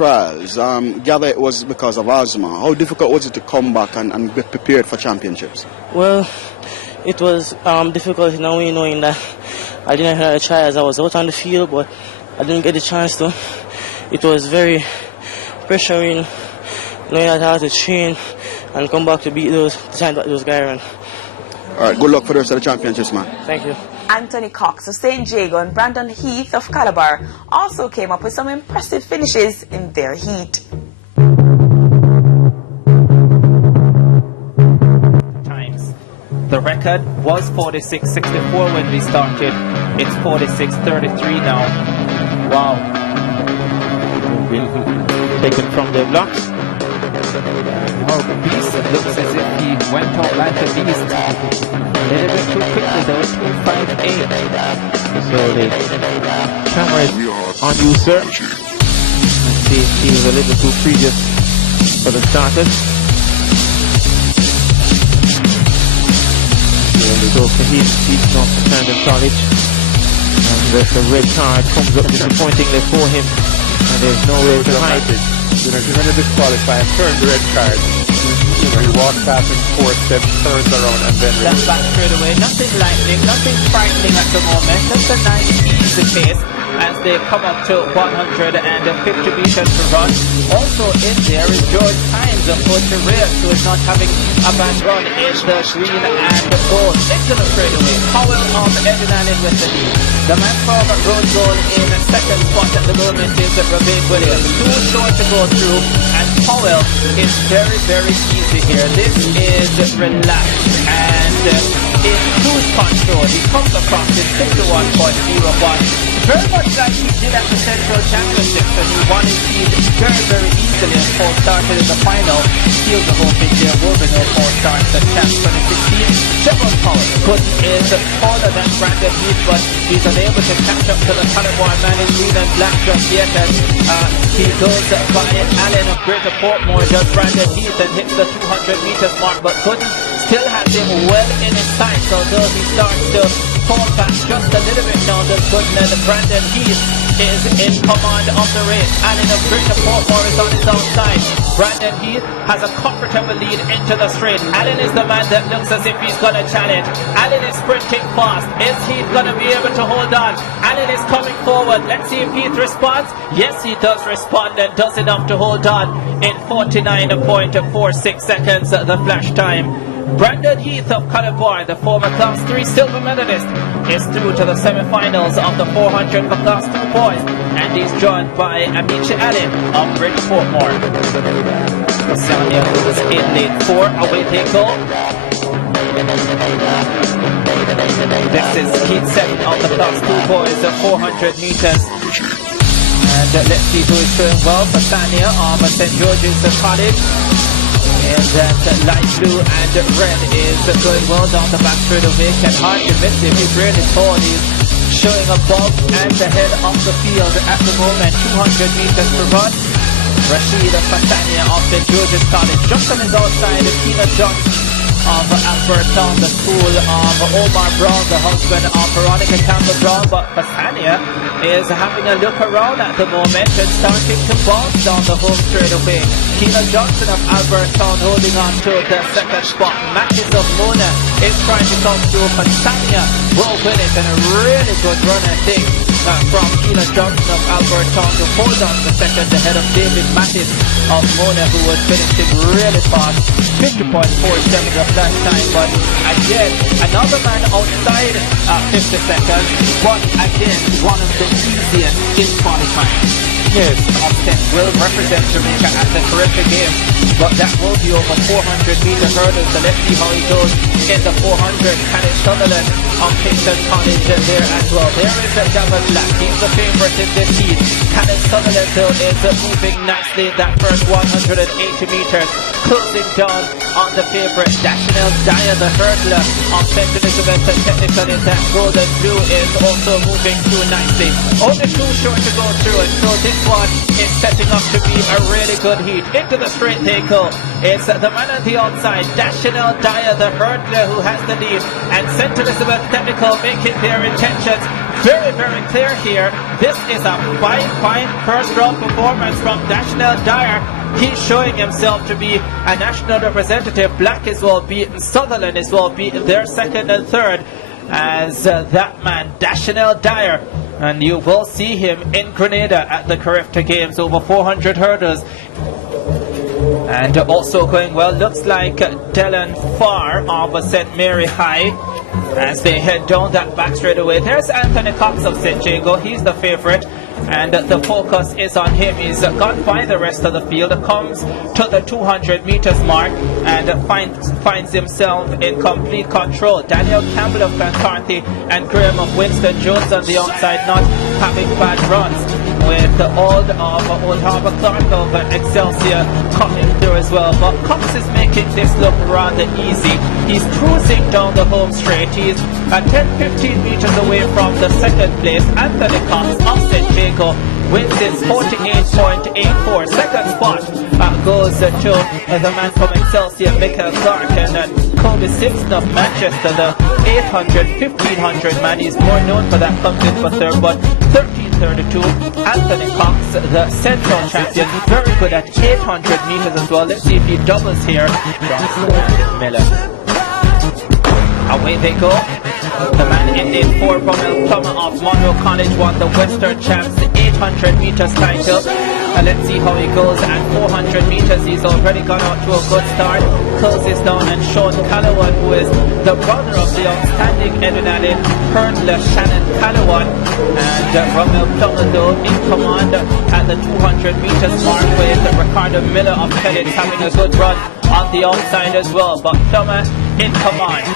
trials. Gather it was because of asthma. How difficult was it to come back and get prepared for championships? Well, it was difficult in a way, knowing that I didn't have the trials. I was out on the field, but I didn't get the chance to. It was very pressuring, knowing that I had to train and come back to beat those guys ran. All right, good luck for the rest of the championships, man. Thank you. Anthony Cox of St. Jago and Brandon Heath of Calabar also came up with some impressive finishes in their heat. Times. The record was 46.64 when we started. It's 46.33 now. Wow. Taken from the blocks. Oh, Beast looks as if he went out like a beast. A little bit too quickly though, 258. So the camera is on you, sir. Let's see if he was a little too previous for the starters. There we go for him, he's not Camden College. And the red card comes up disappointingly for him. And there's no way to hide it. You know, if you're going to disqualify him, turn the red card. You know, he walks past him 4 steps, turns around, and then that's back straight away. Nothing lightning, nothing frightening at the moment. Just a nice easy pace as they come up to 150 meters to run. Also in there is George Hines of Oteria, who is not having a bad run in the green and the gold. Into the straightaway. Powell of Edinallen with the lead. The man from Road Goal in second spot at the moment is Ravine Williams. Too short to go through, and Powell is very, very easy here. This is relaxed and in cruise control. He comes across in 51.01. Very much like he did at the Central Championships, and he won his seed very, very easily and Paul started in the final. Sealed the whole thing there, Wolverine Paul starts at Champ 2016. Chevron Powell is taller than Brandon Heath, but he's unable to catch up to the Calabar man in green and black just yet as he goes by Allen of Greater Portmore, does Brandon Heath and hits the 200 meters mark, but couldn't. Still has him well in his sights, although he starts to fall back just a little bit now. The goodness, Brandon Heath is in command of the race. Allen of Greater Portmore is on his outside. Brandon Heath has a comfortable lead into the straight. Allen is the man that looks as if he's going to challenge. Allen is sprinting fast. Is Heath going to be able to hold on? Allen is coming forward. Let's see if Heath responds. Yes, he does respond and does enough to hold on in 49.46 seconds, the flash time. Brandon Heath of Calabar, the former Class 3 silver medalist, is through to the semi-finals of the 400 for Class 2 boys, and he's joined by Amici Allen of Greater Portmore. Samia, who was in lane 4, away they go. This is heat 7 of the Class 2 boys, the 400 meters. And let's see who is doing well. Basania of St. George's College. And that light blue and red is going well down the back straight away. Can hardly miss him. He's really tall. He's showing above and ahead of the field at the moment. 200 meters per run. Rashid Fasania of St. George's College. Just on his outside, Tina Johnson of Alberton, the school of Omar Brown, the husband of Veronica Campbell Brown. But Fasania is having a look around at the moment and starting to bounce down the home straight away. Keena Johnson of Alberton holding on to the second spot. Matches of Mona is trying to come through. Fasania will win it, and a really good run, I think, from Keena Johnson of Alberton to hold on to second ahead of David Mattis of Mona, who was finishing really fast. 50.47 of that time, but again, another man outside 50 seconds, but again, one of the easiest in qualifying. Yes, Austin will represent Jamaica at the terrific game, but that will be over 400-meter hurdles, so let's see how he goes in the 400. Kenneth Sutherland of Kingston College there as well. There is a double black. He's the favorite in this heat. Kenneth Sutherland though is moving nicely in that first 180 meters, closing down on the favorite. Dashanel Dyer, the hurdler of St. Elizabeth Technical in that golden blue, is also moving through nicely. Only too short to go through it, so this one is setting up to be a really good heat. Into the straight they go. It's the man on the outside, Dashanel Dyer, the hurdler, who has the lead, and St. Elizabeth Technical making their intentions very, very clear here. This is a fine first round performance from Dashnell Dyer. He's showing himself to be a national representative. Black is well beaten, Sutherland is well beaten. They're second and third as that man, Dashnell Dyer. And you will see him in Grenada at the Carifta Games, over 400 hurdles. And also going well, looks like Dylan Farr of St. Mary High as they head down that back straightaway. There's Anthony Cox of St. Jago, he's the favourite, and the focus is on him. He's gone by the rest of the field, comes to the 200 meters mark and finds himself in complete control. Daniel Campbell of Clancarthy and Graham of Winston Jones on the outside, not having bad runs, with Old Harbour Clark of Excelsior coming through as well. But Cox is making this look rather easy. He's cruising down the home straight. He's 10-15 meters away from the second place. Anthony Cox of St. Jago wins his 48.84. Second spot goes to the man from Excelsior, Michael Clark, and Cody Simpson of Manchester, the 800, 1500 man. He's more known for that, comes in for third, but 13:32. Anthony Cox, the central champion, very good at 800 meters as well. Let's see if he doubles here. Miller. Away they go. The man in lane 4, Bromell Plummer of Monroe College, won the Western Champs 800 meters title. Let's see how he goes at 400 meters. He's already gone out to a good start. Closes down, and Sean Calloway, who is the brother of the outstanding Edinburgh hurdler Shannon Calloway, and Bromell Plummer though in command at the 200 meters mark, with Ricardo Miller of Kellett having a good run on the outside as well. But Plummer in command.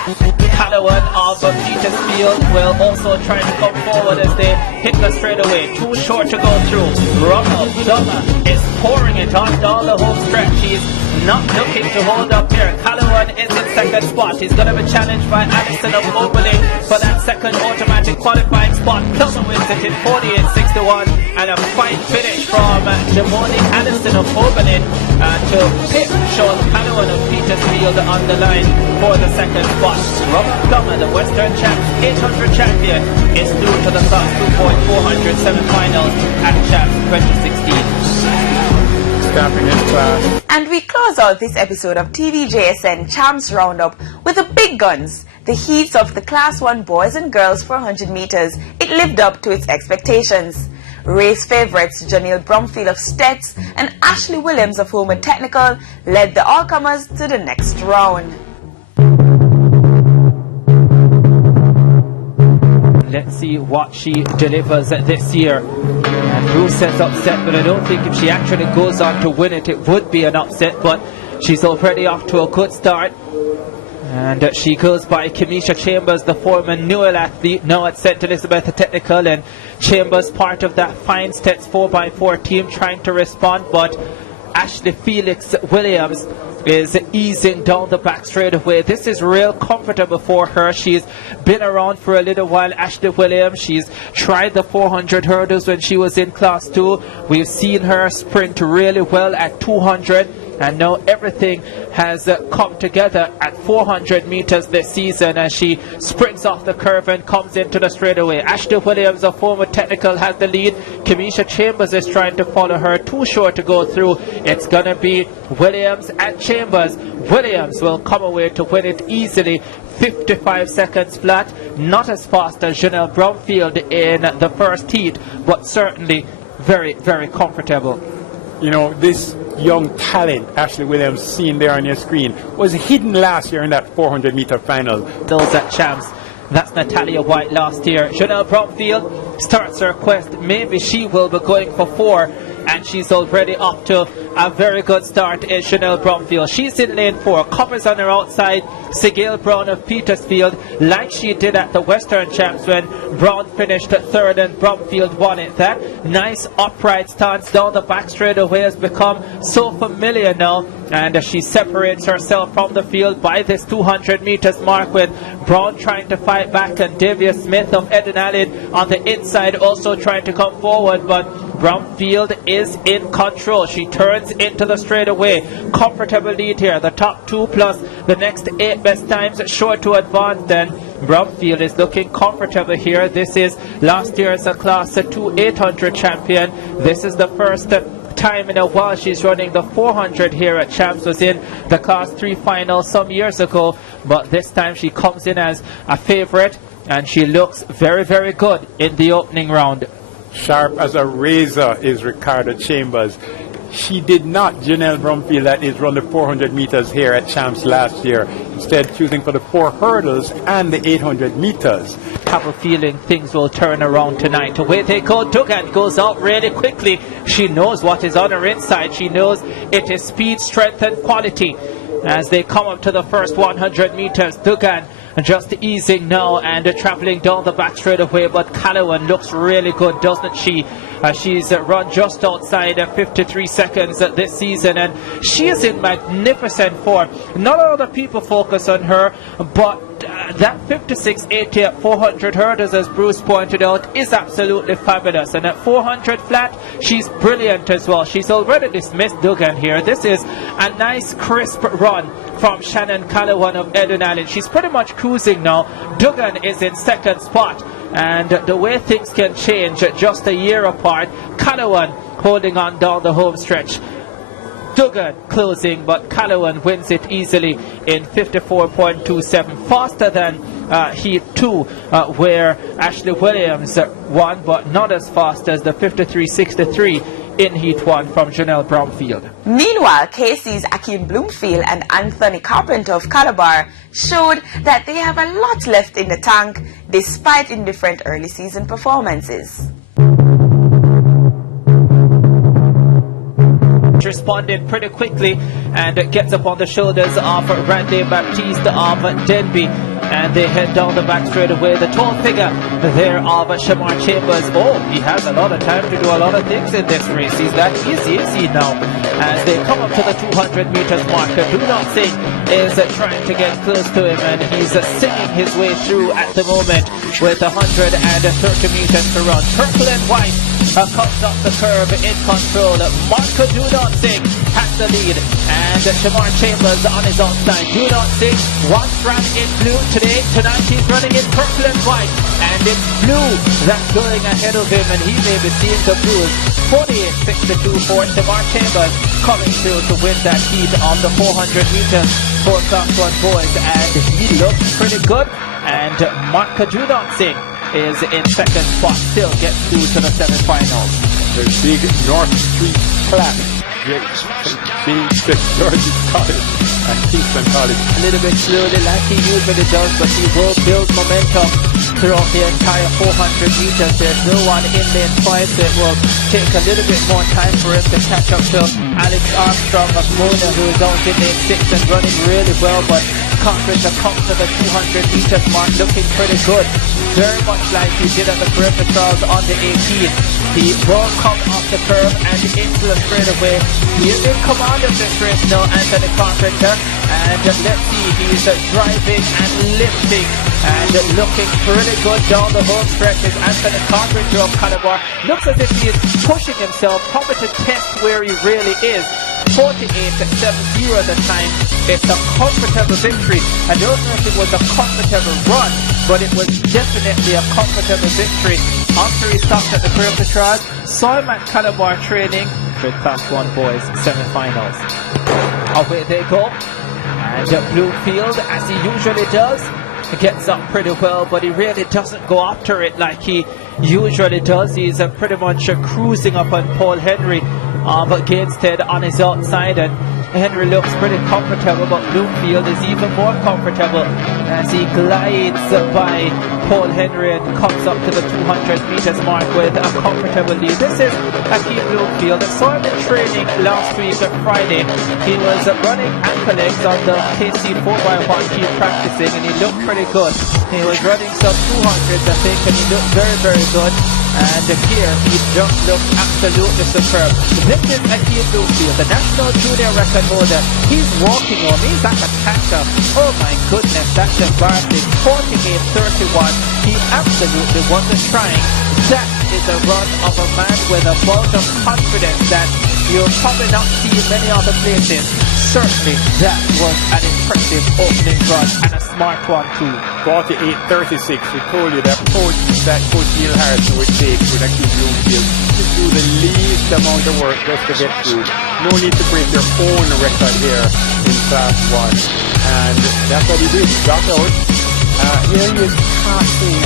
Calloway of Petersfield will also try to come forward as they hit the straightaway. Too short to go through. Bromell Plummer is pouring it on down the home stretch. He's not looking to hold up here. Calloway is in second spot. He's going to be challenged by Addison of Oberlin for that second automatic qualifying spot. Plummer wins it in 48.61, and a fine finish from Jamoni Addison of Oberlin to pick Sean Calloway of Petersfield on the line for the second spot. Robert Plummer, the Western Champs 800 champion, is through to the Class 2.400 semi-finals at Champs 2016. And we close out this episode of TVJSN Champs Roundup with the big guns. The heats of the Class 1 boys and girls 400 meters. It lived up to its expectations. Race favourites Janelle Brumfield of Stets and Ashley Williams of Homer Technical led the all-comers to the next round. Let's see what she delivers this year. And Bruce says upset, but I don't think if she actually goes on to win it, it would be an upset. But she's already off to a good start. And she goes by Kamisha Chambers, the former Newell athlete, now at St. Elizabeth Technical. And Chambers part of that fine Stets 4x4 team trying to respond. But Ashley Felix Williams is easing down the back straight away. This is real comfortable for her. She's been around for a little while. Ashley Williams, she's tried the 400 hurdles when she was in Class 2. We've seen her sprint really well at 200. And now everything has come together at 400 meters this season as she sprints off the curve and comes into the straightaway. Ashley Williams of Former Technical has the lead. Kamisha Chambers is trying to follow her. Too short to go through. It's going to be Williams and Chambers. Williams will come away to win it easily. 55 seconds flat. Not as fast as Janelle Brumfield in the first heat, but certainly very, very comfortable. You know, this young talent, Ashley Williams, seen there on your screen, was hidden last year in that 400 meter final. Those at Champs. That's Natalia White last year. Janelle Brumfield starts her quest. Maybe she will be going for 4. And she's already off to a very good start, is Janelle Brumfield. She's in lane 4, covers on her outside Sigil Brown of Petersfield, like she did at the Western Champs when Brown finished 3rd and Brumfield won it. That nice upright stance down the back straightaway has become so familiar now, and she separates herself from the field by this 200 meters mark, with Brown trying to fight back and Davia Smith of Edenalid on the inside also trying to come forward, but Brumfield is in control. She turns into the straightaway. Comfortable lead here. The top 2 plus the next 8 best times sure to advance. Then Brumfield is looking comfortable here. This is last year's Class 2 800 champion. This is the first time in a while she's running the 400 here at Champs. Was in the Class 3 final some years ago, but this time she comes in as a favorite and she looks very, very good in the opening round. Sharp as a razor is Ricardo Chambers. She did not, Janelle Brumfield, that is, run the 400 meters here at Champs last year, instead choosing for the 4 hurdles and the 800 meters. Have a feeling things will turn around tonight. Away they go. Duggan goes out really quickly. She knows what is on her inside. She knows it is speed, strength and quality. As they come up to the first 100 meters, Duggan just easing now and traveling down the back straight away, but Calloway looks really good, doesn't she? She's run just outside 53 seconds this season, and she is in magnificent form. Not a lot of people focus on her, but that 56.80 at 400 hurdles, as Bruce pointed out, is absolutely fabulous. And at 400 flat, she's brilliant as well. She's already dismissed Duggan here. This is a nice crisp run from Shannon Calloway of Edwin Allen. She's pretty much cruising now. Duggan is in second spot, and the way things can change just a year apart. Calloway holding on down the home stretch. Duggan closing, but Calloway wins it easily in 54.27, faster than Heat 2, where Ashley Williams won, but not as fast as the 53.63 in Heat 1 from Janelle Brumfield. Meanwhile, Casey's Akeem Bloomfield and Anthony Carpenter of Calabar showed that they have a lot left in the tank despite indifferent early season performances. Responded pretty quickly and gets up on the shoulders of Randy Baptiste of Denby, and they head down the back straight away. The tall figure there of Shamar Chambers, oh, he has a lot of time to do a lot of things in this race. He's that easy, is he now? As they come up to the 200 meters marker, Do Not Sing is trying to get close to him, and he's singing his way through at the moment with 130 meters to run. Purple and white comes up the curve in control. Marco Do Not Sing has the lead, and Shamar Chambers on his outside. Do Not Sing once ran in blue today. Tonight he's running in purple and white, and it's blue that's going ahead of him, and he may be seeing the blues. 48.62 for Shamar Chambers, coming through to win that heat on the 400 meters for Class 1 boys, and he looks pretty good. And Marco Do Not Sing is in second spot, still gets through to the semifinals. The big North Street flat, big Georgia College and Kingston College. A little bit slowly like he usually does, but he will build momentum throughout the entire 400 meters. There's no one in lane 5, so it will take a little bit more time for him to catch up to Alex Armstrong of Mona, who is out in lane 6 and running really well, but Carpenter comes to the 200 meters mark looking pretty good, very much like he did at the Griffith Trials on the 18. He will come off the curve and into the straightaway. He is in command of this race now, Anthony Carpenter, and let's see, he's driving and lifting and looking pretty good down the home stretch. Is Anthony Carpenter of Calabar. Looks as if he is pushing himself, probably to test where he really is. 48.70 at the time. It's a comfortable victory. I don't know if it was a comfortable run, but it was definitely a comfortable victory. After he stopped at the Griffith Trials, saw him at Calabar training for Class 1 boys semi-finals. Away they go, and Bloomfield, as he usually does, gets up pretty well, but he really doesn't go after it like he usually does. He's pretty much cruising up on Paul Henry of Gainstead on his outside, and Henry looks pretty comfortable, but Bloomfield is even more comfortable as he glides by Paul Henry and comes up to the 200 meters mark with a comfortable lead. This is Akeem Bloomfield. I saw him in training last week on Friday. He was running ankle legs on the KC 4x1 keep practicing, and he looked pretty good. He was running some 200s, I think, and he looked very, very good. And here he just looks absolutely superb. This is Akeem Bloomfield, the national junior record holder. He's walking on. He's like a tanker. Oh my goodness, that's embarrassing. 48.31. He absolutely wasn't trying. That is a run of a man with a bout of confidence that you'll probably not see in many other places. certainly that was an impressive opening run and a smart one too. 48-36. We told you that Coach Neil Harrison would take with a Keith Bloomfield to do the least amount of work just to get through. No need to break your own record here in Class 1. And that's what he did. He got out. Here he is passing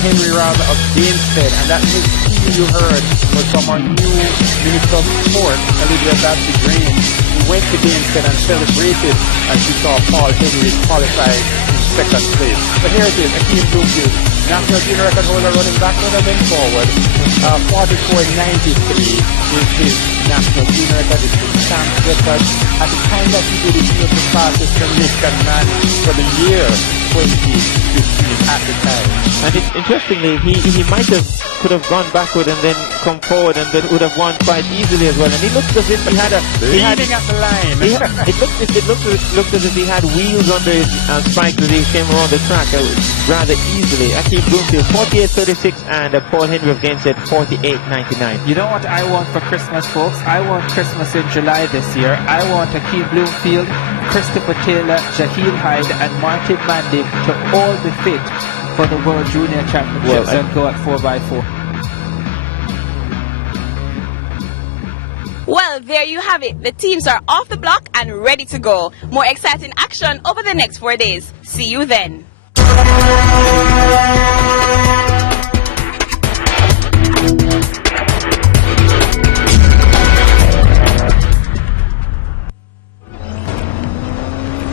Henry rather of Dainstead, and that new team you heard was from our new Minister of Sport, Elizabeth Babsy Green, who went to Dainstead and celebrated as she saw Paul Henry qualify in second place. But here it is, Akeem Bloomfield, national junior record holder, running backward and then forward. 44.93 is his national junior record. It's his champ record. At the time that he did it, he was the fastest Jamaican man for the year 2015 at the time. And interestingly, he could have gone backward and then come forward and then would have won quite easily as well. And he looked as if he had leading at the line. It looked as if he had wheels under his spikes as he came around the track rather easily. Akeem Bloomfield 48-36 and Paul Henry of Dainstead 48-99. You know what I want for Christmas, folks? I want Christmas in July this year. I want Akeem Bloomfield, Christopher Taylor, Jaheel Hyde and Martin Mandy to all be fit for the World Junior Championships and go at 4x4. Well, there you have it. The teams are off the block and ready to go. More exciting action over the next 4 days. See you then.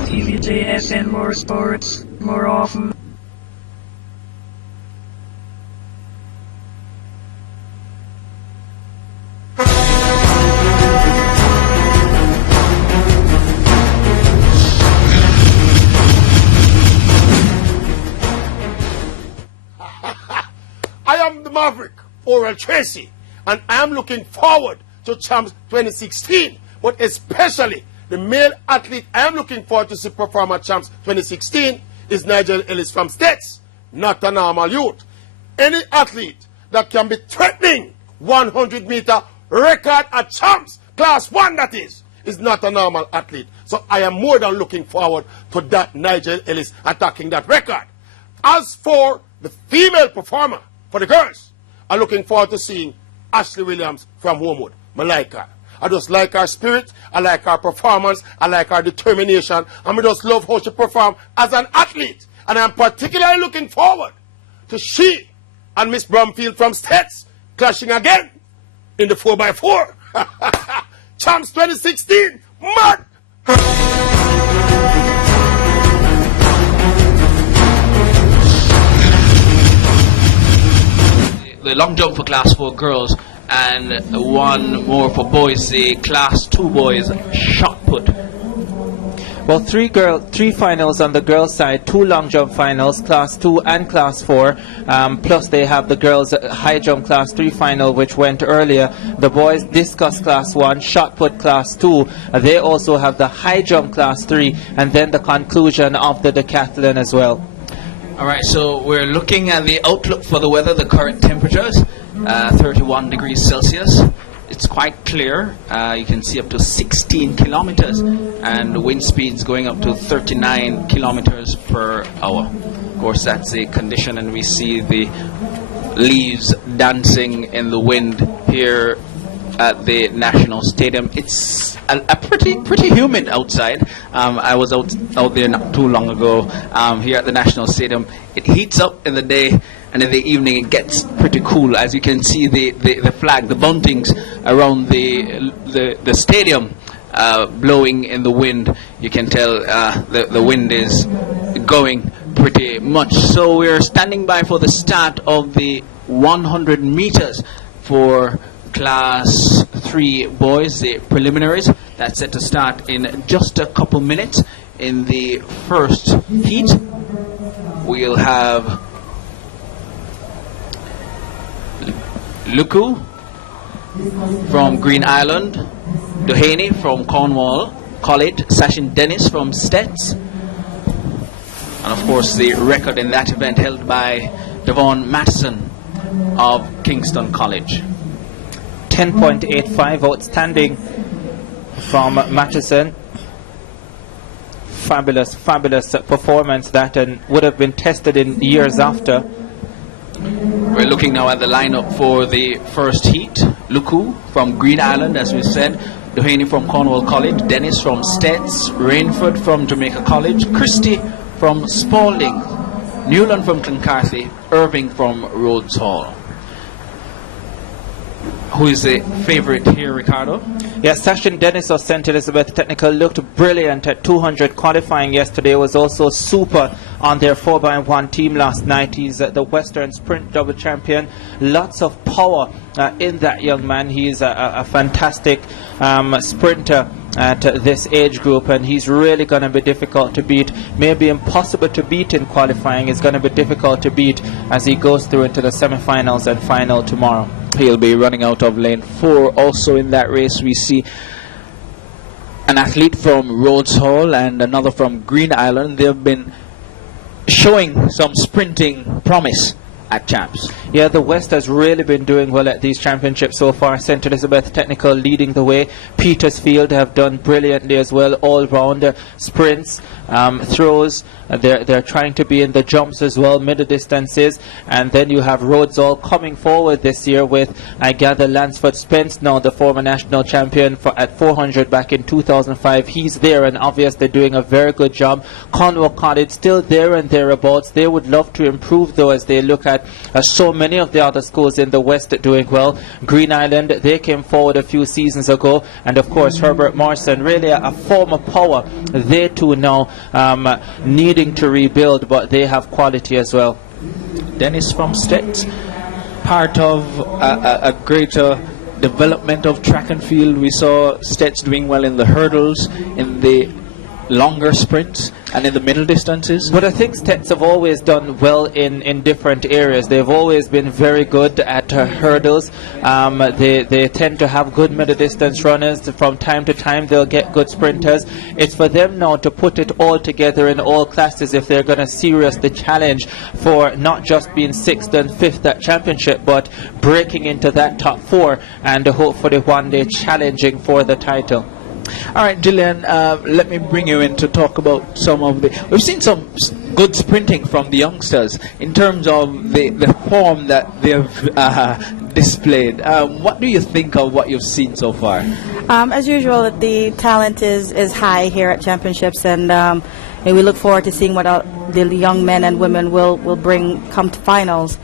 TVJSN, more sports, more often. I am the Maverick, Oral Tracy, and I am looking forward to Champs 2016, but especially the male athlete I am looking forward to see perform at Champs 2016 is Nigel Ellis from States, not a normal youth. Any athlete that can be threatening 100-meter record at Champs, Class 1 that is not a normal athlete. So I am more than looking forward to that Nigel Ellis attacking that record. As for the female performer, for the girls, I'm looking forward to seeing Ashley Williams from Homewood. I like her. I just like her spirit, I like her performance, I like her determination, and I just love how she performs as an athlete. And I'm particularly looking forward to she and Miss Brumfield from States clashing again in the 4x4. Champs 2016, mad! The long jump for Class 4 girls and one more for boys, the Class 2 boys shot put. Well, three finals on the girls' side, 2 long jump finals, Class 2 and Class 4. Plus they have the girls' high jump Class 3 final, which went earlier. The boys discus Class 1, shot put Class 2. They also have the high jump Class 3, and then the conclusion of the decathlon as well. All right, so we're looking at the outlook for the weather, the current temperatures, 31 degrees Celsius. It's quite clear. You can see up to 16 kilometers, and the wind speeds going up to 39 kilometers per hour. Of course, that's a condition, and we see the leaves dancing in the wind here at the National Stadium. It's a pretty humid outside. I was out there not too long ago here at the National Stadium. It heats up in the day, and in the evening it gets pretty cool. As you can see, the flag, the buntings around the stadium blowing in the wind. You can tell the wind is going pretty much. So we're standing by for the start of the 100 meters for Class 3 boys, the preliminaries. That's set to start in just a couple minutes. In the first heat, we'll have Luku from Green Island, Doheny from Cornwall College, Sachin Dennis from Stets, and of course the record in that event held by Devon Matson of Kingston College. 10.85, outstanding from Matheson. Fabulous performance that would have been tested in years after. We're looking now at the lineup for the first heat. Luku from Green Island, as we said. Doheny from Cornwall College. Dennis from Stets. Rainford from Jamaica College. Christie from Spalding. Newland from Cloncarthy. Irving from Rhodes Hall. Who is the favorite here, Ricardo? Yes, Sashin Dennis of St. Elizabeth Technical looked brilliant at 200 qualifying yesterday. Was also super on their 4x1 team last night. He's the Western Sprint double champion. Lots of power in that young man. He's a fantastic sprinter at this age group, and he's really going to be difficult to beat. Maybe impossible to beat in qualifying. It's going to be difficult to beat as he goes through into the semi-finals and final tomorrow. He'll be running out of lane 4. Also in that race we see an athlete from Rhodes Hall and another from Green Island. They've been showing some sprinting promise at champs. Yeah, the West has really been doing well at these championships so far. St. Elizabeth Technical leading the way. Petersfield have done brilliantly as well, all round sprints, throws. They're trying to be in the jumps as well, middle distances. And then you have Rhodes all coming forward this year with, I gather, Lansford Spence, now the former national champion at 400 back in 2005. He's there and obviously doing a very good job. Cornwall College still there and thereabouts. They would love to improve though as they look at so many of the other schools in the West doing well. Green Island, they came forward a few seasons ago, and of course Herbert Morrison, really a former power. They too now needing to rebuild, but they have quality as well. Dennis from Stets, part of a greater development of track and field. We saw Stets doing well in the hurdles, in the longer sprints, and in the middle distances. But I think Stets have always done well in different areas. They've always been very good at hurdles. They tend to have good middle distance runners. From time to time they'll get good sprinters. It's for them now to put it all together in all classes if they're going to seriously challenge for not just being 6th and 5th at championship, but breaking into that top 4 and hopefully one day challenging for the title. All right, Gillian, let me bring you in to talk about some of the... We've seen some good sprinting from the youngsters in terms of the form that they've displayed. What do you think of what you've seen so far? As usual, the talent is high here at championships, and we look forward to seeing what the young men and women will come to finals.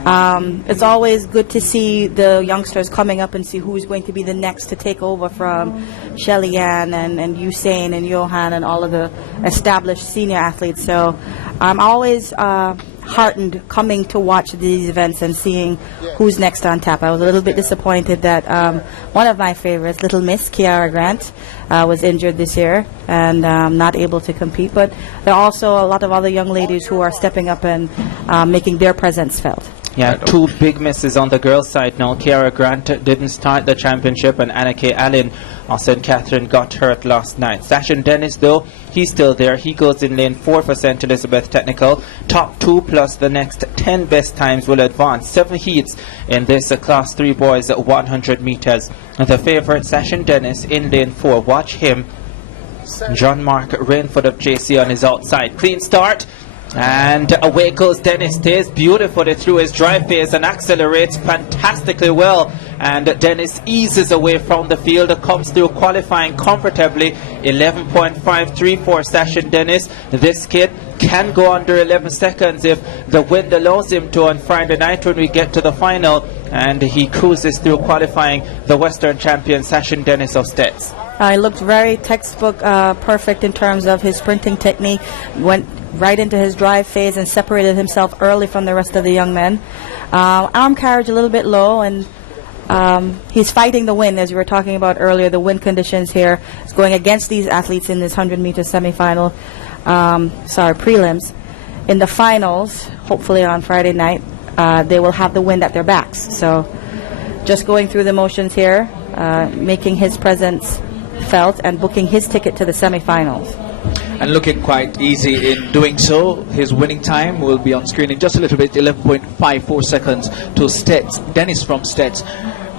It's always good to see the youngsters coming up and see who's going to be the next to take over from Shelly Ann and Usain and Johan and all of the established senior athletes. So I'm always heartened coming to watch these events and seeing who's next on tap. I was a little bit disappointed that one of my favorites, Little Miss Kiara Grant, was injured this year and not able to compete. But there are also a lot of other young ladies who are stepping up and making their presence felt. Yeah, 2 big misses on the girls' side now. Kiara Grant didn't start the championship, and Anna K. Allen of St. Catherine got hurt last night. Sashin Dennis, though, he's still there. He goes in lane 4 for St. Elizabeth Technical. Top 2 plus the next 10 best times will advance. 7 heats in this Class 3 boys at 100 meters. The favorite, Sashin Dennis, in lane 4. Watch him. John Mark Rainford of JC on his outside. Clean start. And away goes Dennis. Stays beautifully through his drive phase and accelerates fantastically well. And Dennis eases away from the field, comes through qualifying comfortably. 11.53 for Sashin Dennis. This kid can go under 11 seconds if the wind allows him to on Friday night when we get to the final. And he cruises through qualifying the Western champion Sashin Dennis of Stets. He looked very textbook perfect in terms of his sprinting technique. Went right into his drive phase and separated himself early from the rest of the young men. Arm carriage a little bit low, and he's fighting the wind, as you were talking about earlier. The wind conditions here is going against these athletes in this 100-meter semifinal, prelims. In the finals, hopefully on Friday night, they will have the wind at their backs. So just going through the motions here, making his presence felt and booking his ticket to the semifinals. And looking quite easy in doing so. His winning time will be on screen in just a little bit, 11.54 seconds to Stets. Dennis from Stets.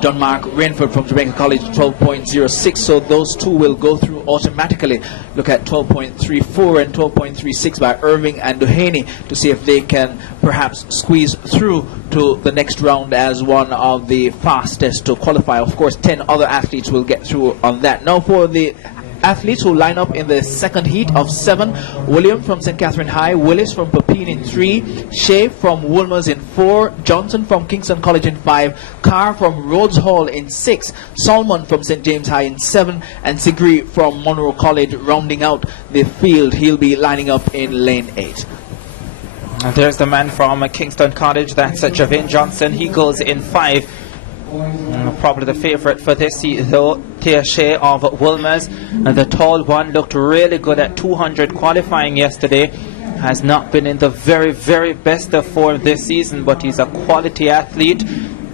Mark Rainford from Jamaica College 12.06. So those two will go through automatically. Look at 12.34 and 12.36 by Irving and Duhaney to see if they can perhaps squeeze through to the next round as one of the fastest to qualify. Of course, 10 other athletes will get through on that. Now for the athletes who line up in the second heat of 7, William from St. Catherine High, Willis from Pepin in 3, Shea from Wolmer's in 4, Johnson from Kingston College in 5, Carr from Rhodes Hall in 6, Solomon from St. James High in 7, and Sigri from Monroe College rounding out the field. He'll be lining up in lane 8. And there's the man from Kingston College, that's Javin Johnson. He goes in 5. Probably the favourite for this though, Thea Shea of Wolmer's. The tall one looked really good at 200 qualifying yesterday. Has not been in the very, very best of form this season, but he's a quality athlete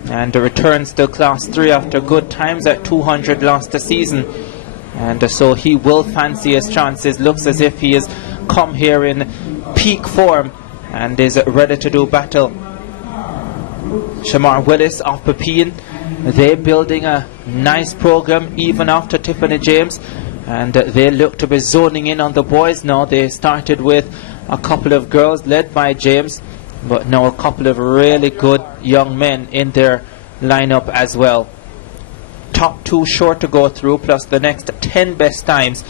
and returns to Class 3 after good times at 200 last season. And so he will fancy his chances. Looks as if he has come here in peak form and is ready to do battle. Shamar Willis of Pepin, they're building a nice program even after Tiffany James, and they look to be zoning in on the boys now. They started with a couple of girls led by James, but now a couple of really good young men in their lineup as well. Top 2 sure to go through, plus the next 10 best times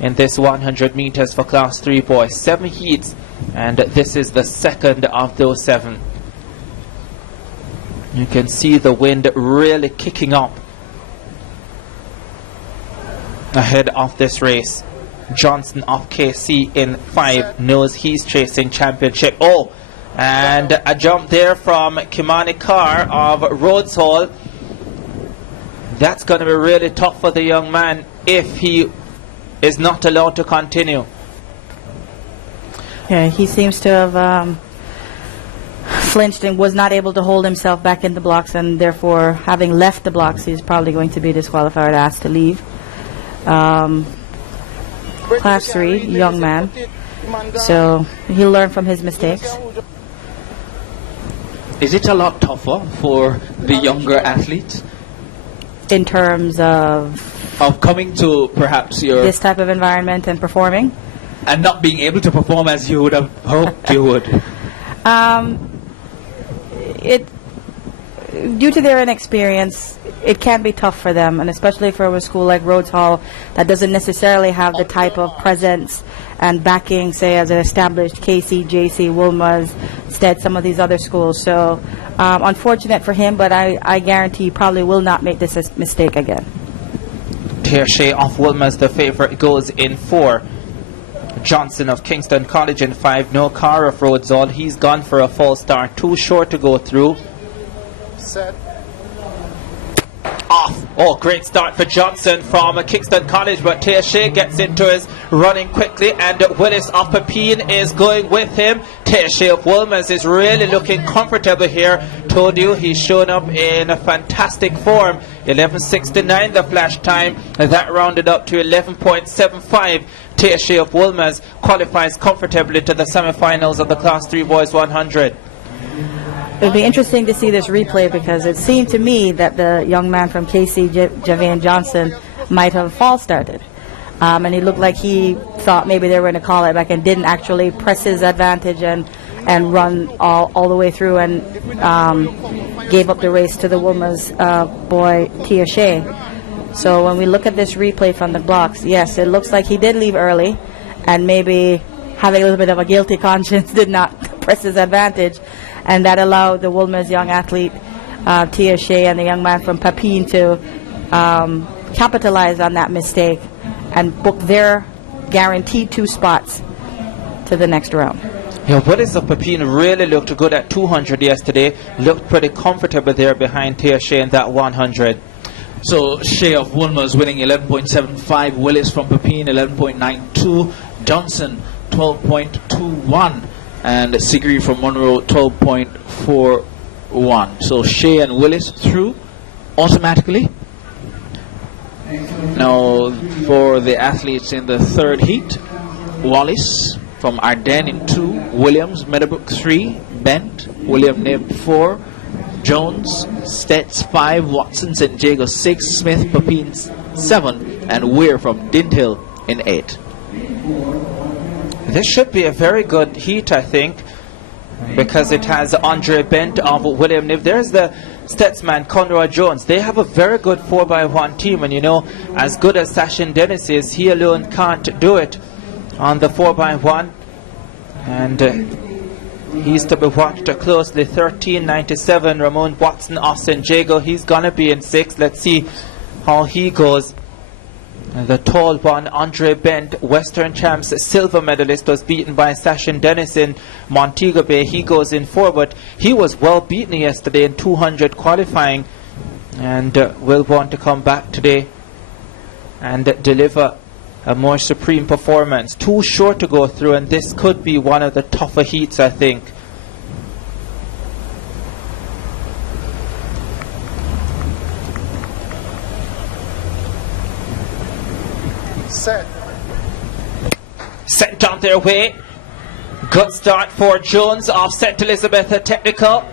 in this 100 meters for Class 3 boys. 7 heats, and this is the second of those 7. You can see the wind really kicking up ahead of this race. Johnson of KC in 5 knows he's chasing championship. Oh, and a jump there from Kimani Carr of Rhodes Hall. That's going to be really tough for the young man if he is not allowed to continue. Yeah, he seems to have flinched and was not able to hold himself back in the blocks, and therefore, having left the blocks, he's probably going to be disqualified, asked to leave. Class 3, young man, so he'll learn from his mistakes. Is it a lot tougher for the younger athletes? In terms of coming to perhaps your... this type of environment and performing? And not being able to perform as you would have hoped you would? Due to their inexperience, it can be tough for them, and especially for a school like Rhodes Hall that doesn't necessarily have the type of presence and backing, say, as an established KC, JC, Wolmer's, instead some of these other schools. So unfortunate for him, but I guarantee he probably will not make this mistake again. Shea of Wolmer's, the favourite, goes in 4. Johnson of Kingston College in 5. No Carr of Rhodes Hall. He's gone for a false start. 2 short to go through. Set. Off. Oh, great start for Johnson from Kingston College, but Tia Shea gets into his running quickly, and Willis of Pepin is going with him. Tia Shea of Wolmer's is really looking comfortable here. Told you he's shown up in a fantastic form. 11:69 the flash time. That rounded up to 11.75. Tia Shea of Wolmer's qualifies comfortably to the semi-finals of the Class 3 Boys 100. It'll be interesting to see this replay, because it seemed to me that the young man from KC, Javian Johnson, might have false started. And he looked like he thought maybe they were going to call it back and didn't actually press his advantage and run all the way through, and gave up the race to the woman's boy, Tia Shea. So when we look at this replay from the blocks, yes, it looks like he did leave early, and maybe having a little bit of a guilty conscience did not press his advantage. And that allowed the Wolmer's young athlete, Tia Shea, and the young man from Pepin to capitalize on that mistake and book their guaranteed 2 spots to the next round. Yeah, Willis of Pepin really looked good at 200 yesterday. Looked pretty comfortable there behind Tia Shea in that 100. So Shea of Wolmer's winning 11.75, Willis from Pepin 11.92, Johnson 12.21. and Sigri from Monroe 12.41. So Shea and Willis through automatically. Now for the athletes in the third heat, Wallace from Ardennes in 2, Williams, Meadowbrook 3, Bent, William Nib 4, Jones, Stets 5, Watson, St. Jago 6, Smith, Papine 7, and Weir from Dinthill in 8. This should be a very good heat, I think, because it has Andre Bent of William Niv. There's the Stetsman, Conroy Jones. They have a very good 4x1 team, and you know, as good as Sachin Dennis is, he alone can't do it on the 4x1, and he's to be watched closely. 1397, Ramon Watson, Austin Jago. He's gonna be in 6. Let's see how he goes. The tall one, Andre Bent, Western Champs silver medalist, was beaten by Sachin Dennis in Montego Bay. He goes in 4, but he was well beaten yesterday in 200 qualifying, and will want to come back today and deliver a more supreme performance. Too short to go through, and this could be one of the tougher heats, I think. Sent on their way. Good start for Jones of St. Elizabeth Technical.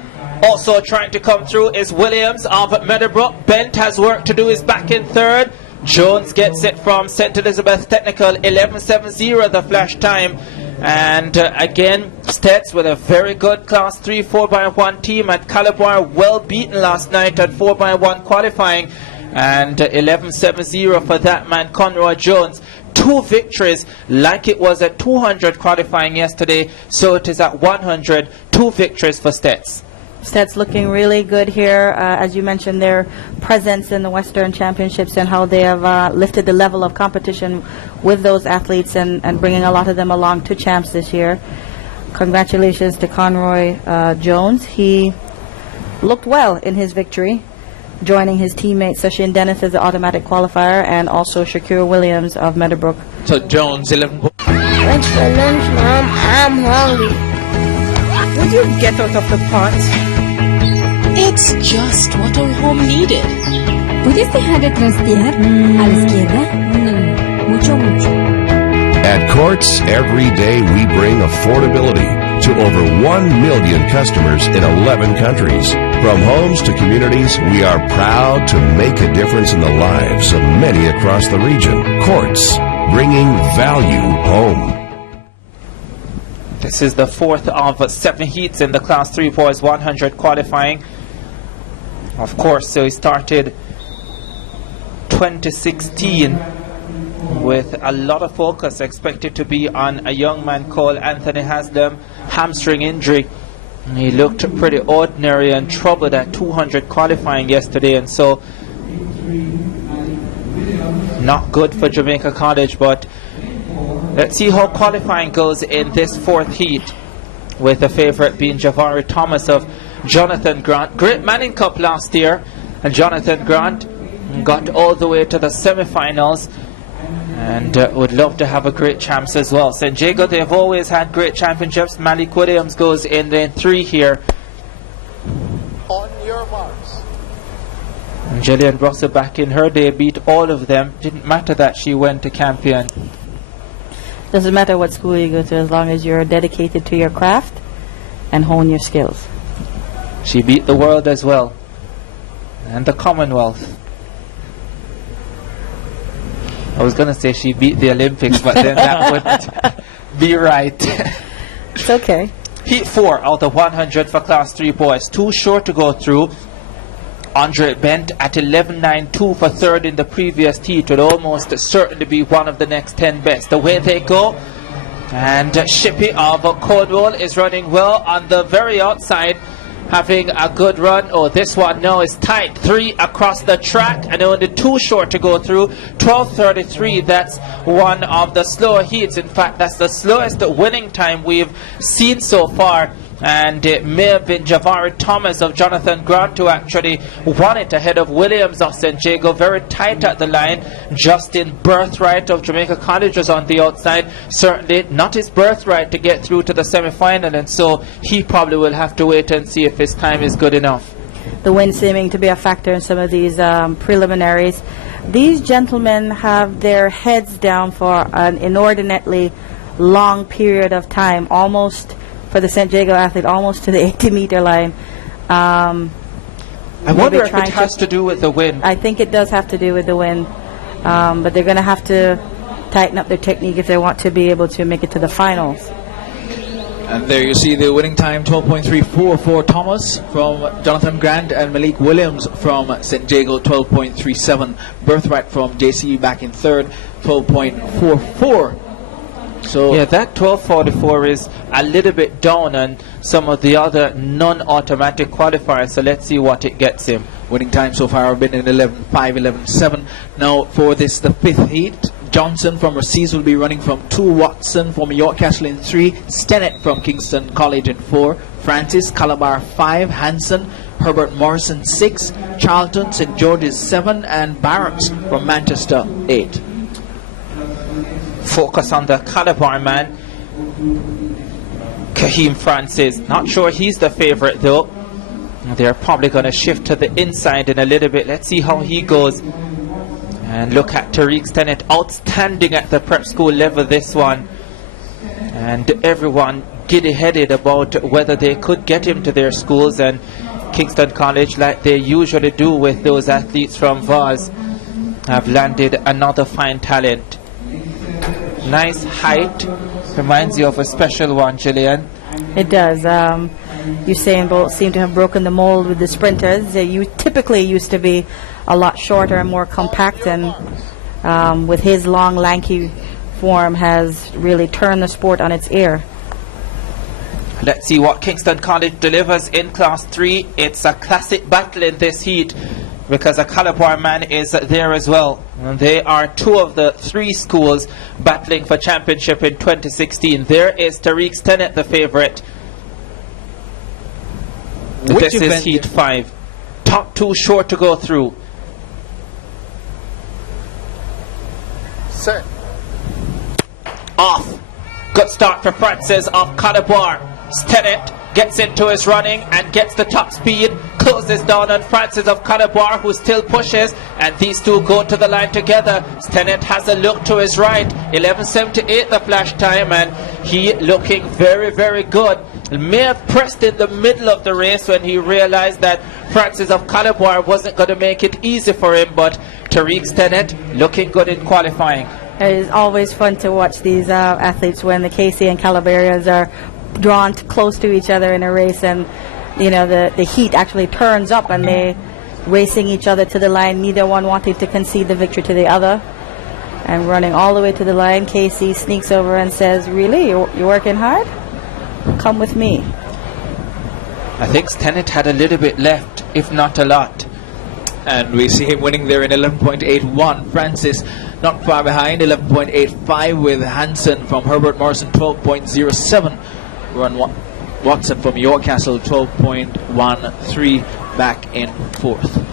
Also trying to come through is Williams of Meadowbrook. Bent has work to do, is back in 3rd. Jones gets it from St. Elizabeth Technical. 11.70 the flash time. And again, Stets with a very good Class 3 4x1 team at Calabar. Well beaten last night at 4x1 qualifying. And 11.70 for that man, Conroy Jones. 2 victories, like it was at 200 qualifying yesterday, so it is at 100. 2 victories for Stets. Stets looking really good here. As you mentioned, their presence in the Western Championships and how they have lifted the level of competition with those athletes and bringing a lot of them along to champs this year. Congratulations to Conroy Jones. He looked well in his victory, joining his teammate Sachin Dennis as the automatic qualifier, and also Shakir Williams of Meadowbrook. So Jones 11. Thanks for lunch, Mom. I'm hungry. Would you get out of the pot? It's just what our home needed. ¿Puedes dejar de trastear a la izquierda? No, mucho. At Courts, every day we bring affordability to over 1 million customers in 11 countries. From homes to communities, we are proud to make a difference in the lives of many across the region. Courts, bringing value home. This is the 4th of 7 heats in the Class 3 Boys 100 qualifying. Of course, so he started 2016 with a lot of focus expected to be on a young man called Anthony Haslam, hamstring injury. He looked pretty ordinary and troubled at 200 qualifying yesterday, and so not good for Jamaica College. But let's see how qualifying goes in this 4th heat, with the favourite being Javari Thomas of Jonathan Grant. Great Manning Cup last year, and Jonathan Grant got all the way to the semi-finals, and would love to have a great champs as well. St. Jago, they've always had great championships. Malik Williams goes in lane 3 here. On your marks. And Gillian Russell back in her day beat all of them. Didn't matter that she went to Campion. Doesn't matter what school you go to, as long as you're dedicated to your craft and hone your skills. She beat the world as well, and the Commonwealth. I was going to say she beat the Olympics, but then that wouldn't be right. It's okay. Heat 4 out of 100 for Class 3 boys. 2 short to go through. Andre Bent at 11.92 for 3rd in the previous heat, would almost certainly be one of the next 10 best. Away they go. And Shippy of Cornwall is running well on the very outside, having a good run. Oh, this one now is tight. 3 across the track and only 2 short to go through. 12.33, that's one of the slower heats. In fact, that's the slowest winning time we've seen so far. And it may have been Javari Thomas of Jonathan Grant who actually won it ahead of Williams of St. Jago. Very tight at the line. Justin Birthright of Jamaica College was on the outside. Certainly not his birthright to get through to the semi-final, and so he probably will have to wait and see if his time is good enough. The wind seeming to be a factor in some of these preliminaries. These gentlemen have their heads down for an inordinately long period of time, almost, for the St. Jago athlete, almost to the 80-meter line. I wonder Maybe if trying it has to do with the wind. I think it does have to do with the wind, but they're going to have to tighten up their technique if they want to be able to make it to the finals. And there you see the winning time, 12.34 for Thomas from Jonathan Grant and Malik Williams from St. Jago, 12.37. Birthright from JCE back in third, 12.44. So yeah, that 12.44 is a little bit down on some of the other non-automatic qualifiers, so let's see what it gets him. Winning time so far have been in 11.5, 11.7. Now for this, the fifth heat, Johnson from Racines will be running from 2, Watson from York Castle in 3, Stennett from Kingston College in 4, Francis Calabar 5, Hanson, Herbert Morrison 6, Charlton St. George's 7, and Barracks from Manchester 8. Focus on the Calabar man, Kahim Francis. Not sure he's the favorite though. They're probably going to shift to the inside in a little bit. Let's see how he goes. And look at Tariq Stennett, outstanding at the prep school level this one. And everyone giddy-headed about whether they could get him to their schools, and Kingston College, like they usually do with those athletes from Vaz, have landed another fine talent. Nice height, reminds you of a special one, Gillian. It does. Usain Bolt seemed to have broken the mold with the sprinters. They typically used to be a lot shorter and more compact, and with his long, lanky form has really turned the sport on its ear. Let's see what Kingston College delivers in Class 3. It's a classic battle in this heat because a Calabar man is there as well. And they are 2 of the 3 schools battling for championship in 2016. There is Tariq Stennett, the favorite. This is Heat 5. Top 2 short to go through. Set. Off. Good start for Francis of Calabar. Stennett gets into his running and gets the top speed, closes down on Francis of Calabar, who still pushes, and these two go to the line together. Stennett has a look to his right, 11.78 the flash time, and he looking very, very good. May have pressed in the middle of the race when he realized that Francis of Calabar wasn't going to make it easy for him, but Tariq Stennett looking good in qualifying. It is always fun to watch these athletes when the KC and Calabarians are drawn close to each other in a race, and you know the heat actually turns up and they racing each other to the line, neither one wanting to concede the victory to the other, and running all the way to the line. KC sneaks over and says, really, you're working hard? Come with me. I think Stennett had a little bit left, if not a lot. And we see him winning there in 11.81. Francis not far behind, 11.85 with Hanson from Herbert Morrison, 12.07. Run Watson from York Castle, 12.13 back in 4th.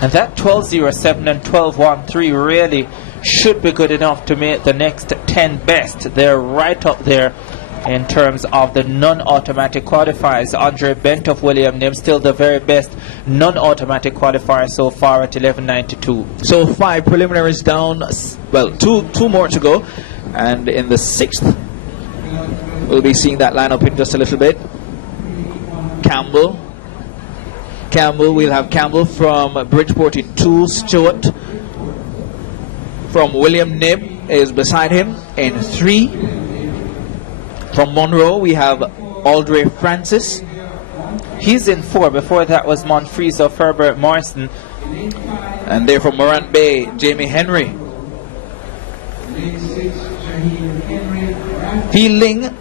And that 12.07 and 12.13 really should be good enough to make the next 10 best. They're right up there in terms of the non-automatic qualifiers. Andre Bent of William Nim still the very best non-automatic qualifier so far at 11.92. So 5 preliminaries down, well, two more to go, and in the 6th we'll be seeing that lineup in just a little bit. Campbell, we'll have Campbell from Bridgeport in 2, Stewart from William Nib is beside him in 3. From Monroe, we have Aldray Francis. He's in 4. Before that was Monfries of Herbert Morrison. And there from Morant Bay, Jamie Henry. Fielding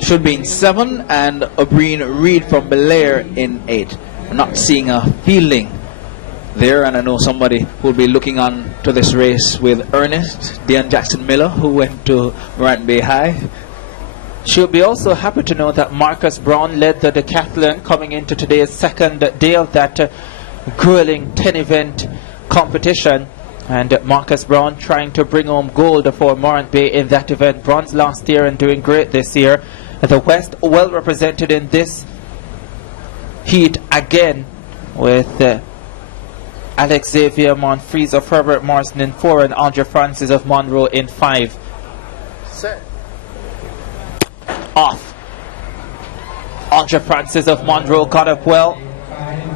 should be in 7, and O'Brien Reed from Belair in 8. We're not seeing a Fielding there, and I know somebody will be looking on to this race with Ernest, Deon Jackson Miller, who went to Morant Bay High. She'll be also happy to know that Marcus Brown led the decathlon coming into today's second day of that grueling 10-event competition. And Marcus Brown trying to bring home gold for Morant Bay in that event. Bronze last year and doing great this year. The West well represented in this heat again with Alex Xavier Monfries of Herbert Morrison in 4 and Andre Francis of Monroe in 5. Set. Off. Andre Francis of Monroe got up well.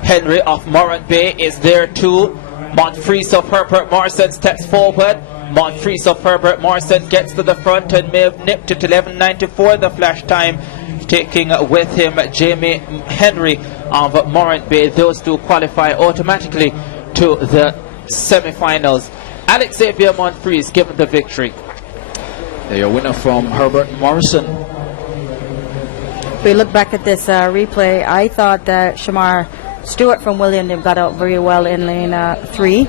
Henry of Morant Bay is there too. Monfreese of Herbert Morrison steps forward. Monfreese of Herbert Morrison gets to the front and may have nipped it 11.94 the flash time, taking with him Jamie Henry of Morant Bay. Those two qualify automatically to the semi-finals. Alex Xavier Monfreese given the victory. They're your winner from Herbert Morrison. If we look back at this replay, I thought that Shamar Stewart from William got out very well in lane 3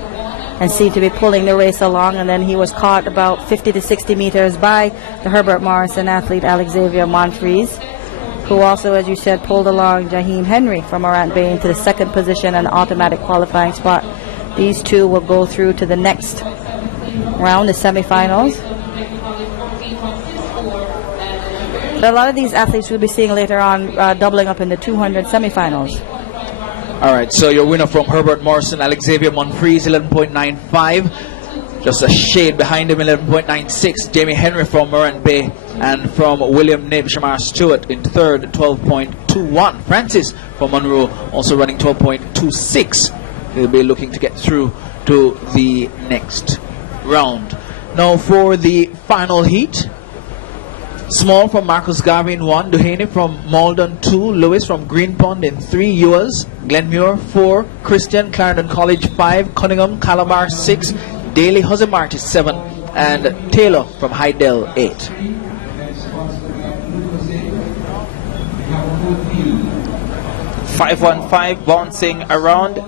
and seemed to be pulling the race along, and then he was caught about 50 to 60 meters by the Herbert Morrison athlete Alex Xavier Monfreese, who also, as you said, pulled along Jaheim Henry from Morant Bay into the second position and automatic qualifying spot. These two will go through to the next round, the semifinals. But a lot of these athletes we'll be seeing later on doubling up in the 200 semifinals. All right, so your winner from Herbert Morrison, Alex Xavier Monfreese, 11.95. Just a shade behind him, 11.96. Jamie Henry from Morant Bay, and from William Nib, Shamar Stewart in third, 12.21. Francis from Monroe also running 12.26. He'll be looking to get through to the next round. Now for the final heat. Small from Marcus Garvey in 1, Duhaney from Malden 2, Lewis from Green Pond in 3, Ewers, Glenmuir 4, Christian, Clarendon College 5, Cunningham, Calabar 6, Daly, Husemarty 7, and Taylor from Hydel 8. 515 bouncing around,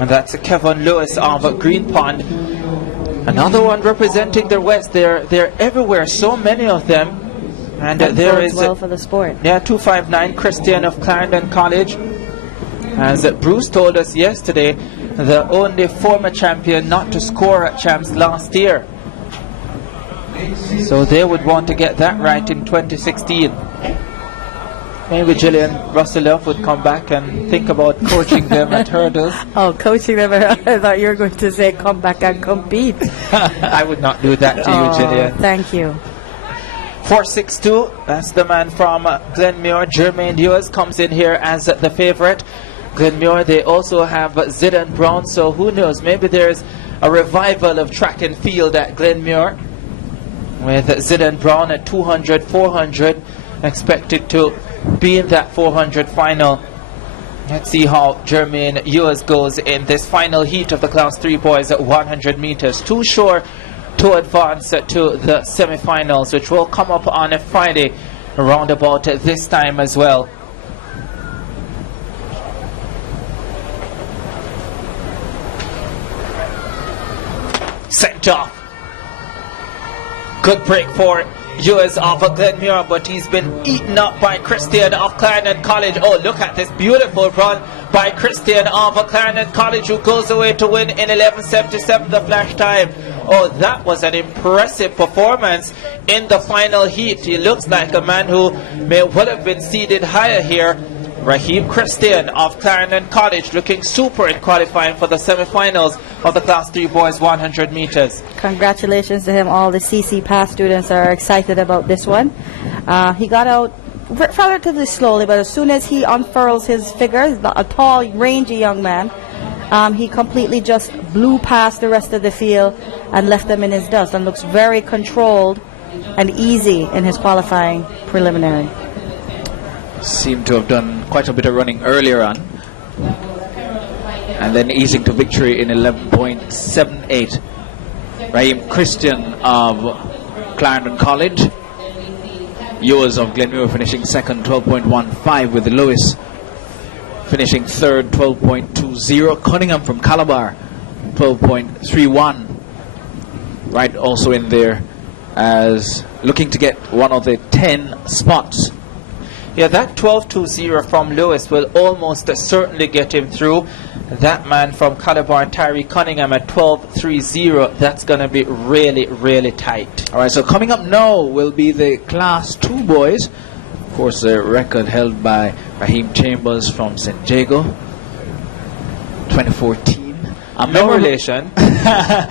and that's Kevin Lewis of Green Pond. Another one representing the West. They're everywhere, so many of them. And there is well for the sport. Yeah, 259 Christian of Clarendon College. As Bruce told us yesterday, the only former champion not to score at champs last year. So they would want to get that right in 2016. Maybe Gillian Russelloff would come back and think about coaching them at hurdles. Oh, coaching them! I thought you were going to say come back and compete. I would not do that to you, Gillian. Thank you. 462, that's the man from Glenmuir. Jermaine Ewers comes in here as the favorite. Glenmuir, they also have Zidane Brown, so who knows, maybe there's a revival of track and field at Glenmuir with Zidane Brown at 200, 400, expected to be in that 400 final. Let's see how Jermaine Ewers goes in this final heat of the Class 3 boys at 100 meters. Too short to advance to the semi-finals, which will come up on a Friday around about this time as well. Sent off. Good break for Ewers of Glenmuir, but he's been eaten up by Christian of Clarendon College. Oh, look at this beautiful run by Christian of Clarendon College, who goes away to win in 11.77 the flash time. Oh, that was an impressive performance in the final heat. He looks like a man who may well have been seeded higher here. Raheem Christian of Clarendon College looking super in qualifying for the semi-finals of the Class 3 boys 100 meters. Congratulations to him. All the CC Pass students are excited about this one. He got out relatively slowly, but as soon as he unfurls his figure, he's a tall, rangy young man, he completely just blew past the rest of the field and left them in his dust, and looks very controlled and easy in his qualifying preliminary. Seemed to have done quite a bit of running earlier on, and then easing to victory in 11.78. Raheem Christian of Clarendon College. Ewers of Glenmuir finishing second, 12.15, with Lewis finishing third, 12.20. Cunningham from Calabar, 12.31. Right also in there as looking to get one of the 10 spots. Yeah, that 12.20 from Lewis will almost certainly get him through. That man from Calabar, Tyree Cunningham, at 12.30, that's going to be really, really tight. All right, so coming up now will be the Class 2 boys. Of course, the record held by Raheem Chambers from St. Jago, 2014. No relation. A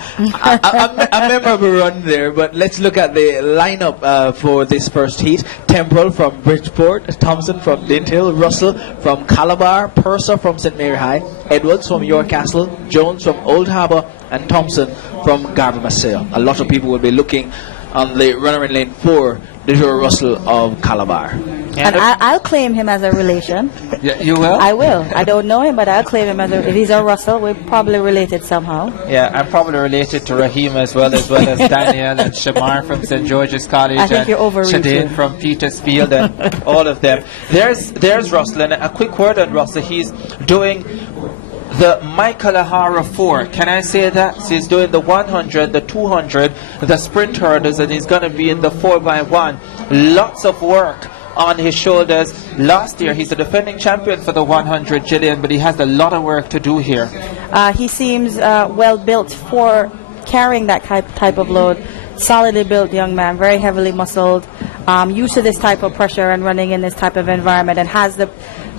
memorable run there, but let's look at the lineup for this first heat. Temple from Bridgeport, Thompson from Dinthill, Russell from Calabar, Purser from St. Mary High, Edwards from York Castle, Jones from Old Harbour, and Thompson from Garba-Maceo. A lot of people will be looking on the runner in lane 4, Dejour Russell of Calabar. And I'll claim him as a relation. Yeah, you will? I will. I don't know him, but I'll claim him as if he's a Russell, we're probably related somehow. Yeah, I'm probably related to Raheem as well as Daniel and Shamar from St. George's College. I think you're overreaching. Shadeen from Petersfield and all of them. There's Russell, and a quick word on Russell. He's doing the Michael O'Hara 4. Can I say that? So he's doing the 100, the 200, the sprint hurdles, and he's going to be in the 4x1. Lots of work on his shoulders. Last year, he's the defending champion for the 100, Gillian, but he has a lot of work to do here. He seems well built for carrying that type of load. Solidly built young man, very heavily muscled, used to this type of pressure and running in this type of environment, and has the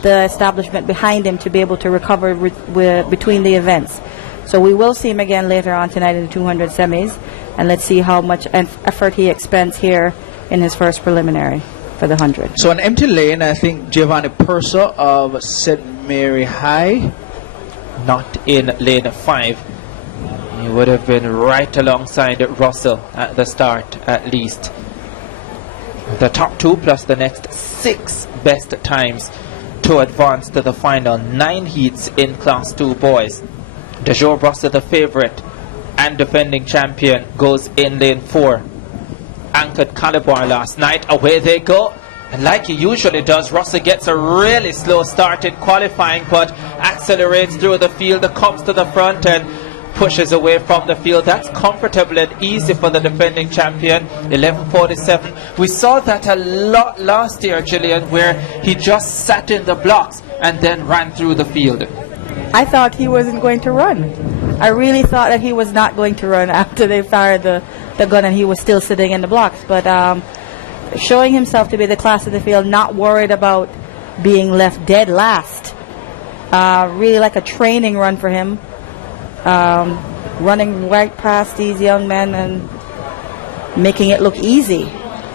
establishment behind him to be able to recover between the events. So we will see him again later on tonight in the 200 semis, and let's see how much effort he expends here in his first preliminary for the 100. So an empty lane, I think Giovanni Purser of St. Mary High. Not in lane 5. He would have been right alongside Russell at the start, at least. The top 2 plus the next 6 best times to advance to the final. 9 heats in Class 2 boys. Dejour Russell, the favourite and defending champion, goes in lane 4. Anchored Calabar last night. Away they go. And like he usually does, Russell gets a really slow start in qualifying, but accelerates through the field, comes to the front and pushes away from the field. That's comfortable and easy for the defending champion. 11:47. We saw that a lot last year, Gillian, where he just sat in the blocks and then ran through the field. I thought he wasn't going to run. I really thought that he was not going to run after they fired the gun and he was still sitting in the blocks. But showing himself to be the class of the field, not worried about being left dead last. Really like a training run for him. Running right past these young men and making it look easy.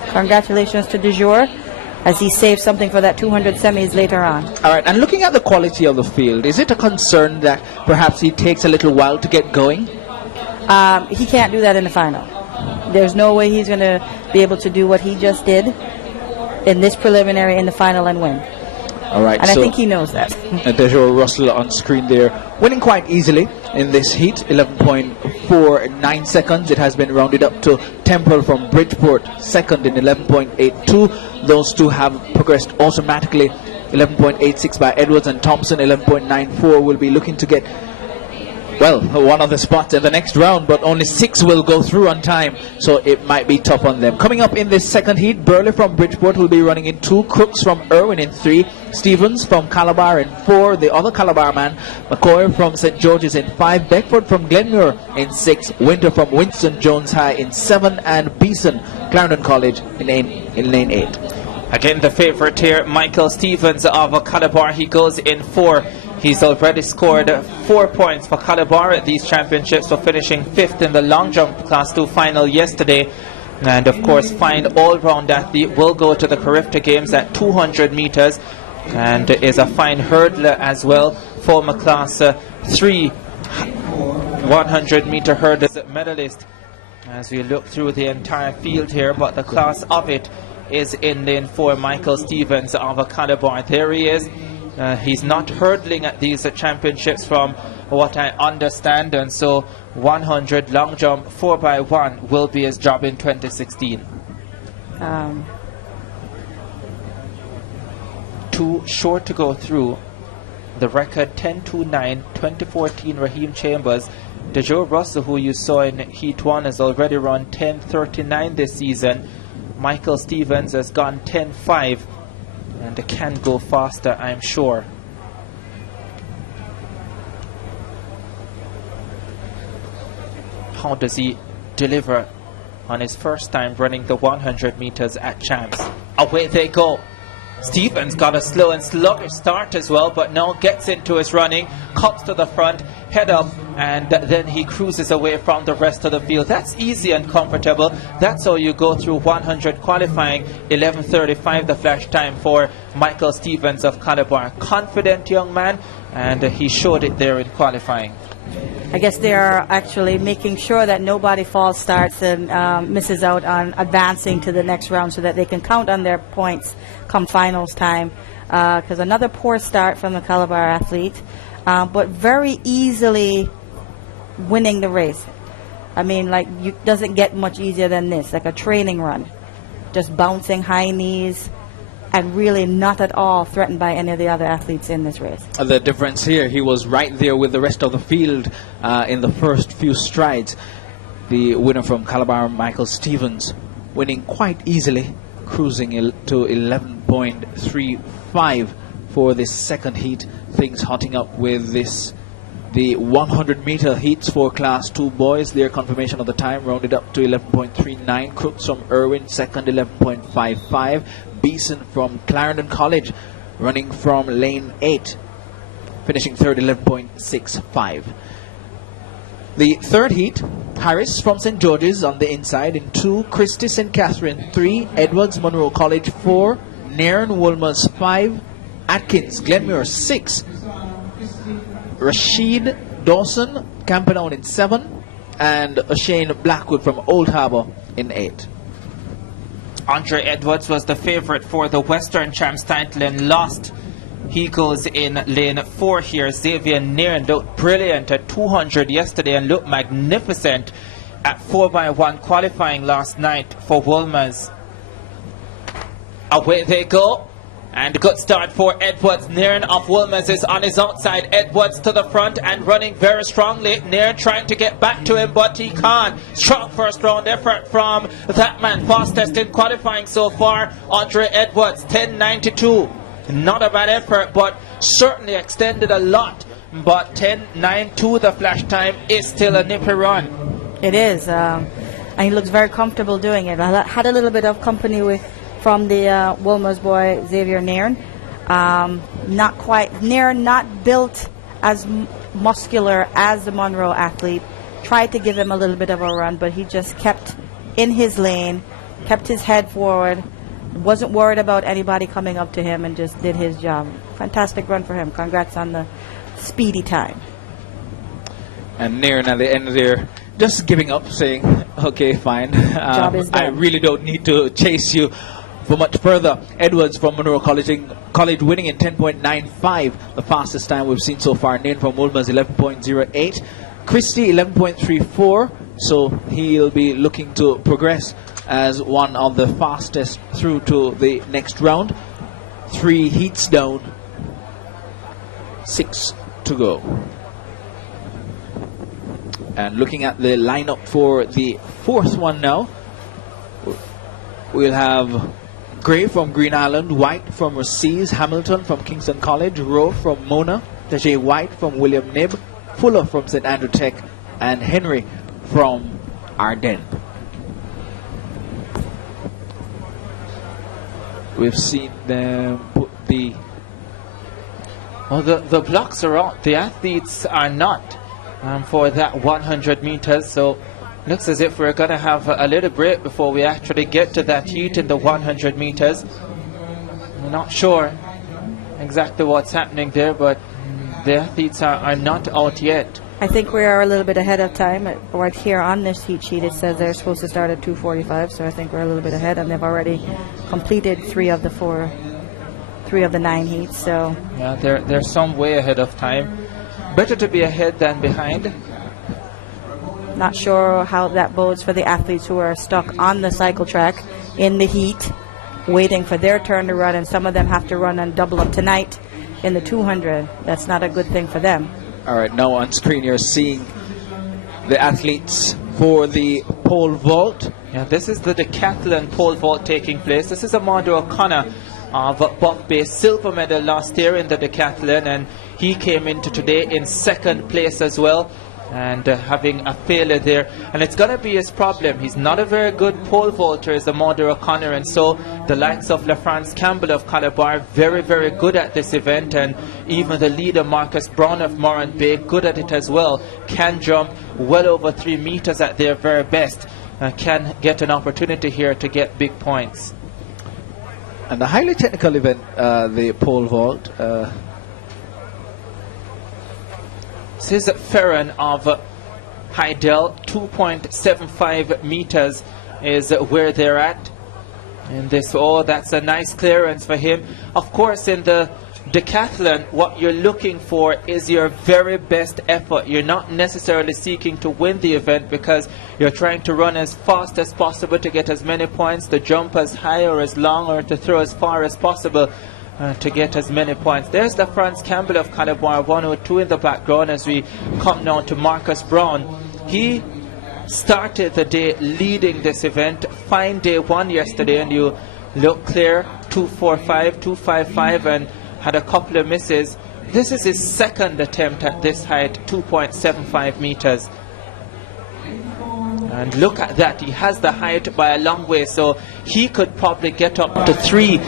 Congratulations to Dejour as he saves something for that 200 semis later on. All right, and looking at the quality of the field, is it a concern that perhaps he takes a little while to get going? He can't do that in the final. There's no way he's going to be able to do what he just did in this preliminary in the final and win. All right, and so I think he knows that. Dejour Russell on screen there, winning quite easily in this heat, 11.49 seconds. It has been rounded up to Temple from Bridgeport, second in 11.82. Those two have progressed automatically. 11.86 by Edwards and Thompson. 11.94 will be looking to get, well, one of the spots in the next round, but only 6 will go through on time, so it might be tough on them. Coming up in this second heat, Burley from Bridgeport will be running in 2, Crooks from Irwin in 3, Stevens from Calabar in 4, the other Calabar man, McCoy from St. George's in 5, Beckford from Glenmuir in 6, Winter from Winston Jones High in 7, and Beeson, Clarendon College in lane 8. Again, the favourite here, Michael Stevens of Calabar, he goes in 4. He's already scored 4 points for Calabar at these championships for finishing 5th in the long jump Class 2 final yesterday. And of course, fine all-round athlete, will go to the Carifta Games at 200 metres and is a fine hurdler as well, former Class 3 100 metre hurdles medalist. As we look through the entire field here, but the class of it is in lane 4, Michael Stevens of Calabar. There he is. He's not hurdling at these championships from what I understand, and so 100 long jump 4x1 will be his job in 2016. Too short to go through. The record 10.29, 2014 Raheem Chambers. Dejour Russell, who you saw in Heat 1, has already run 10.39 this season. Michael Stevens has gone 10.5. And they can go faster, I'm sure. How does he deliver on his first time running the 100 meters at Champs? Away they go. Stevens got a slow and sluggish start as well, but now gets into his running, comes to the front, head up, and then he cruises away from the rest of the field. That's easy and comfortable. That's how you go through 100 qualifying. 11:35 the flash time for Michael Stevens of Calabar. Confident young man, and he showed it there in qualifying. I guess they are actually making sure that nobody false starts and misses out on advancing to the next round so that they can count on their points come finals time. Because another poor start from the Calabar athlete, but very easily winning the race. I mean, like, it doesn't get much easier than this, like a training run. Just bouncing high knees and really not at all threatened by any of the other athletes in this race. The difference here, he was right there with the rest of the field in the first few strides. The winner from Calabar, Michael Stevens, winning quite easily, cruising to 11.35 for this second heat. Things hotting up with this. The 100-meter heats for Class 2 boys, their confirmation of the time rounded up to 11.39. Crooks from Irwin, second, 11.55. Beeson from Clarendon College, running from lane 8, finishing third, 11.65. The third heat, Harris from St. George's on the inside in 2, Christie St. Catherine 3, Edwards Monroe College 4, Nairn Wolmer's 5, Atkins Glenmuir 6, Rashid Dawson Camperdown in 7, and Shane Blackwood from Old Harbour in 8. Andre Edwards was the favorite for the Western Champs title and lost. He goes in lane 4 here. Xavier Nairn looked brilliant at 200 yesterday and looked magnificent at 4x1 qualifying last night for Wolmer's. Away they go. And good start for Edwards. Nairn of Wolmer's is on his outside. Edwards to the front and running very strongly. Nairn trying to get back to him, but he can't. Strong first round effort from that man. Fastest in qualifying so far, Andre Edwards, 10.92. Not a bad effort, but certainly extended a lot. But 10.92 the flash time is still a nippy run. It is, and he looks very comfortable doing it. I had a little bit of company from the Wolmer's boy, Xavier Nairn. Not quite. Nairn not built as muscular as the Monroe athlete. Tried to give him a little bit of a run, but he just kept in his lane, kept his head forward, wasn't worried about anybody coming up to him, and just did his job. Fantastic run for him. Congrats on the speedy time. And Nairn at the end there, just giving up, saying, okay, fine. Job is done. I really don't need to chase you for much further. Edwards from Monroe College winning in 10.95, the fastest time we've seen so far. Nairn from Wolmer's 11.08. Christie 11.34, so he'll be looking to progress as one of the fastest through to the next round. 3 heats down, 6 to go. And looking at the lineup for the fourth one now, we'll have Gray from Green Island, White from Rossies, Hamilton from Kingston College, Rowe from Mona, Tajay White from William Knibb, Fuller from St. Andrew Tech, and Henry from Ardennes. We've seen them put the blocks are out. The athletes are not for that 100 meters. So looks as if we're going to have a little break before we actually get to that heat in the 100 meters. We're not sure exactly what's happening there, but the athletes are not out yet. I think we are a little bit ahead of time. Right here on this heat sheet, it says they're supposed to start at 2:45, so I think we're a little bit ahead, and they've already completed 3 of the 9 heats. So yeah, they're some way ahead of time. Better to be ahead than behind. Not sure how that bodes for the athletes who are stuck on the cycle track in the heat, waiting for their turn to run, and some of them have to run and double up tonight in the 200. That's not a good thing for them. All right, now on screen you're seeing the athletes for the pole vault. Yeah, this is the decathlon pole vault taking place. This is Amado O'Connor of Buff Bay, silver medal last year in the decathlon, and he came into today in second place as well. and having a failure there, and it's going to be his problem. He's not a very good pole vaulter as Amanda O'Connor, and so the likes of LaFrance Campbell of Calabar, very, very good at this event, and even the leader Marcus Brown of Moran Bay, good at it as well, can jump well over 3 meters at their very best, can get an opportunity here to get big points. And the highly technical event, the pole vault. This is Ferran of Heidel, 2.75 meters is where they're at. And this, oh, that's a nice clearance for him. Of course, in the decathlon, what you're looking for is your very best effort. You're not necessarily seeking to win the event because you're trying to run as fast as possible to get as many points, to jump as high or as long, or to throw as far as possible to get as many points. There's the Franz Campbell of Calabar, 102 in the background as we come now to Marcus Brown. He started the day leading this event. Fine day one yesterday, and you look clear, 245, 255, and had a couple of misses. This is his second attempt at this height, 2.75 meters. And look at that, he has the height by a long way, so he could probably get up to 3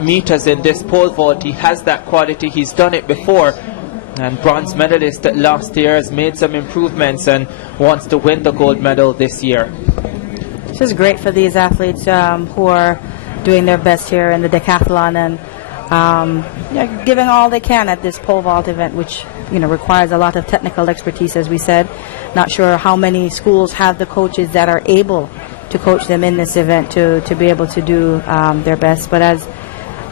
meters in this pole vault. He has that quality, he's done it before. And bronze medalist last year has made some improvements and wants to win the gold medal this year. This is great for these athletes who are doing their best here in the decathlon and giving all they can at this pole vault event, which requires a lot of technical expertise, as we said. Not sure how many schools have the coaches that are able to coach them in this event to be able to do their best. But as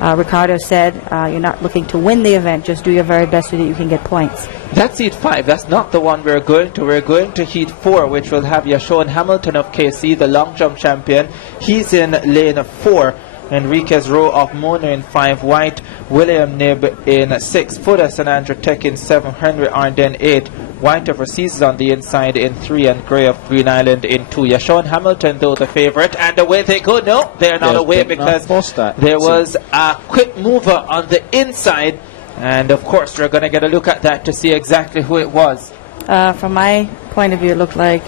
Ricardo said, you're not looking to win the event, just do your very best so that you can get points. That's heat 5, that's not the one we're going to. We're going to heat 4, which will have Yashon Hamilton of KC, the long jump champion. He's in lane 4. Enriquez Rowe of Mona in 5, White, William Nib in 6, Fuda St Andrew Tech in 7, Henry Arden 8, White of Receivers on the inside in 3, and Gray of Green Island in 2. Yashon Hamilton, though, the favourite, and away they go. No, they're not away because there was a quick mover on the inside, and of course we're going to get a look at that to see exactly who it was. From my point of view, it looked like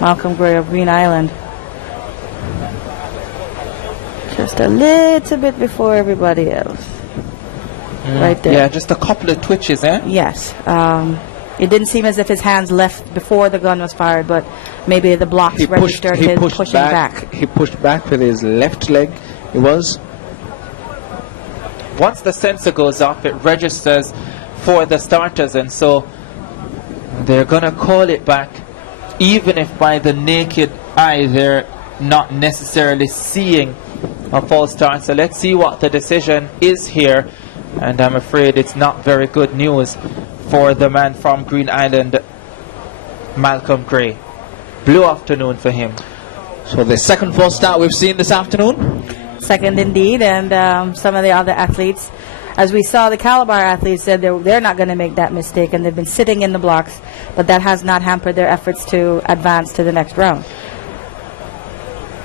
Malcolm Gray of Green Island. Just a little bit before everybody else. Right there. Yeah, just a couple of twitches, eh? Yes. It didn't seem as if his hands left before the gun was fired, but maybe the blocks registered his pushing back. He pushed back with his left leg. It was. Once the sensor goes off, it registers for the starters, and so they're going to call it back, even if by the naked eye they're not necessarily seeing a false start. So let's see what the decision is here, and I'm afraid it's not very good news for the man from Green Island, Malcolm Gray. Blue afternoon for him. So the second false start we've seen this afternoon. Second indeed, and some of the other athletes, as we saw, the Calabar athletes said they're not going to make that mistake, and they've been sitting in the blocks, but that has not hampered their efforts to advance to the next round.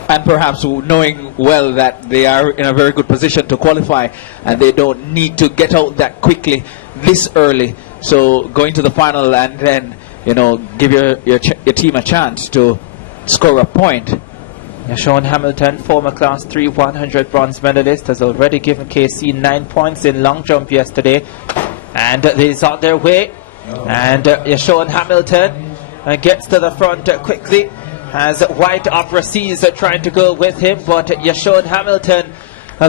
And perhaps knowing well that they are in a very good position to qualify and they don't need to get out that quickly this early. So going to the final and then, give your team a chance to score a point. Yashon Hamilton, former Class 3 100 bronze medalist, has already given KC 9 points in long jump yesterday. And he's on their way. And Yashon Hamilton gets to the front quickly, as White Opera Seas are trying to go with him, but Yashon Hamilton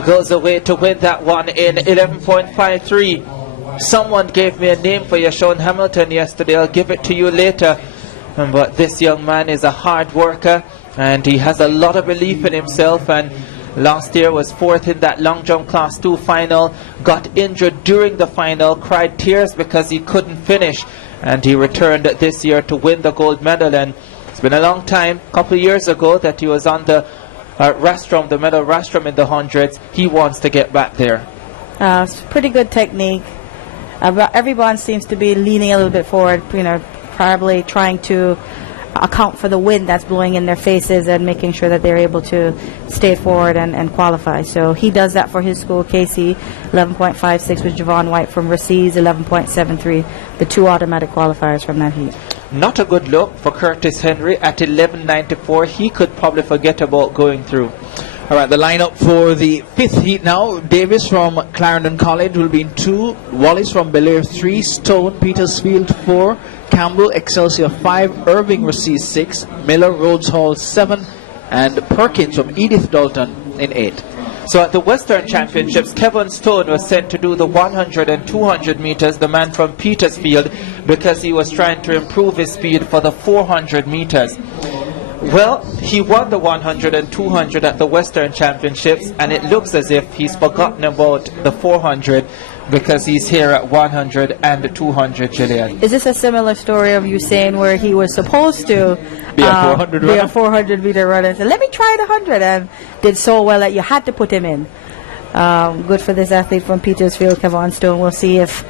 goes away to win that one in 11.53. Someone gave me a name for Yashon Hamilton yesterday. I'll give it to you later. But this young man is a hard worker, and he has a lot of belief in himself, and last year was 4th in that long jump Class 2 final, got injured during the final, cried tears because he couldn't finish, and he returned this year to win the gold medal. And it's been a long time, a couple of years ago, that he was on the rostrum, the medal rostrum in the hundreds. He wants to get back there. It's pretty good technique. Everyone seems to be leaning a little bit forward, probably trying to account for the wind that's blowing in their faces and making sure that they're able to stay forward and qualify. So he does that for his school, KC, 11.56 with Javon White from Receivers, 11.73, the 2 automatic qualifiers from that heat. Not a good look for Curtis Henry at 11.94. He could probably forget about going through. All right, the lineup for the fifth heat now. Davis from Clarendon College will be in 2. Wallace from Belair 3. Stone, Petersfield 4. Campbell, Excelsior 5. Irving receives 6. Miller, Rhodes Hall 7. And Perkins from Edith Dalton in 8. So at the Western Championships, Kevin Stone was sent to do the 100 and 200 meters, the man from Petersfield, because he was trying to improve his speed for the 400 meters. Well, he won the 100 and 200 at the Western Championships, and it looks as if he's forgotten about the 400 because he's here at 100 and the 200, Gillian. Is this a similar story of Usain where he was supposed to be a 400 meter runner and said, let me try the 100, and did so well that you had to put him in? Good for this athlete from Petersfield, Kevon Stone. We'll see if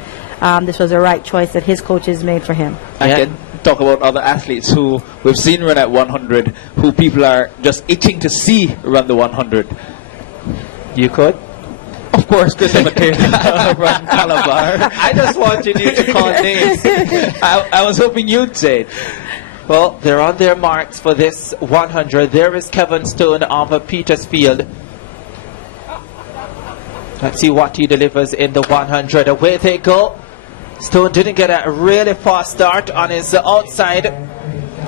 this was the right choice that his coaches made for him. I can talk about other athletes who we've seen run at 100, who people are just itching to see run the 100. You could? Of course, Chris Matera from Calabar. I just wanted you to call names. I was hoping you'd say it. Well, they're on their marks for this 100. There is Kevin Stone of Petersfield. Let's see what he delivers in the 100. Away they go. Stone didn't get a really fast start on his outside.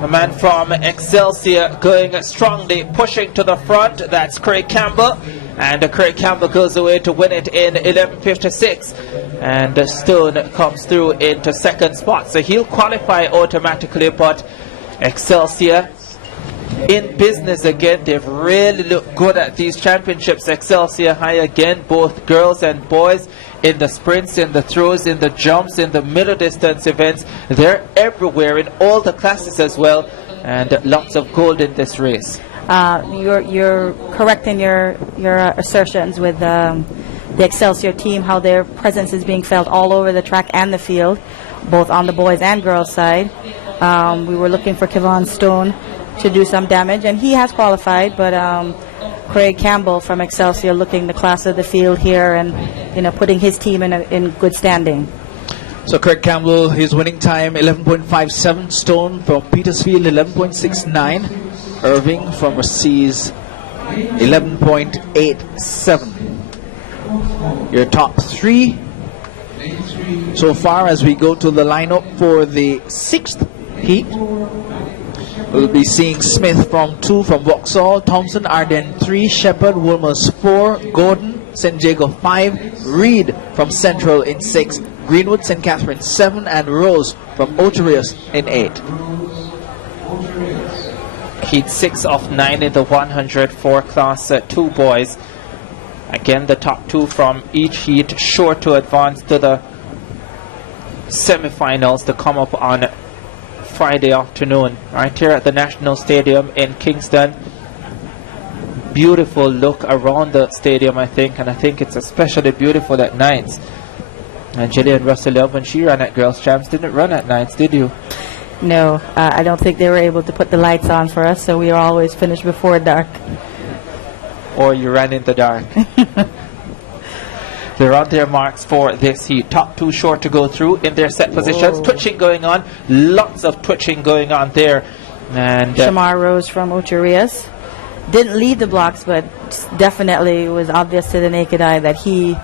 A man from Excelsior going strongly, pushing to the front. That's Craig Campbell. And Craig Campbell goes away to win it in 11.56. And Stone comes through into second spot. So he'll qualify automatically, but Excelsior in business again. They've really looked good at these championships. Excelsior High again, both girls and boys, in the sprints, in the throws, in the jumps, in the middle distance events. They're everywhere in all the classes as well, and lots of gold in this race. You're correct in your assertions with the Excelsior team, how their presence is being felt all over the track and the field, both on the boys and girls side. We were looking for Kevon Stone to do some damage, and he has qualified, but Craig Campbell from Excelsior looking the class of the field here and putting his team in good standing. So Craig Campbell, his winning time 11.57. Stone from Petersfield 11.69. Irving from Receives 11.87. Your top 3 so far as we go to the lineup for the 6th heat. We'll be seeing Smith from 2 from Vauxhall, Thompson Arden 3, Shepherd Wolmers 4, Gordon St. Jago 5, Reed from Central in 6, Greenwood St. Catherine 7, and Rose from Ocherius in 8. Heat 6 of 9 in the 100 for class 2 boys. Again, the top 2 from each heat sure to advance to the semi-finals to come up on Friday afternoon, right here at the National Stadium in Kingston. Beautiful look around the stadium, I think, and I think it's especially beautiful at nights. And Gillian Russell, when she ran at Girls Champs, didn't run at nights, did you? No, I don't think they were able to put the lights on for us, so we were always finished before dark. Or you ran in the dark. They're on their marks for this heat. Top 2 short to go through in their set positions. Twitching going on. Lots of twitching going on there. And Shamar Rose from Ocherius didn't lead the blocks, but definitely was obvious to the naked eye that he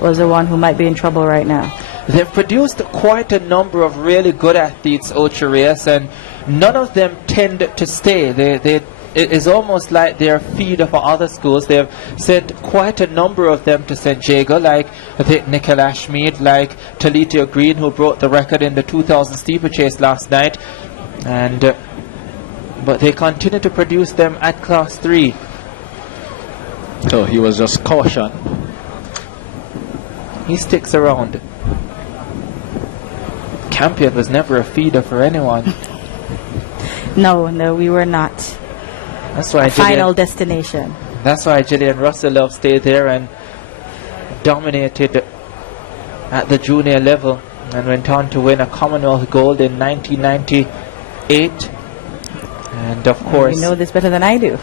was the one who might be in trouble right now. They've produced quite a number of really good athletes, Ocherius, and none of them tend to stay. It is almost like they're feeder for other schools. They've sent quite a number of them to St. Jago, like I think Nicole Ashmead, like Talita Green, who broke the record in the 2000 steeplechase last night. And but they continue to produce them at class 3. So he was just cautioned. He sticks around. Campion was never a feeder for anyone. No, we were not. That's why final destination. That's why Gillian Russell stayed there and dominated at the junior level and went on to win a Commonwealth gold in 1998. And of course, you know this better than I do.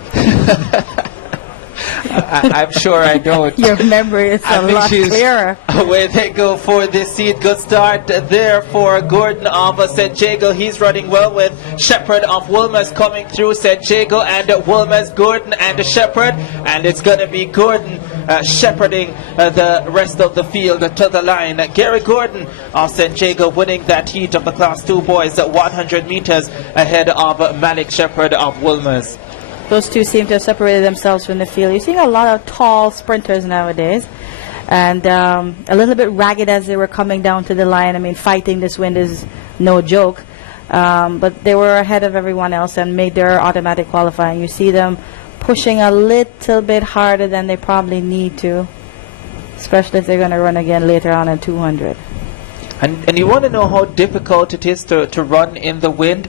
I'm sure I don't. Your memory is a lot clearer. Away they go for this seat. Good start there for Gordon of St. Jago. He's running well with Shepherd of Wilmers coming through. St. Jago and Wilmers, Gordon and Shepherd. And it's going to be Gordon shepherding the rest of the field to the line. Gary Gordon of St. Jago winning that heat of the Class 2 boys at 100 meters ahead of Malik Shepherd of Wilmers. Those two seem to have separated themselves from the field. You're seeing a lot of tall sprinters nowadays, and a little bit ragged as they were coming down to the line. I mean, fighting this wind is no joke, but they were ahead of everyone else and made their automatic qualifying. You see them pushing a little bit harder than they probably need to, especially if they're going to run again later on at 200. And you want to know how difficult it is to run in the wind?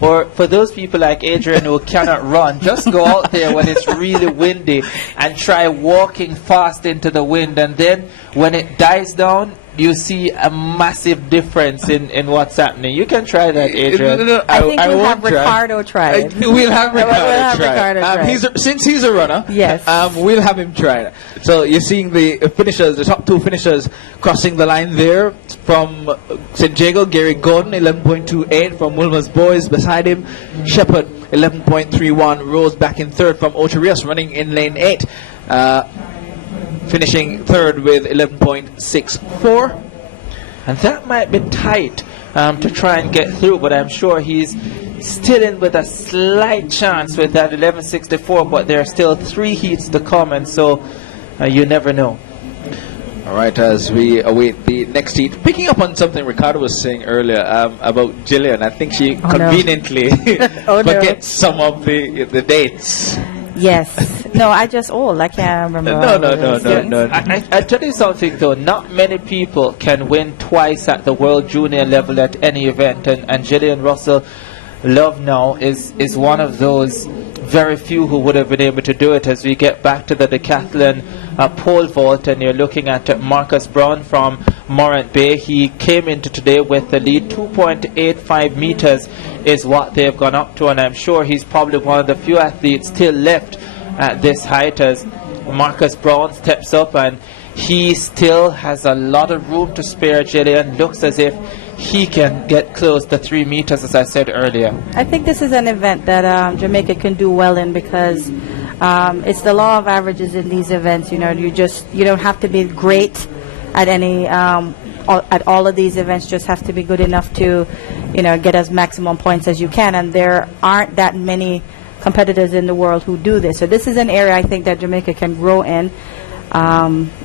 Or for those people like Adrian who cannot run, just go out there when it's really windy and try walking fast into the wind. And then when it dies down, you see a massive difference in what's happening. You can try that, Adrian. I think we'll have Ricardo try it. We'll have Ricardo try it. Since he's a runner, yes, we'll have him try it. So you're seeing the finishers, the top two finishers crossing the line there. From St. Jago, Gary Gordon, 11.28 from Wilmers Boys. Beside him, Shepherd, 11.31. Rose back in third from Ocherias, running in lane 8. Finishing third with 11.64. And that might be tight to try and get through, but I'm sure he's still in with a slight chance with that 11.64, but there are still 3 heats to come, and so you never know. All right, as we await the next heat, picking up on something Ricardo was saying earlier about Gillian, I think she conveniently forgets some of the dates. Yes. No, I just old. I can't remember. No. I tell you something though. Not many people can win twice at the World Junior level at any event, and Gillian Russell Love now is one of those very few who would have been able to do it. As we get back to the decathlon pole vault, and you're looking at Marcus Brown from Morant Bay. He came into today with the lead. 2.85 meters is what they've gone up to, and I'm sure he's probably one of the few athletes still left at this height as Marcus Brown steps up, and he still has a lot of room to spare. Gillian looks as if he can get close to 3 meters, as I said earlier. I think this is an event that Jamaica can do well in, because it's the law of averages in these events. You know, you don't have to be great at any at all of these events. Just have to be good enough to, get as maximum points as you can. And there aren't that many competitors in the world who do this. So this is an area I think that Jamaica can grow in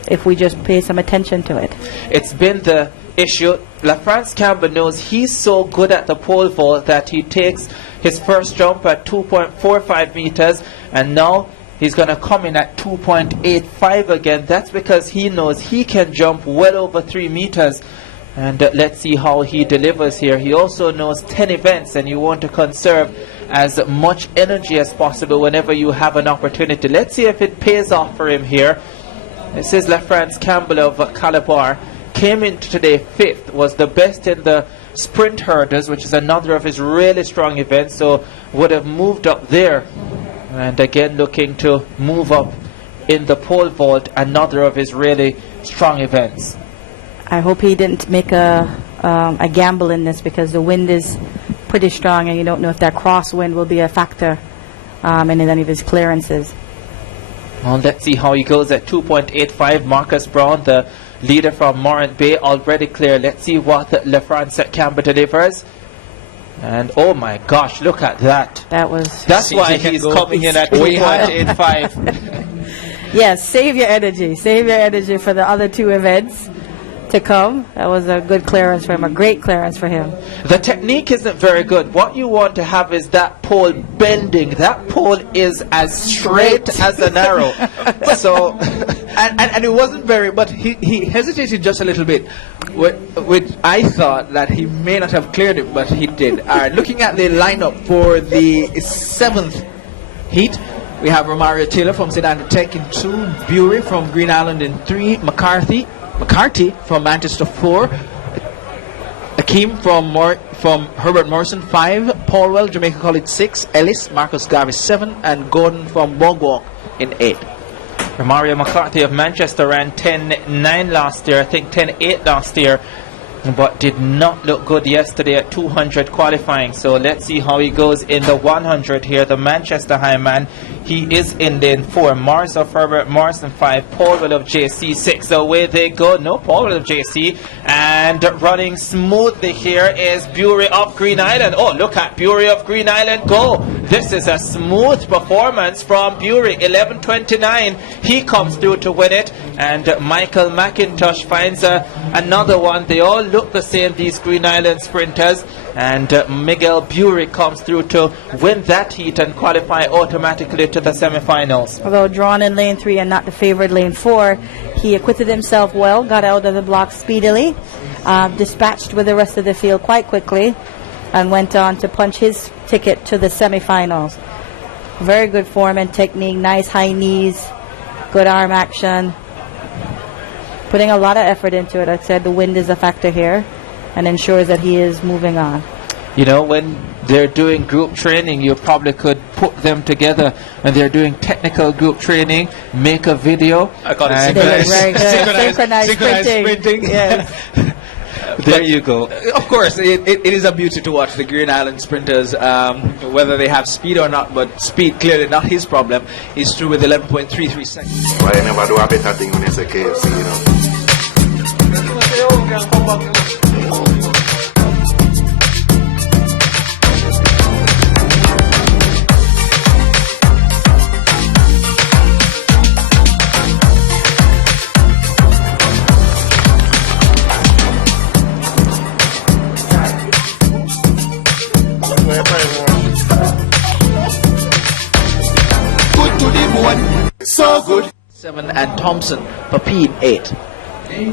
if we just pay some attention to it. It's been the issue. LaFrance Campbell knows he's so good at the pole vault that he takes his first jump at 2.45 meters, and now he's going to come in at 2.85 again. That's because he knows he can jump well over 3 meters. And let's see how he delivers here. He also knows 10 events, and you want to conserve as much energy as possible whenever you have an opportunity. Let's see if it pays off for him here. This is LaFrance Campbell of Calabar. Came into today 5th, was the best in the sprint hurdles, which is another of his really strong events, so would have moved up there. And again looking to move up in the pole vault, another of his really strong events. I hope he didn't make a gamble in this, because the wind is pretty strong, and you don't know if that crosswind will be a factor in any of his clearances. Well, let's see how he goes at 2.85. Marcus Brown, the leader from Morant Bay, already clear. Let's see what LaFrance Campbell delivers. And oh my gosh, look at that. That's why he's coming in at 2.85. Yes, save your energy. Save your energy for the other 2 events to come. That was a good clearance for him, a great clearance for him. The technique isn't very good. What you want to have is that pole bending. That pole is as straight as an arrow. So, and it wasn't very, but he hesitated just a little bit, which I thought that he may not have cleared it, but he did. Looking at the lineup for the 7th heat, we have Romario Taylor from St. Andrew Tech in 2, Bury from Green Island in 3, McCarthy from Manchester 4, Akeem from Herbert Morrison 5, Paulwell, Jamaica College 6, Ellis, Marcus Garvey 7, and Gordon from Bogwalk in 8. Mario McCarthy of Manchester ran 10.9 last year, I think 10.8 last year, but did not look good yesterday at 200 qualifying. So let's see how he goes in the 100 here. The Manchester high man, he is in lane 4. Morris of Herbert, Morrison 5, Paul Will of JC 6. Away they go. No Paul Will of JC. And running smoothly here is Bury of Green Island. Oh, look at Bury of Green Island go. This is a smooth performance from Bury. 11.29. He comes through to win it. And Michael McIntosh finds another one. They all look the same, these Green Island sprinters. And Miguel Bury comes through to win that heat and qualify automatically to the semi-finals. Although drawn in lane 3 and not the favored lane 4, he acquitted himself well, got out of the block speedily, dispatched with the rest of the field quite quickly, and went on to punch his ticket to the semi-finals. Very good form and technique, nice high knees, good arm action, putting a lot of effort into it. I said the wind is a factor here and ensures that he is moving on. You know, when they're doing group training, you probably could put them together, and they're doing technical group training, make a video. I got it. They look very good. Synchronized sprinting. Yes. There you go. Of course, it is a beauty to watch the Green Island sprinters, whether they have speed or not, but speed clearly not his problem. He's through with 11.33 seconds. Well, I never do a better thing when it's a KFC, you know. So good. 7 and Thompson, Papine 8.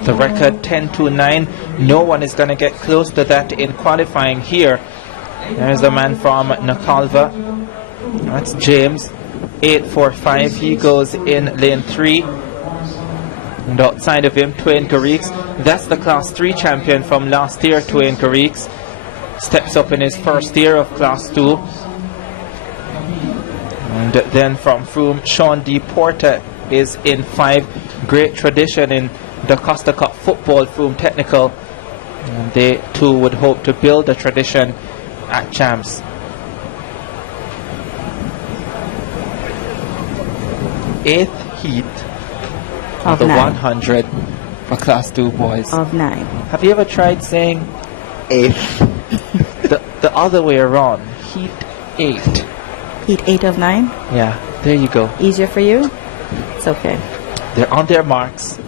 The record 10-9. No one is going to get close to that in qualifying here. There's the man from Nakalva. That's James. 8.45. He goes in lane 3. And outside of him, Twain Garrix. That's the Class 3 champion from last year, Twain Garrix. Steps up in his first year of Class 2. And then from Froome, Sean D. Porter is in 5. Great tradition in the Costa Cup football, Froome Technical. And they too would hope to build a tradition at Champs. 8th heat of the 100 for Class 2 boys. Of 9. Have you ever tried saying 8th? the other way around. Heat 8. Heat 8 of 9? Yeah, there you go. Easier for you? It's okay. They're on their marks,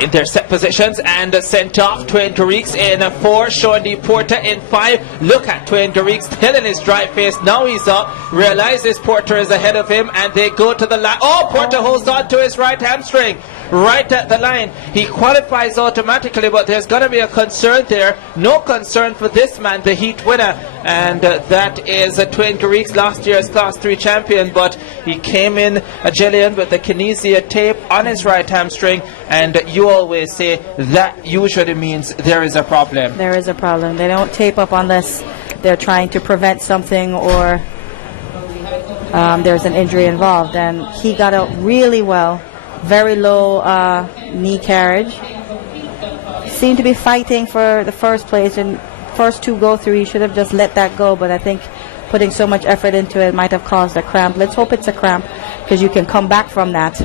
in their set positions, and sent off. Twain Garrix in 4, Sean D. Porter in 5. Look at Twain Garrix still in his dry face. Now he's up, realizes Porter is ahead of him, and they go to the line. Oh, Porter holds on to his right hamstring right at the line. He qualifies automatically, but there's going to be a concern there. No concern for this man, the heat winner, and that is Twain Garrix, last year's Class 3 champion, but he came in a Jillian with the kinesia tape on his right hamstring, and you always say that usually means there is a problem. There is a problem. They don't tape up unless they're trying to prevent something or there's an injury involved, and he got out really well. Very low knee carriage. Seemed to be fighting for the first place, and first 2 go through, he should have just let that go, but I think putting so much effort into it might have caused a cramp. Let's hope it's a cramp, because you can come back from that.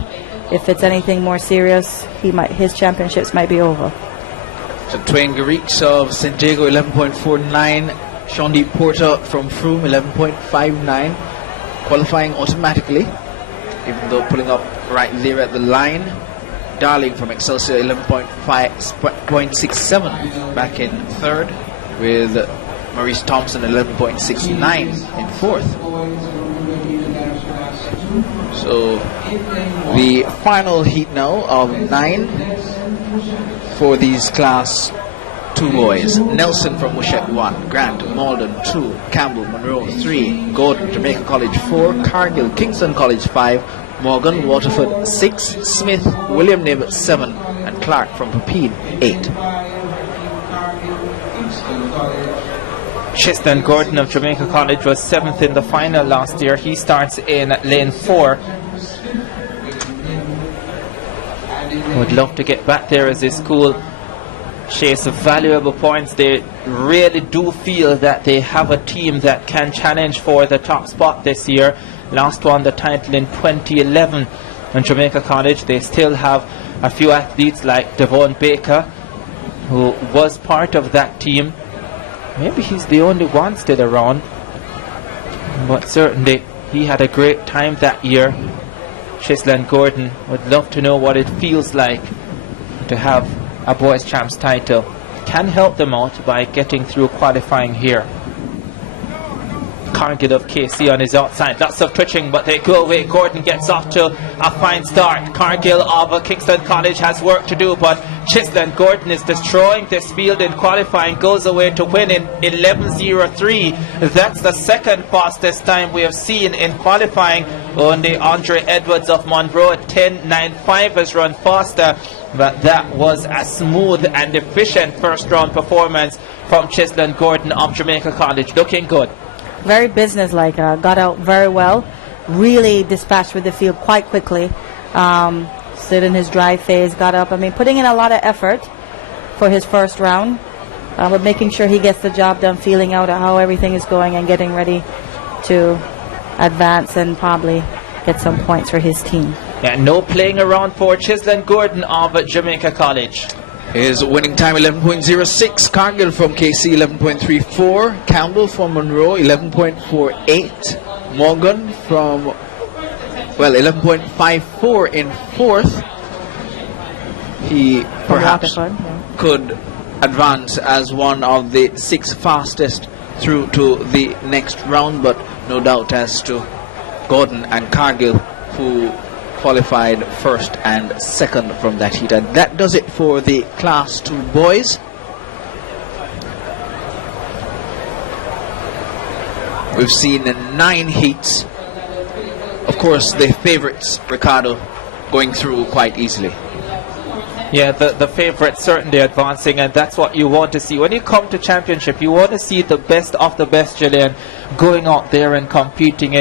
If it's anything more serious, his championships might be over. So Twain Garrix of St. Diego 11.49, Sean D. Porter from Froome 11.59, qualifying automatically, even though pulling up right there at the line. Darling from Excelsior 11.67 back in 3rd, with Maurice Thompson 11.69 in 4th. So the final heat now of 9 for these Class 2 boys. Nelson from Wushek 1, Grant, Malden 2, Campbell, Monroe 3, Gordon, Jamaica College 4, Cargill, Kingston College 5, Morgan, Waterford 6, Smith, William Nib 7, and Clark from Papine 8. Tristan Gordon of Jamaica College was 7th in the final last year. He starts in lane 4. would love to get back there as a school, chase valuable points. They really do feel that they have a team that can challenge for the top spot this year. Last won the title in 2011 in Jamaica College. They still have a few athletes like Devon Baker, who was part of that team. Maybe he's the only one still around, but certainly he had a great time that year. Chisland Gordon would love to know what it feels like to have a boys champs title. Can help them out by getting through qualifying here. Cargill of KC on his outside, lots of twitching, but they go away. Gordon gets off to a fine start. Cargill of Kingston College has work to do, but Chisland Gordon is destroying this field in qualifying, goes away to win in 11:03. That's the second fastest time we have seen in qualifying. Only Andre Edwards of Monroe at 10:95 has run faster, but that was a smooth and efficient first round performance from Chisland Gordon of Jamaica College. Looking good. Very businesslike, got out very well, really dispatched with the field quite quickly. Stood in his drive phase, got up. I mean, putting in a lot of effort for his first round, but making sure he gets the job done, feeling out how everything is going and getting ready to advance and probably get some points for his team. Yeah, no playing around for Chisland Gordon of Jamaica College. His winning time 11.06. Cargill from KC 11.34. Campbell from Monroe 11.48. Morgan from 11.54 in fourth. He perhaps could advance as one of the 6 fastest through to the next round, but no doubt as to Gordon and Cargill, who qualified first and second from that heat. And that does it for the Class 2 boys. We've seen 9 heats. Of course, the favorites, Ricardo, going through quite easily. Yeah, the favourites certainly advancing, and that's what you want to see. When you come to championship, you want to see the best of the best, Gillian, going out there and competing.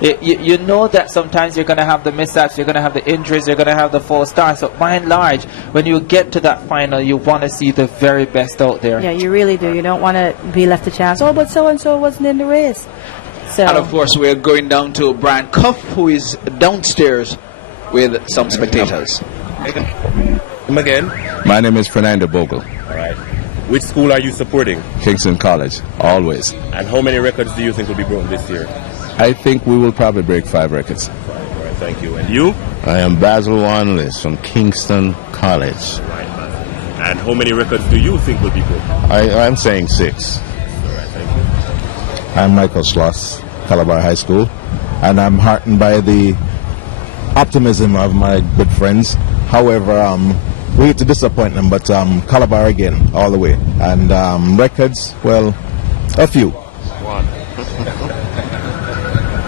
You know that sometimes you're going to have the mishaps, you're going to have the injuries, you're going to have the false starts. So by and large, when you get to that final, you want to see the very best out there. Yeah, you really do. You don't want to be left a chance. Oh, but so-and-so wasn't in the race. So. And of course, we're going down to Brian Cuff, who is downstairs with some spectators. Again? My name is Fernando Bogle. All right. Which school are you supporting? Kingston College, always. And how many records do you think will be broken this year? I think we will probably break 5 records. 5, all right, thank you. And you? I am Basil Wanless from Kingston College. All right, and how many records do you think will be broken? I'm saying 6. All right, thank you. I'm Michael Schloss, Calabar High School, and I'm heartened by the optimism of my good friends. However, we hate to disappoint them, but Calabar again, all the way. And records, well, a few. One.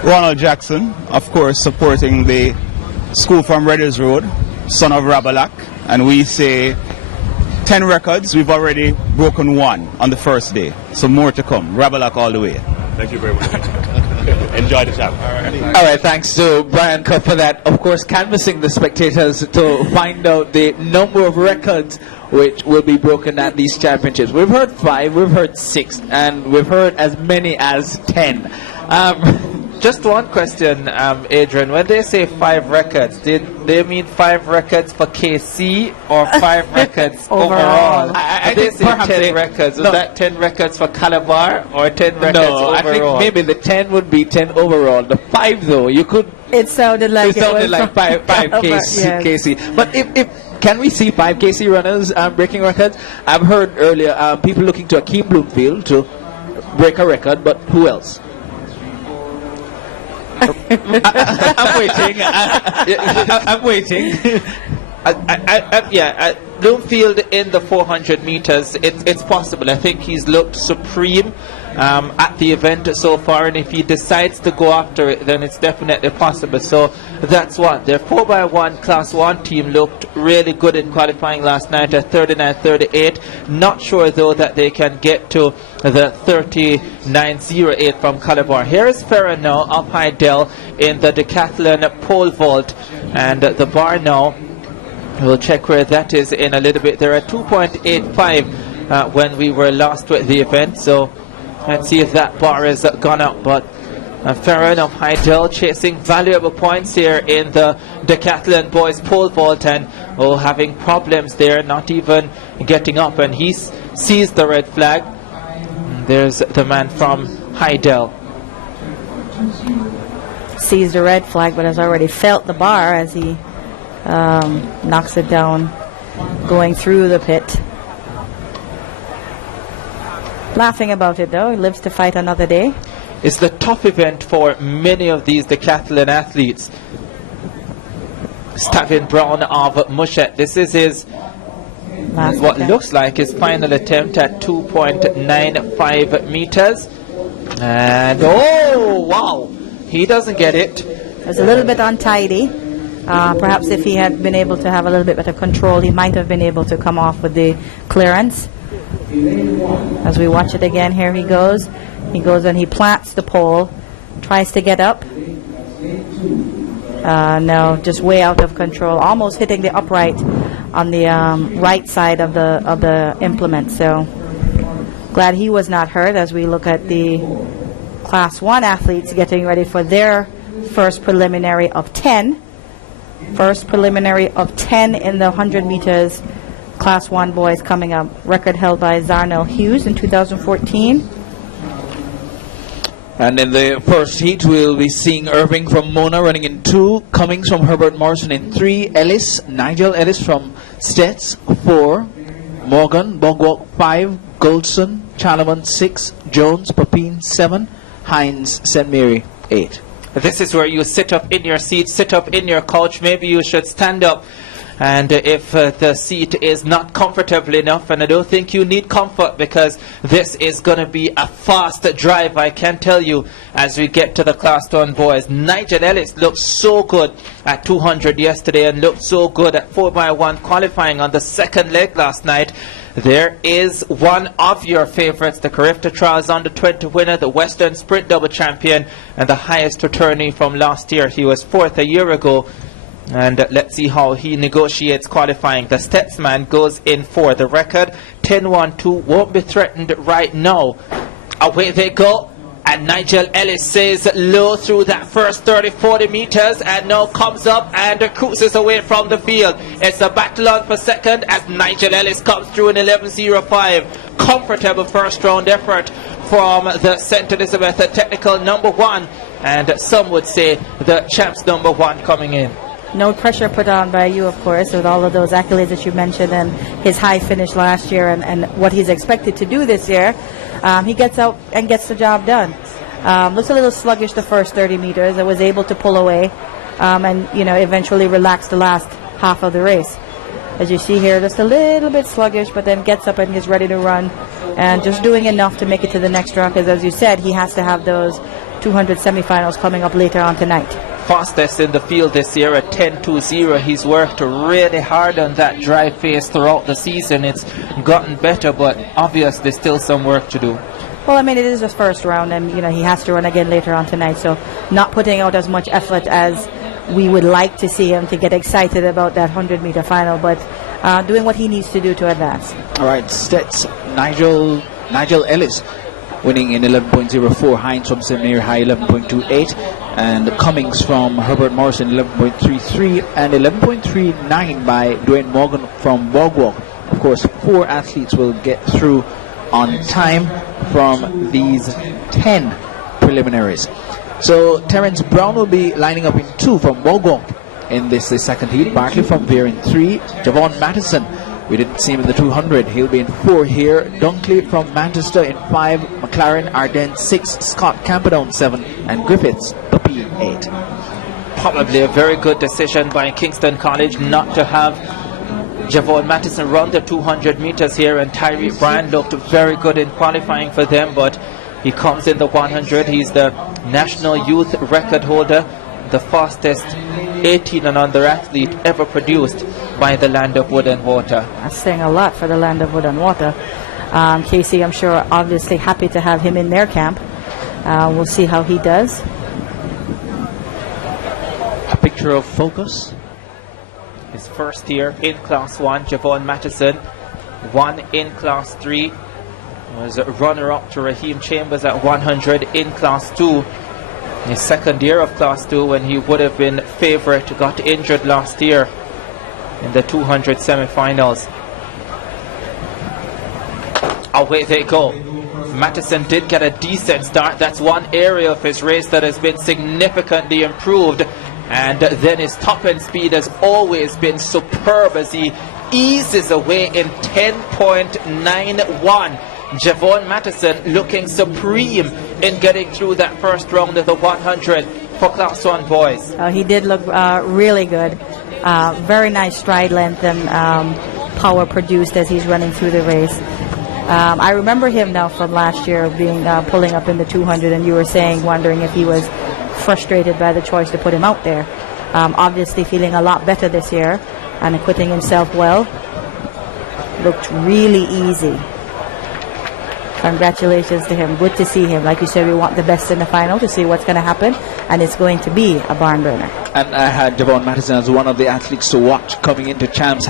Ronald Jackson, of course, supporting the school from Redders Road, son of Rabalak. And we say 10 records, we've already broken 1 on the first day. So more to come. Rabalak all the way. Thank you very much. Enjoy the show. All right, thanks to Brian Cuff for that. Of course, canvassing the spectators to find out the number of records which will be broken at these championships. We've heard 5, we've heard 6, and we've heard as many as 10. Just one question, Adrian. When they say 5 records, did they mean 5 records for KC or 5 records overall? I they think say perhaps 10 records. Was that 10 records for Calabar or 10 records overall? I think maybe the 10 would be 10 overall. The 5, though, you could... It sounded like 5 KC. Yes. KC. But if can we see 5 KC runners breaking records? I've heard earlier people looking to Akeem Bloomfield to break a record, but who else? I'm waiting. I'm waiting. Bloomfield in the 400 meters, it's possible. I think he's looked supreme at the event so far, and if he decides to go after it, then it's definitely possible. So that's what their 4x1 Class 1 team looked really good in qualifying last night at 39.38. Not sure though that they can get to the 39.08 from Calabar. Here is Farah now up high Dell in the decathlon pole vault, and the bar now We'll check where that is in a little bit. They're at 2.85 when we were last with the event. So let's see if that bar has gone up. But fair enough, Heidel chasing valuable points here in the decathlon boys pole vault, and having problems there, not even getting up, and he sees the red flag. There's the man from Heidel. Sees the red flag, but has already felt the bar as he knocks it down going through the pit. Laughing about it though, he lives to fight another day. It's the tough event for many of these decathlon athletes. Stavin Brown of Mushet, this is his what looks like his final attempt at 2.95 meters. And oh wow, he doesn't get it. It was a little bit untidy. Perhaps if he had been able to have a little bit better control, he might have been able to come off with the clearance. As we watch it again, here he goes. He goes and he plants the pole, tries to get up. No, just way out of control, almost hitting the upright on the right side of the implement. So glad he was not hurt as we look at the Class 1 athletes getting ready for their first preliminary of 10. First preliminary of 10 in the 100 meters Class 1 boys coming up. Record held by Zarnell Hughes in 2014. And in the first heat, we'll be seeing Irving from Mona running in 2, Cummings from Herbert Morrison in 3, Nigel Ellis from Stets 4, Morgan, Bogwalk 5, Goldson, Chalaman 6, Jones, Papine 7, Hines, St. Mary 8. This is where you sit up in your seat, sit up in your couch. Maybe you should stand up. And if the seat is not comfortable enough, and I don't think you need comfort, because this is going to be a fast drive, I can tell you, as we get to the Class 1 boys. Nigel Ellis looked so good at 200 yesterday and looked so good at 4x1 qualifying on the second leg last night. There is one of your favorites, the Carifta Trials Under 20 winner, the Western Sprint double champion, and the highest returnee from last year. He was 4th a year ago. And let's see how he negotiates qualifying. The Stetsman goes in 4. The record 10-1-2 won't be threatened right now. Away they go. And Nigel Ellis says low through that first 30-40 meters, and now comes up and cruises away from the field. It's a battle on for second as Nigel Ellis comes through in 11.05. Comfortable first round effort from the St. Elizabeth technical number 1, and some would say the champs number 1 coming in. No pressure put on by you, of course, with all of those accolades that you mentioned and his high finish last year and what he's expected to do this year. He gets out and gets the job done. Looks a little sluggish the first 30 meters. I was able to pull away and, eventually relax the last half of the race. As you see here, just a little bit sluggish, but then gets up and is ready to run and just doing enough to make it to the next round, because, as you said, he has to have those 200 semifinals coming up later on tonight. Fastest in the field this year at 10.20. He's worked really hard on that dry face throughout the season. It's gotten better, but obviously still some work to do. Well, I mean, it is his first round, and he has to run again later on tonight, so not putting out as much effort as we would like to see him to get excited about that 100-meter final, but doing what he needs to do to advance. All right, Stets, Nigel Ellis winning in 11.04, Hines from St. Mary High 11.28, and Cummings from Herbert Morrison 11.33, and 11.39 by Dwayne Morgan from Bogwalk. Of course, 4 athletes will get through on time from these 10 preliminaries. So Terence Brown will be lining up in 2 from Bogwalk in the second heat. Barkley from Veer in 3. Javon Mattison, we didn't see him in the 200. He'll be in 4 here. Dunkley from Manchester in 5. McLaren Ardennes 6. Scott Camperdown 7. And Griffiths, Papine 8. Probably a very good decision by Kingston College not to have Javon Mattison run the 200 meters here, and Tyree Bryan looked very good in qualifying for them, but he comes in the 100. He's the national youth record holder, the fastest 18 and under athlete ever produced by the Land of Wood and Water. That's saying a lot for the Land of Wood and Water. Casey, I'm sure, obviously happy to have him in their camp. We'll see how he does. A picture of focus. his first year in Class 1. Javon Matheson won in Class 3. Was a runner-up to Raheem Chambers at 100 in Class 2. His second year of Class 2 when he would have been favourite, got injured last year in the 200 semi-finals. Away they go. Matheson did get a decent start. That's one area of his race that has been significantly improved. And then his top end speed has always been superb as he eases away in 10.91. Javon Matheson looking supreme in getting through that first round of the 100 for Class 1 boys. He did look really good. Very nice stride length and power produced as he's running through the race. I remember him now from last year being pulling up in the 200, and you were wondering if he was frustrated by the choice to put him out there. Obviously feeling a lot better this year and acquitting himself well. Looked really easy. Congratulations to him. Good to see him. Like you said, we want the best in the final to see what's going to happen, and it's going to be a barn burner. And I had Javon Matheson as one of the athletes to watch coming into champs,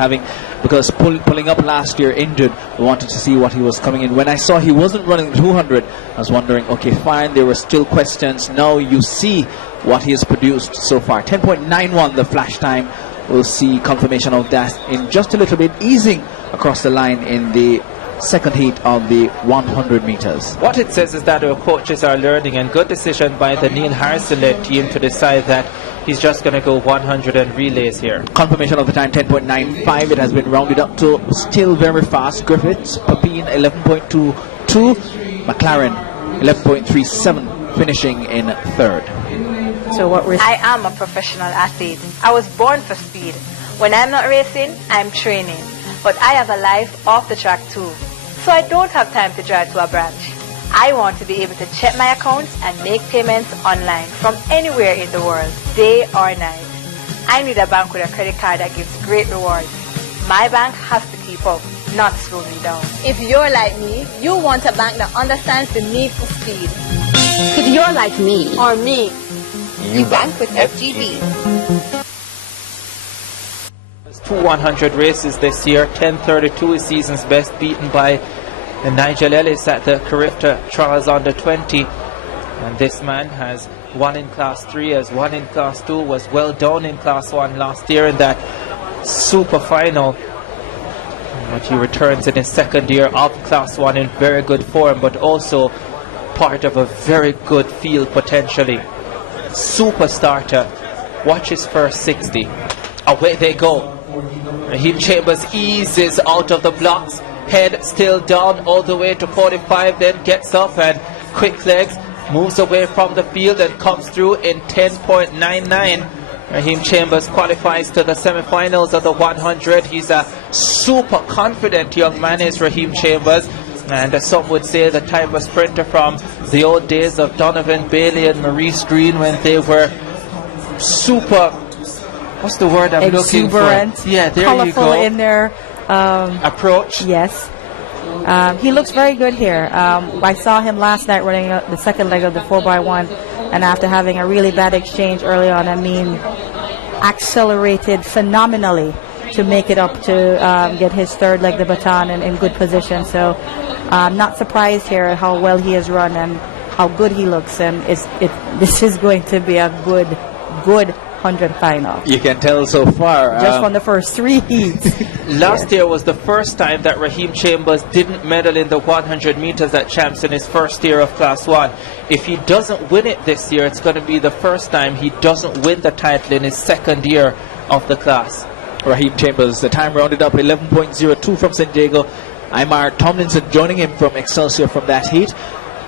because pulling up last year injured. I wanted to see what he was coming in. When I saw he wasn't running the 200, I was wondering, okay, fine, there were still questions. Now you see what he has produced so far. 10.91 the flash time. We'll see confirmation of that in just a little bit, easing across the line in the second heat of the 100 meters. What it says is that our coaches are learning, and good decision by the Neil Harrison-led team to decide that he's just going to go 100 and relays here. Confirmation of the time, 10.95. It has been rounded up to still very fast. Griffiths, Papine 11.22, McLaren 11.37, finishing in third. So I am a professional athlete. I was born for speed. When I'm not racing, I'm training. But I have a life off the track too. So I don't have time to drive to a branch. I want to be able to check my accounts and make payments online from anywhere in the world, day or night. I need a bank with a credit card that gives great rewards. My bank has to keep up, not slow me down. If you're like me, you want a bank that understands the need for speed. If you're like me, Or me, you bank with FGB. 2 100 races this year. 10:32 is season's best, beaten by Nigel Ellis at the Carifta Trials Under 20. And this man has won in Class 3, as won in Class 2, was well done in Class 1 last year in that super final. But he returns in his second year of Class 1 in very good form, but also part of a very good field potentially. Super starter. Watch his first 60. Away they go. Raheem Chambers eases out of the blocks, head still down all the way to 45, then gets up and quick legs, moves away from the field and comes through in 10.99. Raheem Chambers qualifies to the semi-finals of the 100. He's a super confident young man, is Raheem Chambers, and some would say the type of sprinter from the old days of Donovan Bailey and Maurice Green, when they were super, what's the word I'm looking for? Yeah, there colorful you go. In their approach. Yes. He looks very good here. I saw him last night running the second leg of the 4x1, and after having a really bad exchange early on, accelerated phenomenally to make it up to get his third leg, the baton, in good position. So I'm not surprised here at how well he has run and how good he looks, and this is going to be a good 100 final. You can tell so far. Just from the first 3 heats. Last year was the first time that Raheem Chambers didn't medal in the 100 meters at Champs in his first year of Class 1. If he doesn't win it this year, it's going to be the first time he doesn't win the title in his second year of the class. Raheem Chambers, the time rounded up 11.02 from San Diego. Imar Tomlinson joining him from Excelsior from that heat.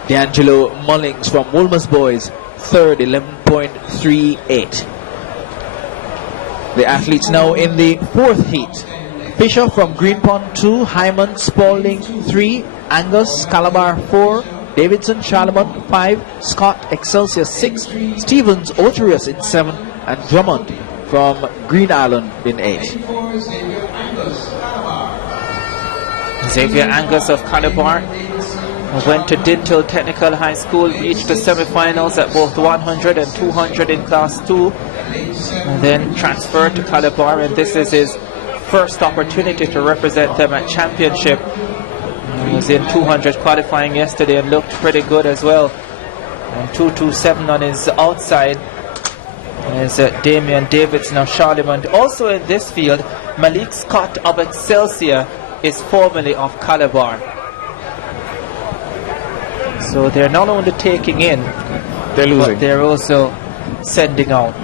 D'Angelo Mullings from Wolmer's Boys, third, 11.38. The athletes now in the fourth heat. Fisher from Greenpond 2, Hyman Spalding 3, Angus Calabar 4, Davidson Charlemont 5, Scott Excelsior 6, Stevens Oterius in 7, and Drummond from Green Island in 8. Xavier Angus of Calabar Went to Dintle Technical High School, reached the semifinals at both 100 and 200 in Class 2, and then transferred to Calabar, and this is his first opportunity to represent them at championship. He was in 200 qualifying yesterday and looked pretty good as well. And 227 on his outside is Damian Davidson of Charlemont. Also in this field, Malik Scott of Excelsior is formerly of Calabar. So they're not only taking in, they're losing, but they're also sending out.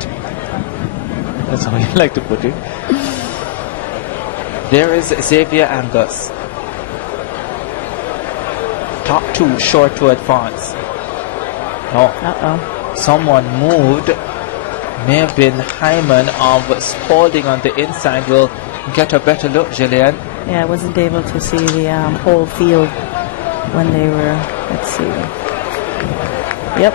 That's how you like to put it. There is Xavier Angus. Top 2 short to advance. Oh, someone moved. May have been Hyman of Spalding on the inside. We'll get a better look, Gillian. Yeah, I wasn't able to see the whole field when they were, let's see. Yep.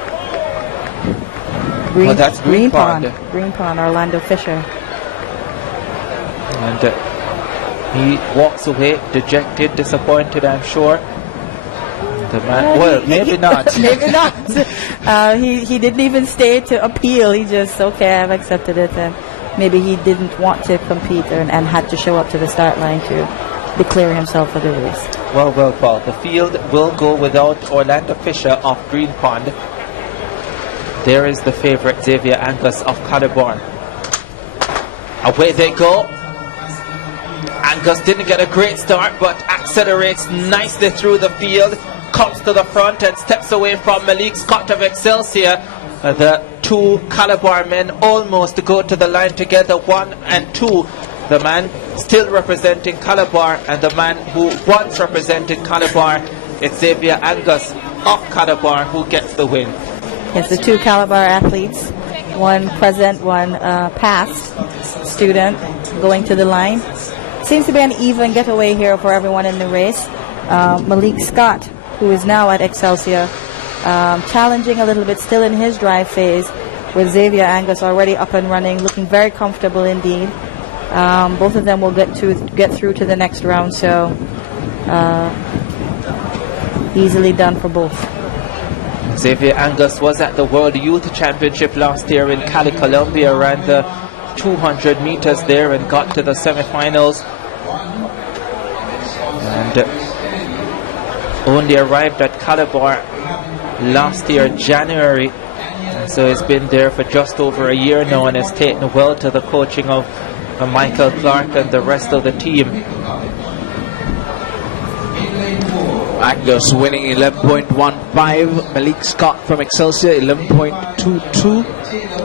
That's Green Pond. Green Pond, Orlando Fisher. And he walks away dejected, disappointed, I'm sure. The man, well, maybe not. Maybe not. He didn't even stay to appeal. He just, okay, I've accepted it. And maybe he didn't want to compete and had to show up to the start line to declare himself for the race. Well, Paul, the field will go without Orlando Fisher of Green Pond. There is the favorite, Xavier Angus of Calabar. Away they go. Angus didn't get a great start, but accelerates nicely through the field. Comes to the front and steps away from Malik Scott of Excelsior. The two Calabar men almost go to the line together, 1 and 2. The man still representing Calabar and the man who once represented Calabar, it's Xavier Angus of Calabar who gets the win. Yes, the two Calabar athletes, one present, one past student going to the line. Seems to be an even getaway here for everyone in the race. Malik Scott, who is now at Excelsior, challenging a little bit, still in his drive phase, with Xavier Angus already up and running, looking very comfortable indeed. Both of them will get through to the next round, so easily done for both. Xavier Angus was at the World Youth Championship last year in Cali, Colombia, ran the 200 meters there and got to the semifinals. And only arrived at Calabar last year, January. And so he's been there for just over a year now and has taken well to the coaching of Michael Clark and the rest of the team. Angus winning 11.15. Malik Scott from Excelsior 11.22.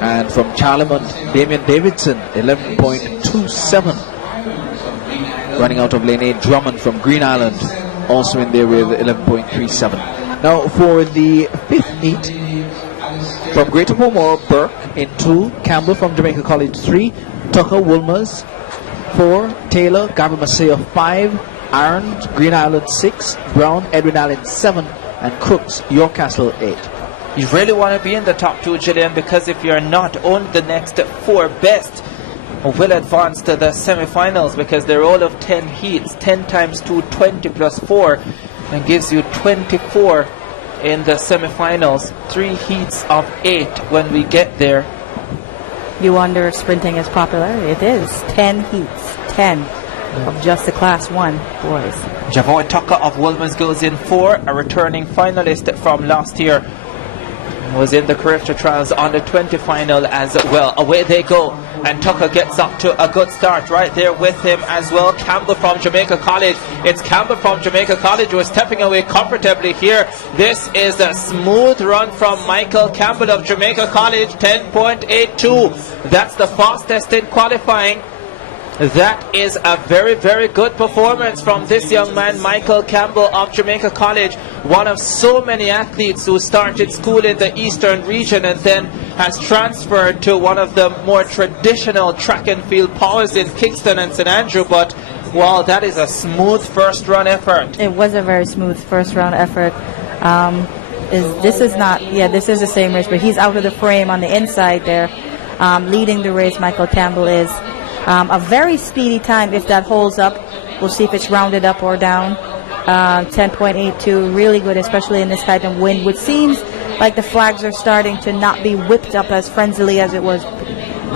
And from Charlemont, Damian Davidson 11.27. Running out of lane 8, Drummond from Green Island also in there with 11.37. Now for the 5th meet, from Greater Pomor, Burke in 2, Campbell from Jamaica College 3, Tucker Woolmers 4, Taylor Gavin Masseo 5, Aaron Green Island 6, Brown Edwin Allen 7, and Crooks Yorkcastle 8. You really want to be in the top 2, Gillian, because if you're not, only the next 4 best will advance to the semi-finals, because they're all of 10 heats. 10 times 2, 20 plus 4, and gives you 24 in the semi-finals. 3 heats of 8 when we get there. You wonder if sprinting is popular? It is. 10 heats. 10 of just the Class 1 boys. Javoy Tucker of Woolmers goes in 4, a returning finalist from last year. Was in the Character Trials Under 20 final as well. Away they go, and Tucker gets up to a good start right there with him as well. Campbell from Jamaica College. It's Campbell from Jamaica College who is stepping away comfortably here. This is a smooth run from Michael Campbell of Jamaica College, 10.82. That's the fastest in qualifying. That is a very, very good performance from this young man, Michael Campbell of Jamaica College, one of so many athletes who started school in the eastern region and then has transferred to one of the more traditional track and field powers in Kingston and St. Andrew. But wow, that is a smooth first run effort. It was a very smooth first round effort. This is the same race, but he's out of the frame on the inside there. Leading the race, Michael Campbell is. A very speedy time if that holds up. We'll see if it's rounded up or down. 10.82, really good, especially in this type of wind, which seems like the flags are starting to not be whipped up as frenziedly as it was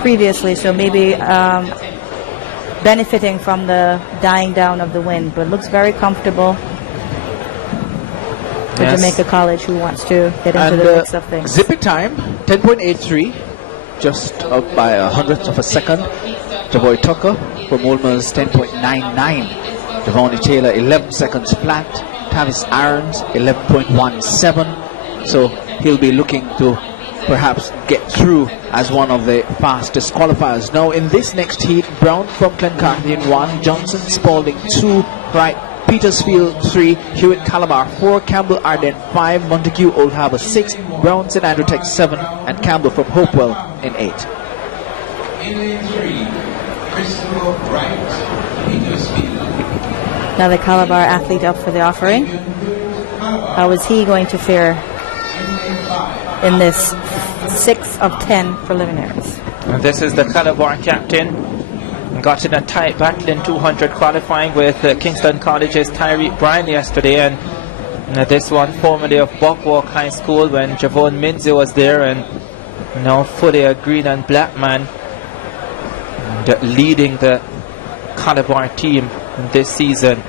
previously, so maybe benefiting from the dying down of the wind, but looks very comfortable for Jamaica College, who wants to get into the mix of things. Zipping time, 10.83, just up by a hundredth of a second. Javoy Tucker from Wolmer's 10.99. Devonnie Taylor 11 seconds flat. Tavis Irons 11.17. So he'll be looking to perhaps get through as one of the fastest qualifiers. Now in this next heat, Brown from Clancarthy 1, Johnson Spalding 2, Wright Petersfield 3, Hewitt Calabar 4, Campbell Arden 5, Montague Old Harbour 6, Brown St Andrew Tech 7, and Campbell from Hopewell in 8. Another Calabar athlete up for the offering. How is he going to fare in this 6 of 10 preliminaries? And this is the Calabar captain. Got in a tight battle in 200 qualifying with Kingston College's Tyreek Bryan yesterday, and this one formerly of Buckwalk High School when Javon Minzy was there, and now fully a green and black man, and leading the Calabar team this season.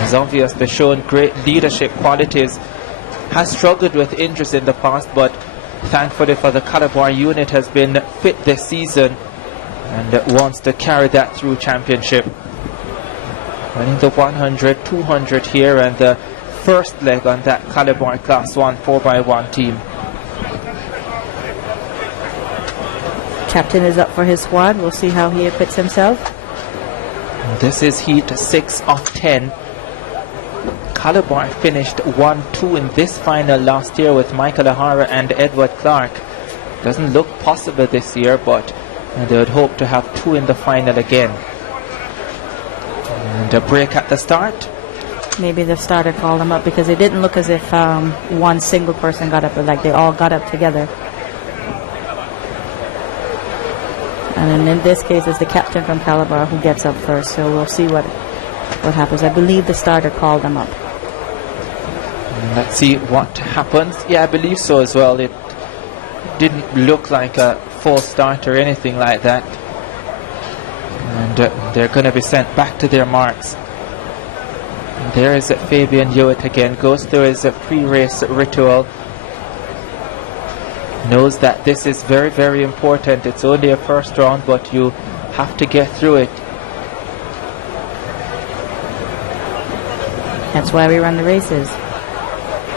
He's obviously shown great leadership qualities, has struggled with injuries in the past, but thankfully for the Calabar unit has been fit this season and wants to carry that through championship. Winning the 100, 200 here, and the first leg on that Calabar Class 1 4x1 team. Captain is up for his squad. We'll see how he acquits himself. This is heat 6 of 10. Calabar finished 1-2 in this final last year with Michael O'Hara and Edward Clark. Doesn't look possible this year, but they would hope to have 2 in the final again. And a break at the start. Maybe the starter called them up because it didn't look as if one single person got up, but like they all got up together. And in this case, it's the captain from Calabar who gets up first, so we'll see what happens. I believe the starter called them up. Let's see what happens. Yeah, I believe so as well. It didn't look like a full start or anything like that. And they're going to be sent back to their marks. And there is Fabian Hewitt again. Goes through his pre-race ritual. Knows that this is very, very important. It's only a first round, but you have to get through it. That's why we run the races.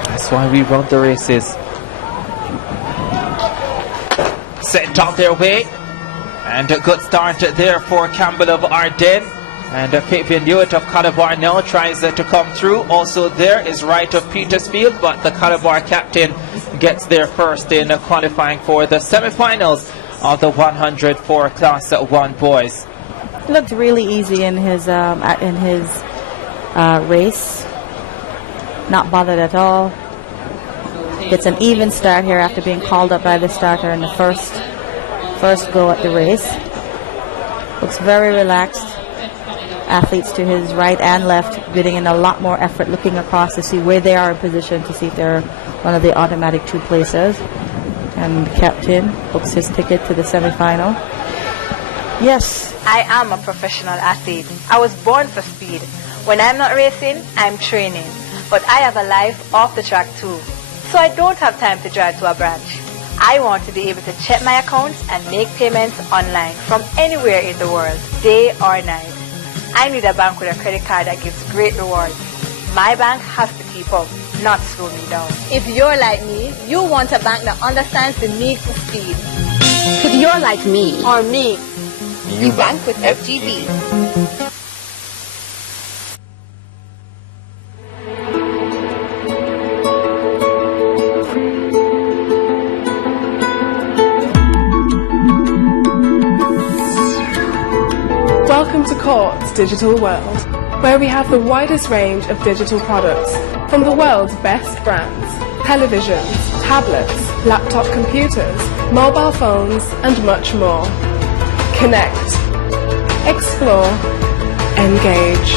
That's why we run the races. Sent on their way. And a good start there for Campbell of Ardennes. And Fabian Hewitt of Calabar now tries to come through. Also there is Wright of Petersfield, but the Calabar captain gets there first in qualifying for the semi-finals of the 100 for Class 1 boys. Looked really easy in his race. Not bothered at all. Gets an even start here after being called up by the starter in the first go at the race. Looks very relaxed. Athletes to his right and left getting in a lot more effort, looking across to see where they are in position, to see if they're one of the automatic 2 places. And the captain books his ticket to the semi-final. Yes. I am a professional athlete. I was born for speed. When I'm not racing, I'm training. But I have a life off the track too. So I don't have time to drive to a branch. I want to be able to check my accounts and make payments online from anywhere in the world, day or night. I need a bank with a credit card that gives great rewards. My bank has to keep up, not slow me down. If you're like me, you want a bank that understands the need for speed. If you're like me, Or me. you bank with FGB. Welcome to Court's Digital World, where we have the widest range of digital products from the world's best brands, televisions, tablets, laptop computers, mobile phones, and much more. Connect, explore, Engage.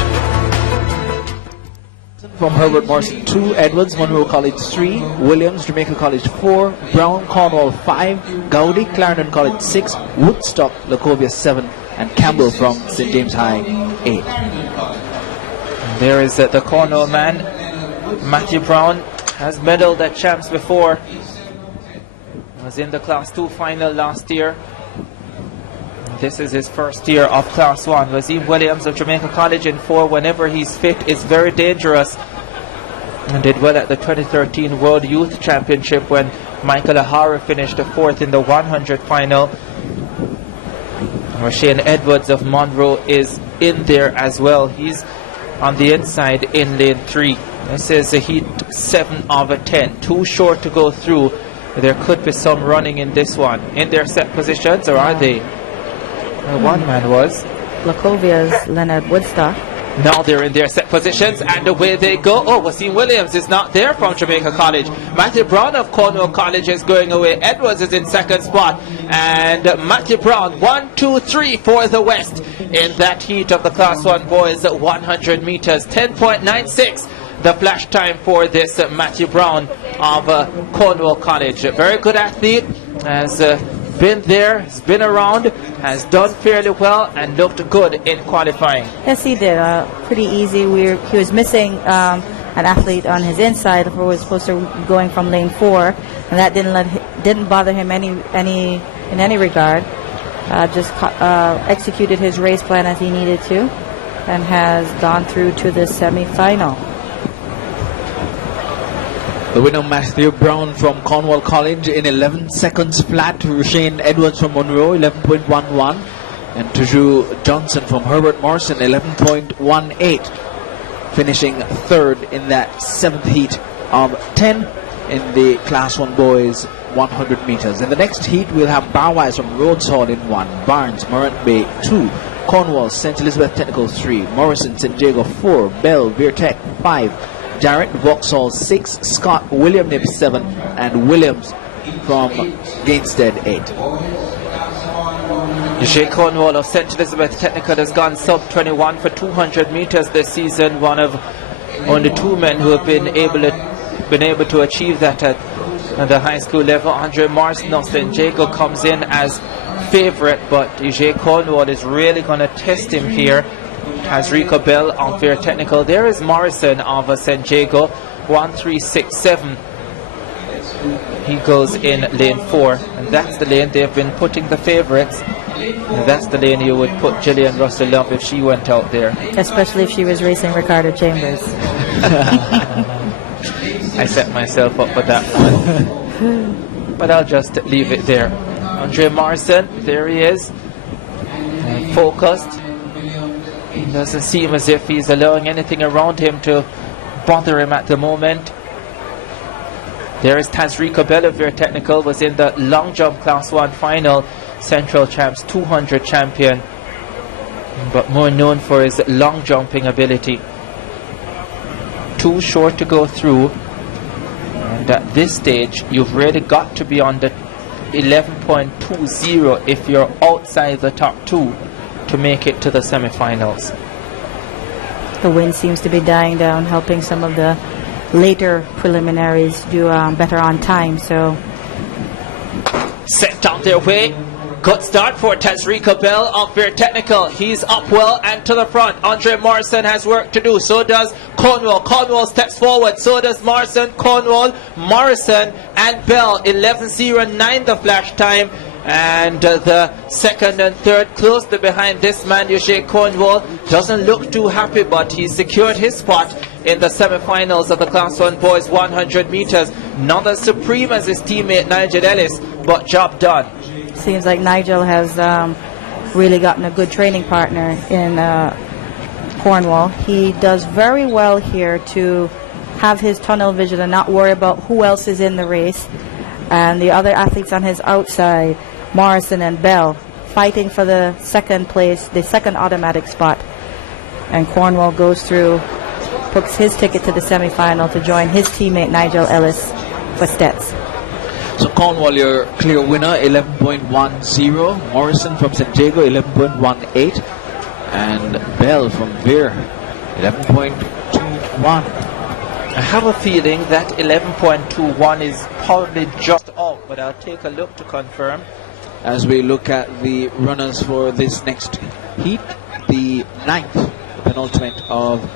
From Herbert Morrison 2, Edwards, Monroe College 3, Williams, Jamaica College 4, Brown, Cornwall 5, Gowdy, Clarendon College 6, Woodstock, Lacovia 7, and Campbell from St. James High 8. There is the Cornwall man, Matthew Brown, has medaled at champs before. Was in the Class 2 final last year. This is his first year of Class 1. Wasim Williams of Jamaica College in 4, whenever he's fit, is very dangerous. And did well at the 2013 World Youth Championship when Michael O'Hara finished 4th in the 100 final. Shane Edwards of Monroe is in there as well. He's on the inside in lane 3. This is a heat 7 of a 10. Too short to go through. There could be some running in this one. In their set positions, or are they? One man was. Lacovia's Leonard Woodstock. Now they're in their set positions and away they go. Oh, Wasim Williams is not there from Jamaica College. Matthew Brown of Cornwall College is going away. Edwards is in second spot. And Matthew Brown, 1, 2, 3 for the West in that heat of the Class 1 boys 100 meters. 10.96 the flash time for this Matthew Brown of Cornwall College. A very good athlete. Has been there, has been around, has done fairly well and looked good in qualifying. Yes, he did. Pretty easy. He was missing an athlete on his inside who was supposed to be going from lane 4, and that didn't bother him in any regard. Just executed his race plan as he needed to, and has gone through to the semi-final. The winner, Matthew Brown from Cornwall College in 11 seconds flat. Shane Edwards from Monroe, 11.11. And Tuju Johnson from Herbert Morrison, 11.18. Finishing third in that 7th heat of 10 in the Class 1 boys 100 meters. In the next heat, we'll have Barwise from Rhodes Hall in 1, Barnes, Morant Bay 2, Cornwall, St. Elizabeth Technical 3, Morrison, St. Jago 4, Bell, Veertech 5, Jarrett, Vauxhall 6, Scott, William Nip 7, and Williams from Gainstead 8. Jay Cornwall of St. Elizabeth Technical has gone sub-21 for 200 meters this season. One of only 2 men who have been able to achieve that at the high school level. Andre Morrison of St. Jago comes in as favourite, but Jay Cornwall is really going to test him here. Has Rico Bell of Fair Technical. There is Morrison of St. Jago, 1-3-6-7. He goes in lane 4, and that's the lane they've been putting the favourites. And that's the lane you would put Gillian Russell Love if she went out there. Especially if she was racing Ricardo Chambers. I set myself up for that one. But I'll just leave it there. Andre Morrison, there he is. And focused. It doesn't seem as if he's allowing anything around him to bother him at the moment. There is Tazrica Bellavere Technical, was in the long jump Class 1 final, Central Champs 200 champion, but more known for his long jumping ability. Too short to go through, and at this stage you've really got to be on the 11.20 if you're outside the top 2 to make it to the semi-finals. The wind seems to be dying down, helping some of the later preliminaries do better on time. So sent out their way. Good start for Tazrica Bell of Fair Technical. He's up well and to the front. Andre Morrison has work to do. So does Cornwall. Cornwall steps forward. So does Morrison, Cornwall, Morrison and Bell. 11.09 the flash time. And the second and third closely behind this man, Yoshe Cornwall. Doesn't look too happy, but he secured his spot in the semi-finals of the Class 1 boys 100 meters. Not as supreme as his teammate Nigel Ellis, but job done. Seems like Nigel has really gotten a good training partner in Cornwall. He does very well here to have his tunnel vision and not worry about who else is in the race. And the other athletes on his outside, Morrison and Bell, fighting for the second place, the second automatic spot. And Cornwall goes through, books his ticket to the semi-final to join his teammate Nigel Ellis for Stets. So Cornwall, your clear winner, 11.10. Morrison from St. Jago, 11.18. And Bell from Veer, 11.21. I have a feeling that 11.21 is probably just off, but I'll take a look to confirm. As we look at the runners for this next heat, the 9th penultimate of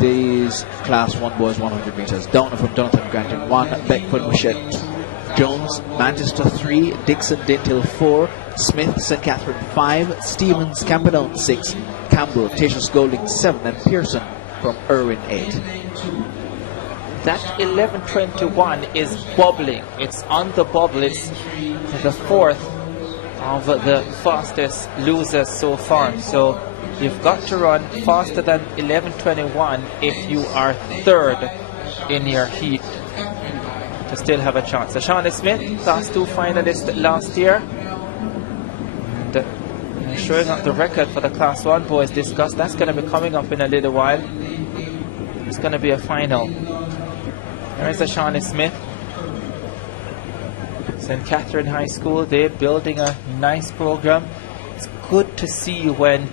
these Class 1 boys 100 meters. Downer from Jonathan Grant in 1, Beckford Mouchette 2, Jones, Manchester 3, Dixon Dintil 4, Smith, St. Catherine 5, Stevens, Camperdown 6, Campbell, Tatius Golding 7, and Pearson from Irwin 8. That 11.21 is bubbling. It's on the bubble. It's the 4th of the fastest losers so far. So you've got to run faster than 11.21 if you are 3rd in your heat to still have a chance. So Shawnee Smith, Class 2 finalist last year. And showing up the record for the Class 1 boys discussed. That's going to be coming up in a little while. It's going to be a final. There's a Shawnee Smith. St. Catherine High School, they're building a nice program. It's good to see when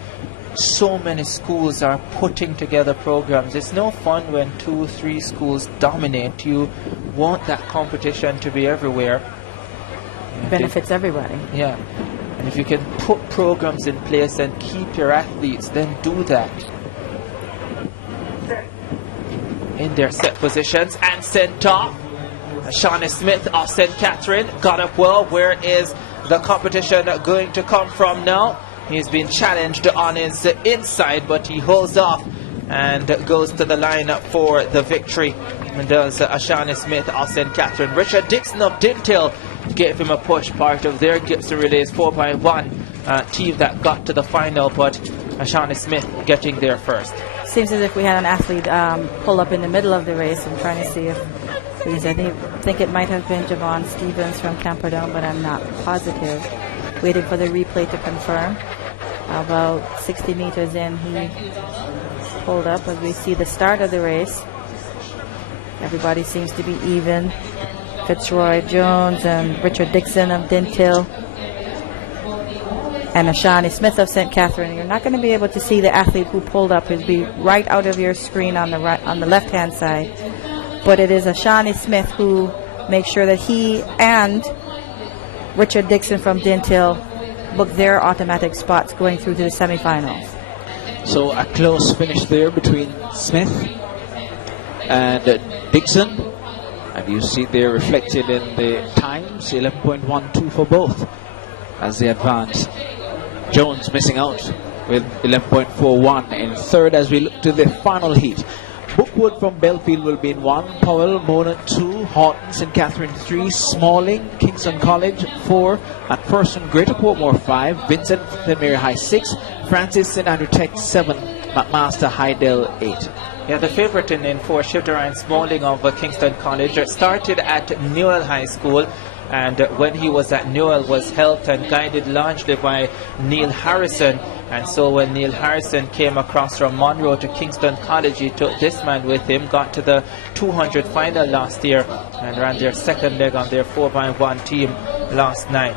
so many schools are putting together programs. It's no fun when 2-3 schools dominate. You want that competition to be everywhere. Benefits everybody. Yeah. And if you can put programs in place and keep your athletes, then do that. In their set positions and sent off. Shawnee Smith of St. Catherine got up well. Where is the competition going to come from now? He's been challenged on his inside, but he holds off and goes to the line for the victory. And does Shawnee Smith of St. Catherine. Richard Dixon of Dintil gave him a push, part of their Gibson Relays 4x1 team that got to the final, but Shawnee Smith getting there first. Seems as if we had an athlete pull up in the middle of the race. I'm trying to see if I think it might have been Javon Stevens from Camperdown, but I'm not positive. Waiting for the replay to confirm. About 60 meters in, he pulled up as we see the start of the race. Everybody seems to be even. Fitzroy Jones and Richard Dixon of Dintil and Shawnee Smith of St. Catherine. You're not going to be able to see the athlete who pulled up. It'll be right out of your screen on the right, on the left-hand side. But it is Shawnee Smith who makes sure that he and Richard Dixon from Dintil book their automatic spots going through to the semifinals. So a close finish there between Smith and Dixon. And you see there reflected in the times, 11.12 for both as they advance. Jones missing out with 11.41 in 3rd as we look to the final heat. Bookwood from Belfield will be in 1, Powell, Mona 2, Houghton, St. Catherine 3, Smalling, Kingston College 4, and Person, Greater Portmore 5, Vincent, St. Mary High 6, Francis, St. Andrew Tech 7, McMaster, Hydel 8. Yeah, the favorite in 4, Shivdarian Smalling of Kingston College, started at Newell High School, and when he was at Newell was helped and guided largely by Neil Harrison. And so when Neil Harrison came across from Monroe to Kingston College, he took this man with him, got to the 200 final last year and ran their second leg on their 4x1 team last night.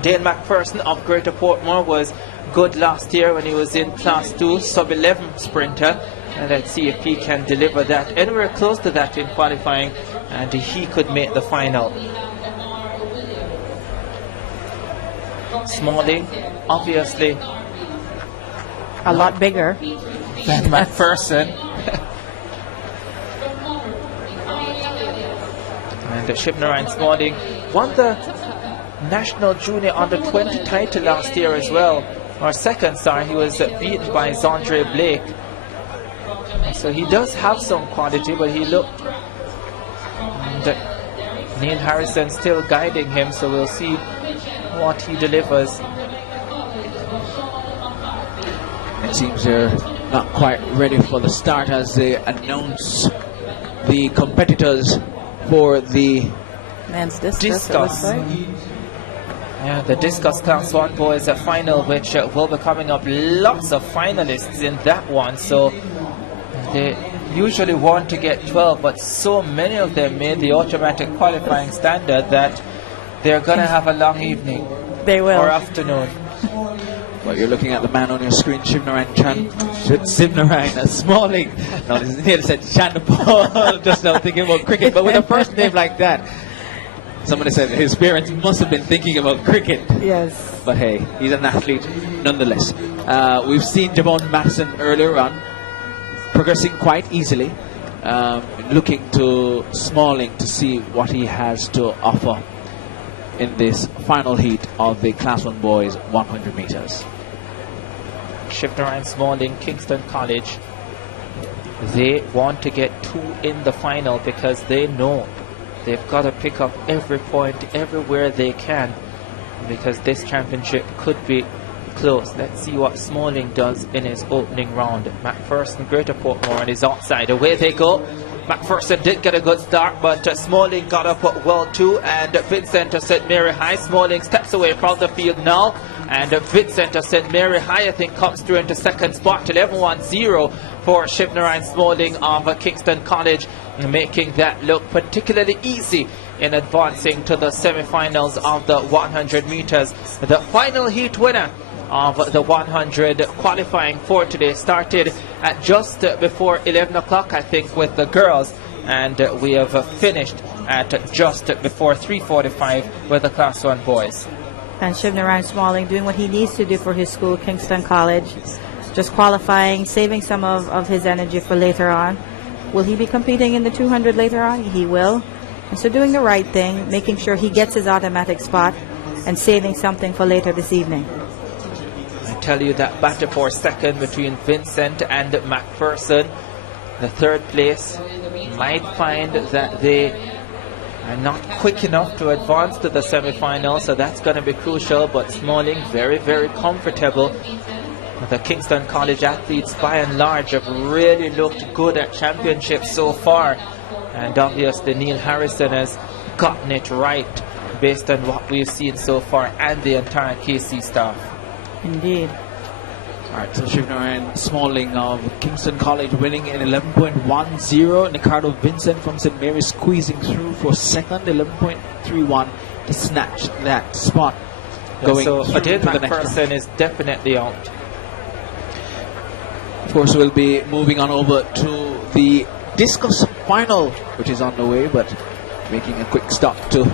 Dale McPherson of Greater Portmore was good last year when he was in Class 2, sub-11 sprinter. And let's see if he can deliver that anywhere close to that in qualifying, and he could make the final. Smalling, obviously a lot bigger than McPherson. And Shivnarayan Smalling won the National Junior Under 20 title last year as well. Our second star, he was beaten by Zandre Blake. So he does have some quality, but he looked... And Neil Harrison still guiding him, so we'll see what he delivers. It seems they're not quite ready for the start as they announce the competitors for the men's discus. Yeah, the discus Class 1 boys a final, which will be coming up. Lots of finalists in that one, so they usually want to get 12, but so many of them made the automatic qualifying standard that they're going to have a long evening. They will. Or afternoon. But you're looking at the man on your screen, Shivnarine Smalling. No, this is nearly said Chandapal. Just now thinking about cricket, but with a first name like that, somebody said his parents must have been thinking about cricket. Yes. But hey, he's an athlete nonetheless. We've seen Javon Madison earlier on progressing quite easily, looking to Smalling to see what he has to offer in this final heat of the Class 1 boys 100 meters. Shivnarine Smalling, Kingston College, they want to get 2 in the final because they know they've got to pick up every point everywhere they can, because this championship could be close. Let's see what Smalling does in his opening round. McPherson, Greater Portmore, and his outside. Away they go. McPherson did get a good start, but Smalling got up well too, and Vincent of St. Mary High. Smalling steps away from the field now, and Vincent of St. Mary High, I think, comes through into second spot. 11-1-0 for Shivnarine Smalling of Kingston College, making that look particularly easy in advancing to the semi-finals of the 100 meters. The final heat winner of the 100 qualifying for today started at just before 11 o'clock, I think, with the girls, and we have finished at just before 3:45 with the Class 1 boys. And Shivnarine Smalling doing what he needs to do for his school, Kingston College, just qualifying, saving some of his energy for later on. Will he be competing in the 200 later on? He will. And so doing the right thing, making sure he gets his automatic spot and saving something for later this evening. I tell you, that battle for second between Vincent and McPherson, the third place, might find that they are not quick enough to advance to the semi-final, so that's going to be crucial. But Smalling very, very comfortable. The Kingston College athletes by and large have really looked good at championships so far, and obviously Neil Harrison has gotten it right based on what we've seen so far, and the entire KC staff. Indeed. Alright, so Shivnarine Smalling of Kingston College winning in 11.10. Ricardo Vincent from St. Mary's squeezing through for second, 11.31 to snatch that spot. Going so through Adil to the next McPherson round. is definitely out. Of course, we'll be moving on over to the discus final, which is on the way, but making a quick stop to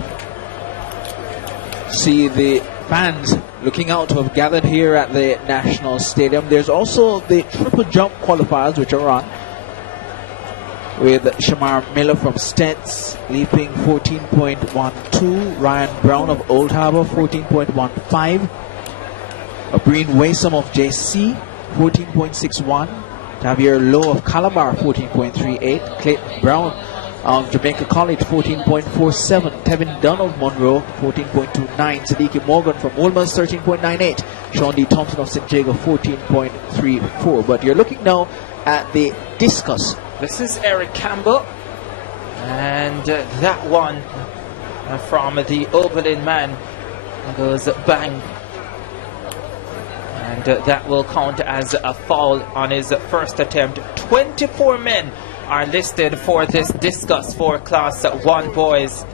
see the fans looking out who have gathered here at the National Stadium. There's also the triple jump qualifiers, which are on, with Shamar Miller from Stents leaping 14.12, Ryan Brown of Old Harbour 14.15, Breen Waysome of JC 14.61, Javier Lowe of Calabar 14.38, Clayton Brown of Jamaica College 14.47, Tevin Dunn of Monroe 14.29, Siddiqui Morgan from Wolmer's 13.98, Sean D. Thompson of St. Jago 14.34. But you're looking now at the discus. This is Eric Campbell, and that one from the Oberlin man goes bang, and that will count as a foul on his first attempt. 24 men are listed for this discus for Class 1 boys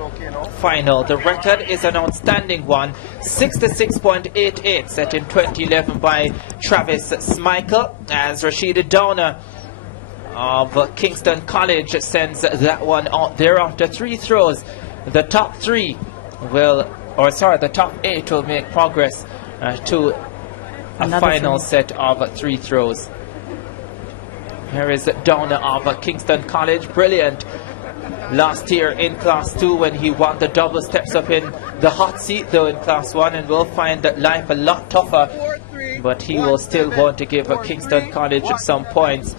final. The record is an outstanding one, 66.88, set in 2011 by Travis Smykel, as Rashida Downer of Kingston College sends that one out there after 3 throws. The top 3 will, or sorry, the top 8 will make progress to a final set of 3 throws. Here is Downer of Kingston College, brilliant last year in Class 2 when he won the double, steps up in the hot seat though in Class 1, and will find that life a lot tougher, but he will still want to give Kingston College some points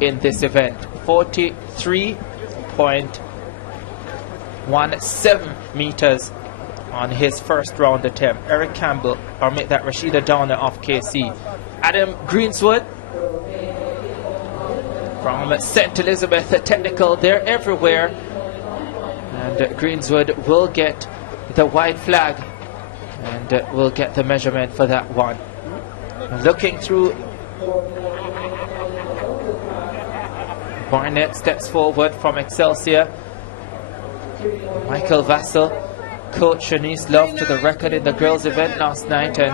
in this event. 43.17 meters on his first round attempt. Eric Campbell, or make that Rashida Downer of KC. Adam Greenswood from St. Elizabeth Technical, they're everywhere, and Greenswood will get the white flag and will get the measurement for that one. Looking through, Barnett steps forward from Excelsior. Michael Vassell, Coach Shanice Love to the record in the girls event last night, and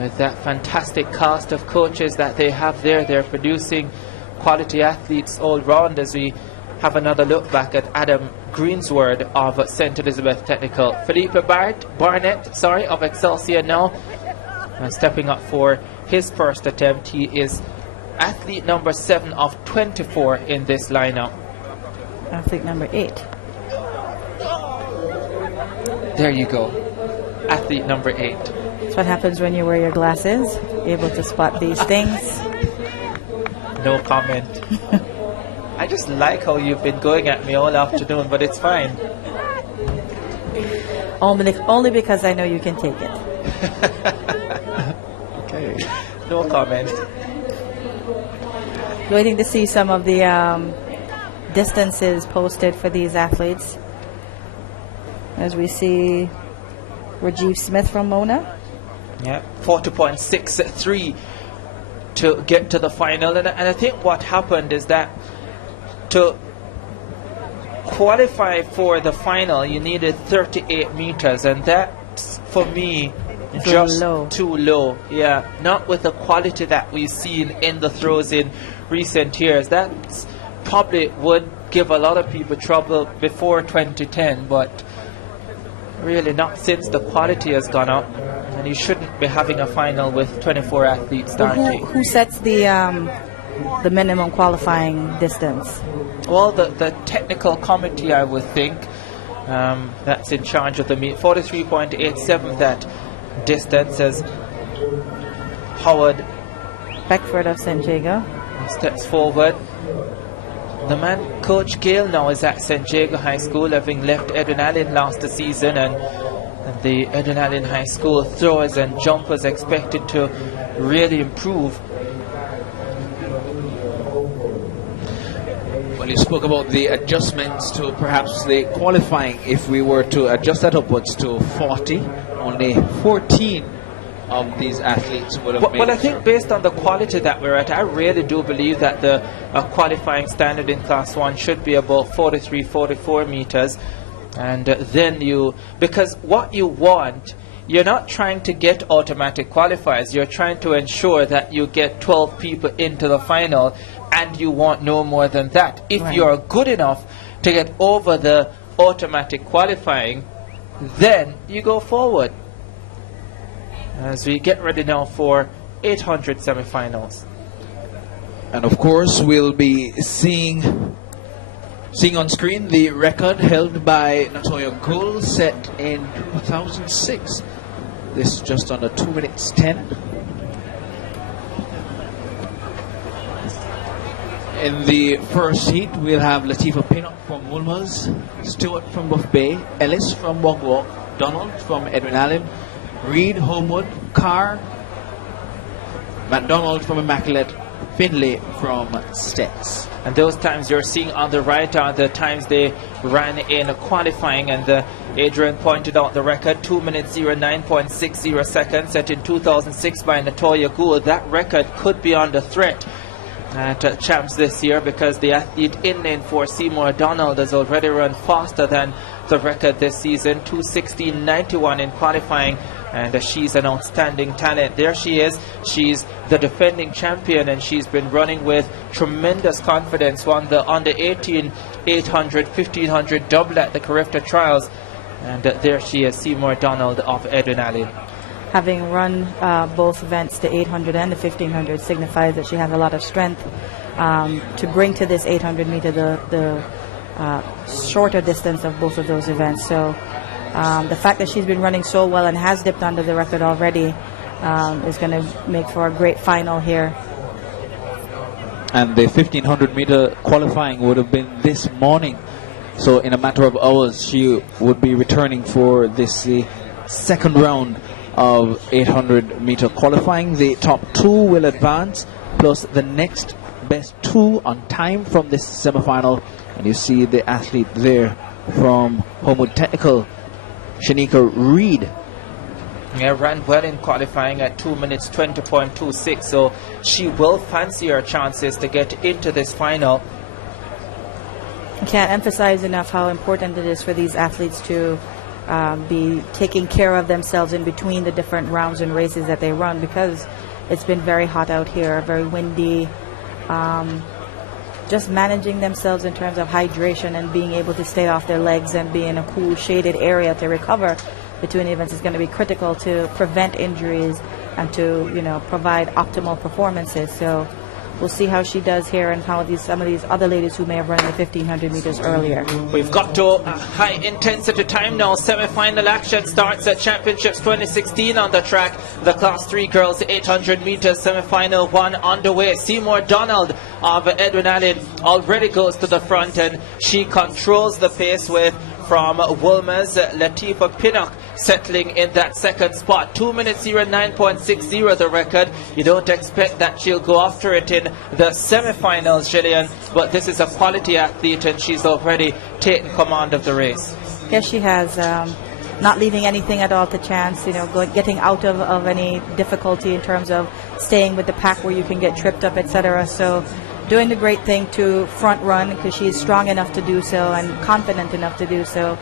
With that fantastic cast of coaches that they have there, they're producing quality athletes all round. As we have another look back at Adam Greensward of St. Elizabeth Technical. Felipe Barnett of Excelsior now, stepping up for his first attempt. He is athlete number 7 of 24 in this lineup. Athlete number 8. There you go. Athlete number 8. That's what happens when you wear your glasses, able to spot these things. No comment. I just like how you've been going at me all afternoon, but it's fine. Only because I know you can take it. Okay. No comment. Waiting to see some of the distances posted for these athletes. As we see Rajiv Smith from Mona. Yeah, 40.63 to get to the final. And I think what happened is that to qualify for the final, you needed 38 meters, and that's, for me, just too low. Yeah, not with the quality that we've seen in the throws in recent years. That probably would give a lot of people trouble before 2010, but really not since the quality has gone up. And you shouldn't be having a final with 24 athletes starting. Who sets the minimum qualifying distance? Well, the technical committee, I would think, that's in charge of the meet. 43.87 that distance, as Howard Beckford of St. Jago steps forward. The man, Coach Gale, now is at St. Jago High School, having left Edwin Allen last season, and the Edwin Allen High School throwers and jumpers expected to really improve. Well, you spoke about the adjustments to perhaps the qualifying. If we were to adjust that upwards to 40, only 14 of these athletes would have made Well, I think based on the quality that we're at, I really do believe that the qualifying standard in Class 1 should be about 43, 44 meters. And then because what you want, you're not trying to get automatic qualifiers. You're trying to ensure that you get 12 people into the final, and you want no more than that. If you're good enough to get over the automatic qualifying, then you go forward. As we get ready now for 800 semifinals. And of course, we'll be seeing on screen the record held by Natoya Gould, set in 2006. This is just under 2 minutes 10. In the first heat, we'll have Latifa Pinnock from Woolmers, Stewart from Buff Bay, Ellis from Wogwalk, Donald from Edwin Allen, Reed, Homewood, Carr, McDonald from Immaculate, Finlay from Stets. And those times you're seeing on the right are the times they ran in qualifying, and Adrian pointed out the record, 2 minutes 09.60 seconds, set in 2006 by Natoya Gould. That record could be under threat at champs this year, because the athlete in lane 4, Seymour Donald, has already run faster than the record this season, 2:16.91 in qualifying, and she's an outstanding talent. There she is. She's the defending champion, and she's been running with tremendous confidence. Won the under 18 800 1500 double at the Carifta Trials, and there she is, Seymour Donald of Edwin Allen. Having run both events, the 800 and the 1500, signifies that she has a lot of strength to bring to this 800 meter the shorter distance of both of those events. So the fact that she's been running so well and has dipped under the record already is going to make for a great final here. And the 1500 meter qualifying would have been this morning. So in a matter of hours, she would be returning for this second round of 800 meter qualifying. The top 2 will advance, plus the next best 2 on time from this semifinal. And you see the athlete there from Homewood Technical, Shanika Reed. Yeah, ran well in qualifying at 2 minutes 20.26, so she will fancy her chances to get into this final. I can't emphasize enough how important it is for these athletes to be taking care of themselves in between the different rounds and races that they run, because it's been very hot out here, very windy. Just managing themselves in terms of hydration and being able to stay off their legs and be in a cool, shaded area to recover between events is going to be critical to prevent injuries and to, provide optimal performances. So we'll see how she does here and how some of these other ladies who may have run the 1,500 meters earlier. We've got to a high intensity time now. Semi-final action starts at Championships 2016 on the track. The Class 3 girls 800 meters semi-final one underway. Seymour Donald of Edwin Allen already goes to the front, and she controls the pace with from Wolmer's Latifah Pinnock settling in that second spot. 2 minutes 09.60 the record. You don't expect that she'll go after it in the semi-finals, Gillian, but this is a quality athlete and she's already taken command of the race. Yes, she has. Not leaving anything at all to chance, getting out of any difficulty in terms of staying with the pack where you can get tripped up, etc. So doing the great thing to front run because she is strong enough to do so and confident enough to do so,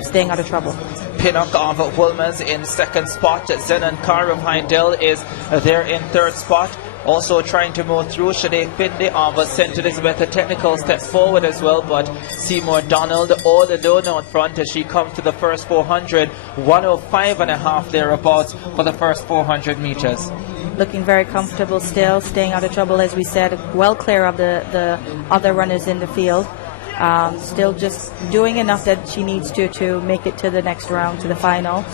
staying out of trouble. Pinnock of Wolmer's in second spot. Zenon Carr of Heindel is there in third spot. Also trying to move through, Shade Findlay of St. Elizabeth. A technical steps forward as well, but Seymour Donald all alone out front as she comes to the first 400. 105.5 thereabouts for the first 400 meters. Looking very comfortable still, staying out of trouble, as we said, well clear of the other runners in the field. Still just doing enough that she needs to make it to the next round, to the final.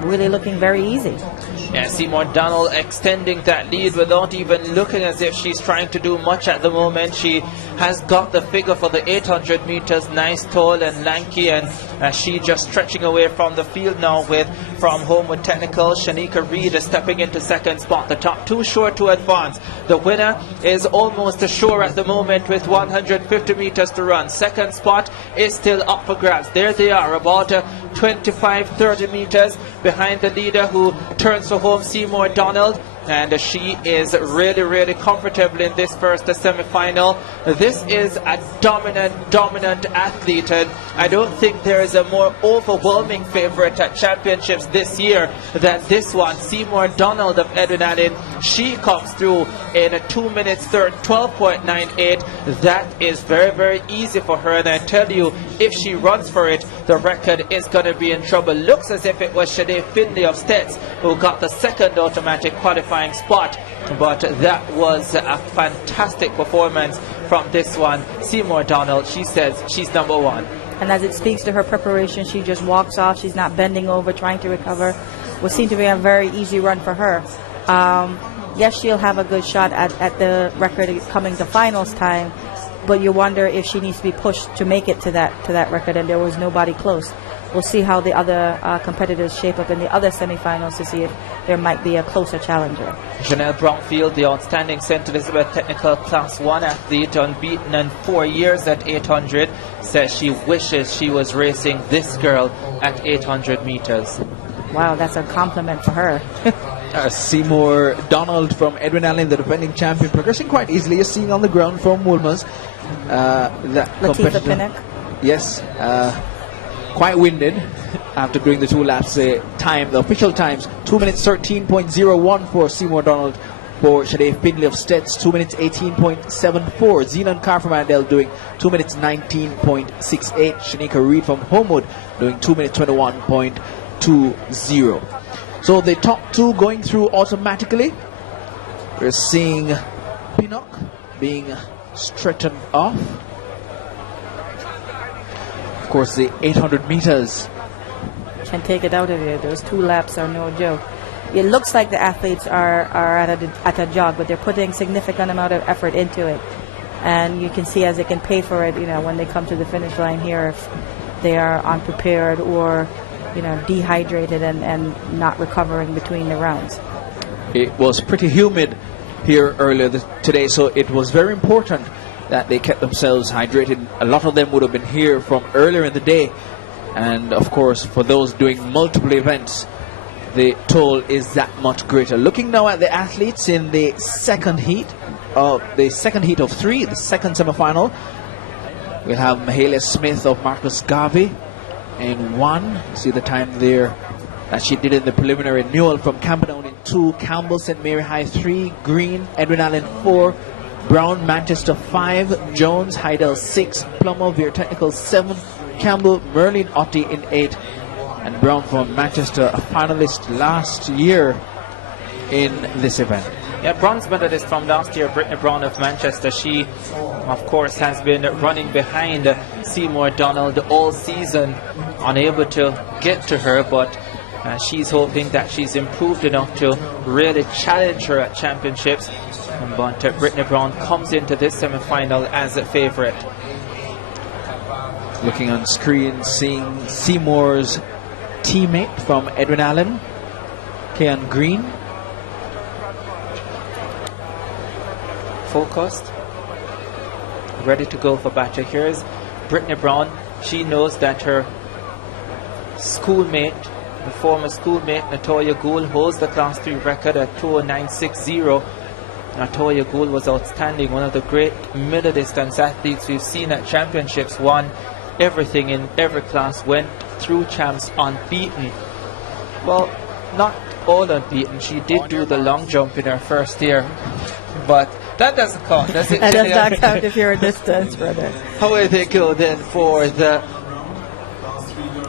Really looking very easy. Yeah, Seymour Donald extending that lead without even looking as if she's trying to do much at the moment. She has got the figure for the 800 meters, nice, tall and lanky, and she just stretching away from the field now with from home with technical. Shanika Reed is stepping into second spot. The top two sure to advance. The winner is almost sure at the moment with 150 meters to run. Second spot is still up for grabs. There they are, about 25-30 meters behind the leader who turns for home, Seymour Donald, and she is really comfortable in this first semi-final. This is a dominant athlete, and I don't think there is a more overwhelming favorite at championships this year than this one. Seymour Donald of Edwin Allen, she comes through in a 2 minutes 12.98. That is very easy for her, and I tell you, if she runs for it, the record is going to be in trouble. Looks as if it was Shade Findlay of Stets who got the second automatic qualifying spot, but that was a fantastic performance from this one. Seymour Donald, she says she's number one. And as it speaks to her preparation, she just walks off. She's not bending over, trying to recover. What seemed to be a very easy run for her. Yes, she'll have a good shot at the record coming to finals time, but you wonder if she needs to be pushed to make it to that record, and there was nobody close. We'll see how the other competitors shape up in the other semifinals to see if there might be a closer challenger. Janelle Brownfield, the outstanding St. Elizabeth Technical Class 1 athlete, unbeaten in 4 years at 800, says she wishes she was racing this girl at 800 meters. Wow, that's a compliment for her. Seymour Donald from Edwin Allen, the defending champion, progressing quite easily. You're seeing on the ground from Wolmer's. Latifah Pinnock. Yes, quite winded after doing the 2 laps. The official times, 2 minutes 13.01 for Seymour Donald. For Shade Findlay of Stets, 2 minutes 18.74. Zenon Carr from Andel doing 2 minutes 19.68. Shanika Reed from Homewood doing 2 minutes 21.20. So the top two going through automatically. We're seeing Pinnock being straightened off. Of course, the 800 meters can take it out of you. Those 2 laps are no joke. It looks like the athletes are at a jog, but they're putting significant amount of effort into it. And you can see as they can pay for it, when they come to the finish line here, if they are unprepared or, dehydrated and not recovering between the rounds. It was pretty humid here earlier today, so it was very important that they kept themselves hydrated. A lot of them would have been here from earlier in the day, and of course for those doing multiple events, the toll is that much greater. Looking now at the athletes in the second heat of 3, the second semi-final, we have Mahalia Smith of Marcus Garvey 1. See the time there that she did in the preliminary. Newell from Camperdown in 2. Campbell, St. Mary High 3. Green, Edwin Allen 4. Brown, Manchester 5. Jones, Heidel 6. Plummer, Veer Technical 7. Campbell, Merlin Otti in 8. And Brown from Manchester, a finalist last year in this event. Yeah, bronze medalist from last year, Brittany Brown of Manchester. She, of course, has been running behind Seymour Donald all season, unable to get to her, but she's hoping that she's improved enough to really challenge her at championships. But Brittany Brown comes into this semi-final as a favourite. Looking on screen, seeing Seymour's teammate from Edwin Allen, Kean Green. Focused, ready to go for battle. Here's Brittany Brown. She knows that her schoolmate, the former schoolmate Natoya Gould, holds the Class 3 record at 209.60. Natoya Gould was outstanding, one of the great middle distance athletes we've seen at championships, won everything in every class, went through champs unbeaten. Well, not all unbeaten. She did do the long jump in her first year, but that doesn't count, does it? That does not count if you're a distance, brother. How will they go then for the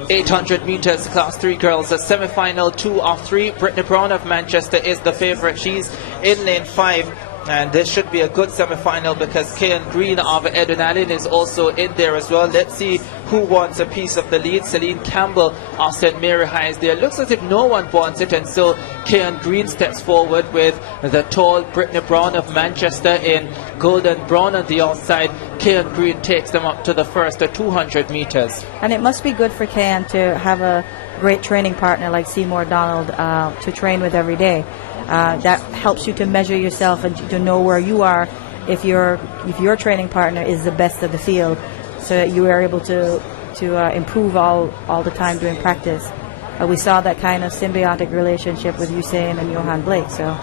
800 meters Class 3 girls? The semi-final 2 of 3. Brittany Brown of Manchester is the favourite. She's in lane 5. And this should be a good semi-final because Kean Green of Edwin Allen is also in there as well. Let's see who wants a piece of the lead. Celine Campbell of St. Mary High is there. Looks as if no one wants it, and so Kean Green steps forward with the tall Brittany Brown of Manchester in golden brown on the outside. Kean Green takes them up to the first 200 meters. And it must be good for Kean to have a great training partner like Seymour Donald to train with every day. That helps you to measure yourself and to know where you are if your training partner is the best of the field, so that you are able to improve all the time during practice. We saw that kind of symbiotic relationship with Usain and Johan Blake, so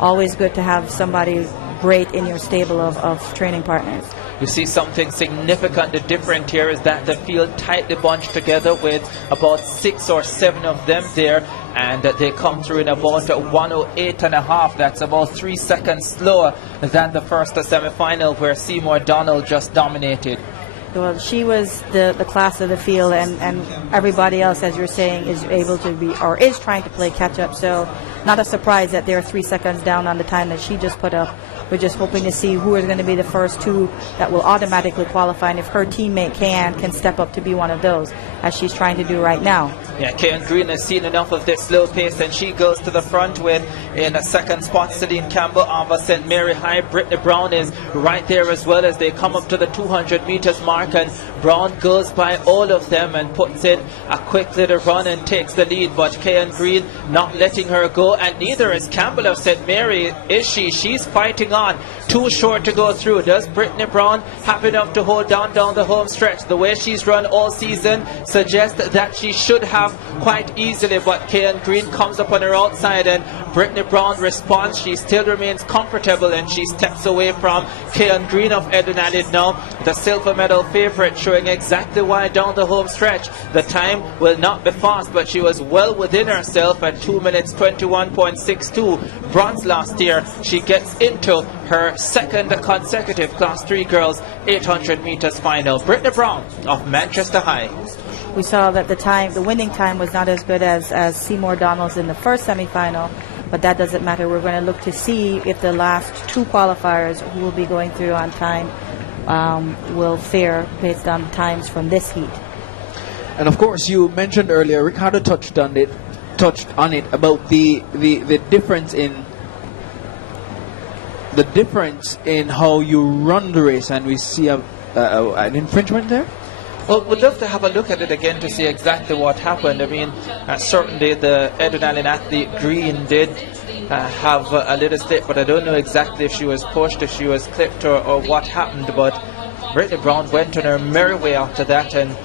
always good to have somebody great in your stable of training partners. You see something significantly different here is that the field tightly bunched together with about 6 or 7 of them there, and they come through in about 108.5. That's about 3 seconds slower than the first semi-final where Seymour Donald just dominated. Well, she was the class of the field, and everybody else, as you're saying, is able to be or is trying to play catch up. So not a surprise that they're 3 seconds down on the time that she just put up. We're just hoping to see who is going to be the first 2 that will automatically qualify, and if her teammate can step up to be one of those, as she's trying to do right now. Yeah, Kean Green has seen enough of this slow pace, and she goes to the front with, in a second spot, Celine Campbell of St. Mary High. Brittany Brown is right there as well as they come up to the 200 meters mark, and Brown goes by all of them and puts in a quick little run and takes the lead, but Kean Green not letting her go, and neither is Campbell of St. Mary, is she? She's fighting on. Too short to go through. Does Brittany Brown have enough to hold down the home stretch? The way she's run all season suggests that she should have quite easily, but Kean Green comes up on her outside and Brittany Brown responds. She still remains comfortable and she steps away from Kean Green of Edwin Allen now, the silver medal favourite, showing exactly why down the home stretch. The time will not be fast, but she was well within herself at 2 minutes 21.62. Bronze last year. She gets into her second consecutive Class 3 girls 800 meters final. Brittany Brown of Manchester High. We saw that the winning time was not as good as Seymour Donald's in the first semi-final, but that doesn't matter. We're going to look to see if the last 2 qualifiers who will be going through on time will fare based on times from this heat. And of course, you mentioned earlier, Ricardo touched on it about the difference in how you run the race, and we see an infringement there. Well, we'd love to have a look at it again to see exactly what happened. I mean, certainly the Edwin Allen athlete Green did have a little slip, but I don't know exactly if she was pushed, if she was clipped, or what happened. But Brittany Brown went on her merry way after that and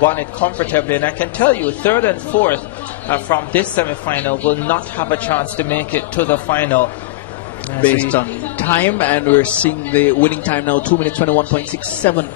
won it comfortably. And I can tell you, 3rd and 4th from this semi-final will not have a chance to make it to the final. Based on time, and we're seeing the winning time now, 2 minutes 21.67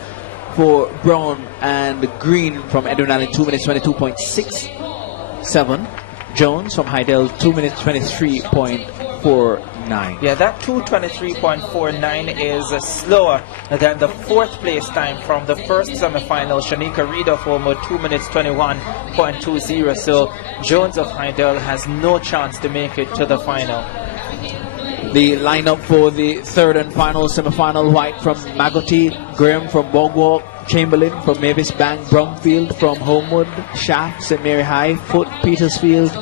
for Brown and Green from Edwin Allen, 2 minutes 22.67. Jones from Heidel, 2 minutes 23.49. Yeah, that 2:23.49 is slower than the fourth place time from the first semi-final. Shanika Reed of Homewood, 2 minutes 21.20. So Jones of Heidel has no chance to make it to the final. The lineup for the third and final semi-final: White from Magotty, Graham from Bogwalk, Chamberlain from Mavis Bank, Bromfield from Homewood, Shaft, St. Mary High, Foot, Petersfield,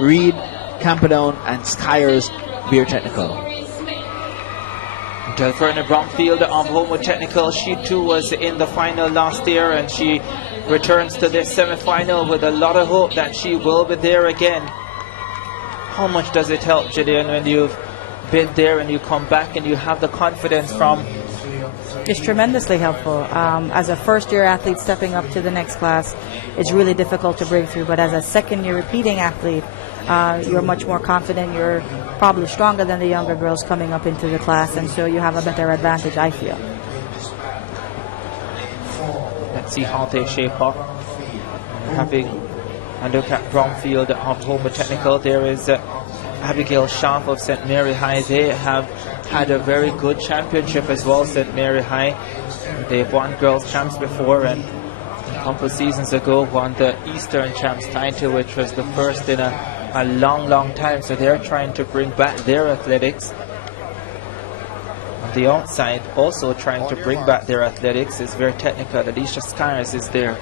Reed, Camperdown, and Skyers, Beer Technical. Delverna Bromfield of Homewood Technical, she too was in the final last year, and she returns to this semi-final with a lot of hope that she will be there again. How much does it help, Gillian, when you've been there and you come back and you have the confidence from... It's tremendously helpful. As a first-year athlete stepping up to the next class, it's really difficult to break through. But as a second-year repeating athlete, you're much more confident. You're probably stronger than the younger girls coming up into the class, and so you have a better advantage, I feel. Let's see how they shape up. Having a look at Bromfield of Homewood Technical, there is Abigail Schaff of St. Mary High. They have had a very good championship as well, St. Mary High. They've won girls champs before, and a couple of seasons ago won the Eastern champs title, which was the first in a long time. So they're trying to bring back their athletics. On the outside, also trying to bring back their athletics, is very technical. Alicia Skyers is there.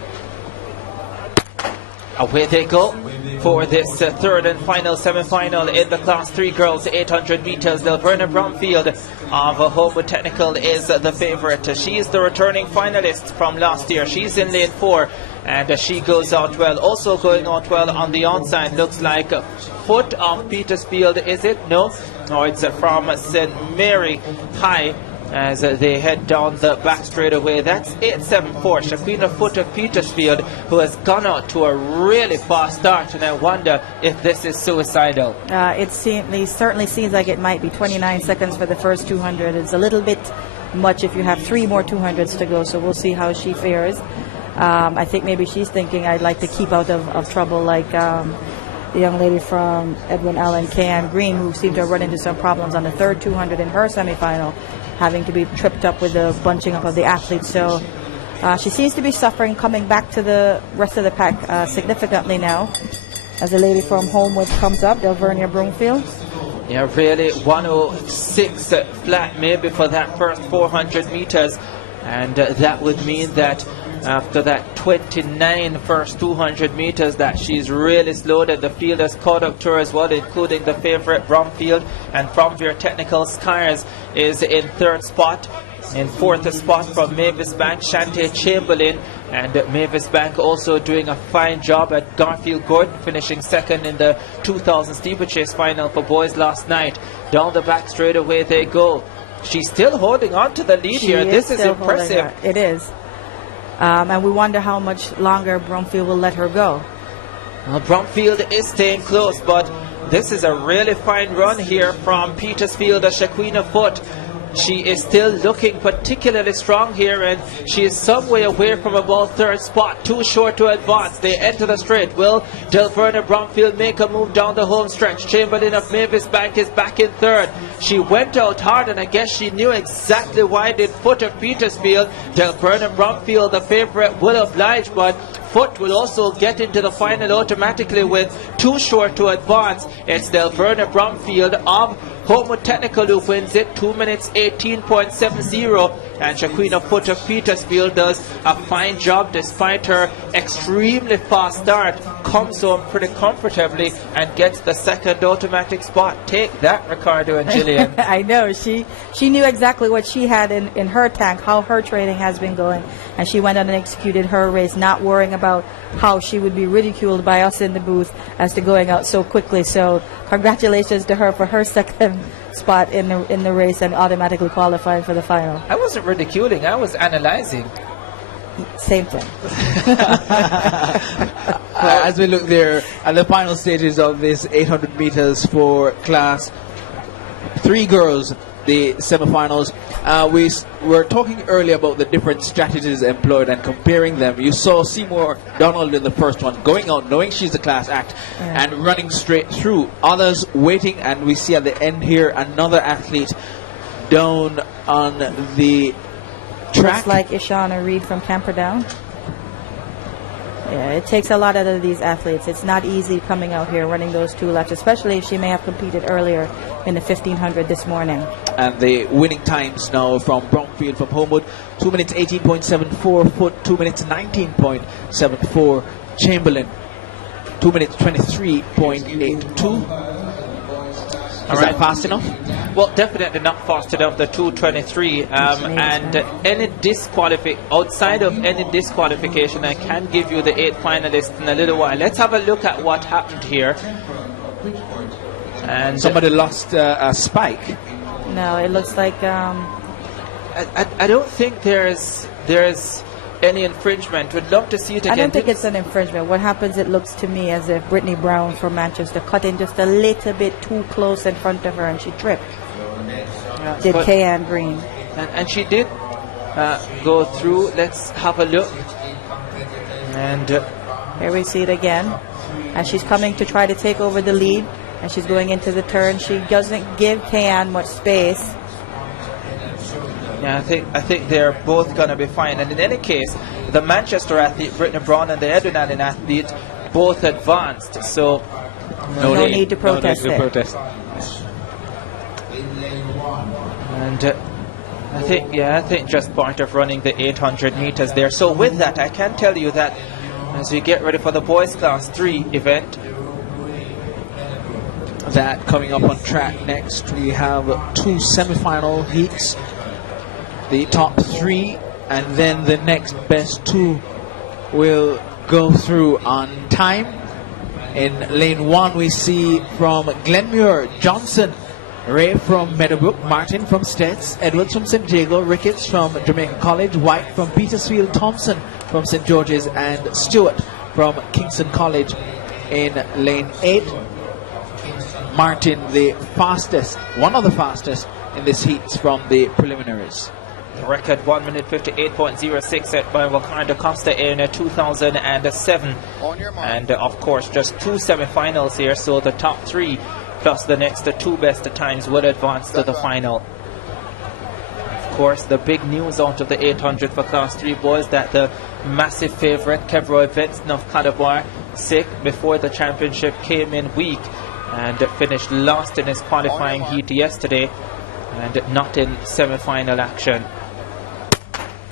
Away they go for this third and final semi-final in the Class 3 girls 800 meters. Delverna Bromfield of Homewood Technical is the favorite. She is the returning finalist from last year. She's in lane 4, and she goes out well. Also going out well on the outside looks like Foot of Petersfield, is it? No, it's from St. Mary High as they head down the back straightaway. That's 874, Shaquina Foot of Petersfield, who has gone out to a really fast start, and I wonder if this is suicidal. It certainly seems like it might be. 29 seconds for the first 200. It's a little bit much if you have 3 more 200s to go, so we'll see how she fares. I think maybe she's thinking, I'd like to keep out of trouble, like the young lady from Edwin Allen, K.M. Green, who seemed to have run into some problems on the third 200 in her semifinal, having to be tripped up with the bunching up of the athletes. So she seems to be suffering, coming back to the rest of the pack significantly now, as the lady from Homewood comes up, Delverna Broomfield. Yeah, really 106 flat maybe for that first 400 meters, and that would mean that after that 29 first 200 meters that she's really slowed, and the field has caught up to her as well, including the favorite Bromfield. And from Beer Technical, Skyers is in third spot. In fourth spot from Mavis Bank, Shantae Chamberlain, and Mavis Bank also doing a fine job at Garfield Gordon, finishing second in the 2000 steeplechase final for boys last night. Down the back straightaway they go. She's still holding on to the lead here. This is impressive. It is. And we wonder how much longer Bromfield will let her go. Well, Bromfield is staying close, but this is a really fine run here from Petersfield, Shaquina Foot. She is still looking particularly strong here, and she is some way away from about third spot. Too short to advance. They enter the straight. Will Delverna Bromfield make a move down the home stretch? Chamberlain of Mavis Bank is back in third. She went out hard, and I guess she knew exactly why did Foot of Petersfield. Delverna Bromfield, the favorite, will oblige, but Foot will also get into the final automatically with too short to advance. It's Delverna Bromfield of Homewood Technical who wins it, 2 minutes 18.70, and Shaquina Foot of Petersfield does a fine job despite her extremely fast start, comes home pretty comfortably and gets the second automatic spot. Take that, Ricardo and Gillian. I know, she knew exactly what she had in her tank, how her training has been going, and she went on and executed her race, not worrying about how she would be ridiculed by us in the booth as to going out so quickly. So congratulations to her for her second spot in the race and automatically qualifying for the final. I wasn't ridiculing, I was analyzing. Same thing. As we look there at the final stages of this 800 meters for Class 3 girls, the semifinals. We were talking earlier about the different strategies employed and comparing them. You saw Seymour Donald in the first one, going out knowing she's a class act and running straight through. Others waiting, and we see at the end here another athlete down on the track. Looks like Ishana Reed from Camperdown. Yeah, it takes a lot out of these athletes. It's not easy coming out here running those 2 laps, especially if she may have competed earlier in the 1500 this morning. And the winning times now from Brownfield, from Homewood, 2 minutes 18.74, Foot 2 minutes 19.74, Chamberlain 2 minutes 23.82. Is that fast enough? Well, definitely not fast enough, the 2:23. And any outside of any disqualification, I can give you the 8 finalists in a little while. Let's have a look at what happened here. And somebody lost a spike. No, it looks like I don't think there's any infringement. We'd love to see it again. I don't think it's an infringement. What happens, it looks to me as if Brittany Brown from Manchester cut in just a little bit too close in front of her and she tripped. Did Kayan Green. And she did go through. Let's have a look. And here we see it again. As she's coming to try to take over the lead, and she's going into the turn, she doesn't give Kayan much space. Yeah, I think they're both going to be fine. And in any case, the Manchester athlete, Brittany Brown, and the Edwin Allen athlete both advanced. So no need to protest. And I think just part of running the 800 meters there. So with that, I can tell you that as we get ready for the boys class 3 event, that coming up on track next, we have 2 semi-final heats. The top 3 and then the next best 2 will go through on time. In lane 1 we see from Glenmuir, Johnson, Ray from Meadowbrook, Martin from Stets, Edwards from St. Jago, Ricketts from Jamaica College, White from Petersfield, Thompson from St. George's, and Stewart from Kingston College in lane 8. Martin, the fastest, one of the fastest in this heat from the preliminaries. The record 1 minute 58.06 set by Wakanda Costa in 2007. And of course just 2 semi-finals here, so the top 3 plus the next 2 best times will advance to the final. Of course, the big news out of the 800 for class 3 boys that the massive favourite Kevroy Benson of Calabar, sick before the championship, came in weak and finished last in his qualifying heat yesterday and not in semi-final action.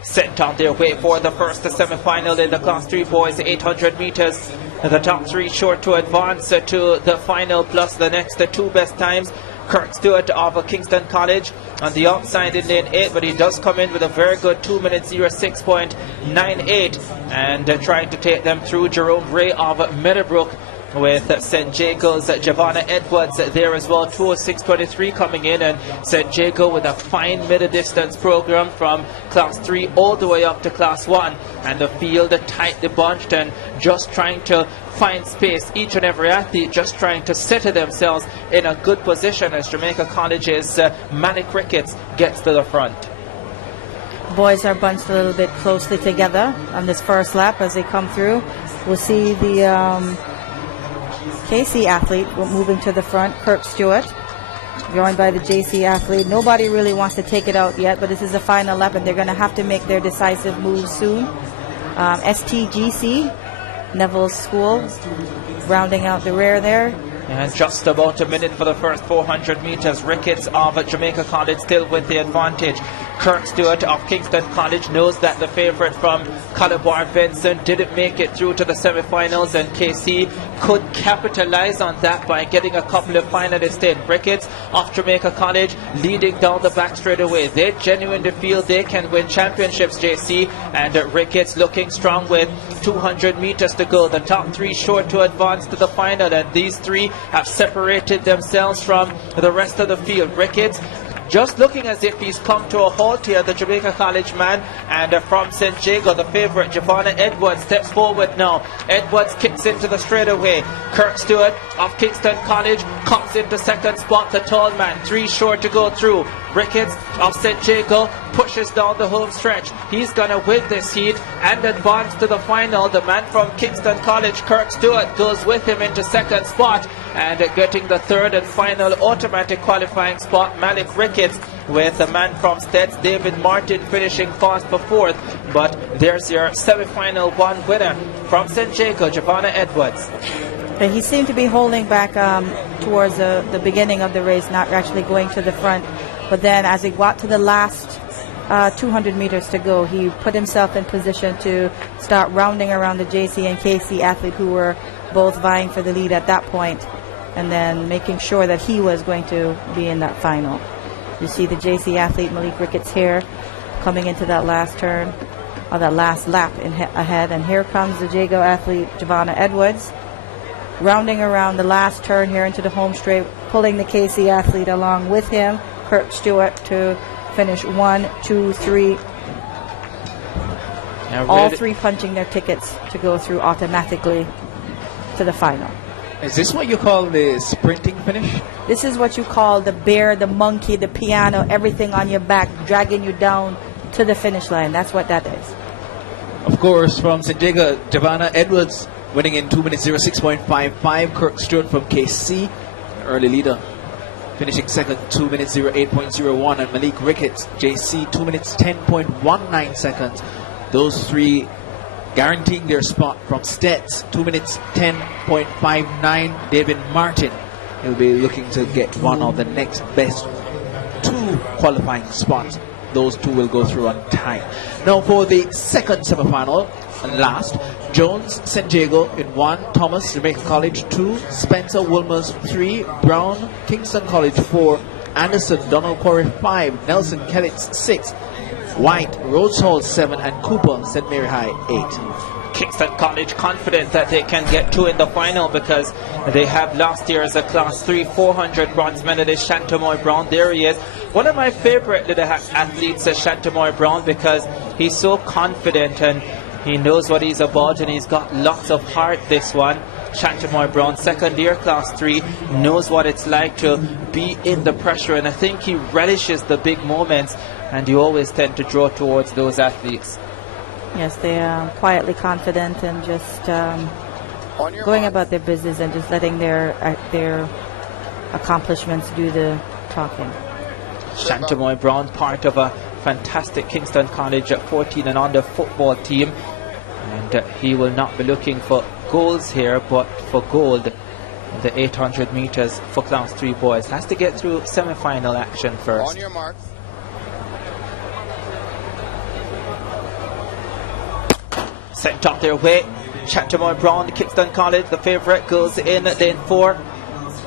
Sent on their way for the first semi-final in the class 3 boys 800 meters. The top 3 short to advance to the final plus the next 2 best times. Kirk Stewart of Kingston College on the outside in lane 8, but he does come in with a very good 2 minutes 06.98 and trying to take them through. Jerome Ray of Meadowbrook with St. Jago's Giovanna Edwards there as well, 206.23 coming in, and St. Jago with a fine middle distance program from class 3 all the way up to class 1, and the field tightly bunched and just trying to find space, each and every athlete just trying to settle themselves in a good position as Jamaica College's Malik Ricketts gets to the front. Boys are bunched a little bit closely together on this first lap as they come through. We'll see the KC athlete moving to the front, Kirk Stewart, joined by the JC athlete. Nobody really wants to take it out yet, but this is the final lap and they're going to have to make their decisive move soon. STGC, Neville's School, rounding out the rear there. And just about a minute for the first 400 meters. Ricketts of Jamaica College still with the advantage. Kirk Stewart of Kingston College knows that the favourite from Calabar Benson didn't make it through to the semi-finals, and KC could capitalise on that by getting a couple of finalists in. Ricketts of Jamaica College leading down the back straight away. They genuinely feel they can win championships, JC, and Ricketts looking strong with 200 meters to go. The top 3 short to advance to the final, and these 3 have separated themselves from the rest of the field. Ricketts just looking as if he's come to a halt here, the Jamaica College man, and from St. Jago, the favourite, Giovanna Edwards, steps forward now. Edwards kicks into the straightaway. Kirk Stewart of Kingston College comes into second spot, the tall man, 3 short to go through. Ricketts of St. Jago pushes down the home stretch. He's going to win this heat and advance to the final. The man from Kingston College, Kirk Stewart, goes with him into second spot, and getting the third and final automatic qualifying spot, Malik Ricketts, with the man from Steds, David Martin, finishing fast for fourth. But there's your semi-final one winner from St. Jago, Giovanna Edwards. He seemed to be holding back towards the beginning of the race, not actually going to the front. But then as he got to the last 200 meters to go, he put himself in position to start rounding around the JC and KC athlete who were both vying for the lead at that point, and then making sure that he was going to be in that final. You see the JC athlete Malik Ricketts here coming into that last turn, or that last lap ahead, and here comes the Jago athlete Giovanna Edwards, rounding around the last turn here into the home straight, pulling the KC athlete along with him, Kirk Stewart, to finish 1, 2, 3. All three punching their tickets to go through automatically to the final. Is this what you call the sprinting finish? This is what you call the bear, the monkey, the piano, everything on your back, dragging you down to the finish line. That's what that is. Of course, from St. Jago, Giovanna Edwards winning in 2 minutes 06.55. Kirk Stewart from KC, early leader, finishing second, 2 minutes 08.01. And Malik Ricketts, JC, 2 minutes 10.19 seconds. Those three guaranteeing their spot. From Stets, 2 minutes 10.59. David Martin, he'll be looking to get one of the next best two qualifying spots. Those two will go through on time. Now for the second semifinal and last, Jones, St. Jago in 1, Thomas, Jamaica College 2, Spencer Wolmers 3, Brown, Kingston College 4, Anderson, Donald Quarry 5, Nelson Kellitz 6, White, Rhodes Hall 7, and Cooper, St. Mary High 8. Kingston College confident that they can get two in the final because they have last year's Class 3 400 bronze medalist Shantamoy Brown. There he is. One of my favorite little athletes is Shantamoy Brown because he's so confident and he knows what he's about, and he's got lots of heart, this one. Shantamoy Brown, second year Class 3, knows what it's like to be in the pressure, and I think he relishes the big moments, and you always tend to draw towards those athletes. Yes, they are quietly confident and just going about their business and just letting their accomplishments do the talking. Shantamoy Brown, part of a fantastic Kingston College 14 and under football team, and he will not be looking for goals here but for gold in the 800 meters for Class 3 boys. Has to get through semi-final action first. On your mark. Sent up their way. Shantamoy Brown, Kingston College, the favourite, goes in lane 4.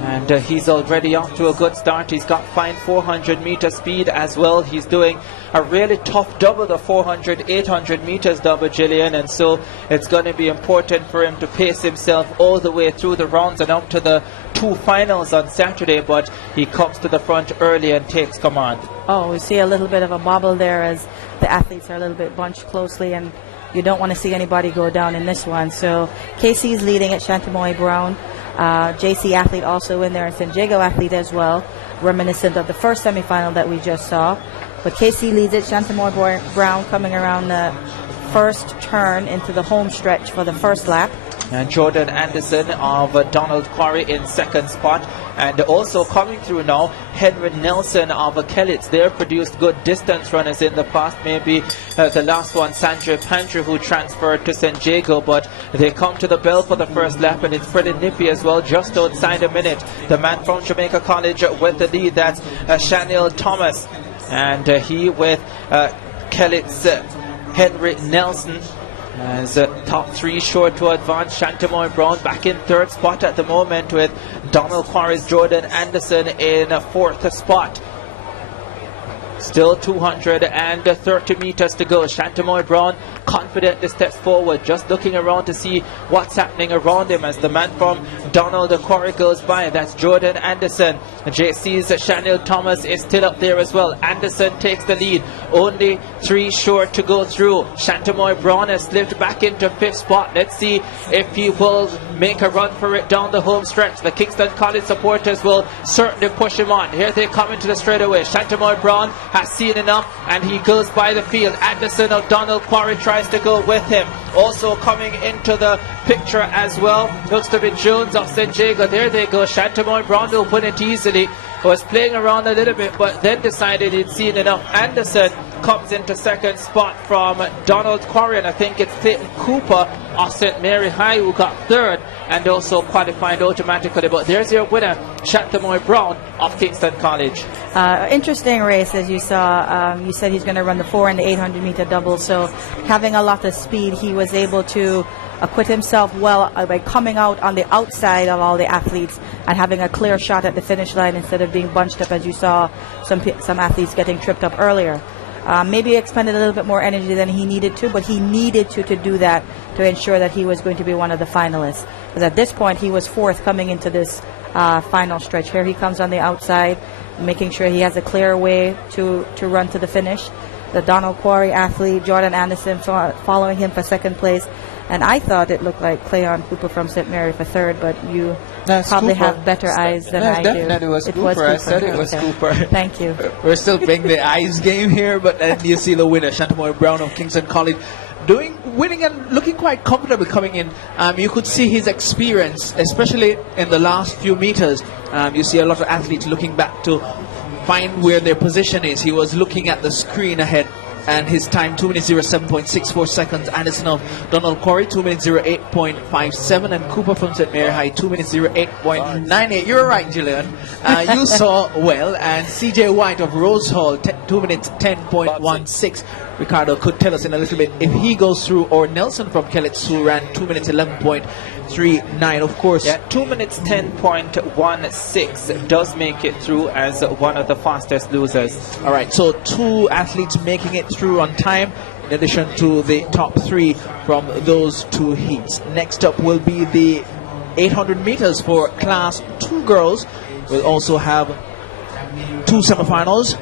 And he's already off to a good start. He's got fine 400 meter speed as well. He's doing a really tough double, the 400, 800 meters double, Gillian. And so it's going to be important for him to pace himself all the way through the rounds and up to the two finals on Saturday. But he comes to the front early and takes command. Oh, we see a little bit of a bobble there as the athletes are a little bit bunched closely, and you don't want to see anybody go down in this one. So KC's leading at Shantamoy Brown. JC athlete also in there, and St. Jago athlete as well, reminiscent of the first semifinal that we just saw. But KC leads it. Shantamoy Brown coming around the first turn into the home stretch for the first lap. And Jordan Anderson of Donald Quarry in second spot. And also coming through now, Henry Nelson of Kellitz. They've produced good distance runners in the past. Maybe the last one, Sanjay Pantry, who transferred to St. Jago. But they come to the bell for the first lap, and it's pretty nippy as well, just outside a minute. The man from Jamaica College with the lead, that's Chanel Thomas. And he with Kellitz, Henry Nelson. As top three short to advance. Shantamoy Brown back in third spot at the moment, with Donald Quarry's Jordan Anderson in fourth spot. Still 230 meters to go. Shantamoy Brown confidently steps forward, just looking around to see what's happening around him, as the man from Donald Corey goes by. That's Jordan Anderson. JC's Chanel Thomas is still up there as well. Anderson takes the lead. Only 3 short to go through. Shantamoy Brown has slipped back into 5th spot. Let's see if he will make a run for it down the home stretch. The Kingston College supporters will certainly push him on. Here they come into the straightaway. Shantamoy Brown has seen enough and he goes by the field. Anderson of Donald Quarry tries to go with him. Also coming into the picture as well looks to be Jones of St. Jago. There they go. Shantamoy Brown will win it easily. Was playing around a little bit but then decided he'd seen enough. Anderson comes into 2nd spot from Donald Quarry, and I think it's Clayton Cooper of St. Mary High who got 3rd and also qualified automatically. But there's your winner, Shantamoy Brown of Kingston College. Interesting race, as you saw. You said he's going to run the 4 and the 800 meter double, so having a lot of speed, he was able to acquit himself well by coming out on the outside of all the athletes and having a clear shot at the finish line instead of being bunched up, as you saw some athletes getting tripped up earlier. Maybe he expended a little bit more energy than he needed to, but he needed to do that to ensure that he was going to be one of the finalists. Because at this point, he was 4th coming into this final stretch. Here he comes on the outside, making sure he has a clear way to run to the finish. The Donald Quarry athlete, Jordan Anderson, following him for 2nd place. And I thought it looked like Cleon Cooper from St. Mary for 3rd, but you probably have better eyes than I do. Definitely was Cooper. I said it was Cooper. Thank you. We're still playing the eyes game here, but then you see the winner, Shantamoy Brown of Kingston College, winning and looking quite comfortable coming in. You could see his experience, especially in the last few meters. You see a lot of athletes looking back to find where their position is. He was looking at the screen ahead. And his time 2 minutes 07.64 seconds. Anderson of Donald Quarry 2 minutes 08.57, and Cooper from St. Mary High 2 minutes 08.98. You're right, Gillian. You saw well. And CJ White of Rose Hall 2 minutes 10.16. Ricardo could tell us in a little bit if he goes through, or Nelson from Kellett who ran 2 minutes 11.39. Of course, 2 minutes 10.16 does make it through as one of the fastest losers. All right, so 2 athletes making it through on time, in addition to the top 3 from those 2 heats. Next up will be the 800 meters for Class 2 girls. We'll also have 2 semifinals,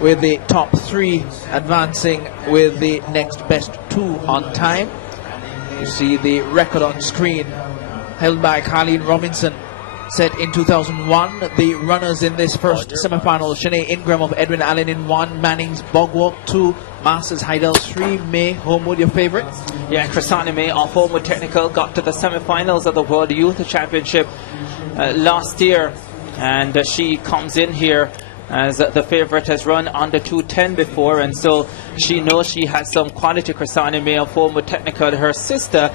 with the top 3 advancing with the next best 2 on time. You see the record on screen held by Carleen Robinson, set in 2001. The runners in this first semifinal: Shanae Ingram of Edwin Allen in 1, Manning's Bogwalk 2, Masters Heidel 3, May Homewood, your favorite? Yeah, Chrisani May of Homewood Technical got to the semifinals of the World Youth Championship last year, and she comes in here as the favorite, has run under 210 before, and so she knows she has some quality. Chrisani May of Homewood Technical. Her sister,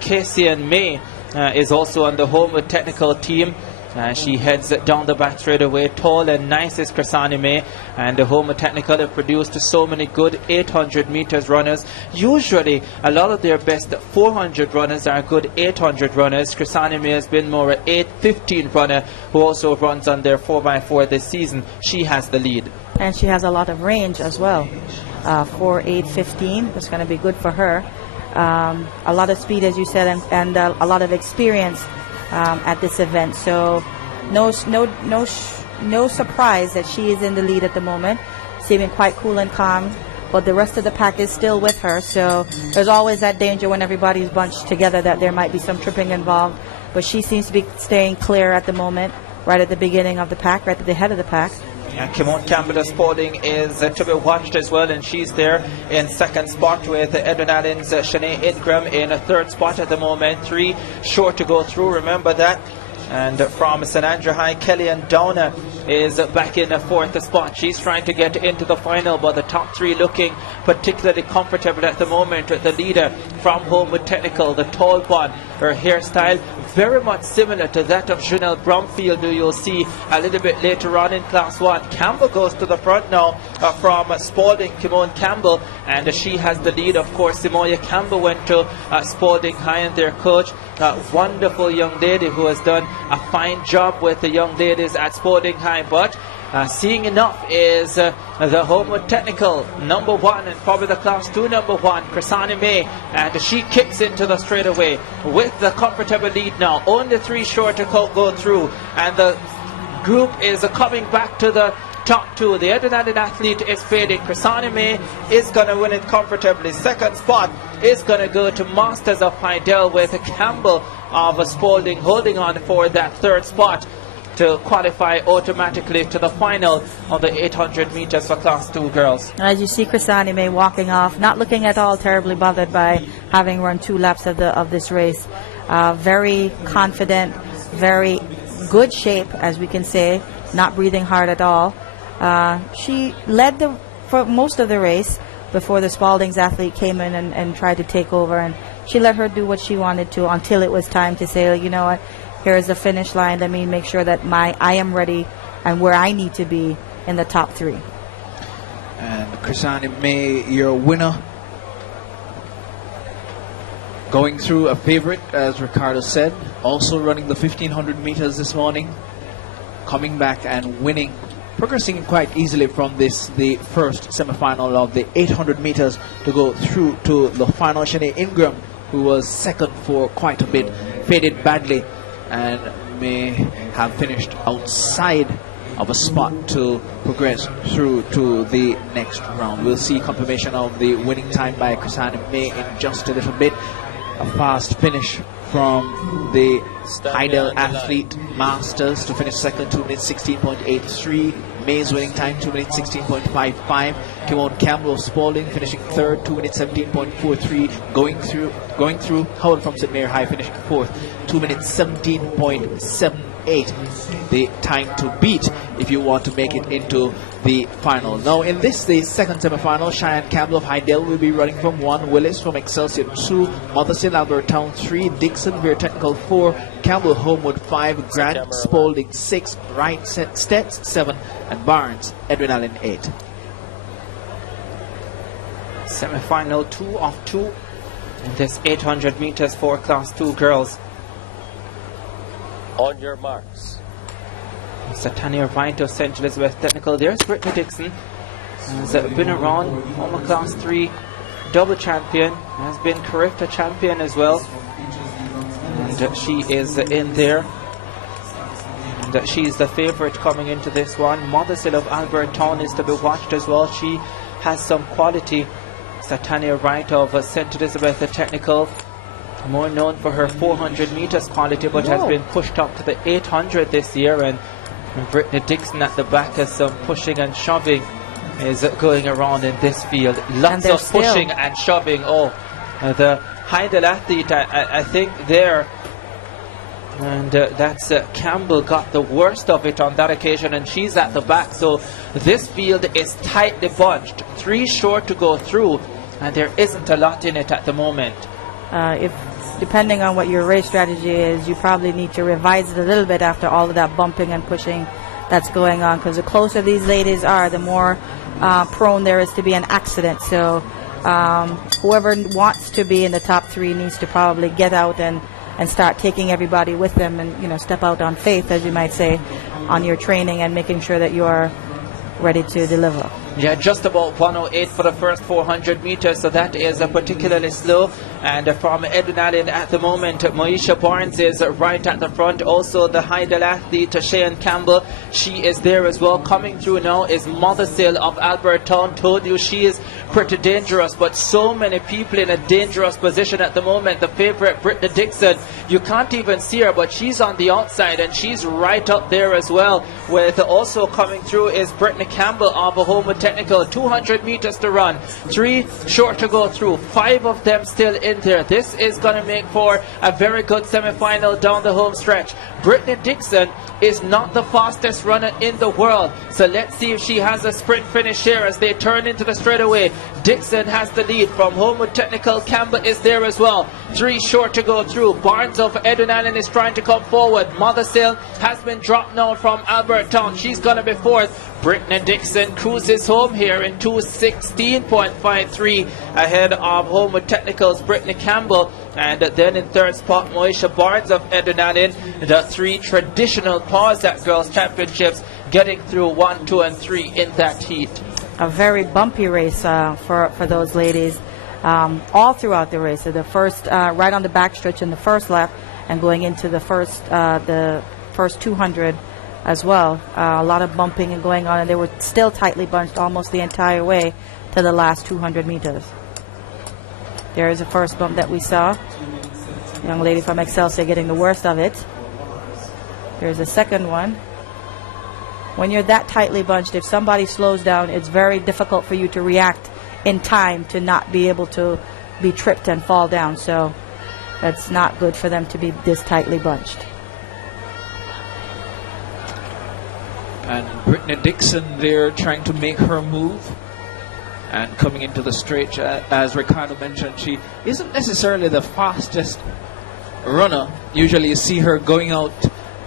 Casey and May, is also on the Homewood Technical team. She heads down the back straight away. Tall and nice is Chrisani May, and the Homewood Technical have produced so many good 800 meters runners. Usually a lot of their best 400 runners are good 800 runners. Chrisani May has been more an 815 runner who also runs on their 4x4 this season. She has the lead, and she has a lot of range as well. 4.815 is going to be good for her. A lot of speed, as you said, and a lot of experience at this event, so no surprise that she is in the lead at the moment, seeming quite cool and calm, but the rest of the pack is still with her, so there's always that danger when everybody's bunched together that there might be some tripping involved, but she seems to be staying clear at the moment, right at the beginning of the pack, right at the head of the pack. And Kimon Campbell of Spalding is to be watched as well, and she's there in 2nd spot with Edwin Allen's Shanae Ingram in a 3rd spot at the moment. 3 short to go through, remember that. And from St. Andrew High, Kellyanne Downer is back in a 4th spot. She's trying to get into the final, but the top 3 looking particularly comfortable at the moment. The leader from Homewood Technical, the tall one, her hairstyle very much similar to that of Janelle Bromfield, who you'll see a little bit later on in Class 1. Campbell goes to the front now from Spalding, Kimon Campbell, and she has the lead. Of course, Simoya Campbell went to Spalding High, and their coach, wonderful young lady who has done a fine job with the young ladies at Spalding High, but Seeing enough is the Homewood Technical number 1 and probably the Class 2 number 1, Chrisani May, and she kicks into the straightaway with the comfortable lead now. Only 3 short to go through, and the group is coming back to the top 2. The Adrenaline athlete is fading. Chrisani May is going to win it comfortably. Second spot is going to go to Masters of Heidel, with Campbell of Spalding holding on for that third spot to qualify automatically to the final of the 800 meters for Class 2 girls. And as you see Chrisani May walking off, not looking at all terribly bothered by having run 2 laps of this race. Very confident, very good shape, as we can say, not breathing hard at all. She led for most of the race before the Spalding's athlete came in and tried to take over, and she let her do what she wanted to until it was time to say, you know what, here's the finish line. Let me make sure that I am ready and where I need to be in the top 3. And Chrisani May, your winner, going through a favorite, as Ricardo said, also running the 1500 meters this morning, coming back and winning, progressing quite easily from the first semi-final of the 800 meters to go through to the final. Shanae Ingram, who was second for quite a bit, faded badly and may have finished outside of a spot to progress through to the next round. We'll see confirmation of the winning time by Chrisani May in just a little bit. A fast finish from the Heidel athlete Masters to finish second, 2 minutes 16.83. May's winning time 2 minutes 16.55. Kimon Campbell of Spalding finishing third, 2 minutes 17.43. Going through Howell from St. Mary High finishing fourth, 2 minutes 17.78. The time to beat if you want to make it into the final. Now in this, the second semi-final, Cheyenne Campbell of Heidel will be running from 1, Willis from Excelsior 2, Motherson Albert Town 3, Dixon Veer Technical 4, Campbell Homewood 5, Grant Spalding 6, Wright Stets 7, and Barnes Edwin Allen 8. Semi-final 2 of 2 in this 800 meters for Class 2 girls. On your marks. Satania Vine of St. Elizabeth Technical. There's Brittany Dixon. Has been around, former Class 3 double champion. Has been Carifta champion as well. And she is in there. And she's the favorite coming into this one. Mothersill of Albert Town is to be watched as well. She has some quality. Satania Wright of St. Elizabeth Technical, more known for her 400 meters quality, but has been pushed up to the 800 this year. And Brittany Dixon at the back has some pushing and shoving is going around in this field. Lots of pushing and shoving. The Heidel athlete, I think there, and that's Campbell got the worst of it on that occasion, and she's at the back. So this field is tightly bunched. 3 short to go through, and there isn't a lot in it at the moment. Depending on what your race strategy is, you probably need to revise it a little bit after all of that bumping and pushing that's going on, because the closer these ladies are, the more prone there is to be an accident. So whoever wants to be in the top 3 needs to probably get out and start taking everybody with them, and step out on faith, as you might say, on your training and making sure that you are ready to deliver. Yeah, just about 108 for the first 400 meters, so that is particularly slow. And from Edwin Allen at the moment, Moesha Barnes is right at the front. Also the Heidel athlete, Cheyenne Campbell, she is there as well. Coming through now is Mothersill of Albert Town. Told you she is pretty dangerous, but so many people in a dangerous position at the moment. The favorite, Brittany Dixon, you can't even see her, but she's on the outside and she's right up there as well. With also coming through is Brittany Campbell of Homewood Technical. 200 meters to run, 3 short to go through, 5 of them still in there. This is going to make for a very good semi-final down the home stretch. Brittany Dixon is not the fastest runner in the world, so let's see if she has a sprint finish here as they turn into the straightaway. Dixon has the lead from Homewood Technical. Campbell is there as well. 3 short to go through. Barnes of Edwin Allen is trying to come forward. Mothersill has been dropped now from Albert Town. She's going to be fourth. Brittany Dixon cruises home here in 2:16.53 ahead of Homewood Technical's Brittany Brittany Campbell. And then in third spot, Moisha Barnes of Adrenaline. The 3 traditional paws at Girls Championships, getting through 1, 2, and 3 in that heat. A very bumpy race for those ladies all throughout the race. So the first, right on the backstretch in the first lap, and going into the first 200 as well. A lot of bumping and going on, and they were still tightly bunched almost the entire way to the last 200 meters. There is a first bump that we saw. Young lady from Excelsior getting the worst of it. There's a second one. When you're that tightly bunched, if somebody slows down, it's very difficult for you to react in time to not be able to be tripped and fall down. So that's not good for them to be this tightly bunched. And Brittany Dixon there trying to make her move. And coming into the straight, as Ricardo mentioned, she isn't necessarily the fastest runner. Usually you see her going out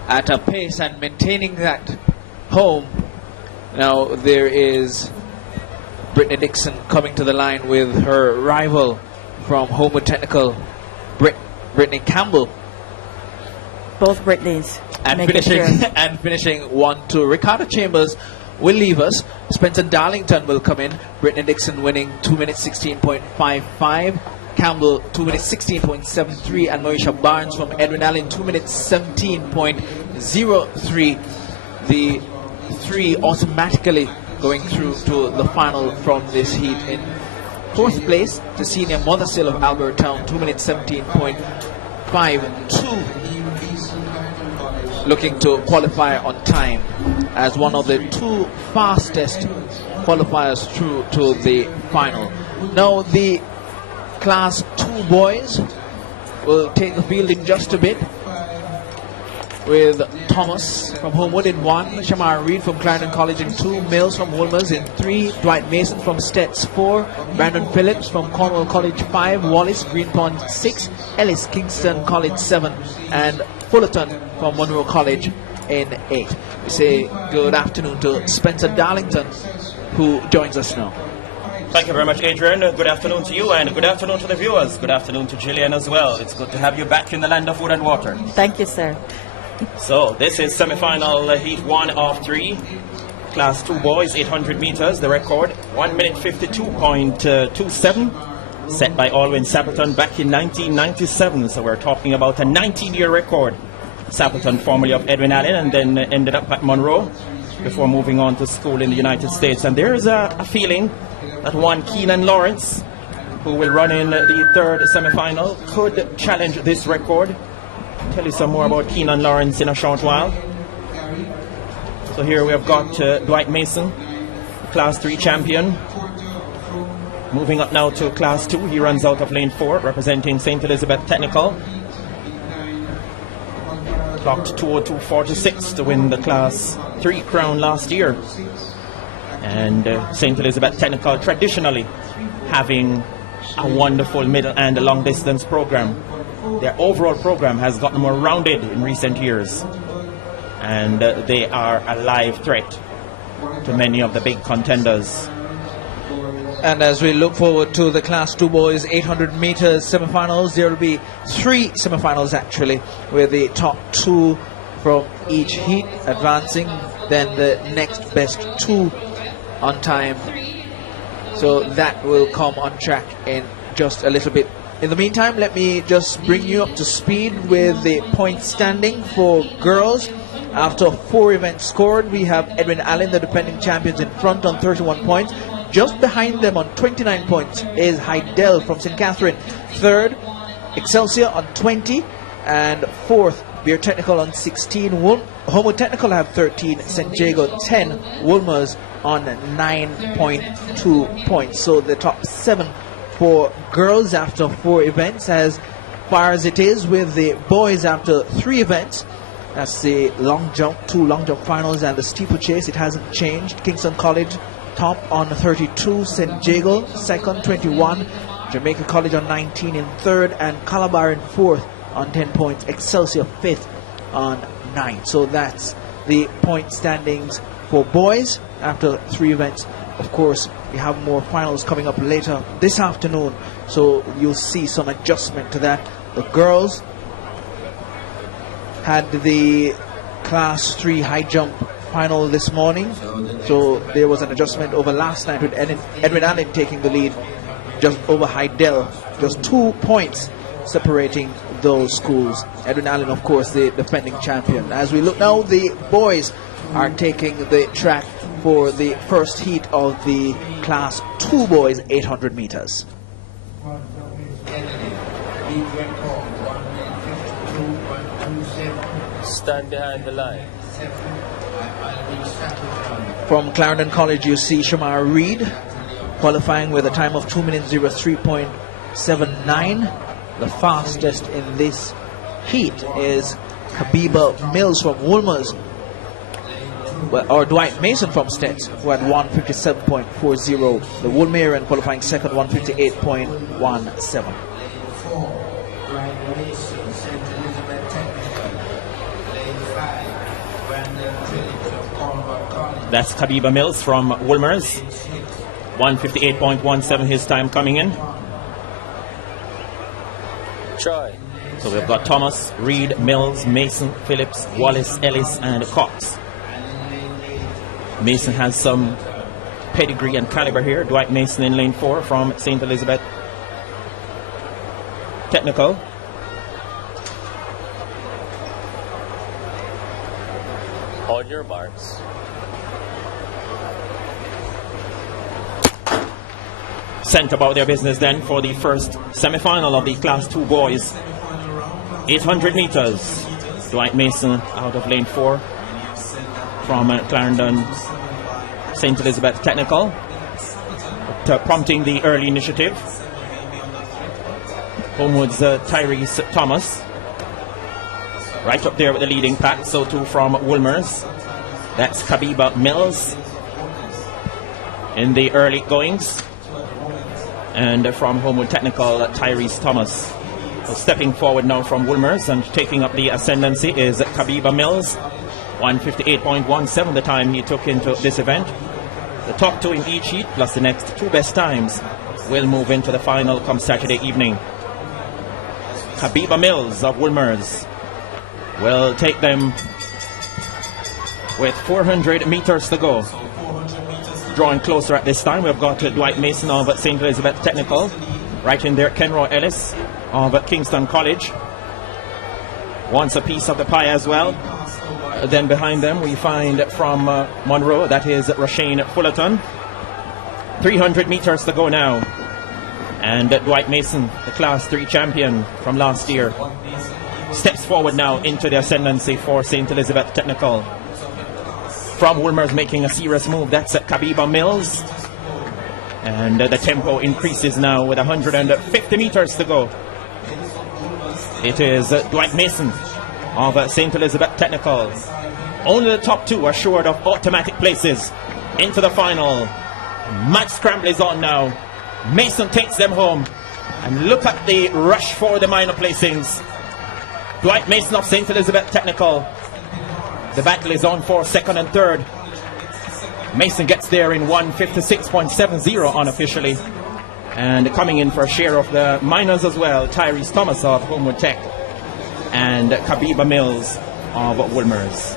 at a pace and maintaining that home. Now there is Brittany Dixon coming to the line with her rival from Homewood Technical, Brittany Campbell. Both Brittany's. And finishing 1-2. Ricardo Chambers will leave us. Spencer Darlington will come in. Brittany Dixon winning 2 minutes 16.55. Campbell 2 minutes 16.73. And Moisha Barnes from Edwin Allen 2 minutes 17.03. The 3 automatically going through to the final from this heat. In fourth place, the senior Mothersill of Albertown 2 minutes 17.52. Looking to qualify on time as one of the 2 fastest qualifiers through to the final. Now the Class 2 boys will take the field in just a bit, with Thomas from Homewood in 1, Shamar Reed from Clarendon College in 2, Mills from Wolmer's in 3, Dwight Mason from Stets 4, Brandon Phillips from Cornwall College 5, Wallace Greenpond 6, Ellis Kingston College 7, and Fullerton from Monroe College in 8. We say good afternoon to Spencer Darlington, who joins us now. Thank you very much, Adrian. Good afternoon to you, and good afternoon to the viewers. Good afternoon to Gillian as well. It's good to have you back in the land of food and water. Thank you, sir. So this is semi-final heat 1 of 3. Class 2 boys, 800 meters. The record, 1 minute 52.27. Set by Alwyn Sappleton back in 1997. So we're talking about a 19-year record. Sappleton, formerly of Edwin Allen, and then ended up at Monroe before moving on to school in the United States. And there's a feeling that one Keenan Lawrence, who will run in the third semi-final, could challenge this record. I'll tell you some more about Keenan Lawrence in a short while. So here we have got Dwight Mason, Class 3 champion. Moving up now to Class 2, he runs out of lane 4, representing St. Elizabeth Technical. Clocked 2:02.46 to win the Class 3 crown last year. And St. Elizabeth Technical traditionally having a wonderful middle and long distance program. Their overall program has gotten more rounded in recent years. And they are a live threat to many of the big contenders. And as we look forward to the Class 2 boys 800 meters semifinals, there will be 3 semifinals actually, with the top 2 from each heat advancing, then the next best 2 on time. So that will come on track in just a little bit. In the meantime, let me just bring you up to speed with the point standing for girls. After 4 events scored, we have Edwin Allen, the defending champions, in front on 31 points. Just behind them on 29 points is Heidel from St. Catherine. Third, Excelsior on 20. And fourth, Beer Technical on 16. Homo Technical have 13. St. Jago 10. Wolmer's on 9.2 points. So the top 7 for girls after 4 events, as far as it is with the boys after 3 events. That's the long jump, 2 long jump finals, and the steeplechase. It hasn't changed. Kingston College top on 32, St. Jago second, 21, Jamaica College on 19 in third, and Calabar in fourth on 10 points, Excelsior fifth on 9. So that's the point standings for boys after 3 events. Of course, We have more finals coming up later this afternoon, so you'll see some adjustment to that. The girls had the Class 3 high jump final this morning, so there was an adjustment over last night with Edwin Allen taking the lead just over Heidel, just 2 points separating those schools. Edwin Allen, of course, the defending champion. As we look now, the boys are taking the track for the first heat of the Class 2 boys 800 meters. Stand behind the line. From Clarendon College, you see Shamar Reed qualifying with a time of 2 minutes 03.79. The fastest in this heat is Kabiba Mills from Wolmer's, or Dwight Mason from Stets, who had 157.40. The Woolmerian qualifying second, 158.17. That's Kabiba Mills from Wolmer's. 158.17 his time coming in. Try. So we've got Thomas, Reed, Mills, Mason, Phillips, Wallace, Ellis, and Cox. Mason has some pedigree and caliber here. Dwight Mason in lane 4 from St. Elizabeth Technical. On your marks. Sent about their business then for the first semi-final of the Class 2 boys. 800 meters. Dwight Mason out of lane 4 from Clarendon St. Elizabeth Technical, prompting the early initiative. Homewood's Tyrese Thomas right up there with the leading pack. So too from Wolmer's. That's Kabiba Mills in the early goings. And from Homewood Technical, Tyrese Thomas. So stepping forward now from Wolmer's and taking up the ascendancy is Kabiba Mills. 158.17 the time he took into this event. The top 2 in each heat plus the next 2 best times will move into the final come Saturday evening. Kabiba Mills of Wolmer's will take them with 400 meters to go. Drawing closer at this time, we've got Dwight Mason of St. Elizabeth Technical. Right in there, Kenroy Ellis of Kingston College wants a piece of the pie as well. Then behind them we find from Monroe, that is Rashane Fullerton. 300 meters to go now. And Dwight Mason, the Class 3 champion from last year, steps forward now into the ascendancy for St. Elizabeth Technical. From Wolmer's making a serious move, that's Kabiba Mills. And the tempo increases now with 150 meters to go. It is Dwight Mason of St. Elizabeth Technical. Only the top 2 are assured of automatic places into the final. Match scramble is on now. Mason takes them home. And look at the rush for the minor placings. Dwight Mason of St. Elizabeth Technical. The battle is on for second and third. Mason gets there in 156.70 unofficially. And coming in for a share of the minors as well, Tyrese Thomas of Homewood Tech and Kabiba Mills of Wolmer's.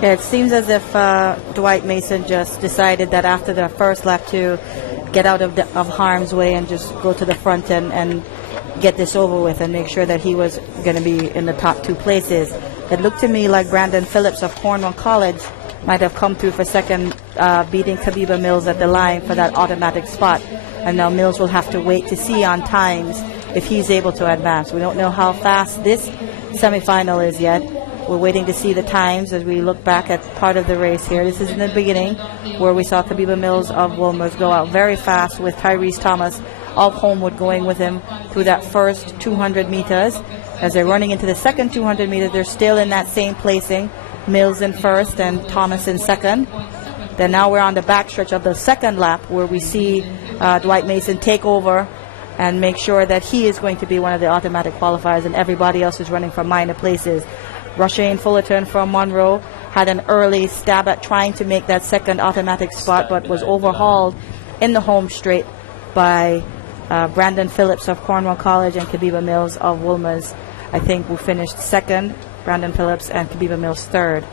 Yeah, it seems as if Dwight Mason just decided that after the first lap to get out of harm's way and just go to the front and get this over with and make sure that he was going to be in the top 2 places. It looked to me like Brandon Phillips of Cornwall College might have come through for second, beating Kabiba Mills at the line for that automatic spot. And now Mills will have to wait to see on times if he's able to advance. We don't know how fast this semifinal is yet. We're waiting to see the times as we look back at part of the race here. This is in the beginning where we saw Kabiba Mills of Wolmer's go out very fast with Tyrese Thomas of Homewood going with him through that first 200 meters. As they're running into the second 200 meters, they're still in that same placing. Mills in first and Thomas in second. Then now we're on the backstretch of the second lap where we see Dwight Mason take over and make sure that he is going to be one of the automatic qualifiers and everybody else is running for minor places. Rashane Fullerton from Monroe had an early stab at trying to make that second automatic spot but was overhauled in the home straight by Brandon Phillips of Cornwall College and Kabiba Mills of Wolmer's, I think, who finished second. Brandon Phillips and Kabiba Mills third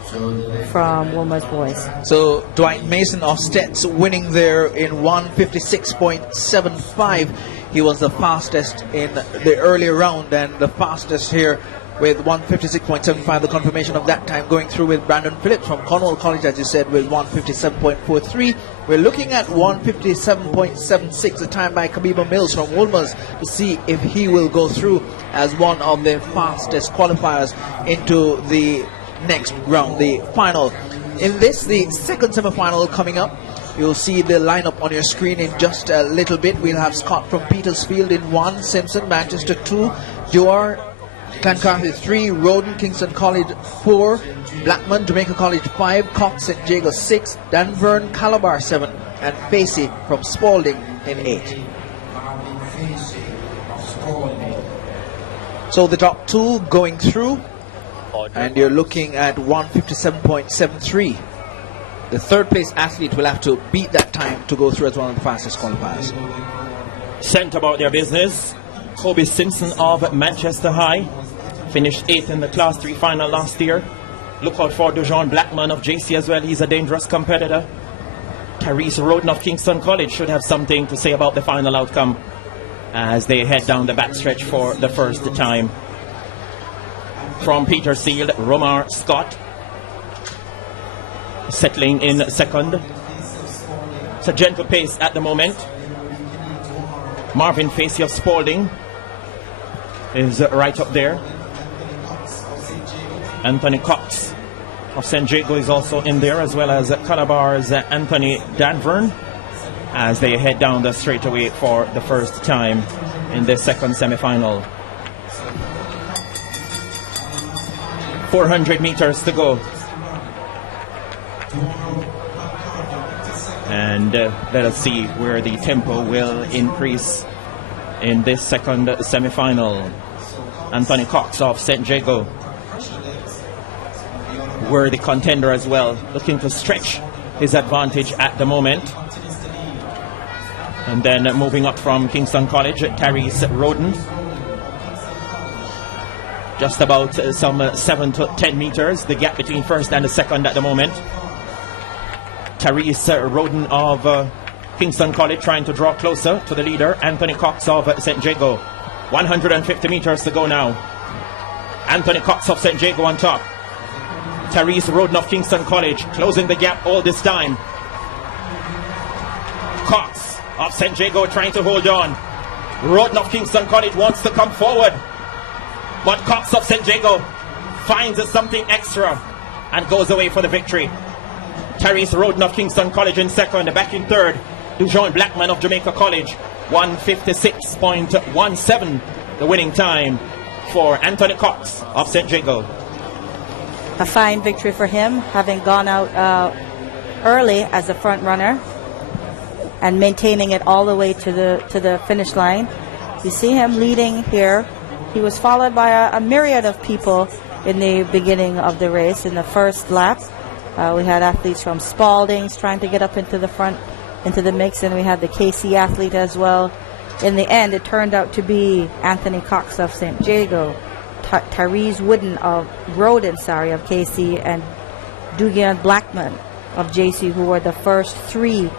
from Wolmer's boys. So Dwight Mason of Stets winning there in 1:56.75. He was the fastest in the earlier round and the fastest here with 1:56.75. The confirmation of that time going through with Brandon Phillips from Cornwall College, as you said, with 1:57.43. We're looking at 1:57.76, the time by Kabiba Mills from Wolmer's, to see if he will go through as one of the fastest qualifiers into the next round, the final. In this, the second semi-final coming up. You'll see the lineup on your screen in just a little bit. We'll have Scott from Petersfield in 1, Simpson, Manchester 2, Dewar, Clancarthy 3, Roden, Kingston College 4, Blackman, Jamaica College 5, Cox, St. Jago 6, Danvern, Calabar 7, and Facey from Spalding in 8. So the top 2 going through, and you're looking at 1:57.73. The third place athlete will have to beat that time to go through as one of the fastest qualifiers. Sent about their business. Kobe Simpson of Manchester High finished 8th in the Class 3 final last year. Look out for Dujon Blackman of JC as well. He's a dangerous competitor. Therese Roden of Kingston College should have something to say about the final outcome as they head down the backstretch for the first time. From Petersfield, Romar Scott settling in second. It's a gentle pace at the moment. Marvin Facey of Spalding is right up there. Anthony Cox of St. Jago is also in there, as well as Calabar's Anthony Danvern, as they head down the straightaway for the first time in the second semi-final. 400 meters to go. And let us see where the tempo will increase in this second semi-final. Anthony Cox of St. Jago, worthy contender as well, looking to stretch his advantage at the moment. And then moving up from Kingston College, Therese Roden, just about some 7 to 10 meters, the gap between first and the second at the moment. Therese Roden of Kingston College trying to draw closer to the leader, Anthony Cox of St. Jago. 150 meters to go now. Anthony Cox of St. Jago on top. Therese Roden of Kingston College closing the gap all this time. Cox of St. Jago trying to hold on. Roden of Kingston College wants to come forward, but Cox of St. Jago finds something extra and goes away for the victory. Therese Roden of Kingston College in second, back in third, Dujon Blackman of Jamaica College. 1:56.17, the winning time for Anthony Cox of St. Jago. A fine victory for him, having gone out early as a front runner and maintaining it all the way to the finish line. You see him leading here. He was followed by a myriad of people in the beginning of the race. In the first lap, we had athletes from Spalding's trying to get up into the front, into the mix, and we had the KC athlete as well. In the end, it turned out to be Anthony Cox of St. Jago, Therese Roden of KC, and Dugian Blackman of JC, who were the first 3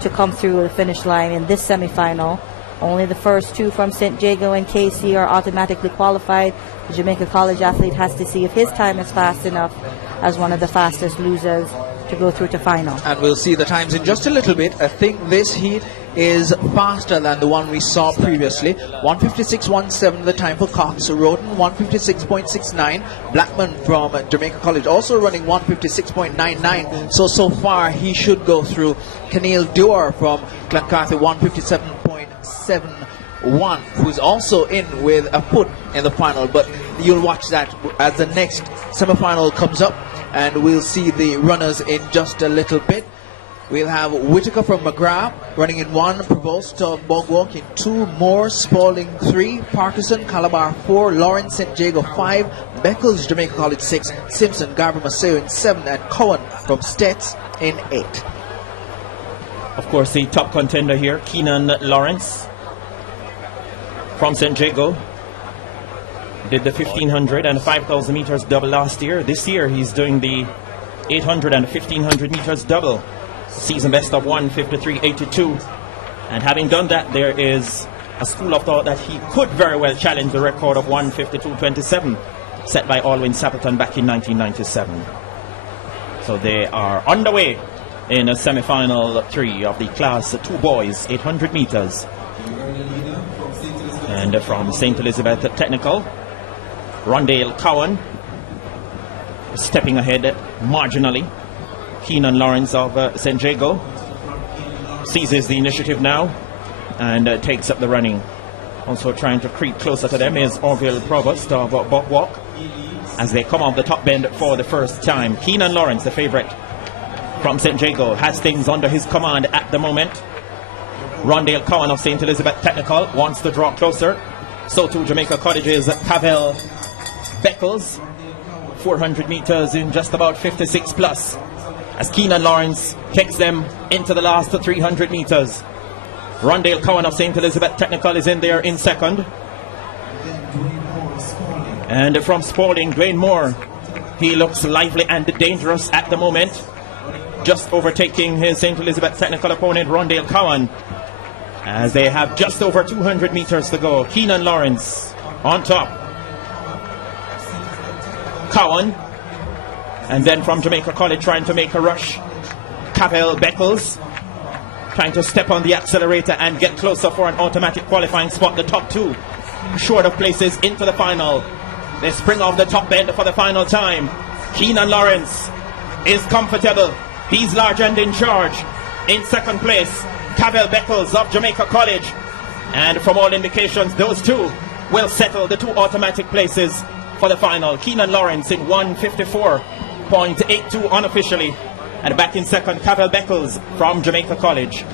to come through the finish line in this semi-final. Only the first 2 from St. Jago and KC are automatically qualified. The Jamaica College athlete has to see if his time is fast enough as one of the fastest losers to go through to final. And we'll see the times in just a little bit. I think this heat is faster than the one we saw previously. 1:56.17 the time for Cox. Roden 1:56.69. Blackman from Jamaica College also running 1:56.99. So far he should go through. Keneal Dewar from Clancarthy 1:57.71, who's also in with a foot in the final. But you'll watch that as the next semi-final comes up, and we'll see the runners in just a little bit. We'll have Whitaker from McGrath running in 1, Provost of Bogwalk in 2, Moore, Spalding 3, Parkinson, Calabar 4, Lawrence St. Jago 5, Beckles, Jamaica College 6, Simpson, Garber Maceo in 7, and Cohen from Stets in 8. Of course, the top contender here, Keenan Lawrence from St. Jago. Did the 1500 and 5,000 meters double last year. This year, he's doing the 800 and 1500 meters double. Season best of 1:53.82. And having done that, there is a school of thought that he could very well challenge the record of 1:52.27 set by Alwyn Sapperton back in 1997. So they are underway in a semi-final 3 of the Class 2 boys 800 meters. And from St. Elizabeth Technical, Rondale Cowan stepping ahead marginally. Keenan Lawrence of St. Jago seizes the initiative now and takes up the running. Also trying to creep closer to them is Orville Provost of Buckwalk as they come off the top bend for the first time. Keenan Lawrence, the favorite from St. Jago, has things under his command at the moment. Rondale Cowan of St. Elizabeth Technical wants to draw closer. So too Jamaica College's Cavell Beckles, 400 meters in just about 56 plus, as Keenan Lawrence takes them into the last 300 meters. Rondale Cowan of St. Elizabeth Technical is in there in second. And from Spalding, Dwayne Moore, he looks lively and dangerous at the moment, just overtaking his St. Elizabeth Technical opponent Rondale Cowan, as they have just over 200 meters to go. Keenan Lawrence on top. Cowan, and then from Jamaica College trying to make a rush, Cavell Beckles trying to step on the accelerator and get closer for an automatic qualifying spot. The top two short of places into the final. They spring off the top bend for the final time. Keenan Lawrence is comfortable. He's large and in charge. In second place, Cavell Beckles of Jamaica College. And from all indications, those two will settle the two automatic places for the final. Keenan Lawrence in 1:54.82 unofficially. And back in second, Cavell Beckles from Jamaica College.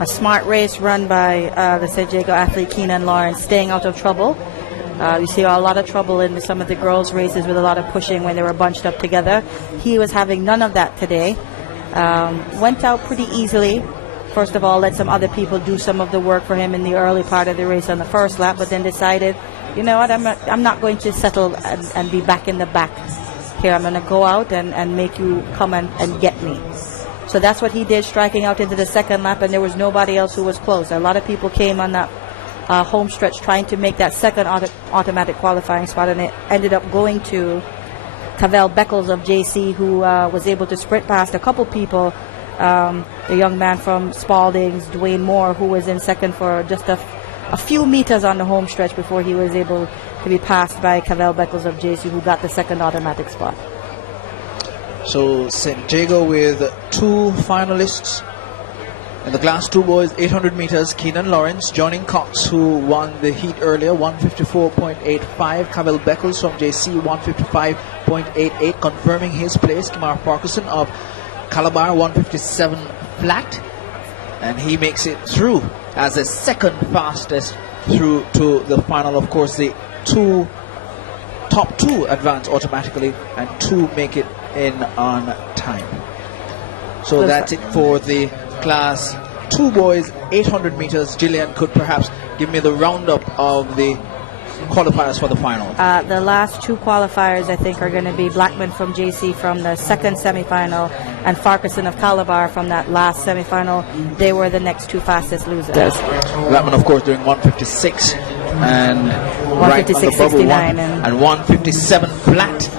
A smart race run by the St. Jago athlete Keenan Lawrence, staying out of trouble. You see a lot of trouble in some of the girls' races with a lot of pushing when they were bunched up together. He was having none of that today. Went out pretty easily. First of all, let some other people do some of the work for him in the early part of the race on the first lap, but then decided, you know what, I'm not going to settle and be back in the back here. I'm going to go out and make you come and get me. So that's what he did, striking out into the second lap, and there was nobody else who was close. A lot of people came on that home stretch trying to make that second automatic qualifying spot, and it ended up going to Cavell Beckles of JC, who was able to sprint past a couple people. The young man from Spalding's, Dwayne Moore, who was in second for just a few meters on the home stretch before he was able to be passed by Cavell Beckles of JC, who got the second automatic spot. So St. Jago with two finalists in the Class 2 boys 800 meters. Keenan Lawrence joining Cox, who won the heat earlier, 1:54.85. Cavell Beckles from JC, 1:55.88, confirming his place. Kimar Parkinson of Calabar, 1:57 flat, and he makes it through as the second fastest through to the final. Of course, the top two advance automatically, and two make it in on time. So that's it for the Class 2 boys 800 meters. Gillian could perhaps give me the roundup of the qualifiers for the final. The last two qualifiers, I think, are going to be Blackman from JC from the second semifinal and Farquharson of Calabar from that last semifinal. They were the next two fastest losers. Blackman, of course, doing 1:56 and right on the bubble one, and 1:57 flat,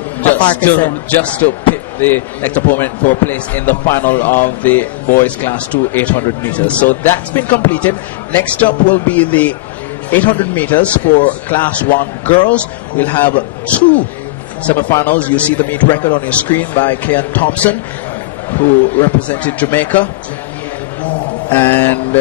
just to pit the next opponent for place in the final of the boys Class 2 800 meters. So that's been completed. Next up will be the 800 meters for Class 1 girls. We'll have two semifinals. You see the meet record on your screen by Kian Thompson, who represented Jamaica. And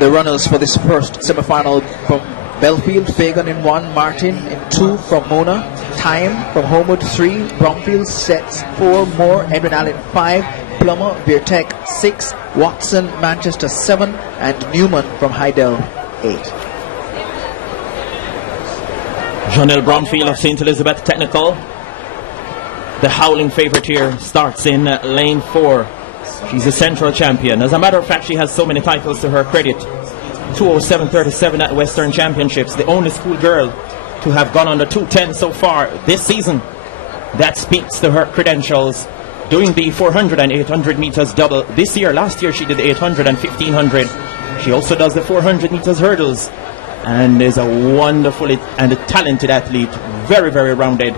the runners for this first semifinal from Belfield, Fagan in 1, Martin in 2 from Mona, Time from Homewood 3, Bromfield sets 4, Moore, Edwin Allen 5, Plummer, Beertech 6, Watson, Manchester 7, and Newman from Heidel 8. Jonelle Bromfield of St. Elizabeth Technical The howling favorite here starts in lane 4. She's a central champion. As a matter of fact, she has so many titles to her credit. 2:07.37 at Western Championships. The only schoolgirl to have gone under 2:10 so far this season. That speaks to her credentials. Doing the 400 and 800 meters double this year. Last year she did the 800 and 1500. She also does the 400 meters hurdles and is a wonderful and a talented athlete. Very, very rounded.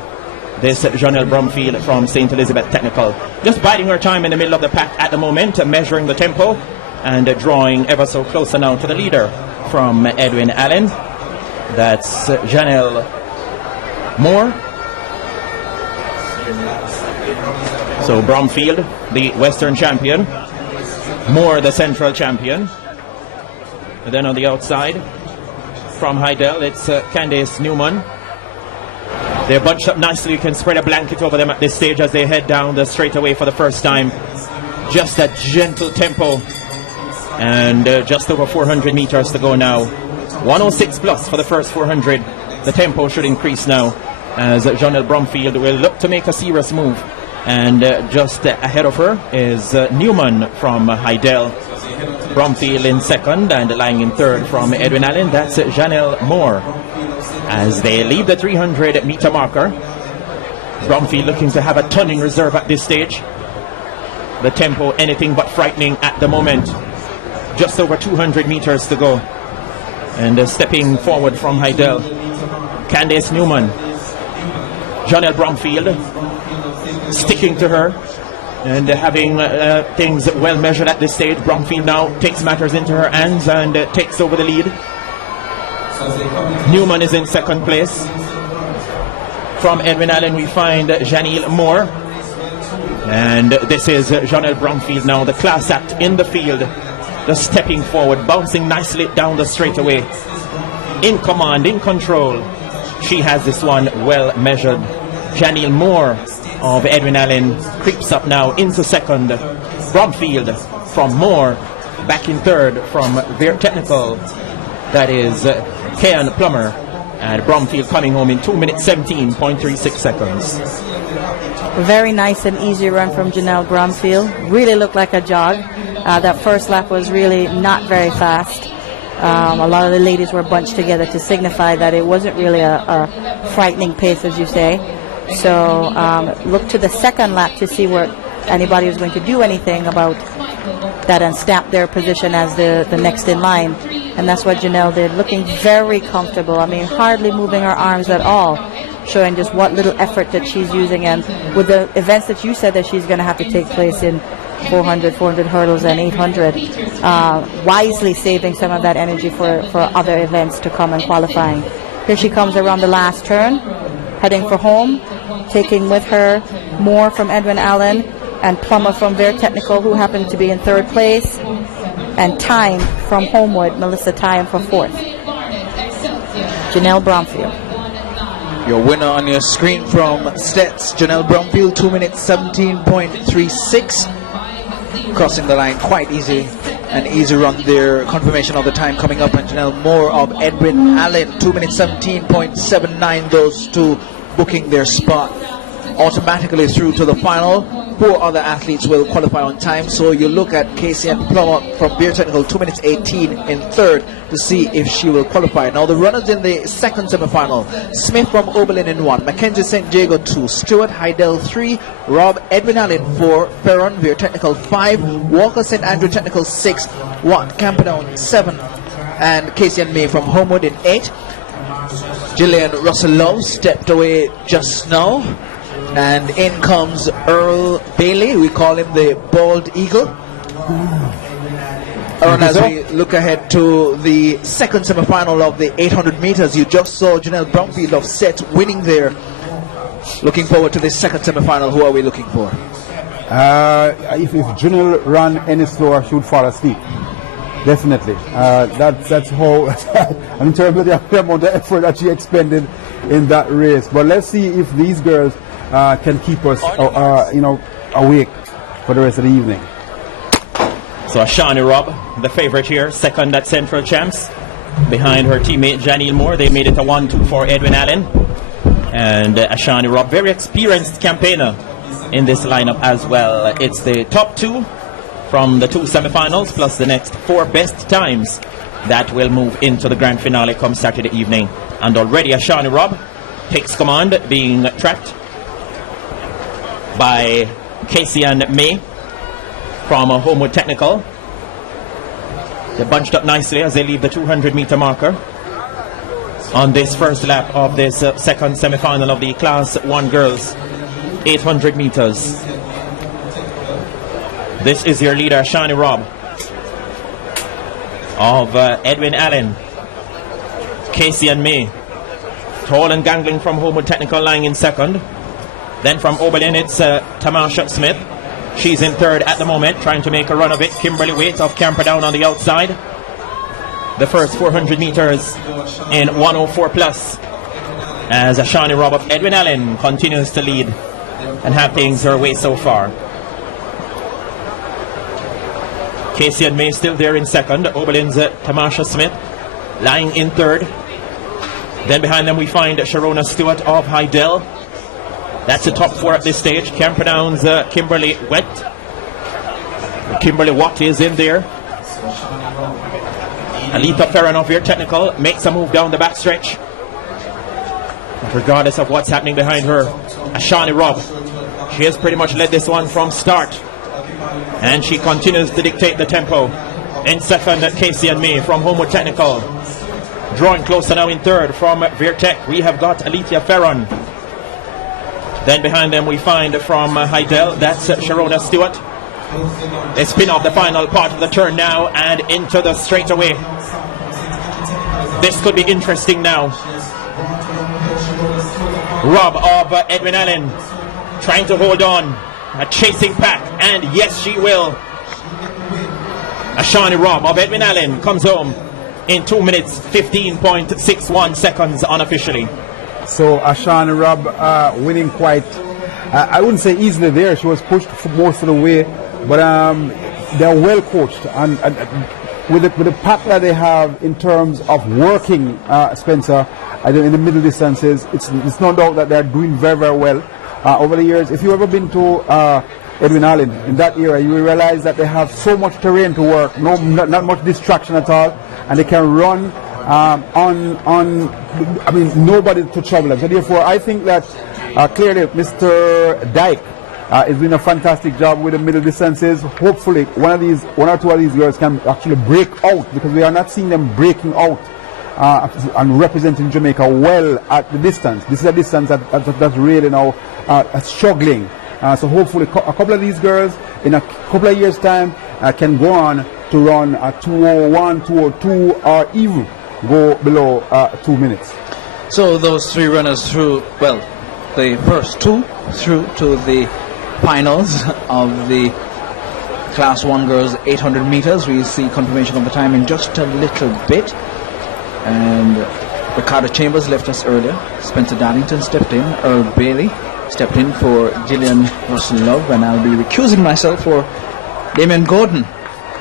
This Janelle Brumfield from St. Elizabeth Technical. Just biding her time in the middle of the pack at the moment, measuring the tempo and drawing ever so closer now to the leader from Edwin Allen. That's Janelle Moore. So Brumfield, the Western champion. Moore, the Central champion. And then on the outside, from Heidel, it's Candace Newman. They're bunched up nicely. You can spread a blanket over them at this stage as they head down the straightaway for the first time. Just a gentle tempo. And just over 400 meters to go now. 106 plus for the first 400. The tempo should increase now as Janelle Brumfield will look to make a serious move. And just ahead of her is Newman from Heidel. Brumfield in second, and lying in third from Edwin Allen. That's Janelle Moore. As they leave the 300 meter marker, Brumfield looking to have a ton in reserve at this stage. The tempo anything but frightening at the moment. Just over 200 meters to go. And stepping forward from Heidel, Candace Newman. Janelle Brumfield sticking to her and having things well measured at this stage. Brumfield now takes matters into her hands and takes over the lead. Newman is in second place. From Edwin Allen we find Janelle Moore. And this is Janelle Brumfield now, the class act in the field. Just stepping forward, bouncing nicely down the straightaway. In command, in control. She has this one well measured. Janelle Moore of Edwin Allen creeps up now into second. Brumfield from Moore back in third from Veer Technical. That is Kean Plummer. And Brumfield coming home in 2 minutes 17.36 seconds. Very nice and easy run from Janelle Brumfield. Really looked like a jog. That first lap was really not very fast. A lot of the ladies were bunched together to signify that it wasn't really a frightening pace, as you say. So look to the second lap to see where anybody was going to do anything about that and stamp their position as the next in line. And that's what Janelle did, looking very comfortable. I mean, hardly moving her arms at all, showing just what little effort that she's using. And with the events that you said that she's going to have to take place in 400 hurdles and 800, wisely saving some of that energy for other events to come and qualifying. Here she comes around the last turn, heading for home, taking with her Moore from Edwin Allen and Plummer from Veer Technical, who happened to be in third place, and Time from Homewood, Melissa Time for fourth. Janelle Brumfield. Your winner on your screen from Stets, Janelle Brumfield, 2 minutes 17.36. Crossing the line quite easy. An easy run there. Confirmation of the time coming up. And Janelle Moore of Edwin Allen, 2 minutes 17.79. Those two booking their spot automatically through to the final. 4 other athletes will qualify on time. So you look at Casey and Plummer from Veer Technical, 2 minutes 18 in third, to see if she will qualify. Now the runners in the second semi-final: Smith from Oberlin in 1, Mackenzie St. Jago 2, Stuart Heidel 3, Rob Edwin Allen 4, Ferron Veer Technical 5, Walker St. Andrew Technical 6, Watt Camperdown 7, and Casey and May from Homewood in 8. Gillian Russell Love stepped away just now. And in comes Earl Bailey. We call him the Bald Eagle. And as we look ahead to the second semi-final of the 800 meters, you just saw Janelle Brumfield of Set winning there. Looking forward to this second semi-final. Who are we looking for? If Janelle ran any slower, she would fall asleep. Definitely. That's how, in terms of the amount of effort that she expended in that race. But let's see if these girls can keep us, awake for the rest of the evening. So Ashani Robb, the favorite here, second at Central Champs, behind her teammate Janelle Moore. They made it a 1-2 for Edwin Allen. And Ashani Robb, very experienced campaigner, in this lineup as well. It's the top two from the two semifinals plus the next four best times that will move into the grand finale come Saturday evening. And already Ashani Robb takes command, being tracked by Casey and May from Homewood Technical. They bunched up nicely as they leave the 200-meter marker on this first lap of this second semi-final of the Class 1 Girls 800 meters. This is your leader, Shani Robb of Edwin Allen. Casey and May, tall and gangling from Homewood Technical, lying in second. Then from Oberlin, it's Tamasha Smith. She's in third at the moment, trying to make a run of it. Kimberly Waite of Camperdown on the outside. The first 400 meters in 104 plus, as Ashani Robb of Edwin Allen continues to lead and have things her way so far. Casey and May still there in second. Oberlin's Tamasha Smith lying in third. Then behind them we find Sharona Stewart of Hydel. That's the top four at this stage. Camperdown's Kimberly Watt is in there. Alita Ferran of Your Technical makes a move down the back stretch. But regardless of what's happening behind her, Ashani Robb, she has pretty much led this one from start. And she continues to dictate the tempo. In second, Casey and May from Homewood Technical. Drawing closer now in third from Virtech, we have got Alita Ferran. Then behind them we find from Hydel, that's Sharona Stewart. They spin off the final part of the turn now and into the straightaway. This could be interesting now. Robb of Edwin Allen trying to hold on, a chasing pack, and yes she will. Ashani Robb of Edwin Allen comes home in 2 minutes 15.61 seconds unofficially. So Ashani Robb winning quite, I wouldn't say easily there. She was pushed for most of the way, but they're well coached, and with the pack that they have in terms of working, Spencer, in the middle distances, it's no doubt that they're doing very, very well over the years. If you've ever been to Edwin Allen in that era, you will realize that they have so much terrain to work, not much distraction at all, and they can run nobody to trouble them. So therefore, I think that clearly Mr. Dyke is doing a fantastic job with the middle distances. Hopefully, one or two of these girls can actually break out, because we are not seeing them breaking out and representing Jamaica well at the distance. This is a distance that's really now struggling. So hopefully, a couple of these girls in a couple of years' time can go on to run a 2:01, 2:02, or even go below 2 minutes. So those three runners through, well, the first two through to the finals of the Class 1 Girls 800 meters. We see confirmation of the time in just a little bit. And Ricardo Chambers left us earlier. Spencer Darlington stepped in. Earl Bailey stepped in for Gillian Russell Love. And I'll be recusing myself for Damien Gordon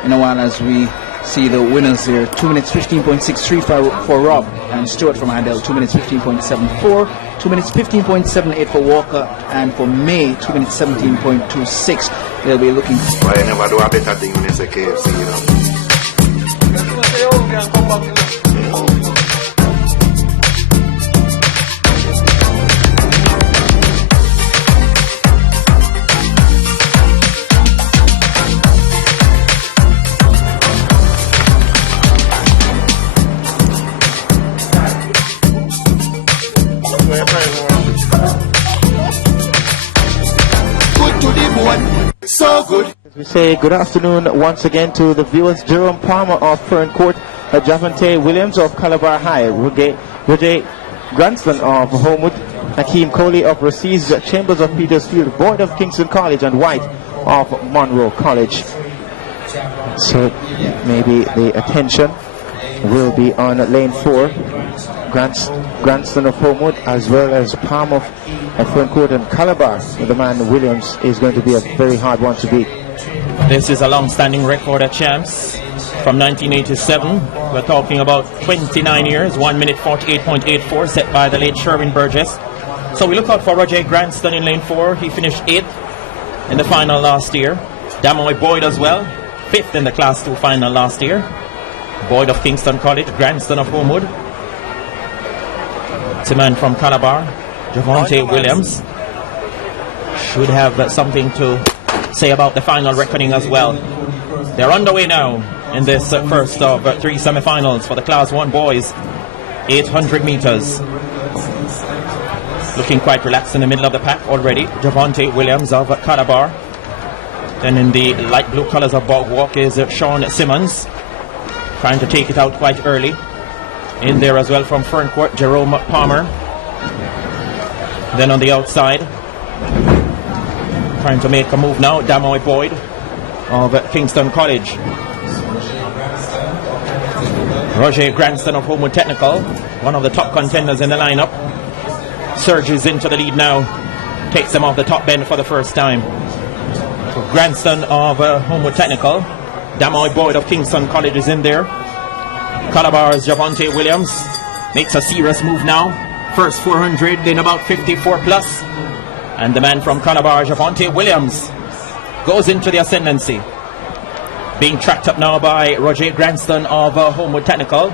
in a while, as we see the winners here. 2 minutes 15.63 for Robb and Stewart from Adele. 2 minutes 15.74. 2 minutes 15.78 for Walker, and for May 2 minutes 17.26. They'll be looking. Why I never do a better thing when it's a KFC, you know. So good. We say good afternoon once again to the viewers. Jerome Palmer of Fern Court, Javante Williams of Calabar High, Roger Granston of Homewood, Hakeem Coley of Racines, Chambers of Petersfield, Boyd of Kingston College, and White of Monroe College. So maybe the attention will be on lane 4. Granston of Homewood, as well as Palm of Fern Court, and Calabar. The man Williams is going to be a very hard one to beat. This is a long-standing record at champs from 1987. We're talking about 29 years, 1 minute 48.84, set by the late Sherwin Burgess. So we look out for Roger Granston in lane 4. He finished 8th in the final last year. Damoy Boyd as well, 5th in the Class 2 final last year. Boyd of Kingston College, Granston of Homewood. It's a man from Calabar, Javonte Williams. Should have something to say about the final reckoning as well. They're underway now in this first of 3 semi-finals for the Class 1 boys, 800 meters. Looking quite relaxed in the middle of the pack already, Javonte Williams of Calabar. Then in the light blue colors of Bog Walk is Sean Simmons, trying to take it out quite early. In there as well from Ferncourt, Jerome Palmer. Then on the outside, trying to make a move now, Damoy Boyd of Kingston College. Roger Granston of Homewood Technical, one of the top contenders in the lineup, surges into the lead now, takes him off the top bend for the first time. So Granston of Homewood Technical, Damoy Boyd of Kingston College is in there. Calabar's Javonte Williams makes a serious move now. First 400 in about 54 plus. And the man from Calabar, Javonte Williams, goes into the ascendancy. Being tracked up now by Roger Granston of Homewood Technical.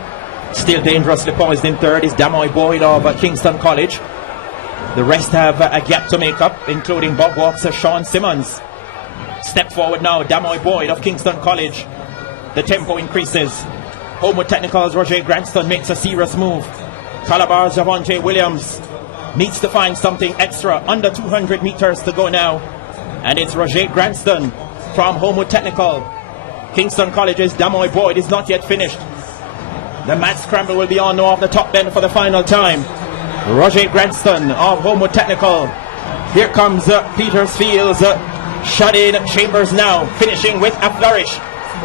Still dangerously poised in third is Damoy Boyd of Kingston College. The rest have a gap to make up, including Bob Walk's Sean Simmons. Step forward now, Damoy Boyd of Kingston College. The tempo increases. Homewood Technical's Roger Granston makes a serious move. Calabar's Javonte Williams needs to find something extra. Under 200 meters to go now. And it's Roger Granston from Homewood Technical. Kingston College's Damoy Boyd is not yet finished. The mad scramble will be on now off the top bend for the final time. Roger Granston of Homewood Technical. Here comes Petersfield's Shadid Chambers now, finishing with a flourish.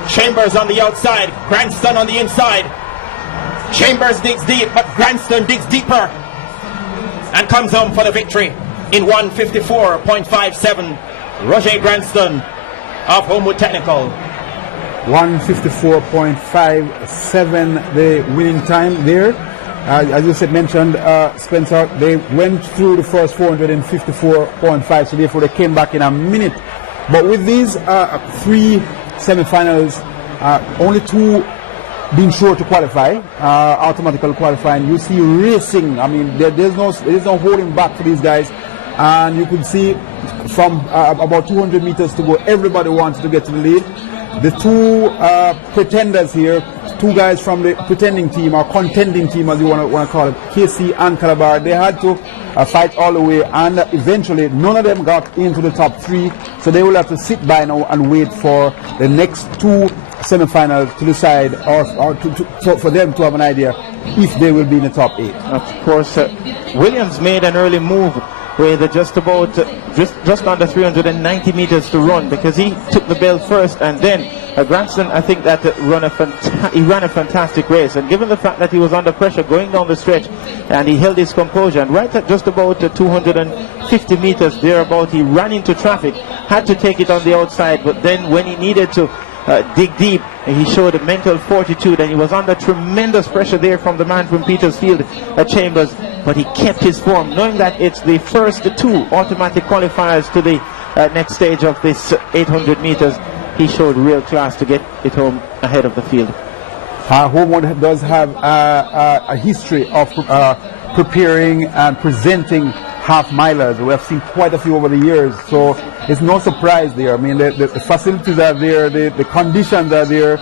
Chambers on the outside, Granston on the inside. Chambers digs deep, but Granston digs deeper and comes home for the victory in 1:54.57. Roger Granston of Homewood Technical. 1:54.57 the winning time there. As you said, mentioned, Spencer, they went through the first 400 in 54.5, so therefore they came back in a minute. But with these 3 semi-finals, only 2 being sure to qualify, automatically qualifying. You see racing. I mean, there's no holding back for these guys. And you could see from about 200 meters to go, everybody wants to get to the lead. The 2 pretenders here, 2 guys from the pretending team or contending team, as you want to call it, KC and Calabar, they had to fight all the way, and eventually none of them got into the top 3, so they will have to sit by now and wait for the next 2 semi-finals to decide, or for them to have an idea if they will be in the top 8. Of course, Williams made an early move with just under 390 meters to run, because he took the bell first, and then Granston, I think that he ran a fantastic race, and given the fact that he was under pressure going down the stretch, and he held his composure, and right at just about 250 meters thereabout, he ran into traffic, had to take it on the outside, but then when he needed to dig deep, he showed a mental fortitude, and he was under tremendous pressure there from the man from Petersfield, Chambers, but he kept his form, knowing that it's the first 2 automatic qualifiers to the next stage of this 800 meters. He showed real class to get it home ahead of the field. Homewood does have a history of preparing and presenting half-milers. We have seen quite a few over the years, so it's no surprise there. I mean, the facilities are there, the conditions are there,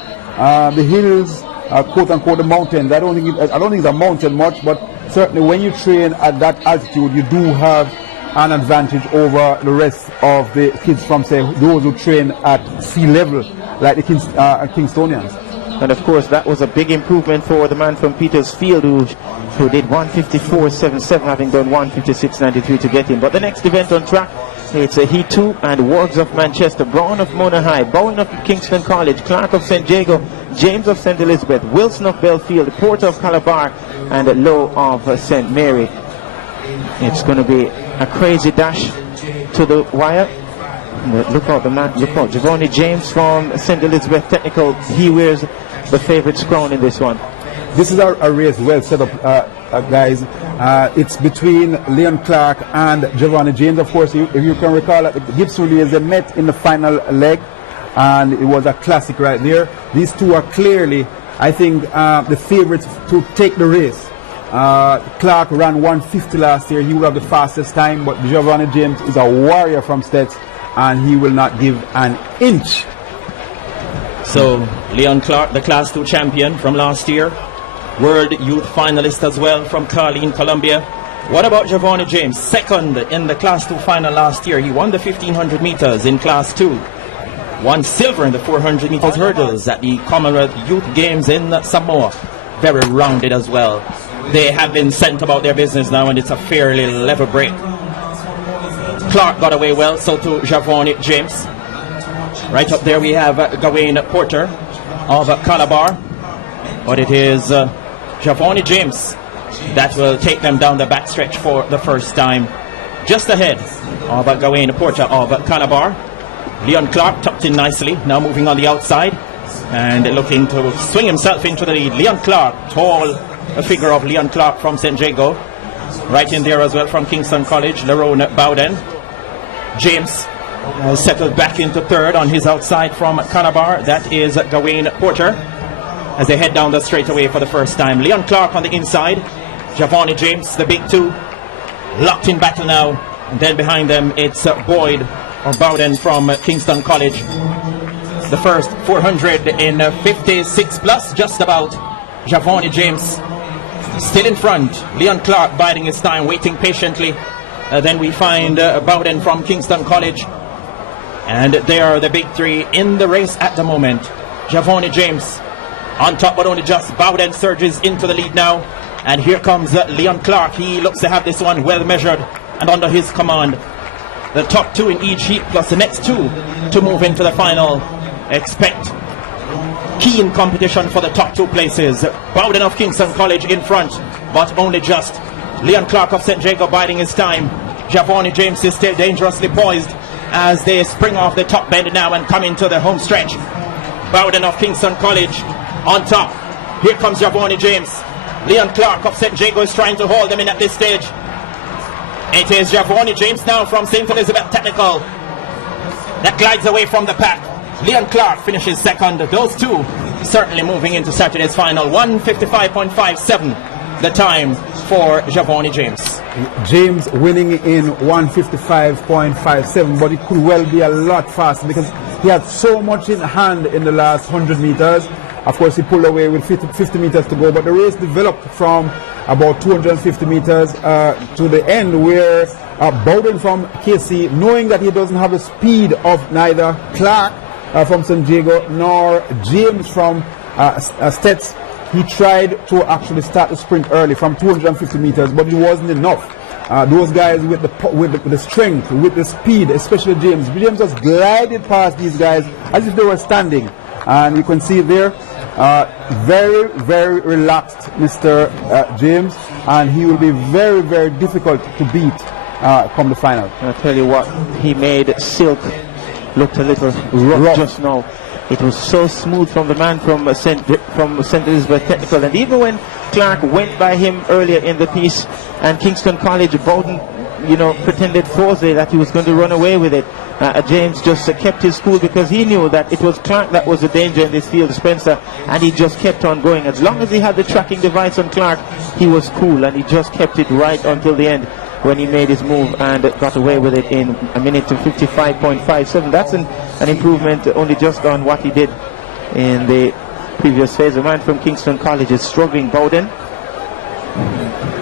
the hills, quote-unquote, the mountains. I don't think it's a mountain much, but certainly when you train at that altitude, you do have an advantage over the rest of the kids from, say, those who train at sea level, like the Kingstonians. And of course, that was a big improvement for the man from Petersfield who did 1:54.77, having done 1:56.93 to get in. But the next event on track, it's a Heat 2, and Wargs of Manchester, Brown of Mona High, Bowen of Kingston College, Clark of St. Jago, James of St. Elizabeth, Wilson of Belfield, Porter of Calabar, and Lowe of St. Mary. It's going to be a crazy dash to the wire. Look out, Giovanni James from St. Elizabeth Technical. He wears the favourite's crown in this one. this is a race well set up, guys. It's between Leon Clark and Giovanni James. Of course, if you can recall, at the Gibbs Relays, they met in the final leg, and it was a classic right there. These two are clearly, I think, the favorites to take the race. Clark ran 150 last year. He will have the fastest time, but Giovanni James is a warrior from Stets, and he will not give an inch. So, Leon Clark, the Class 2 champion from last year, World Youth finalist as well from Carleen, Colombia. What about Giovanni James? Second in the Class 2 final last year. He won the 1500 meters in Class 2. Won silver in the 400 meters hurdles at the Commonwealth Youth Games in Samoa. Very rounded as well. They have been sent about their business now, and it's a fairly level break. Clark got away well, so too Giovanni James. Right up there we have Gawain Porter of Calabar. But it is Giovanni James that will take them down the backstretch for the first time. Just ahead of Gawain Porter of Calabar. Leon Clark tucked in nicely, now moving on the outside and looking to swing himself into the lead. Leon Clark, tall a figure of Leon Clark from St. Jago. Right in there as well from Kingston College, Lerone Bowden. James settled back into third on his outside from Calabar. That is Gawain Porter as they head down the straightaway for the first time. Leon Clark on the inside, Giovanni James, the big two, locked in battle now. And then behind them it's Boyd or Bowden from Kingston College. The first 400 in 56 plus, just about. Giovanni James still in front. Leon Clark biding his time, waiting patiently. Then we find Bowden from Kingston College. And they are the big three in the race at the moment. Giovanni James on top, but only just. Bowden surges into the lead now. And here comes Leon Clark. He looks to have this one well measured and under his command. The top two in each heat plus the next two to move into the final. Expect keen competition for the top two places. Bowden of Kingston College in front, but only just. Leon Clark of St. Jago biding his time. Giovanni James is still dangerously poised as they spring off the top bend now and come into the home stretch. Bowden of Kingston College on top. Here comes Giovanni James. Leon Clark of St. Jago is trying to hold them in at this stage. It is Giovanni James now from St. Elizabeth Technical that glides away from the pack. Leon Clark finishes second. Those two certainly moving into Saturday's final. 1:55.57 the time for Giovanni James. James winning in 1:55.57, but it could well be a lot faster because he had so much in hand in the last 100 meters. Of course, he pulled away with 50 meters to go, but the race developed from about 250 meters to the end, where Bowden from KC, knowing that he doesn't have the speed of neither Clark from St. Jago nor James from Stets, he tried to actually start the sprint early from 250 meters, but it wasn't enough. Those guys with the strength, with the speed, especially James. James just glided past these guys as if they were standing. And you can see there, very, very relaxed Mr. James, and he will be very, very difficult to beat come the final. I'll tell you what, he made Silk look a little rough just now. It was so smooth from the man from St. Elizabeth Technical, and even when Clark went by him earlier in the piece, and Kingston College, Bowden, pretended forcefully that he was going to run away with it. James just kept his cool because he knew that it was Clark that was the danger in this field, Spencer, and he just kept on going. As long as he had the tracking device on Clark, he was cool, and he just kept it right until the end when he made his move and got away with it in a minute to 55.57. That's an improvement only just on what he did in the previous phase. The man from Kingston College is struggling, Bowden.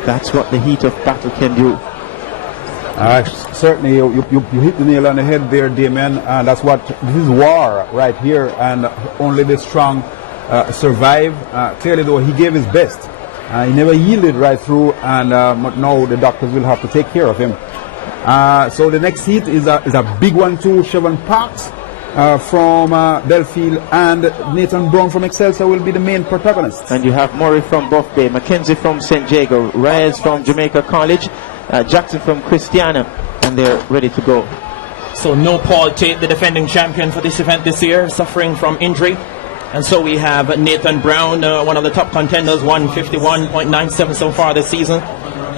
That's what the heat of battle can do. Certainly, you hit the nail on the head there, Damien. And that's what this is, war right here, and only the strong survive. Clearly, though, he gave his best. He never yielded right through, and now the doctors will have to take care of him. So the next heat is a big one too. Chevron Parks from Belfield and Nathan Brown from Excelsior will be the main protagonists. And you have Murray from Buff Bay, Mackenzie from St. Jago, Reyes from Jamaica College, Jackson from Christiana, and they're ready to go. So no Paul Tate, the defending champion for this event this year, suffering from injury. And so we have Nathan Brown, one of the top contenders, 151.97 so far this season.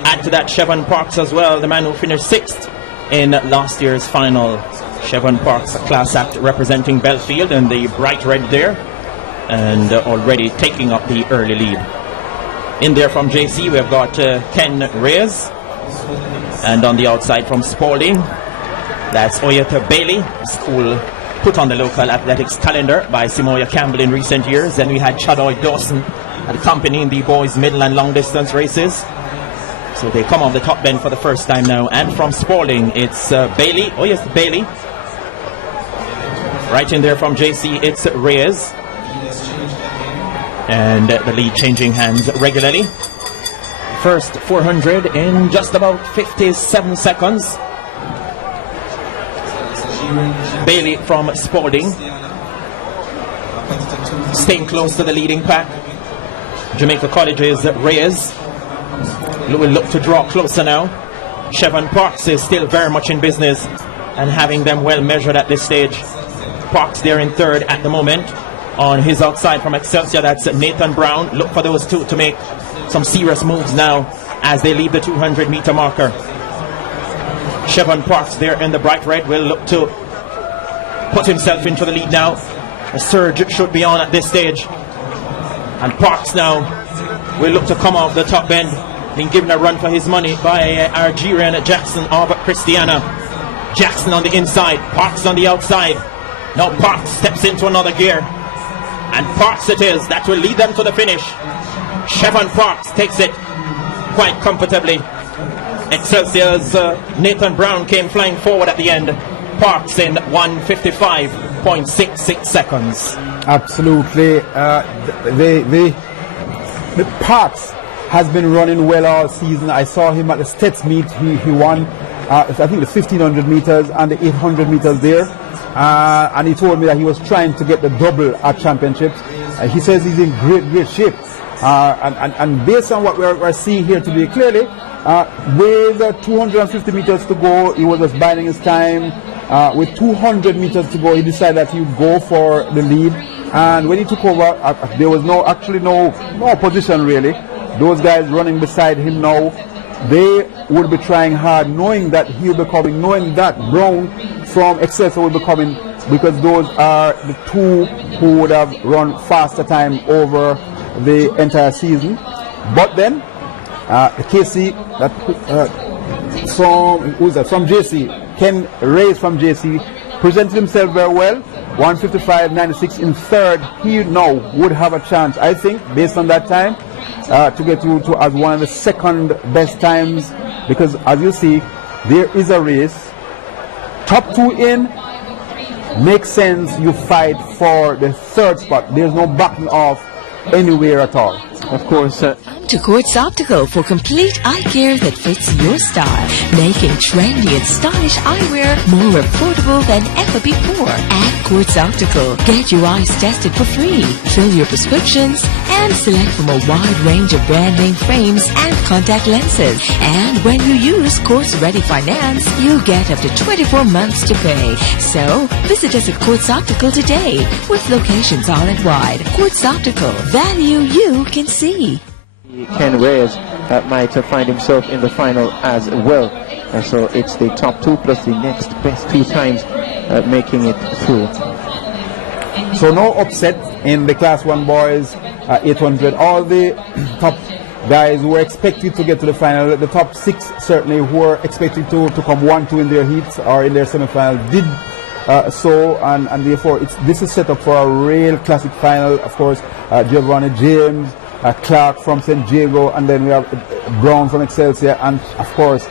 Add to that Chevron Parks as well, the man who finished 6th in last year's final. Chevron Parks, a class act representing Belfield in the bright red there, and already taking up the early lead. In there from JC, we've got Ken Reyes, and on the outside from Spalding, that's Oyeta Bailey, school put on the local athletics calendar by Simoya Campbell in recent years. Then we had Chadoy Dawson accompanying the boys' middle and long distance races. So they come on the top bend for the first time now. And from Spalding, it's Bailey. Oh yes, Bailey. Right in there from JC, it's Reyes. And the lead changing hands regularly. First 400 in just about 57 seconds. Bailey from Spalding, staying close to the leading pack. Jamaica College's Reyes will look to draw closer now. Chevron Parks is still very much in business and having them well measured at this stage. Parks there in third at the moment. On his outside from Excelsior, that's Nathan Brown. Look for those two to make some serious moves now as they leave the 200-meter marker. Chevron Parks there in the bright red will look to put himself into the lead now. A surge should be on at this stage. And Parks now will look to come off the top end, being given a run for his money by Algerian Jackson of Christiana. Jackson on the inside, Parks on the outside. Now Parks steps into another gear. And Parks it is that will lead them to the finish. Chevron Parks takes it quite comfortably. Excelsior's Nathan Brown came flying forward at the end. Parks in 1:55.66 seconds. Absolutely. The Parks has been running well all season. I saw him at the Stets meet. He won, I think, the 1500 meters and the 800 meters there. And he told me that he was trying to get the double at championships. He says he's in great shape. And based on what we're seeing here today, clearly, with 250 meters to go, he was just biding his time. With 200 meters to go, he decided that he would go for the lead. And when he took over, there was no opposition really. Those guys running beside him now, they would be trying hard, knowing that he'll be coming, knowing that Brown from Excelsior will be coming, because those are the two who would have run faster time over the entire season. But then the KC from JC, Ken Reyes from JC, presented himself very well. 1:55.96 in third. He now would have a chance, I think, based on that time, to get to as one of the second best times, because as you see, there is a race. Top two in, makes sense. You fight for the third spot. There's no backing off anywhere at all. Of course. To Quartz Optical for complete eye care that fits your style, making trendy and stylish eyewear more affordable than ever before. At Quartz Optical, get your eyes tested for free, fill your prescriptions, and select from a wide range of brand name frames and contact lenses. And when you use Quartz Ready Finance, you get up to 24 months to pay. So visit us at Quartz Optical today, with locations all and wide. Quartz Optical, value you can see. Ken Reyes might find himself in the final as well. So it's the top two plus the next best two times making it through. So no upset in the Class 1 boys 800. All the top guys who were expected to get to the final, the top six certainly who were expected to come 1-2 in their heats or in their semi-final did so, and therefore this is set up for a real classic final. Of course, Giovanni James, Clark from St. Diego, and then we have Brown from Excelsior, and of course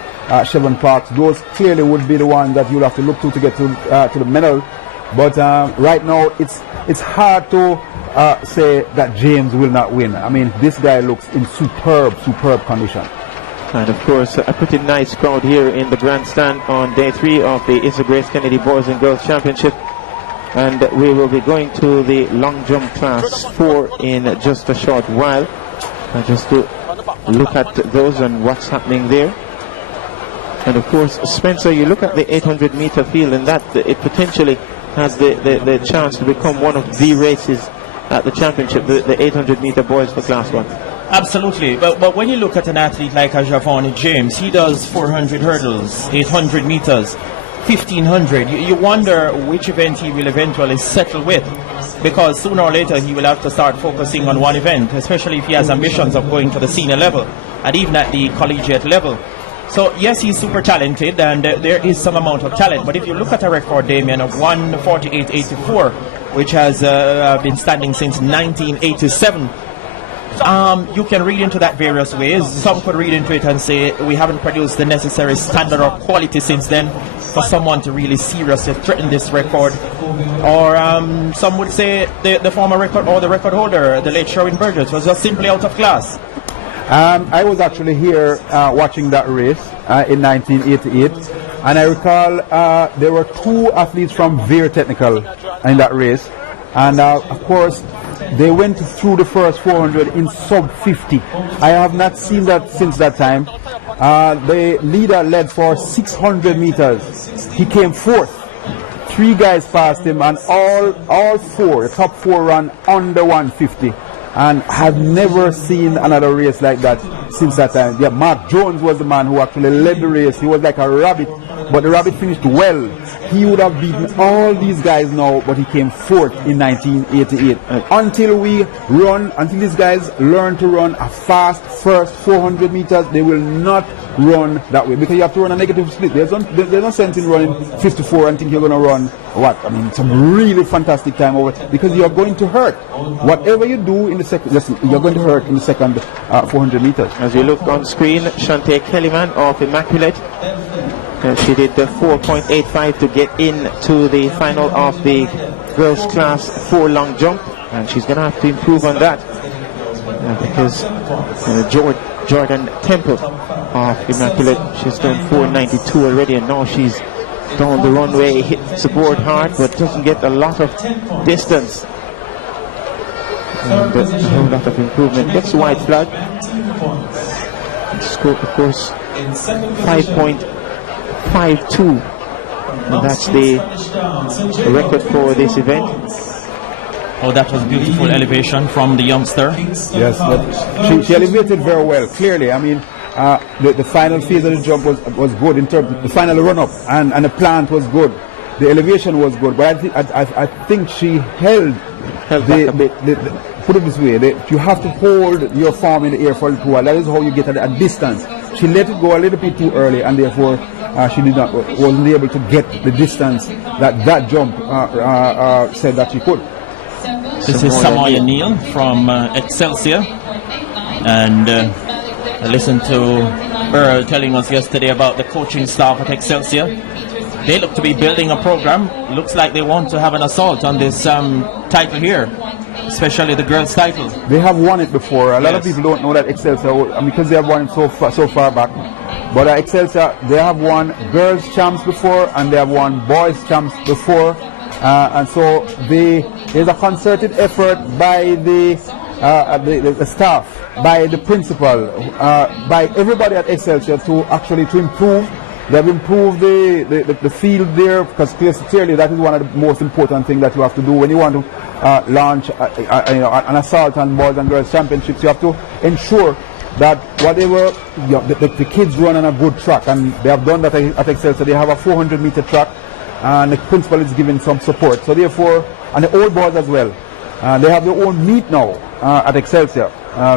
Chevron Parks. Those clearly would be the ones that you'll have to look to get to the medal. But right now it's hard to say that James will not win. I mean, this guy looks in superb condition. And of course, a pretty nice crowd here in the grandstand on day 3 of the Issa Grace Kennedy Boys and Girls Championship. And we will be going to the long jump class 4 in just a short while, just to look at those and what's happening there. And of course, Spencer, you look at the 800 meter field, and that it potentially has the chance to become one of the races at the championship, the 800 meter boys for class 1. Absolutely, but when you look at an athlete like Javon James, he does 400 hurdles, 800 meters, 1500. You wonder which event he will eventually settle with, because sooner or later he will have to start focusing on one event, especially if he has ambitions of going to the senior level and even at the collegiate level. So yes, he's super talented, and there is some amount of talent, but if you look at a record, Damien, of 1:48.84, which has been standing since 1987, you can read into that various ways. Some could read into it and say we haven't produced the necessary standard or quality since then for someone to really seriously threaten this record. Or some would say the former record or the record holder, the late Sherwin Burgess, was just simply out of class. I was actually here watching that race in 1988, and I recall there were 2 athletes from Veer Technical in that race, and of course they went through the first 400 in sub 50. I have not seen that since that time. The leader led for 600 meters. He came 4th. 3 guys passed him, and all 4, the top 4 ran under 150. And have never seen another race like that since that time. Yeah, Mark Jones was the man who actually led the race. He was like a rabbit, but the rabbit finished well. He would have beaten all these guys now, but he came 4th in 1988. Until these guys learn to run a fast first 400 meters, they will not run that way, because you have to run a negative split. There's no sense in running 54 and think you're going to run some really fantastic time over, because you're going to hurt. Whatever you do in the second, you're going to hurt in the second 400 meters. As you look on screen, Shante Kellyman of Immaculate, she did the 4.85 to get into the final of the girls class 4 long jump, and she's going to have to improve on that because Jordan Temple of Immaculate, she's done 4.92 already, and now she's down the runway, hits the board hard but doesn't get a lot of distance. And there's a lot of improvement. Gets the white flag. Scope, of course, 5.52, and that's the record for this event. Oh, that was beautiful elevation from the youngster. Yes, she elevated very well, clearly. I mean, the final phase of the jump was good in terms of the final run-up, and the plant was good. The elevation was good, but I think she held back a bit. Put it this way, you have to hold your form in the air for a little while. That is how you get at a distance. She let it go a little bit too early, and therefore she wasn't able to get the distance that jump said that she could. This is Samoya Neal from Excelsior, and I listened to Earl telling us yesterday about the coaching staff at Excelsior. They look to be building a program. Looks like they want to have an assault on this title here, especially the girls' title. They have won it before. A lot of people don't know that Excelsior, because they have won it so far back. But Excelsior, they have won girls' champs before, and they have won boys' champs before. And so there's a concerted effort by the staff, by the principal, by everybody at Excelsior to improve. They have improved the field there, because clearly that is one of the most important things that you have to do when you want to launch an assault on boys and girls championships. You have to ensure that whatever the kids run on a good track, and they have done that at Excelsior. They have a 400-meter track, and the principal is giving some support. So therefore, and the old boys as well, they have their own meet now at Excelsior,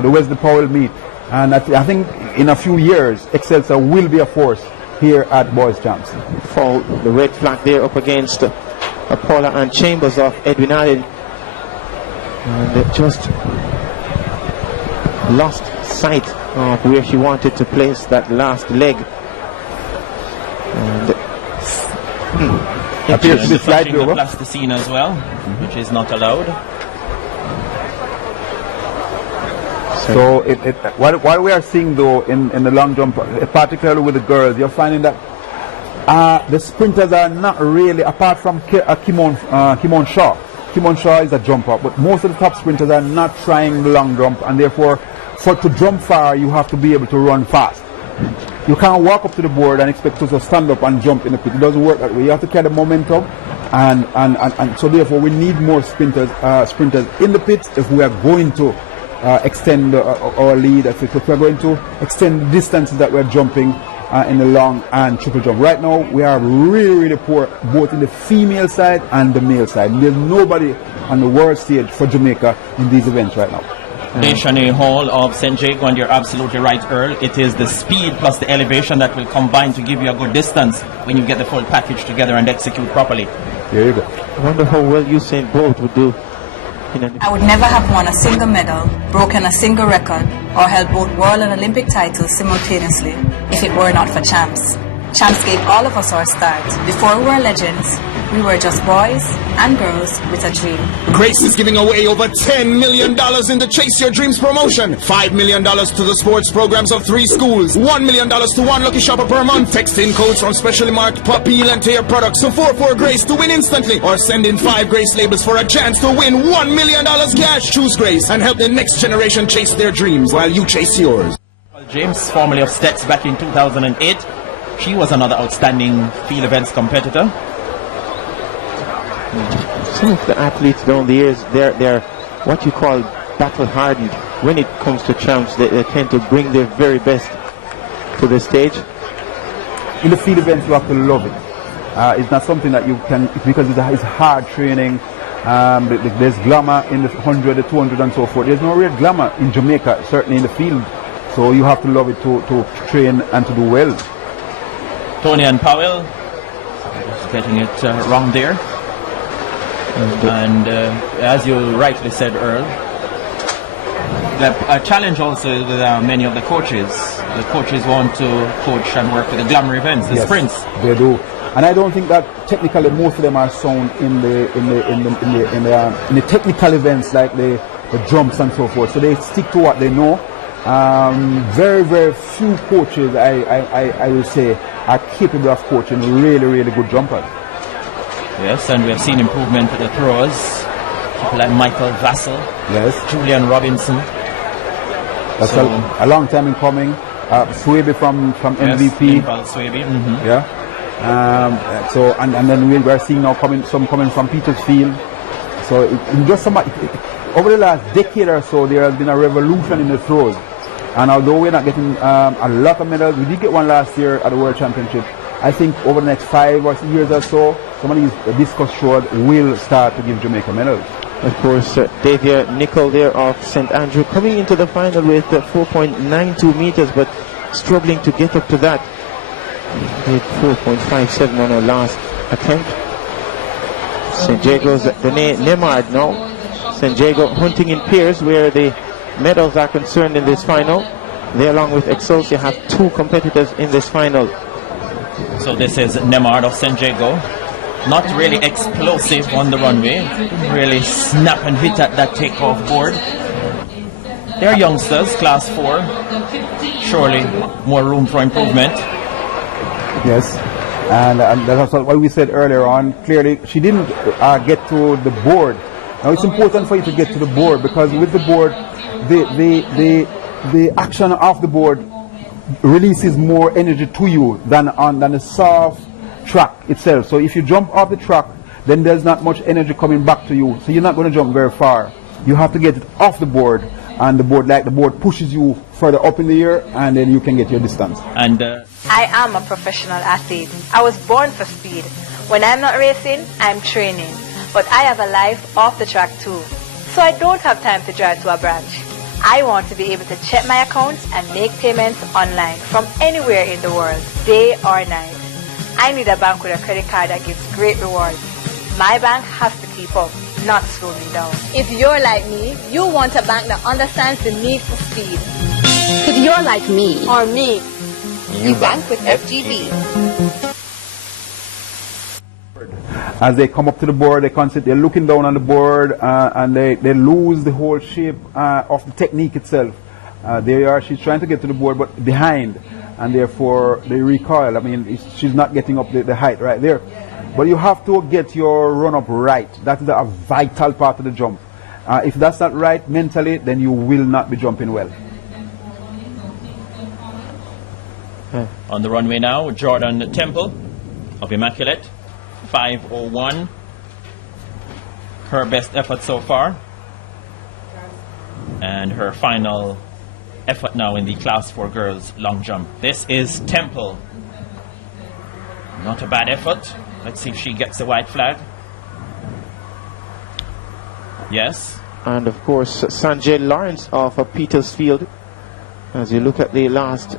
the Wesley Powell meet, and I think in a few years Excelsior will be a force here at boys champs. For the red flag there up against Paula and Chambers of Edwin Allen, and they just lost sight of where she wanted to place that last leg. And appears to be slightly over. Plasticine as well, which is not allowed. So what we are seeing though in the long jump, particularly with the girls, you're finding that the sprinters are not really, apart from Kimon Shaw. Kimon Shaw is a jumper, but most of the top sprinters are not trying the long jump, and therefore to jump far you have to be able to run fast. You can't walk up to the board and expect to stand up and jump in the pit. It doesn't work that way. You have to carry the momentum And so therefore we need more sprinters in the pits if we are going to extend our lead, if we are going to extend the distances that we're jumping in the long and triple jump. Right now we are really poor both in the female side and the male side. There's nobody on the world stage for Jamaica in these events right now. Nation Hall of St. Jago, and you're absolutely right, Earl. It is the speed plus the elevation that will combine to give you a good distance when you get the full package together and execute properly. There you go. I wonder how well Usain Bolt would do. I would never have won a single medal, broken a single record, or held both world and Olympic titles simultaneously if it were not for Champs. Champs gave all of us our start. Before we were legends, we were just boys and girls with a dream. Grace is giving away over $10 million in the Chase Your Dreams promotion. $5 million to the sports programs of 3 schools. $1 million to one lucky shopper per month. Text in codes from specially marked Peel and Tear products to 44Grace to win instantly. Or send in 5 Grace labels for a chance to win $1 million cash. Choose Grace and help the next generation chase their dreams while you chase yours. James, formerly of Stets back in 2008. She was another outstanding field events competitor. Some of the athletes down the years, they're what you call battle hardened. When it comes to Champs, they tend to bring their very best to the stage. In the field events, you have to love it. It's not something that you can, because it's hard training. There's glamour in the 100, the 200 and so forth. There's no real glamour in Jamaica, certainly in the field. So you have to love it to train and to do well. Tony and Powell getting it wrong there. And as you rightly said, Earl, a challenge also with many of the coaches. The coaches want to coach and work with the glamour events, the sprints. They do, and I don't think that technically most of them are sound in the technical events like the jumps and so forth. So they stick to what they know. Very few coaches, I will say, are capable of coaching really good jumpers. Yes, and we have seen improvement with the throwers. People like Michael Vassell, yes, Julian Robinson. That's a long time in coming. Swaby from MVP. Yes, Swaby. Yeah. So and then we're seeing now coming from Petersfield. So over the last decade or so, there has been a revolution in the throws. And although we're not getting a lot of medals, we did get one last year at the World Championship. I think over the next 5 or 6 years or so, some of these discus throwers will start to give Jamaica medals. Of course, Davia Nicol there of St. Andrew coming into the final with 4.92 meters, but struggling to get up to that. Did 4.57 on her last attempt. St. Jago's Danae Nemard now. St. Jago hunting in pairs where the medals are concerned in this final. They, along with Excelsior, have 2 competitors in this final. So this is Nemard of St. Jago. Not really explosive on the runway. Really snap and hit at that takeoff board. They're youngsters, class 4. Surely more room for improvement. Yes, and that's what we said earlier on. Clearly, she didn't get to the board. Now it's important for you to get to the board, because with the board, the action off the board releases more energy to you than the soft track itself. So if you jump off the track, then there's not much energy coming back to you, so you're not going to jump very far. You have to get it off the board, and the board pushes you further up in the air, and then you can get your distance. And I am a professional athlete. I was born for speed. When I'm not racing, I'm training. But I have a life off the track too. So I don't have time to drive to a branch. I want to be able to check my accounts and make payments online from anywhere in the world, day or night. I need a bank with a credit card that gives great rewards. My bank has to keep up, not slow me down. If you're like me, you want a bank that understands the need for speed. If you're like me, Or me. you bank with FGB. As they come up to the board, they're looking down on the board, and they lose the whole shape of the technique itself. She's trying to get to the board, but behind, and therefore they recoil. I mean, she's not getting up the height right there. But you have to get your run-up right. That is a vital part of the jump. If that's not right mentally, then you will not be jumping well. On the runway now, Jordan Temple of Immaculate. 5:01. Her best effort so far. And her final effort now in the Class 4 girls long jump. This is Temple. Not a bad effort. Let's see if she gets the white flag. Yes. And of course, Sanjay Lawrence of Petersfield. As you look at the last.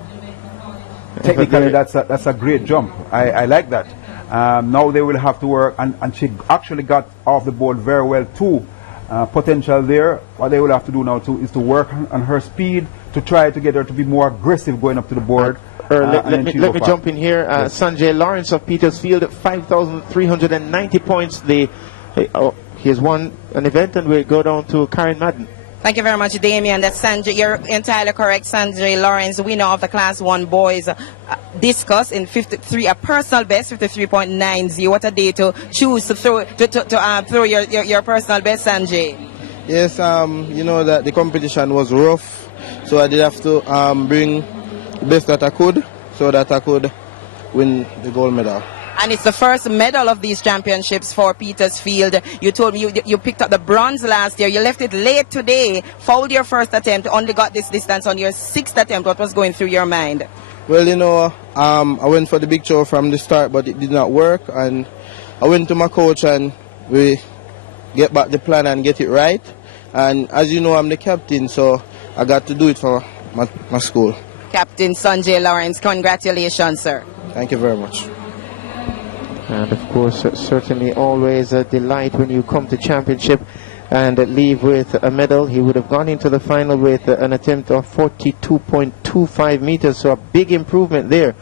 Technically, that's a great jump. I like that. Now they will have to work, and she actually got off the board very well too. Potential there. What they will have to do now too is to work on her speed to try to get her to be more aggressive going up to the board. Let me jump in here. Yes. Sanjay Lawrence of Petersfield, 5,390 points. He has won an event, and we'll go down to Karen Madden. Thank you very much, Damien. That's Sanjay. You're entirely correct. Sanjay Lawrence, winner of the Class 1 boys discus in 53, a personal best, 53.90. What a day to choose to throw your personal best, Sanjay. Yes, you know that the competition was rough, so I did have to bring the best that I could so that I could win the gold medal. And it's the first medal of these championships for Petersfield. You told me you picked up the bronze last year. You left it late today, fouled your first attempt, only got this distance on your sixth attempt. What was going through your mind? Well, you know, I went for the big show from the start, but it did not work. And I went to my coach and we get back the plan and get it right. And as you know, I'm the captain, so I got to do it for my school. Captain Sanjay Lawrence, congratulations, sir. Thank you very much. And of course, certainly always a delight when you come to championship and leave with a medal. He would have gone into the final with an attempt of 42.25 meters, so a big improvement there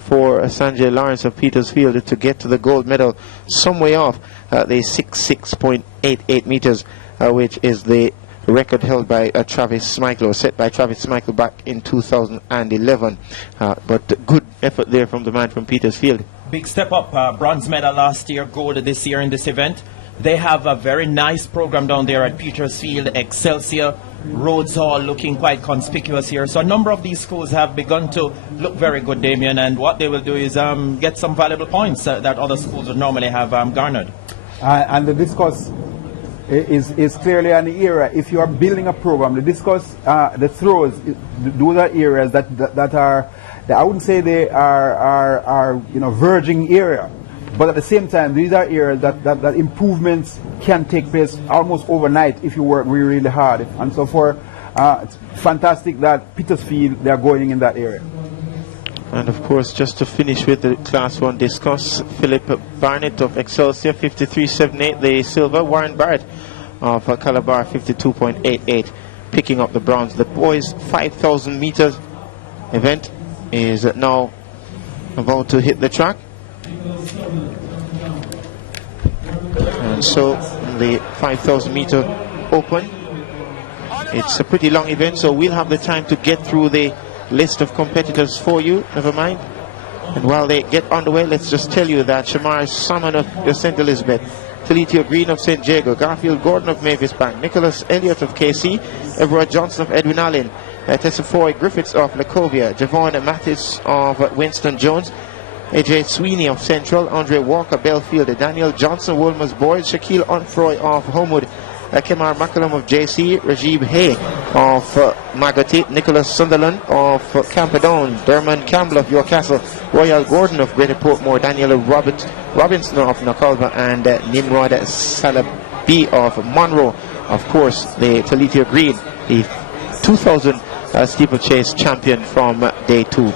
for Sanjay Lawrence of Petersfield to get to the gold medal, some way off the 66.88 meters, which is the record held by Travis Smykel, or set by Travis Smykel back in 2011. But good effort there from the man from Petersfield. Big step up, bronze medal last year, gold this year in this event. They have a very nice program down there at Petersfield, Excelsior, Rhodes Hall looking quite conspicuous here. So a number of these schools have begun to look very good, Damien, and what they will do is get some valuable points that other schools would normally have garnered. And the discus is clearly an area. If you are building a program, the discus, the throws, those are areas that are, I wouldn't say they are verging area, but at the same time, these are areas that improvements can take place almost overnight if you work really, really hard. And so it's fantastic that Petersfield, they are going in that area. And of course, just to finish with the Class 1 discus, Philip Barnett of Excelsior, 53.78, the silver. Warren Barrett of Calabar, 52.88, picking up the bronze. The boys' 5,000 meters event is now about to hit the track. And so the 5,000 meter open, it's a pretty long event, so we'll have the time to get through the list of competitors for you, never mind. And while they get underway, let's just tell you that Shamar Salmon of St. Elizabeth, Talitio Green of St. Jago, Garfield Gordon of Mavis Bank, Nicholas Elliott of KC, Everett Johnson of Edwin Allen, Tessa Foy Griffiths of Lacovia, Javon Mathis of Winston Jones, AJ Sweeney of Central, Andre Walker Belfield, Daniel Johnson Wolmer's Boys, Shaquille Onfroy of Homewood, Kemar McCallum of JC, Rajib Hay of Magoti, Nicholas Sunderland of Camperdown, Dermot Campbell of York Castle, Royal Gordon of Greater Portmore, Daniel Robinson of Nakalva, and Nimrod Salabi of Monroe. Of course, the Talitio Green, the 2000 steeplechase champion from day 2.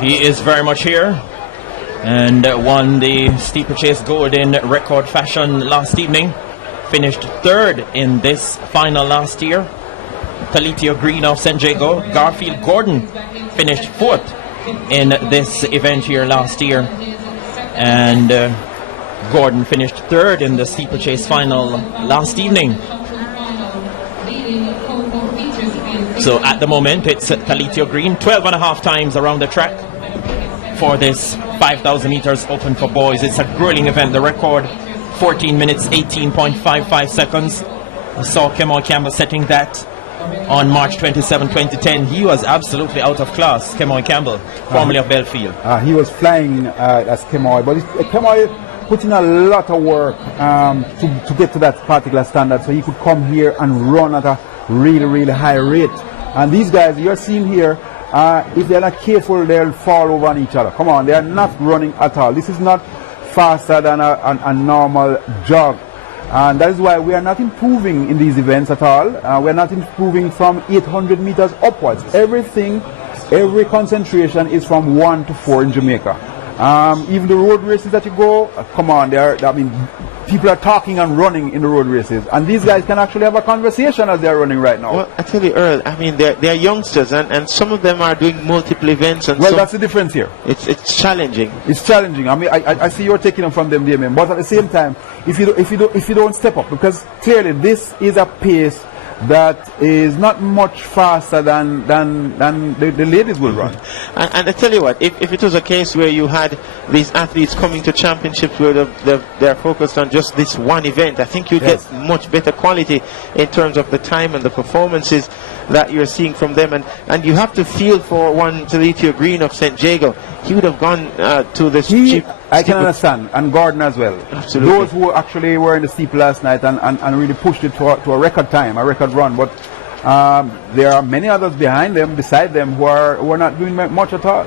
He is very much here and won the steeplechase gold in record fashion last evening. Finished third in this final last year. Talitio Green of St. Jago. Garfield Gordon finished fourth in this event here last year. And Gordon finished third in the steeplechase final last evening. So at the moment it's Talitio Green, 12.5 times around the track for this 5,000 meters open for boys. It's a grueling event. The record 14 minutes 18.55 seconds. I saw Kemoy Campbell setting that on March 27, 2010. He was absolutely out of class, Kemoy Campbell, formerly of Belfield. He was flying as Kemoy, but Kemoy put in a lot of work to get to that particular standard, so he could come here and run at a really high rate. And these guys you're seeing here, if they're not careful, they'll fall over on each other. Come on, they are not running at all. This is not faster than a normal jog. And that is why we are not improving in these events at all. We are not improving from 800 meters upwards. Every concentration is from 1 to 4 in Jamaica. Even the road races that you go, come on, people are talking and running in the road races, and these guys can actually have a conversation as they're running right now. Well, I tell you, Earl, they're youngsters, and some of them are doing multiple events. And that's the difference here. It's challenging. It's challenging. I see you're taking them from them, dear man, but at the same time, if you don't step up, because clearly this is a pace that is not much faster than the ladies will run. And I tell you what, if it was a case where you had these athletes coming to championships where they're focused on just this one event, I think you get much better quality in terms of the time and the performances that you're seeing from them. And you have to feel for one Talitio Green of St. Jago. He would have gone to the steep. I can understand, and Gordon as well. Absolutely. Those who actually were in the steep last night and really pushed it to a record time, a record run. But there are many others behind them, beside them, who are not doing much at all.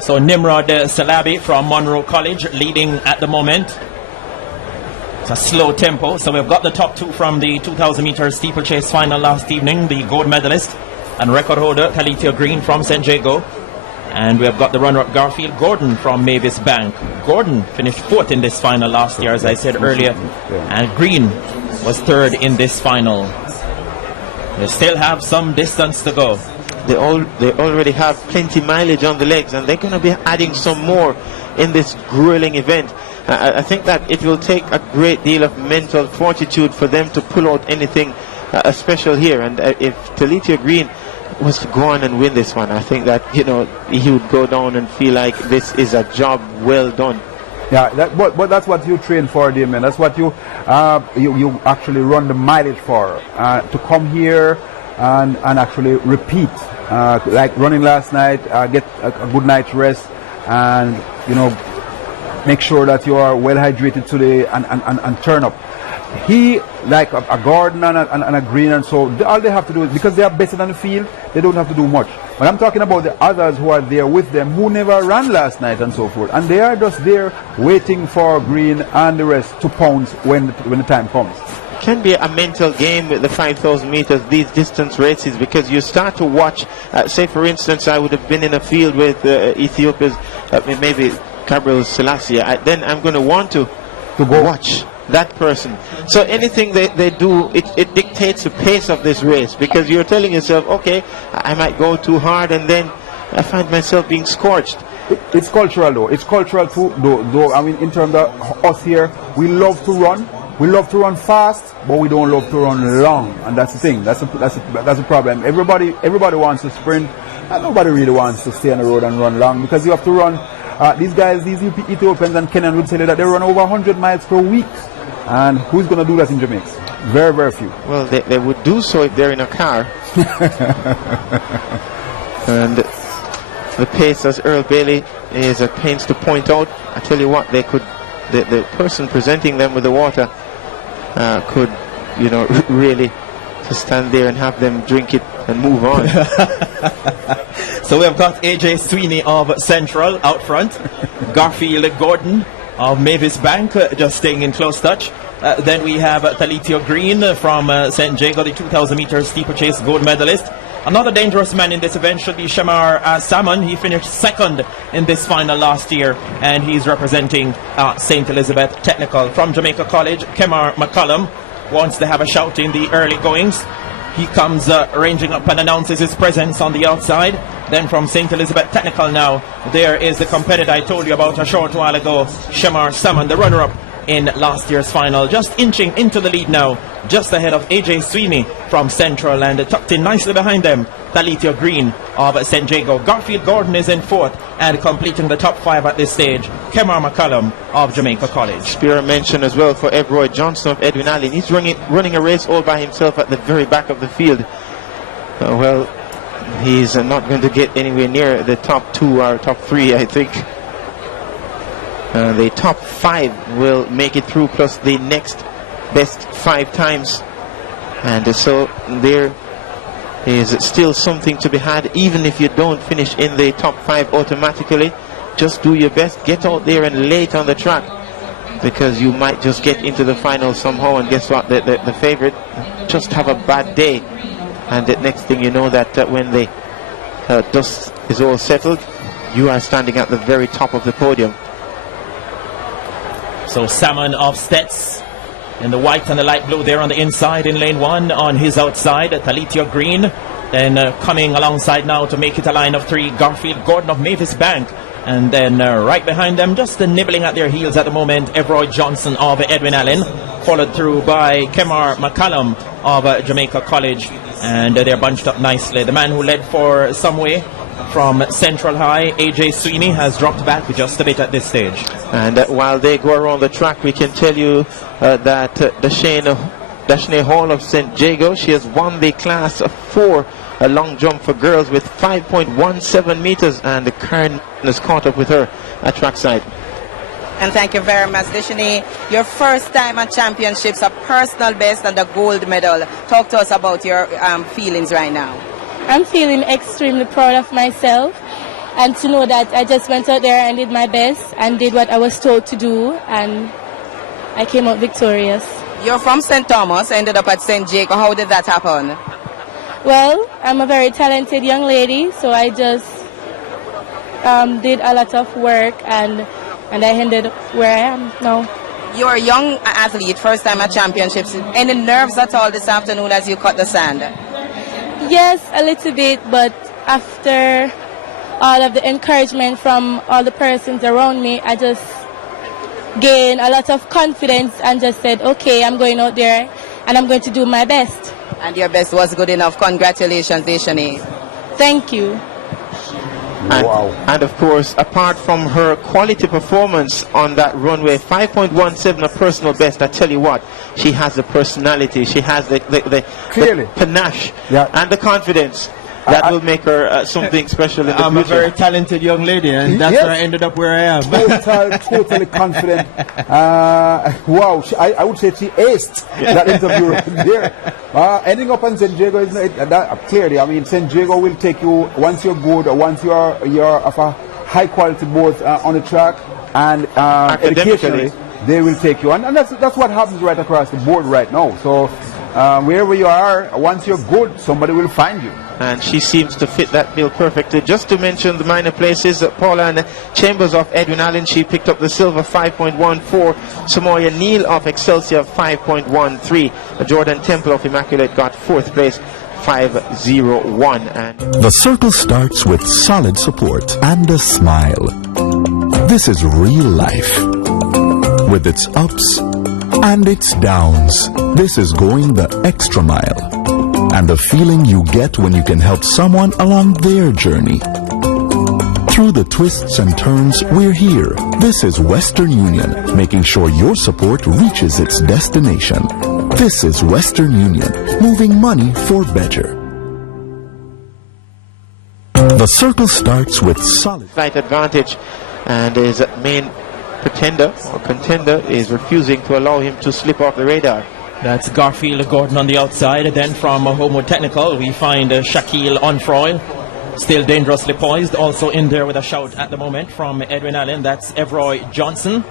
So Nimrod Salabi from Monroe College leading at the moment. It's a slow tempo. So we've got the top two from the 2,000 meter steeplechase final last evening, the gold medalist and record holder Talitio Green from St. Jago. And we have got the runner-up Garfield Gordon from Mavis Bank. Gordon finished 4th in this final last year, as I said earlier, and Green was 3rd in this final. They still have some distance to go. They already have plenty mileage on the legs, and they're going to be adding some more in this grueling event. I think that it will take a great deal of mental fortitude for them to pull out anything special here. And if Talitio Green was to go on and win this one, I think that he would go down and feel like this is a job well done. Yeah, but that's what you train for, dear man. That's what you actually run the mileage for, to come here and actually repeat, like running last night, get a good night's rest, and make sure that you are well hydrated today and turn up. He, like a Gordon and a Green, and so all they have to do is, because they are better than the field, they don't have to do much. But I'm talking about the others who are there with them, who never ran last night and so forth, and they are just there waiting for Green and the rest to pounce when the time comes. It can be a mental game with the 5,000 meters, these distance races, because you start to watch, say for instance, I would have been in a field with Ethiopia's, maybe Gabriel Selassie, then I'm going to want to go watch that person. So anything they do, it dictates the pace of this race, because you're telling yourself, okay, I might go too hard, and then I find myself being scorched. It's cultural though. It's cultural too, though. I mean, in terms of us here, we love to run. We love to run fast, but we don't love to run long, and that's the thing. That's a problem. Everybody wants to sprint, and nobody really wants to stay on the road and run long, because you have to run. These guys, these Ethiopians and Kenyan would tell you that they run over 100 miles per week. And who's going to do that in Jamaica? Very, very few. Well, they would do so if they're in a car. And the pace, as Earl Bailey is at pains to point out, I tell you what, they could, the person presenting them with the water could, really just stand there and have them drink it and move on. So we've got AJ Sweeney of Central out front, Garfield Gordon of Mavis Bank just staying in close touch. Then we have Talitio Green from St. Jago, the 2,000 meters steeplechase gold medalist. Another dangerous man in this event should be Shamar Salmon. He finished 2nd in this final last year, and he's representing St. Elizabeth Technical. From Jamaica College, Kemar McCollum wants to have a shout in the early goings. He comes ranging up and announces his presence on the outside. Then from St. Elizabeth Technical now, there is the competitor I told you about a short while ago, Shamar Salmon, the runner-up in last year's final, just inching into the lead now, just ahead of AJ Sweeney from Central, and tucked in nicely behind them, Talitio Green of St. Jago. Garfield Gordon is in 4th and completing the top 5 at this stage, Kemar McCollum of Jamaica College. Spear mention as well for Ebroy Johnson of Edwin Allen. He's running a race all by himself at the very back of the field. Well, he's not going to get anywhere near the top 2 or top 3, I think. the top 5 will make it through, plus the next best 5 times. And so there is still something to be had, even if you don't finish in the top 5 automatically. Just do your best, get out there and lay it on the track, because you might just get into the final somehow, and guess what, the favorite just have a bad day, and the next thing you know, that when the dust is all settled, you are standing at the very top of the podium. So Salmon of Stets in the white and the light blue there on the inside in lane 1. On his outside, Talitio Green. Then coming alongside now to make it a line of 3, Garfield Gordon of Mavis Bank. And then right behind them, just nibbling at their heels at the moment, Everoy Johnson of Edwin Allen, followed through by Kemar McCallum of Jamaica College. And they're bunched up nicely. The man who led for some way from Central High, AJ Sweeney, has dropped back just a bit at this stage. And while they go around the track, we can tell you that Dashne Hall of St. Jago, she has won the class 4 long jump for girls with 5.17 meters, and Karen has caught up with her at trackside. And thank you very much, Deshani. Your first time at championships, a personal best and a gold medal. Talk to us about your feelings right now. I'm feeling extremely proud of myself, and to know that I just went out there and did my best and did what I was told to do, and I came out victorious. You're from St. Thomas, ended up at St. Jago. How did that happen? Well, I'm a very talented young lady, so I just did a lot of work, and I ended where I am now. You're a young athlete, first time at championships. Any nerves at all this afternoon as you cut the sand? Yes, a little bit, but after all of the encouragement from all the persons around me, I just gained a lot of confidence and just said, okay, I'm going out there and I'm going to do my best. And your best was good enough. Congratulations, Deshani. Thank you. And of course, apart from her quality performance on that runway, 5.17 a personal best, I tell you what, she has the personality, she has the panache, and the confidence that will make her something special in the future. I'm a very talented young lady, and that's where I ended up where I am. Totally confident. Wow, I would say she aced that interview right there. Ending up on St. Jago, clearly, I mean, St. Jago will take you, once you're good, once you're of a high quality both on the track and educationally, they will take you. And that's what happens right across the board right now. So wherever you are, once you're good, somebody will find you. And she seems to fit that bill perfectly. Just to mention the minor places, Paula and Chambers of Edwin Allen, she picked up the silver, 5.14. Samoya Neal of Excelsior, 5.13. Jordan Temple of Immaculate got 4th place, 5.01. And the circle starts with solid support and a smile. This is real life, with its ups and its downs. This is going the extra mile, and the feeling you get when you can help someone along their journey. Through the twists and turns, we're here. This is Western Union, making sure your support reaches its destination. This is Western Union, moving money for better. The circle starts with solid flight advantage, and his main contender is refusing to allow him to slip off the radar. That's Garfield Gordon on the outside. Then from Homewood Technical, we find Shaquille Onfroy, still dangerously poised. Also in there with a shout at the moment from Edwin Allen. That's Everoy Johnson.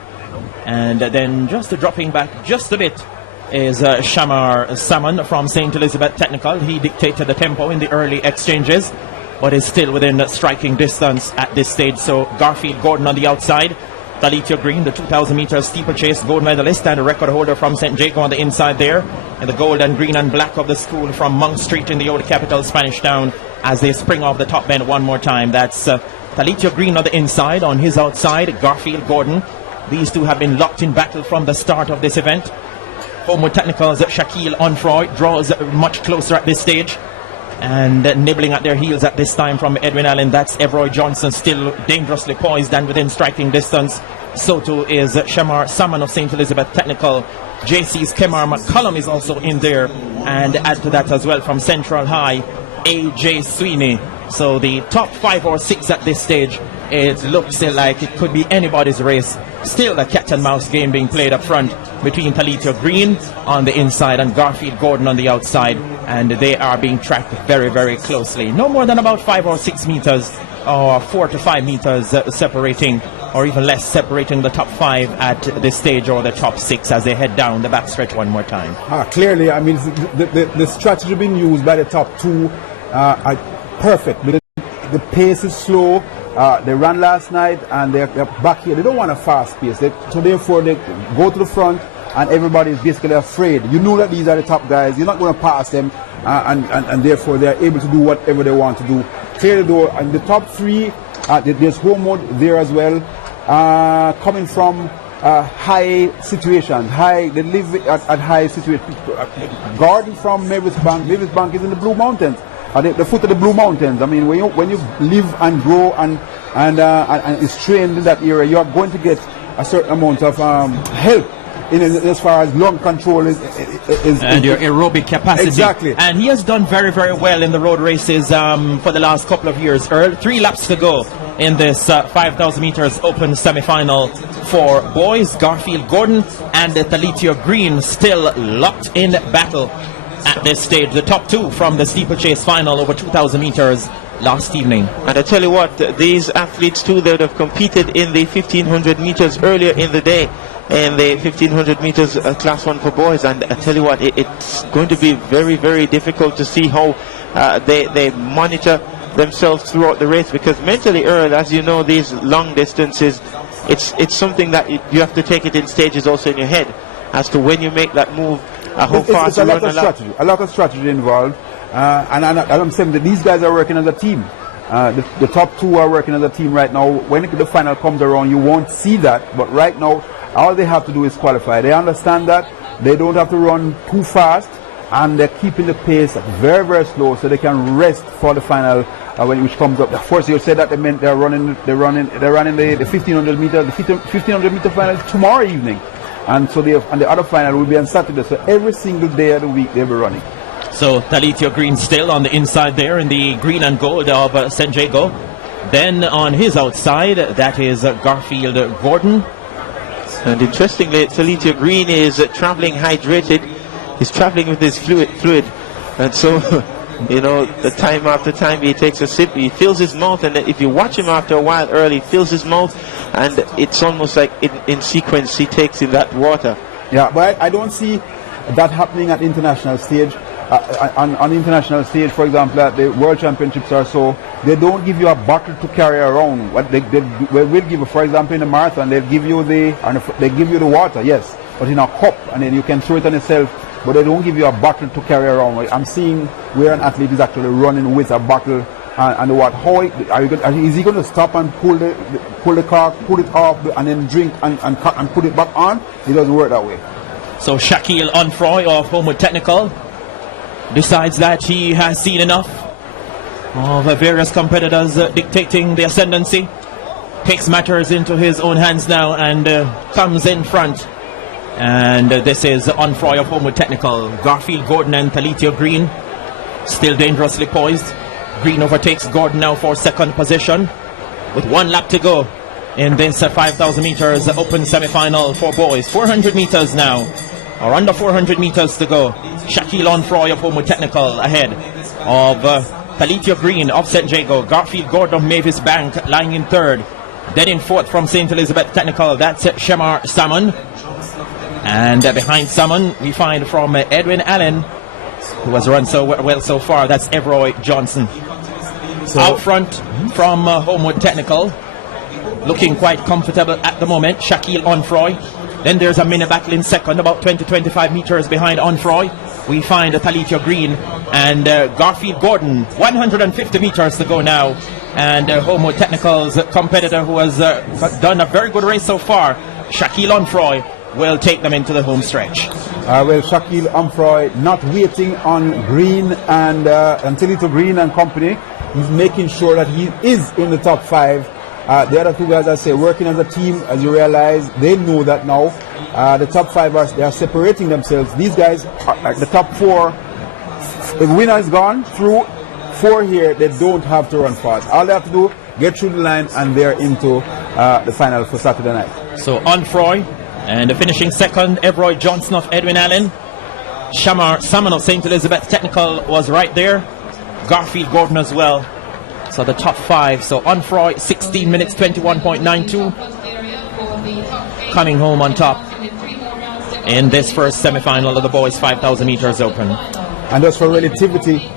And then just dropping back just a bit is Shamar Salmon from St. Elizabeth Technical. He dictated the tempo in the early exchanges, but is still within striking distance at this stage. So Garfield Gordon on the outside. Talitio Green, the 2,000 meters steeplechase gold medalist and a record holder from St. Jago on the inside there. And the gold and green and black of the school from Monk Street in the old capital, Spanish Town, as they spring off the top bend one more time. That's Talitio Green on the inside. On his outside, Garfield Gordon. These two have been locked in battle from the start of this event. Homewood Technical's Shaquille Onfroy draws much closer at this stage, and nibbling at their heels at this time from Edwin Allen. That's Everoy Johnson, still dangerously poised and within striking distance. So too is Shamar Salmon of St. Elizabeth Technical. JC's Kemar McCallum is also in there, and add to that as well from Central High, AJ Sweeney. So the top 5 or 6 at this stage, it looks like it could be anybody's race Still a cat and mouse game being played up front between Talithia Green on the inside and Garfield Gordon on the outside, and they are being tracked very, very closely. No more than about 5 or 6 meters or 4 to 5 meters separating, or even less, separating the top 5 at this stage, or the top 6 as they head down the backstretch one more time. Clearly, I mean, the strategy being used by the top 2 are perfect. The pace is slow. They ran last night and they're back here. They don't want a fast pace. So therefore they go to the front and everybody is basically afraid. You know that these are the top guys. You're not going to pass them and therefore they're able to do whatever they want to do. Clearly though, and the top 3, there's Homewood there as well, coming from high situations. They live at high situations. Gordon from Mavis Bank. Mavis Bank is in the Blue Mountains. At the foot of the Blue Mountains. I mean, when you live and grow and is trained in that area, you are going to get a certain amount of help in as far as lung control is and your aerobic capacity. Exactly. And he has done very, very well in the road races for the last couple of years. 3 laps to go in this 5,000 meters open semi-final for boys. Garfield Gordon and Talithia Green still locked in battle at this stage. The top 2 from the steeplechase final over 2,000 meters last evening. And I tell you what, these athletes too that have competed in the 1,500 meters earlier in the day, in the 1,500 meters class 1 for boys, and I tell you what, it's going to be very, very difficult to see how they monitor themselves throughout the race, because mentally, Earl, as you know, these long distances, it's something that you have to take it in stages also in your head as to when you make that move. It's a lot of strategy involved, and I'm saying that these guys are working as a team. The top 2 are working as a team right now. When the final comes around, you won't see that, but right now all they have to do is qualify. They understand that they don't have to run too fast, and they're keeping the pace very, very slow so they can rest for the final which comes up. First, you said that they meant they're running the 1,500 meter. The 1,500 meter final is tomorrow evening. And so and the other final will be on Saturday. So every single day of the week they'll be running. So Talithia Green still on the inside there in the green and gold of San Diego. Then on his outside, that is Garfield Gordon. And interestingly, Talithia Green is traveling hydrated. He's traveling with his fluid. And so, you know, the time after time he takes a sip, he fills his mouth, and if you watch him after a while, he fills his mouth, and it's almost like in sequence he takes in that water. Yeah, but I don't see that happening at international stage. On international stage, for example, at the World Championships or so, they don't give you a bottle to carry around. What they will give you, for example, in the marathon, they give you the water, yes, but in a cup, and then you can throw it on yourself. But they don't give you a bottle to carry around. I'm seeing where an athlete is actually running with a bottle and what? Is he going to stop and pull the cork, pull it off, and then drink and put it back on? It doesn't work that way. So Shaquille Onfroy of Homewood Technical decides that he has seen enough of various competitors dictating the ascendancy, takes matters into his own hands now, and comes in front. And this is Onfroy of Homewood Technical. Garfield Gordon and Talithia Green still dangerously poised. Green overtakes Gordon now for second position with 1 lap to go in this 5,000 meters open semi-final for boys. 400 meters now, or under 400 meters to go. Shaquille Onfroy of Homewood Technical ahead of Talithia Green of St. Jago. Garfield Gordon of Mavis Bank lying in third. Then in fourth from St. Elizabeth Technical, that's Shemar Salmon. And behind Salmon, we find from Edwin Allen, who has run so well so far, that's Everoy Johnson. So out front from Homewood Technical, looking quite comfortable at the moment, Shaquille Onfroy. Then there's a mini battle in second, about 20-25 meters behind Onfroy. We find Talithia Green and Garfield Gordon, 150 meters to go now. And Homewood Technical's competitor, who has done a very good race so far, Shaquille Onfroy, will take them into the home stretch. Well, Shaquille Onfroy not waiting on Green and Talithia Green and company. He's making sure that he is in the top 5. The other 2 guys, I say, working as a team, as you realize, they know that now. The top 5 they are separating themselves. These guys are the top 4. The winner is gone through 4 here. They don't have to run fast. All they have to do, get through the line, and they're into the final for Saturday night. So Onfroy, and the finishing second, Everoy Johnson of Edwin Allen. Shamar Salmon of St. Elizabeth Technical was right there. Garfield Gordon as well. So the top 5. So Onfroy, 16 minutes 21.92. Coming home on top in this first semi-final of the boys 5,000 meters open. And just for relativity,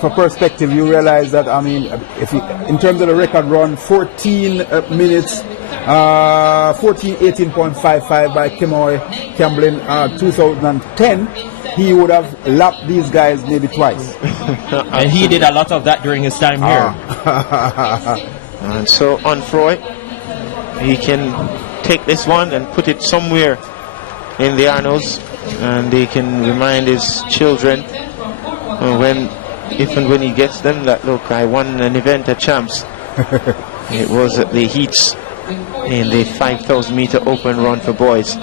for perspective, you realize that, I mean, if you, in terms of the record run, 14 minutes, 18.55 by Kemoy Campbell in 2010, he would have lapped these guys maybe twice. And he did a lot of that during his time here. And so Onfroy, he can take this one and put it somewhere in the annals, and he can remind his children if and when he gets them that, look, I won an event at Champs. It was at the heats in the 5,000 meter open run for boys.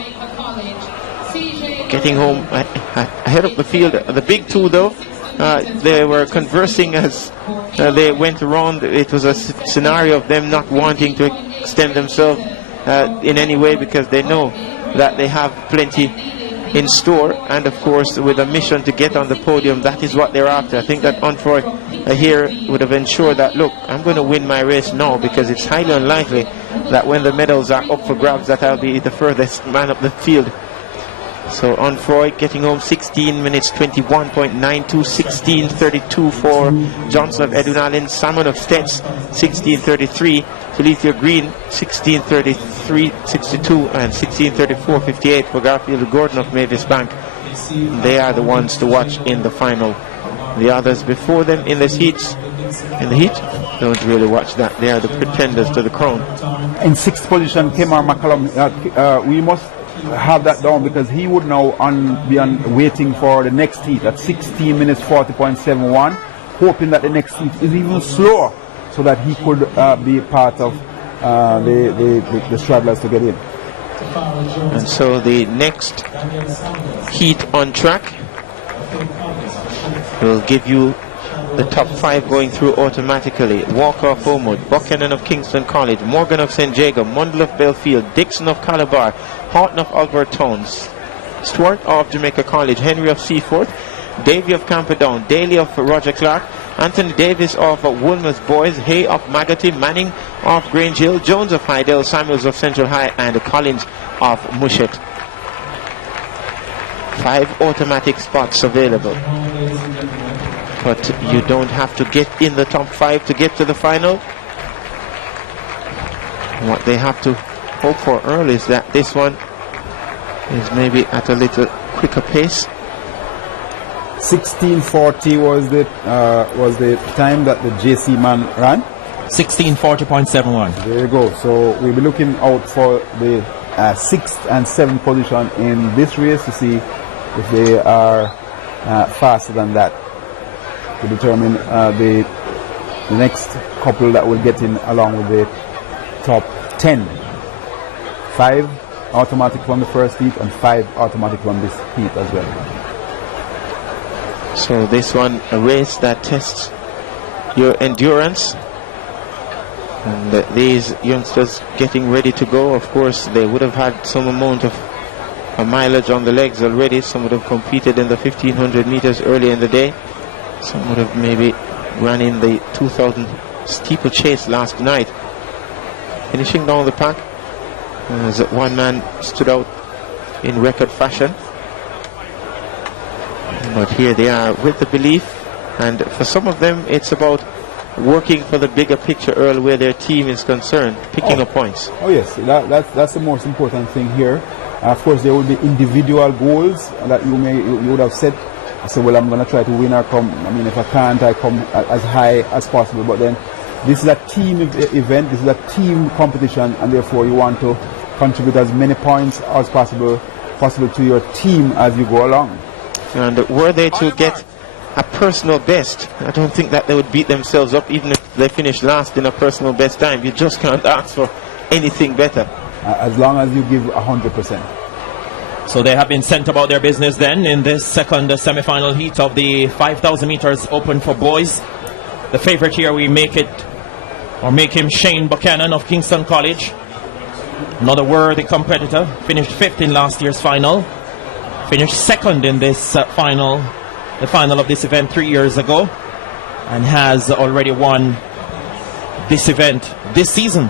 Getting home ahead of the field. The big two, though, they were conversing as they went around. It was a scenario of them not wanting to extend themselves in any way, because they know that they have plenty in store, and of course with a mission to get on the podium. That is what they're after. I think that Onfroy here would have ensured that, look, I'm going to win my race now, because it's highly unlikely that when the medals are up for grabs that I'll be the furthest man up the field. So Onfroy getting home 16 minutes 21.92, 16:32 for Johnson of Edwin Allen, Salmon of Stets 16:33, Felicia Green 16:33.62, and 16:34.58 for Garfield Gordon of Mavis Bank. They are the ones to watch in the final. The others before them in the heat don't really watch that. They are the pretenders to the crown. In 6th position, Kemar McCallum, we must have that down, because he would now be waiting for the next heat at 16 minutes 40.71, hoping that the next heat is even slower, so that he could be part of the straddlers to get in. And so the next heat on track will give you the top 5 going through automatically. Walker of Homewood, Buchanan of Kingston College, Morgan of St. Jago, Mundell of Belfield, Dixon of Calabar, Horton of Albert Towns, Stewart of Jamaica College, Henry of Seaforth, Davy of Camperdown, Daly of Roger Clark, Anthony Davis of Woolmer's Boys, Hay of Maggotty, Manning of Grange Hill, Jones of Hydell, Samuels of Central High, and Collins of Mushet. 5 automatic spots available. But you don't have to get in the top 5 to get to the final. What they have to hope for early is that this one is maybe at a little quicker pace. 16:40 was the time that the JC man ran. 16:40.71. There you go. So we'll be looking out for the 6th and 7th position in this race to see if they are faster than that, to determine the next couple that will get in along with the top 10. 5 automatic from the first heat and 5 automatic from this heat as well. So this one, a race that tests your endurance, and these youngsters getting ready to go. Of course, they would have had some amount of mileage on the legs already. Some would have competed in the 1500 meters early in the day. Some would have maybe run in the 2000 steeplechase last night. Finishing down the pack, as one man stood out in record fashion. But here they are with the belief, and for some of them it's about working for the bigger picture, Earl, where their team is concerned, picking up points. Oh yes, that's the most important thing here. Of course, there will be individual goals that you would have set. I said, well, I'm going to try to win or come. I mean, if I can't, I come as high as possible. But then this is a team event, this is a team competition, and therefore you want to contribute as many points as possible to your team as you go along. And were they to get a personal best, I don't think that they would beat themselves up even if they finish last in a personal best time. You just can't ask for anything better. As long as you give 100%. So they have been sent about their business then in this second semi-final heat of the 5,000 meters open for boys. The favorite here, we make him Shane Buchanan of Kingston College. Another worthy competitor, finished 5th in last year's final, finished 2nd in this the final of this event 3 years ago, and has already won this event this season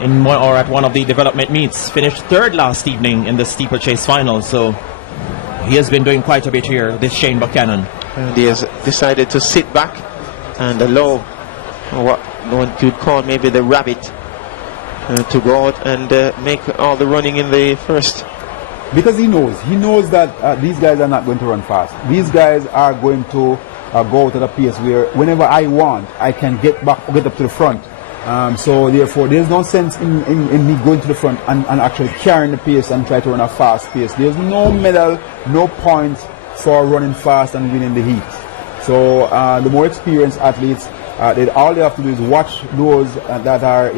at one of the development meets. Finished 3rd last evening in the steeplechase final, so he has been doing quite a bit here, this Shane Buchanan. And he has decided to sit back and allow what one could call maybe the rabbit to go out and make all the running in the first. Because he knows that these guys are not going to run fast. These guys are going to go out at a pace where whenever I want, I can get up to the front. So therefore, there's no sense in me going to the front and actually carrying the pace and try to run a fast pace. There's no medal, no points for running fast and winning the heat. So the more experienced athletes, all they have to do is watch those that are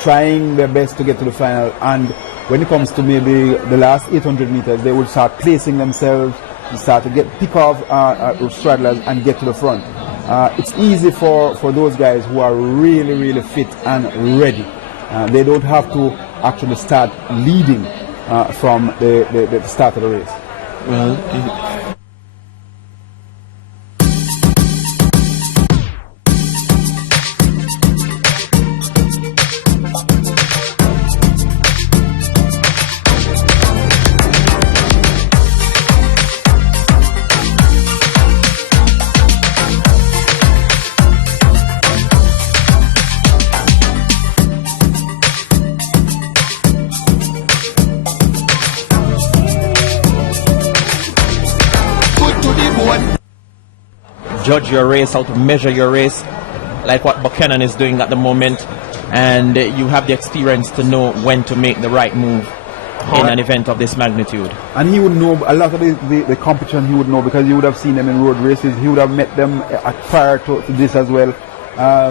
trying their best to get to the final, and when it comes to maybe the last 800 meters, they will start placing themselves, start to pick off straddlers and get to the front. It's easy for those guys who are really, really fit and ready. They don't have to actually start leading from the start of the race. Well, judge your race, how to measure your race, like what Buchanan is doing at the moment, and you have the experience to know when to make the right move in an event of this magnitude. And he would know a lot of the competition. He would know because he would have seen them in road races. He would have met them prior to this as well.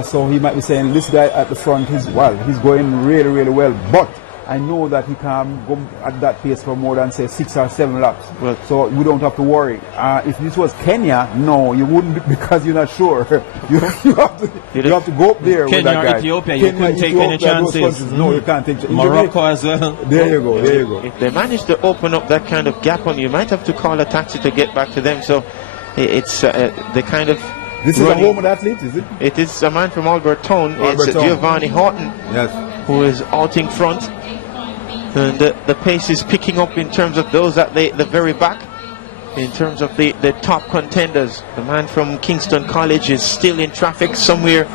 So he might be saying, this guy at the front, he's going really, really well, but I know that he can go at that pace for more than, say, 6 or 7 laps. Well, so we don't have to worry. If this was Kenya, no, you wouldn't, because you're not sure. you have to go up there Kenya with that guy. or Ethiopia, you couldn't take any chances. No, you can't take chances. Morocco as well. There you go, there you go. If they manage to open up that kind of gap on you, might have to call a taxi to get back to them. So it's the kind of... This is a home of athletes, is it? It is a man from Albert Town. It's Giovanni Horton, who is out in front. And the pace is picking up in terms of those at the very back. In terms of the top contenders, the man from Kingston College is still in traffic somewhere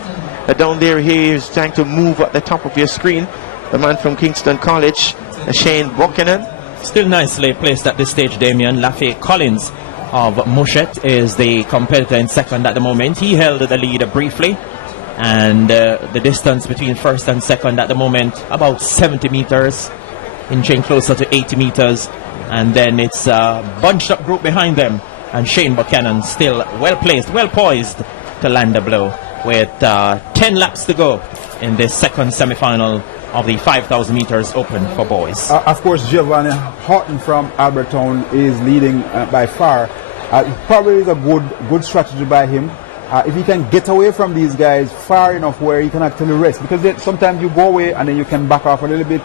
down there. He is trying to move at the top of your screen. The man from Kingston College, Shane Buchanan. Still nicely placed at this stage, Damien. Lafayette Collins of Mushet is the competitor in second at the moment. He held the lead briefly, and the distance between first and second at the moment about 70 meters, inching closer to 80 meters, and then it's a bunched up group behind them, and Shane Buchanan still well placed, well poised to land a blow with 10 laps to go in this second semi-final of the 5,000 meters open for boys. Of course, Giovanni Horton from Albertown is leading by far. Probably is a good strategy by him. If he can get away from these guys far enough where he can actually rest, because sometimes you go away and then you can back off a little bit,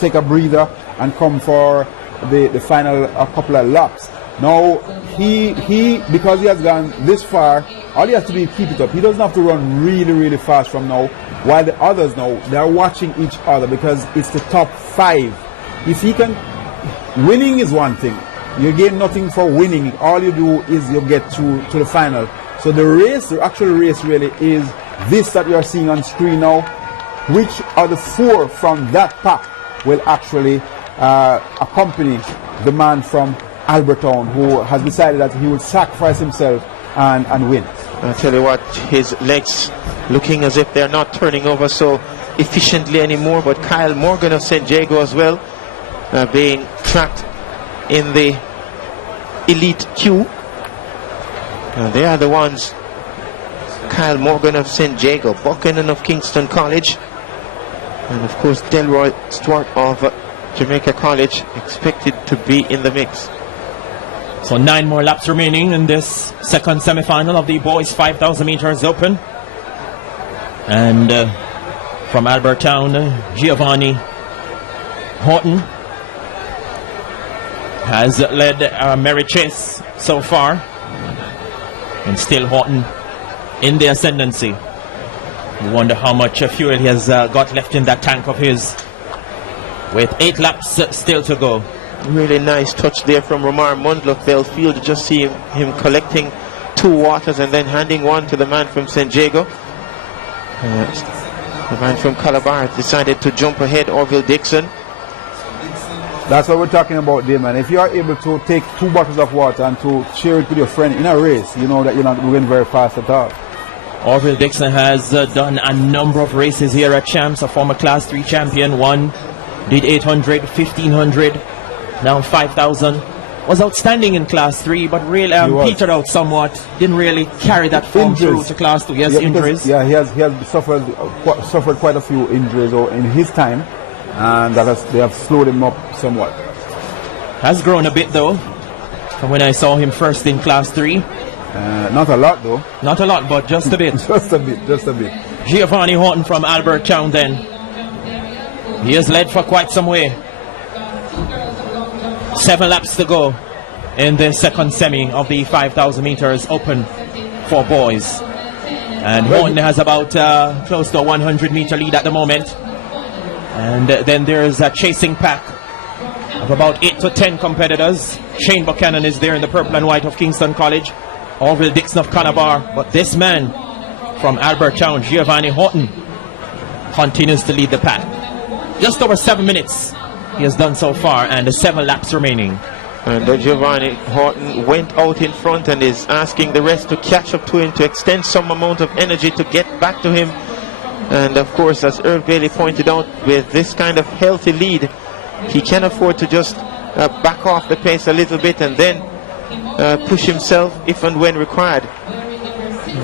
take a breather and come for the final couple of laps. Now he because he has gone this far, all he has to do is keep it up. He doesn't have to run really, really fast from now, while the others now, they are watching each other because it's the top 5. If he can, winning is one thing. You gain nothing for winning. All you do is you get to the final. So the actual race really is this that you are seeing on screen now. Which are the 4 from that pack will actually accompany the man from Albertown, who has decided that he will sacrifice himself and win. I tell you what, his legs looking as if they're not turning over so efficiently anymore. But Kyle Morgan of St. Jago as well, being tracked in the elite queue. They are the ones. Kyle Morgan of St. Jago, Buchanan of Kingston College, and of course Delroy Stewart of Jamaica College expected to be in the mix. So 9 more laps remaining in this second semi-final of the boys 5,000 meters open. And from Albertown, Giovanni Horton has led Mary Chase so far, and still Horton in the ascendancy. You wonder how much fuel he has got left in that tank of his, with 8 laps still to go. Really nice touch there from Romar Mundlock. Belfield, just see him collecting 2 waters and then handing one to the man from San Diego. The man from Calabar decided to jump ahead, Orville Dixon. That's what we're talking about there, man. If you are able to take 2 bottles of water and to share it with your friend in a race, you know that you're not going very fast at all. Orville Dixon has done a number of races here at Champs, a former Class 3 champion, did 800, 1500, now 5000. Was outstanding in Class 3, but really petered out somewhat. Didn't really carry that form through to Class 2. Yes, injuries. He has suffered quite a few injuries in his time, and they have slowed him up somewhat. Has grown a bit though, from when I saw him first in Class 3. Not a lot though. Not a lot, but just a bit. just a bit. Giovanni Horton from Albertown then. He has led for quite some way. 7 laps to go in the second semi of the 5,000 meters open for boys. And Horton has about close to a 100 meter lead at the moment. And then there's a chasing pack of about 8 to 10 competitors. Shane Buchanan is there in the purple and white of Kingston College. Orville Dixon of Calabar. But this man from Albertown, Giovanni Horton, continues to lead the pack. Just over 7 minutes he has done so far, and 7 laps remaining. And Giovanni Horton went out in front and is asking the rest to catch up to him, to extend some amount of energy to get back to him. And of course, as Earl Bailey pointed out, with this kind of healthy lead, he can afford to just back off the pace a little bit and then push himself if and when required.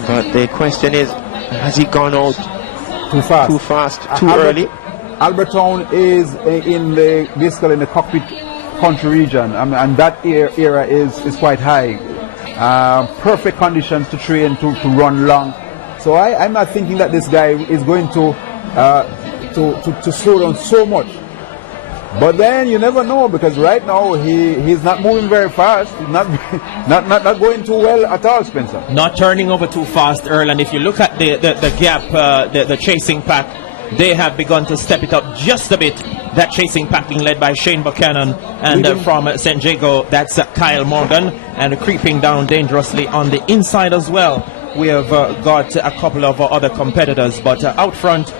But the question is, has he gone out too fast, too early? Albertown is basically in the cockpit country region, and that area is quite high. Perfect conditions to train, to run long. So I'm not thinking that this guy is going to slow down so much. But then you never know, because right now he's not moving very fast. He's not going too well at all, Spencer. Not turning over too fast, Earl. And if you look at the gap, the chasing pack, they have begun to step it up just a bit. That chasing pack being led by Shane Buchanan, and from San Diego, that's Kyle Morgan, and creeping down dangerously on the inside as well. We have got a couple of other competitors, but out front,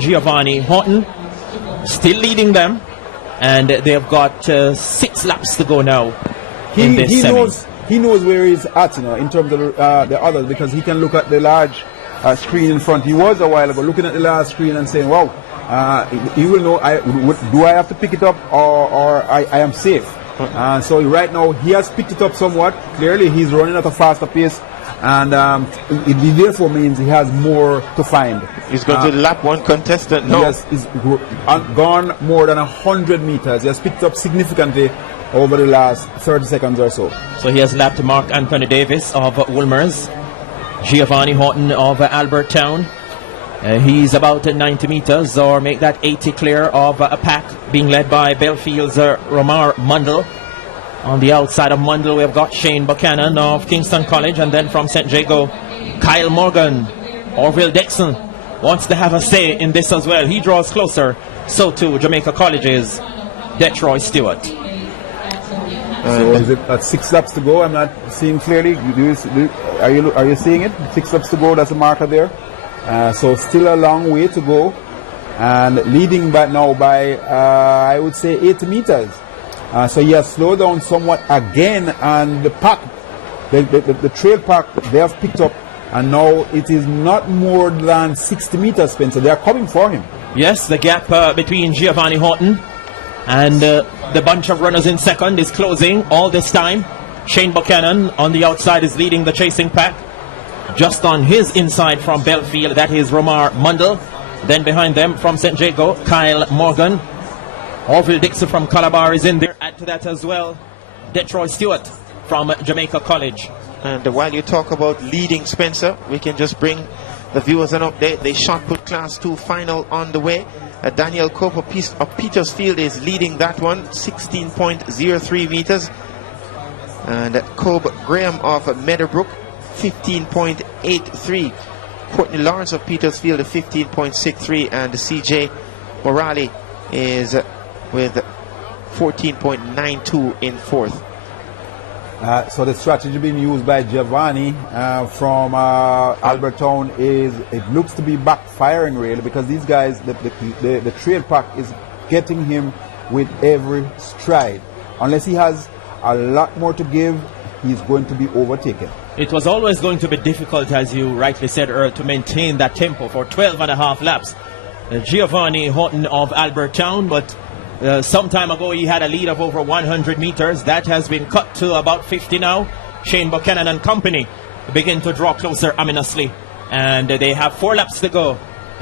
Giovanni Horton still leading them, and they've got 6 laps to go now. He knows where he's at, in terms of the others, because he can look at the large screen in front. He was a while ago looking at the last screen and saying, wow, he will know, do I have to pick it up or I am safe? So right now he has picked it up somewhat. Clearly he's running at a faster pace, and it therefore means he has more to find. He's going to lap 1 contestant now. Yes, he's gone more than 100 meters. He has picked up significantly over the last 30 seconds or so. So he has lapped Mark Anthony Davis of Wolmer's. Giovanni Horton of Albertown. He's about 90 meters, or make that 80 clear of a pack being led by Belfield's Romar Mundle. On the outside of Mundle, we've got Shane Buchanan of Kingston College, and then from St. Jago, Kyle Morgan. Orville Dixon wants to have a say in this as well. He draws closer. So too Jamaica College's Detroit Stewart. So is it at 6 laps to go? I'm not seeing clearly. Are you seeing it? 6 laps to go. That's a marker there. So still a long way to go, and leading by now by I would say 8 meters. So he has slowed down somewhat again, and the pack, the trail pack, they have picked up, and now it is not more than 60 meters, Spencer. They are coming for him. Yes, the gap between Giovanni Horton and the bunch of runners in second is closing all this time. Shane Buchanan on the outside is leading the chasing pack. Just on his inside from Belfield, that is Romar Mundle. Then behind them from St. Jago, Kyle Morgan. Orville Dixon from Calabar is in there. Add to that as well, Detroit Stewart from Jamaica College. And while you talk about leading, Spencer, we can just bring the viewers an update. The shot put Class 2 final on the way. Daniel Cope of Petersfield is leading that one, 16.03 meters. And Cobe Graham of Meadowbrook, 15.83. Courtney Lawrence of Petersfield, 15.63. And CJ Morale is with 14.92 in fourth. So the strategy being used by Giovanni from Albertown is, it looks to be backfiring really, because these guys, the trade pack is getting him with every stride. Unless he has a lot more to give, he's going to be overtaken. It was always going to be difficult, as you rightly said, Earl, to maintain that tempo for 12 and a half laps. Giovanni Houghton of Albertown, but some time ago he had a lead of over 100 meters. That has been cut to about 50 now. Shane Buchanan and company begin to draw closer ominously, and they have 4 laps to go.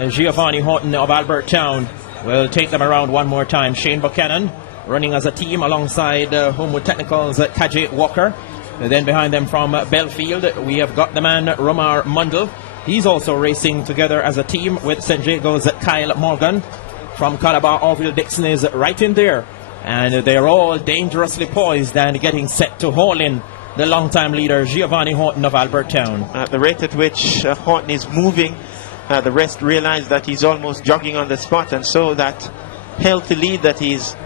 Giovanni Houghton of Albertown will take them around one more time. Shane Buchanan running as a team alongside Homewood Technical's KJ Walker. And then behind them from Belfield we have got the man Romar Mundell. He's also racing together as a team with St. Jago's Kyle Morgan. From Calabar, Orville Dixon is right in there, and they're all dangerously poised and getting set to haul in the long-time leader Giovanni Houghton of Albertown. At the rate at which Houghton is moving, the rest realize that he's almost jogging on the spot, and so that healthy lead that he's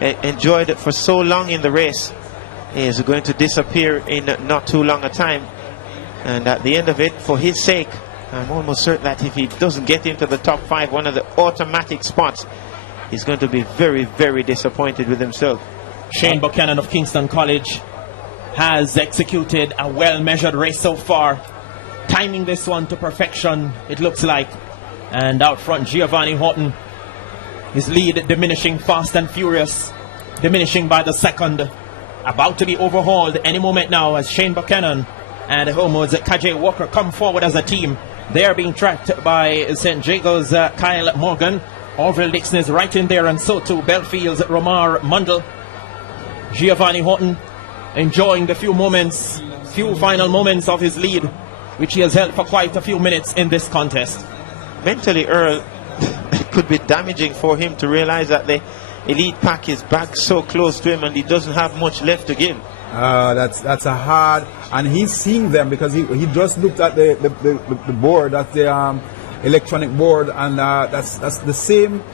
enjoyed for so long in the race is going to disappear in not too long a time. And at the end of it, for his sake, I'm almost certain that if he doesn't get into the top 5, one of the automatic spots, he's going to be very, very disappointed with himself. Shane Buchanan of Kingston College has executed a well-measured race so far, timing this one to perfection, it looks like. And out front, Giovanni Houghton, his lead diminishing fast and furious, diminishing by the second, about to be overhauled any moment now as Shane Buchanan and Homewood's KJ Walker come forward as a team. They are being tracked by St. Jago's Kyle Morgan. Orville Dixon is right in there, and so too Belfield's Romar Mundell. Giovanni Houghton enjoying the few final moments of his lead, which he has held for quite a few minutes in this contest. Mentally, Earl, it could be damaging for him to realize that the elite pack is back so close to him and he doesn't have much left to give. That's a hard, and he's seeing them because he just looked at the board, at the electronic board, and that's the same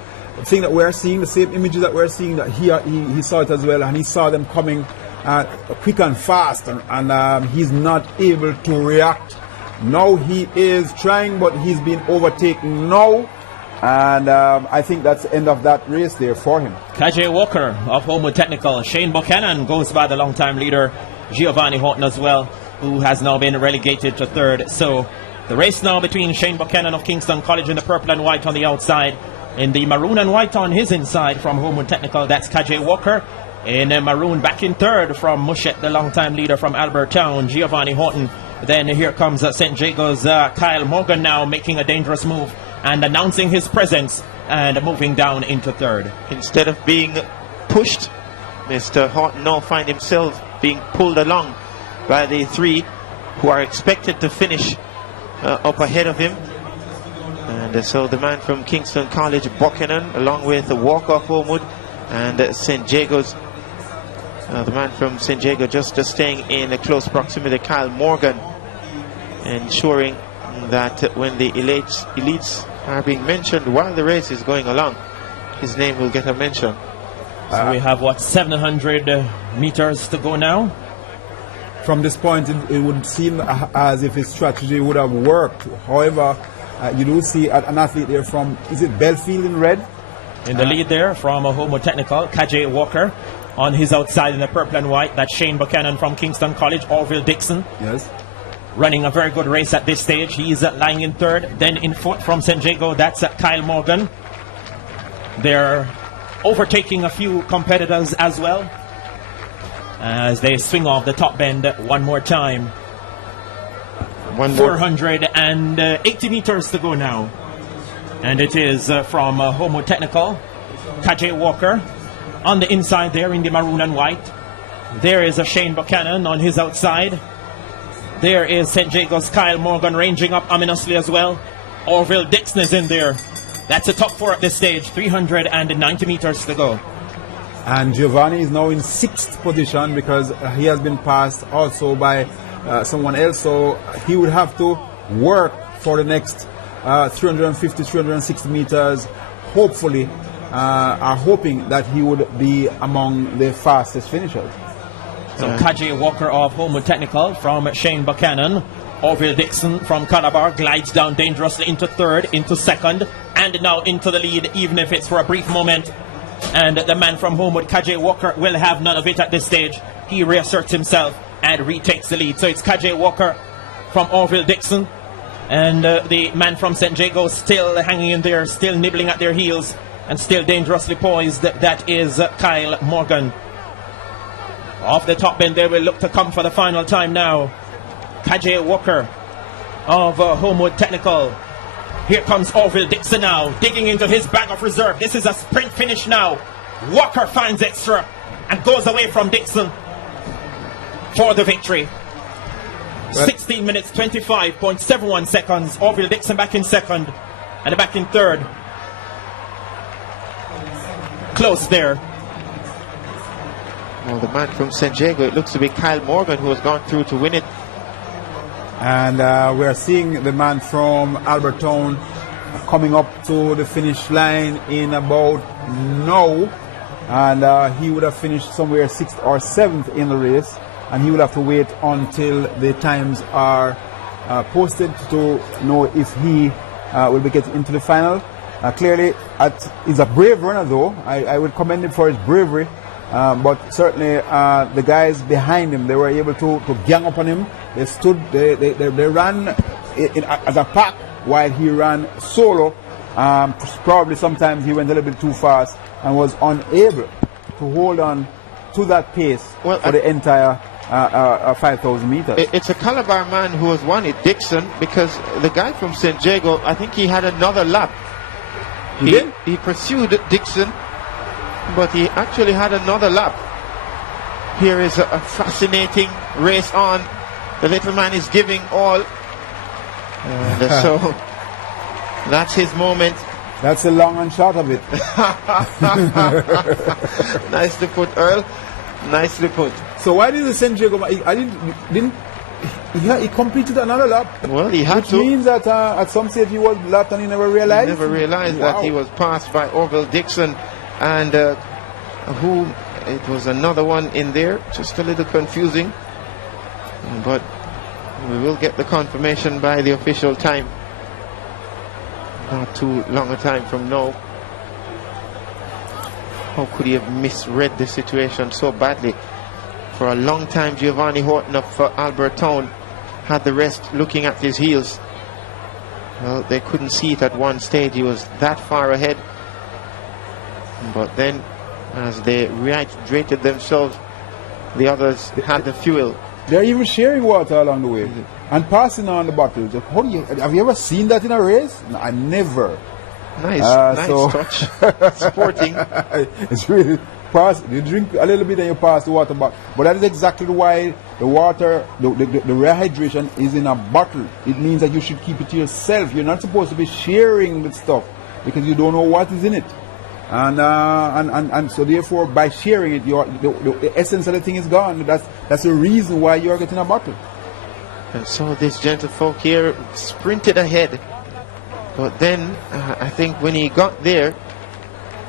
thing that we're seeing, the same images that we're seeing, that he saw it as well, and he saw them coming quick and fast, and he's not able to react. Now he is trying, but he's been overtaken now. And I think that's the end of that race there for him. KJ Walker of Homewood Technical. Shane Buchanan goes by the long-time leader Giovanni Houghton as well, who has now been relegated to third. So the race now between Shane Buchanan of Kingston College in the purple and white on the outside, in the maroon and white on his inside from Homewood Technical, that's KJ Walker. In maroon back in third from Mushet, the long-time leader from Albertown, Giovanni Houghton. Then here comes St. Jago's Kyle Morgan now making a dangerous move and announcing his presence and moving down into third. Instead of being pushed, Mr. Houghton now finds himself being pulled along by the 3 who are expected to finish up ahead of him. And so the man from Kingston College, Buchanan, along with the Walker of Homewood, and St. Jago's, the man from St. Jago just staying in a close proximity, Kyle Morgan, ensuring that when the elites are being mentioned while the race is going along, his name will get a mention. So we have, 700 meters to go now? From this point, it would seem as if his strategy would have worked. However, you do see an athlete there from, is it Belfield in red? In the lead there from Homewood Technical, KJ Walker. On his outside in the purple and white, that's Shane Buchanan from Kingston College, Orville Dixon. Yes. Running a very good race at this stage. He's lying in third. Then in fourth from St. Jago, that's Kyle Morgan. They're overtaking a few competitors as well as they swing off the top bend one more time. 480 meters to go now. And it is from Homewood Technical, KJ Walker. On the inside there in the maroon and white. There is a Shane Buchanan on his outside. There is St. Jago's Kyle Morgan ranging up ominously as well. Orville Dixon is in there. That's the top 4 at this stage. 390 meters to go. And Giovanni is now in 6th position because he has been passed also by someone else. So he would have to work for the next 350, 360 meters. Hopefully, are hoping that he would be among the fastest finishers. So Kaji Walker of Homewood Technical from Shane Buchanan. Orville Dixon from Calabar glides down dangerously into 3rd, into 2nd, and now into the lead, even if it's for a brief moment. And the man from Homewood, Kaji Walker, will have none of it at this stage. He reasserts himself and retakes the lead. So it's Kaji Walker from Orville Dixon, and the man from St. Jago still hanging in there, still nibbling at their heels, and still dangerously poised. That is Kyle Morgan. Off the top end, they will look to come for the final time now. Kaji Walker of Homewood Technical. Here comes Orville Dixon now, digging into his bag of reserve. This is a sprint finish now. Walker finds extra and goes away from Dixon for the victory. 16 minutes, 25.71 seconds. Orville Dixon back in 2nd and back in 3rd. Close there. Well, the man from St. Jago, it looks to be Kyle Morgan, who has gone through to win it. And we are seeing the man from Albertown coming up to the finish line in about now. And he would have finished somewhere 6th or 7th in the race. And he will have to wait until the times are posted to know if he will be getting into the final. Clearly, he's a brave runner, though. I would commend him for his bravery. But certainly the guys behind him, they were able to gang up on him. They stood, they ran as a pack while he ran solo. Probably sometimes he went a little bit too fast and was unable to hold on to that pace for the entire 5,000 meters. It's a Calabar man who has won it, Dixon, because the guy from St. Jago, I think he had another lap. He pursued Dixon, but he actually had another lap. Here is a fascinating race on. The little man is giving all. And so that's his moment. That's the long and short of it. Nicely put, Earl. Nicely put. So why did the St. Jago? He completed another lap. Well, he had which to. Which means that at some stage he was lapped and he never realized. He never realized that he was passed by Orville Dixon, and it was another one in there. Just a little confusing, but we will get the confirmation by the official time. Not too long a time from now. How could he have misread the situation so badly? For a long time, Giovanni Horton of Albertown had the rest looking at his heels. Well, they couldn't see it at one stage. He was that far ahead. But then, as they rehydrated themselves, the others had the fuel. They're even sharing water along the way and passing on the bottles. Have you ever seen that in a race? No, I never. Nice touch. Sporting. It's really you drink a little bit and you pass the water bottle. But that is exactly why the water, the rehydration is in a bottle. It means that you should keep it to yourself. You're not supposed to be sharing with stuff because you don't know what is in it. And so therefore by sharing it, the essence of the thing is gone. That's the reason why you're getting a bottle. And so this gentlefolk here sprinted ahead. But then I think when he got there,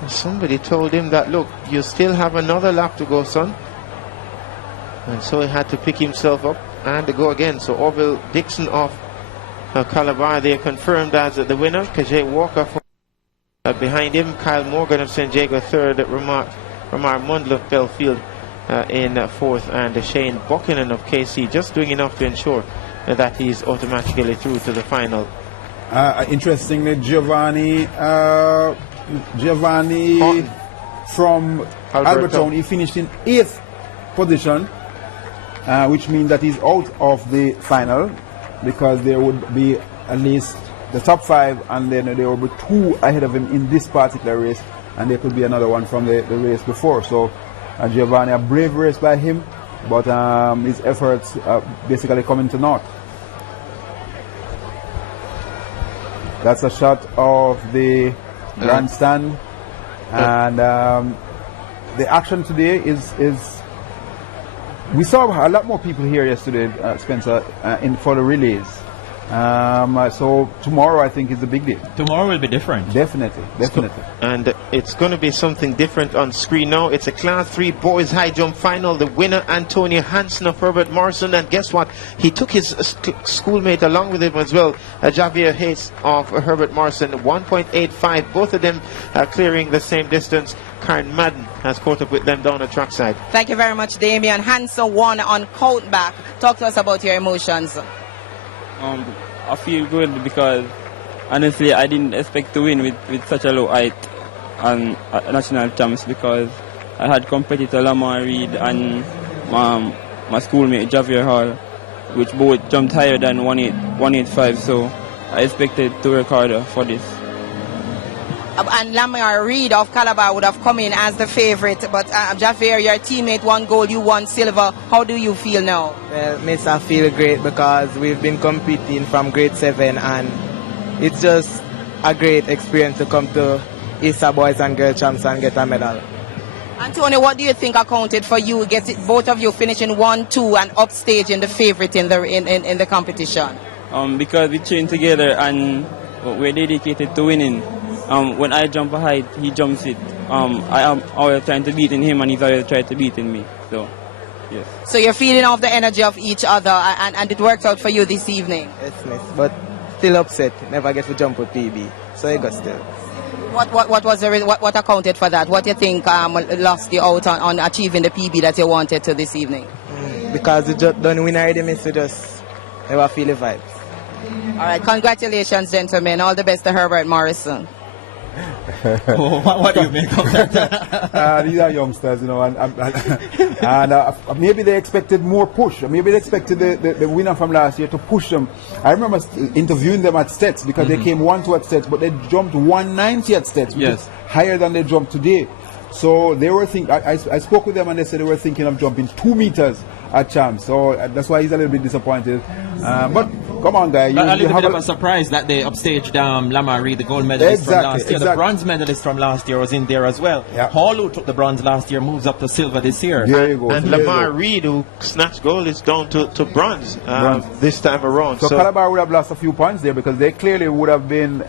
somebody told him that, look, you still have another lap to go, son. And so he had to pick himself up and to go again. So Orville Dixon of Calabar, they are confirmed as the winner. Kaji Walker behind him, Kyle Morgan of St. Jago third, Ramar Mundler of Belfield in fourth, and Shane Buchanan of KC just doing enough to ensure that he's automatically through to the final. Interestingly, Giovanni from Albertown, he finished in 8th position, which means that he's out of the final because there would be at least the top 5, and then there will be 2 ahead of him in this particular race, and there could be another one from the race before. So Giovanni, a brave race by him, but his efforts basically coming to naught. That's a shot of the grandstand, and the action today is. We saw a lot more people here yesterday, Spencer, for the relays. So tomorrow, I think, is a big day. Tomorrow will be different. Definitely. And it's going to be something different on screen now. It's a Class 3 boys high jump final. The winner, Antonio Hansen of Herbert Morrison. And guess what? He took his schoolmate along with him as well, Javier Hayes of Herbert Morrison, 1.85. Both of them clearing the same distance. Karen Madden has caught up with them down the track side. Thank you very much, Damien. Hansen won on countback. Talk to us about your emotions. I feel good because honestly I didn't expect to win with such a low height on national champs, because I had competitor Lamar Reed and my schoolmate Javier Hall, which both jumped higher than 185, so I expected to work harder for this. And Lamar Reed of Calabar would have come in as the favorite, but Javier, your teammate won gold, you won silver. How do you feel now? Well, miss, I feel great because we've been competing from grade 7, and it's just a great experience to come to Easter Boys and Girls Champs and get a medal. Antonio, what do you think accounted for you both of you finishing 1-2 and upstage in the favorite in the competition? Because we train together and we're dedicated to winning. When I jump a height, he jumps it. I am always trying to beat him, and he's always trying to beat me. So, yes. So you're feeding off the energy of each other, and it worked out for you this evening. Yes, miss. But still upset. Never get to jump with PB. So I got still. What accounted for that? What do you think lost you out on achieving the PB that you wanted to this evening? Because you just don't win already, miss. You just never feel the vibes. All right, congratulations, gentlemen. All the best to Herbert Morrison. What do you make of that? These are youngsters, you know, and maybe they expected more push. Maybe they expected the winner from last year to push them. I remember interviewing them at Stets because they came 1-2 at Stets, but they jumped 190 at Stets, which is higher than they jumped today. So they were thinking. I spoke with them and they said they were thinking of jumping 2 meters at Champs. So that's why he's a little bit disappointed. But come on, guy. A little bit of a surprise that they upstaged Lamar Reed, the gold medalist from last year. The bronze medalist from last year was in there as well. Hall, who took the bronze last year, moves up to silver this year. There you go. And Lamar Reed, who snatched gold, is down to bronze this time around. So Calabar would have lost a few points there because they clearly would have been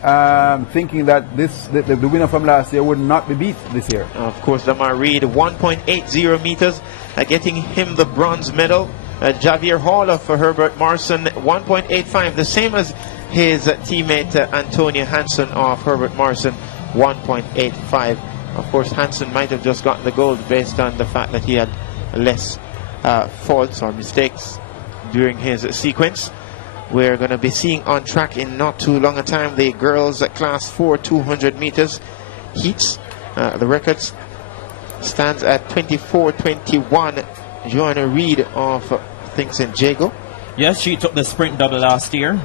thinking that the winner from last year would not be beat this year. Of course, Lamar Reed, 1.80 meters, getting him the bronze medal. Javier Hall for Herbert Morrison, 1.85, the same as his teammate Antonio Hansen of Herbert Morrison, 1.85. Of course, Hansen might have just gotten the gold based on the fact that he had less faults or mistakes during his sequence. We're going to be seeing on track in not too long a time the girls at Class 4 200 meters heats. The records stands at 24:21. Joanna Reed of St. Jago. Yes, she took the sprint double last year.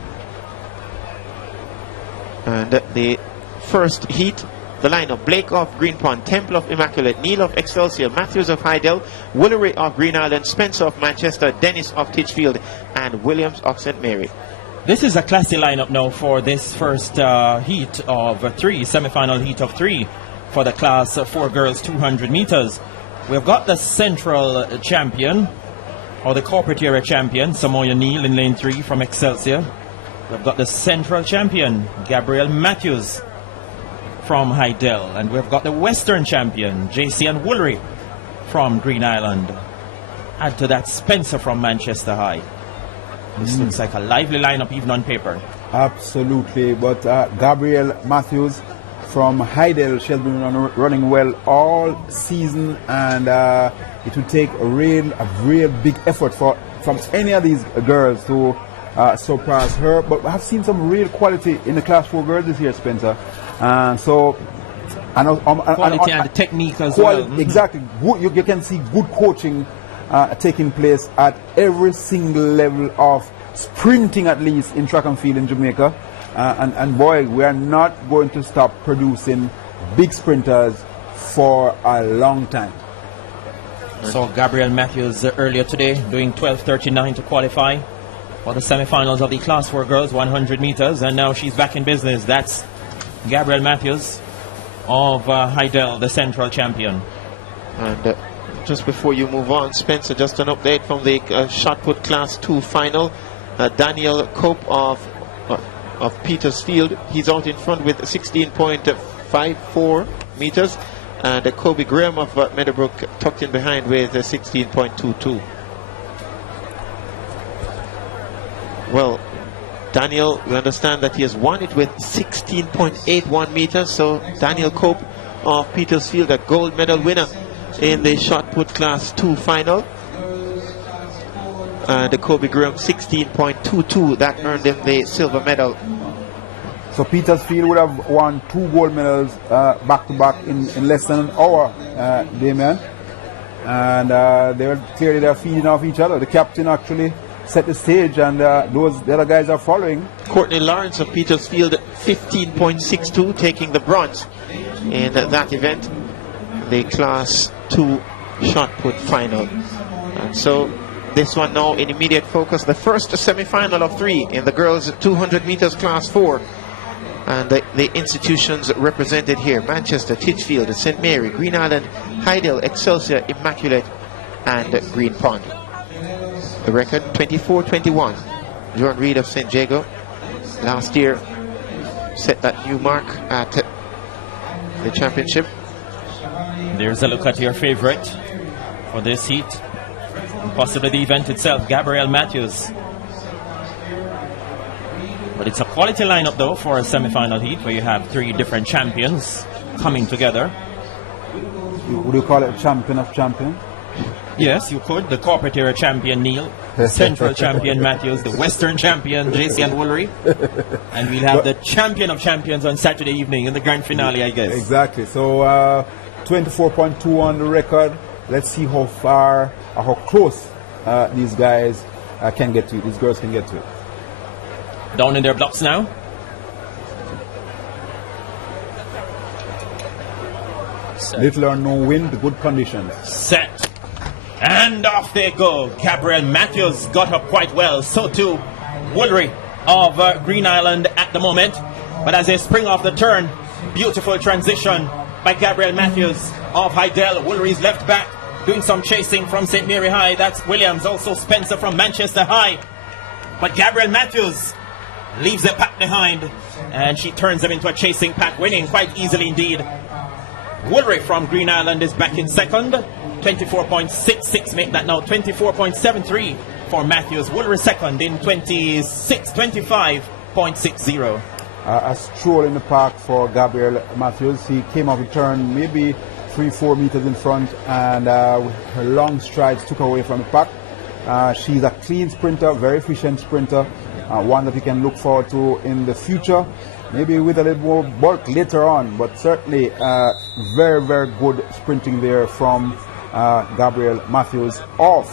And the first heat, the lineup: Blake of Greenpond, Temple of Immaculate, Neil of Excelsior, Matthews of Hydel, Woolery of Green Island, Spencer of Manchester, Dennis of Titchfield, and Williams of St. Mary. This is a classy lineup now for this first heat of 3, semi-final heat of 3 for the Class 4 girls 200 meters. We've got the central champion, or the corporate area champion, Samoya Neal in lane 3 from Excelsior. We've got the central champion, Gabriel Matthews from Hydel. And we've got the western champion, JC and Woolery from Green Island. Add to that Spencer from Manchester High. This looks like a lively lineup even on paper. Absolutely, but Gabriel Matthews from Hydel, she has been running well all season, and it would take a real big effort from any of these girls to surpass her. But I've seen some real quality in the Class 4 girls this year, Spencer. Quality and the technique as well. Exactly. You can see good coaching taking place at every single level of sprinting, at least in track and field in Jamaica. And boy, we are not going to stop producing big sprinters for a long time. So Gabriel Matthews earlier today doing 12:39 to qualify for the semi-finals of the Class 4 girls 100 meters, and now she's back in business. That's Gabriel Matthews of Heidel, the central champion. And just before you move on, Spencer, just an update from the shot put class 2 final. Daniel Cope of Petersfield, he's out in front with 16.54 meters, and Kobe Graham of Meadowbrook tucked in behind with 16.22. Well, Daniel, we understand that he has won it with 16.81 meters, so Daniel Cope of Petersfield, a gold medal winner in the shot put class 2 final. The Kobe Graham 16.22, that earned him the silver medal. So Petersfield would have won 2 gold medals back to back in less than an hour, Damien. And they were clearly they're feeding off each other. The captain actually set the stage, and the other guys are following. Courtney Lawrence of Petersfield 15.62, taking the bronze in that event, the class 2 shot put final. And so this one now in immediate focus, the first semi-final of 3 in the girls 200 meters class 4. And the institutions represented here: Manchester, Titchfield, St. Mary, Green Island, Heidel, Excelsior, Immaculate, and Green Pond. The record 24-21. John Reed of St. Jago last year set that new mark at the championship. There's a look at your favorite for this heat, and possibly the event itself, Gabrielle Matthews. But it's a quality lineup though for a semi-final heat where you have 3 different champions coming together. Would you call it a champion of champions? Yes, you could. The corporate era champion Neil, the central champion Matthews, the western champion JC and Woolery, and we'll have the champion of champions on Saturday evening in the grand finale, I guess. Exactly. So 24.2 on the record. Let's see how far or how close these guys can get to it. These girls can get to it. Down in their blocks now. Set. Little or no wind, good conditions. Set. And off they go. Gabrielle Matthews got up quite well. So too Woolery of Green Island at the moment. But as they spring off the turn, beautiful transition by Gabrielle Matthews of Heidel. Woolery's left back doing some chasing from St. Mary High. That's Williams. Also Spencer from Manchester High. But Gabrielle Matthews leaves the pack behind, and she turns them into a chasing pack, winning quite easily indeed. Woolery from Green Island is back in second. 24.66, make that now 24.73 for Matthews. Woolery second in 25.60. A stroll in the park for Gabrielle Matthews. He came off the turn maybe 3-4 meters in front, and with her long strides took her away from the pack. She's a clean sprinter, very efficient sprinter, one that we can look forward to in the future, maybe with a little more bulk later on, but certainly very, very good sprinting there from Gabrielle Matthews of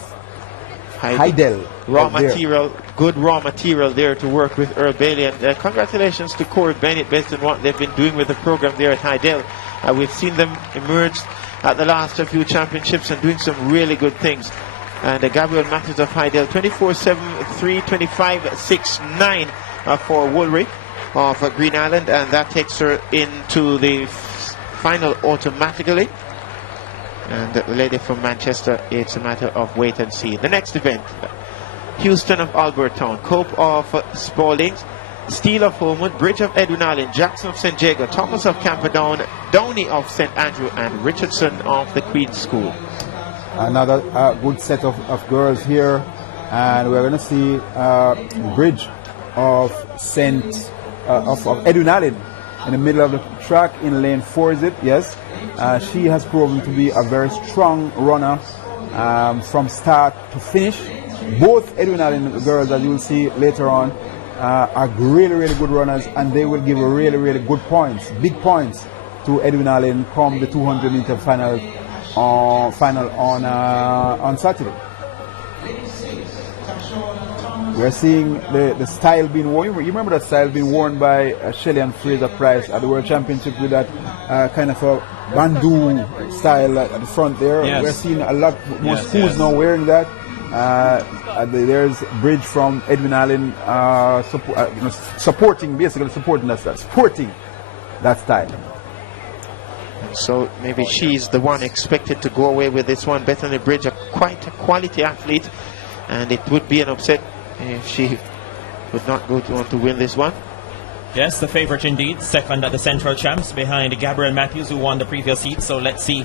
Heidel. Raw material, good raw material there to work with Earl Bailey, and congratulations to Corey Bennett based on what they've been doing with the program there at Heidel. We've seen them emerge at the last few championships and doing some really good things. And Gabrielle Matthews of Heidel, 24.73, 25.69 for Woolery of Green Island, and that takes her into the final automatically. And the lady from Manchester, it's a matter of wait and see. The next event, Houston of Albertown, Cope of Spaldings, Steele of Homewood, Bridge of Edwin Allen, Jackson of St. Jago, Thomas of Camperdown, Downey of St. Andrew, and Richardson of the Queen's School. Another good set of girls here, and we're going to see Bridge of Edwin Allen in the middle of the track in lane 4, is it? Yes. She has proven to be a very strong runner from start to finish. Both Edwin Allen girls, as you will see later on, are really, really good runners, and they will give really, really good points, big points to Edwin Allen come the 200-meter final on Saturday. We're seeing the style being worn. You remember that style being worn by Shelley and Fraser Price at the World Championship with that kind of a bandeau style at the front there. Yes. We're seeing a lot more schools now wearing that. There's Bridge from Edwin Allen supporting that style. So maybe she's the one expected to go away with this one. Bethany Bridge, quite a quality athlete, and it would be an upset if she would not go on to win this one. Yes, the favorite indeed. Second at the Central Champs behind Gabriel Matthews, who won the previous heat. So let's see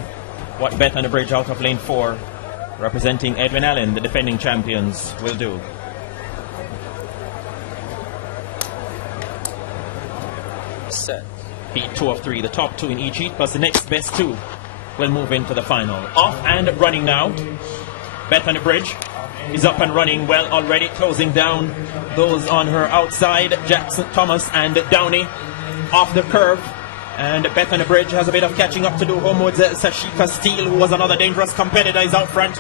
what Bethany Bridge out of lane 4, representing Edwin Allen, the defending champions, will do. Set. Heat 2 of 3, the top 2 in each heat, plus the next best 2 will move into the final. Off and running now. Bethany Bridge is up and running well already, closing down those on her outside, Jackson Thomas and Downey off the curve. And Bethany Bridge has a bit of catching up to do. Home with Sashika Steele, who was another dangerous competitor, is out front.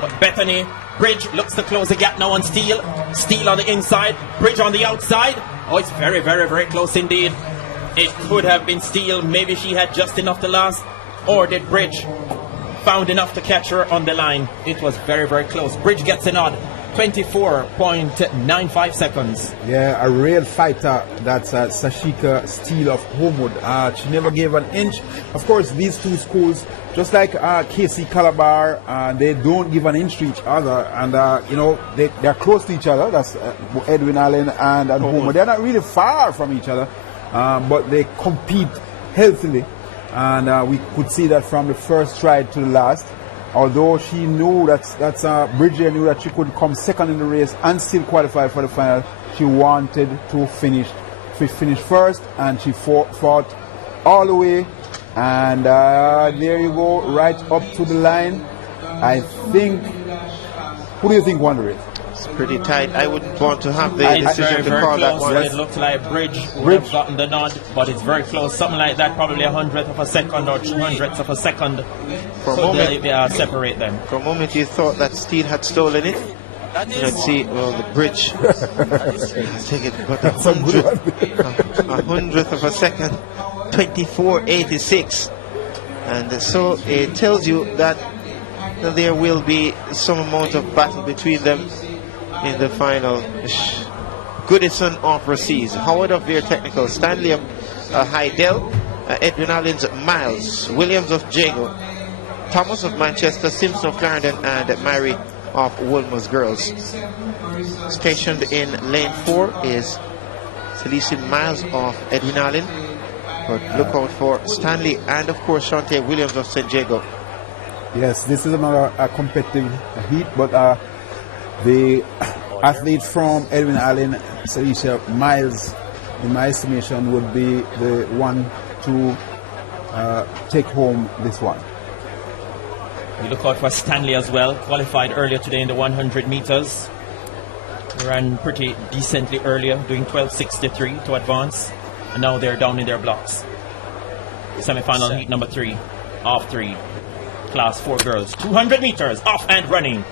But Bethany Bridge looks to close the gap now on Steele. Steele on the inside, Bridge on the outside. Oh, it's very, very, very close indeed. It could have been Steele. Maybe she had just enough to last. Or did Bridge found enough to catch her on the line? It was very, very close. Bridge gets a nod. 24.95 seconds. Yeah, a real fighter. That's Sashika Steele of Homewood. She never gave an inch. Of course, these two schools, just like KC Calabar, they don't give an inch to each other. And, you know, they're close to each other. That's Edwin Allen and Homewood. They're not really far from each other, but they compete healthily. And we could see that from the first try to the last. Although she knew Bridget knew that she could come second in the race and still qualify for the final, she wanted to finish first, and she fought all the way. And there you go, right up to the line. I think. Who do you think won the race? It's pretty tight. I wouldn't want to have the decision to call that one. It looked like Bridge would have gotten the nod, but it's very close. Something like that, probably 100th of a second or 200ths of a second. For so a moment, they separate them. For a moment, you thought that Steele had stolen it. You know, see, well, the Bridge take it, but a hundredth of a second, 24.86, and so it tells you that there will be some amount of battle between them in the final. Goodison of Rosses, Howard of Veer Technical, Stanley of Hydel, Edwin Allen's Miles, Williams of Jago, Thomas of Manchester, Simpson of Clarendon, and Mary of Wolmer's Girls. Stationed in lane 4 is Celestine Miles of Edwin Allen, but look out for Stanley and of course Shantae Williams of St. Jago. Yes, this is another competitive heat, but the athlete from Edwin Allen, Celicia Miles, in my estimation, would be the one to take home this one. We look out for Stanley as well, qualified earlier today in the 100 meters. Ran pretty decently earlier, doing 12.63 to advance, and now they're down in their blocks. Semi-final heat number 3, off 3. Class 4 girls, 200 meters, off and running.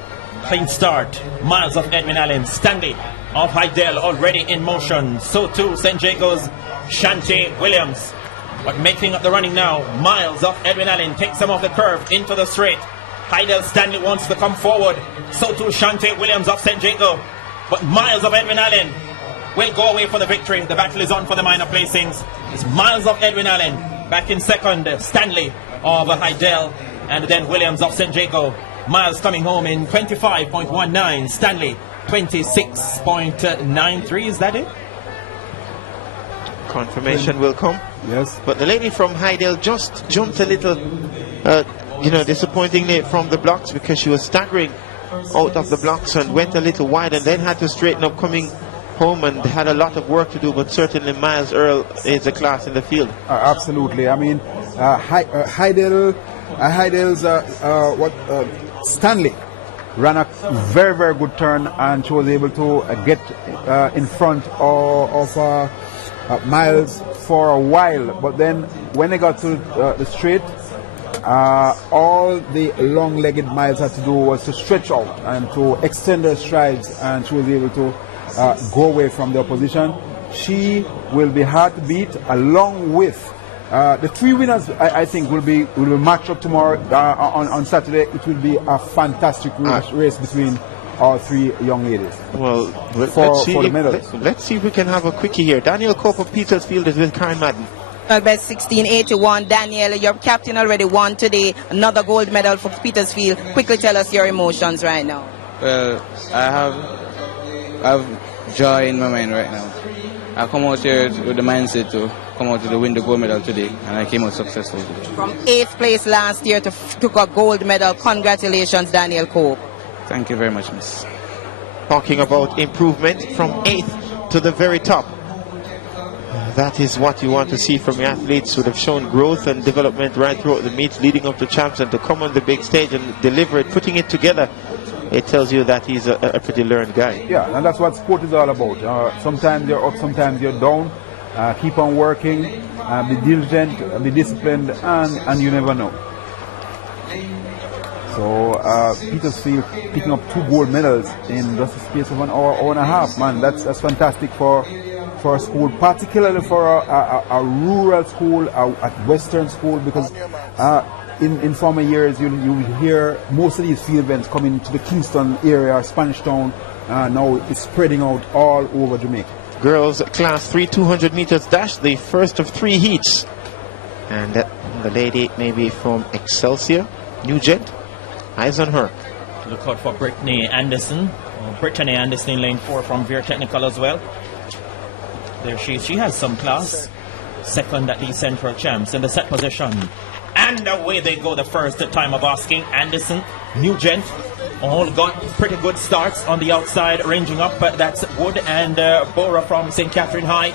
Clean start. Miles of Edwin Allen, Stanley of Hydel already in motion. So too St. Jago's Shantae Williams. But making up the running now, Miles of Edwin Allen takes them off the curve into the straight. Hydel Stanley wants to come forward. So too Shantae Williams of St. Jago. But Miles of Edwin Allen will go away for the victory. The battle is on for the minor placings. It's Miles of Edwin Allen back in second. Stanley of Hydel. And then Williams of St. Jago. Miles coming home in 25.19. Stanley 26.93. Is that it? Confirmation will come. Yes. But the lady from Hydel just jumped a little, disappointingly from the blocks because she was staggering out of the blocks and went a little wide and then had to straighten up coming home and had a lot of work to do. But certainly Miles Earl is a class in the field. Absolutely. I mean, Stanley ran a very, very good turn, and she was able to get in front of Miles for a while. But then when they got to the straight, all the long-legged Miles had to do was to stretch out and to extend her strides, and she was able to go away from the opposition. She will be hard to beat, along with the 3 winners. I think will be matched up tomorrow on Saturday. It will be a fantastic race between our 3 young ladies. Well, for the medals. Let's see if we can have a quickie here. Daniel Cope of Petersfield is with Karen Madden. Best 1681. Daniel, your captain already won today. Another gold medal for Petersfield. Quickly tell us your emotions right now. Well, I have joy in my mind right now. I come out here with the mindset to come out to win the gold medal today, and I came out successful. From 8th place last year to took a gold medal. Congratulations, Daniel Cope. Thank you very much, miss. Talking about improvement from 8th to the very top. That is what you want to see from your athletes who have shown growth and development right throughout the meets leading up to champs, and to come on the big stage and deliver it, putting it together. It tells you that he's a pretty learned guy. Yeah, and that's what sport is all about. Sometimes you're up, sometimes you're down. Keep on working, be diligent, be disciplined, and you never know. So Petersfield picking up 2 gold medals in just a space of an hour and a half. Man, that's fantastic for a school, particularly for a rural school, a western school, because in former years you hear most of these field events coming to the Kingston area, Spanish Town. Now it's spreading out all over Jamaica. Girls class 3 200 meters dash, the first of 3 heats. And the lady maybe from Excelsior, Nugent, eyes on her. Look out for Brittany Anderson. Brittany Anderson in lane 4 from Veer Technical as well. There she is. She has some class. Second at the Central Champs in the set position. And away they go the first time of asking. Anderson, Nugent, all got pretty good starts on the outside, ranging up. That's Wood and Bora from St. Catherine High.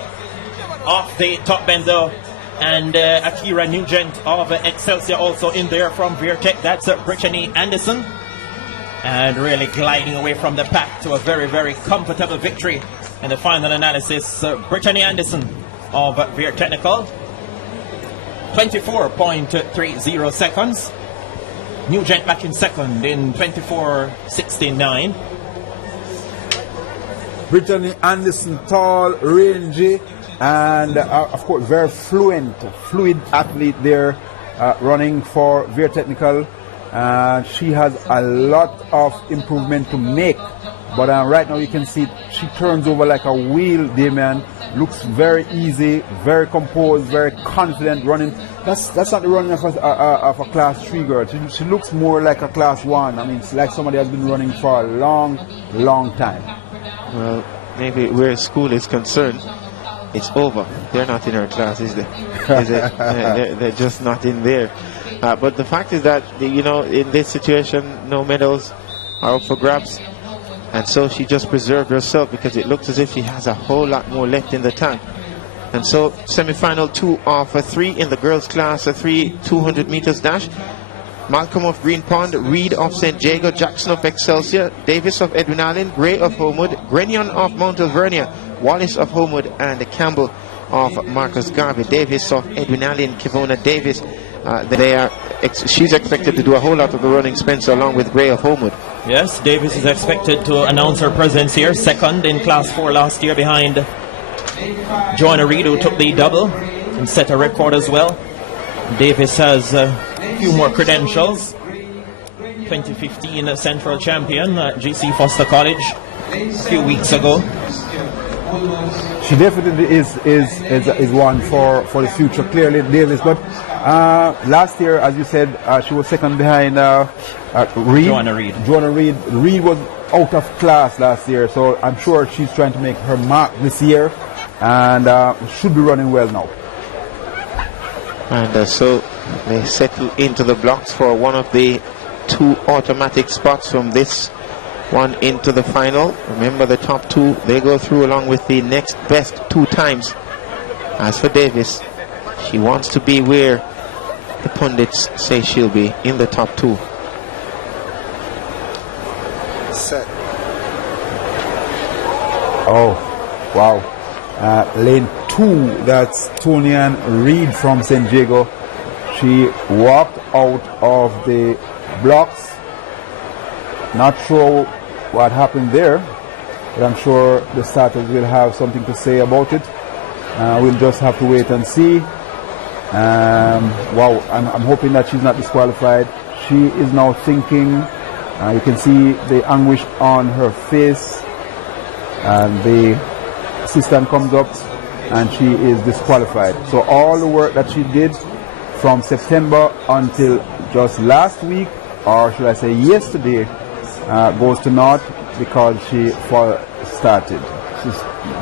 Off the top bender. And Akira Nugent of Excelsior also in there from Veer Tech. That's Brittany Anderson. And really gliding away from the pack to a very, very comfortable victory. In the final analysis, Brittany Anderson of Veer Technical, 24.30 seconds. Nugent back in second in 24.69. Brittany Anderson, tall, rangy, and of course very fluid athlete there, running for Veer Technical. She has a lot of improvement to make. But right now you can see she turns over like a wheel, Damien. Looks very easy, very composed, very confident running. That's not the running of a class 3 girl. She looks more like a class 1. I mean, it's like somebody has been running for a long, long time. Well, maybe where school is concerned, it's over. They're not in her class, is they? They're just not in there. But the fact is that, you know, in this situation, no medals are up for grabs. And so she just preserved herself, because it looks as if she has a whole lot more left in the tank. And so semi-final 2 of 3 in the girls class 3 200 meters dash. Malcolm of Green Pond, Reed of St. Jago, Jackson of Excelsior, Davis of Edwin Allen, Gray of Homewood, Grenion of Mount Alvernia, Wallace of Homewood, and Campbell of Marcus Garvey. Davis of Edwin Allen, Kivona Davis. She's expected to do a whole lot of the running, Spencer, along with Gray of Homewood. Yes, Davis is expected to announce her presence here. Second in class 4 last year behind Joanna Reid, who took the double and set a record as well. Davis has a few more credentials. 2015 Central Champion at GC Foster College a few weeks ago. She definitely is one for the future, clearly, Davis. But last year, as you said, she was second behind Reed. Joanna Reid. Reed was out of class last year, so I'm sure she's trying to make her mark this year, and should be running well now. And so they settle into the blocks for one of the 2 automatic spots from this one into the final. Remember, the top 2, they go through along with the next best 2 times. As for Davis, she wants to be where the pundits say she'll be, in the top 2. Set. Oh, wow. Lane 2, that's Tonian Reed from St. Jago. She walked out of the blocks. Not sure what happened there, but I'm sure the starters will have something to say about it. We'll just have to wait and see. Wow, I'm hoping that she's not disqualified. She is now thinking. You can see the anguish on her face, and the assistant comes up and she is disqualified. So all the work that she did from September until just last week, or should I say yesterday, goes to naught because she started. She's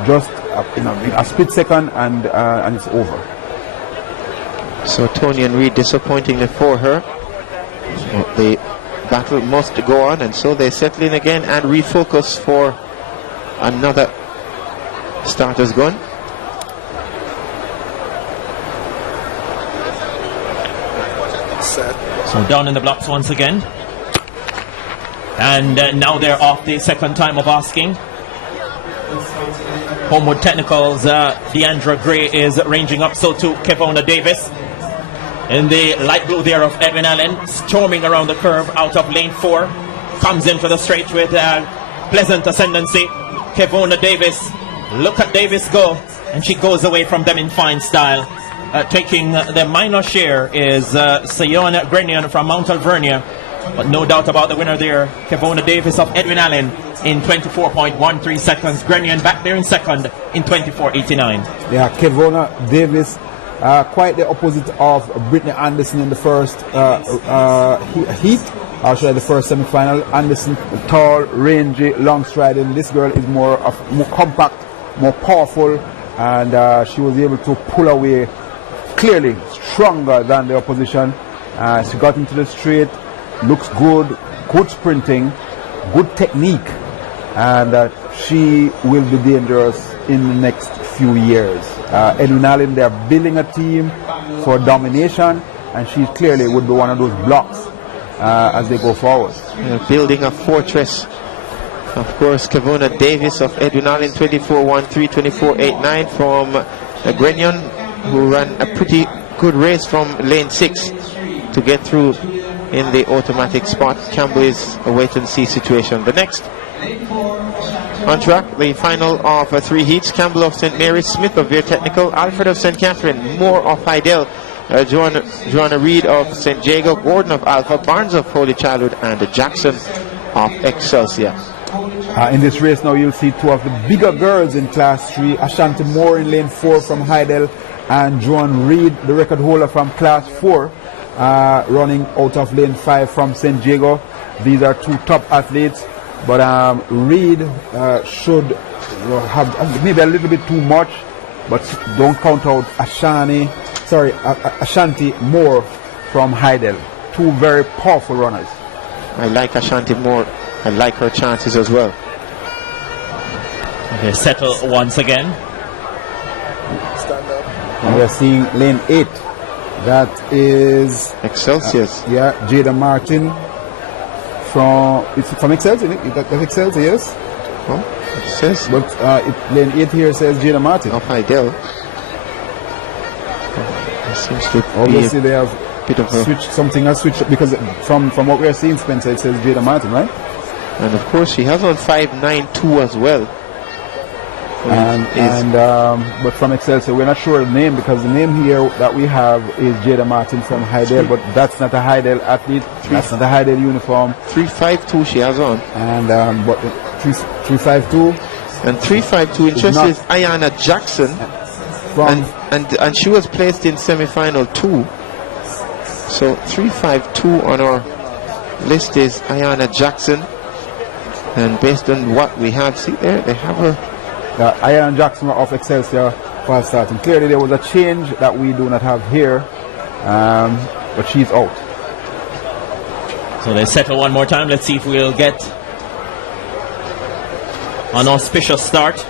just a split second and it's over. So Tony and Reed disappointingly for her. So the battle must go on, and so they settle in again and refocus for another starter's gun. So down in the blocks once again. And now they're off the second time of asking. Homewood Technicals, Deandra Gray is ranging up, so too Kevona Davis. In the light blue there of Edwin Allen, storming around the curve out of lane 4. Comes into the straight with pleasant ascendancy. Kevona Davis, look at Davis go, and she goes away from them in fine style. Taking the minor share is Sion Grenion from Mount Alvernia. But no doubt about the winner there, Kevona Davis of Edwin Allen in 24.13 seconds. Grenion back there in second in 24.89. Yeah, Kevona Davis, quite the opposite of Brittany Anderson in the first heat, or should I, the first semi-final. Anderson, tall, rangy, long striding. This girl is more compact, more powerful, and she was able to pull away clearly stronger than the opposition. She got into the straight, looks good, good sprinting, good technique, and she will be dangerous in the next few years. Edwin Allen, they're building a team for domination, and she clearly would be one of those blocks as they go forward. Building a fortress. Of course, Kevona Davis of Edwin Allen, 24.13, 24.89 from Grenion, who ran a pretty good race from lane 6 to get through in the automatic spot. Campbell is a wait-and-see situation. The next on track, the final of 3 heats. Campbell of St. Mary's, Smith of Veer Technical, Alfred of St. Catherine, Moore of Hydel, Joanna Reed of St. Jago, Gordon of Alpha, Barnes of Holy Childhood, and Jackson of Excelsior. In this race now you'll see 2 of the bigger girls in class 3, Ashanti Moore in lane 4 from Hydel, and Joan Reed, the record holder from class 4, running out of lane 5 from St. Jago. These are 2 top athletes, but Reed should have maybe a little bit too much, but don't count out Ashanti Moore from Hydel. 2 very powerful runners. I like Ashanti Moore. I like her chances as well. They settle once again. And we're seeing lane 8. That is Excelsior. Yeah, Jada Martin from Excelsior. That's Excelsior, yes. Oh, it says. But lane 8 here says Jada Martin. Of Hydel. It seems to obviously be they have bit of a switched something. Has switched because from what we are seeing, Spencer, it says Jada Martin, right? And of course, she has on 5.92 as well. But from Excelsior, we're not sure the name because the name here that we have is Jada Martin from Hydel, but that's not a Hydel athlete. That's not a Hydel uniform. 3.52 she has on. And but 3.52 and 3.52. Interesting is Ayana Jackson, and she was placed in semi-final 2. So 3.52 on our list is Ayana Jackson, and based on what we have, see there, they have her. Ayana Jackson of Excelsior for starting. Clearly there was a change that we do not have here, but she's out. So they settle one more time. Let's see if we'll get an auspicious start.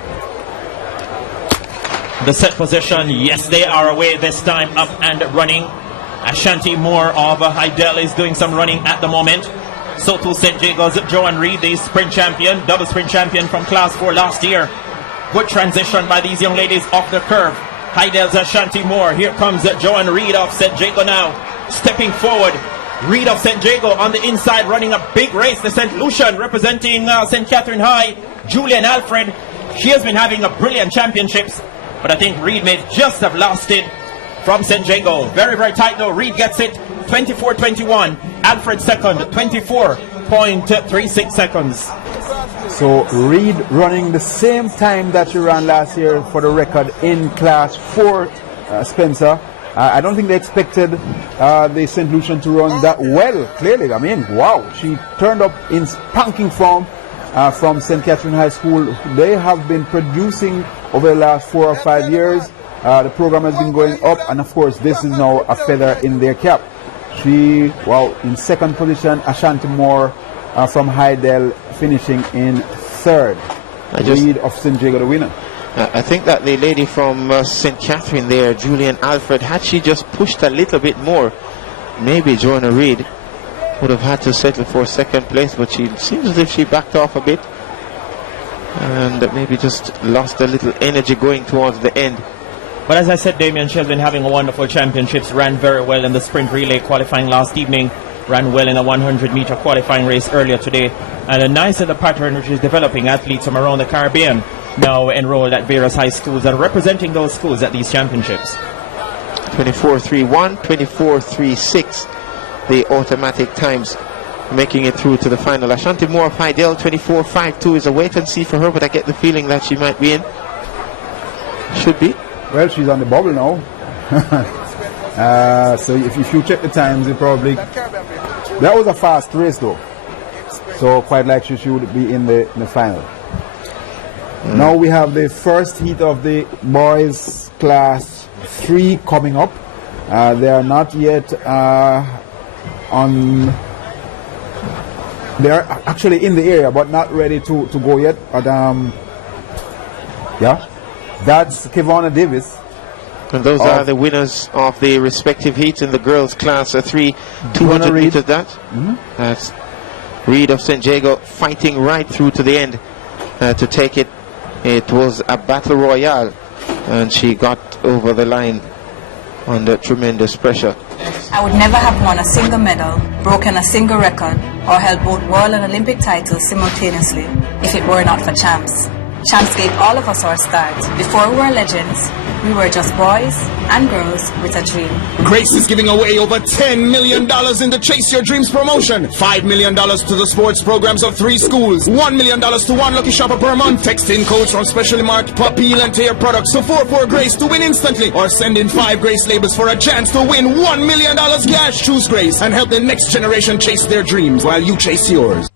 The set position, yes, they are away this time, up and running. Ashanti Moore of Hydel is doing some running at the moment. So too St. Jago's Joan Reed, the sprint champion, double sprint champion from class 4 last year. Good transition by these young ladies off the curve. Hydel's Ashanti Moore. Here comes Joan Reed of St. Jago now. Stepping forward. Reed of St. Jago on the inside running a big race. The St. Lucian representing St. Catherine High. Julian Alfred. She has been having a brilliant championships. But I think Reed may just have lost it from St. Jago. Very, very tight though. Reed gets it. 24.21. Alfred second. 24.36 seconds. So Reed running the same time that she ran last year for the record in Class 4, Spencer. I don't think they expected the St. Lucian to run that well, clearly. I mean, wow, she turned up in spanking form from St. Catherine High School. They have been producing over the last 4 or 5 years. The program has been going up, and of course, this is now a feather in their cap. She, well, in second position, Ashanti Moore from Hydel finishing in third. Reed of St. Jago the winner. I think that the lady from St. Catherine there, Julian Alfred, had she just pushed a little bit more, maybe Joanna Reed would have had to settle for second place, but she seems as if she backed off a bit and maybe just lost a little energy going towards the end. But as I said, Damien, she's been having a wonderful championships, ran very well in the sprint relay qualifying last evening, ran well in a 100-meter qualifying race earlier today, and a nice little pattern which is developing athletes from around the Caribbean now enrolled at various high schools and representing those schools at these championships. 24.31, 24.36, the automatic times making it through to the final. Ashanti Moore of Hydel, 24.52 is a wait and see for her, but I get the feeling that she might be in. Should be. Well, she's on the bubble now. So if you check the times, it probably... That was a fast race though. So quite likely she would be in the final. Now we have the first heat of the boys class 3 coming up. They are not yet on... They are actually in the area but not ready to go yet. But yeah, that's Kevonna Davis. And those are the winners of the respective heats in the girls class 3, 200 meters that. That's Reed of St. Jago fighting right through to the end to take it. It was a battle royale and she got over the line under tremendous pressure. I would never have won a single medal, broken a single record, or held both world and Olympic titles simultaneously if it were not for Champs. Champs gave all of us our start. Before we were legends, we were just boys and girls with a dream. Grace is giving away over $10 million in the Chase Your Dreams promotion. $5 million to the sports programs of 3 schools. $1 million to one lucky shopper per month. Text in codes from specially marked pop, peel and tear products to 44 Grace to win instantly. Or send in 5 Grace labels for a chance to win $1 million cash. Choose Grace and help the next generation chase their dreams while you chase yours.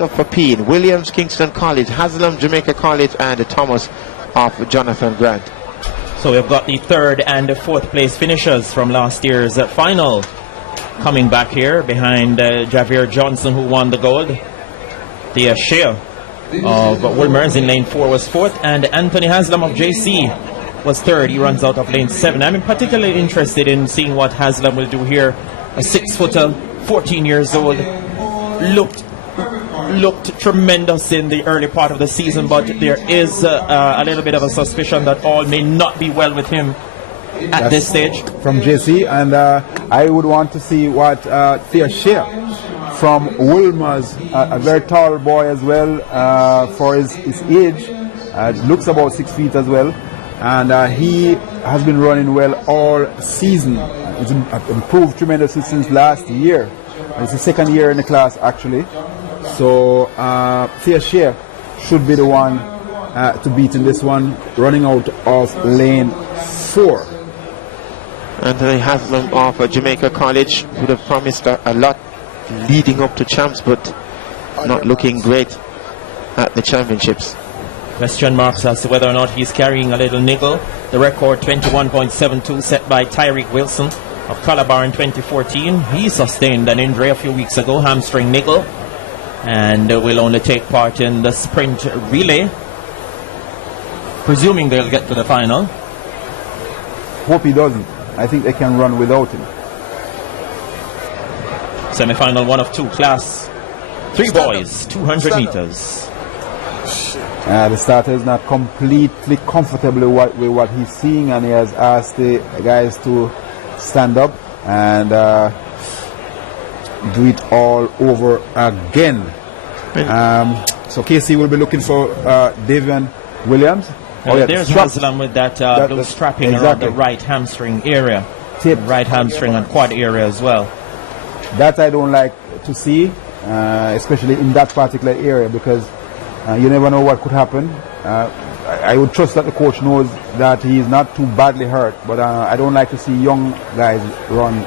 Of Papine, Williams Kingston College, Haslam Jamaica College, and Thomas of Jonathan Grant. So we've got the 3rd and 4th place finishers from last year's final coming back here behind Javier Johnson, who won the gold. The Shea of Wilmers in lane 4 was 4th, and Anthony Haslam of JC was 3rd. He runs out of lane 7. I'm particularly interested in seeing what Haslam will do here. A 6-footer, 14 years old, looked tremendous in the early part of the season, but there is a little bit of a suspicion that all may not be well with him at this stage. From JC, and I would want to see what Thea Shea from Wilmers, a very tall boy as well for his age, looks about 6 feet as well, and he has been running well all season. He's improved tremendously since last year. It's the 2nd year in the class actually. So Thea Shea should be the one to beat in this one, running out of lane 4. Anthony Haslam of Jamaica College would have promised a lot leading up to Champs, but not looking great at the championships. Question marks as to whether or not he's carrying a little niggle. The record 21.72 set by Tyreek Wilson of Calabar in 2014. He sustained an injury a few weeks ago, hamstring niggle, and will only take part in the sprint relay, presuming they'll get to the final. Hope he doesn't. I think they can run without him. Semi-final 1 of 2, class 3 boys, 200 meters. The starter is not completely comfortable with what he's seeing, and he has asked the guys to stand up and do it all over again. So KC will be looking for Davian Williams. There's Haslam with that blue strapping around the right hamstring area. Right hamstring and quad area as well. That I don't like to see, especially in that particular area, because You never know what could happen. I would trust that the coach knows that he is not too badly hurt, but I don't like to see young guys run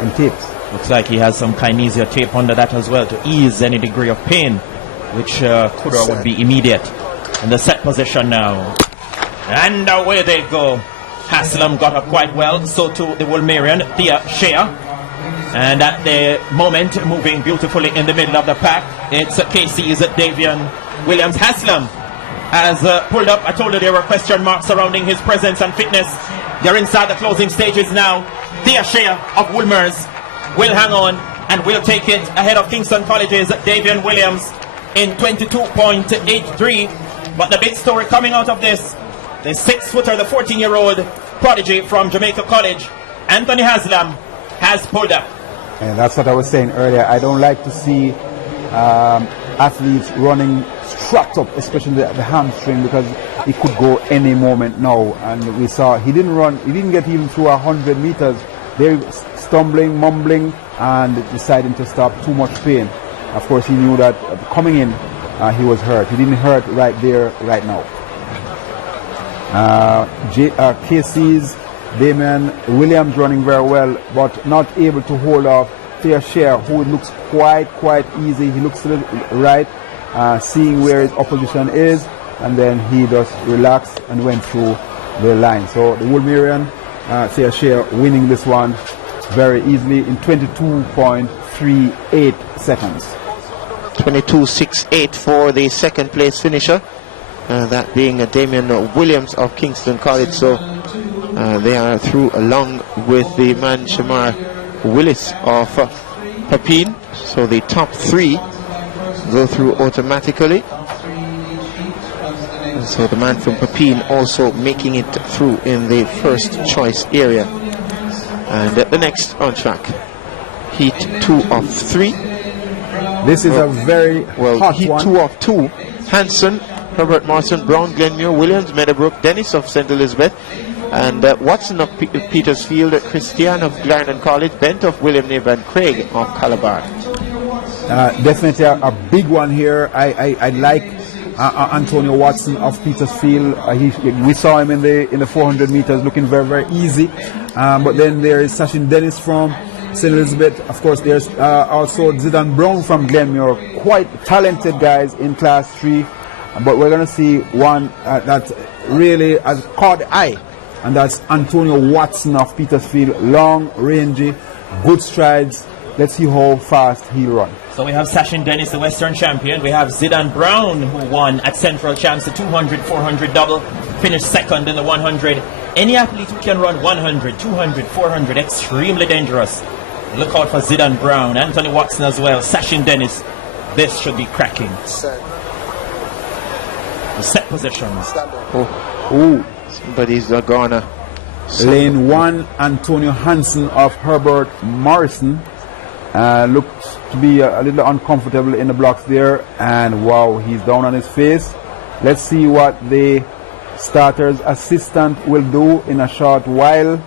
in tapes. Looks like he has some kinesia tape under that as well to ease any degree of pain, which could or would be immediate. In the set position now. And away they go. Haslam got up quite well, so too the Wolmerian, Thea Shea. And at the moment, moving beautifully in the middle of the pack, it's KC's Davian Williams. Haslam has pulled up. I told you there were question marks surrounding his presence and fitness. They're inside the closing stages now. Thea Shea of Woolmers will hang on and will take it ahead of Kingston College's Davian Williams in 22.83. But the big story coming out of this, the 6-footer, the 14-year-old prodigy from Jamaica College, Anthony Haslam, has pulled up. And that's what I was saying earlier. I don't like to see athletes running strapped up, especially the hamstring, because it could go any moment now. And we saw he didn't get even through 100 meters. They're stumbling, mumbling, and deciding to stop. Too much pain. Of course, he knew that coming in, he was hurt. He didn't hurt right there, right now. KC's Damian Williams running very well, but not able to hold off Thea Shea, who looks quite easy. He looks to the right, seeing where his opposition is, and then he just relaxed and went through the line. So the Wolmerian, Thea Shea, winning this one very easily in 22.38 seconds. 22.68 for the second place finisher, that being Damian Williams of Kingston College. So they are through along with the man Shamar Willis of Papine. So the top three go through automatically. So the man from Papine also making it through in the first choice area. And the next on track, heat 2 of 3. This is a very hot heat one. 2 of 2. Hanson, Herbert Morrison, Brown, Glenmuir, Williams, Meadowbrook, Dennis of St. Elizabeth, and Watson of Petersfield, Christian of Clarendon College, Bent of William Nib, and Craig of Calabar. Definitely a big one here. I like Antonio Watson of Petersfield. We saw him in the 400 meters looking very easy. But then there is Sachin Dennis from St. Elizabeth. Of course, there's also Zidane Brown from Glenmuir. Quite talented guys in class 3. But we're going to see one that really has caught the eye. And that's Antonio Watson of Petersfield. Long, rangy, good strides. Let's see how fast he'll run. So we have Sachin Dennis, the Western champion. We have Zidane Brown, who won at Central Champs the 200, 400 double. Finished second in the 100. Any athlete who can run 100, 200, 400, extremely dangerous. Look out for Zidane Brown, Anthony Watson as well, Sachin Dennis. This should be cracking. The set positions. Somebody's gonna. Lane 1, Antonio Hansen of Herbert Morrison. Looks to be a little uncomfortable in the blocks there. And wow, he's down on his face. Let's see what the starter's assistant will do in a short while.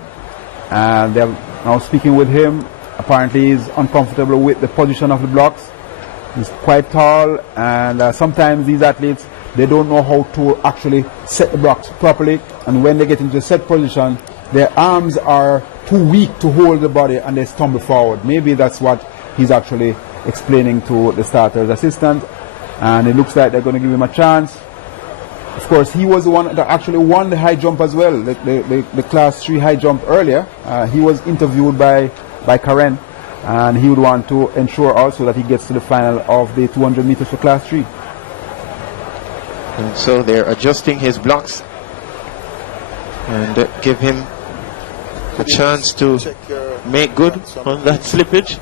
And they're now speaking with him. Apparently he's uncomfortable with the position of the blocks. He's quite tall, and sometimes these athletes, they don't know how to actually set the blocks properly, and when they get into set position, their arms are too weak to hold the body and they stumble forward. Maybe that's what he's actually explaining to the starter's assistant, and it looks like they're going to give him a chance. Of course, he was the one that actually won the high jump as well, the class 3 high jump earlier. He was interviewed by Karen, and he would want to ensure also that he gets to the final of the 200 meters for class 3. And so they're adjusting his blocks and give him a chance to make good on that slippage.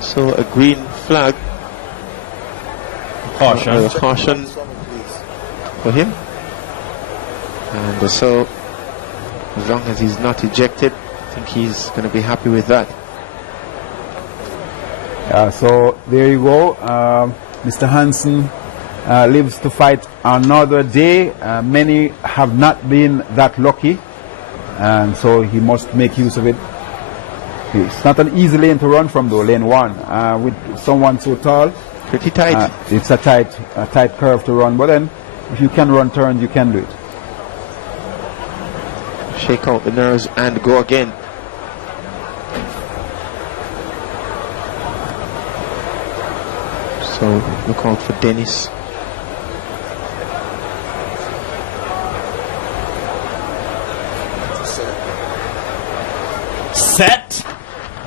So a green flag. Caution. Caution for him. And so as long as he's not ejected, I think he's going to be happy with that. So there you go. Mr. Hansen lives to fight another day. Many have not been that lucky, and so he must make use of it. It's not an easy lane to run from though, lane 1, with someone so tall. Pretty tight. It's a tight curve to run, but then if you can run turns, you can do it. Shake out the nerves and go again. So look out for Dennis. Set.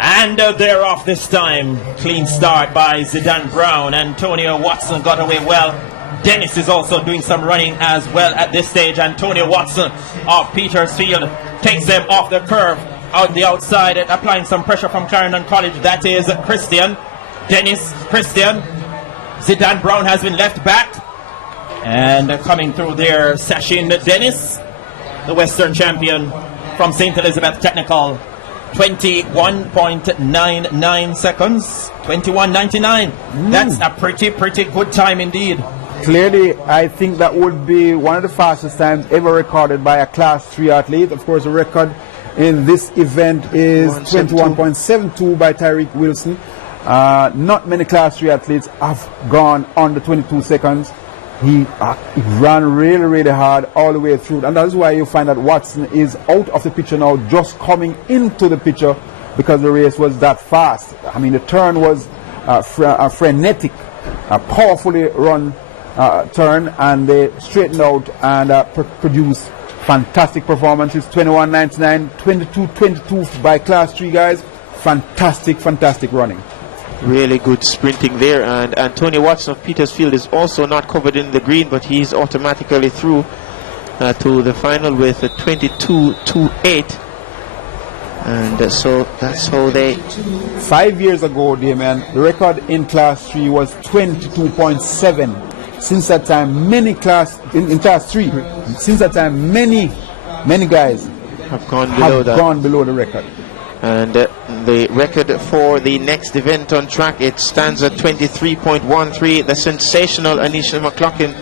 And they're off this time. Clean start by Zidane Brown. Antonio Watson got away well. Dennis is also doing some running as well at this stage. Antonio Watson of Petersfield takes them off the curve out the outside and applying some pressure from Clarendon College. That is Christian. Dennis, Christian. Zidane Brown has been left back. And coming through there, Sachin Dennis, the Western champion from St. Elizabeth Technical. 21.99 seconds. 21.99. That's a pretty good time indeed. Clearly, I think that would be one of the fastest times ever recorded by a Class 3 athlete. Of course, the record in this event is 21.72 by Tyreek Wilson. Not many Class 3 athletes have gone under 22 seconds. He ran really hard all the way through, and that's why you find that Watson is out of the picture now, just coming into the picture because the race was that fast. I mean, the turn was a frenetic, powerfully run turn, and they straightened out and produced fantastic performances. 21.99, 22.22 by Class 3 guys. Fantastic running. Really good sprinting there, and Antonio Watson of Petersfield is also not covered in the green, but he's automatically through to the final with a 22.28, and so that's how they. 5 years ago, Damien, the record in Class 3 was 22.7. Since that time, many Class 3, since that time, many guys have gone below the record. And the record for the next event on track, it stands at 23.13. The sensational Anisha McLaughlin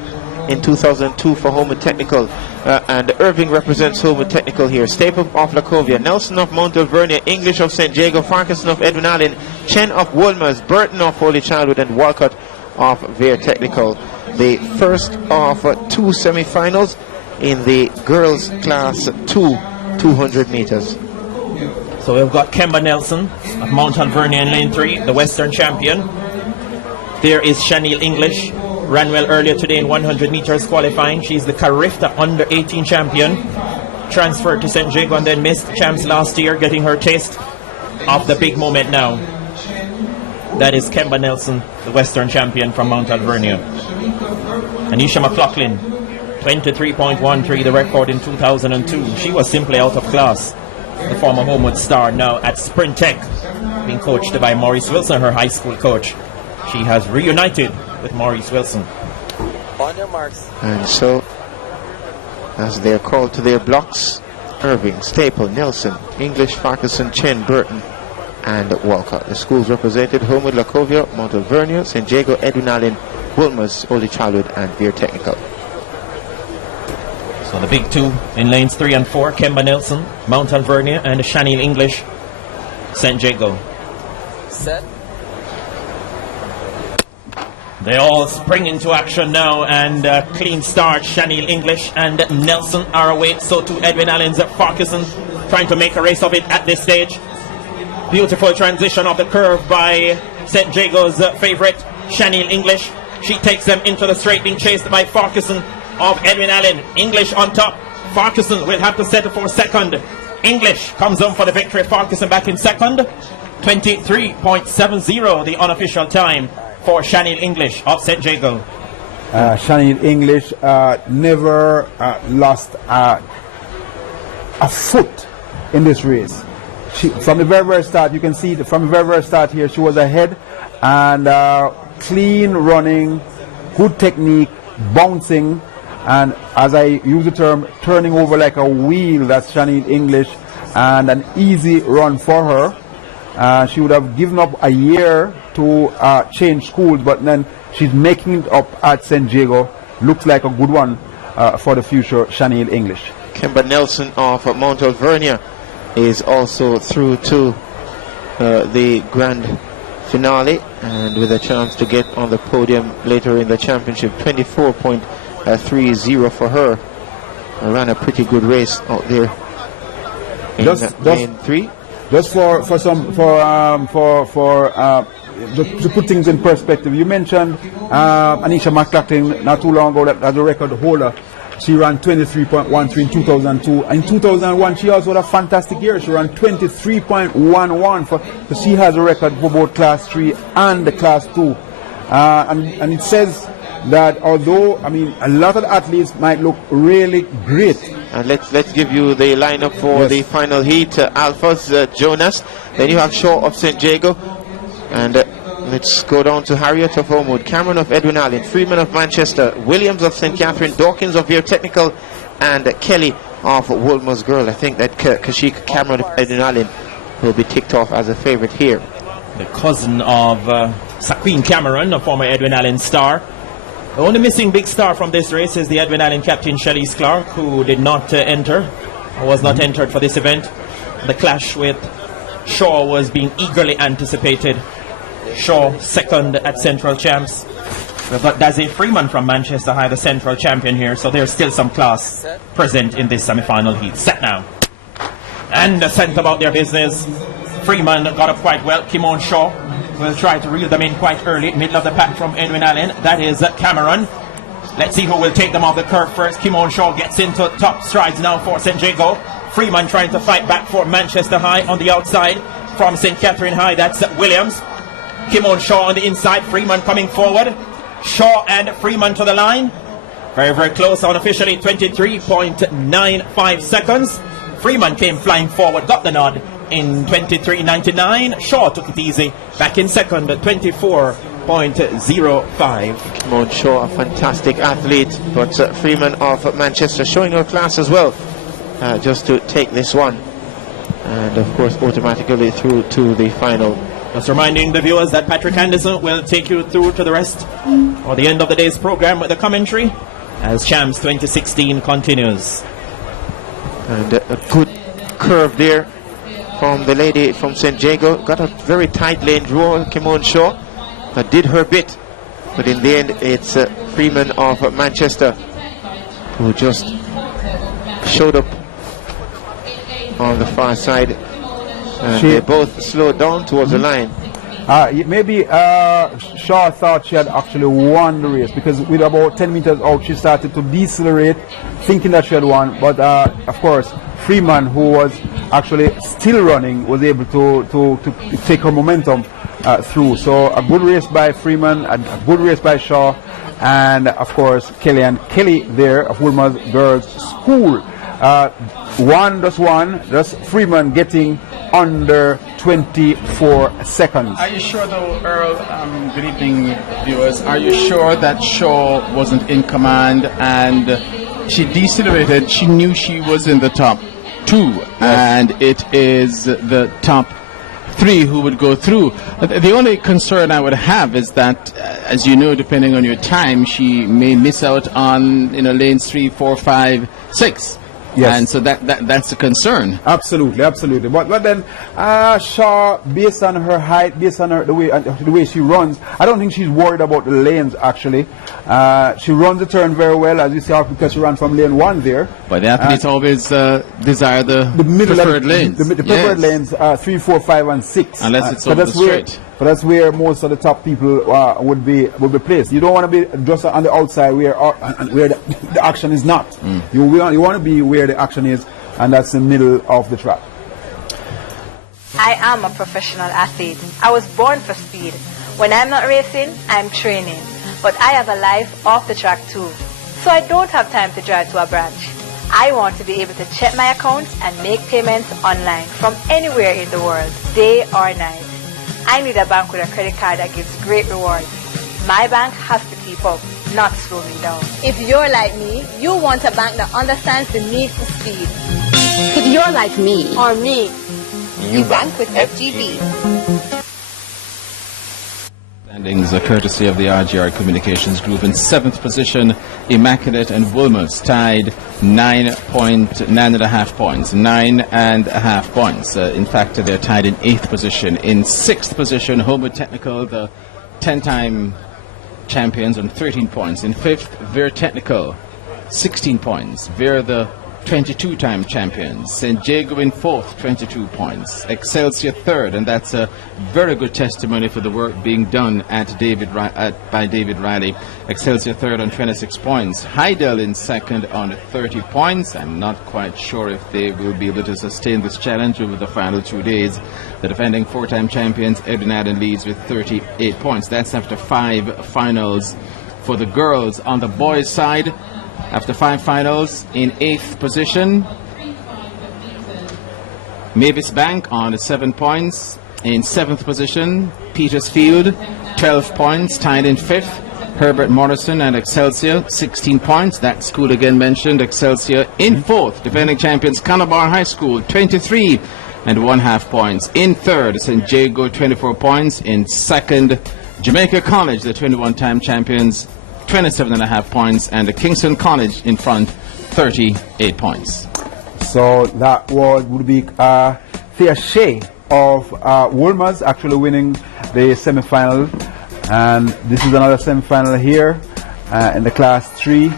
in 2002 for Homer Technical. And Irving represents Homer Technical here. Staple of Lacovia, Nelson of Mount Alvernia, English of St. Jago, Farquharson of Edwin Allen, Chen of Wolmer's, Burton of Holy Childhood, and Walcott of Vere Technical. The first of two semi-finals in the girls class 200 meters. So we've got Kemba Nelson of Mount Alvernia in lane 3, the Western champion. There is Shaniel English, ran well earlier today in 100 meters qualifying. She's the Carifta under 18 champion. Transferred to St. Jago and then missed champs last year, getting her taste of the big moment now. That is Kemba Nelson, the Western champion from Mount Alvernia. Anisha McLaughlin, 23.13, the record in 2002. She was simply out of class. The former Homewood star now at Sprint Tech, being coached by Maurice Wilson, her high school coach. She has reunited with Maurice Wilson. On your marks. And so, as they're called to their blocks, Irving, Staple, Nelson, English, Farquharson, Chen, Burton, and Walcott. The schools represented: Homewood, Lacovia, Mount Alvernia, St. Jago, Edwin Allen, Wolmer's, Holy Childhood, and Vere Technical. So the big two in lanes 3 and 4, Kemba Nelson, Mount Alvernia, and Shaniel English, St. Jago. Set. They all spring into action now, and clean start. Shaniel English and Nelson are away. So too Edwin Allen's Farquharson, trying to make a race of it at this stage. Beautiful transition of the curve by St. Jago's favorite, Shaniel English. She takes them into the straight, being chased by Farquharson of Edwin Allen. English on top. Farquharson will have to settle for second. English comes on for the victory. Farquharson back in second. 23.70 the unofficial time for Shaniel English of St. Jago. Shaniel English never lost a foot in this race. From the very start, you can see from the very start here, she was ahead, and clean running, good technique, bouncing, and as I use the term, turning over like a wheel. That's Shaniel English, and an easy run for her. She would have given up a year to change schools, but then she's making it up at St. Jago. Looks like a good one for the future, Shaniel English. Kemba Nelson of Mount Alvernia is also through to the grand finale, and with a chance to get on the podium later in the championship. 24.30 for her. Ran a pretty good race out there in lane 3. Just to put things in perspective, you mentioned Anisha McLaughlin not too long ago as a record holder. She ran 23.13 in 2002. In 2001, she also had a fantastic year. She ran 23.11. So she has a record for both Class 3 and the Class 2. And it says that although, I mean, a lot of athletes might look really great. And let's give you the lineup for the final heat. Alphas, Jonas. Then you have Shaw of St. Jago. And let's go down to Harriet of Homewood, Cameron of Edwin Allen, Freeman of Manchester, Williams of St. Catherine, Dawkins of Vere Technical, and Kelly of Wolmer's Girl. I think that Kashika Cameron of Edwin Allen will be ticked off as a favourite here. The cousin of Saqueen Cameron, a former Edwin Allen star. The only missing big star from this race is the Edwin Allen captain Shelley's Clark, who did not enter, or was not entered for this event. The clash with Shaw was being eagerly anticipated. Shaw second at Central Champs. We've got Dazzy Freeman from Manchester High, the Central champion here, so there's still some class present in this semi-final heat. Set now. And the sent about their business. Freeman got up quite well. Kimon Shaw will try to reel them in quite early. Middle of the pack from Edwin Allen. That is Cameron. Let's see who will take them off the curve first. Kimon Shaw gets into top strides now for St. Jago. Freeman trying to fight back for Manchester High on the outside. From St. Catherine High, that's Williams. Kimon Shaw on the inside. Freeman coming forward. Shaw and Freeman to the line. Very, very close, unofficially 23.95 seconds. Freeman came flying forward, got the nod in 23.99. Shaw took it easy, back in second, 24.05. Kimon Shaw, a fantastic athlete, but Freeman of Manchester showing her class as well, just to take this one. And of course, automatically through to the final. Just reminding the viewers that Patrick Anderson will take you through to the rest or the end of the day's program with the commentary as Champs 2016 continues. And a good curve there from the lady from St. Jago. Got a very tight lane draw, Kimon Shaw. That did her bit. But in the end, it's Freeman of Manchester who just showed up on the far side. And they both slowed down towards the line. Maybe Shaw thought she had actually won the race, because with about 10 meters out she started to decelerate, thinking that she had won. But of course, Freeman, who was actually still running, was able to take her momentum through. So a good race by Freeman, a good race by Shaw, and of course Kelly there of Wolmer's Girls School. 1+1, just Freeman getting under 24 seconds. Are you sure though, Earl, good evening viewers, are you sure that Shaw wasn't in command and she decelerated? She knew she was in the top 2, yes. And it is the top 3 who would go through. The only concern I would have is that, as you know, depending on your time, she may miss out on lanes 3, 4, 5, 6. Yes. And so that's a concern. Absolutely. But then Shaw, based on her height, based on the way she runs, I don't think she's worried about the lanes actually. She runs the turn very well, as you see, because she ran from lane 1 there. But the athletes always desire the preferred lanes. The preferred lanes 3, 4, 5, and 6. Unless it's over the straight. But that's where most of the top people would be placed. You don't want to be just on the outside where the action is not. You want to be where the action is, and that's the middle of the track. I am a professional athlete. I was born for speed. When I'm not racing, I'm training. But I have a life off the track too. So I don't have time to drive to a branch. I want to be able to check my accounts and make payments online from anywhere in the world, day or night. I need a bank with a credit card that gives great rewards. My bank has to keep up, not slow me down. If you're like me, you want a bank that understands the need for speed. If you're like me, Or me, you bank with FGB. Standings are courtesy of the RGR Communications Group. In 7th position, Immaculate and Woolmers tied 9.5 points. 9.5 points. In fact, they're tied in 8th position. In 6th position, Homewood Technical, the 10-time champions, on 13 points. In 5th, Veer Technical, 16 points. Veer, the 22-time champions. St. Jago in 4th, 22 points. Excelsior 3rd, and that's a very good testimony for the work being done by David Riley. Excelsior 3rd on 26 points. Heidel in 2nd on 30 points. I'm not quite sure if they will be able to sustain this challenge over the final 2 days. The defending 4-time champions, Edwin leads with 38 points. That's after 5 finals for the girls. On the boys' side, after 5 finals, in 8th position, Mavis Bank on 7 points. In 7th position, Petersfield, 12 points, tied in 5th. Herbert Morrison and Excelsior, 16 points. That school again mentioned, Excelsior. In 4th, defending champions, Canabar High School, 23.5 points. In 3rd, St. Jago, 24 points. In 2nd, Jamaica College, the 21-time champions, 27.5 points, and the Kingston College in front, 38 points. So that would be a fair share of Woolmers actually winning the semi-final, and this is another semi-final here in the Class 3.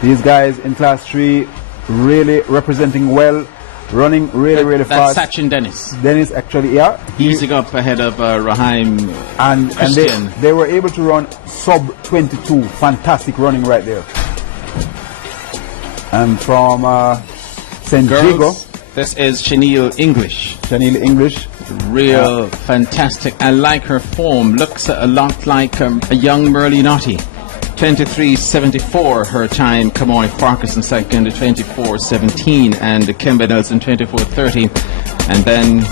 These guys in Class 3 really representing well, running really fast. That's Sachin Dennis. Dennis actually, yeah. Easing up ahead of Raheem and Christian. they were able to run sub 22. Fantastic running right there. And from St. Jago, this is Chanel English. Chanel English. Real fantastic. I like her form. Looks a lot like a young Merle Naughty. 23.74 her time. Kamoy Farkas in second, 24.17, and Kemba Nelson 24.30, and then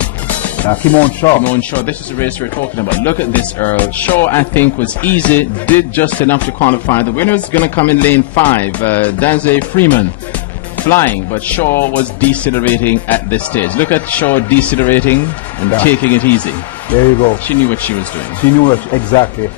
Kimon Shaw. Kimon Shaw. This is the race we're talking about. Look at this, Earl. Shaw, I think, was easy, did just enough to qualify. The winner's going to come in lane 5. Daze Freeman flying, but Shaw was decelerating at this stage. Look at Shaw decelerating and taking it easy. There you go. She knew what she was doing. She knew it, exactly.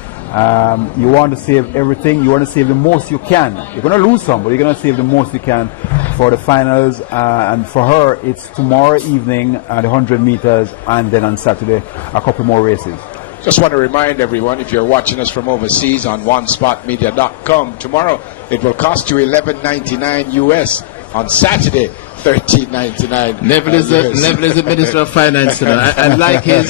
You want to save everything. You want to save the most you can. You're going to lose some, but you're going to save the most you can for the finals. And for her, it's tomorrow evening at 100 meters, and then on Saturday, a couple more races. Just want to remind everyone, if you're watching us from overseas on onespotmedia.com, tomorrow it will cost you $11.99 US. On Saturday, $13.99. Neville is the Minister of Finance today. I like his.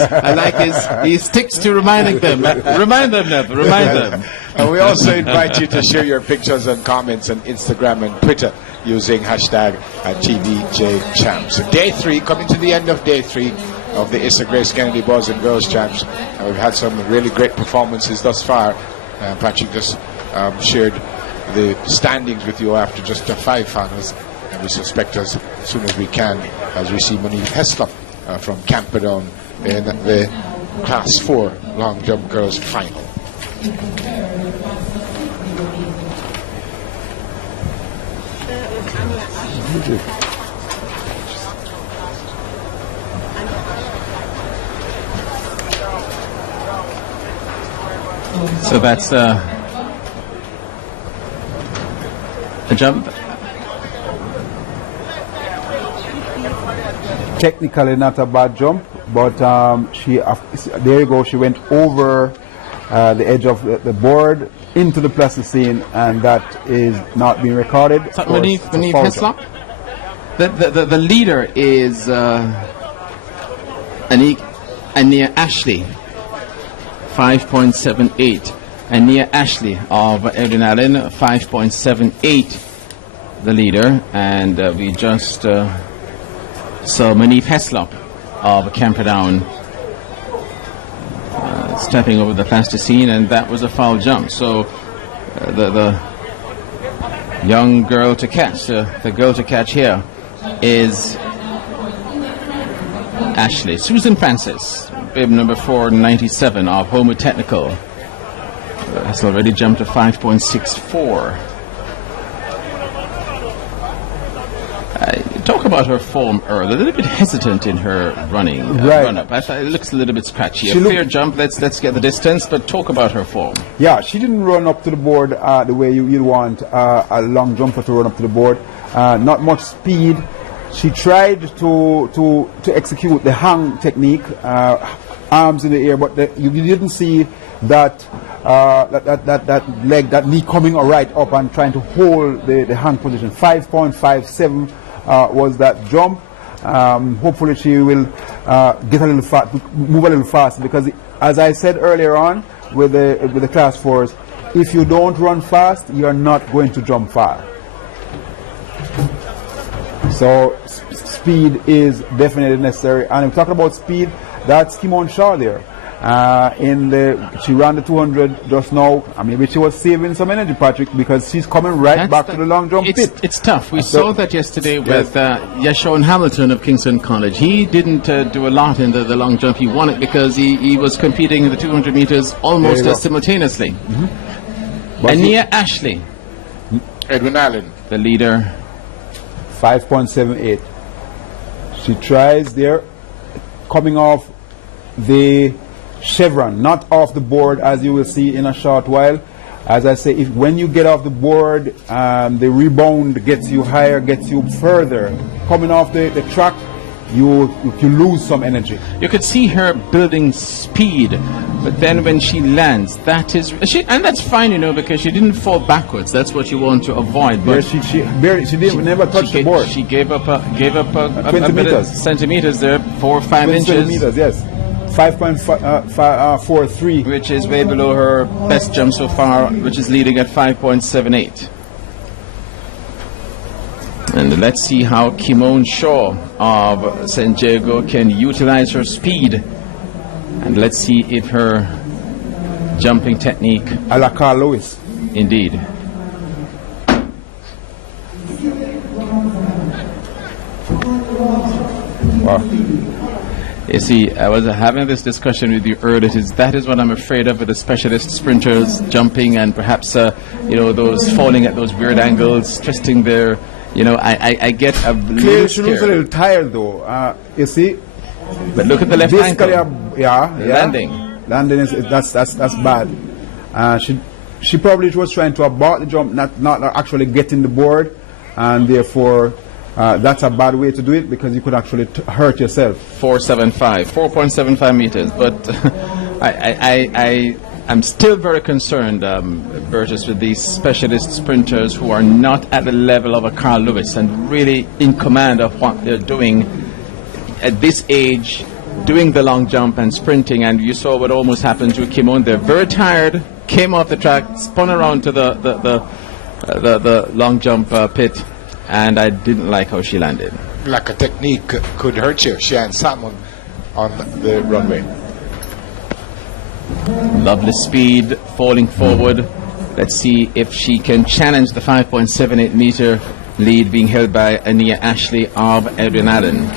He sticks to reminding them. Remind them, Neville. Remind them. And we also invite you to share your pictures and comments on Instagram and Twitter using hashtag TVJChamps. Day 3, coming to the end of day 3 of the Issa Grace Kennedy Boys and Girls Champs. We've had some really great performances thus far. Patrick just shared the standings with you after just the 5 finals. And we suspect as soon as we can, as we see Monique Heslop from Camperdown in the Class 4 long jump girls final. So that's a jump. Technically not a bad jump, but there you go, she went over the edge of the board into the plasticine, and that is not being recorded. Monique Heslop? The leader is Ania Ashley, 5.78. Ania Ashley of Erin Allen, 5.78, the leader, and we just saw Monique Heslop of Camperdown stepping over the plasticine, and that was a foul jump. So the young girl to catch, the girl to catch here is Ashley. Susan Francis, bib number 497 of Homer Technical, has already jumped to 5.64. Talk about her form, Earl. A little bit hesitant in her running, run-up. I thought it looks a little bit scratchy. A fair jump, let's get the distance, but talk about her form. Yeah, she didn't run up to the board the way you'd want a long jumper to run up to the board. Not much speed. She tried to execute the hang technique, arms in the air, but you didn't see that leg, that knee coming right up and trying to hold the hang position. 5.57 was that jump. Hopefully she will get a little move a little fast, because as I said earlier on with the class 4s, if you don't run fast, you are not going to jump far. So speed is definitely necessary. And I'm talking about speed, that's Kimon Shaw there. She ran the 200 just now, and maybe she was saving some energy, Patrick, because she's coming back to the long jump pit. It's tough. We saw that yesterday with Yashon Hamilton of Kingston College. He didn't do a lot in the long jump. He won it because he was competing in the 200 meters almost simultaneously. Ania Ashley, Edwin Allen, the leader, 5.78. She tries there, coming off the chevron, not off the board, as you will see in a short while. As I say, when you get off the board, the rebound gets you higher, gets you further. Coming off the track, you lose some energy. You could see her building speed, but then when she lands, and that's fine, because she didn't fall backwards. That's what you want to avoid. But she never touched the board. She gave up a 20 meters, centimeters there, 4 or 5 inches. Centimeters, yes. 5.43, which is way below her best jump so far, which is leading at 5.78. And let's see how Kimon Shaw of San Diego can utilize her speed. And let's see if her jumping technique, a la Carl Lewis. Indeed. Wow. You see, I was having this discussion with you earlier. That is what I'm afraid of with the specialist sprinters jumping and perhaps, those falling at those weird angles, twisting their, I get a little she looks a little tired though. You see? But look at the left ankle. Landing is that's bad. She probably was trying to abort the jump, not actually getting the board, and therefore that's a bad way to do it, because you could actually hurt yourself. 4.75 meters. But I'm still very concerned, Burgess, with these specialist sprinters who are not at the level of a Carl Lewis and really in command of what they're doing at this age, doing the long jump and sprinting. And you saw what almost happened to Kimon. They're very tired, came off the track, spun around to the long jump pit, and I didn't like how she landed. Like a technique could hurt you. She had someone on the runway. Lovely speed, falling forward. Let's see if she can challenge the 5.78 meter lead being held by Ania Ashley of Edwin Allen.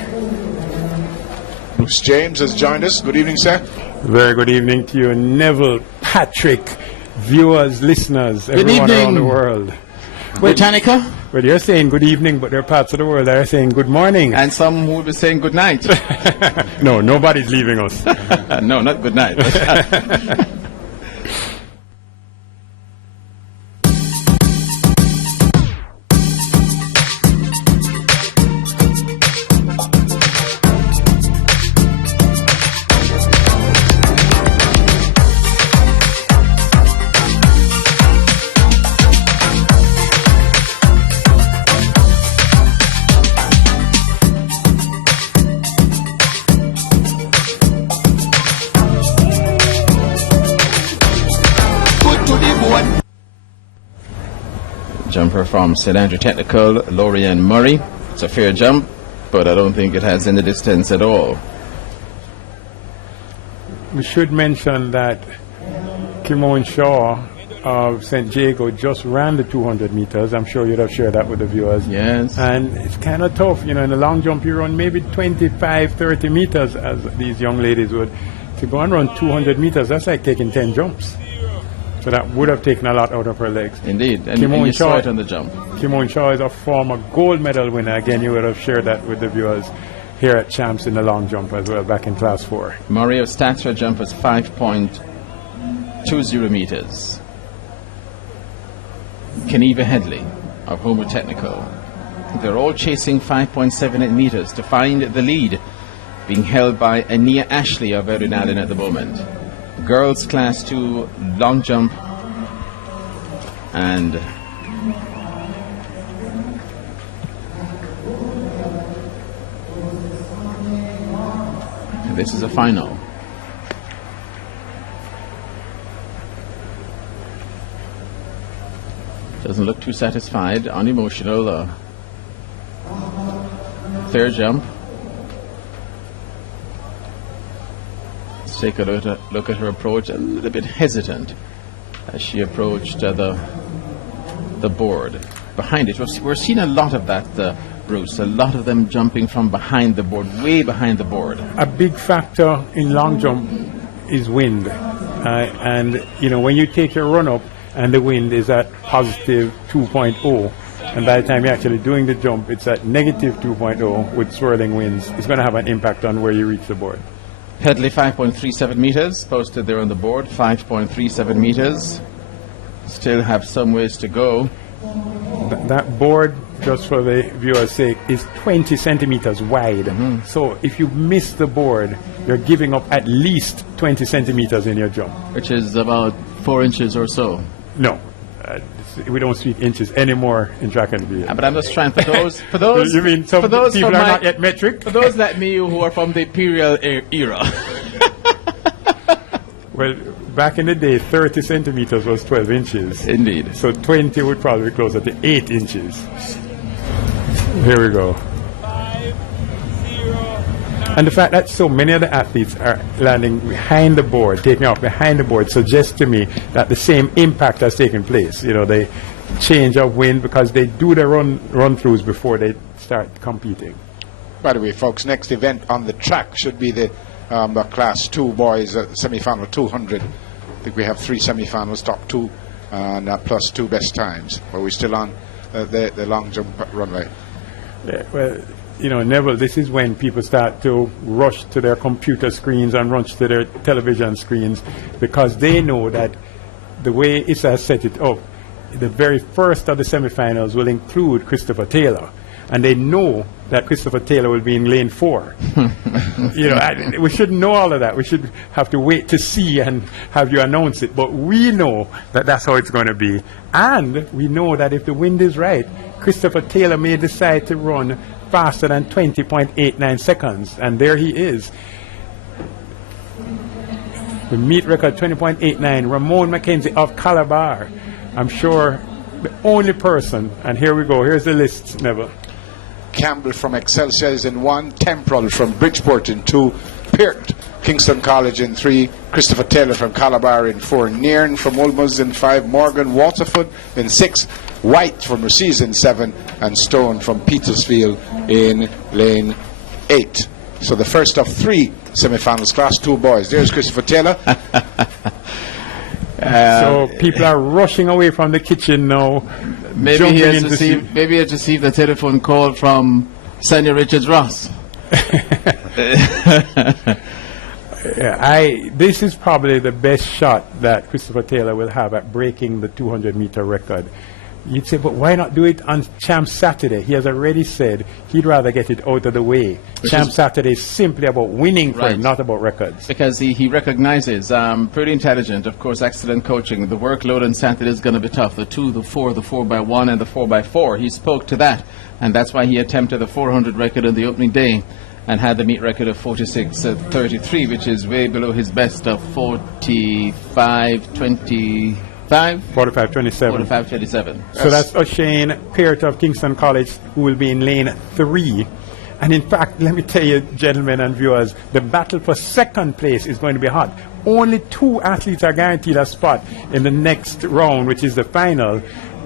Bruce James has joined us. Good evening, sir. Very good evening to you, Neville, Patrick, viewers, listeners, everyone around the world. Britannica? Well, you're saying good evening, but there are parts of the world that are saying good morning. And some will be saying good night. No, nobody's leaving us. No, not good night. Jumper from St. Andrew Technical, Lorian Murray. It's a fair jump, but I don't think it has any distance at all. We should mention that Kimon Shaw of St. Diego just ran the 200 meters. I'm sure you'd have shared that with the viewers. Yes. And it's kind of tough, in the long jump you run maybe 25, 30 meters, as these young ladies would. To go and run 200 meters, that's like taking 10 jumps. So that would have taken a lot out of her legs. Indeed, and you saw it on the jump. Kimon Shaw is a former gold medal winner. Again, you would have shared that with the viewers here at Champs in the long jump as well, back in class 4. Mario's stats for jump was 5.20 meters. Keneva Headley of Homer Technical. They're all chasing 5.78 meters to find the lead, being held by Ania Ashley of Erin Allen at the moment. Girls class 2 long jump, and this is a final. Doesn't look too satisfied, unemotional. Fair jump. Let's take a look at her approach, a little bit hesitant as she approached the board. Behind it, we're seeing a lot of that, Bruce, a lot of them jumping from behind the board, way behind the board. A big factor in long jump is wind. And, you know, when you take your run up and the wind is at positive 2.0, and by the time you're actually doing the jump, it's at negative 2.0 with swirling winds, it's going to have an impact on where you reach the board. Headley 5.37 meters, posted there on the board, 5.37 meters. Still have some ways to go. That board, just for the viewer's sake, is 20 centimeters wide. So if you miss the board, you're giving up at least 20 centimeters in your jump. Which is about 4 inches or so. No. We don't speak inches anymore in track and field. But I'm just trying for those. You mean some people are not yet metric? For those like me who are from the imperial era. Well, back in the day, 30 centimeters was 12 inches. Indeed. So 20 would probably be closer to 8 inches. Here we go. And the fact that so many of the athletes are landing behind the board, taking off behind the board, suggests to me that the same impact has taken place. You know, they change of wind because they do the run-throughs before they start competing. By the way, folks, next event on the track should be the Class 2 boys semi-final 200. I think we have 3 semi-finals, top 2, and plus 2 best times. But we're still on the long jump runway. Yeah, well, you know, Neville, this is when people start to rush to their computer screens and rush to their television screens because they know that the way ISA has set it up, the very first of the semifinals will include Christopher Taylor. And they know that Christopher Taylor will be in lane 4. You know, we shouldn't know all of that. We should have to wait to see and have you announce it. But we know that that's how it's going to be. And we know that if the wind is right, Christopher Taylor may decide to run faster than 20.89 seconds. And there he is. The meet record 20.89. Ramon McKenzie of Calabar. I'm sure the only person, and here we go, here's the list, Neville. Campbell from Excelsior is in 1, Temporal from Bridgeport in 2, Peart, Kingston College in 3, Christopher Taylor from Calabar in 4, Nairn from Ulmos in 5, Morgan Waterford in 6, White from Received in 7, and Stone from Petersfield in lane 8. So the first of 3 semi-finals, Class 2 boys. There's Christopher Taylor. So people are rushing away from the kitchen now. Maybe he has received a telephone call from Sandy Richards Ross. This is probably the best shot that Christopher Taylor will have at breaking the 200-meter record. You'd say, but why not do it on Champs Saturday? He has already said he'd rather get it out of the way. Champs Saturday is simply about winning for him, not about records. Because he recognizes, pretty intelligent, of course, excellent coaching. The workload on Saturday is going to be tough. The 2, the 4, the 4x1, and the 4x4. He spoke to that, and that's why he attempted the 400 record on the opening day and had the meet record of 46.33, which is way below his best of 45.27. 45.27. So that's O'Shane Peart of Kingston College, who will be in lane 3. And in fact, let me tell you, gentlemen and viewers, the battle for second place is going to be hot. Only 2 athletes are guaranteed a spot in the next round, which is the final.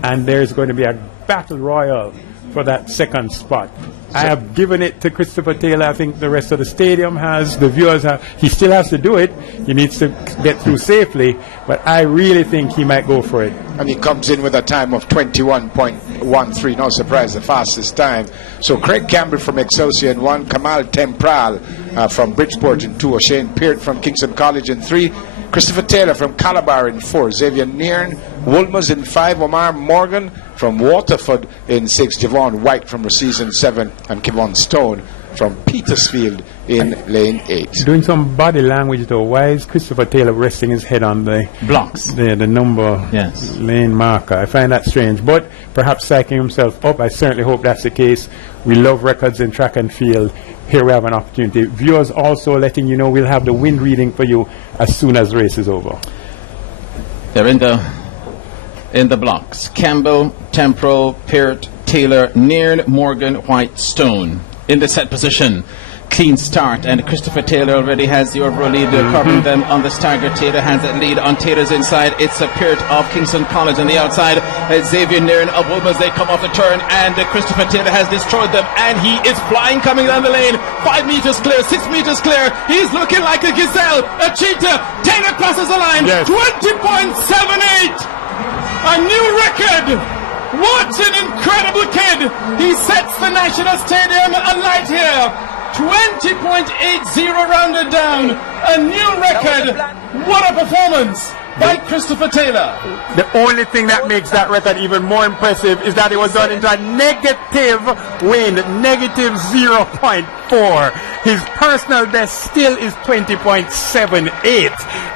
and there's going to be a battle royal for that second spot. I have given it to Christopher Taylor. I think the rest of the stadium has, the viewers have. He still has to do it. He needs to get through safely, but I really think he might go for it. And he comes in with a time of 21.13. No surprise, the fastest time. So Craig Campbell from Excelsior in 1, Kamal Tempral from Bridgeport in 2, O'Shane Peart from Kingston College in 3, Christopher Taylor from Calabar in 4, Xavier Nairn, Woolmers in 5, Omar Morgan from Waterford in 6, Javon White from Racines in 7, and Kevon Stone from Petersfield in lane 8. Doing some body language though. Why is Christopher Taylor resting his head on the blocks? The number lane marker. I find that strange, but perhaps psyching himself up. I certainly hope that's the case. We love records in track and field. Here we have an opportunity. Viewers also letting you know we'll have the wind reading for you as soon as the race is over. They're in the blocks. Campbell, Temporal, Peart, Taylor, Nairn, Morgan, White, Stone. In the set position. Clean start, and Christopher Taylor already has the overall lead, covering them on the stagger. Taylor has that lead on Taylor's inside. It's a Peart of Kingston College on the outside. Xavier Nairn of Woolmers, they come off the turn, and Christopher Taylor has destroyed them, and he is flying coming down the lane. 5 meters clear, 6 meters clear. He's looking like a gazelle, a cheetah. Taylor crosses the line. 20.78. A new record. What an incredible kid. He sets the National Stadium alight here. 20.80 rounded down. A new record. What a performance by Christopher Taylor. The only thing that makes that record even more impressive is that it was done into a negative wind, negative 0.4. His personal best still is 20.78.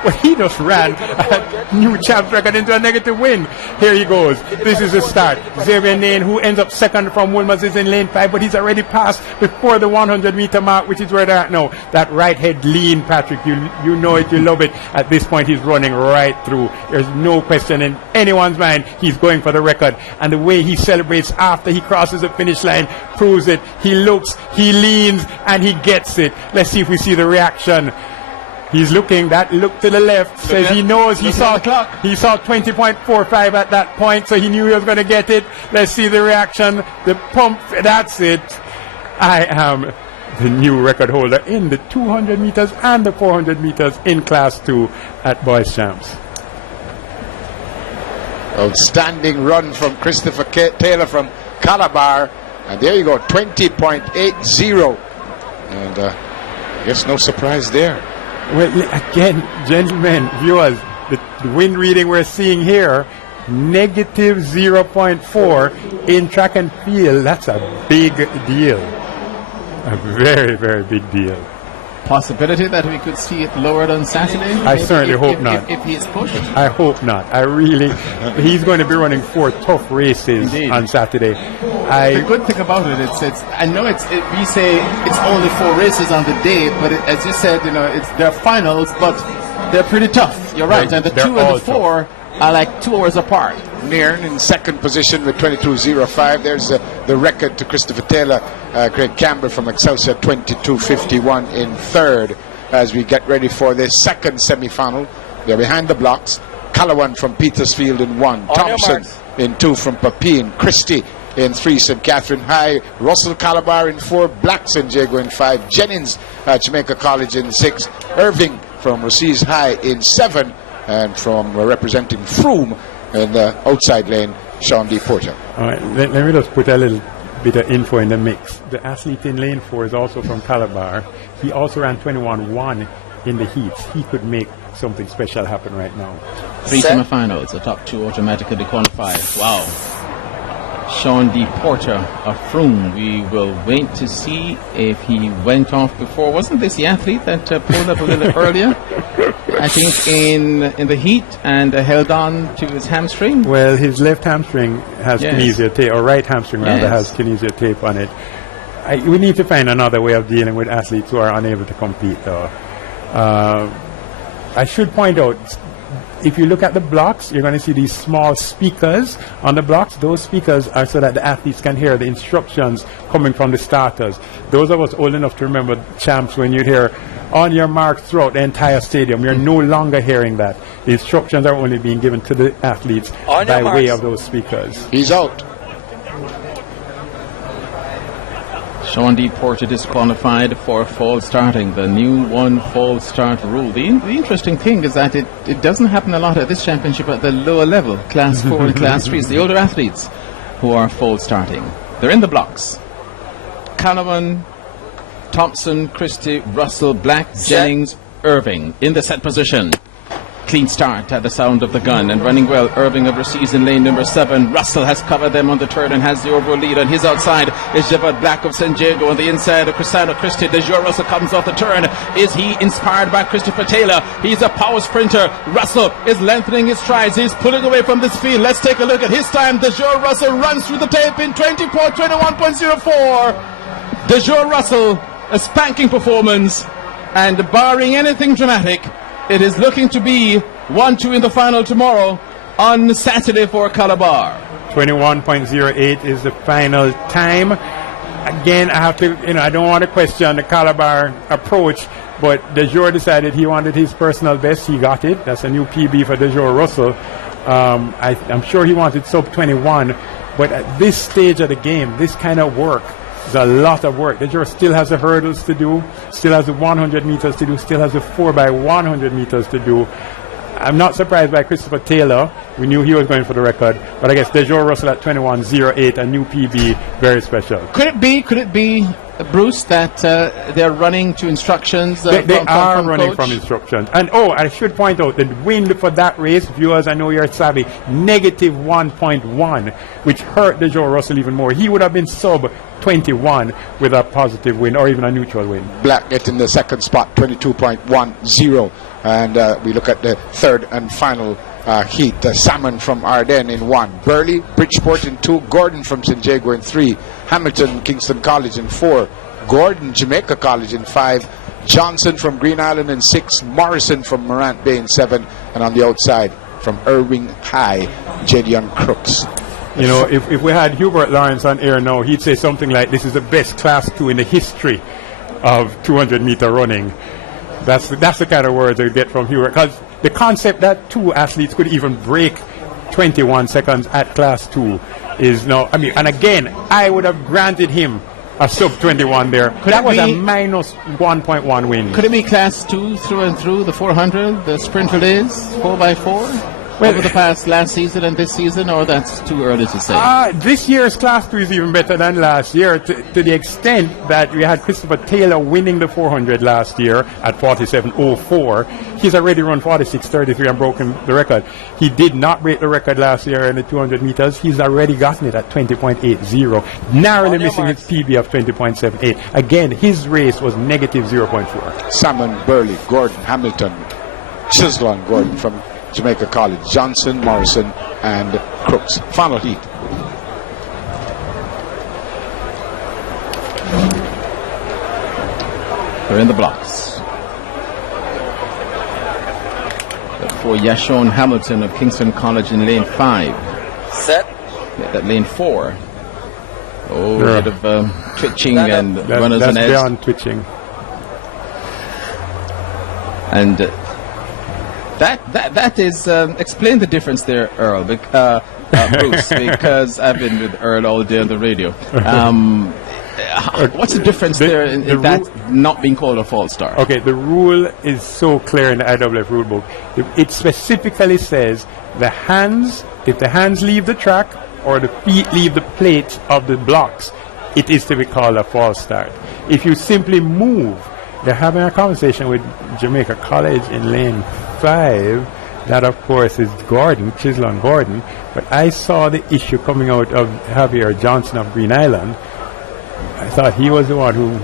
But he just ran a new champ record into a negative wind. Here he goes. This is the start. Xavier Nairn, who ends up second from Woolmers, is in lane 5, but he's already passed before the 100-meter mark, which is where they're at now. That right head lean, Patrick. You know it, you love it. At this point, he's running right through. There's no question in anyone's mind he's going for the record. And the way he celebrates after he crosses the finish line proves it. He looks, he leans, and he gets it. Let's see if we see the reaction. He's looking, that look to the left says he knows he saw 20.45 at that point, so he knew he was going to get it. Let's see the reaction. The pump, that's it. I am the new record holder in the 200 meters and the 400 meters in Class 2 at Boys Champs. Outstanding run from Christopher Taylor from Calabar. And there you go, 20.80. And I guess no surprise there. Well, again, gentlemen, viewers, the wind reading we're seeing here, negative 0.4 in track and field. That's a big deal. A very, very big deal. Possibility that we could see it lowered on Saturday? I certainly hope not. If he is pushed? I hope not. I really, he's going to be running 4 tough races on Saturday. The good thing about it, it's I know we say it's only 4 races on the day, but as you said, they're finals, but they're pretty tough. You're right, and the 2 and the 4 are like 2 hours apart. Nairn in second position with 22.05. There's the record to Christopher Taylor. Craig Campbell from Excelsior, 22.51 in third. As we get ready for the second semi-final, they're behind the blocks. Calawan from Petersfield in 1. Thompson in 2 from Papine. Christie in 3. St. Catherine High. Russell Calabar in 4. Black St. Jago in 5. Jennings Jamaica College in 6. Irving from Racines High in 7. And from representing Froome in the outside lane, Sean D. Porter. All right, let me just put a little bit of info in the mix. The athlete in lane 4 is also from Calabar. He also ran 21.1 in the heats. He could make something special happen right now. 3 semifinals, the top 2 automatically qualify. Wow. Sean D. Porter of Froome. We will wait to see if he went off before. Wasn't this the athlete that pulled up a little earlier? I think in the heat and held on to his hamstring. Well, his left hamstring has kinesia tape, or right hamstring rather has kinesia tape on it. We need to find another way of dealing with athletes who are unable to compete, though. I should point out, if you look at the blocks, you're going to see these small speakers on the blocks. Those speakers are so that the athletes can hear the instructions coming from the starters. Those of us old enough to remember champs, when you'd hear on your mark throughout the entire stadium, you're no longer hearing that. The instructions are only being given to the athletes by way of those speakers. He's out. Sean D. Porter disqualified for false starting, the new one false start rule. The interesting thing is that it doesn't happen a lot at this championship at the lower level, Class 4 and Class 3. It's the older athletes who are false starting. They're in the blocks. Canavan, Thompson, Christie, Russell, Black, Jennings, Irving in the set position. Clean start at the sound of the gun and running well. Irving of receives in lane number 7. Russell has covered them on the turn and has the overall lead. On his outside is Javad Black of San Diego. On the inside of Crisano Christie. DeJour Russell comes off the turn. Is he inspired by Christopher Taylor? He's a power sprinter. Russell is lengthening his strides. He's pulling away from this field. Let's take a look at his time. DeJour Russell runs through the tape in 24:21.04. DeJour Russell, a spanking performance, and barring anything dramatic, it is looking to be 1-2 in the final tomorrow on Saturday for Calabar. 21.08 is the final time. Again, I have to, I don't want to question the Calabar approach, but DeJour decided he wanted his personal best. He got it. That's a new PB for DeJour Russell. I'm sure he wanted sub 21, but at this stage of the game, this kind of work, it's a lot of work. DeJour still has the hurdles to do, still has the 100 meters to do, still has the 4x100 meters to do. I'm not surprised by Christopher Taylor. We knew he was going for the record, but I guess DeJour Russell at 21.08, a new PB, very special. Could it be, Bruce, that they're running to instructions? They are from running coach? from instructions. And I should point out, the wind for that race, viewers, I know you're savvy, negative 1.1, which hurt DeJour Russell even more. He would have been sub 21 with a positive wind or even a neutral wind. Black getting the second spot, 22.10. And we look at the third and final heat. Salmon from Ardennes in 1. Burley, Bridgeport in 2. Gordon from San Diego in 3. Hamilton, Kingston College in 4. Gordon, Jamaica College in 5. Johnson from Green Island in 6. Morrison from Morant Bay in 7. And on the outside from Irving High, Jadion Crooks. If we had Hubert Lawrence on air now, he'd say something like, this is the best Class 2 in the history of 200-meter running. That's the kind of words I get from Hubert. Because the concept that two athletes could even break 21 seconds at Class 2 is now, and again, I would have granted him a sub 21 there. That was a minus 1.1 win. Could it be Class 2 through and through, the 400, the sprint relays, 4x4? Over the past last season and this season, or that's too early to say? This year's Class 2 is even better than last year, to the extent that we had Christopher Taylor winning the 400 last year at 47.04. He's already run 46.33 and broken the record. He did not break the record last year in the 200 meters. He's already gotten it at 20.80, narrowly missing his PB of 20.78. Again, his race was negative 0.4. Salmon, Burley, Gordon, Hamilton, Chisholm and Gordon from Jamaica College, Johnson, Morrison, and Crooks. Final heat. They're in the blocks. For Yashon Hamilton of Kingston College in lane 5. Set. At lane 4. Oh, a bit of twitching and runners on edge. That's beyond twitching. And that is explain the difference there, Earl, Bruce, because I've been with Earl all day on the radio. What's the difference there in that not being called a false start? Okay, the rule is so clear in the IWF rulebook. It specifically says if the hands leave the track or the feet leave the plate of the blocks, it is to be called a false start. If you simply move, they're having a conversation with Jamaica College in lane 5. That, of course, is Gordon, Chisholm Gordon. But I saw the issue coming out of Javier Johnson of Green Island. I thought he was the one who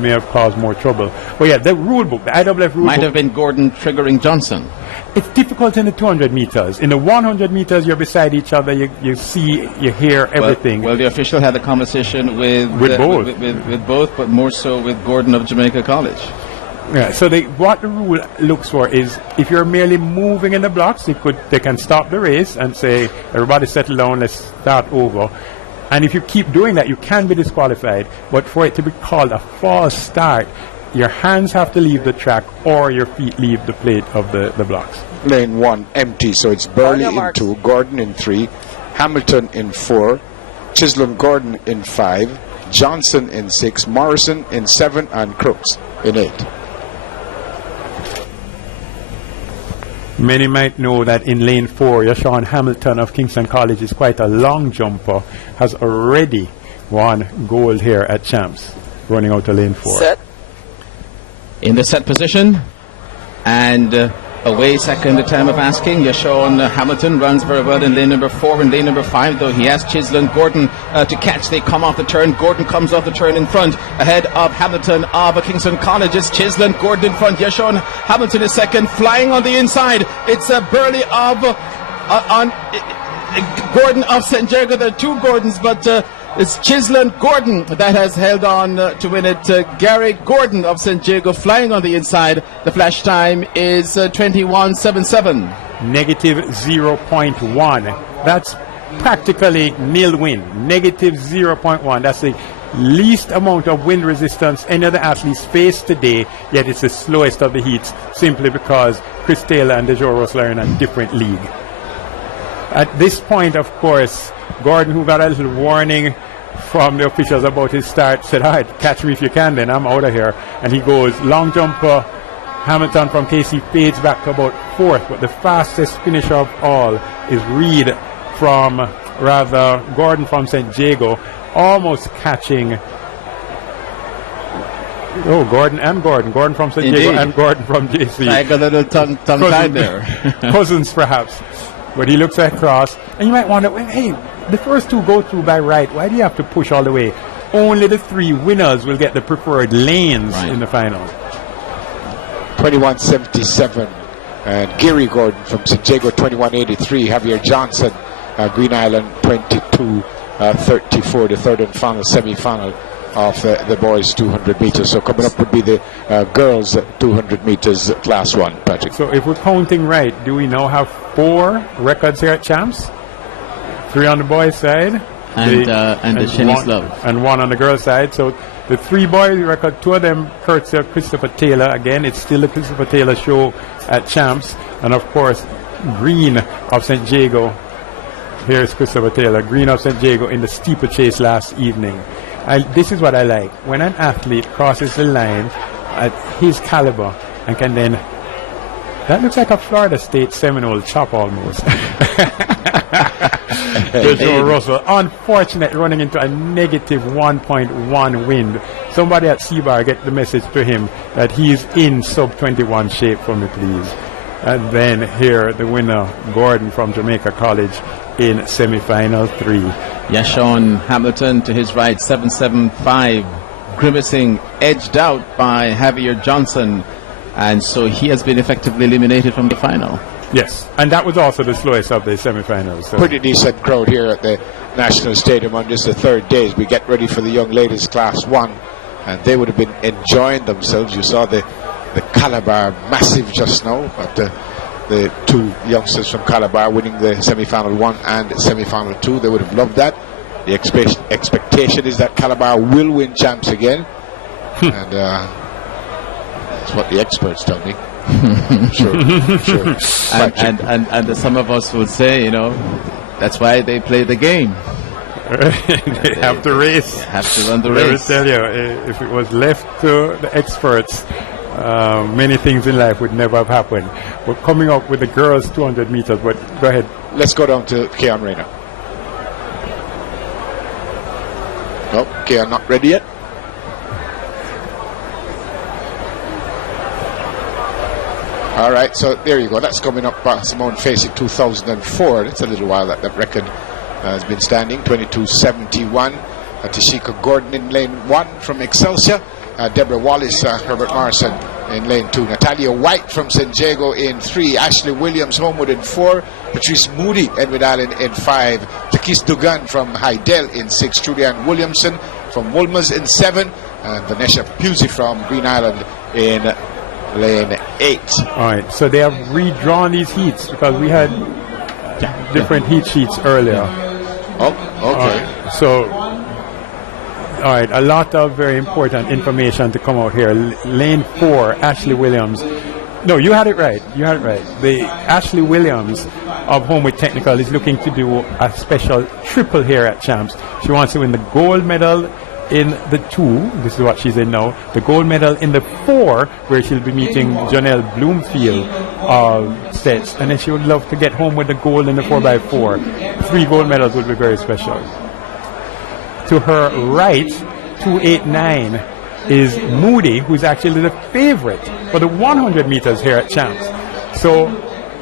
may have caused more trouble. But yeah, the rule book, the IWF rule might book, have been Gordon triggering Johnson. It's difficult in the 200 meters. In the 100 meters, you're beside each other. You see, you hear everything. Well, the official had a conversation with both. With both, but more so with Gordon of Jamaica College. Yeah, so what the rule looks for is if you're merely moving in the blocks, they can stop the race and say, everybody settle down, let's start over. And if you keep doing that, you can be disqualified. But for it to be called a false start, your hands have to leave the track or your feet leave the plate of the blocks. Lane 1 empty, so it's Burley in 2, Gordon in 3, Hamilton in 4, Chisholm Gordon in 5, Johnson in 6, Morrison in 7, and Crooks in 8. Many might know that in lane 4, Yashawn Hamilton of Kingston College is quite a long jumper, has already won gold here at Champs, running out of lane 4. Set. In the set position, and away second, the time of asking. Yashawn Hamilton runs very well in lane number 4 and lane number 5, though he has Chisholm Gordon to catch. They come off the turn. Gordon comes off the turn in front, ahead of Hamilton of Kingston College. It's Chisholm Gordon in front. Yashawn Hamilton is second, flying on the inside. It's Burley of Gordon of St. Jago. There are two Gordons, but it's Chisholm Gordon that has held on to win it. Gary Gordon of St. Jago flying on the inside. The flash time is 21.77. Negative 0.1. That's practically nil wind. Negative 0.1. That's the least amount of wind resistance any of the athletes face today, yet it's the slowest of the heats, simply because Chris Taylor and DeJoe Russell are in a different league. At this point, of course, Gordon, who got a little warning from the officials about his start, said, all right, catch me if you can, then I'm out of here. And he goes, long jumper, Hamilton from KC fades back to about 4th, but the fastest finisher of all is Gordon from St. Jago, almost catching Gordon from St. Jago and Gordon from JC. I got a little tongue tied there. Cousins, perhaps. But he looks across, and you might wonder, well, hey, the first two go through by right. Why do you have to push all the way? Only the 3 winners will get the preferred lanes in the final. 21.77. And Gary Gordon from St. Jago, 21.83. Javier Johnson, Green Island, 22.34. The third and final semi-final of the boys 200 meters. So coming up would be the girls 200 meters class 1, Patrick. So if we're counting right, do we now have 4 records here at Champs? 3 on the boys' side and the Chinese Love, and 1 on the girls' side. So the 3 boys record, 2 of them courtesy of Christopher Taylor. Again, it's still the Christopher Taylor show at Champs, and of course Green of St. Jago. Here's Christopher Taylor, Green of St. Jago in the steeplechase last evening. This is what I like. When an athlete crosses the line at his caliber and can then... That looks like a Florida State Seminole chop almost. DeJoe Russell, unfortunate, running into a negative 1.1 wind. Somebody at C-Bar get the message to him that he's in sub-21 shape for me, please. And then here, the winner, Gordon from Jamaica College in semi-final 3. Yashawn Hamilton to his right, 7.75, grimacing, edged out by Javier Johnson, and so he has been effectively eliminated from the final. Yes, and that was also the slowest of the semi-finals. So. Pretty decent crowd here at the National Stadium on this the third day as we get ready for the young ladies class 1, and they would have been enjoying themselves. You saw the Calabar massive just now, but the 2 youngsters from Calabar winning the semi-final 1 and semi-final 2. They would have loved that. The expectation is that Calabar will win Champs again, and that's what the experts tell me. Sure. And some of us would say, that's why they play the game. They have to race. Have to run the race. I tell you, if it was left to the experts, many things in life would never have happened. We're coming up with the girls 200 meters, but go ahead. Let's go down to Keon Rayner. No, Keon not ready yet. All right, so there you go. That's coming up. Simone facing 2004. It's a little while that record has been standing. 22.71. Tashika Gordon in lane 1 from Excelsior. Deborah Wallace, Herbert Morrison in lane 2. Natalia White from St. Jago in 3. Ashley Williams Homewood in 4. Patrice Moody, Edward Allen in 5. Takis Dugan from Hydel in 6. Julianne Williamson from Wolmer's in 7. And Vanessa Pusey from Green Island in lane 8. All right, so they have redrawn these heats because we had different heat sheets earlier. Oh, okay. So, all right, a lot of very important information to come out here. Lane 4, Ashley Williams. No, you had it right. You had it right. The Ashley Williams of Homewood Technical is looking to do a special triple here at Champs. She wants to win the gold medal in the 2. This is what she's in now. The gold medal in the 4, where she'll be meeting Janelle Bloomfield of sets. And then she would love to get home with the gold in the 4x4. 3 gold medals would be very special. To her right, 289, is Moody, who's actually the favorite for the 100 meters here at Champs. So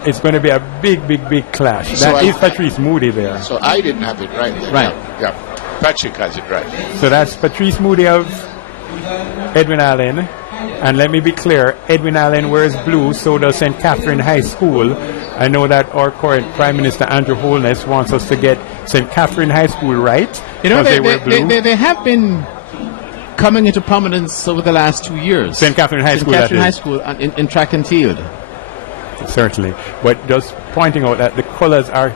it's going to be a big, big, big clash. So That is Patrice Moody there. So I didn't have it right then. Right. Yeah. Patrick has it right. So that's Patrice Moody of Edwin Allen. And let me be clear, Edwin Allen wears blue, so does St. Catherine High School. I know that our current Prime Minister Andrew Holness wants us to get St. Catherine High School right. You know, they wear blue. they have been coming into prominence over the last 2 years. St. Catherine High School, St. Catherine that High is. School in track and field. Certainly. But just pointing out that the colors are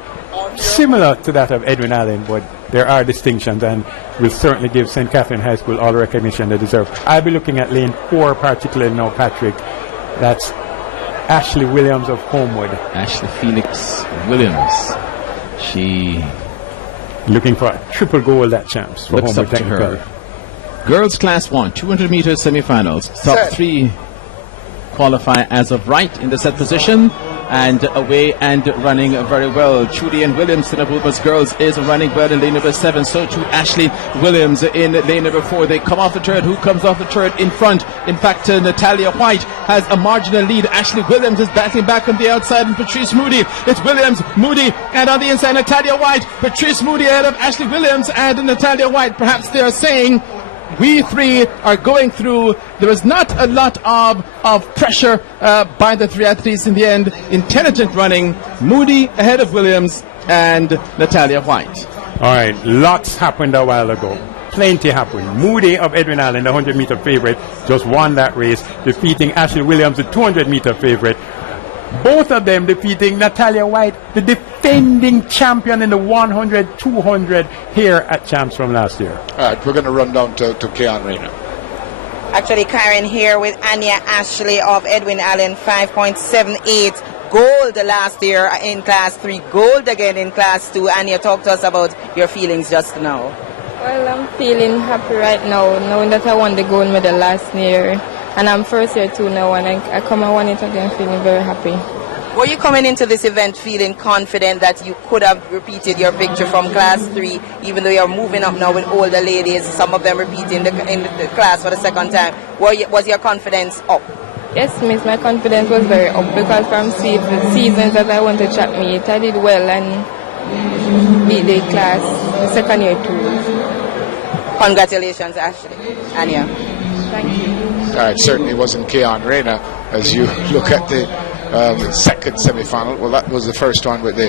similar to that of Edwin Allen, but there are distinctions, and we'll certainly give St. Catherine High School all the recognition they deserve. I'll be looking at lane 4 particularly now, Patrick. That's Ashley Williams of Homewood. Ashley Phoenix Williams. She looking for a triple gold at Champs for looks Homewood up to Technical. her. Girls Class 1, 200 meters semifinals. Top 3 qualify as of right in the set position, and away and running very well. Julian Williams in Abuba's girls is running well in lane number 7. So too Ashley Williams in lane number 4. They come off the turret. Who comes off the turret in front? In fact, Natalia White has a marginal lead. Ashley Williams is battling back on the outside, and Patrice Moody. It's Williams, Moody, and on the inside Natalia White. Patrice Moody ahead of Ashley Williams and Natalia White. Perhaps they are saying, we 3 are going through. There is not a lot of pressure by the 3 athletes in the end. Intelligent running. Moody ahead of Williams and Natalia White. All right, lots happened a while ago. Plenty happened. Moody of Edwin Allen, the 100-meter favorite, just won that race, defeating Ashley Williams, the 200-meter favorite. Both of them defeating Natalia White, the defending champion in the 100, 200 here at Champs from last year. All right, we're going to run down to Keon Rayner. Actually, Karen here with Anya Ashley of Edwin Allen, 5.78. Gold last year in Class 3, gold again in Class 2. Anya, talk to us about your feelings just now. Well, I'm feeling happy right now, knowing that I won the gold medal last year. And I'm first year too now, and I come and won it again, feeling very happy. Were you coming into this event feeling confident that you could have repeated your victory from Class 3, even though you're moving up now with older ladies, some of them repeating in the class for the second time? Was your confidence up? Yes, miss, my confidence was very up, because from seasons that I went to track meet, I did well and beat the class the second year too. Congratulations, Ashley. Anya. Thank you. It certainly wasn't Keon Rayner as you look at the second semi-final. Well, that was the first one with the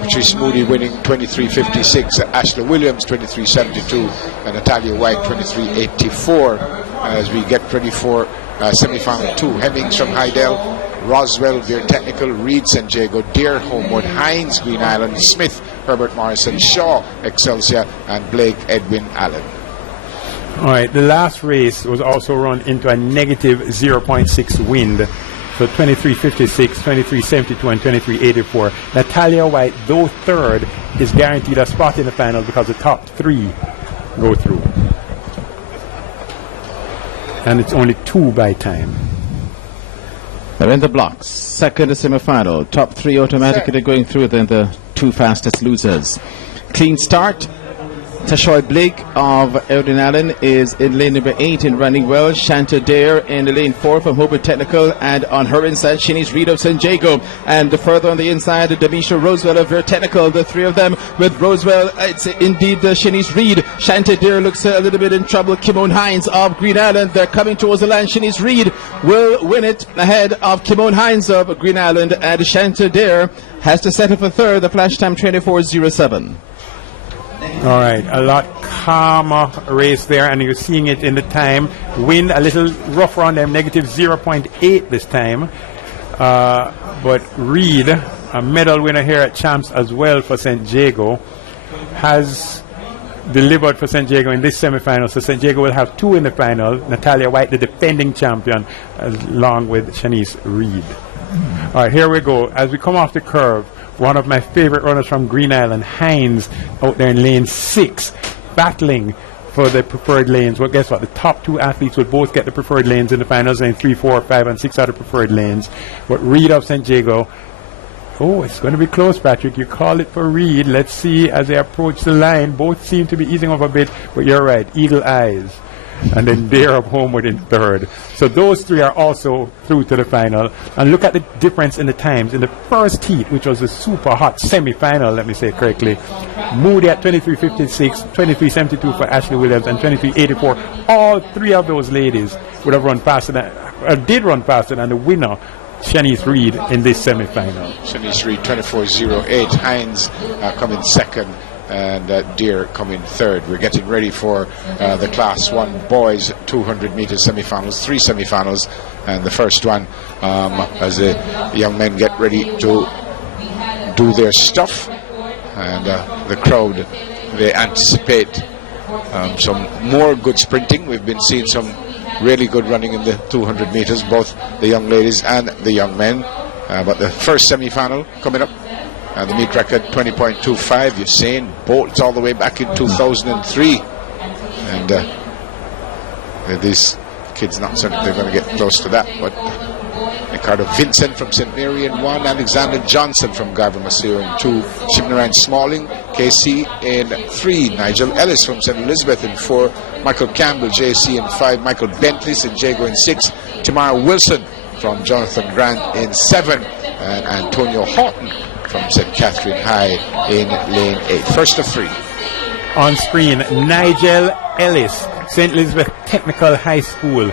Patrice Moody winning 23.56, Ashley Williams 23.72, and Natalia White 23.84. As we get ready for semi-final 2, Hemmings from Hydel, Roswell, Veer Technical, Reed St. Jago, Deer, Homewood, Hines, Green Island, Smith, Herbert Morrison, Shaw, Excelsior, and Blake Edwin Allen. All right, the last race was also run into a negative 0.6 wind. So 23.56, 23.72, and 23.84. Natalia White, though third, is guaranteed a spot in the final because the top 3 go through. And it's only 2 by time. They're in the blocks. Second semi-final. Top 3 automatically going through, then the 2 fastest losers. Clean start. Tashoy Blake of Eldon Allen is in lane number 8 and running well. Shanta Dare in lane 4 from Hobart Technical, and on her inside Shanice Reed of St. Jago, and further on the inside Demisha Rosewell of Ver Technical. The 3 of them with Rosewell. It's indeed Shanice Reed. Shanta Dare looks a little bit in trouble. Kimon Hines of Green Island, they're coming towards the line. Shanice Reed will win it ahead of Kimon Hines of Green Island, and Shanta Dare has to settle for third. The flash time 24.07. All right, a lot calmer race there, and you're seeing it in the time. Wind a little rougher on them, negative 0.8 this time. But Reed, a medal winner here at Champs as well for St. Jago, has delivered for St. Jago in this semi-final. So St. Jago will have two in the final. Natalia White, the defending champion, along with Shanice Reed. All right, here we go. As we come off the curve, one of my favorite runners from Green Island, Hines, out there in lane 6, battling for the preferred lanes. Well, guess what? The top two athletes will both get the preferred lanes in the finals. Lane 3, 4, 5, and 6 are the preferred lanes. But Reed of St. Jago, oh, it's going to be close, Patrick. You call it for Reed. Let's see as they approach the line. Both seem to be easing off a bit, but you're right. Eagle eyes. And then Dare of Homewood in third. So those three are also through to the final. And look at the difference in the times. In the first heat, which was a super hot semi-final, let me say correctly, Moody at 23.56, 23.72 for Ashley Williams, and 23.84. All three of those ladies would have run faster than, did run faster than the winner, Shanice Reed, in this semi-final. Shanice Reed 24.08. Hines coming second, and Deere coming third. We're getting ready for the Class 1 boys 200 meters semi-finals, 3 semi-finals, and the first one as the young men get ready to do their stuff, and the crowd, they anticipate some more good sprinting. We've been seeing some really good running in the 200 meters, both the young ladies and the young men, but the first semi-final coming up. And the meet record 20.25. Usain Bolt all the way back in 2003, and these kids not certain they're going to get close to that. But Ricardo Vincent from St. Mary in 1, Alexander Johnson from Garva-Maceo in 2, Shimnaran Smalling, KC in 3, Nigel Ellis from St. Elizabeth in 4, Michael Campbell, JC in 5, Michael Bentley, St. Jago in 6, Tamara Wilson from Jonathan Grant in 7, and Antonio Horton from St. Catherine High in lane 8. First of 3. On screen, Nigel Ellis, St. Elizabeth Technical High School.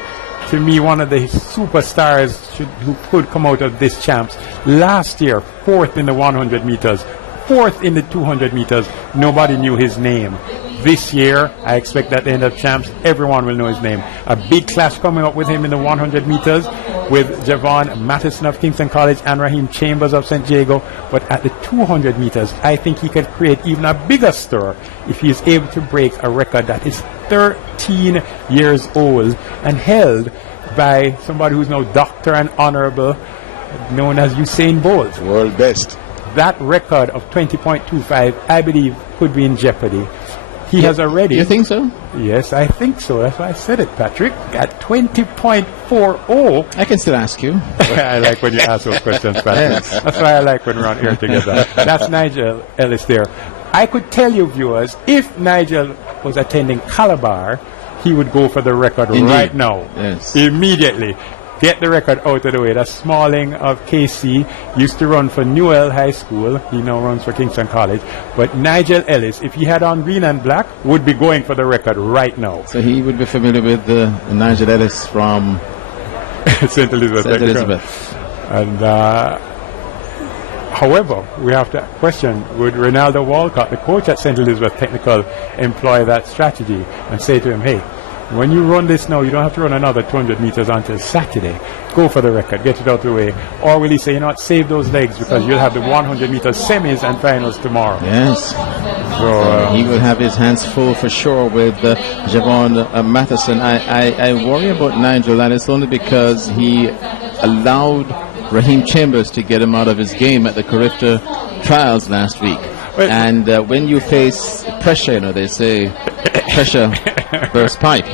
To me, one of the superstars who could come out of this champs. Last year, 4th in the 100 meters, 4th in the 200 meters. Nobody knew his name. This year, I expect at the end of champs, everyone will know his name. A big clash coming up with him in the 100 meters with Javon Matheson of Kingston College and Raheem Chambers of St. Jago. But at the 200 meters, I think he could create even a bigger stir if he is able to break a record that is 13 years old and held by somebody who's now doctor and honorable, known as Usain Bolt. World best. That record of 20.25, I believe, could be in jeopardy. He has already. You think so? Yes, I think so. That's why I said it, Patrick. At 20.40. I can still ask you. I like when you ask those questions, Patrick. Yes. That's why I like when we're on air together. That's Nigel Ellis there. I could tell you, viewers, if Nigel was attending Calabar, he would go for the record right now. Yes. Immediately. Get the record out of the way. That's Smalling of KC. Used to run for Newell High School. He now runs for Kingston College. But Nigel Ellis, if he had on green and black, would be going for the record right now. So he would be familiar with Nigel Ellis from St. Elizabeth. St. Elizabeth. And however, we have to question, would Ronaldo Walcott, the coach at St. Elizabeth Technical, employ that strategy and say to him, hey, when you run this now, you don't have to run another 200 meters until Saturday. Go for the record, get it out of the way. Or will he say, you know what, save those legs because you'll have the 100 meter semis and finals tomorrow. Yes. So he will have his hands full for sure with Javon Matheson. I worry about Nigel, and it's only because he allowed Raheem Chambers to get him out of his game at the Carifta trials last week. And when you face pressure, they say pressure bursts pipe.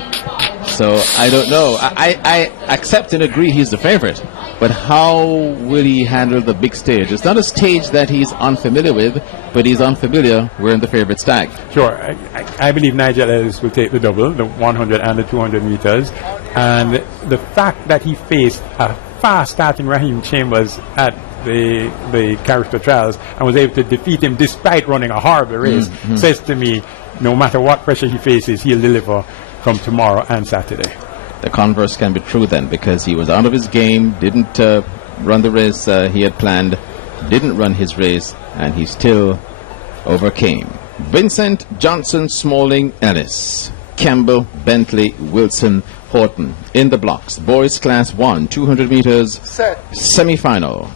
So I don't know. I accept and agree he's the favorite, but how will he handle the big stage? It's not a stage that he's unfamiliar with, but he's unfamiliar wearing the favorite stag. Sure. I believe Nigel Ellis will take the double, the 100 and the 200 meters. And the fact that he faced a fast-starting Raheem Chambers at the character trials and was able to defeat him despite running a horrible race says to me, no matter what pressure he faces, he'll deliver come tomorrow and Saturday. The converse can be true then, because he was out of his game, didn't run the race he had planned, didn't run his race, and he still overcame. Vincent, Johnson, Smalling, Ellis, Campbell, Bentley, Wilson, Horton in the blocks. Boys Class 1, 200 meters, semi-final.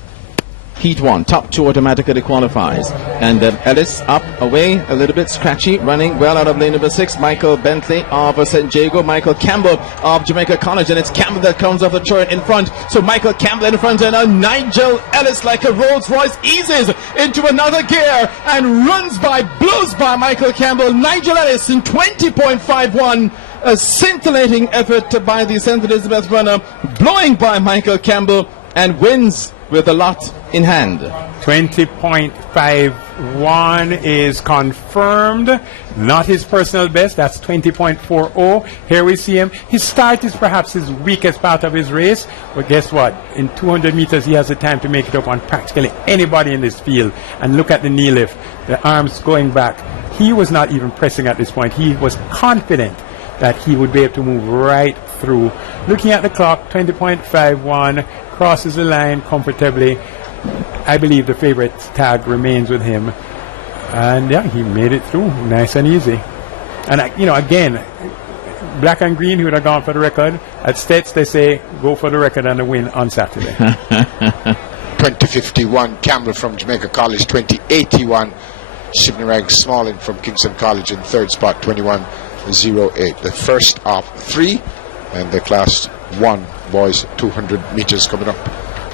Heat 1, top 2 automatically qualifies. And Ellis up, away, a little bit scratchy, running well out of lane number 6. Michael Bentley of St. Jago, Michael Campbell of Jamaica College, and it's Campbell that comes off the turn in front. So Michael Campbell in front, and Nigel Ellis, like a Rolls Royce, eases into another gear and runs by, blows by Michael Campbell. Nigel Ellis in 20.51. A scintillating effort by the St. Elizabeth runner, blowing by Michael Campbell, and wins with a lot in hand. 20.51 is confirmed. Not his personal best. That's 20.40. Here we see him. His start is perhaps his weakest part of his race. But guess what? In 200 meters, he has the time to make it up on practically anybody in this field. And look at the knee lift. The arms going back. He was not even pressing at this point. He was confident that he would be able to move right through. Looking at the clock, 20.51, crosses the line comfortably. I believe the favorite tag remains with him. And yeah, he made it through nice and easy. And again, black and green, he would have gone for the record. At States, they say, go for the record and a win on Saturday. 2051, Campbell from Jamaica College. 2081, Shibnarag Smalling from Kingston College in third spot. 21.08. The first of 3, and the Class 1 boys 200 meters coming up.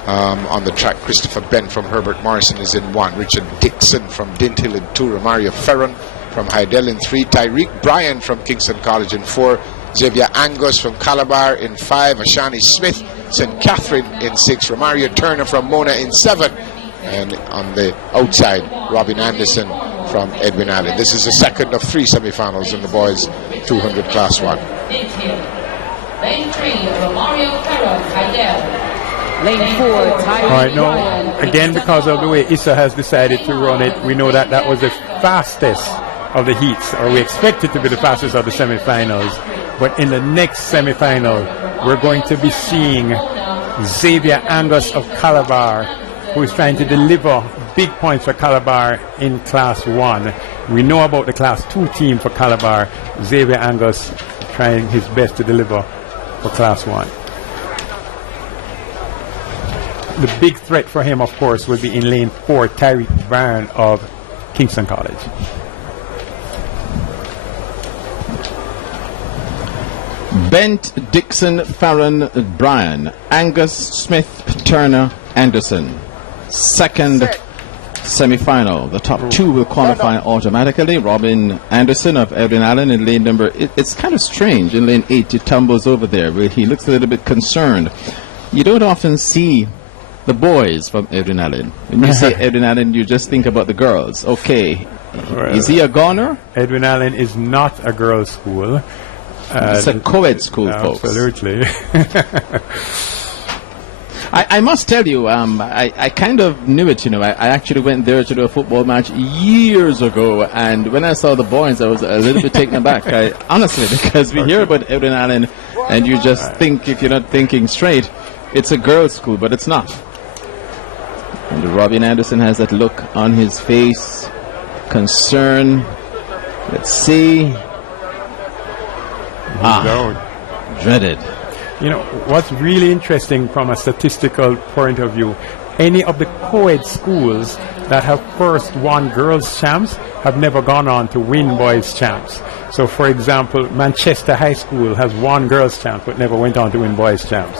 On the track, Christopher Ben from Herbert Morrison is in 1. Richard Dixon from Dinthill in 2. Romario Ferron from Hydel in 3. Tyreek Bryan from Kingston College in 4. Xavier Angus from Calabar in 5. Ashani Smith, St. Catherine in 6. Romario Turner from Mona in 7. And on the outside, Robin Anderson from Edwin Allen. This is the second of 3 semi-finals in the boys 200 Class 1. Lane 3, Romario Ferron, Hydel. Lane 4, All right, now, again, because of the way Issa has decided to run it, we know that that was the fastest of the heats, or we expect it to be the fastest of the semifinals. But in the next semifinal, we're going to be seeing Xavier Angus of Calabar, who is trying to deliver big points for Calabar in Class 1. We know about the Class 2 team for Calabar. Xavier Angus trying his best to deliver for Class 1. The big threat for him, of course, will be in lane 4, Tyreek Byrne of Kingston College. Bent, Dixon, Farron, Bryan, Angus, Smith, Turner, Anderson. Second semi-final. The top 2 will qualify automatically. Robin Anderson of Edwin Allen in lane number... It's kind of strange. In lane 8, he tumbles over there, where he looks a little bit concerned. You don't often see the boys from Edwin Allen. When you say Edwin Allen, you just think about the girls. Okay. Well, is he a goner? Edwin Allen is not a girls' school. It's a co-ed school, folks. Absolutely. I must tell you, I kind of knew it, I actually went there to do a football match years ago, and when I saw the boys, I was a little bit taken aback. Honestly, because we hear about Edwin Allen, and you just think, if you're not thinking straight, it's a girls' school, but it's not. And Robin Anderson has that look on his face, concern. Let's see. Dreaded. What's really interesting from a statistical point of view, any of the co-ed schools that have first won girls' champs have never gone on to win boys' champs. So, for example, Manchester High School has won girls' champs but never went on to win boys' champs.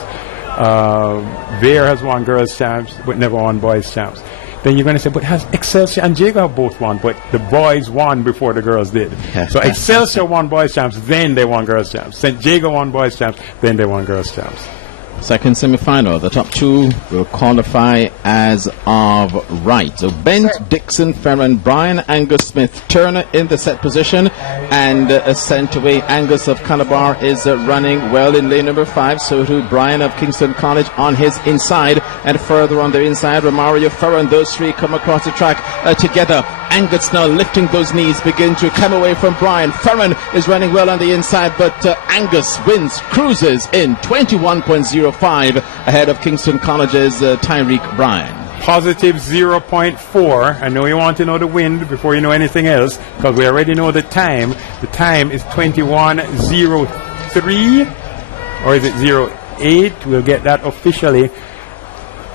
Vere has won girls' champs but never won boys' champs. Then you're going to say, but has Excelsior and Jago have both won, but the boys won before the girls did. So Excelsior won boys' champs, then they won girls' champs. St. Jago won boys' champs, then they won girls' champs. Second semi-final. The top 2 will qualify as of right. So Bent, Dixon, Ferron, Bryan, Angus, Smith, Turner in the set position, and sent away. Angus of Calabar is running well in lane number 5. So too Bryan of Kingston College on his inside, and further on their inside, Romario Ferron. Those 3 come across the track together. Angus now lifting those knees, begin to come away from Bryan. Ferron is running well on the inside, but Angus wins, cruises in 21.05 ahead of Kingston College's Tyreek Bryan. positive 0.4. I know you want to know the wind before you know anything else, because we already know the time. The time is 21:03, or is it 08? We'll get that officially.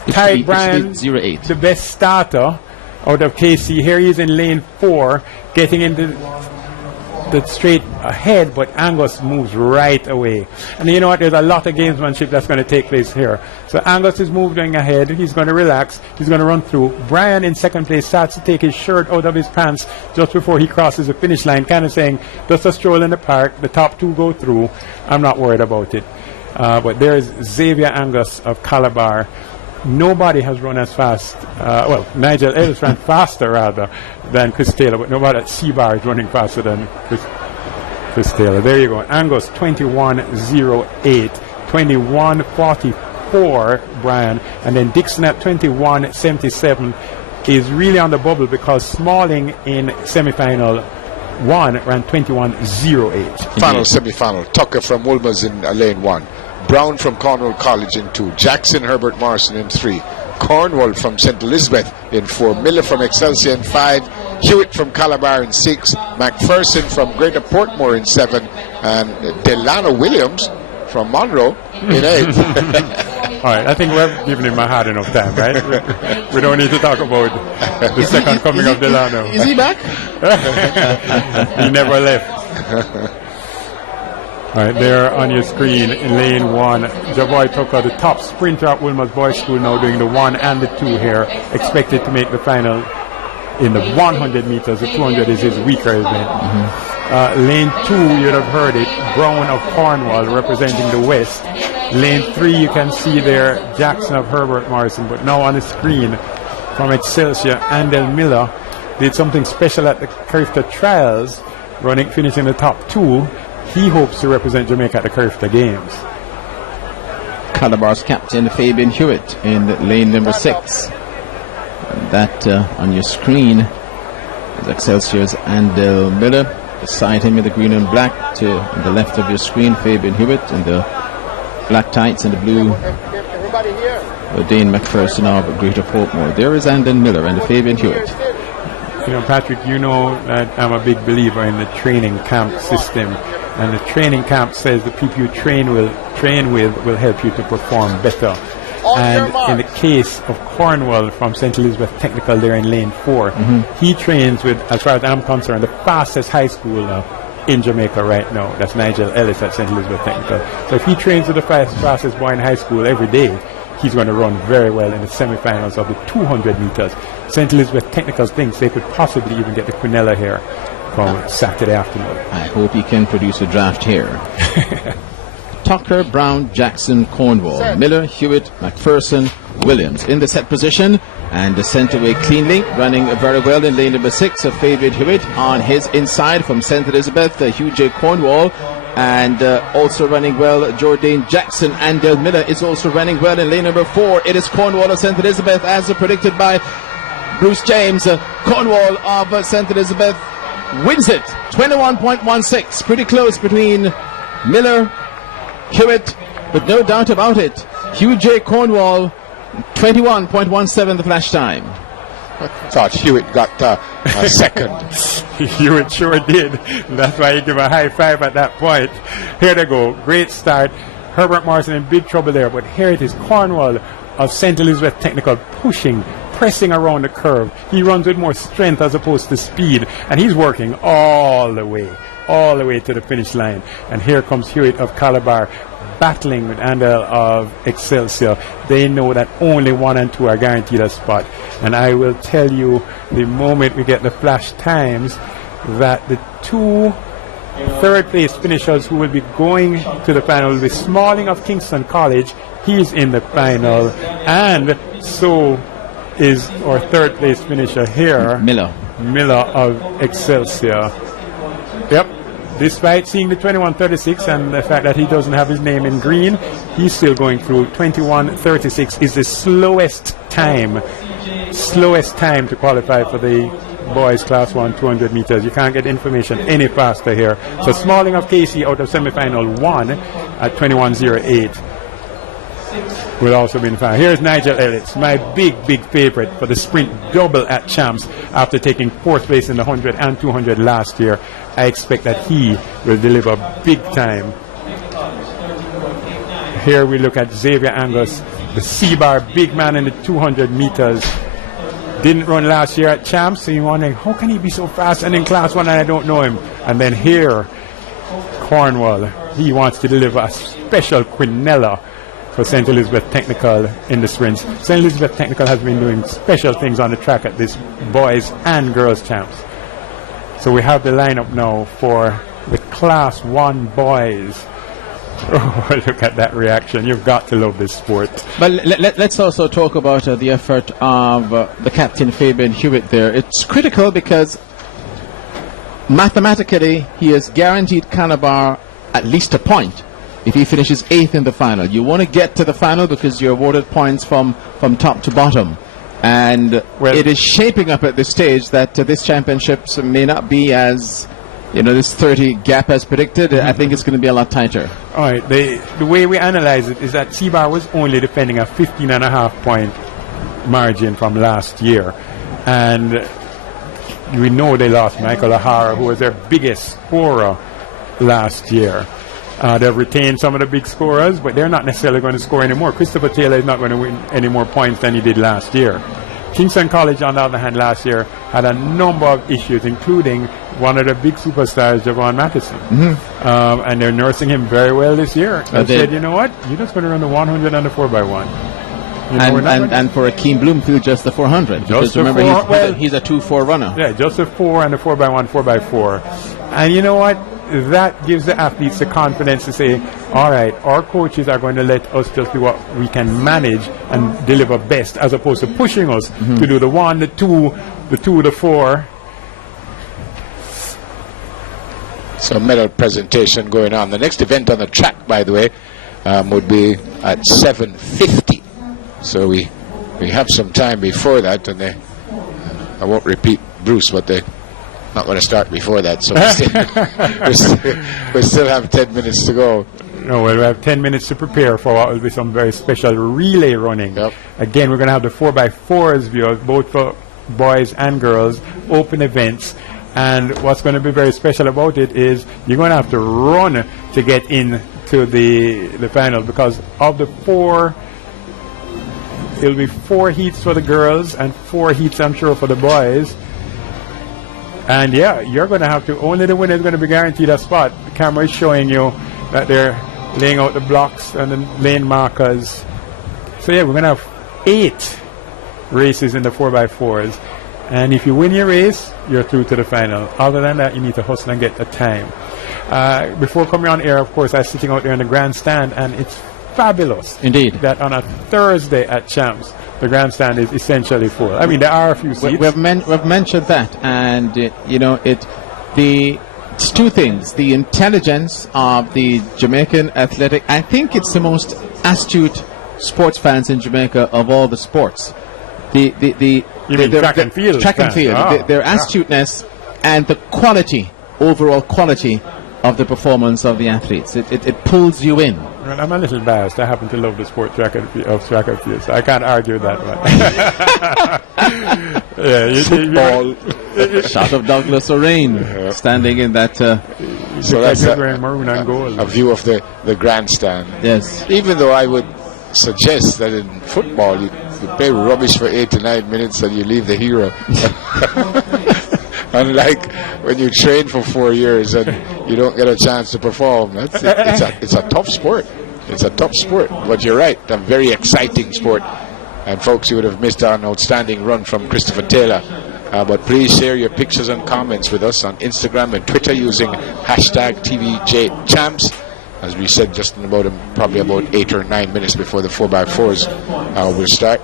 Ty Bryan, the best starter out of KC. Here he is in lane 4, getting into the straight ahead, but Angus moves right away. And you know what? There's a lot of gamesmanship that's going to take place here. So Angus is moving ahead. He's going to relax. He's going to run through. Bryan in second place starts to take his shirt out of his pants just before he crosses the finish line, kind of saying, just a stroll in the park. The top two go through. I'm not worried about it. But there's Xavier Angus of Calabar. Nobody has run as fast. Well, Nigel Ellis ran faster, rather, than Chris Taylor, but nobody at C-Bar is running faster than Chris Taylor. There you go. Angus, 21:08. 21:44, Bryan. And then Dixon at 21:77 is really on the bubble, because Smalling in semi-final 1 ran 21:08. Final semi-final. Tucker from Wolmer's in lane 1. Brown from Cornwall College in 2, Jackson Herbert Morrison in 3, Cornwall from St. Elizabeth in 4, Miller from Excelsior in 5, Hewitt from Calabar in 6, McPherson from Greater Portmore in 7, and Delano Williams from Monroe in 8. All right, I think we've given him a hard enough time, right? We don't need to talk about the second coming of Delano. Is he back? He never left. All right, there on your screen in lane 1, Javoy Tucker, the top sprinter at Wilmer's Boys School, now doing the 1 and the 2 here, expected to make the final in the 100 meters. The 200 is his weaker event. Lane 2, you'd have heard it, Brown of Cornwall representing the West. Lane 3, you can see there Jackson of Herbert Morrison, but now on the screen from Excelsior, Andel Miller did something special at the Carifta Trials, finishing the top 2. He hopes to represent Jamaica at the Carifta Games. Calabar's captain Fabian Hewitt in lane number 6. And that on your screen is Excelsior's Andel Miller. Beside him in the green and black, on the left of your screen, Fabian Hewitt in the black tights and the blue. Dane McPherson of Greater Portmore. There is Andel Miller and Fabian Hewitt. You know, Patrick, you know that I'm a big believer in the training camp system. And the training camp says the people you train with will help you to perform better. And in the case of Cornwall from St. Elizabeth Technical there in lane 4, he trains with, as far as I'm concerned, the fastest high school in Jamaica right now. That's Nigel Ellis at St. Elizabeth Technical. So if he trains with the fastest boy in high school every day, he's going to run very well in the semi-finals of the 200 meters. St. Elizabeth Technical thinks they could possibly even get the Quinella here from Saturday afternoon. I hope he can produce a draft here. Tucker, Brown, Jackson, Cornwall, Miller, Hewitt, McPherson, Williams in the set position, and the sent away cleanly, running very well in lane number 6 of Fabian Hewitt. On his inside from St. Elizabeth, Hugh J. Cornwall, and also running well, Jordan Jackson. And Del Miller is also running well in lane number 4. It is Cornwall of St. Elizabeth, as predicted by Bruce James. Cornwall of St. Elizabeth wins it, 21.16, pretty close between Miller, Hewitt, but no doubt about it, Hugh J. Cornwall, 21.17 the flash time. I thought Hewitt got a second. Hewitt sure did. That's why he gave a high five at that point. Here they go, great start. Herbert Morrison in big trouble there, but here it is, Cornwall of St. Elizabeth Technical pressing around the curve. He runs with more strength as opposed to speed, and he's working all the way to the finish line. And here comes Hewitt of Calabar battling with Andel of Excelsior. They know that only 1 and 2 are guaranteed a spot. And I will tell you, the moment we get the flash times, that the 2 third place finishers who will be going to the final will be Smalling of Kingston College. He's in the final, and so is our third place finisher here, Miller of Excelsior. Yep, despite seeing the 21:36 and the fact that he doesn't have his name in green, he's still going through. 21:36 is the slowest time to qualify for the boys class 1 200 meters. You can't get information any faster here. So Smalling of KC out of semi-final 1 at 21:08. will also be in the final. Here's Nigel Ellis, my big favorite for the sprint double at Champs after taking 4th place in the 100 and 200 last year. I expect that he will deliver big time. Here we look at Xavier Angus, the C-bar big man in the 200 meters. Didn't run last year at Champs, so you're wondering, how can he be so fast and in Class 1 and I don't know him? And then here, Cornwall, he wants to deliver a special quinella for St. Elizabeth Technical in the sprints. St. Elizabeth Technical has been doing special things on the track at this boys and girls Champs. So we have the lineup now for the Class 1 boys. Oh, look at that reaction. You've got to love this sport. But let's also talk about the effort of the captain, Fabian Hewitt, there. It's critical because mathematically he is guaranteed Calabar at least a point if he finishes 8th in the final. You want to get to the final because you're awarded points from top to bottom. And it is shaping up at this stage that this championships may not be as, this 30 gap as predicted. I think it's going to be a lot tighter. All right. The way we analyze it is that C-Bar was only defending a 15.5-point margin from last year. And we know they lost Michael O'Hara, who was their biggest scorer last year. They've retained some of the big scorers, but they're not necessarily going to score anymore. Christopher Taylor is not going to win any more points than he did last year. Kingston College, on the other hand, last year had a number of issues, including one of the big superstars, Javon Matheson. And they're nursing him very well this year. They said, you know what, you're just going to run the 100 and the 4x1. And for Akeem Bloomfield, just the 400. Because remember, he's a 2-4 runner. Yeah, just a 4 and a 4x1, 4x4. And you know what? That gives the athletes the confidence to say, all right, our coaches are going to let us just do what we can manage and deliver best, as opposed to pushing us to do the 1, the 2, the 4. So medal presentation going on. The next event on the track, by the way, would be at 7:50. So we have some time before that, and I won't repeat Bruce, but they're not going to start before that. So we still have 10 minutes to go. No, well, we have 10 minutes to prepare for what will be some very special relay running. Again, we're going to have the 4x4s view, both for boys and girls, open events. And what's going to be very special about it is you're going to have to run to get into the final, because of the 4, it'll be 4 heats for the girls and 4 heats, I'm sure, for the boys. And yeah, you're going to have to, only the winner is going to be guaranteed a spot. The camera is showing you that they're laying out the blocks and the lane markers. So yeah, we're going to have 8 races in the 4x4s. And if you win your race, you're through to the final. Other than that, you need to hustle and get a time. Before coming on air, of course, I was sitting out there in the grandstand, and it's fabulous. Indeed. That on a Thursday at Champs, the grandstand is essentially full. I mean, there are a few seats. We've mentioned that, and it's 2 things: the intelligence of the Jamaican athletic. I think it's the most astute sports fans in Jamaica of all the sports. Track and field. Their astuteness and the overall quality of the performance of the athletes. It pulls you in. Well, I'm a little biased. I happen to love the sport track and field, so I can't argue that one. Football. Shot of Douglas O'Rain standing in that. So that's maroon and gold. A view of the grandstand. Yes. Even though I would suggest that in football you play rubbish for 8 to 9 minutes and you leave the hero. Unlike when you train for 4 years and you don't get a chance to perform. It's a tough sport. It's a tough sport. But you're right, a very exciting sport. And folks, you would have missed an outstanding run from Christopher Taylor. But please share your pictures and comments with us on Instagram and Twitter using hashtag TVJChamps. As we said, just in probably about 8 or 9 minutes before the 4x4s will start.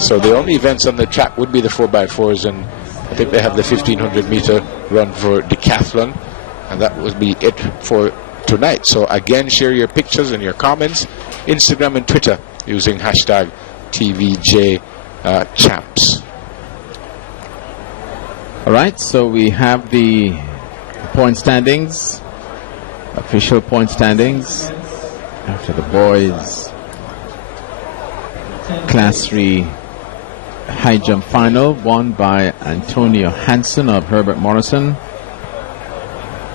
So the only events on the track would be the 4x4s, and I think they have the 1500-meter run for decathlon, and that would be it for tonight. So again, share your pictures and your comments, Instagram and Twitter using hashtag TVJChamps. All right, so we have the point standings. Official point standings after the boys Class 3 high jump final, won by Antonio Hansen of Herbert Morrison.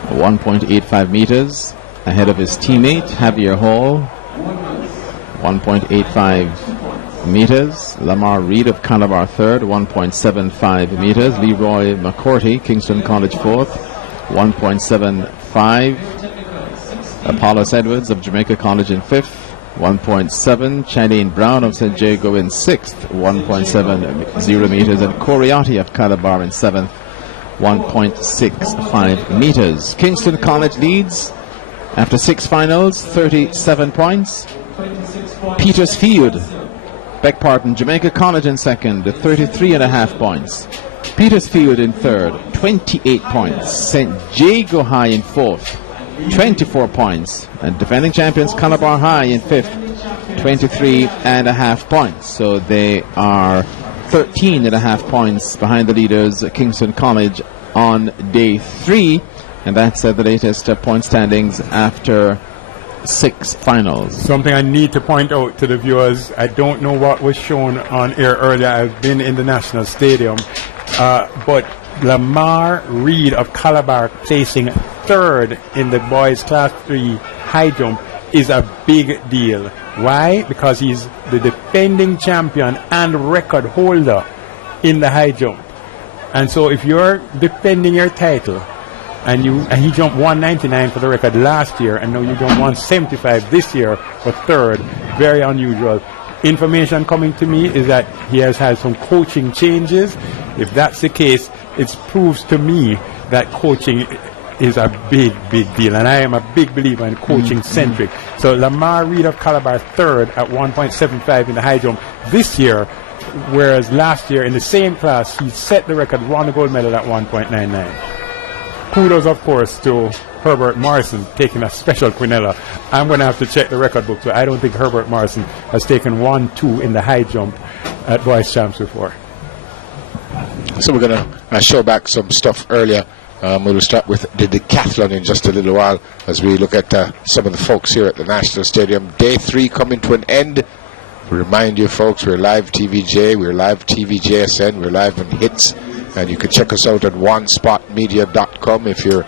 1.85 meters ahead of his teammate Javier Hall. 1.85 meters. Lamar Reed of Calabar third. 1.75 meters. Leroy McCourty, Kingston College fourth. 1.75. Apollos Edwards of Jamaica College in fifth. 1.7. Chanine Brown of St. Jago in sixth. 1.70 meters. And Coriotti of Calabar in seventh. 1.65 meters. Kingston College leads after 6 finals, 37 points. Petersfield, beg pardon, Jamaica College in second, 33.5 points. Petersfield in third, 28 points. St. Jago High in fourth, 24 points. And defending champions Calabar High in fifth, 23.5 points. So they are 13.5 points behind the leaders, Kingston College, on day 3. And that's the latest point standings after 6 finals. Something I need to point out to the viewers, I don't know what was shown on air earlier. I've been in the National Stadium. But Lamar Reed of Calabar placing third in the boys Class 3 high jump is a big deal. Why? Because he's the defending champion and record holder in the high jump. And so if you're defending your title, and he jumped 199 for the record last year, and now you jump 175 this year for third, very unusual. Information coming to me is that he has had some coaching changes. If that's the case, it proves to me that coaching is a big deal, and I am a big believer in coaching centric. So Lamar Reed of Calabar third at 1.75 in the high jump this year, whereas last year in the same class he set the record, won the gold medal at 1.99. Kudos, of course, to Herbert Morrison taking a special quinella. I'm going to have to check the record book, so I don't think Herbert Morrison has taken 1-2 in the high jump at boys champs before. So we're going to show back some stuff earlier. We'll start with the decathlon in just a little while as we look at some of the folks here at the National Stadium. Day 3 coming to an end. We remind you, folks, we're live TVJ, we're live TVJSN, we're live on Hits, and you can check us out at onespotmedia.com. If you're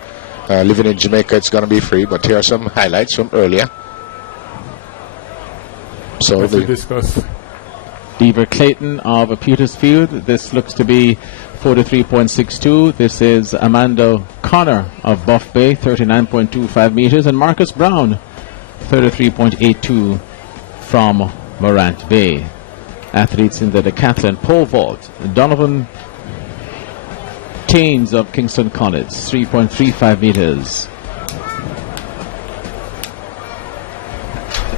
living in Jamaica, it's going to be free, but here are some highlights from earlier. So let's discuss. Deaver Clayton of Petersfield. This looks to be 43.62. This is Amanda Connor of Buff Bay, 39.25 meters, and Marcus Brown, 33.82 from Morant Bay. Athletes in the decathlon pole vault. Donovan Taines of Kingston College, 3.35 meters.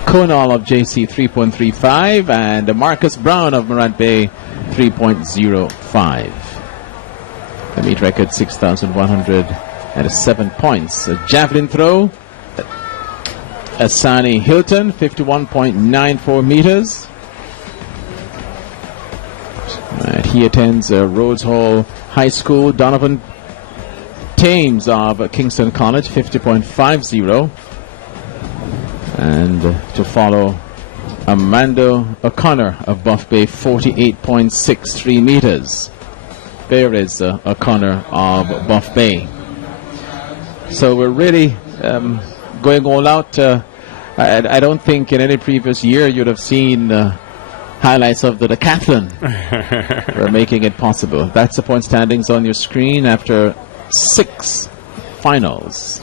Conal of JC, 3.35, and Marcus Brown of Morant Bay, 3.05. The meet record 6,107 points. A javelin throw, Asani Hilton, 51.94 meters. He attends Rhodes Hall High School. Donovan Tames of Kingston College, 50.50. And to follow, Amanda O'Connor of Buff Bay, 48.63 meters. There is O'Connor of Buff Bay. So we're really going all out. I don't think in any previous year you'd have seen highlights of the decathlon. We're making it possible. That's the point standings on your screen after 6 finals.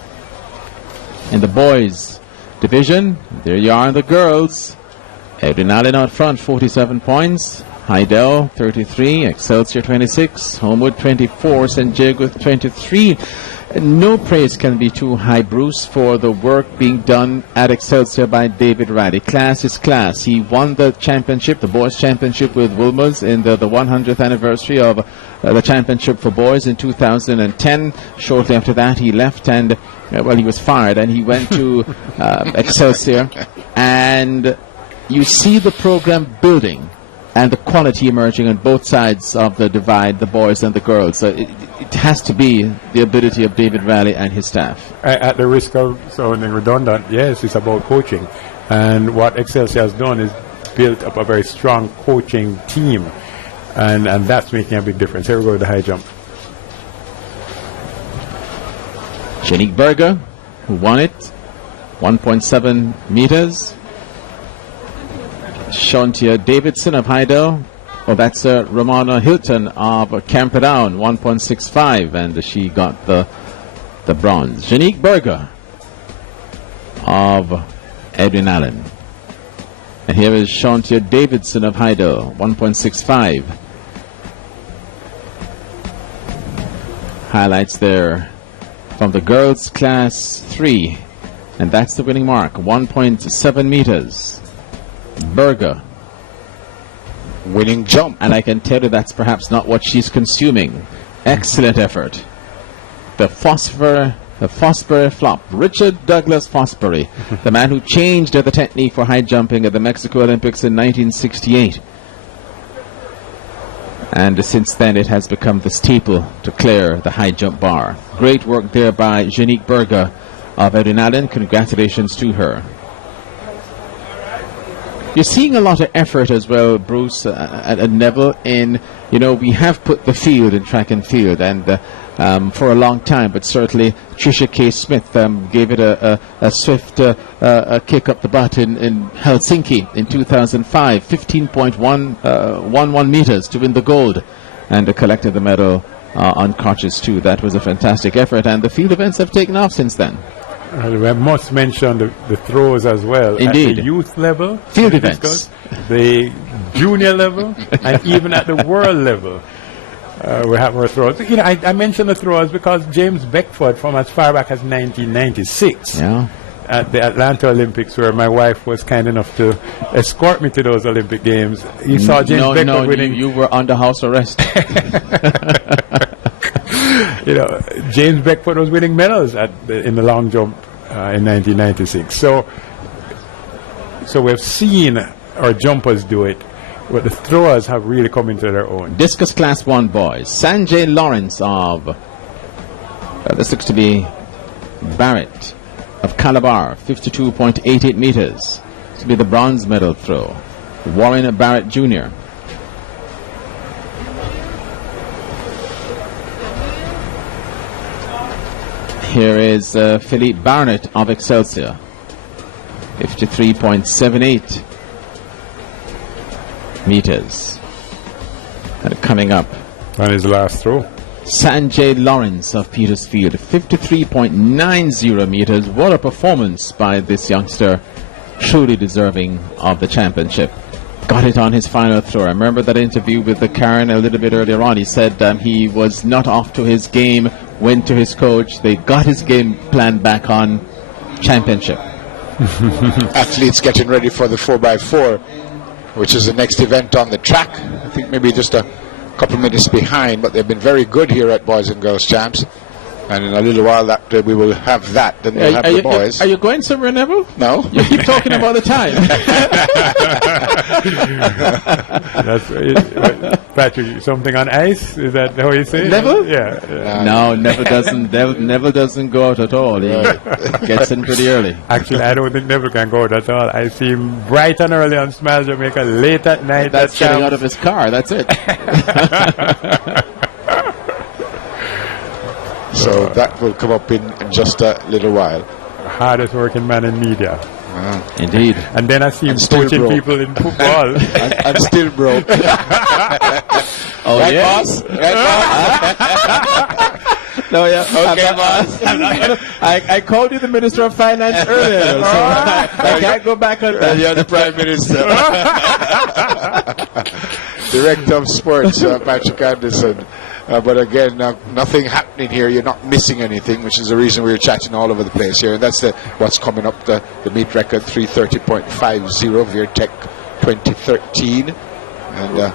In the boys division, there you are in the girls. Edwin Allen out front, 47 points. Heidel, 33. Excelsior, 26. Homewood, 24. St. Jago, 23. No praise can be too high, Bruce, for the work being done at Excelsior by David Riley. Class is class. He won the championship, the boys' championship with Wilmers in the 100th anniversary of the championship for boys in 2010. Shortly after that, he left and, he was fired, and he went to Excelsior. And you see the program building and the quality emerging on both sides of the divide, the boys and the girls. So it has to be the ability of David Riley and his staff. At the risk of sounding redundant, yes, it's about coaching. And what Excelsior has done is built up a very strong coaching team, and that's making a big difference. Here we go with the high jump. Janique Berger, who won it, 1.7 meters. Shantia Davidson of Heidel. Oh, that's Ramona Hilton of Camperdown, 1.65, and she got the bronze. Janique Berger of Edwin Allen. And here is Shantia Davidson of Heidel, 1.65. Highlights there from the girls class 3, and that's the winning mark, 1.7 meters. Berger winning jump, and I can tell you that's perhaps not what she's consuming. Excellent effort. The Fosbury flop, Richard Douglas Fosbury, the man who changed the technique for high jumping at the Mexico Olympics in 1968. And since then it has become the staple to clear the high jump bar. Great work there by Janique Berger of Edwin Allen. Congratulations to her. You're seeing a lot of effort as well, Bruce, at Neville, in, we have put the field in track and field, and for a long time, but certainly Tricia K. Smith gave it a swift kick up the butt in Helsinki in 2005, 15.111 meters to win the gold, and collected the medal on crutches too. That was a fantastic effort, and the field events have taken off since then. We must mention the throws as well. Indeed. At the youth level, field events, the junior level, and even at the world level. We have more throws. I mentioned the throws because James Beckford, from as far back as 1996, at the Atlanta Olympics, where my wife was kind enough to escort me to those Olympic Games, you saw James Beckford winning. You were under house arrest. James Beckford was winning medals in the long jump in 1996. So we've seen our jumpers do it, but the throwers have really come into their own. Discus Class 1 boys. Sanjay Lawrence of, this looks to be Barrett of Calabar, 52.88 meters. This will be the bronze medal throw. Warren Barrett Jr. Here is Philippe Barnett of Excelsior, 53.78 meters. And coming up on his last throw, Sanjay Lawrence of Petersfield, 53.90 meters. What a performance by this youngster, truly deserving of the championship. Got it on his final throw. I remember that interview with the Karen a little bit earlier on. He said he was not off to his game, went to his coach. They got his game plan back on. Championship. Athletes getting ready for the 4x4, which is the next event on the track. I think maybe just a couple minutes behind, but they've been very good here at Boys and Girls Champs. And in a little while that we will have that. Then we'll have the boys. Are you going somewhere, Neville? No. You keep talking about the time. That's Patrick, something on ice? Is that how you say it? Neville? Yeah. No, Neville doesn't. Neville doesn't go out at all. He gets in pretty early. Actually, I don't think Neville can go out at all. I see him bright and early on Smile Jamaica, late at night. That's getting out of his car. That's it. So that will come up in just a little while. Hardest working man in media. Indeed. And then I see him coaching people in football. I'm still broke. Oh, right, yeah? boss? Right, boss? No, yeah. Okay, boss. I called you the Minister of Finance earlier, so I can't go back on that. You're the Prime Minister. Director of Sports, Patrick Anderson. But again, nothing happening here. You're not missing anything, which is the reason we're chatting all over the place here. And that's what's coming up, the meet record, 3:30.50, Veertech 2013. And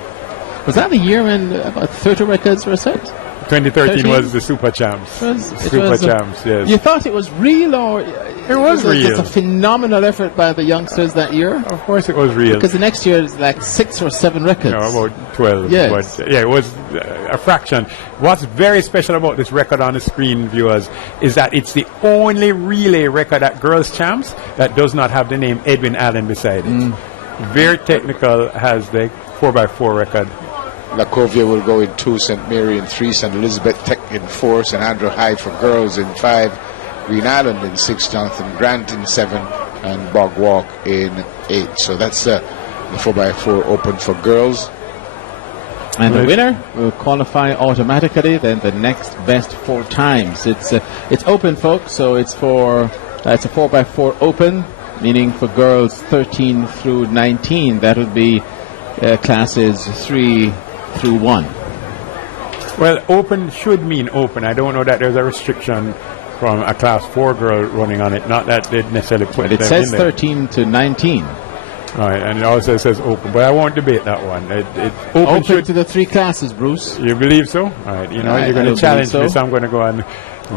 was that the year when about 30 records were set? 2013 was the Super Champs. Champs, yes. You thought it was real, or it was real? Just a phenomenal effort by the youngsters that year. Of course, it was real. Because the next year is like 6 or 7 records. No, about 12. Yes. But yeah, it was a fraction. What's very special about this record on the screen, viewers, is that it's the only relay record at Girls Champs that does not have the name Edwin Allen beside it. Very Technical has the 4x4 record. Lacovia will go in 2, St. Mary in 3, St. Elizabeth Tech in 4, St. Andrew High for girls in 5, Green Island in 6, Jonathan Grant in 7, and Bog Walk in 8. So that's the 4x4 open for girls. And the winner will qualify automatically. Then the next best 4 times. It's open, folks. So it's a 4x4 open, meaning for girls 13 through 19. That would be classes 3 through 1. Well, open should mean open. I don't know that there's a restriction from a class 4 girl running on it. Not that they necessarily put But it them says in there. 13 to 19. Right, and it also says open, but I won't debate that one. Open to the 3 classes, Bruce. You believe so? All right, you're going to challenge me, so I'm going to go and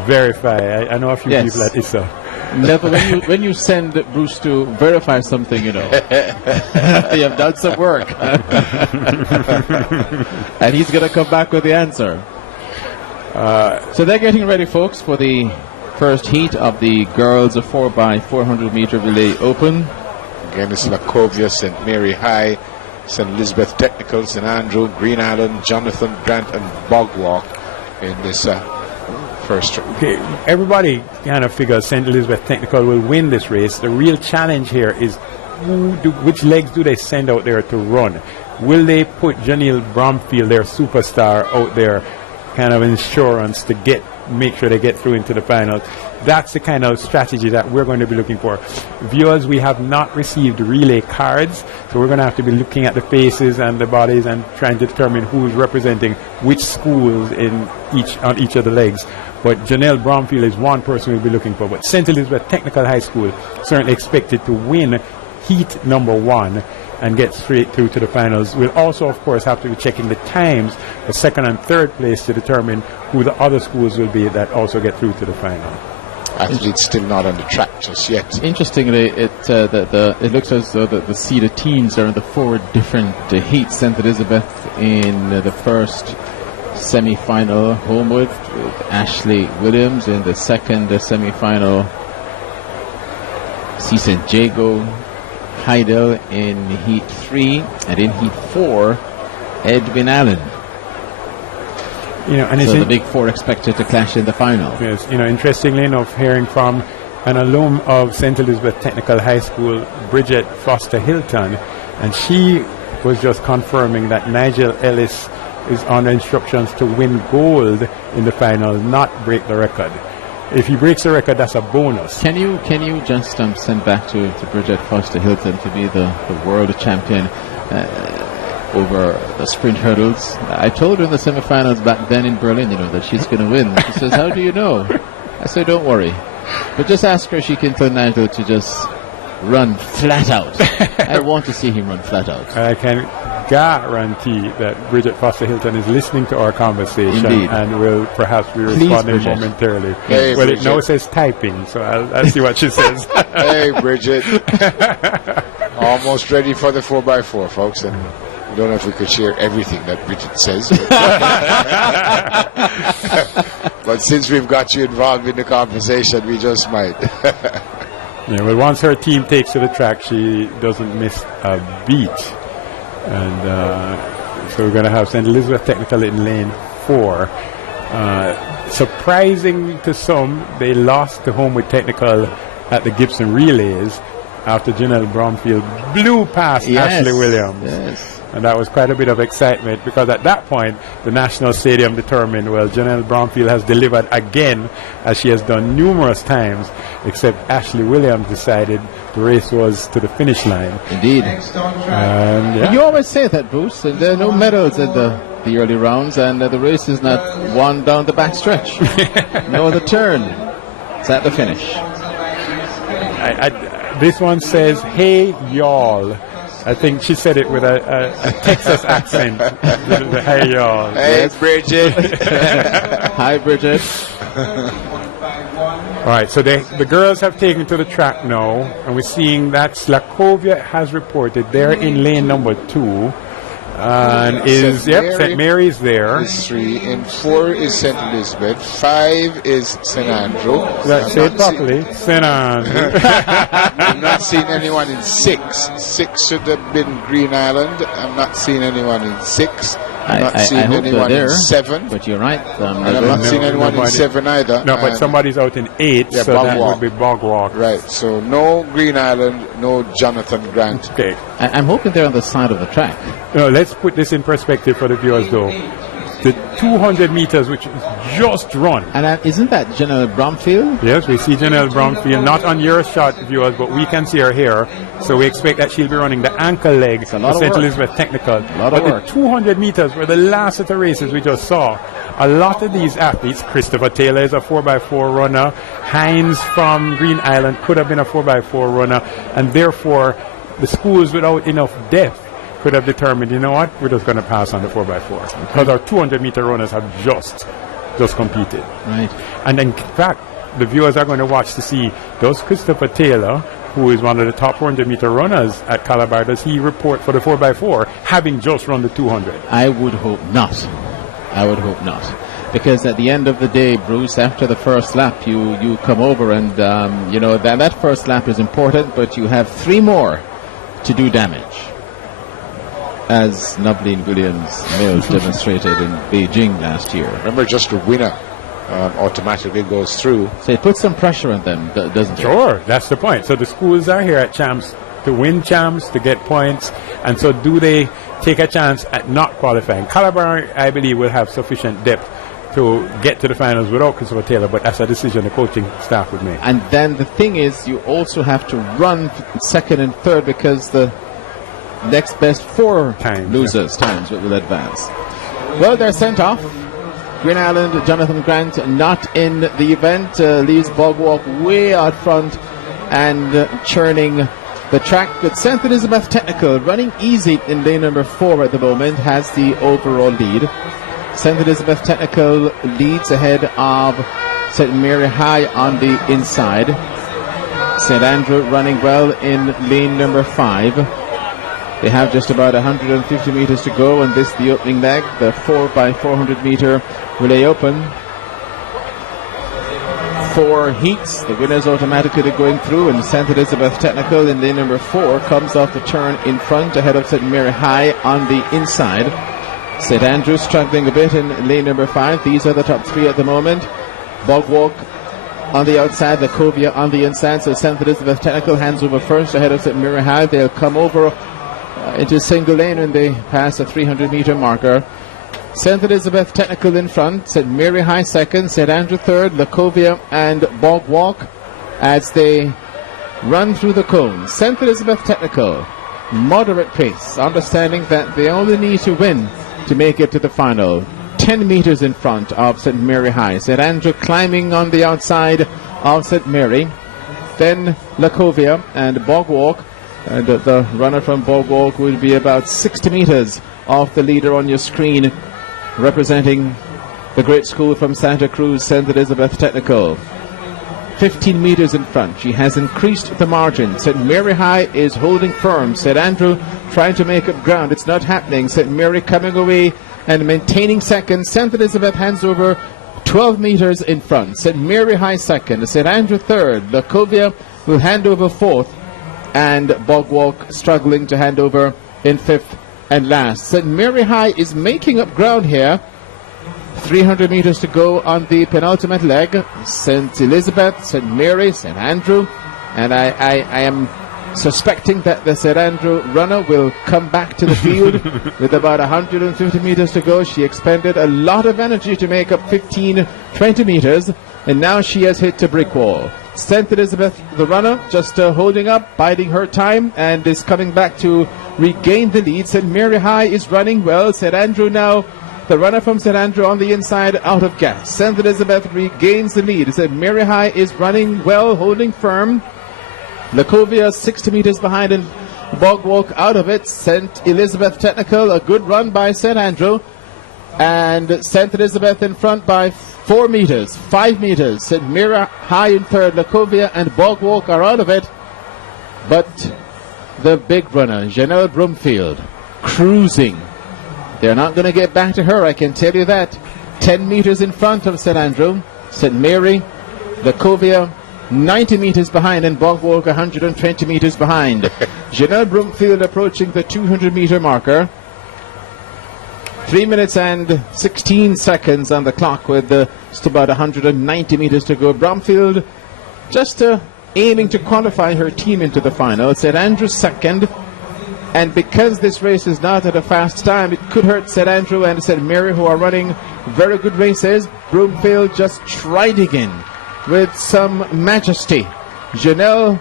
verify. I know a few people at ISA. Never, when you send Bruce to verify something, you have done some work. And he's going to come back with the answer. So they're getting ready, folks, for the first heat of the girls 4x400 meter relay open. Again, it's Lacovia, St. Mary High, St. Elizabeth Technical, St. Andrew, Green Island, Jonathan Grant, and Bog Walk in this first race. Okay, everybody kind of figures St. Elizabeth Technical will win this race. The real challenge here is which legs do they send out there to run? Will they put Janelle Bromfield, their superstar, out there, kind of insurance to make sure they get through into the finals? That's the kind of strategy that we're going to be looking for. Viewers, we have not received relay cards, so we're going to have to be looking at the faces and the bodies and trying to determine who's representing which schools on each of the legs. But Janelle Bromfield is one person we'll be looking for. But St. Elizabeth Technical High School certainly expected to win heat number 1 and get straight through to the finals. We'll also, of course, have to be checking the times for 2nd and 3rd place to determine who the other schools will be that also get through to the final. Athletes still not on the track just yet. Interestingly, it looks as though the seeded teams are in the 4 different heats. St. Elizabeth in the first semi-final, Homewood with Ashley Williams. In the second semi-final, C. St. Jago, Heidel in Heat 3, and in Heat 4, Edwin Allen. And so the big 4 expected to clash in the final. Yes, interestingly enough, hearing from an alum of St. Elizabeth Technical High School, Bridget Foster Hilton, and she was just confirming that Nigel Ellis is on instructions to win gold in the final, not break the record. If he breaks the record, that's a bonus. Can you just send back to Bridget Foster Hilton to be the world champion over the sprint hurdles? I told her in the semifinals back then in Berlin, that she's going to win. She says, "How do you know?" I said, "Don't worry, but just ask her if she can tell Nigel to just run flat out." I want to see him run flat out. I can guarantee that Bridget Foster Hilton is listening to our conversation. Indeed. And will perhaps be Please, responding Bridget. Momentarily. Hey, well, Bridget. it now says typing, so I'll see what she says. Hey, Bridget. Almost ready for the 4x4, folks. And I don't know if we could share everything that Bridget says. But since we've got you involved in the conversation, we just might. Yeah, well, once her team takes to the track, she doesn't miss a beat. And so we're going to have St. Elizabeth Technical in lane 4. Surprising to some, they lost to Homewood Technical at the Gibson Relays after Janelle Bromfield blew past Ashley Williams. Yes. And that was quite a bit of excitement because at that point, the National Stadium determined, well, Janelle Bromfield has delivered again, as she has done numerous times, except Ashley Williams decided the race was to the finish line. Indeed. And You always say that, Bruce, and there are no medals in the early rounds, and the race is not won down the back stretch. No other turn. It's at the finish. This one says, "Hey, y'all." I think she said it with a Texas accent. Hey, y'all. Hey, Bridget. Hi, Bridget. All right, so the girls have taken to the track now, and we're seeing that Slakovia has reported they're in lane number 2. And St. Mary's there. Is 3. In 4 is St. Elizabeth. 5 is St. Andrew. Let's say it properly. St. Andrew. I'm not seeing anyone in 6. 6 should have been Green Island. I'm not seeing anyone in 6. I'm not seeing anyone in 7. But you're right. And I'm not seeing anyone in 7 either. No, but somebody's out in 8, so that would be Bog Walk. Right, so no Green Island, no Jonathan Grant. Okay. I'm hoping they're on the side of the track. Let's put this in perspective for the viewers, though. The 200 meters, which is just run. And isn't that Janelle Bromfield? Yes, we see Janelle Bromfield, not on your shot, viewers, but we can see her here. So we expect that she'll be running the ankle leg for St. Elizabeth Technical. But the 200 meters were the last of the races we just saw. A lot of these athletes, Christopher Taylor is a 4x4 runner. Hines from Green Island could have been a 4x4 runner. And therefore, the schools without enough depth could have determined, you know what, we're just going to pass on the 4x4 because our 200-meter runners have just competed. Right. And in fact, the viewers are going to watch to see, does Christopher Taylor, who is one of the top 400-meter runners at Calabar, does he report for the 4x4 having just run the 200? I would hope not. I would hope not. Because at the end of the day, Bruce, after the first lap, you come over and, that first lap is important, but you have 3 more to do damage, as Nublin Williams Mills demonstrated in Beijing last year. Remember, just a winner automatically goes through. So it puts some pressure on them, doesn't it? Sure, that's the point. So the schools are here at Champs to win Champs, to get points, and so do they take a chance at not qualifying? Calabar, I believe, will have sufficient depth to get to the finals without Christopher Taylor, but that's a decision the coaching staff would make. And then the thing is, you also have to run second and third because the next best 4 losers times will advance. Well, they're sent off. Green Island, Jonathan Grant not in the event, leaves Bog Walk way out front and churning the track. But St. Elizabeth Technical running easy in lane number 4 at the moment, has the overall lead. St. Elizabeth Technical leads ahead of St. Mary High on the inside. St. Andrew running well in lane number 5. They have just about 150 meters to go, and this the opening leg, the 4x400 meter relay open. 4 heats, the winners automatically going through, and St. Elizabeth Technical in lane number 4 comes off the turn in front ahead of St. Mary High on the inside. St. Andrew struggling a bit in lane number 5. These are the top 3 at the moment. Bog Walk on the outside, Lacovia on the inside. So St. Elizabeth Technical hands over first ahead of St. Mary High. They'll come over into single lane when they pass the 300-meter marker. St. Elizabeth Technical in front, St. Mary High second, St. Andrew third, Lacovia and Bog Walk as they run through the cone. St. Elizabeth Technical, moderate pace, understanding that they only need to win to make it to the final. 10 meters in front of St. Mary High. St. Andrew climbing on the outside of St. Mary. Then Lacovia and Bog Walk. And the runner from Bog Walk will be about 60 meters off the leader on your screen, representing the great school from Santa Cruz, St. Elizabeth Technical. 15 meters in front. She has increased the margin. St. Mary High is holding firm. St. Andrew trying to make up ground. It's not happening. St. Mary coming away and maintaining second. St. Elizabeth hands over 12 meters in front. St. Mary High second. St. Andrew third. Lacovia will hand over fourth. And Bog Walk struggling to hand over in fifth and last. St. Mary High is making up ground here. 300 meters to go on the penultimate leg. St. Elizabeth, St. Mary, St. Andrew. And I am suspecting that the St. Andrew runner will come back to the field with about 150 meters to go. She expended a lot of energy to make up 20 meters. And now she has hit a brick wall. St. Elizabeth, the runner, just holding up, biding her time, and is coming back to regain the lead. St. Mary High is running well. St. Andrew now, the runner from St. Andrew on the inside, out of gas. St. Elizabeth regains the lead. St. Mary High is running well, holding firm. Lacovia 60 meters behind, and Bog Walk out of it. St. Elizabeth Technical, a good run by St. Andrew. And St. Elizabeth in front by 4 meters, 5 meters. St. Mary High in third. Lacovia and Bog Walk are out of it. But the big runner, Janelle Brumfield, cruising They're not going to get back to her, I can tell you that. 10 meters in front of St. Andrew. St. Mary, Lacovia, 90 meters behind, and Bogwalk 120 meters behind. Janelle Broomfield approaching the 200-meter marker. 3 minutes and 16 seconds on the clock with just about 190 meters to go. Bromfield just aiming to qualify her team into the final. St. Andrew second. And because this race is not at a fast time, it could hurt St. Andrew and St. Mary, who are running very good races. Broomfield just tried again with some majesty. Janelle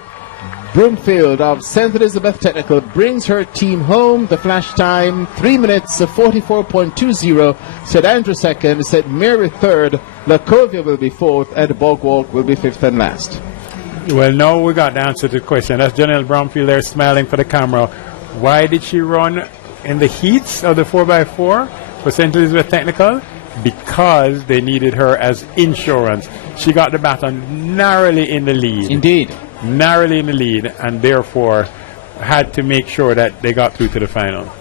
Broomfield of St. Elizabeth Technical brings her team home. The flash time, 3 minutes of 44.20. St. Andrew second, St. Mary third, Lacovia will be fourth, and Bogwalk will be fifth and last. Well, now we got the answer to the question. That's Janelle Bromfield there smiling for the camera. Why did she run in the heats of the 4x4 for St. Elizabeth Technical? Because they needed her as insurance. She got the baton narrowly in the lead. Indeed. Narrowly in the lead, and therefore had to make sure that they got through to the final.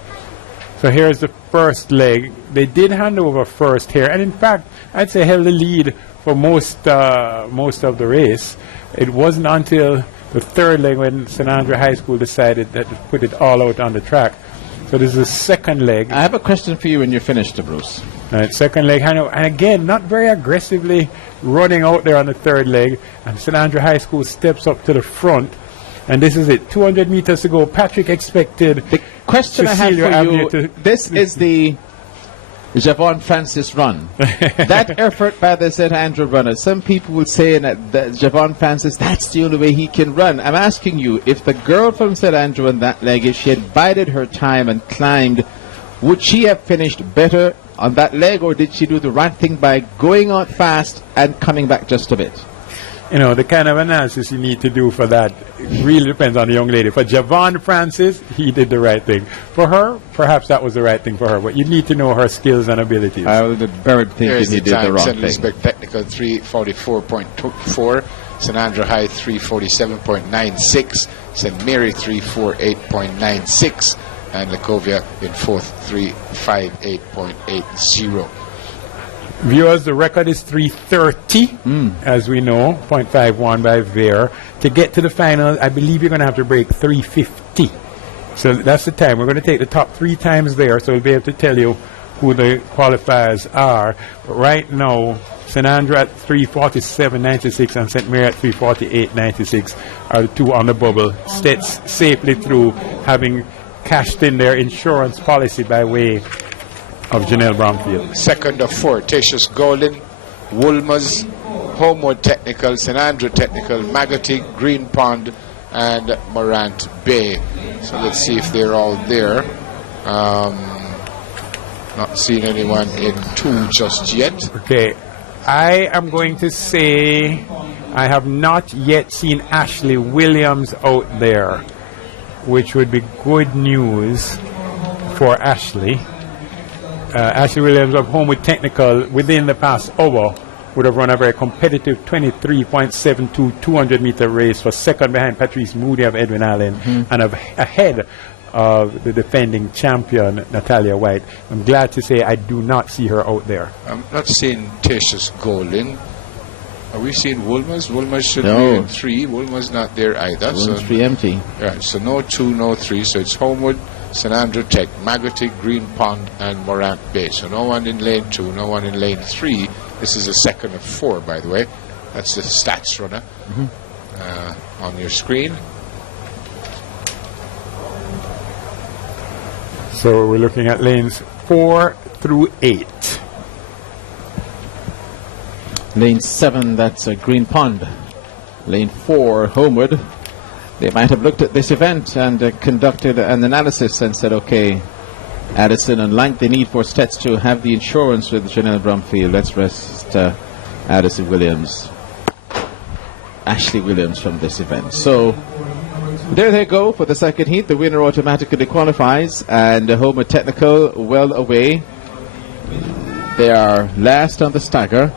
So here's the first leg. They did hand over first here, and in fact, I'd say held the lead for most of the race. It wasn't until the third leg when St. Andrew High School decided that to put it all out on the track. So this is the second leg. I have a question for you when you're finished, Bruce. Right, second leg, and again, not very aggressively running out there on the third leg. And St. Andrew High School steps up to the front. And this is it, 200 meters to go. Patrick expected the question Cecilia I have for Avenue you, this is the Javon Francis run. That effort by the St. Andrew runner. Some people will say that Javon Francis, that's the only way he can run. I'm asking you, if the girl from St. Andrew on that leg, if she had bided her time and climbed, would she have finished better on that leg, or did she do the right thing by going out fast and coming back just a bit? You know, the kind of analysis you need to do for that really depends on the young lady. For Javon Francis, he did the right thing. For her, perhaps that was the right thing for her, but you need to know her skills and abilities. I would very think he did the wrong St. thing. Elizabeth Technical 344.4, St. Andrew High 347.96, St. Mary 348.96, and Lacovia in fourth 358.80. Viewers, the record is 330, as we know, 0.51 by Ver. To get to the final, I believe you're going to have to break 350. So that's the time. We're going to take the top 3 times there, so we'll be able to tell you who the qualifiers are. But right now, St. Andrew at 347.96 and St. Mary at 348.96 are the two on the bubble. Stets safely through, having cashed in their insurance policy by way of Janelle Bromfield. Second of 4, Tatius Golin, Woolmer's, Homewood Technical, St. Andrew Technical, Magotty, Green Pond, and Morant Bay. So let's see if they're all there. Not seeing anyone in 2 just yet. Okay, I am going to say I have not yet seen Ashley Williams out there, which would be good news for Ashley. Ashley Williams of Homewood Technical within the past hour would have run a very competitive 23.72 200-meter race for second behind Patrice Moody of Edwin Allen and ahead of the defending champion Natalia White. I'm glad to say I do not see her out there. I'm not seeing Tatius Golin. Are we seeing Woolmer's? Woolmer's should be in 3. Woolmer's not there either. So 3 empty. Right, so no 2, no 3. So it's Homewood, St. Andrew Tech, Magotty, Green Pond, and Morant Bay. So no one in lane 2, no one in lane 3. This is a second of 4, by the way. That's the stats runner on your screen. So we're looking at lanes 4 through 8. Lane 7, that's Green Pond. Lane 4, Homewood. They might have looked at this event and conducted an analysis and said, okay, Addison, unlike the need for Stets to have the insurance with Janelle Bromfield, let's rest Addison Williams, Ashley Williams from this event. So there they go for the second heat. The winner automatically qualifies, and Homewood Technical well away. They are last on the stagger.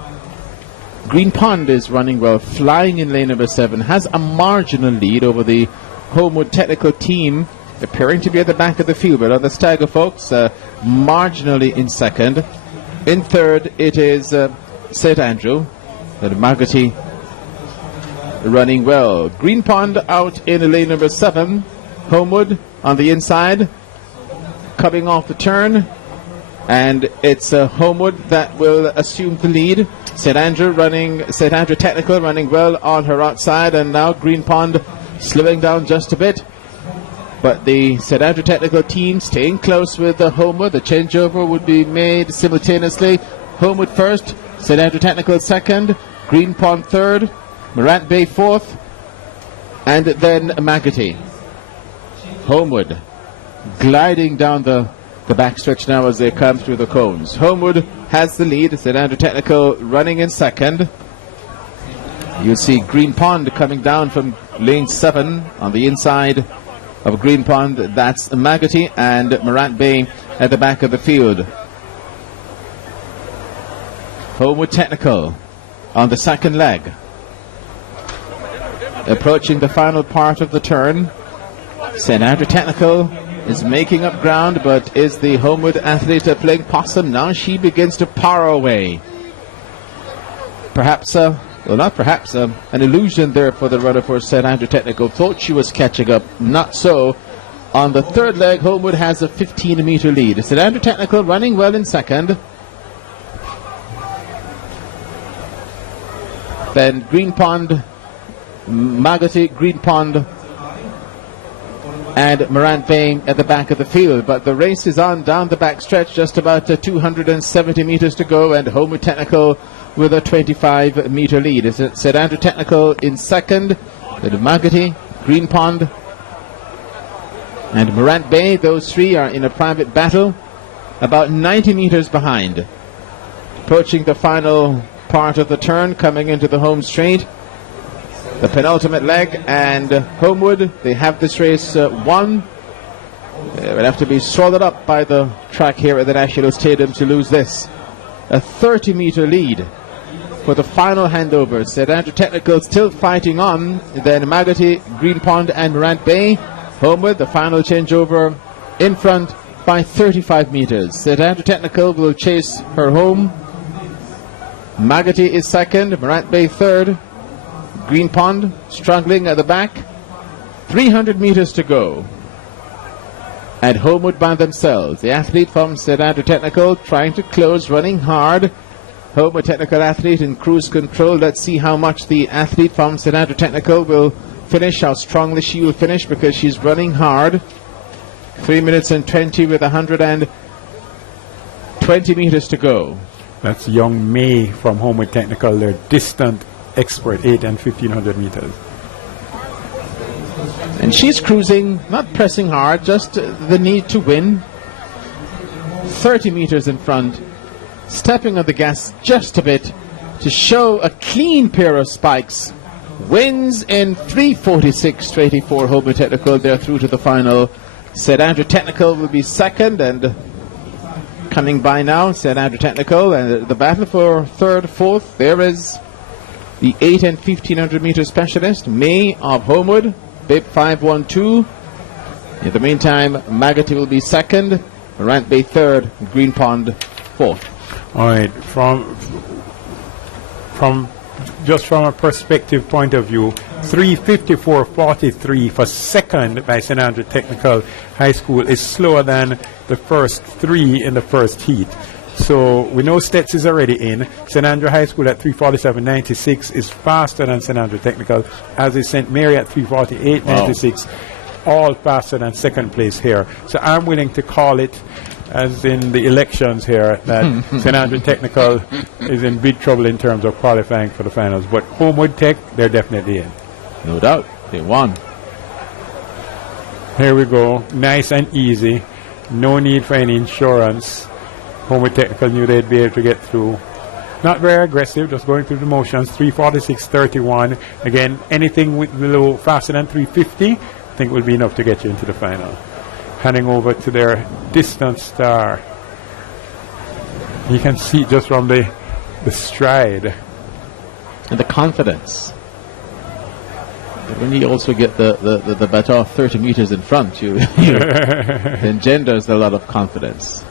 Green Pond is running well, flying in lane number 7, has a marginal lead over the Homewood Technical team appearing to be at the back of the field, but on the stagger, folks, marginally in second. In third, it is St. Andrew, and Margotty running well. Green Pond out in lane number 7. Homewood on the inside, coming off the turn, and it's Homewood that will assume the lead. St. Andrew Technical running well on her outside, and now Green Pond slowing down just a bit. But the St. Andrew Technical team staying close with the Homewood. The changeover would be made simultaneously. Homewood first, St. Andrew Technical second, Green Pond third, Morant Bay fourth, and then Magotty. Homewood gliding down the backstretch now as they come through the cones. Homewood has the lead. St. Andrew Technical running in second. You'll see Green Pond coming down from lane 7 on the inside of Green Pond. That's Magotty and Morant Bay at the back of the field. Homewood Technical on the second leg, approaching the final part of the turn. St. Andrew Technical is making up ground, but is the Homewood athlete playing possum? Now she begins to power away. Perhaps, well, not perhaps, an illusion there for the runner for St. Andrew Technical. Thought she was catching up. Not so. On the third leg, Homewood has a 15-meter lead. St. Andrew Technical running well in second. Then Green Pond, Magotty, Green Pond, and Morant Bay at the back of the field. But the race is on down the back stretch, just about 270 meters to go, and Homewood Technical with a 25-meter lead. It's St. Andrew Technical in second, then Magotty, Green Pond, and Morant Bay. Those three are in a private battle, about 90 meters behind. Approaching the final part of the turn, coming into the home straight, the penultimate leg, and Homewood, they have this race won. They will have to be swallowed up by the track here at the National Stadium to lose this. A 30-meter lead for the final handover. St. Andrew Technical still fighting on, then Magotty, Green Pond, and Morant Bay. Homewood, the final changeover, in front by 35 meters. St. Andrew Technical will chase her home. Magotty is second, Morant Bay third, Green Pond struggling at the back. 300 meters to go. And Homewood by themselves. The athlete from St. Andrew Technical trying to close, running hard. Homewood Technical athlete in cruise control. Let's see how much the athlete from St. Andrew Technical will finish, how strongly she will finish, because she's running hard. 3 minutes and 20 with 120 meters to go. That's young May from Homewood Technical, their distant expert, 8 and 1500 meters. And she's cruising, not pressing hard, just the need to win. 30 meters in front, stepping on the gas just a bit to show a clean pair of spikes. Wins in 3:46.24. Homewood Technical, they're through to the final. St. Andrew Technical will be second, and coming by now, St. Andrew Technical, and the battle for third, fourth, there is the 8 and 1500 meter specialist, May of Homewood, BIP 512. In the meantime, Magotty will be second, Morant Bay third, Green Pond fourth. All right, just from a perspective point of view, 3:54.43 for second by St. Andrew Technical High School is slower than the first three in the first heat. So we know Stets is already in. St. Andrew High School at 3:47.96 is faster than St. Andrew Technical, as is St. Mary at 3:48.96, all faster than second place here. So I'm willing to call it, as in the elections here, that St. Andrew Technical is in big trouble in terms of qualifying for the finals. But Homewood Tech, they're definitely in. No doubt. They won. Here we go. Nice and easy. No need for any insurance. Homewood Technical knew they'd be able to get through. Not very aggressive, just going through the motions. 3:46.31. Again, anything below faster than 3:50, I think will be enough to get you into the final. Handing over to their distance star. You can see just from the stride. And the confidence. But when you also get the baton 30 meters in front, you engenders a lot of confidence.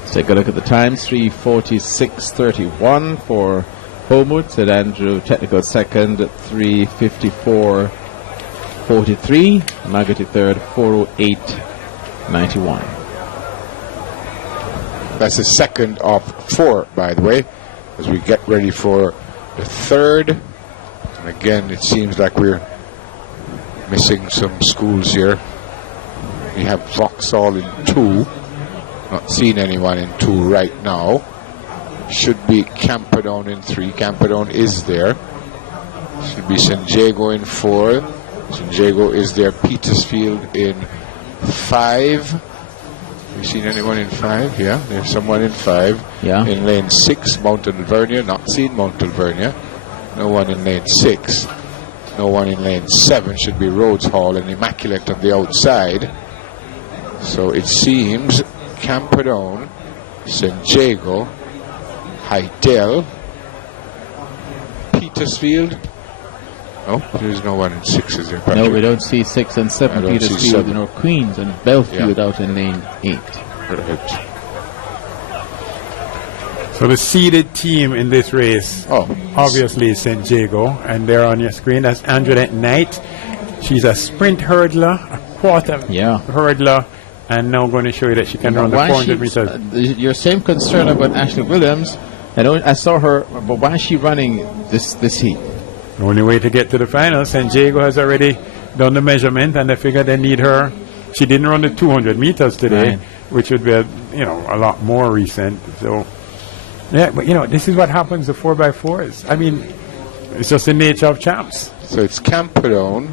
Let's take a look at the times. 3:46.31 for Homewood. St Andrew technical second. 3:54.43. Maggotty third. 4:08.91. That's the second of 4, by the way, as we get ready for the third. And again, it seems like we're missing some schools here. We have Vauxhall in 2. Not seeing anyone in 2 right now. Should be Camperdown in 3. Camperdown is there. Should be San Diego in 4. San Diego is there. Petersfield in 5. You seen anyone in 5? Yeah, there's someone in 5. Yeah. In lane 6, Mount Alvernia. Not seen Mount Alvernia. No one in lane 6. No one in lane 7. Should be Rhodes Hall and Immaculate on the outside. So it seems Camperdown, San Diego, Hydel, Petersfield. No, there's no one in 6, is there, Patrick? No, we don't see 6 and 7. Petersfield, you know, Queens and Belfield out in lane 8. Perfect. So the seeded team in this race, obviously is St. Jago, and they're on your screen. That's Antoinette Knight. She's a sprint hurdler, a quarter hurdler, and now going to show you that she can run the 400 meters. Your same concern about Ashley Williams. I saw her, but why is she running this heat? The only way to get to the final. St. Jago has already done the measurement, and they figured they need her. She didn't run the 200 meters today, which would be a lot more recent. So, yeah, but this is what happens to 4x4s. I mean, it's just the nature of champs. So it's Camperdown,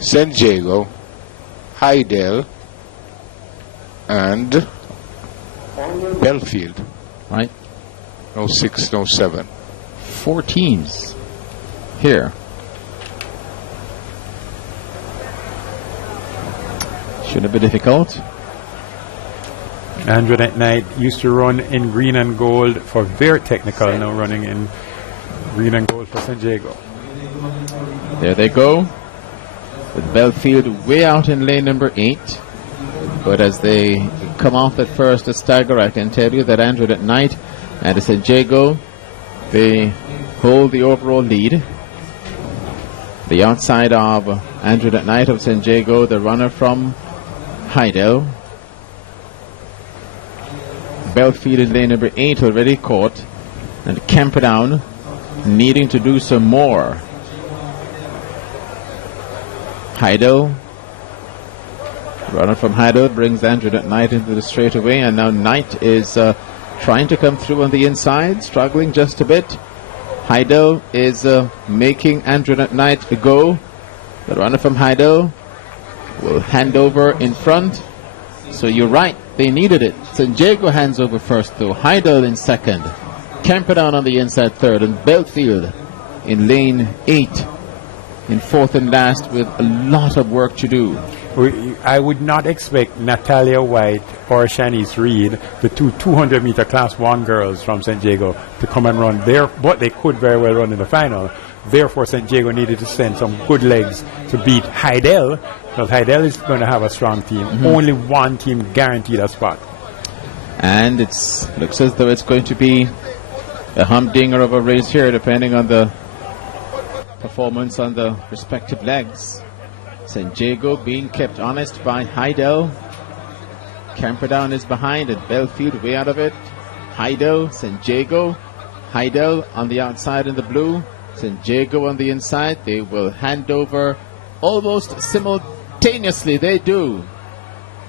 San Diego, Hydel, and Belfield. Right. No 6, no 7. 4 teams here. Shouldn't be difficult. Andrew that night used to run in green and gold for their technical, now running in green and gold for San Diego. There they go. With Belfield way out in lane number 8. But as they come off at first, a stagger, I can tell you that Andrew that night and San Diego, they hold the overall lead. The outside of Andrew that night of San Diego, the runner from Hydel. Belfield in lane number 8 already caught, and Camperdown needing to do some more. Hydel, runner from Hydel, brings Andrew that night into the straightaway, and now Knight is trying to come through on the inside, struggling just a bit. Hydel is making Andrew that night go. The runner from Hydel will hand over in front. So you're right, they needed it. San Diego hands over first though. Hydel in second. Camperdown on the inside third, and Belfield in lane 8 in fourth and last with a lot of work to do. I would not expect Natalia White or Shanice Reed, the two 200-meter Class 1 girls from San Diego, to come and run there, but they could very well run in the final. Therefore, San Diego needed to send some good legs to beat Hydel, because Hydel is going to have a strong team. Only one team guaranteed a spot. And it looks as though it's going to be a humdinger of a race here, depending on the performance on the respective legs. San Diego being kept honest by Hydel. Camperdown is behind, and Belfield way out of it. Hydel, San Diego. Hydel on the outside in the blue. San Diego on the inside. They will hand over almost simultaneously. They do.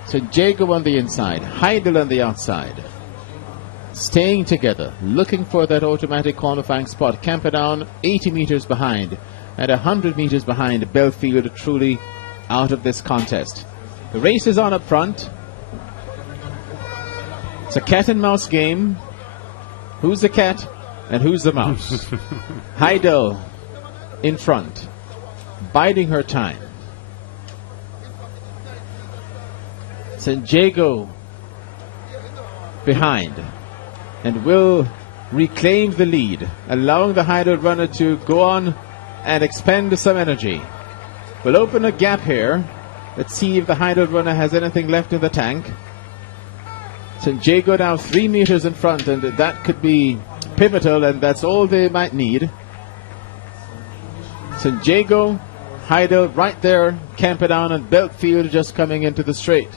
San Diego on the inside. Hydel on the outside. Staying together, looking for that automatic qualifying spot. Camperdown 80 meters behind. At 100 meters behind, Belfield truly out of this contest. The race is on up front. It's a cat and mouse game. Who's the cat and who's the mouse? Hydel in front, biding her time. San Diego behind, and will reclaim the lead, allowing the Hydel runner to go on and expend some energy. We'll open a gap here. Let's see if the Hideout runner has anything left in the tank. St. Jago now 3 meters in front, and that could be pivotal, and that's all they might need. St. Jago, Hideout right there, Camperdown and Beltfield just coming into the straight.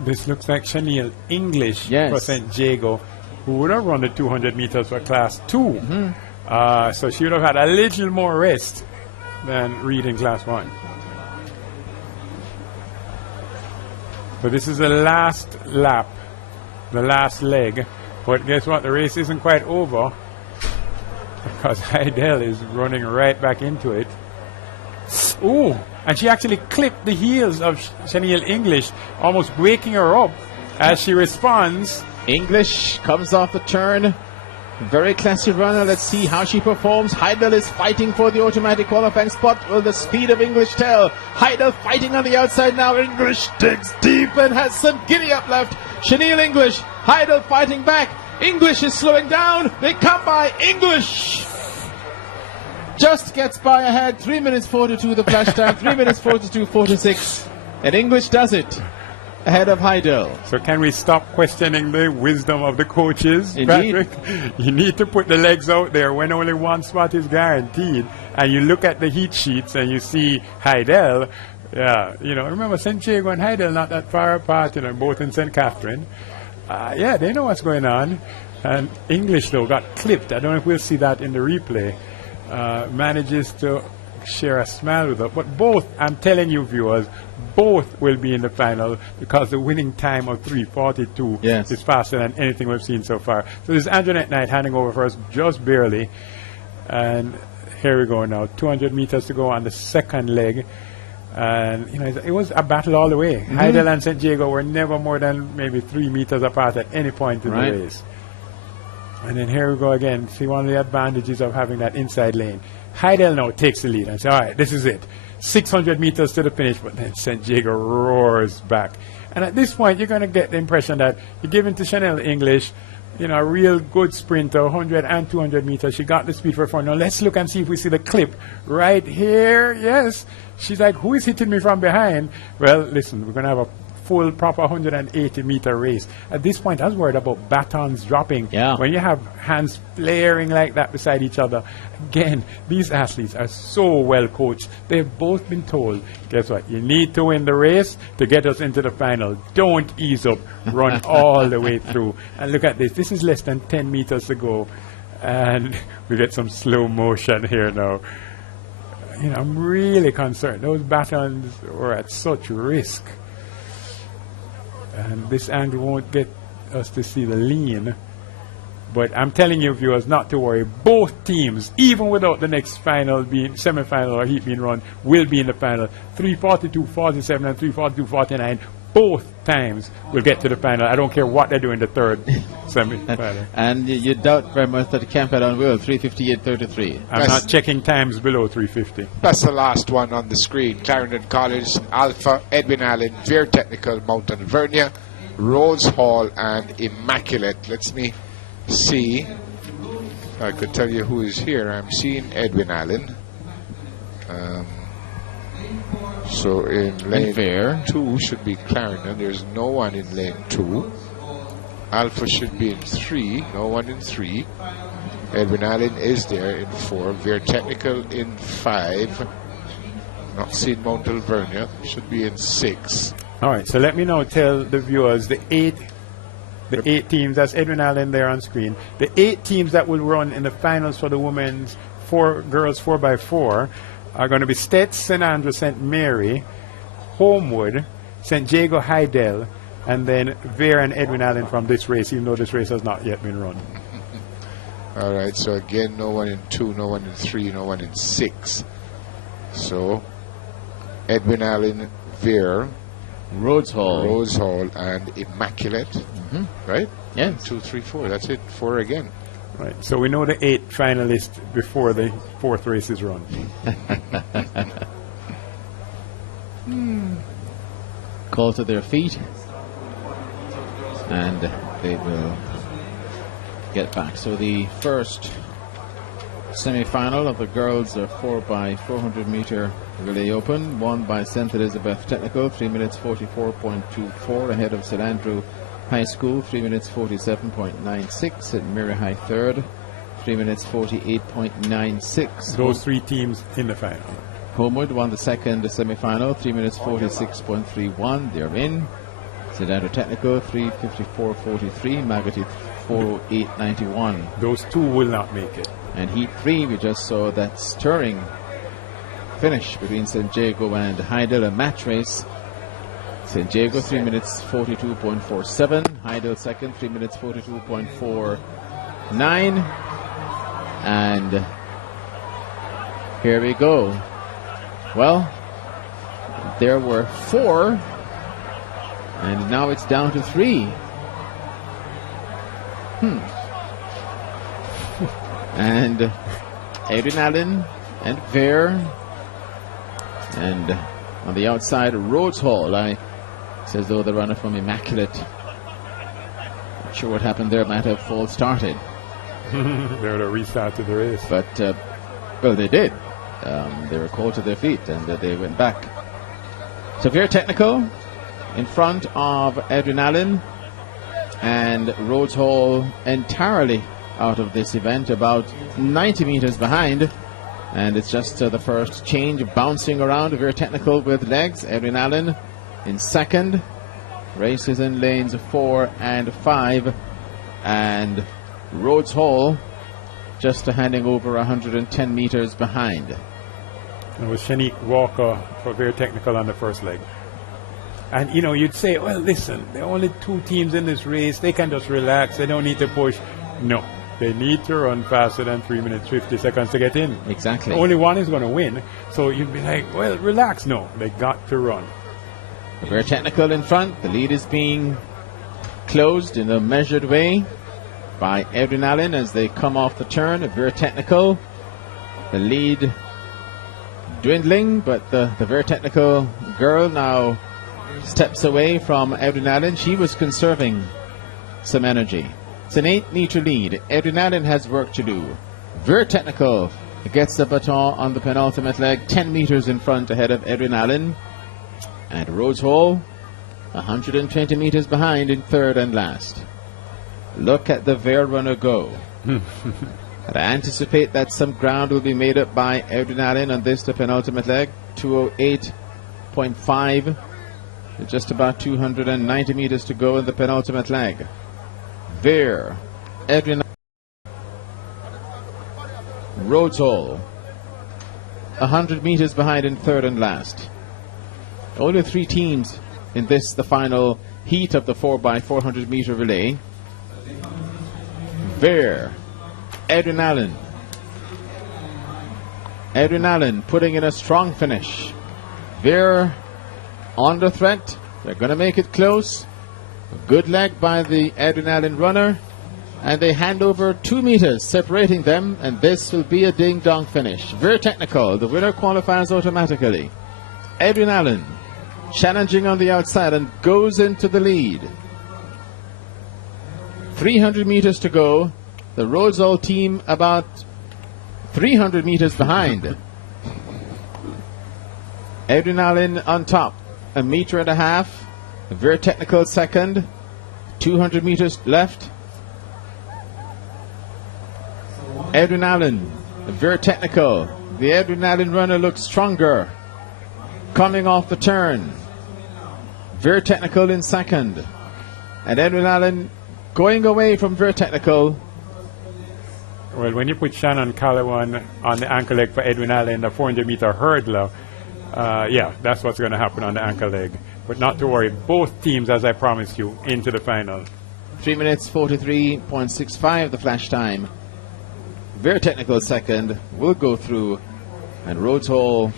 This looks like Chanel English Yes. for St. Jago, who would have run the 200 meters for class 2. So she would have had a little more rest than Reed in class 1. But this is the last lap, the last leg. But guess what? The race isn't quite over, because Heidel is running right back into it. Ooh, and she actually clipped the heels of Chanel English, almost waking her up as she responds. English comes off the turn. Very classy runner. Let's see how she performs. Heidel is fighting for the automatic qualifying spot. Will the speed of English tell? Heidel fighting on the outside now. English digs deep and has some giddy up left. Chanel English. Heidel fighting back. English is slowing down. They come by. English just gets by ahead. 3 minutes 42 the flash time. 3 minutes 42:46. And English does it ahead of Heidel. So can we stop questioning the wisdom of the coaches, Indeed. Patrick? You need to put the legs out there when only one spot is guaranteed. And you look at the heat sheets and you see Heidel. Yeah, you know, remember St. Jago and Heidel not that far apart, you know, both in St. Catherine. Yeah, they know what's going on. And English, though, got clipped. I don't know if we'll see that in the replay. Manages to share a smile with her. But both, I'm telling you, viewers, both will be in the final, because the winning time of 3:42 is faster than anything we've seen so far. So this is Antoinette Knight handing over first, just barely. And here we go now. 200 meters to go on the second leg. And you know, it was a battle all the way. Heidel and St. Jago were never more than maybe 3 meters apart at any point in the race. And then here we go again. See, one of the advantages of having that inside lane. Heidel now takes the lead and says, all right, this is it. 600 meters to the finish, but then St. Jago roars back. And at this point, you're going to get the impression that you're giving to Chanel English, you know, a real good sprinter, 100 and 200 meters. She got the speed for fun. Now let's look and see if we see the clip right here. Yes. She's like, who is hitting me from behind? Well, listen, we're going to have a full, proper 180-meter race. At this point, I was worried about batons dropping. Yeah. When you have hands flaring like that beside each other. Again, these athletes are so well coached. They've both been told, guess what? You need to win the race to get us into the final. Don't ease up. Run all the way through. And look at this. This is less than 10 meters to go. And we get some slow motion here now. You know, I'm really concerned. Those batons were at such risk. And this angle won't get us to see the lean. But I'm telling you, viewers, not to worry. Both teams, even without the next final being semi-final or heat being run, will be in the final. 3:42.47 and 3:42.49. Both times will get to the final. I don't care what they do in the third semi-final. And you doubt very much that Camperdown will. 3:58.33. I'm not checking times below 3:50. That's the last one on the screen. Clarendon College, Alpha, Edwin Allen, Veer Technical, Mount Alvernia, Rose Hall, and Immaculate. Let me see. I could tell you who is here. I'm seeing Edwin Allen. So in lane 2 should be Clarendon. There's no one in lane 2. Alpha should be in 3. No one in 3. Edwin Allen is there in 4. Veer Technical in 5. Not seeing Mount Alvernia. Should be in 6. All right, so let me now tell the viewers the eight teams. That's Edwin Allen there on screen. The 8 teams that will run in the finals for the women's girls 4x4 are going to be Stets, St. Andrew, St. Mary, Homewood, St. Jago, Heidel, and then Veer and Edwin Allen from this race, even though this race has not yet been run. All right, so again, no one in 2, no one in 3, no one in 6. So Edwin Allen, Veer, Rose Hall, and Immaculate, right? Yeah. 1, 2, 3, 4. That's it. 4 again. Right. So we know the 8 finalists before the 4th race is run. Call to their feet, and they will get back. So the first semi-final of the girls 4x400 meter relay open, won by St. Elizabeth Technical, 3 minutes 44.24 ahead of St. Andrew High School, 3 minutes 47.96, at Mary High third, 3 minutes 48.96. Those three teams in the final. Homewood won the second semi-final, 3 minutes 46.31. They're in. St. Andrew Technical, 3:54.43. Magotty, 4:08.91. Those two will not make it. And Heat 3, we just saw that stirring finish between St. Jago and Heidel, a match race. St. Jago, 3 minutes 42.47. Heidel second, 3 minutes 42.49. And here we go. Well, there were 4, and now it's down to 3. And Adrian Allen and Ver, and on the outside, Rhodes Hall. It's as though the runner from Immaculate, not sure what happened there, might have false started. They would have restarted the race. But, well, they did. They were called to their feet and they went back. Severe Technical in front of Adrian Allen, and Rhodes Hall entirely out of this event, about 90 meters behind. And it's just the first change, bouncing around. Severe Technical with legs. Adrian Allen in second. Races in lanes 4 and 5. And Rhodes Hall just handing over 110 meters behind. It was Shanique Walker for Very Technical on the first leg. And, you know, you'd say, well, listen, there are only 2 teams in this race. They can just relax. They don't need to push. No, they need to run faster than 3 minutes 50 seconds to get in. Exactly. Only one is going to win. So you'd be like, well, relax. No, they got to run. Very Technical in front. The lead is being closed in a measured way by Adrian Allen as they come off the turn. Very Technical, the lead dwindling, but the Very Technical girl now steps away from Adrian Allen. She was conserving some energy. It's an 8-meter lead. Adrian Allen has work to do. Very Technical gets the baton on the penultimate leg, 10 meters in front ahead of Adrian Allen. And Rhodes Hall, 120 meters behind in third and last. Look at the Ver runner go. And I anticipate that some ground will be made up by Adrian Allen on this, the penultimate leg. 208.5. Just about 290 meters to go in the penultimate leg. Ver, Adrian, Rhodes Hall, 100 meters behind in third and last. Only 3 teams in this, the final heat of the 4x400 meter relay. Ver, Adrian Allen. Adrian Allen putting in a strong finish. Ver under threat. They're going to make it close. A good leg by the Adrian Allen runner. And they hand over 2 meters separating them, and this will be a ding-dong finish. Very Technical, the winner qualifies automatically. Adrian Allen challenging on the outside and goes into the lead. 300 meters to go. The Rhodes Hall team about 300 meters behind. Adrian Allen on top, 1.5 meters. Very Technical second, 200 meters left. Adrian Allen, Very Technical. The Adrian Allen runner looks stronger. Coming off the turn. Very Technical in second. And Adrian Allen going away from Very Technical. Well, when you put Shannon Callaway on the ankle leg for Edwin Allen, the 400-meter hurdler, yeah, that's what's going to happen on the ankle leg. But not to worry, both teams, as I promised you, into the final. 3 minutes 43.65 the flash time. Very Technical second, will go through, and Rhodes Hall,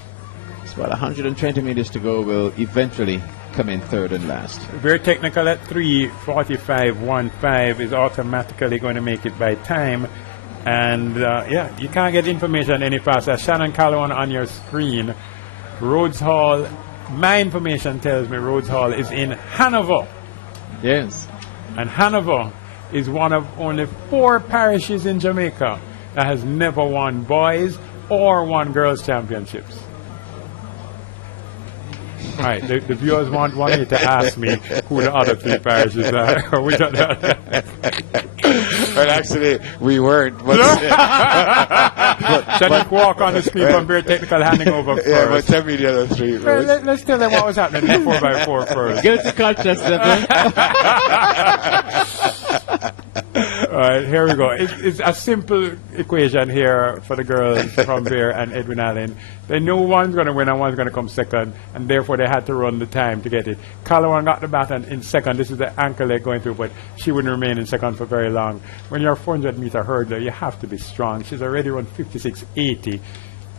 it's about 120 meters to go, will eventually come in third and last. Very Technical at 3:45.15 is automatically going to make it by time. And yeah, you can't get information any faster. Shannon Callaway on your screen. Rhodes Hall, my information tells me Rhodes Hall is in Hanover. Yes. And Hanover is one of only 4 parishes in Jamaica that has never won boys or won girls championships? All right, the viewers want me to ask me who the other 3 parishes are. We don't know. Well, actually, we weren't. But, Shall we walk on the screen from bare technical handing over first? Yeah, but tell me the other 3. Well, let's tell them what was happening in the 4x4 first. Guilty conscience, All right, here we go. It's a simple equation here for the girls from Bear and Edwin Allen. They knew one's going to win and one's going to come second, and therefore they had to run the time to get it. Calawan got the baton in second. This is the ankle leg going through, but she wouldn't remain in second for very long. When you're a 400-meter hurdler, you have to be strong. She's already run 56.80.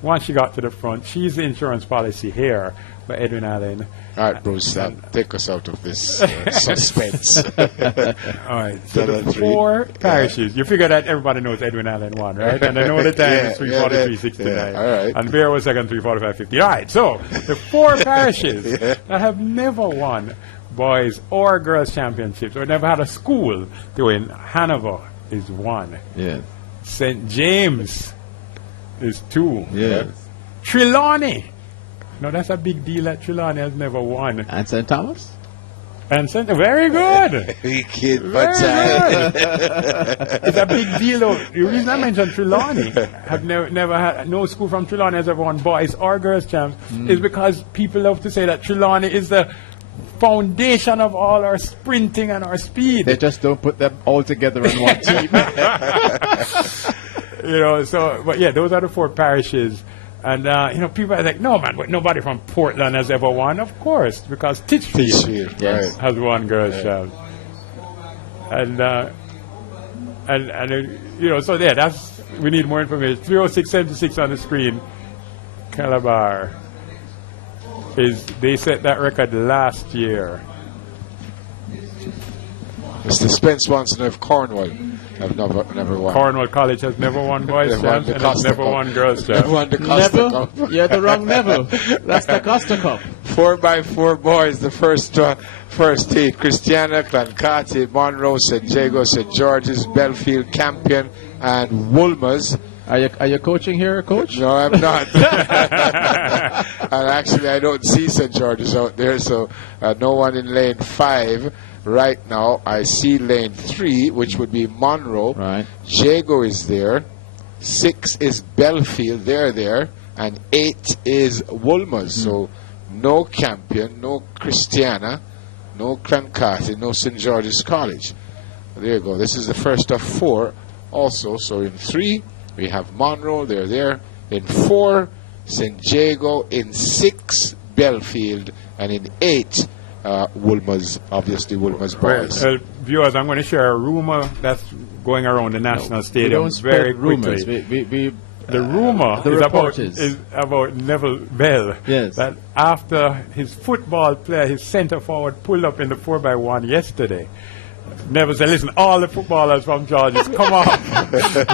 Once she got to the front, she's the insurance policy here for Edwin Allen. All right, Bruce, take us out of this suspense. All right, so the 4 parishes. You figure that everybody knows Edwin Allen won, right? And they know the time is 3:43.69. Yeah, all right. And Bear was second, 3:45.50. All right, so the 4 parishes that have never won boys or girls championships or never had a school to win. Hanover is 1. Yes. St. James is 2. Yes. Trelawney. No, that's a big deal that Trelawney has never won. And St. Thomas? And St. Very good. We kid, Very good. It's a big deal. Though. The reason I mentioned Trelawney, have never had, no school from Trelawney has ever won boys or girls champs, is because people love to say that Trelawney is the foundation of all our sprinting and our speed. They just don't put them all together in one team. You know, so, but yeah, those are the 4 parishes. And, you know, people are like, no, man, but nobody from Portland has ever won. Of course, because Titchfield has won girls' champs. And, you know, so yeah, that's, we need more information. 306.76 on the screen. Calabar they set that record last year. Mr. Spence wants to know if Cornwall have never won. Cornwall College has never won boys' champs and has never won girls' champs. Never won the Costa Cup. You're the wrong level. That's the Costa Cup. 4x4 boys, the first heat. Christiana, Clancarty, Monroe, St. Jago, St. George's, Belfield, Campion, and Woolmers. Are you coaching here, Coach? No, I'm not. And actually, I don't see St. George's out there, so no one in lane 5. Right now, I see lane 3, which would be Monroe. Right. Jago is there. 6 is Belfield. They're there. And 8 is Woolmers. So no Campion, no Christiana, no Clancarty, no St. George's College. There you go. This is the first of 4 also. So in 3, we have Monroe. They're there. In 4, St. Jago. In 6, Belfield. And in 8, Woolmers, obviously Woolmers boys. Well, viewers, I'm going to share a rumor that's going around the National Stadium very quickly. The rumor is about Neville Bell. Yes. That after his football player, his centre forward, pulled up in the 4x1 yesterday, Neville said, listen, all the footballers from Georges, come on.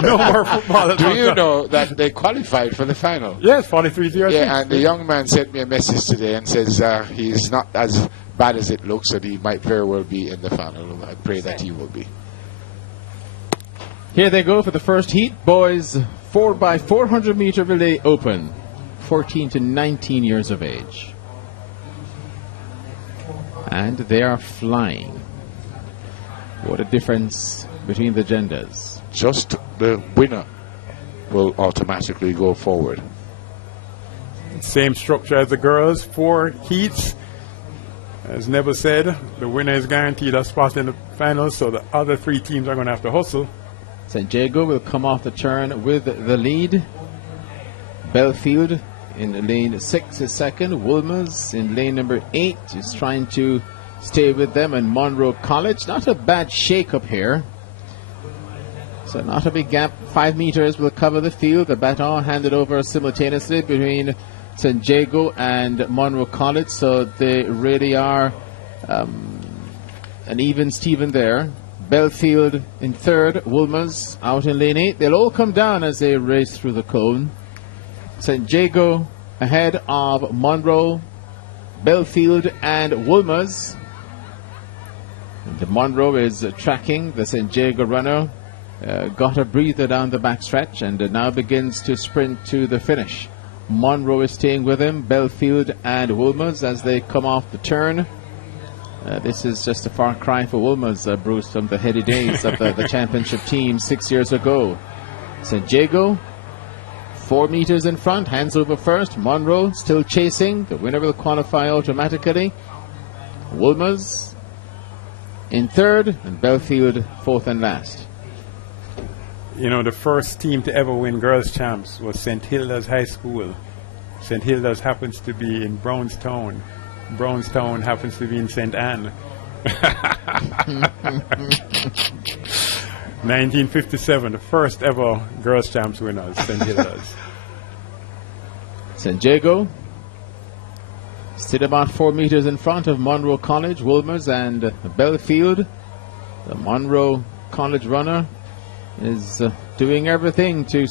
No more footballers. Do you know that they qualified for the final? Yes, 43-06. Yeah, and the young man sent me a message today and says he's not as bad as it looks, and he might very well be in the final. I pray that he will be. Here they go for the first heat. Boys 4x400 meter relay open. 14 to 19 years of age. And they are flying. What a difference between the genders. Just the winner will automatically go forward. Same structure as the girls, 4 heats. As Neville said, the winner is guaranteed a spot in the finals, so the other 3 teams are going to have to hustle. St. Jago will come off the turn with the lead. Belfield in lane 6 is second. Woolmers in lane number 8 is trying to stay with them. And Monroe College, not a bad shake-up here. So not a big gap. 5 meters will cover the field. The baton handed over simultaneously between St. Jago and Monroe College. So they really are an even Steven there. Belfield in third, Woolmers out in lane 8. They'll all come down as they race through the cone. St. Jago ahead of Monroe, Belfield and Woolmers. And Monroe is tracking the St. Jago runner. got a breather down the backstretch and now begins to sprint to the finish. Monroe is staying with him, Belfield and Wolmers as they come off the turn. This is just a far cry for Wolmers, Bruce, from the heady days of the championship team 6 years ago. St. Jago, 4 meters in front, hands over first. Monroe still chasing. The winner will qualify automatically. Wolmers in third, and Belfield fourth and last. You know, the first team to ever win girls' champs was St. Hilda's High School. St. Hilda's happens to be in Brownstown. Brownstown happens to be in St. Anne. 1957, the first ever girls' champs winners, St. Hilda's. St. Jago still about 4 meters in front of Monroe College, Wolmers and Belfield. The Monroe College runner is doing everything to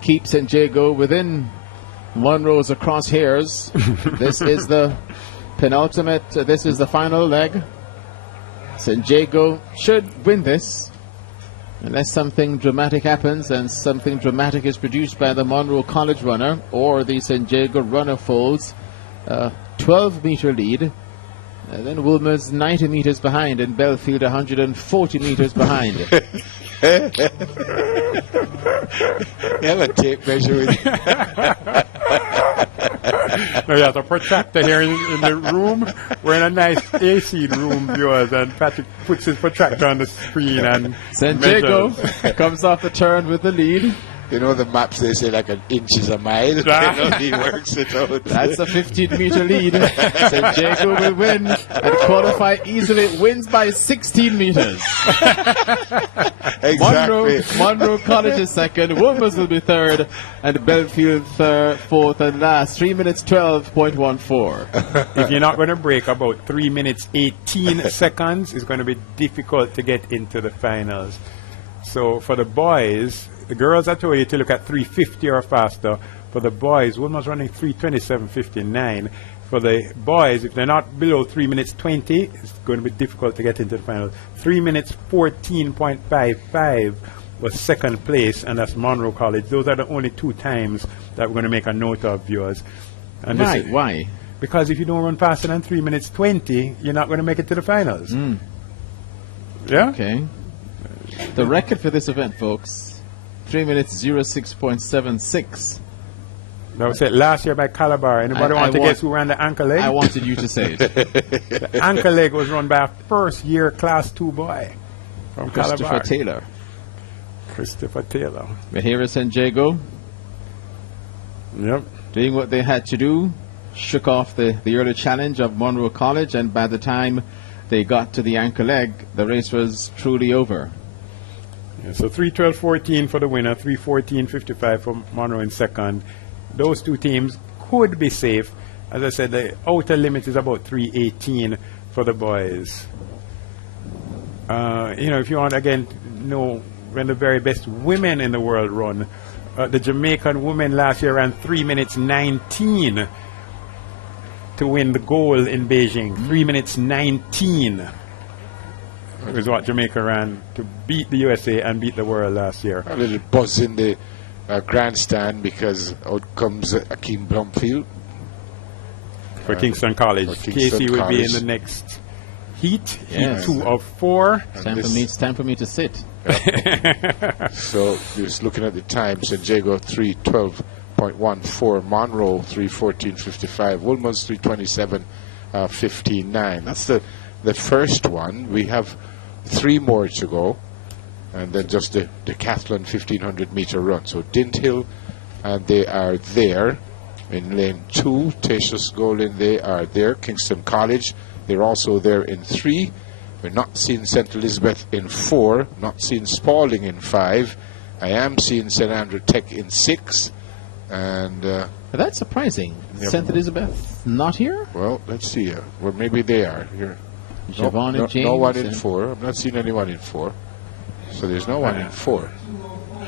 keep St. Jago within Monroe's crosshairs. This is the penultimate, this is the final leg. St. Jago should win this unless something dramatic happens and something dramatic is produced by the Monroe College runner, or the St. Jago runner folds 12-meter lead. Then Wolmers 90 meters behind and Belfield 140 meters behind. You have a tape measure with you. No, you have a protractor here in the room. We're in a nice AC room, viewers, and Patrick puts his protractor on the screen and St. Jago comes off the turn with the lead. You know the maps, they say like an inch is a mile. You know, he works it out. That's a 15-meter lead. St. Jago will win and qualify easily. It wins by 16 meters. Exactly. Monroe College is second. Wolmers will be third. And Belfield fourth and last. 3 minutes 12.14. If you're not going to break about 3 minutes 18 seconds, it's going to be difficult to get into the finals. So for the boys, the girls, I told you to look at 3:50 or faster. For the boys, Wolmer's running 3:27.59. For the boys, if they're not below 3 minutes 20, it's going to be difficult to get into the finals. 3 minutes 14.55 was second place, and that's Monroe College. Those are the only 2 times that we're going to make a note of, viewers. And Why? Because if you don't run faster than 3 minutes 20, you're not going to make it to the finals. Yeah? Okay. The record for this event, folks, 3 minutes 06.76. That was it last year by Calabar. Anybody want to guess who ran the anchor leg? I wanted you to say it. The anchor leg was run by a first-year Class 2 boy from Christopher Calabar. Taylor. Christopher Taylor. But here is St. Jago. Yep. Doing what they had to do. Shook off the early challenge of Monroe College, and by the time they got to the anchor leg, the race was truly over. Yeah, so 3:12.14 for the winner, 3:14.55 for Monroe in second. Those 2 teams could be safe. As I said, the outer limit is about 3:18 for the boys. You know, if you want, again, know when the very best women in the world run, the Jamaican women last year ran 3 minutes 19 to win the gold in Beijing. 3 minutes 19 is what Jamaica ran to beat the USA and beat the world last year. A little buzz in the grandstand because out comes Akeem Blumfield. For Kingston College. For Kingston Casey will be in College. the next heat. Yes. Heat 2 of 4. It's time for me to sit. So just looking at the time, St. Jago 3:12.14, Monroe 3:14.55, Wolmer's 3:27.59. That's the first one. We have 3 more to go, and then just the decathlon 1500-meter run. So Dinthill, and they are there in lane 2. Tatius Golin, they are there. Kingston College, they're also there in 3. We're not seeing St. Elizabeth in 4, not seeing Spalding in 5. I am seeing St. Andrew Tech in 6. And that's surprising. Yep. St. Elizabeth not here? Well, let's see. Well, maybe they are here. Siobhan and James. No one in 4. I'm not seeing anyone in 4. So there's no one in 4.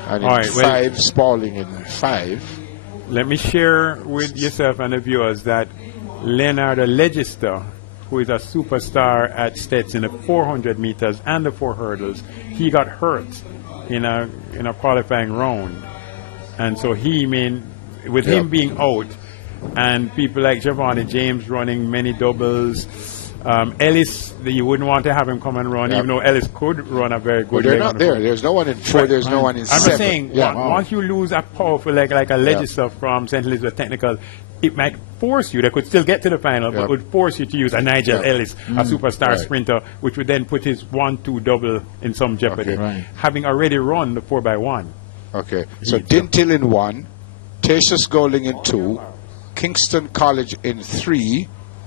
And in 5, Spalding in 5. Let me share with yourself and the viewers that Leonardo Legister, who is a superstar at Stets in the 400 meters and the 4 hurdles, he got hurt in a qualifying round, and so he with him being out, and people like Giovanni James running many doubles. Ellis, you wouldn't want to have him come and run, even though Ellis could run a very good Well, they're leg not on the there. road. There's no one in 4. There's no one in 7. I'm just saying, once you lose a powerful leg like a Legislative from St. Elizabeth Technical, it might force you. They could still get to the final, but would force you to use a Nigel Ellis, a superstar sprinter, which would then put his 1-2 double in some jeopardy. Having already run the 4x1. Okay. So Dintil in 1, Tatius Golding in 2, Kingston College in 3,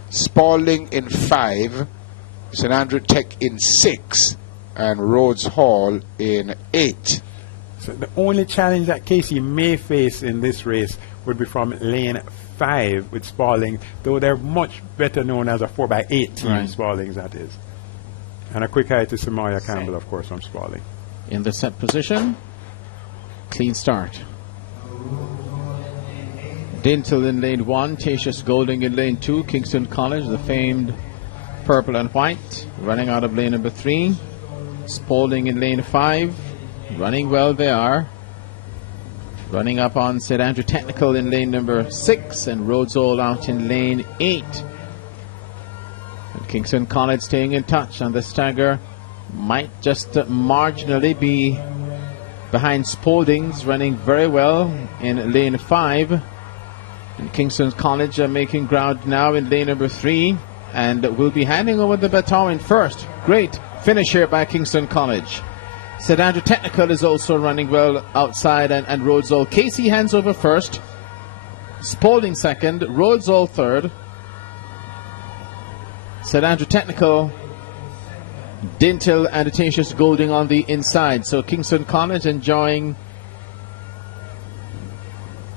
Spalding in 5, St. Andrew Tech in 6, and Rhodes Hall in 8. So the only challenge that Casey may face in this race would be from lane 5 with Spalding, though they're much better known as a 4x8 team, Spalding, that is. And a quick eye to Samaya Campbell, of course, from Spalding. In the set position, clean start. Dintle in lane 1, Tatius Golding in lane 2, Kingston College, the famed purple and white, running out of lane number 3. Spalding in lane 5, running well they are. Running up on St. Andrew Technical in lane number 6, and Rhodes all out in lane 8. And Kingston College staying in touch, and the stagger might just marginally be behind Spalding's, running very well in lane 5. And Kingston College are making ground now in lane number 3, and will be handing over the baton in first. Great finish here by Kingston College. St. Andrew Technical is also running well outside, and Rhodes all. Casey hands over first, Spalding second, Rhodes all third. St. Andrew Technical, Dintil and Tatius Golding on the inside. So Kingston College enjoying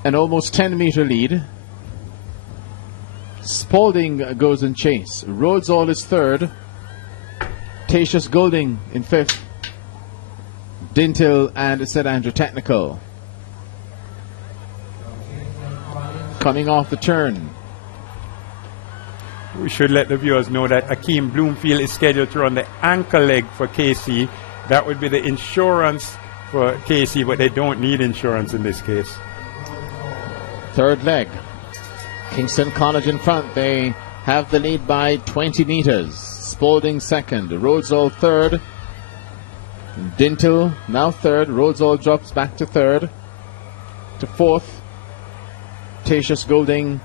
an almost 10-meter lead. Spalding goes in chase. Rhodes all is third. Tatius Golding in fifth. Dintil and St. Andrew Technical. Coming off the turn. We should let the viewers know that Akeem Bloomfield is scheduled to run the anchor leg for KC. That would be the insurance for KC, but they don't need insurance in this case. Third leg. Kingston College in front. They have the lead by 20 meters. Spalding second. Rhodes all third. Dintil now third. Rhodes all drops back to third. To fourth. Tatius Golding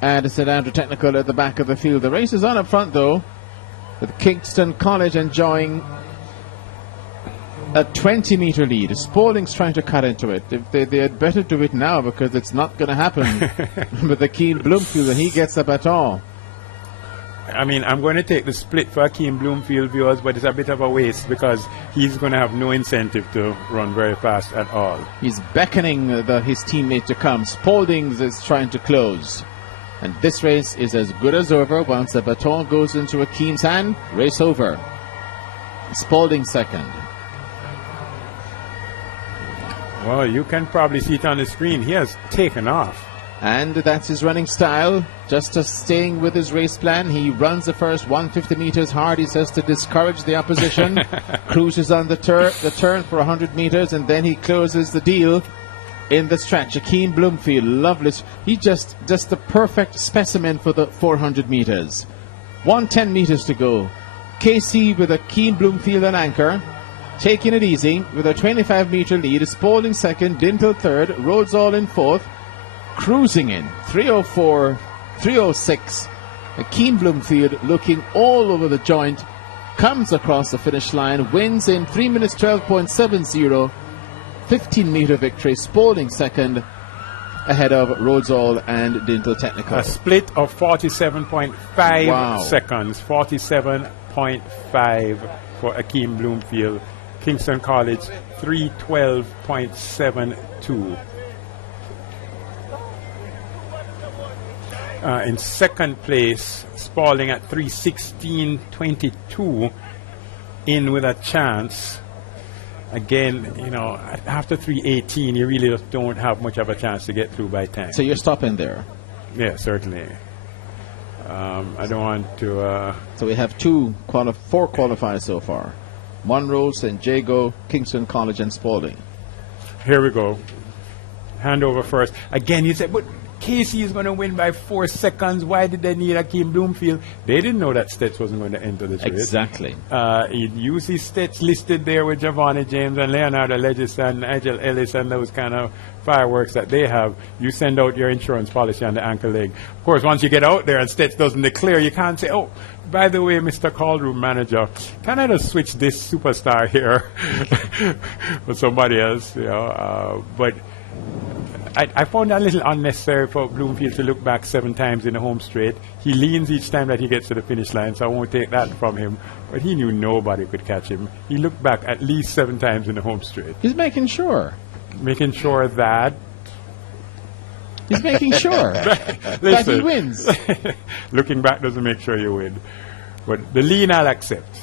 and St. Andrew Technical at the back of the field. The race is on up front though, with Kingston College enjoying a 20-meter lead. Spalding's trying to cut into it. If they had better do it now, because it's not going to happen with Akeem Bloomfield, and he gets up at all. I mean, I'm going to take the split for Akeem Bloomfield, viewers, but it's a bit of a waste because he's going to have no incentive to run very fast at all. He's beckoning his teammate to come. Spalding is trying to close. And this race is as good as over once the baton goes into Akeem's hand. Race over. Spalding second. Well, you can probably see it on the screen. He has taken off. And that's his running style. Just staying with his race plan. He runs the first 150 meters hard, he says, to discourage the opposition. Cruises on the turn for 100 meters, and then he closes the deal in the stretch. Akeem Bloomfield, loveless. He just the perfect specimen for the 400 meters. 110 meters to go. KC with Akeem Bloomfield on anchor, taking it easy with a 25-meter lead. Spalding second, Dintle third, Rhodes all in fourth, cruising in 304, 306. Akeem Bloomfield looking all over the joint, comes across the finish line, wins in 3 minutes 12.70. 15-meter victory. Spalding second, ahead of Rhodes all and Dintle Technical. A split of 47.5 seconds. 47.5 for Akeem Bloomfield. Kingston College 312.72. In second place, Spalding at 316.22, in with a chance. Again, you know, after 318, you really just don't have much of a chance to get through by time. So you're stopping there? Yeah, certainly. I don't want to... So we have four qualifiers so far. Monroe, St. Jago, Kingston College, and Spalding. Here we go. Hand over first. Again, you said, but Casey is going to win by 4 seconds. Why did they need Akeem Bloomfield? They didn't know that Stets wasn't going to enter this race. Exactly. You see Stets listed there with Giovanni James and Leonardo Legis and Nigel Ellis and those kind of fireworks that they have. You send out your insurance policy on the ankle leg. Of course, once you get out there and Stets doesn't declare, you can't say, oh, by the way, Mr. Callroom manager, can I just switch this superstar here for somebody else? You know, but I found that a little unnecessary for Bloomfield to look back 7 times in the home straight. He leans each time that he gets to the finish line, so I won't take that from him. But he knew nobody could catch him. He looked back at least 7 times in the home straight. He's making sure. Making sure that... He's making sure that he wins. Looking back doesn't make sure you win. But the lean I'll accept.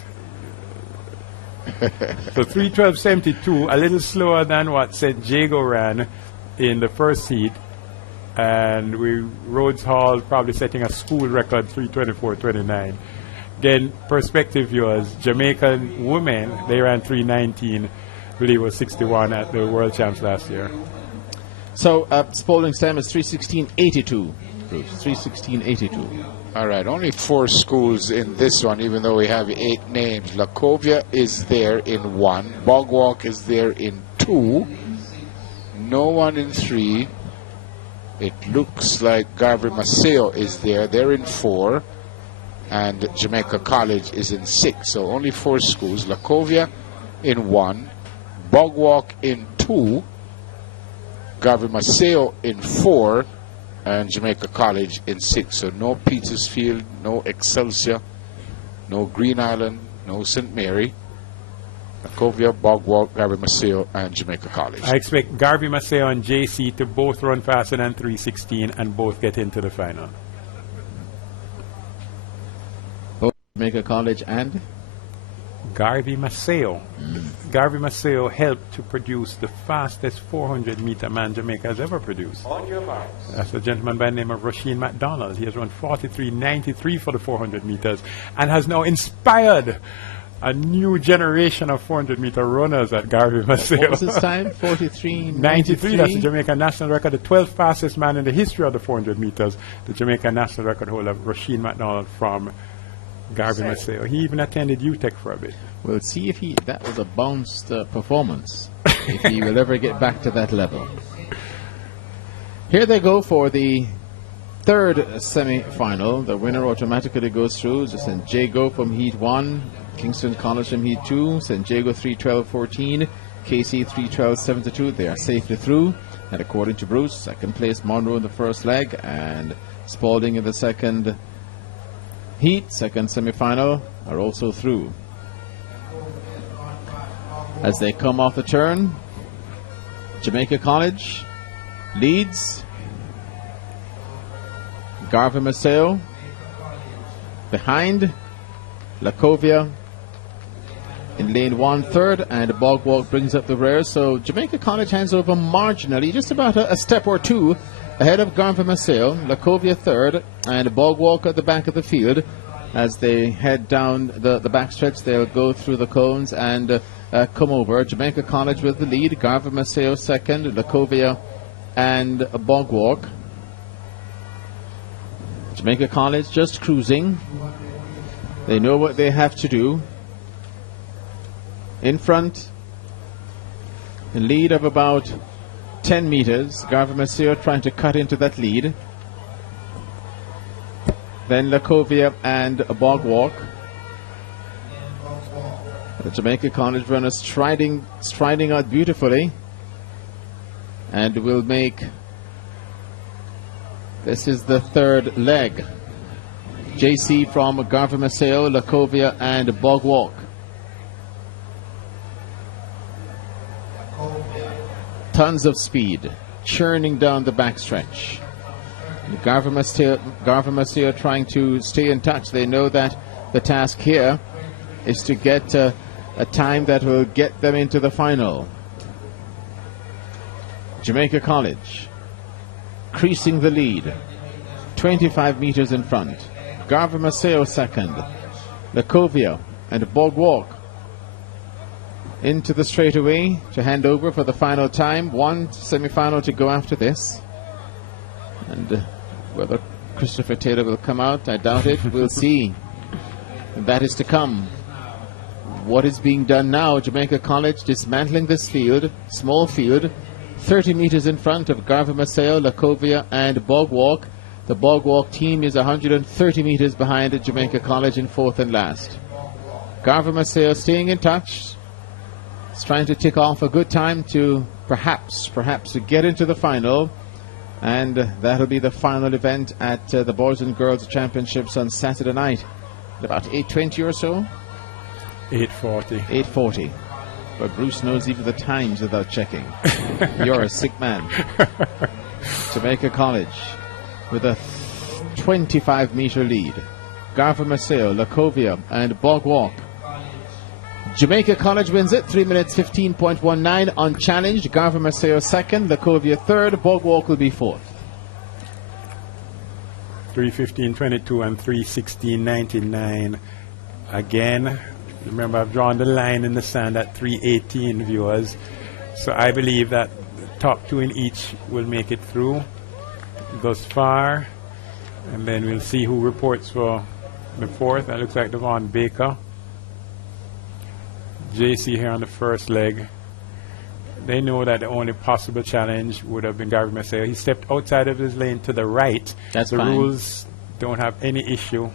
So 3:12.72, a little slower than what St. Jago ran in the first heat, and Rhodes Hall probably setting a school record 3:24.29. Again, perspective viewers, Jamaican women, they ran 3:19, I believe it was 61 at the World Champs last year. So Spalding's time is 3:16.82. Bruce, 3:16.82. All right, only 4 schools in this one, even though we have 8 names. Lacovia is there in 1. Bogwalk is there in 2. No one in 3. It looks like Garvey Maceo is there. They're in 4. And Jamaica College is in 6. So only 4 schools. Lacovia in 1. Bogwalk in 2. Garvey Maceo in 4. And Jamaica College in 6. So no Petersfield, no Excelsior, no Green Island, no St. Mary. Lacovia, Bogwalk, Garvey Maceo, and Jamaica College. I expect Garvey Maceo and JC to both run faster than 3:16 and both get into the final. Both Jamaica College and? Garvey Maceo. Garvey Maceo helped to produce the fastest 400-meter man Jamaica has ever produced. On your marks. That's a gentleman by the name of Rasheen McDonald. He has run 43.93 for the 400 meters and has now inspired a new generation of 400-meter runners at Garvey Maceo. What was his time? 43.93? That's the Jamaican national record, the 12th fastest man in the history of the 400 meters. The Jamaican national record holder, Rasheen McDonald from Garvey Maceo. He even attended UTEC for a bit. We'll see if that was a bounced performance, if he will ever get back to that level. Here they go for the 3rd semi-final. The winner automatically goes through. St. Jago from Heat 1, Kingston College from Heat 2, St. Jago 3:12.14, KC 3:12.72. They are safely through. And according to Bruce, second place Monroe in the first leg, and Spalding in the second heat, second semi-final, are also through. As they come off the turn, Jamaica College leads. Garvey Maceo behind. Lacovia in lane 1 third, and Bogwalk brings up the rear. So Jamaica College hands over marginally, just about a step or 2 ahead of Garvey Maceo. Lacovia third, and Bogwalk at the back of the field. As they head down the backstretch, they'll go through the cones and come over. Jamaica College with the lead, Garvey Maceo second, Lacovia and Bogwalk. Jamaica College just cruising. They know what they have to do. In front, a lead of about 10 meters. Garvey Maceo trying to cut into that lead. Then Lacovia and Bogwalk. The Jamaica College runners striding out beautifully, and will make. This is the 3rd leg. JC from Garvey Maceo, Lacovia, and Bogwalk. Tons of speed, churning down the backstretch. Garvey Maceo trying to stay in touch. They know that the task here is to get a time that will get them into the final. Jamaica College creasing the lead, 25 meters in front. Garvey Maceo second. Lacovia and Bogwalk into the straightaway to hand over for the final time. One semi-final to go after this. And whether Christopher Taylor will come out, I doubt it. We'll see. That is to come. What is being done now? Jamaica College dismantling this field, small field, 30 meters in front of Garva Maceo, Lacovia, and Bog Walk. The Bog Walk team is 130 meters behind Jamaica College in fourth and last. Garva Maceo staying in touch. It's trying to tick off a good time to perhaps to get into the final. And that'll be the final event at the Boys and Girls Championships on Saturday night. At about 8:20 or so? 8:40. 8:40. But Bruce knows even the times without checking. You're a sick man. Jamaica College with a 25-meter lead. Garva Maceo, Lacovia, and Bog Walk. Jamaica College wins it, 3 minutes 15.19 unchallenged. Garva Maceo second, Lacovia third, Bog Walk will be fourth. 3:15.22 and 3:16.99 again. Remember, I've drawn the line in the sand at 3:18, viewers. So I believe that the top two in each will make it through thus far. And then we'll see who reports for the fourth. That looks like Devon Baker. JC here on the first leg. They know that the only possible challenge would have been Garva Maceo. He stepped outside of his lane to the right. That's the fine. rules don't have any issue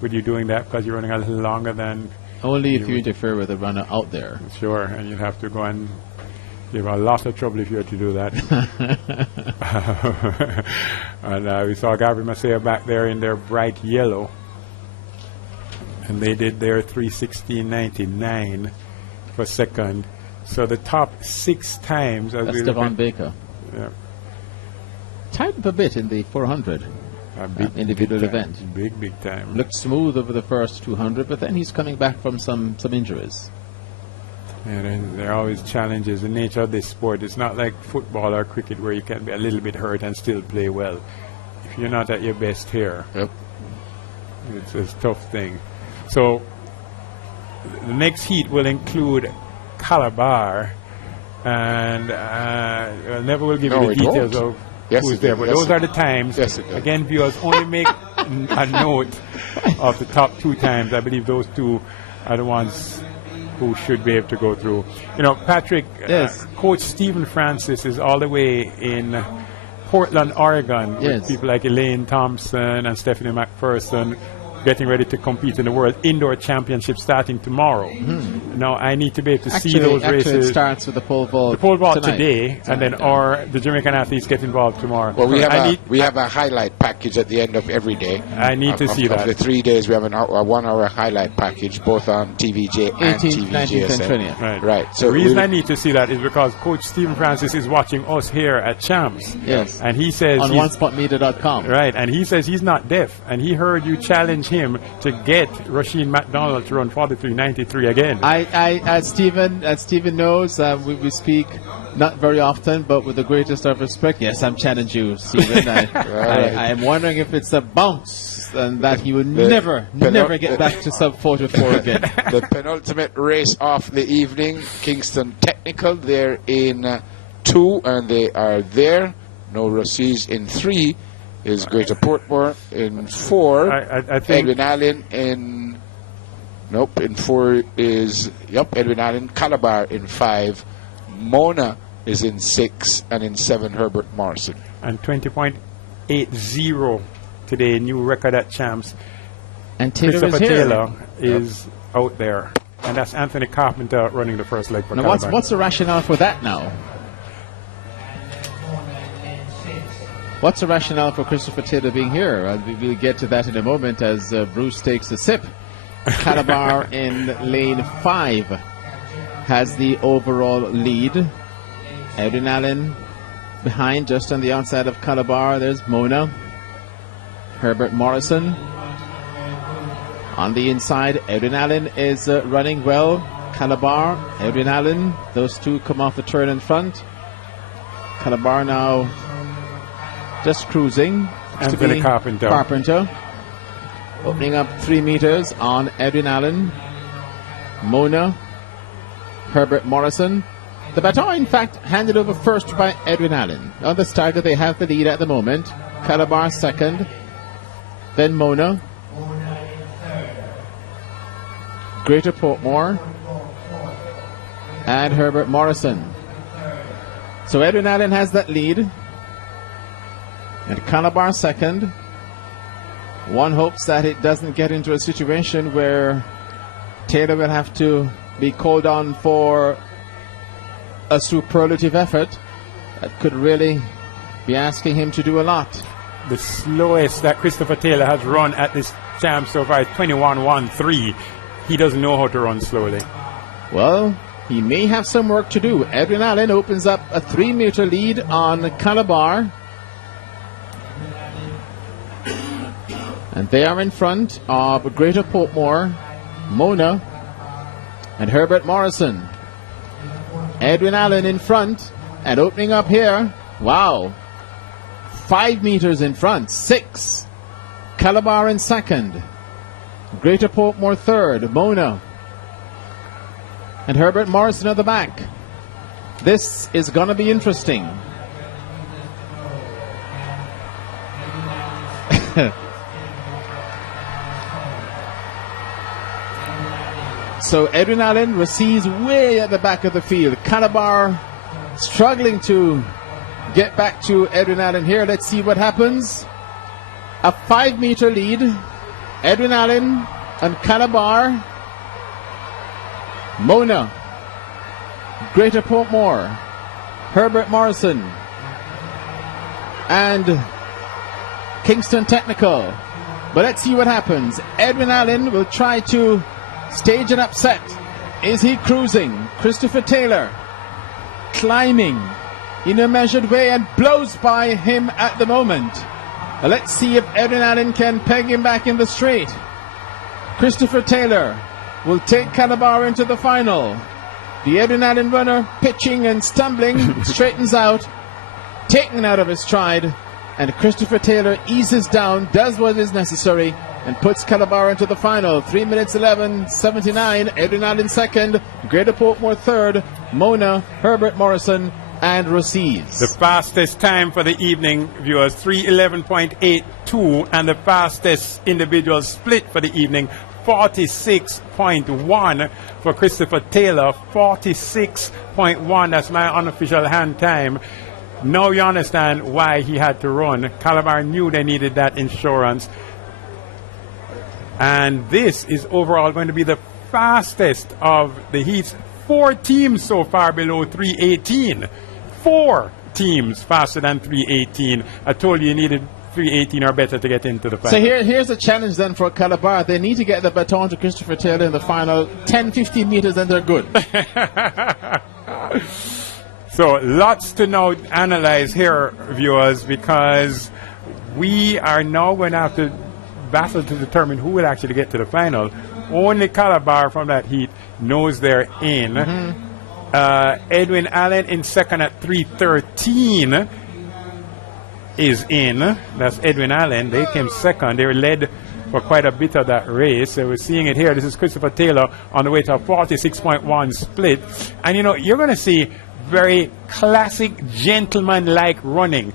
with you doing that because you're running a little longer than... Only if you interfere with the runner out there. Sure, and you'd have to go and give a lot of trouble if you were to do that. And we saw Garva Maceo back there in their bright yellow. And they did their 3:16.99 for second. So the top 6 times... as That's we Devon Baker. Yeah. Tightened up a bit in the 400 individual event. Big time. Looked smooth over the first 200, but then he's coming back from some injuries. Yeah, there are always challenges. The nature of this sport, it's not like football or cricket where you can be a little bit hurt and still play well. If you're not at your best here, it's a tough thing. So the next heat will include Calabar, and I never will give you the details of who's there, but those are the times. Again, viewers, only make a note of the top 2 times. I believe those 2 are the ones who should be able to go through. You know, Patrick, Coach Stephen Francis is all the way in Portland, Oregon, with people like Elaine Thompson and Stephanie McPherson getting ready to compete in the World Indoor Championship starting tomorrow. Now, I need to be able to see those races. It starts with the pole vault. The pole vault today, and then the Jamaican athletes get involved tomorrow. Well, we have a highlight package at the end of every day. I need to see that. Of the 3 days, we have a 1-hour highlight package, both on TVJ and 18th, 19th, and 20th. Right. So the reason I need to see that is because Coach Stephen Francis is watching us here at Champs. Yes. And he says on onespotmedia.com. Right, and he says he's not deaf, and he heard you challenge him to get Rasheen McDonald to run 43.93 again. As Stephen knows, we speak not very often, but with the greatest of respect. Yes, I'm challenging you, Stephen. I am wondering if it's a bounce and that he will never get back to sub 44 again. The penultimate race of the evening, Kingston Technical, they're in 2, and they are there. No Rossies in 3. Is Greater Portmore in 4. I think Edwin Allen in... Nope, in 4 is... Edwin Allen. Calabar in 5. Mona is in 6. And in 7, Herbert Morrison. And 20.80 today, new record at Champs. And Taylor is out there. And that's Anthony Carpenter running the first leg for now Calabar. What's the rationale for that now? What's the rationale for Christopher Taylor being here? We'll get to that in a moment as Bruce takes a sip. Calabar in lane 5 has the overall lead. Edwin Allen behind, just on the outside of Calabar. There's Mona. Herbert Morrison. On the inside, Edwin Allen is running well. Calabar, Edwin Allen. Those 2 come off the turn in front. Calabar now just cruising. Anthony Carpenter. Opening up 3 meters on Edwin Allen. Mona Herbert Morrison. The baton, in fact, handed over first by Edwin Allen. On the starter, they have the lead at the moment. Calabar second, then Mona, Greater Portmore, and Herbert Morrison. So Edwin Allen has that lead, and Calabar second. One hopes that it doesn't get into a situation where Taylor will have to be called on for a superlative effort. That could really be asking him to do a lot. The slowest that Christopher Taylor has run at this champ so far is 21.13. He doesn't know how to run slowly. Well, he may have some work to do. Edwin Allen opens up a 3-meter lead on Calabar. And they are in front of Greater Portmore, Mona, and Herbert Morrison. Edwin Allen in front, and opening up here, wow, 5 meters in front, 6. Calabar in second, Greater Portmore third, Mona, and Herbert Morrison at the back. This is going to be interesting. So Edwin Allen receives way at the back of the field. Calabar struggling to get back to Edwin Allen here. Let's see what happens. A 5-meter lead. Edwin Allen and Calabar. Mona, Greater Portmore, Herbert Morrison, and Kingston Technical. But let's see what happens. Edwin Allen will try to stage an upset. Is he cruising? Christopher Taylor climbing in a measured way and blows by him at the moment. Let's see if Edwin Allen can peg him back in the straight. Christopher Taylor will take Calabar into the final. The Edwin Allen runner pitching and stumbling straightens out, taken out of his stride, and Christopher Taylor eases down, does what is necessary, and puts Calabar into the final. 3 minutes 11:79. Edwin Allen second, Greater Portmore third, Mona, Herbert Morrison, and Rosies. The fastest time for the evening, viewers, 3:11.82, and the fastest individual split for the evening, 46.1 for Christopher Taylor, 46.1. That's my unofficial hand time. Now you understand why he had to run. Calabar knew they needed that insurance. And this is overall going to be the fastest of the heats. 4 teams so far below 3:18. 4 teams faster than 3:18. I told you needed 3:18 or better to get into the final. So here's a challenge then for Calabar. They need to get the baton to Christopher Taylor in the final 10-15 meters and they're good. So lots to now analyze here, viewers, because we are now going to have to battle to determine who will actually get to the final. Only Calabar from that heat knows they're in. Edwin Allen in second at 3:13 is in. That's Edwin Allen. They came second. They were led for quite a bit of that race. So we're seeing it here. This is Christopher Taylor on the way to a 46.1 split. And you know, you're going to see very classic gentleman-like running.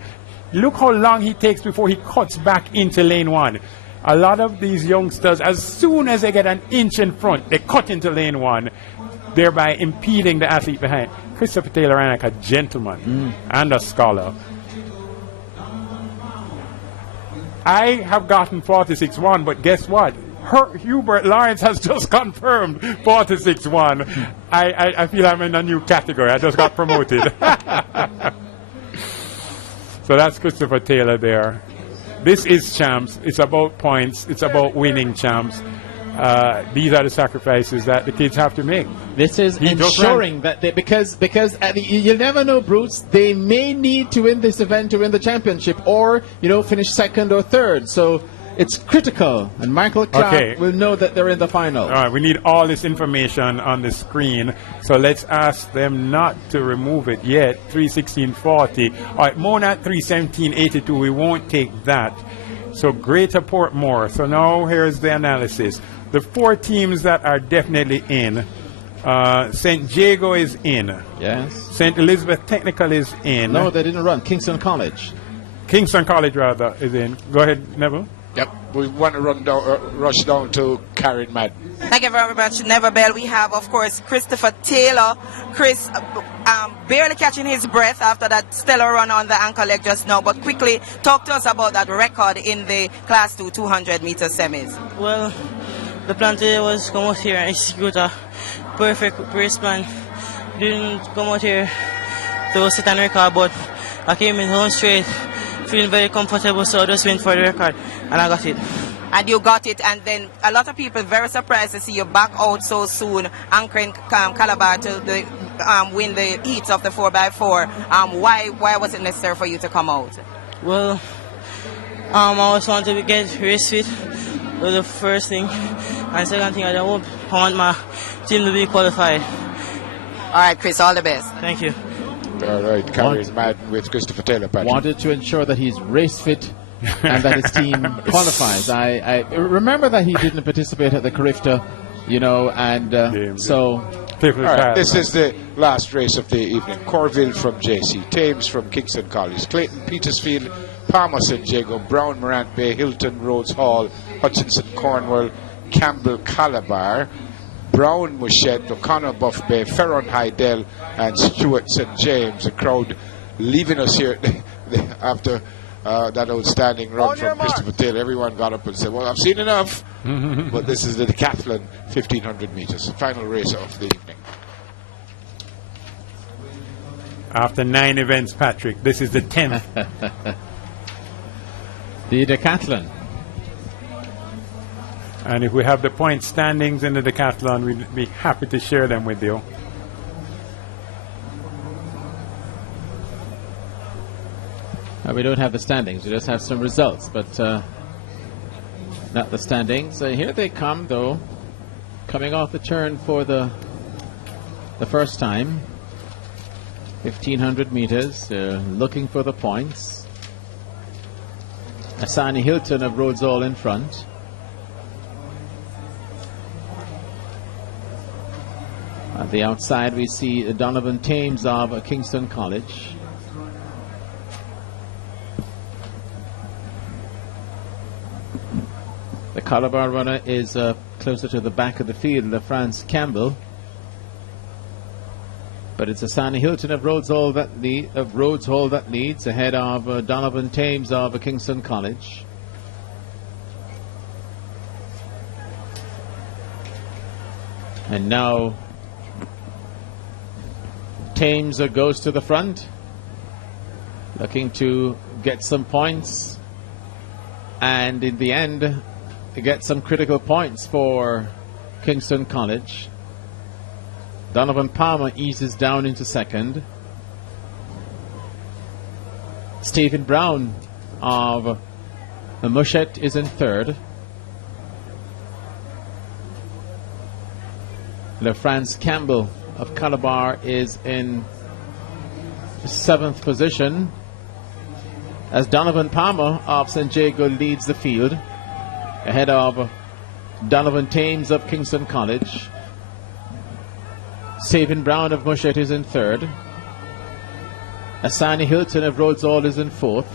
Look how long he takes before he cuts back into lane 1. A lot of these youngsters, as soon as they get an inch in front, they cut into lane 1, thereby impeding the athlete behind. Christopher Taylor ran like a gentleman and a scholar. I have gotten 46.1, but guess what? Hubert Lawrence has just confirmed 46.1. I feel I'm in a new category. I just got promoted. So that's Christopher Taylor there. This is champs. It's about points. It's about winning champs. These are the sacrifices that the kids have to make. This is ensuring that they, because at the, you'll never know, Bruce, they may need to win this event to win the championship, or finish second or third. So it's critical, and Michael Clark will know that they're in the final. All right, we need all this information on the screen, so let's ask them not to remove it yet. 3:16.40. All right, Mona 3:17.82. We won't take that. So Greater Portmore. So now here's the analysis. The 4 teams that are definitely in. St. Jago is in. Yes. St. Elizabeth Technical is in. No, they didn't run. Kingston College. Kingston College, rather, is in. Go ahead, Neville. Yep, we want to rush down to Karen Madden. Thank you very much, Never Bell. We have, of course, Christopher Taylor. Chris barely catching his breath after that stellar run on the ankle leg just now. But quickly, talk to us about that record in the Class 2 200-meter semis. Well, the plan today was come out here and execute a perfect race plan. Didn't come out here to set a record, but I came in home straight, feeling very comfortable, so I just went for the record, and I got it. And you got it, and then a lot of people very surprised to see you back out so soon, anchoring Calabar to win the heats of the 4x4. Why was it necessary for you to come out? Well, I always want to get race fit. Was the first thing, and second thing, I want my team to be qualified. All right, Chris, all the best. Thank you. All right, Karen Madden with Christopher Taylor. Patrick. Wanted to ensure that he's race fit and that his team qualifies. I remember that he didn't participate at the Carifta, and so. All right, this is the last race of the evening. Corville from JC, Thames from Kingston College, Clayton Petersfield, Palmer St. Jago, Brown Morant Bay, Hilton Rhodes Hall, Hutchinson Cornwall, Campbell Calabar, Brown Mushet, O'Connor Buff Bay, Ferron Hydell, and Stuart St. James. The crowd leaving us here after that outstanding run from Christopher Taylor. Everyone got up and said, well, I've seen enough. But this is the decathlon 1500 meters, the final race of the evening. After 9 events, Patrick, this is the 10th. The decathlon. And if we have the point standings in the decathlon, we'd be happy to share them with you. We don't have the standings, we just have some results, but not the standings. Here they come, though, coming off the turn for the first time. 1500 meters, looking for the points. Asani Hilton of Rhodes Hall in front. At the outside, we see Donovan Thames of Kingston College. The Calabar runner is closer to the back of the field, LaFrance Campbell. But it's Asani Hilton of Rhodes Hall that leads ahead of Donovan Thames of Kingston College. And now Thames goes to the front, looking to get some points, and in the end get some critical points for Kingston College. Donovan Palmer eases down into second. Stephen Brown of Mushet is in third. LaFrance Campbell of Calabar is in 7th position, as Donovan Palmer of St. Jago leads the field ahead of Donovan Thames of Kingston College. Stephen Brown of Mushet is in third. Asani Hilton of Rhodes Hall is in fourth.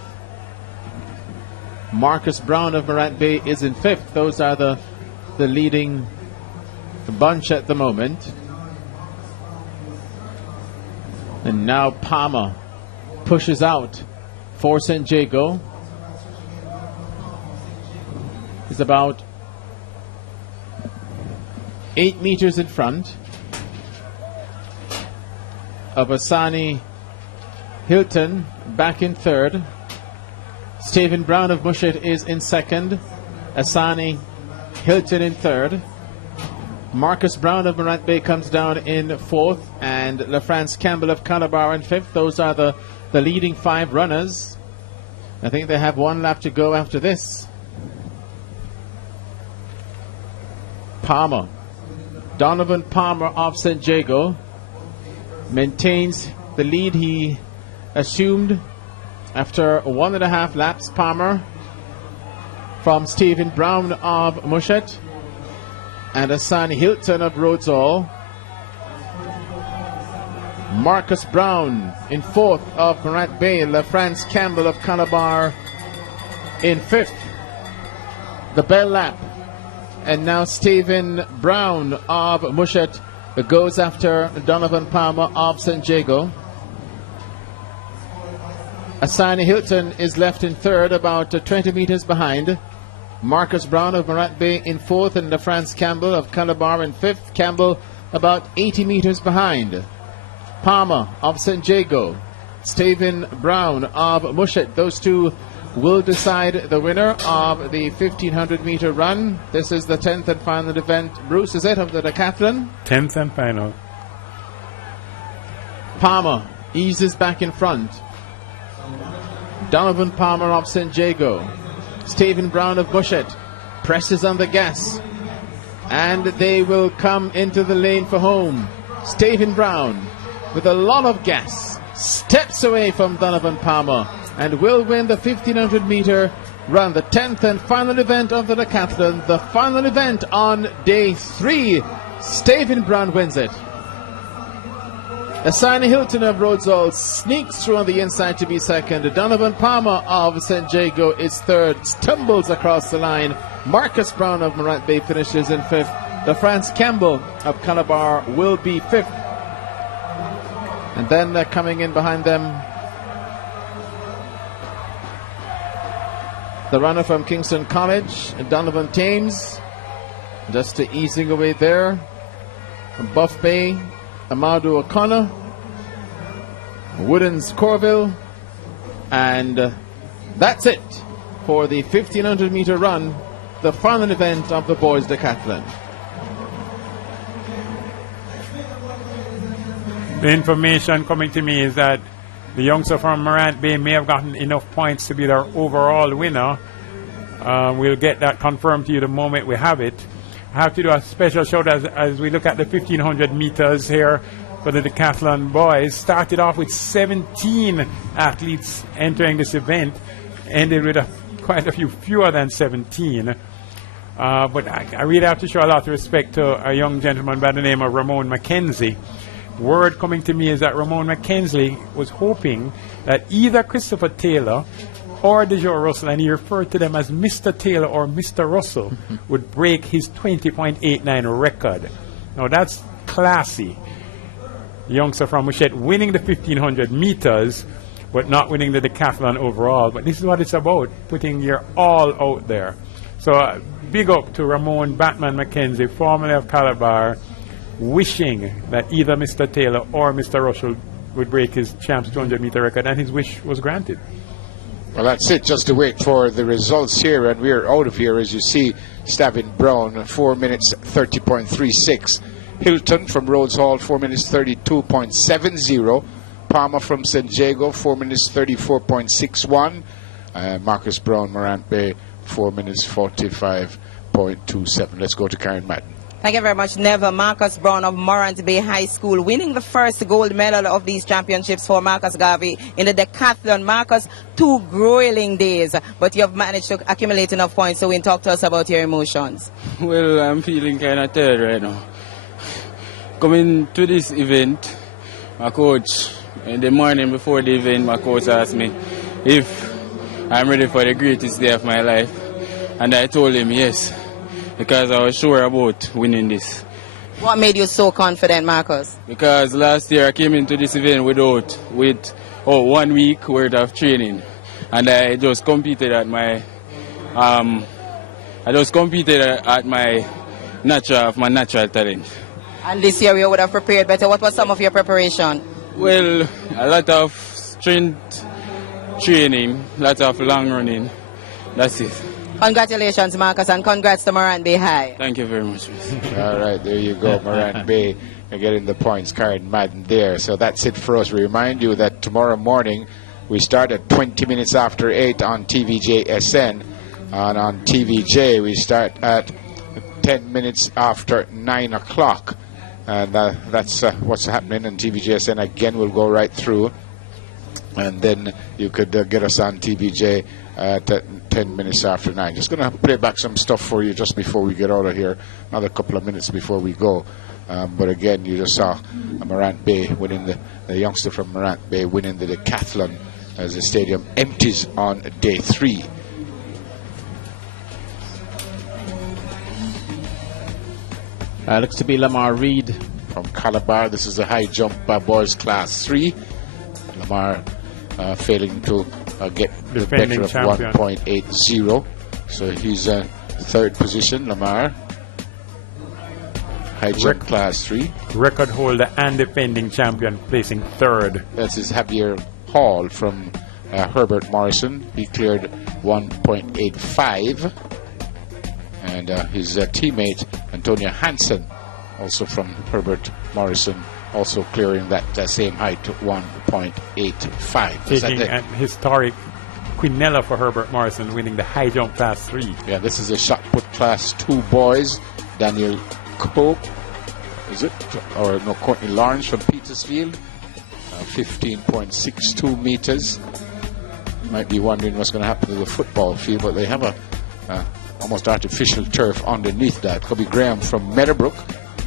Marcus Brown of Morant Bay is in fifth. Those are the leading bunch at the moment. And now Palmer pushes out for St. Jago. He's about 8 meters in front of Asani Hilton, back in third. Stephen Brown of Mushet is in second. Asani Hilton in third. Marcus Brown of Morant Bay comes down in fourth, and LaFrance Campbell of Calabar in fifth. Those are the leading 5 runners. I think they have 1 lap to go after this. Palmer, Donovan Palmer of St. Jago, maintains the lead he assumed after 1.5 laps. Palmer from Stephen Brown of Mushet and Asani Hilton of Rhodes Hall. Marcus Brown in 4th of Morant Bay. LaFrance Campbell of Calabar in 5th. The bell lap. And now Stephen Brown of Mushet goes after Donovan Palmer of St. Jago. Asani Hilton is left in 3rd, about 20 meters behind. Marcus Brown of Morant Bay in 4th, and LaFrance Campbell of Calabar in 5th. Campbell about 80 meters behind. Palmer of St. Jago, Stephen Brown of Mushet. Those two will decide the winner of the 1500 meter run. This is the 10th and final event. Bruce, is it, of the decathlon? 10th and final. Palmer eases back in front. Donovan Palmer of St. Jago. Stephen Brown of Mushet presses on the gas. And they will come into the lane for home. Stephen Brown, with a lot of gas, steps away from Donovan Palmer and will win the 1500 meter run, the 10th and final event of the decathlon, the final event on day 3. Stephen Brown wins it. Asani Hilton of Rhodes-Hall sneaks through on the inside to be second. Donovan Palmer of St. Jago is third, stumbles across the line. Marcus Brown of Morant Bay finishes in 5th. LaFrance Campbell of Calabar will be 5th. And then coming in behind them, the runner from Kingston College, Donovan Thames, just easing away there. From Buff Bay, Amadou O'Connor, Woodens Corville, and that's it for the 1500 meter run, the final event of the boys decathlon. The information coming to me is that the youngster from Morant Bay may have gotten enough points to be their overall winner. We'll get that confirmed to you the moment we have it. I have to do a special shout as we look at the 1500 meters here for the decathlon boys. Started off with 17 athletes entering this event, ended with quite a few fewer than 17. But I really have to show a lot of respect to a young gentleman by the name of Ramon McKenzie. Word coming to me is that Ramon McKenzie was hoping that either Christopher Taylor or DeJoe Russell, and he referred to them as Mr. Taylor or Mr. Russell, would break his 20.89 record. Now that's classy. Youngster from Mushet winning the 1500 meters, but not winning the decathlon overall. But this is what it's about, putting your all out there. So big up to Ramon Batman McKenzie, formerly of Calabar, wishing that either Mr. Taylor or Mr. Russell would break his champ's 200 meter record, and his wish was granted. Well, that's it. Just to wait for the results here, and we're out of here. As you see, Stephen Brown, 4 minutes 30.36. Hilton from Rhodes Hall, 4 minutes 32.70. Palmer from St. Jago, 4 minutes 34.61. Marcus Brown, Morant Bay, 4 minutes 45.27. Let's go to Karen Madden. Thank you very much, Neville. Marcus Brown of Morant Bay High School winning the first gold medal of these championships for Marcus Garvey in the decathlon. Marcus, 2 grueling days, but you have managed to accumulate enough points, so talk to us about your emotions. Well, I'm feeling kind of tired right now. Coming to this event, my coach, in the morning before the event, my coach asked me if I'm ready for the greatest day of my life, and I told him yes, because I was sure about winning this. What made you so confident, Marcus? Because last year I came into this event with 1 week worth of training, and I just competed at my natural talent. And this year you would have prepared better. What was some of your preparation? Well, a lot of strength training, a lot of long running. That's it. Congratulations, Marcus, and congrats to Morant Bay High. Thank you very much. All right, there you go, Morant Bay. You're getting the points, Karen Madden there. So that's it for us. We remind you that tomorrow morning we start at 20 minutes after 8 on TVJ SN. And on TVJ we start at 10 minutes after 9 o'clock. And that's what's happening on TVJ SN. Again, we'll go right through. And then you could get us on TVJ at 10 minutes after 9. Just going to play back some stuff for you just before we get out of here. Another couple of minutes before we go. But again, you just saw Morant Bay winning the youngster from Morant Bay winning the decathlon as the stadium empties on day 3. Looks to be Lamar Reed from Calabar. This is a high jump boys class 3. Lamar failing to get the better of 1.80. So he's 3rd position, Lamar. High jump class 3. Record holder and defending champion placing 3rd. This is Javier Hall from Herbert Morrison. He cleared 1.85. And his teammate Antonia Hansen, also from Herbert Morrison, also clearing that same height to 1.85. Taking a historic quinella for Herbert Morrison, winning the high jump class 3. Yeah, this is a shot put class 2 boys. Daniel Cope, is it? Or no, Courtney Lawrence from Petersfield, 15.62 meters. Might be wondering what's going to happen to the football field, but they have a almost artificial turf underneath that. Kobe Graham from Meadowbrook,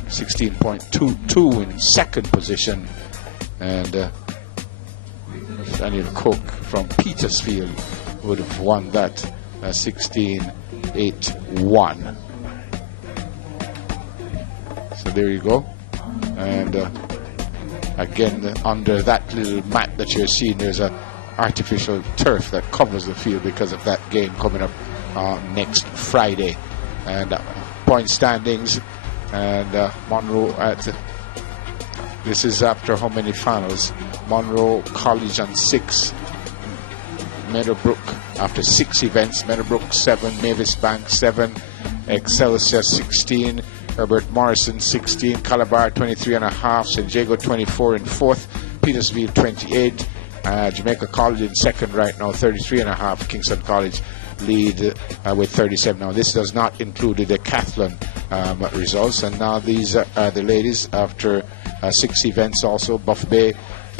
16.22 in 2nd position. And Daniel Cook from Petersfield would have won that 16.81. So there you go. And again, under that little mat that you're seeing, there's a artificial turf that covers the field because of that game coming up next Friday. And point standings, and Monroe this is after how many finals? Monroe College on 6, Meadowbrook after 6 events, Meadowbrook 7, Mavis Bank 7, Excelsior 16, Herbert Morrison 16, Calabar 23.5, San Diego 24 in 4th, Petersfield 28, Jamaica College in 2nd right now 33.5, Kingston College lead with 37. Now this does not include the decathlon results, and now these are the ladies after 6 events also. Buff Bay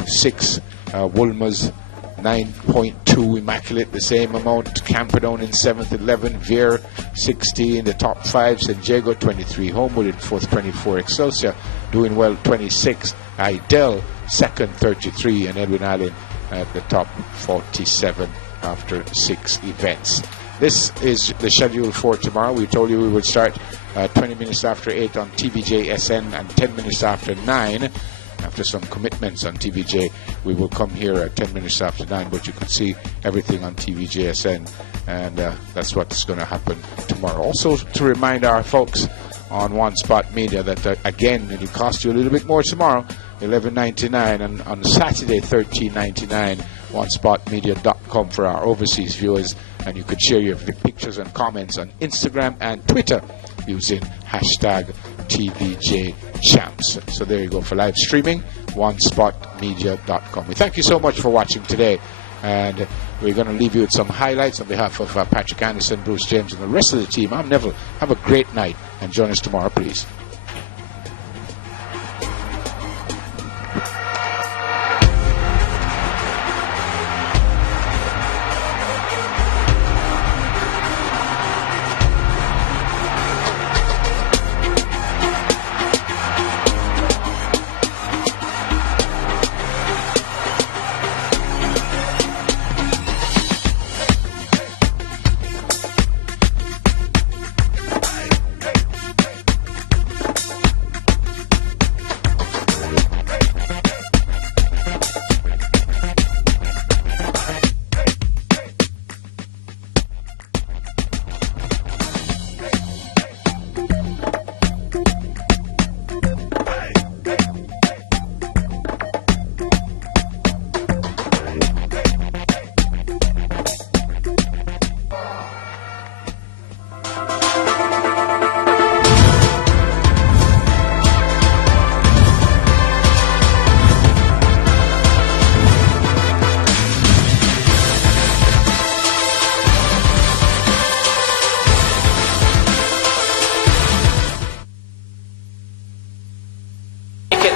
6, Woolmer's 9.2, Immaculate the same amount, Camperdown in 7th 11, Veer 16, the top 5, San Diego 23, Homewood in 4th 24, Excelsior doing well 26, Idel 2nd 33, and Edwin Allen at the top 47 after 6 events. This is the schedule for tomorrow. We told you we would start 20 minutes after 8 on TVJ SN and 10 minutes after 9. After some commitments on TVJ, we will come here at 10 minutes after 9, but you can see everything on TVJ SN, and that's what's going to happen tomorrow. Also, to remind our folks on One Spot Media that, again, it'll cost you a little bit more tomorrow, $11.99, and on Saturday, $13.99, onespotmedia.com for our overseas viewers, and you could share your pictures and comments on Instagram and Twitter using hashtag TVJChamps. So there you go for live streaming, onespotmedia.com. We thank you so much for watching today, and we're going to leave you with some highlights on behalf of Patrick Anderson, Bruce James, and the rest of the team. I'm Neville. Have a great night, and join us tomorrow, please.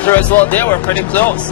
As well, they were pretty close.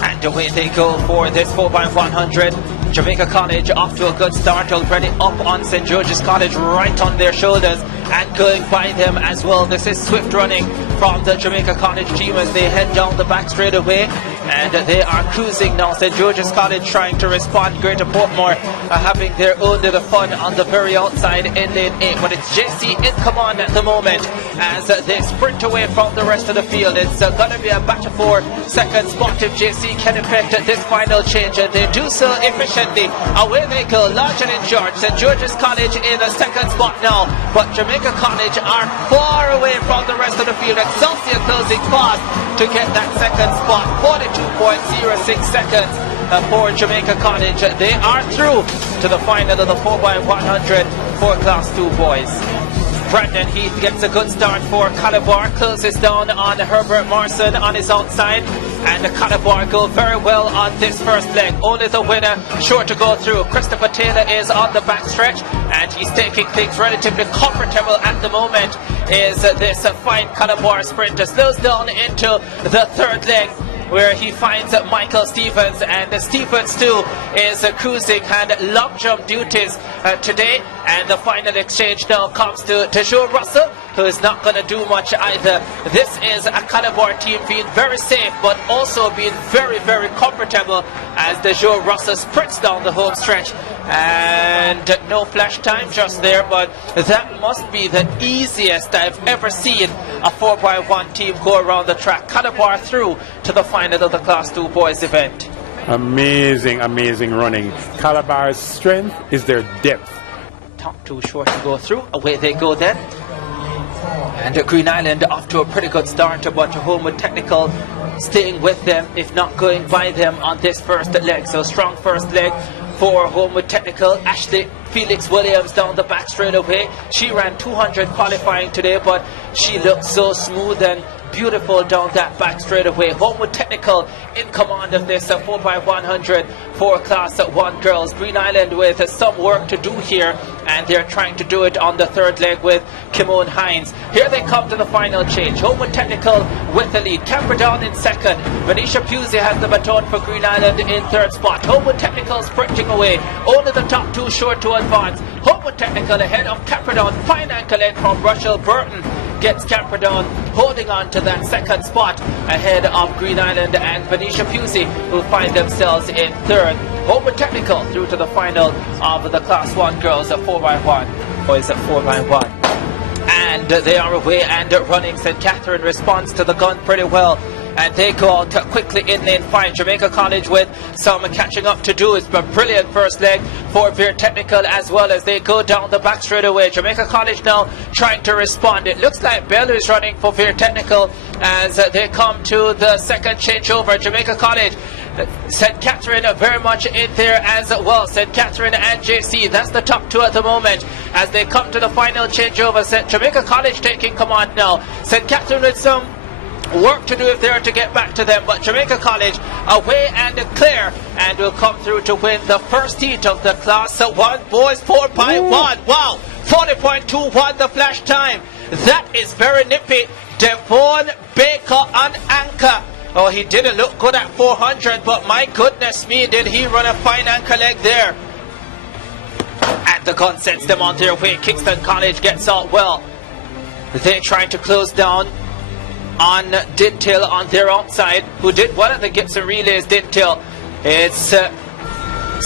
And away they go for this 4x100. Jamaica College off to a good start already, up on St. George's College, right on their shoulders. and going by them as well. This is swift running from the Jamaica College team as they head down the back straightaway, and they are cruising now. St. George's College trying to respond. Greater Portmore having their own little fun on the very outside in lane 8, but it's JC in command at the moment as they sprint away from the rest of the field. It's going to be a battle for second spot if JC can effect this final change, and they do so efficiently. Away they go, large and in George. St. George's College in the second spot now, but Jamaica College are far away from the rest of the field. Excelsior closing fast to get that second spot. 42.06 seconds for Jamaica College. They are through to the final of the 4x100 for Class 2 boys. Brandon Heath gets a good start for Calabar, closes down on Herbert Morrison on his outside, and the Calabar go very well on this first leg. Only the winner sure to go through. Christopher Taylor is on the backstretch, and he's taking things relatively comfortable at the moment. Is this fine Calabar sprinter slows down into the third leg, where he finds Michael Stevens, and Stevens too is cruising and long jump duties today. And the final exchange now comes to Joe Russell, who is not going to do much either. This is a Calabar team being very safe, but also being very, very comfortable as the Joe Russell sprints down the home stretch. And no flash time just there, but that must be the easiest I've ever seen a 4x1 team go around the track. Calabar through to the final of the Class 2 boys event. Amazing, amazing running. Calabar's strength is their depth. Top two short to go through. Away they go then. And Green Island off to a pretty good start, but Homewood Technical staying with them, if not going by them on this first leg. So strong first leg for Homewood Technical. Ashley Felix Williams down the back straight away. She ran 200 qualifying today, but she looked so smooth and beautiful down that back straight away. Homewood Technical in command of this 4x100 for Class 1 girls. Green Island with some work to do here, and they're trying to do it on the third leg with Kimone Hines. Here they come to the final change. Homewood Technical with the lead. Camperdown in second. Venetia Pusey has the baton for Green Island in third spot. Homewood Technical sprinting away. Only the top two short to advance. Homewood Technical ahead of Camperdown. Fine ankle end from Russell Burton gets Camperdown holding on to that second spot ahead of Green Island and Venetia Pusey, who find themselves in third. Homewood Technical through to the final of the Class 1 girls at 4x1. Boys at 4x1. And they are away and running. St. Catherine responds to the gun pretty well, and they go out quickly in lane 5. Jamaica College with some catching up to do. It's a brilliant first leg for Veer Technical as well as they go down the back straight away. Jamaica College now trying to respond. It looks like Bell is running for Veer Technical as they come to the second changeover. Jamaica College, St. Catherine very much in there as well. St. Catherine and JC, that's the top two at the moment as they come to the final changeover. Jamaica College taking command now. St. Catherine with some work to do if they are to get back to them, but Jamaica College away and clear, and will come through to win the first heat of the Class 1 boys 4x1. Wow, 40.21 the flash time. That is very nippy. Devon Baker on anchor. Oh, he didn't look good at 400, but my goodness me, did he run a fine anchor leg there. And the gun sets them on their way. Kingston College gets out well. They're trying to close down on Dintil on their outside, who did one of the Gibson relays. Dintil, it's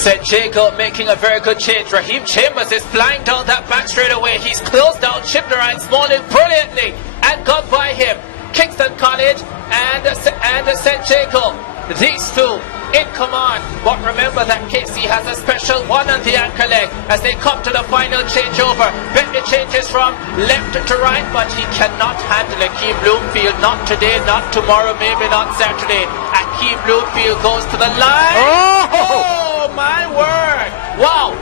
St. Jacob making a very good change. Raheem Chambers is flying down that back straight away. He's closed down Shibner and Smalling brilliantly and got by him. Kingston College and St. Jacob, these two in command, but remember that Casey has a special one on the anchor leg as they come to the final changeover. Bentley changes from left to right, but he cannot handle Akeem Bloomfield. Not today, not tomorrow, maybe not Saturday. Akeem Bloomfield goes to the line. Oh my word! Wow!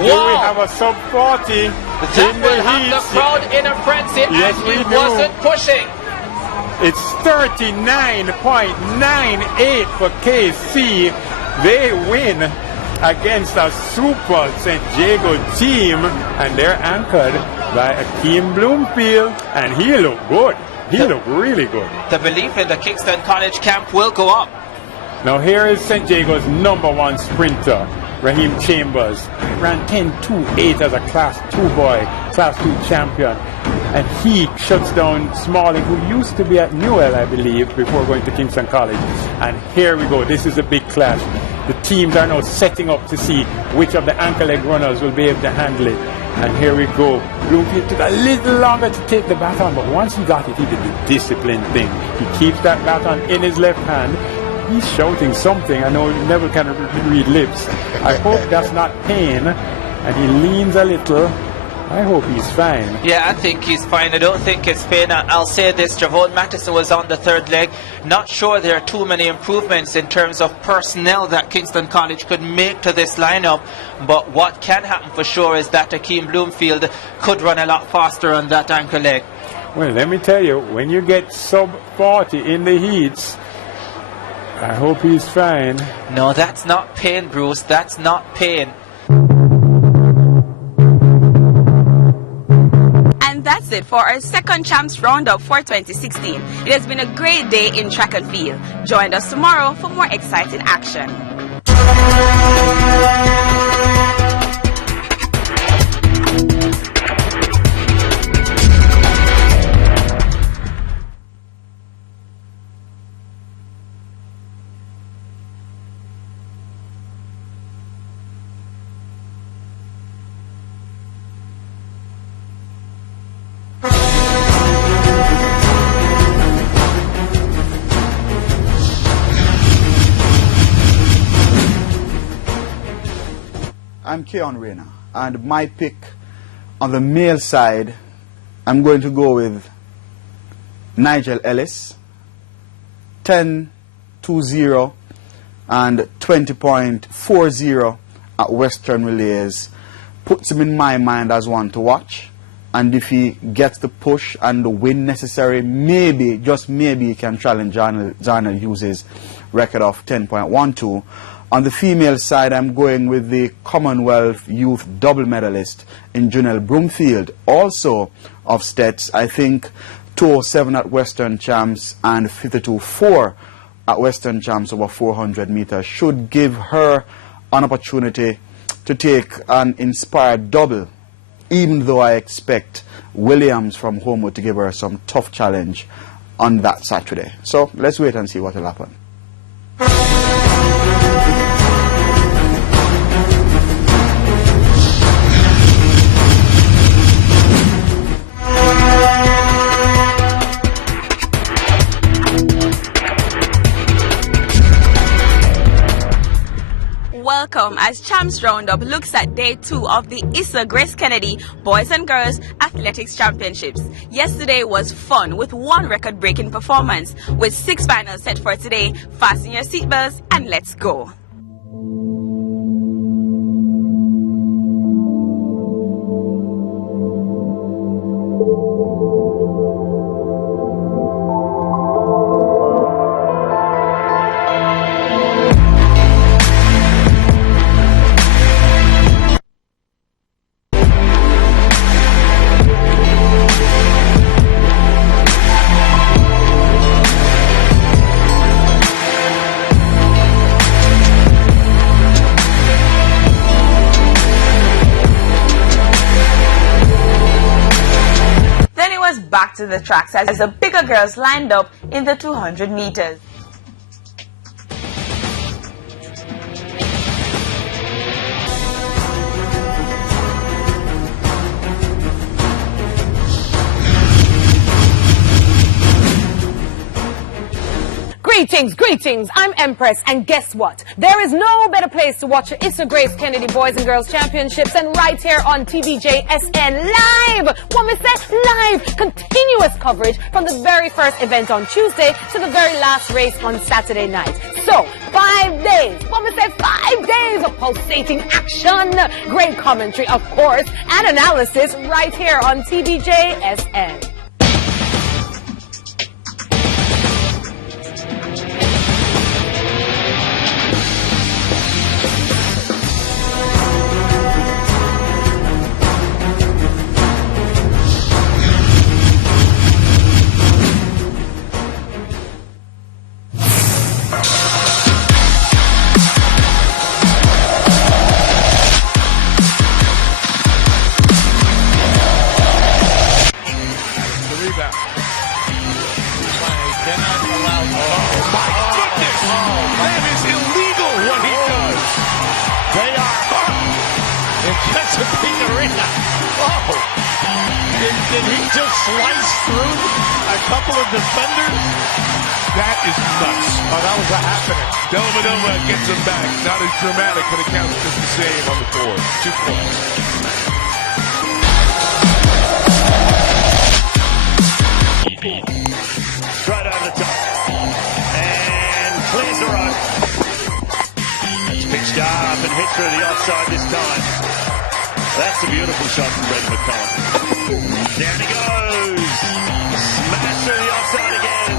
We have a sub 40. That will have the crowd in a frenzy, yes, and he wasn't pushing. It's 39.98 for KC. They win against a super St. Jago team, and they're anchored by Akeem Bloomfield, and he looked good. He looked really good. The belief in the Kingston College camp will go up. Now here is St. Jago's #1 sprinter, Raheem Chambers, ran 10.28 as a Class 2 boy, Class 2 champion. And he shuts down Smalley, who used to be at Newell, I believe, before going to Kingston College. And here we go. This is a big clash. The teams are now setting up to see which of the ankle leg runners will be able to handle it. And here we go. Bloomfield took a little longer to take the baton, but once he got it, he did the discipline thing. He keeps that baton in his left hand. He's shouting something. I know you never can read lips. I hope that's not pain. And he leans a little. I hope he's fine. Yeah, I think he's fine. I don't think it's pain. I'll say this, Javon Mattison was on the third leg. Not sure there are too many improvements in terms of personnel that Kingston College could make to this lineup. But what can happen for sure is that Akeem Bloomfield could run a lot faster on that ankle leg. Well, let me tell you, when you get sub 40 in the heats, I hope he's fine. No, that's not pain, Bruce. That's not pain. And that's it for our second Champs Roundup for 2016. It has been a great day in track and field. Join us tomorrow for more exciting action. I'm Keon Rayner, and my pick on the male side, I'm going to go with Nigel Ellis, 10.20 and 20.40 at Western Relays. Puts him in my mind as one to watch, and if he gets the push and the win necessary, maybe, just maybe, he can challenge Darnell Hughes' record of 10.12. On the female side, I'm going with the Commonwealth Youth double medalist in Janelle Broomfield, also of Stets. I think 2:07 at Western Champs and 52.4 at Western Champs over 400 meters should give her an opportunity to take an inspired double, even though I expect Williams from Homewood to give her some tough challenge on that Saturday. So let's wait and see what will happen. Welcome as Champs Roundup looks at day 2 of the Issa Grace Kennedy Boys and Girls Athletics Championships. Yesterday was fun with one record-breaking performance. With 6 finals set for today, fasten your seatbelts and let's go. Back to the tracks as the bigger girls lined up in the 200 meters. Greetings, I'm Empress, and guess what? There is no better place to watch the Issa Grace Kennedy Boys and Girls Championships than right here on TVJSN Live! What we say? Live! Continuous coverage from the very first event on Tuesday to the very last race on Saturday night. So, 5 days, what we say? 5 days of pulsating action! Great commentary, of course, and analysis right here on TVJSN. arena. Oh! Did he just slice through a couple of defenders? That is nuts. Oh, that was a happening. Dellavedova gets him back. Not as dramatic, but it counts just the same on the board. 2 points. Straight over the top. And clears the road. It's pitched up and hit through the offside this time. That's a beautiful shot from Brendan McCullum. Down he goes. Smash through the offside again.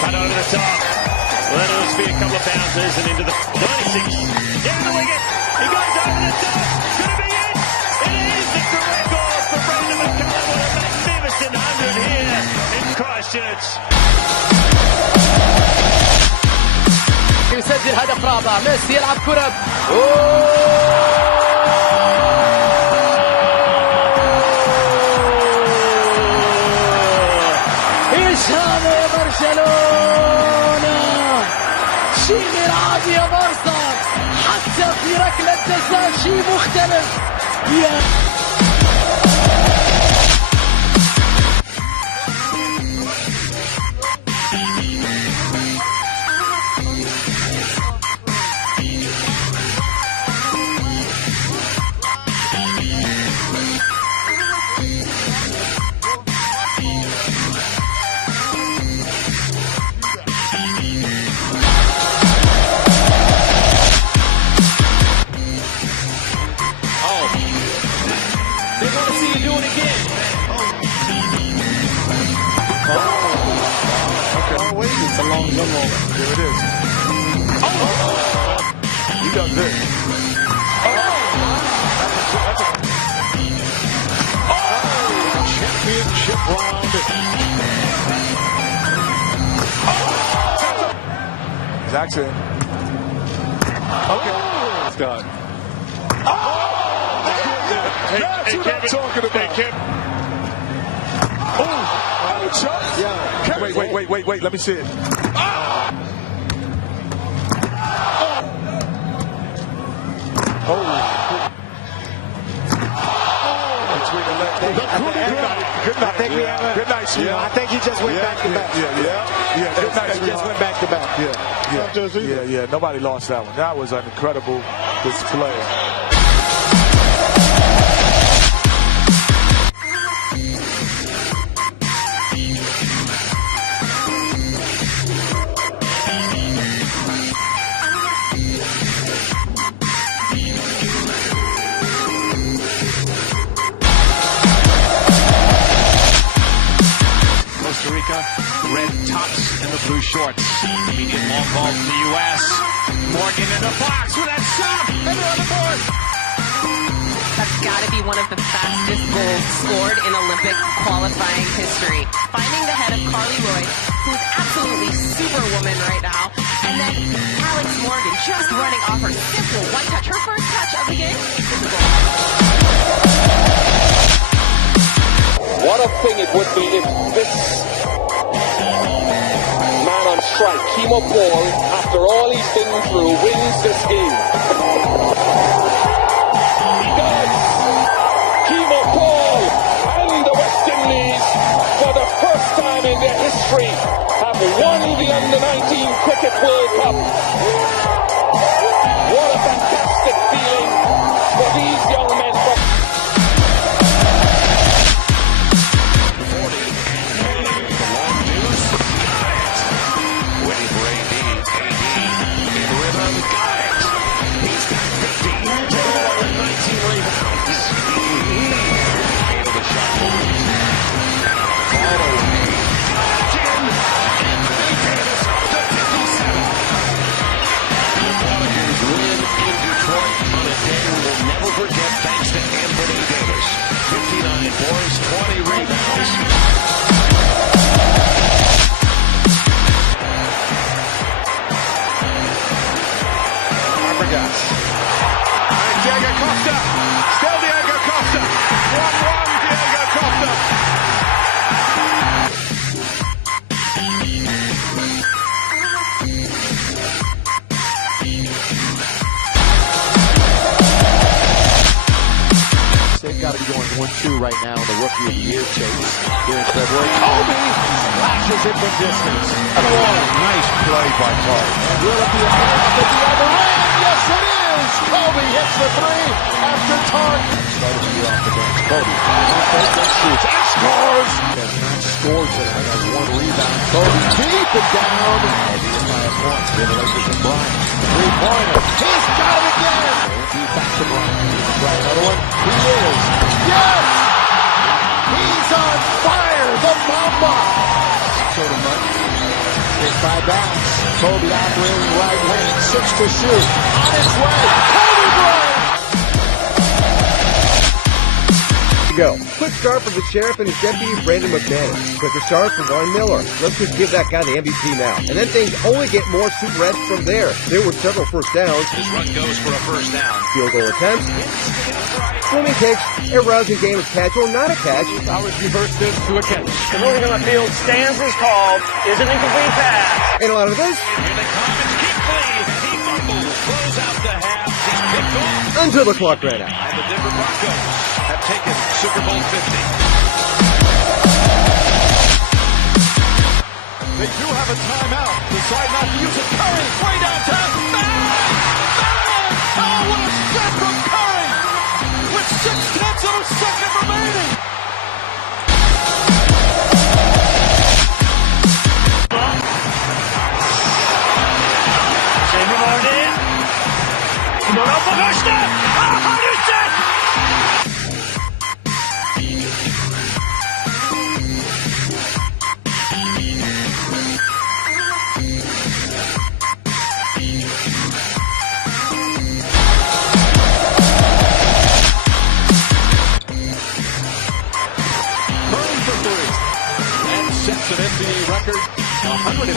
Cut over the top. Well, that'll just be a couple of bounces and into the 96. Down the wicket. He goes over the top. Could it be it? It is the record for Brendan McCullum. What a magnificent 100 here in Christchurch. يسجل هدف رابع. ميسي يلعب كرة. هذا برشلونة شيء غير عادي يا بارسا حتى في ركلة جزاء شيء مختلف It's a long jump roll. Here it is. He does this. Championship round. Jackson. Okay. Scott. That's what I'm talking about. Yeah. Wait. Let me see it. Good night, sweetheart. I think he just went back to back. Yeah. Good night, He just went back to back. Yeah. Nobody lost that one. That was an incredible display. Costa Rica, red tops and the blue shorts. Immediate long ball from the U.S. Morgan in the box with that shot, and they're on the board. That's got to be one of the fastest goals scored in Olympic qualifying history. Finding the head of Carly Lloyd, who's absolutely superwoman right now, and then Alex Morgan just running off her simple one touch, her first touch of the game. What a thing it would be if this man on strike, Kimo Paul, after all he's been through, wins this game. He does. Kimo Paul and the West Indies, for the first time in their history, have won the Under-19 Cricket World Cup. What a fantastic feeling for these young men from 1-2 right now in the Rookie of the Year chase here in February. Kobe flashes it from distance. Nice play by Carter. And will it be a payoff at the other end? Yes, it is! Kobe hits the three after Tart. Started the year off the bench. Kobe shoots and scores! Has not scored tonight, has 1 rebound. Kobe deep and down. Idea by a point. The Lakers and Bryant. 3-pointer. He's got it again! Deep back to Bryant. Try another one. He is. Yes! He's on fire! The Mamba! Sort of much. Hit by bounce. Kobe operating right wing. 6 to shoot. On its way. Kobe Bryant! Go. Quick start for the sheriff and his deputy, Brandon McManus. Quicker start for Ron Miller. Let's just give that guy the MVP now. And then things only get more super red from there. There were several first downs. His run goes for a first down. Field goal attempts. Swimming kicks. A rousing game of catch or not a catch. I would reverse this to a catch. The ruling on the field stands as called. Is an incomplete pass. And a lot of this. Here they come. It's Kuechly. He fumbles. Close out the half. He's picked off. Until the clock ran out. And the Denver Broncos have taken Super Bowl 50. They do have a timeout. Decide not to use it. Curry, way downtown. Bang! Oh, what a step from Curry! With 0.6 of a second remaining. Jamie Martin. Simona Bogoshna. Henderson! Sets an NBA record, 128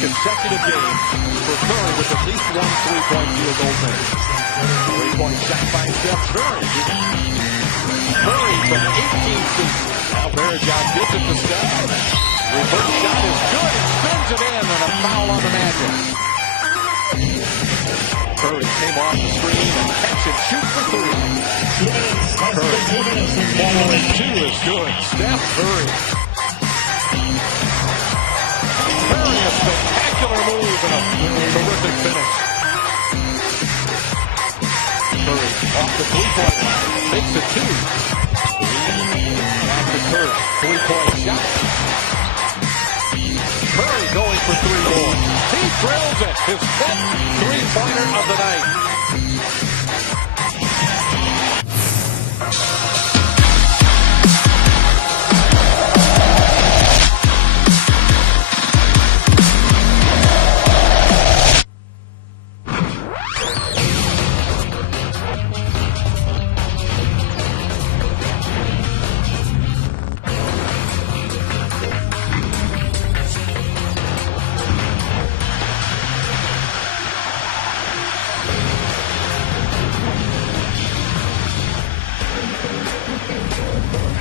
consecutive games for Curry with at least 1 3-point field goal made. 3-point shot by Steph Curry. Curry from 18 feet. Now Bergeron gives it to Steph. Reverse shot is good. He spins it in and a foul on the Magic. Curry came off the screen and catch and shoot for 3. Curry. 4-2 is good. Steph Curry. Curry, a spectacular move and a terrific finish. Curry off the 3-point line, makes it 2. Back to Curry, 3-point shot. Curry going for 3 more. He drills it, his 10th 3-pointer of the night.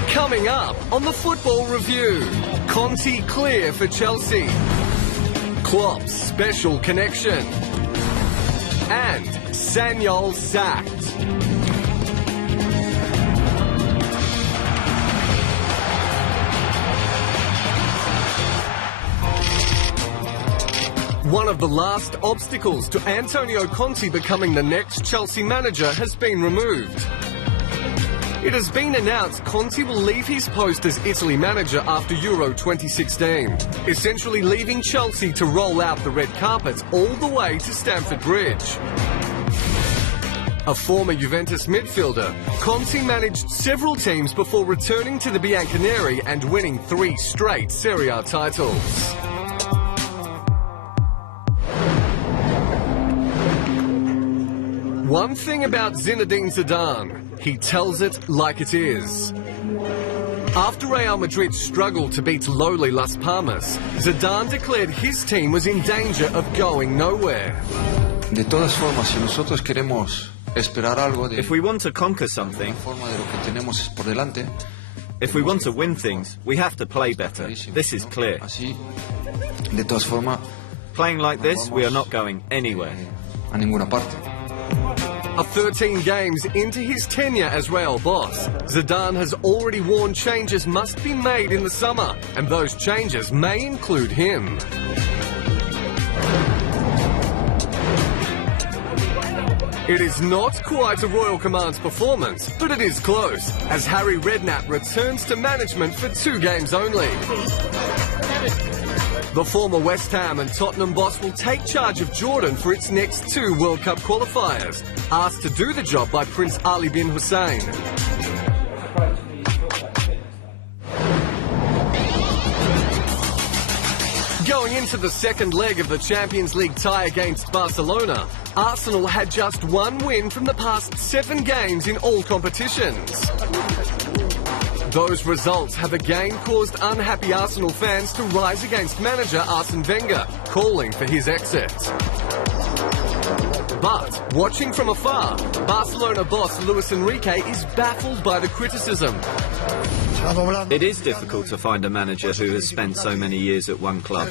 Coming up on the Football Review, Conte clear for Chelsea, Klopp's special connection, and Sanyol sacked. One of the last obstacles to Antonio Conte becoming the next Chelsea manager has been removed. It has been announced Conte will leave his post as Italy manager after Euro 2016, essentially leaving Chelsea to roll out the red carpet all the way to Stamford Bridge. A former Juventus midfielder, Conte managed several teams before returning to the Bianconeri and winning 3 straight Serie A titles. One thing about Zinedine Zidane, he tells it like it is. After Real Madrid struggled to beat lowly Las Palmas, Zidane declared his team was in danger of going nowhere. De todas formas, si nosotros queremos esperar algo de if we want to conquer something, forma de lo que tenemos por delante, if we want to win things, we have to play better. This is clear. Así, de todas formas, playing like this, we are not going anywhere. A ninguna parte. are 13 games into his tenure as Real boss. Zidane has already warned changes must be made in the summer, and those changes may include him. It is not quite a Royal Command's performance, but it is close, as Harry Redknapp returns to management for 2 games only. The former West Ham and Tottenham boss will take charge of Jordan for its next 2 World Cup qualifiers, asked to do the job by Prince Ali bin Hussein. Going into the second leg of the Champions League tie against Barcelona, Arsenal had just 1 win from the past 7 games in all competitions. Those results have again caused unhappy Arsenal fans to rise against manager Arsene Wenger, calling for his exit. But, watching from afar, Barcelona boss Luis Enrique is baffled by the criticism. It is difficult to find a manager who has spent so many years at one club.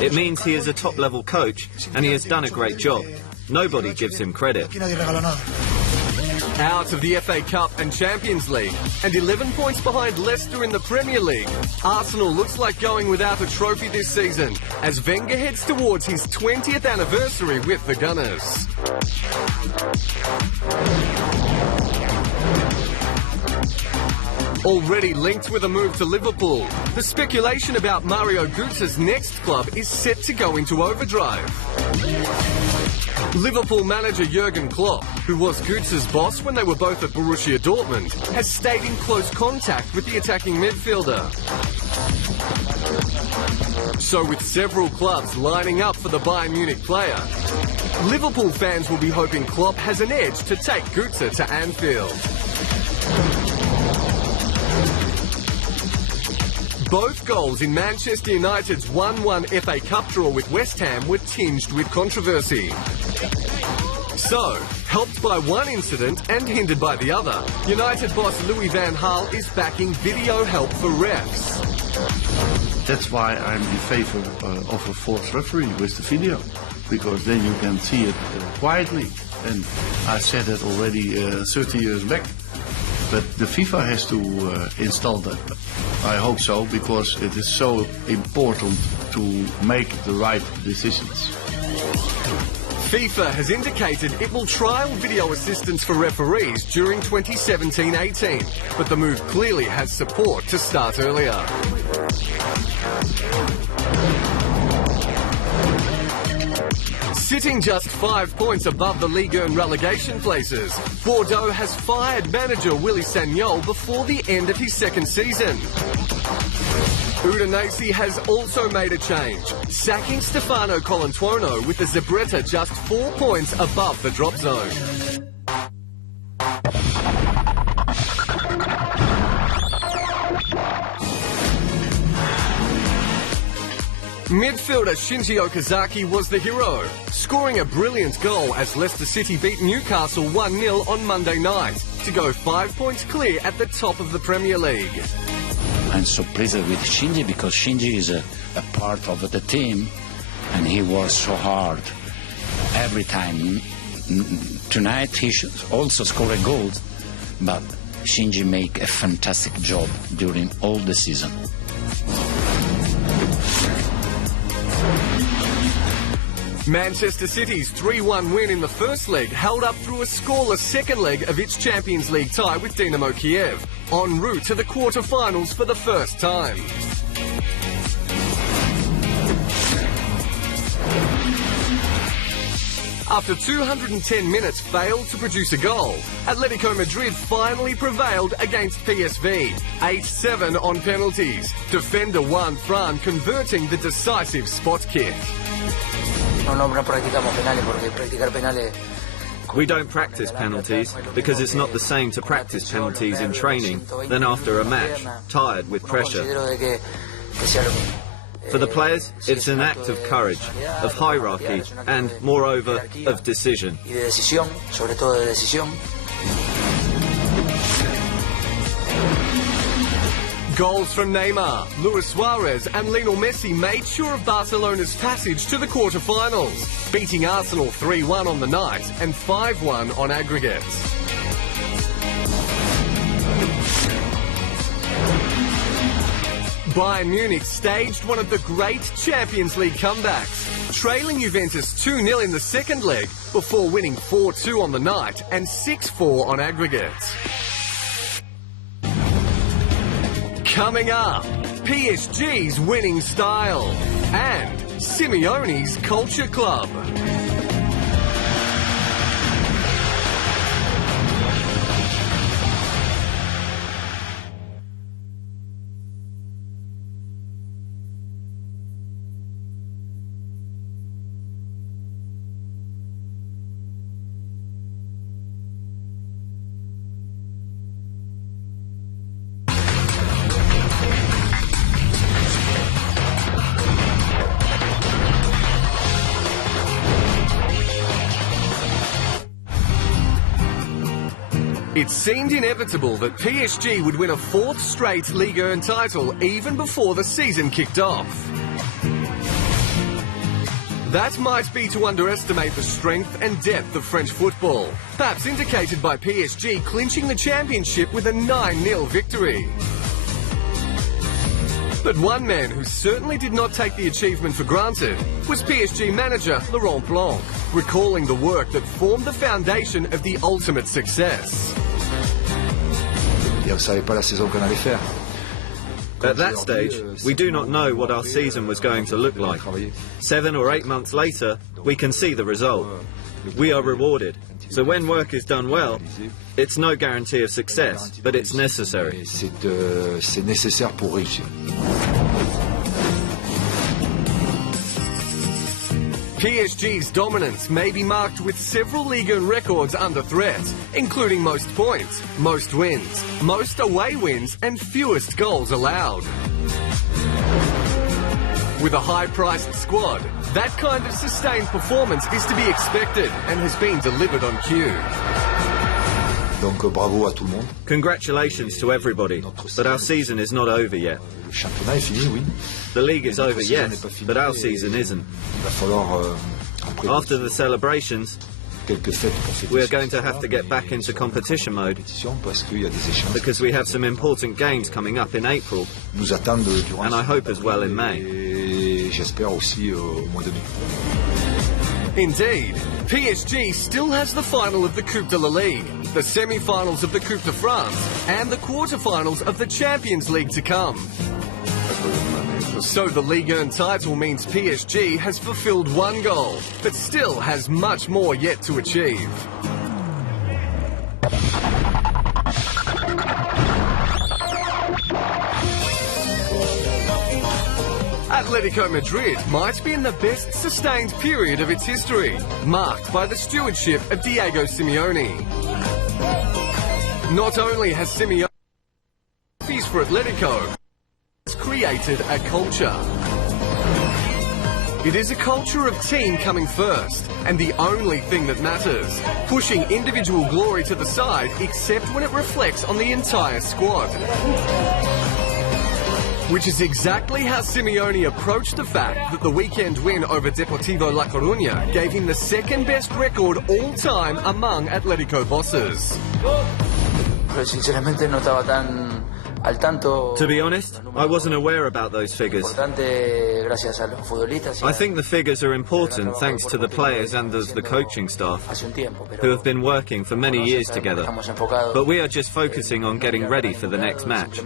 It means he is a top-level coach, and he has done a great job. Nobody gives him credit. Out of the FA Cup and Champions League, and 11 points behind Leicester in the Premier League, Arsenal looks like going without a trophy this season, as Wenger heads towards his 20th anniversary with the Gunners. Already linked with a move to Liverpool, the speculation about Mario Götze's next club is set to go into overdrive. Liverpool manager Jurgen Klopp, who was Götze's boss when they were both at Borussia Dortmund, has stayed in close contact with the attacking midfielder. So with several clubs lining up for the Bayern Munich player, Liverpool fans will be hoping Klopp has an edge to take Götze to Anfield. Both goals in Manchester United's 1-1 FA Cup draw with West Ham were tinged with controversy. So, helped by one incident and hindered by the other, United boss Louis van Gaal is backing video help for refs. That's why I'm in favor of a fourth referee with the video, because then you can see it quietly. And I said that already 30 years back. But the FIFA has to install that. I hope so, because it is so important to make the right decisions. FIFA has indicated it will trial video assistance for referees during 2017-18, but the move clearly has support to start earlier. Sitting just 5 points above the Ligue 1 relegation places, Bordeaux has fired manager Willy Sagnol before the end of his second season. Udinese has also made a change, sacking Stefano Colantuono with the Zebretta just 4 points above the drop zone. Midfielder Shinji Okazaki was the hero, scoring a brilliant goal as Leicester City beat Newcastle 1-0 on Monday night to go 5 points clear at the top of the Premier League. I'm so pleased with Shinji because Shinji is a part of the team and he works so hard every time. Tonight he should also score a goal, but Shinji make a fantastic job during all the season. Manchester City's 3-1 win in the first leg held up through a scoreless second leg of its Champions League tie with Dinamo Kiev, en route to the quarter-finals for the first time. After 210 minutes failed to produce a goal, Atletico Madrid finally prevailed against PSV, 8-7 on penalties. Defender Juan Fran converting the decisive spot kick. We don't practice penalties because it's not the same to practice penalties in training than after a match, tired with pressure. For the players, it's an act of courage, of hierarchy, and, moreover, of decision. Goals from Neymar, Luis Suarez and Lionel Messi made sure of Barcelona's passage to the quarter-finals, beating Arsenal 3-1 on the night and 5-1 on aggregates. Bayern Munich staged one of the great Champions League comebacks, trailing Juventus 2-0 in the second leg before winning 4-2 on the night and 6-4 on aggregates. Coming up, PSG's winning style and Simeone's culture club. It seemed inevitable that PSG would win a fourth straight Ligue 1 title even before the season kicked off. That might be to underestimate the strength and depth of French football, perhaps indicated by PSG clinching the championship with a 9-0 victory. But one man who certainly did not take the achievement for granted was PSG manager Laurent Blanc, recalling the work that formed the foundation of the ultimate success. At that stage, we do not know what our season was going to look like. 7 or 8 months later, we can see the result. We are rewarded. So when work is done well, it's no guarantee of success, but it's necessary. PSG's dominance may be marked with several Ligue 1 records under threat, including most points, most wins, most away wins and fewest goals allowed. With a high-priced squad, that kind of sustained performance is to be expected and has been delivered on cue. Congratulations to everybody, but our season is not over yet. The league is over, yes, but our season isn't. After the celebrations, we are going to have to get back into competition mode because we have some important games coming up in April, and I hope as well in May. Indeed, PSG still has the final of the Coupe de la Ligue, the semi-finals of the Coupe de France, and the quarter-finals of the Champions League to come. So the Ligue 1 title means PSG has fulfilled one goal, but still has much more yet to achieve. Atletico Madrid might be in the best sustained period of its history, marked by the stewardship of Diego Simeone. Not only has Simeone trophies for Atletico, has created a culture. It is a culture of team coming first, and the only thing that matters, pushing individual glory to the side except when it reflects on the entire squad. Which is exactly how Simeone approached the fact that the weekend win over Deportivo La Coruña gave him the second best record all time among Atletico bosses. To be honest, I wasn't aware about those figures. I think the figures are important thanks to the players and the coaching staff, who have been working for many years together. But we are just focusing on getting ready for the next match.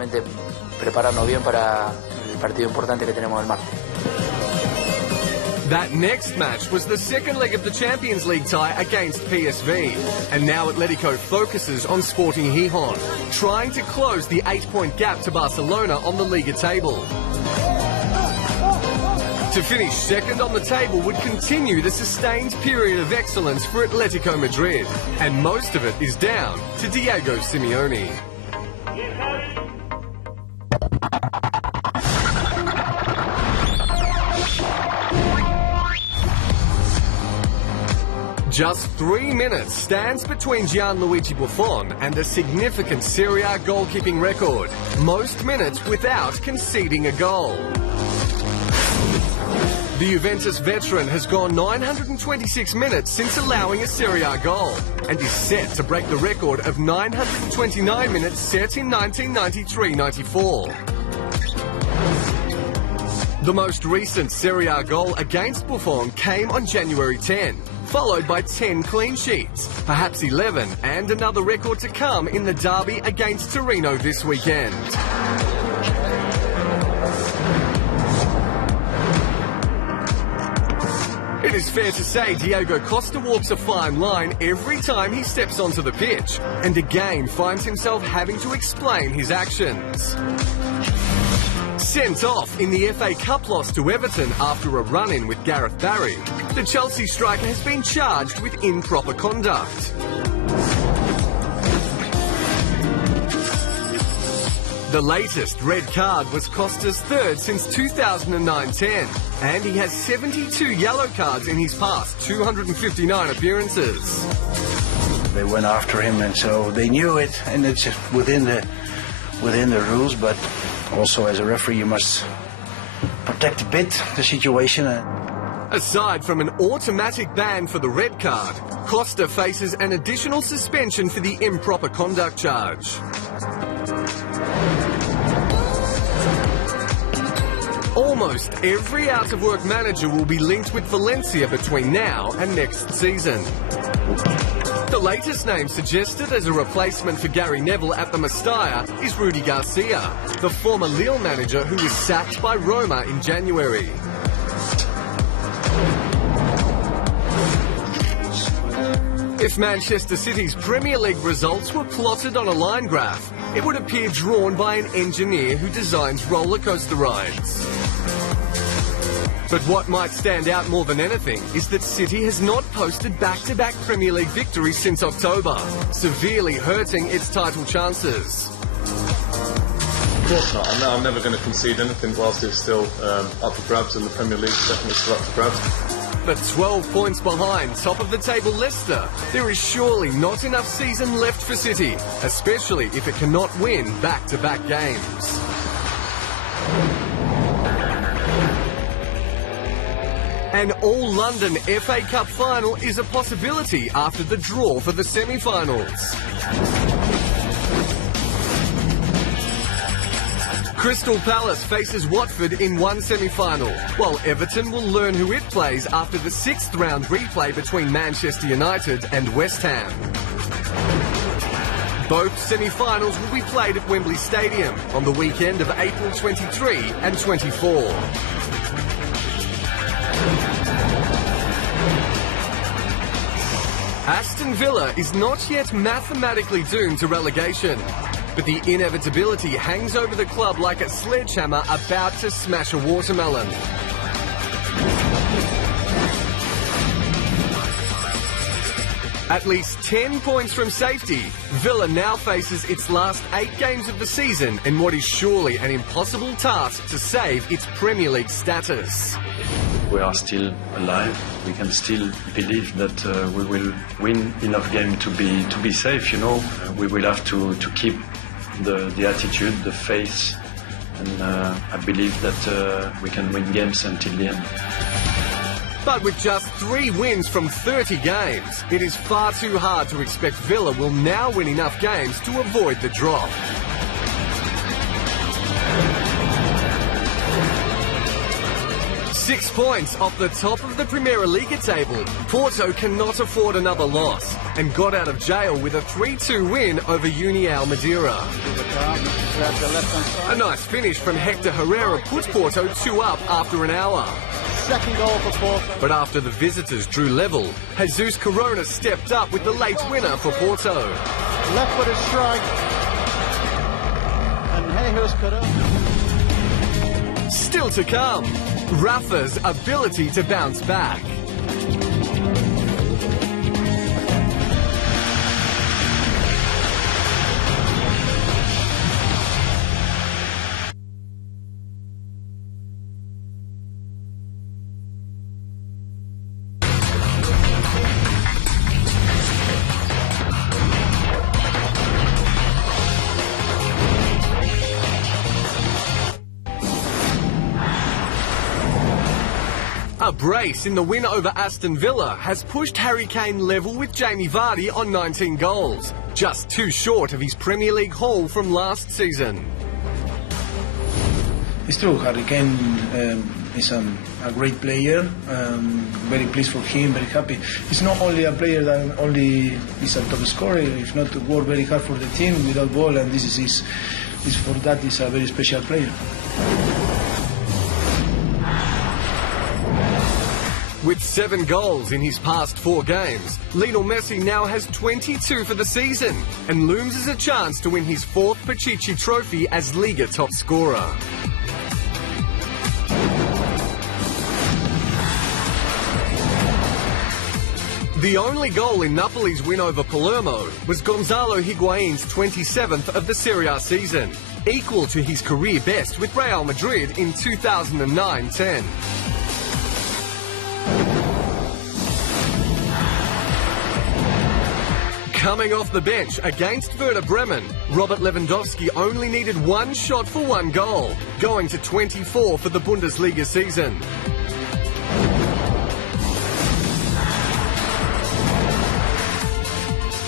That next match was the second leg of the Champions League tie against PSV. And now Atletico focuses on Sporting Gijón, trying to close the 8-point gap to Barcelona on the Liga table. To finish second on the table would continue the sustained period of excellence for Atletico Madrid. And most of it is down to Diego Simeone. Just 3 minutes stands between Gianluigi Buffon and a significant Serie A goalkeeping record. Most minutes without conceding a goal. The Juventus veteran has gone 926 minutes since allowing a Serie A goal and is set to break the record of 929 minutes set in 1993-94. The most recent Serie A goal against Buffon came on January 10, followed by 10 clean sheets, perhaps 11, and another record to come in the derby against Torino this weekend. It is fair to say Diego Costa walks a fine line every time he steps onto the pitch, and again finds himself having to explain his actions. Sent off in the FA Cup loss to Everton after a run-in with Gareth Barry, the Chelsea striker has been charged with improper conduct. The latest red card was Costa's third since 2009-10, and he has 72 yellow cards in his past 259 appearances. They went after him, and so they knew it, and it's just within the rules. But also, as a referee, you must protect a bit the situation. Aside from an automatic ban for the red card, Costa faces an additional suspension for the improper conduct charge. Almost every out-of-work manager will be linked with Valencia between now and next season. The latest name suggested as a replacement for Gary Neville at the Mestalla is Rudi Garcia, the former Lille manager who was sacked by Roma in January. If Manchester City's Premier League results were plotted on a line graph, it would appear drawn by an engineer who designs roller coaster rides. But what might stand out more than anything is that City has not posted back-to-back Premier League victories since October, severely hurting its title chances. Of course not. I'm never going to concede anything whilst it's still up for grabs in the Premier League. Definitely still up for grabs. But 12 points behind top of the table Leicester, there is surely not enough season left for City, especially if it cannot win back-to-back games. An all-London FA Cup final is a possibility after the draw for the semi-finals. Crystal Palace faces Watford in one semi-final, while Everton will learn who it plays after the 6th round replay between Manchester United and West Ham. Both semi-finals will be played at Wembley Stadium on the weekend of April 23 and 24. Aston Villa is not yet mathematically doomed to relegation, but the inevitability hangs over the club like a sledgehammer about to smash a watermelon. At least 10 points from safety, Villa now faces its last 8 games of the season in what is surely an impossible task to save its Premier League status. We are still alive. We can still believe that we will win enough games to be safe. You know, we will have to keep the attitude, the faith, and I believe that we can win games until the end. But with just 3 wins from 30 games, it is far too hard to expect Villa will now win enough games to avoid the drop. Six points off the top of the Primeira Liga table, Porto cannot afford another loss and got out of jail with a 3-2 win over União Madeira. A nice finish from Hector Herrera put Porto 2 up after an hour. Second goal for Porto. But after the visitors drew level, Jesus Corona stepped up with the late winner for Porto. Left-footed strike. And Jesus Corona. Still to come, Rafa's ability to bounce back. A brace in the win over Aston Villa has pushed Harry Kane level with Jamie Vardy on 19 goals, just 2 short of his Premier League haul from last season. It's true, Harry Kane is a great player. Very pleased for him, very happy. He's not only a player that only is a top scorer. If not to work very hard for the team without ball, and this is for that is a very special player. With 7 goals in his past 4 games, Lionel Messi now has 22 for the season and looms as a chance to win his 4th Pichichi trophy as Liga top scorer. The only goal in Napoli's win over Palermo was Gonzalo Higuain's 27th of the Serie A season, equal to his career best with Real Madrid in 2009-10. Coming off the bench against Werder Bremen, Robert Lewandowski only needed 1 shot for 1 goal, going to 24 for the Bundesliga season.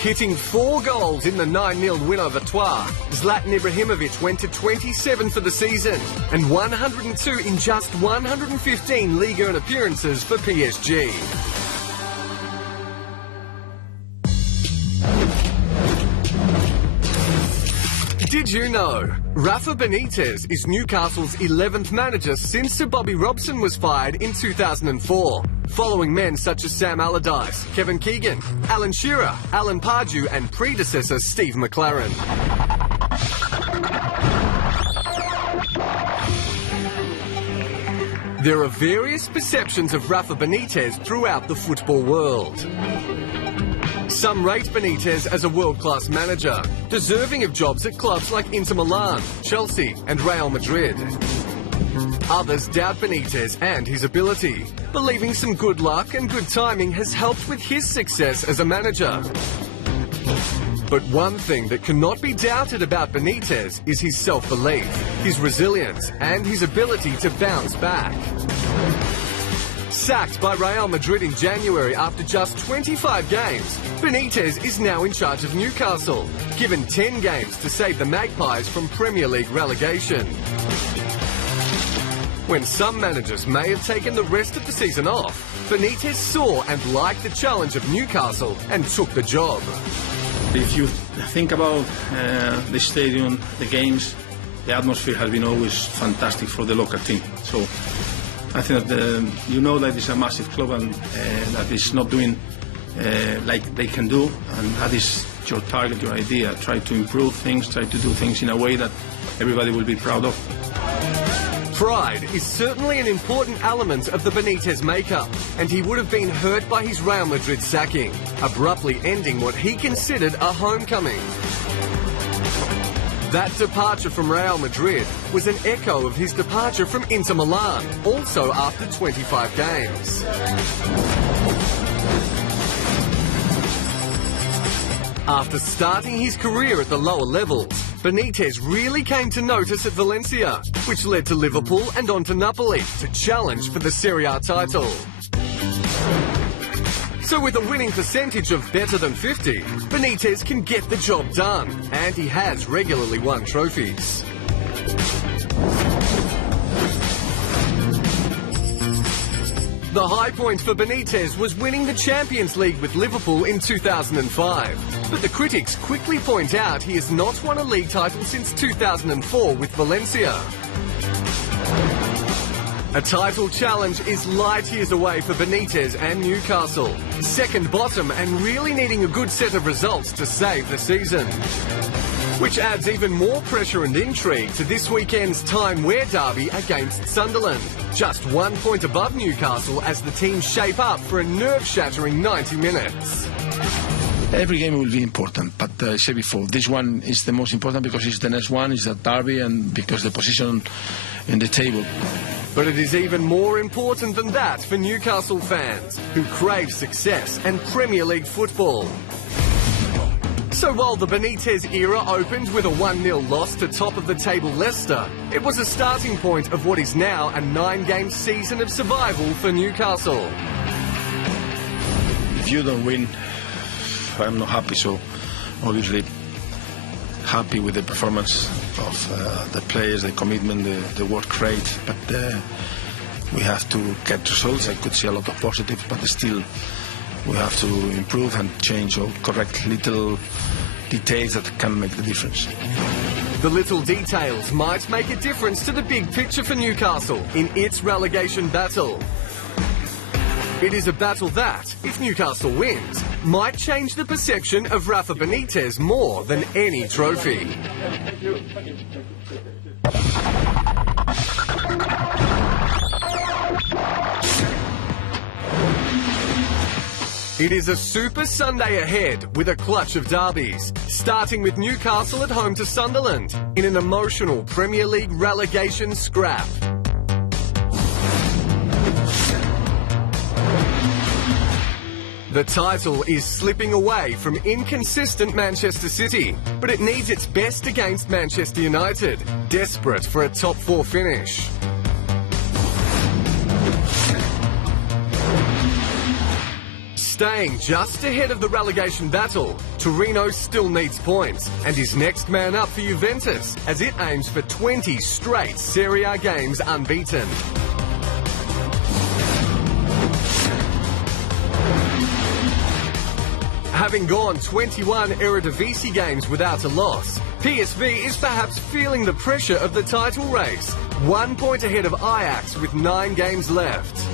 Hitting 4 goals in the 9-0 win over Troyes, Zlatan Ibrahimovic went to 27 for the season and 102 in just 115 Ligue 1 appearances for PSG. Did you know? Rafa Benitez is Newcastle's 11th manager since Sir Bobby Robson was fired in 2004, following men such as Sam Allardyce, Kevin Keegan, Alan Shearer, Alan Pardew and predecessor Steve McLaren. There are various perceptions of Rafa Benitez throughout the football world. Some rate Benitez as a world-class manager, deserving of jobs at clubs like Inter Milan, Chelsea and Real Madrid. Others doubt Benitez and his ability, believing some good luck and good timing has helped with his success as a manager. But one thing that cannot be doubted about Benitez is his self-belief, his resilience and his ability to bounce back. Sacked by Real Madrid in January after just 25 games, Benitez is now in charge of Newcastle, given 10 games to save the Magpies from Premier League relegation. When some managers may have taken the rest of the season off, Benitez saw and liked the challenge of Newcastle and took the job. If you think about the stadium, the games, the atmosphere has been always fantastic for the local team. So I think that you know that it's a massive club and that it's not doing like they can do, and that is your target, your idea. Try to improve things, try to do things in a way that everybody will be proud of. Pride is certainly an important element of the Benitez makeup, and he would have been hurt by his Real Madrid sacking, abruptly ending what he considered a homecoming. That departure from Real Madrid was an echo of his departure from Inter Milan, also after 25 games. After starting his career at the lower levels, Benitez really came to notice at Valencia, which led to Liverpool and on to Napoli to challenge for the Serie A title. So with a winning percentage of better than 50, Benitez can get the job done, and he has regularly won trophies. The high point for Benitez was winning the Champions League with Liverpool in 2005. But the critics quickly point out he has not won a league title since 2004 with Valencia. A title challenge is light years away for Benitez and Newcastle, second bottom and really needing a good set of results to save the season. Which adds even more pressure and intrigue to this weekend's Time Wear derby against Sunderland, just 1 point above Newcastle as the teams shape up for a nerve-shattering 90 minutes. Every game will be important, but I said before, this one is the most important because it's the next one, it's the derby, and because the position in the table. But it is even more important than that for Newcastle fans, who crave success and Premier League football. So while the Benitez era opened with a 1-0 loss to top-of-the-table Leicester, it was a starting point of what is now a 9-game season of survival for Newcastle. If you don't win, I'm not happy, so obviously happy with the performance of the players, the commitment, the work rate, but we have to get results. I could see a lot of positives, but still we have to improve and change or correct little details that can make the difference. The little details might make a difference to the big picture for Newcastle in its relegation battle. It is a battle that, if Newcastle wins, might change the perception of Rafa Benitez more than any trophy. It is a Super Sunday ahead with a clutch of derbies, starting with Newcastle at home to Sunderland in an emotional Premier League relegation scrap. The title is slipping away from inconsistent Manchester City, but it needs its best against Manchester United, desperate for a top 4 finish. Staying just ahead of the relegation battle, Torino still needs points and is next man up for Juventus as it aims for 20 straight Serie A games unbeaten. Having gone 21 Eredivisie games without a loss, PSV is perhaps feeling the pressure of the title race, 1 point ahead of Ajax with 9 games left.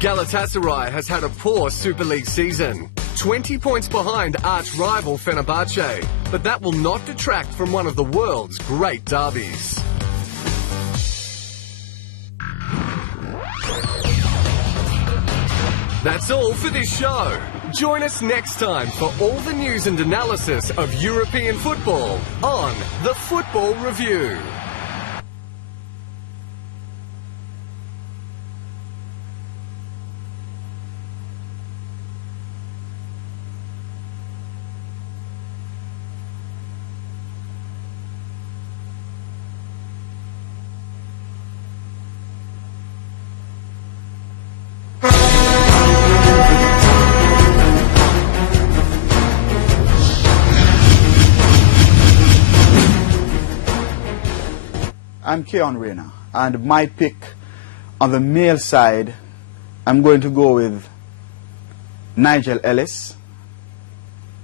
Galatasaray has had a poor Super League season, 20 points behind arch-rival Fenerbahce, but that will not detract from one of the world's great derbies. That's all for this show. Join us next time for all the news and analysis of European football on The Football Review. I'm Keon Rayner, and my pick on the male side, I'm going to go with Nigel Ellis,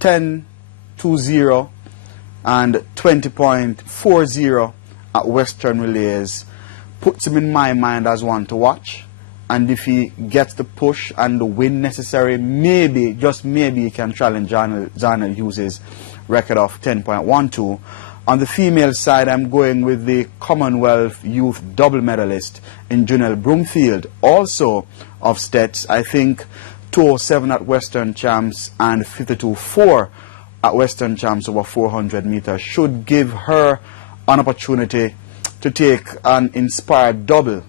10-2-0 and 20.40 at Western Relays. Puts him in my mind as one to watch, and if he gets the push and the win necessary, maybe, just maybe, he can challenge Darnell Hughes' record of 10.12. On the female side, I'm going with the Commonwealth Youth double medalist in Janelle Broomfield, also of Stets. I think 207 at Western Champs and 52.4 at Western Champs over 400 meters should give her an opportunity to take an inspired double,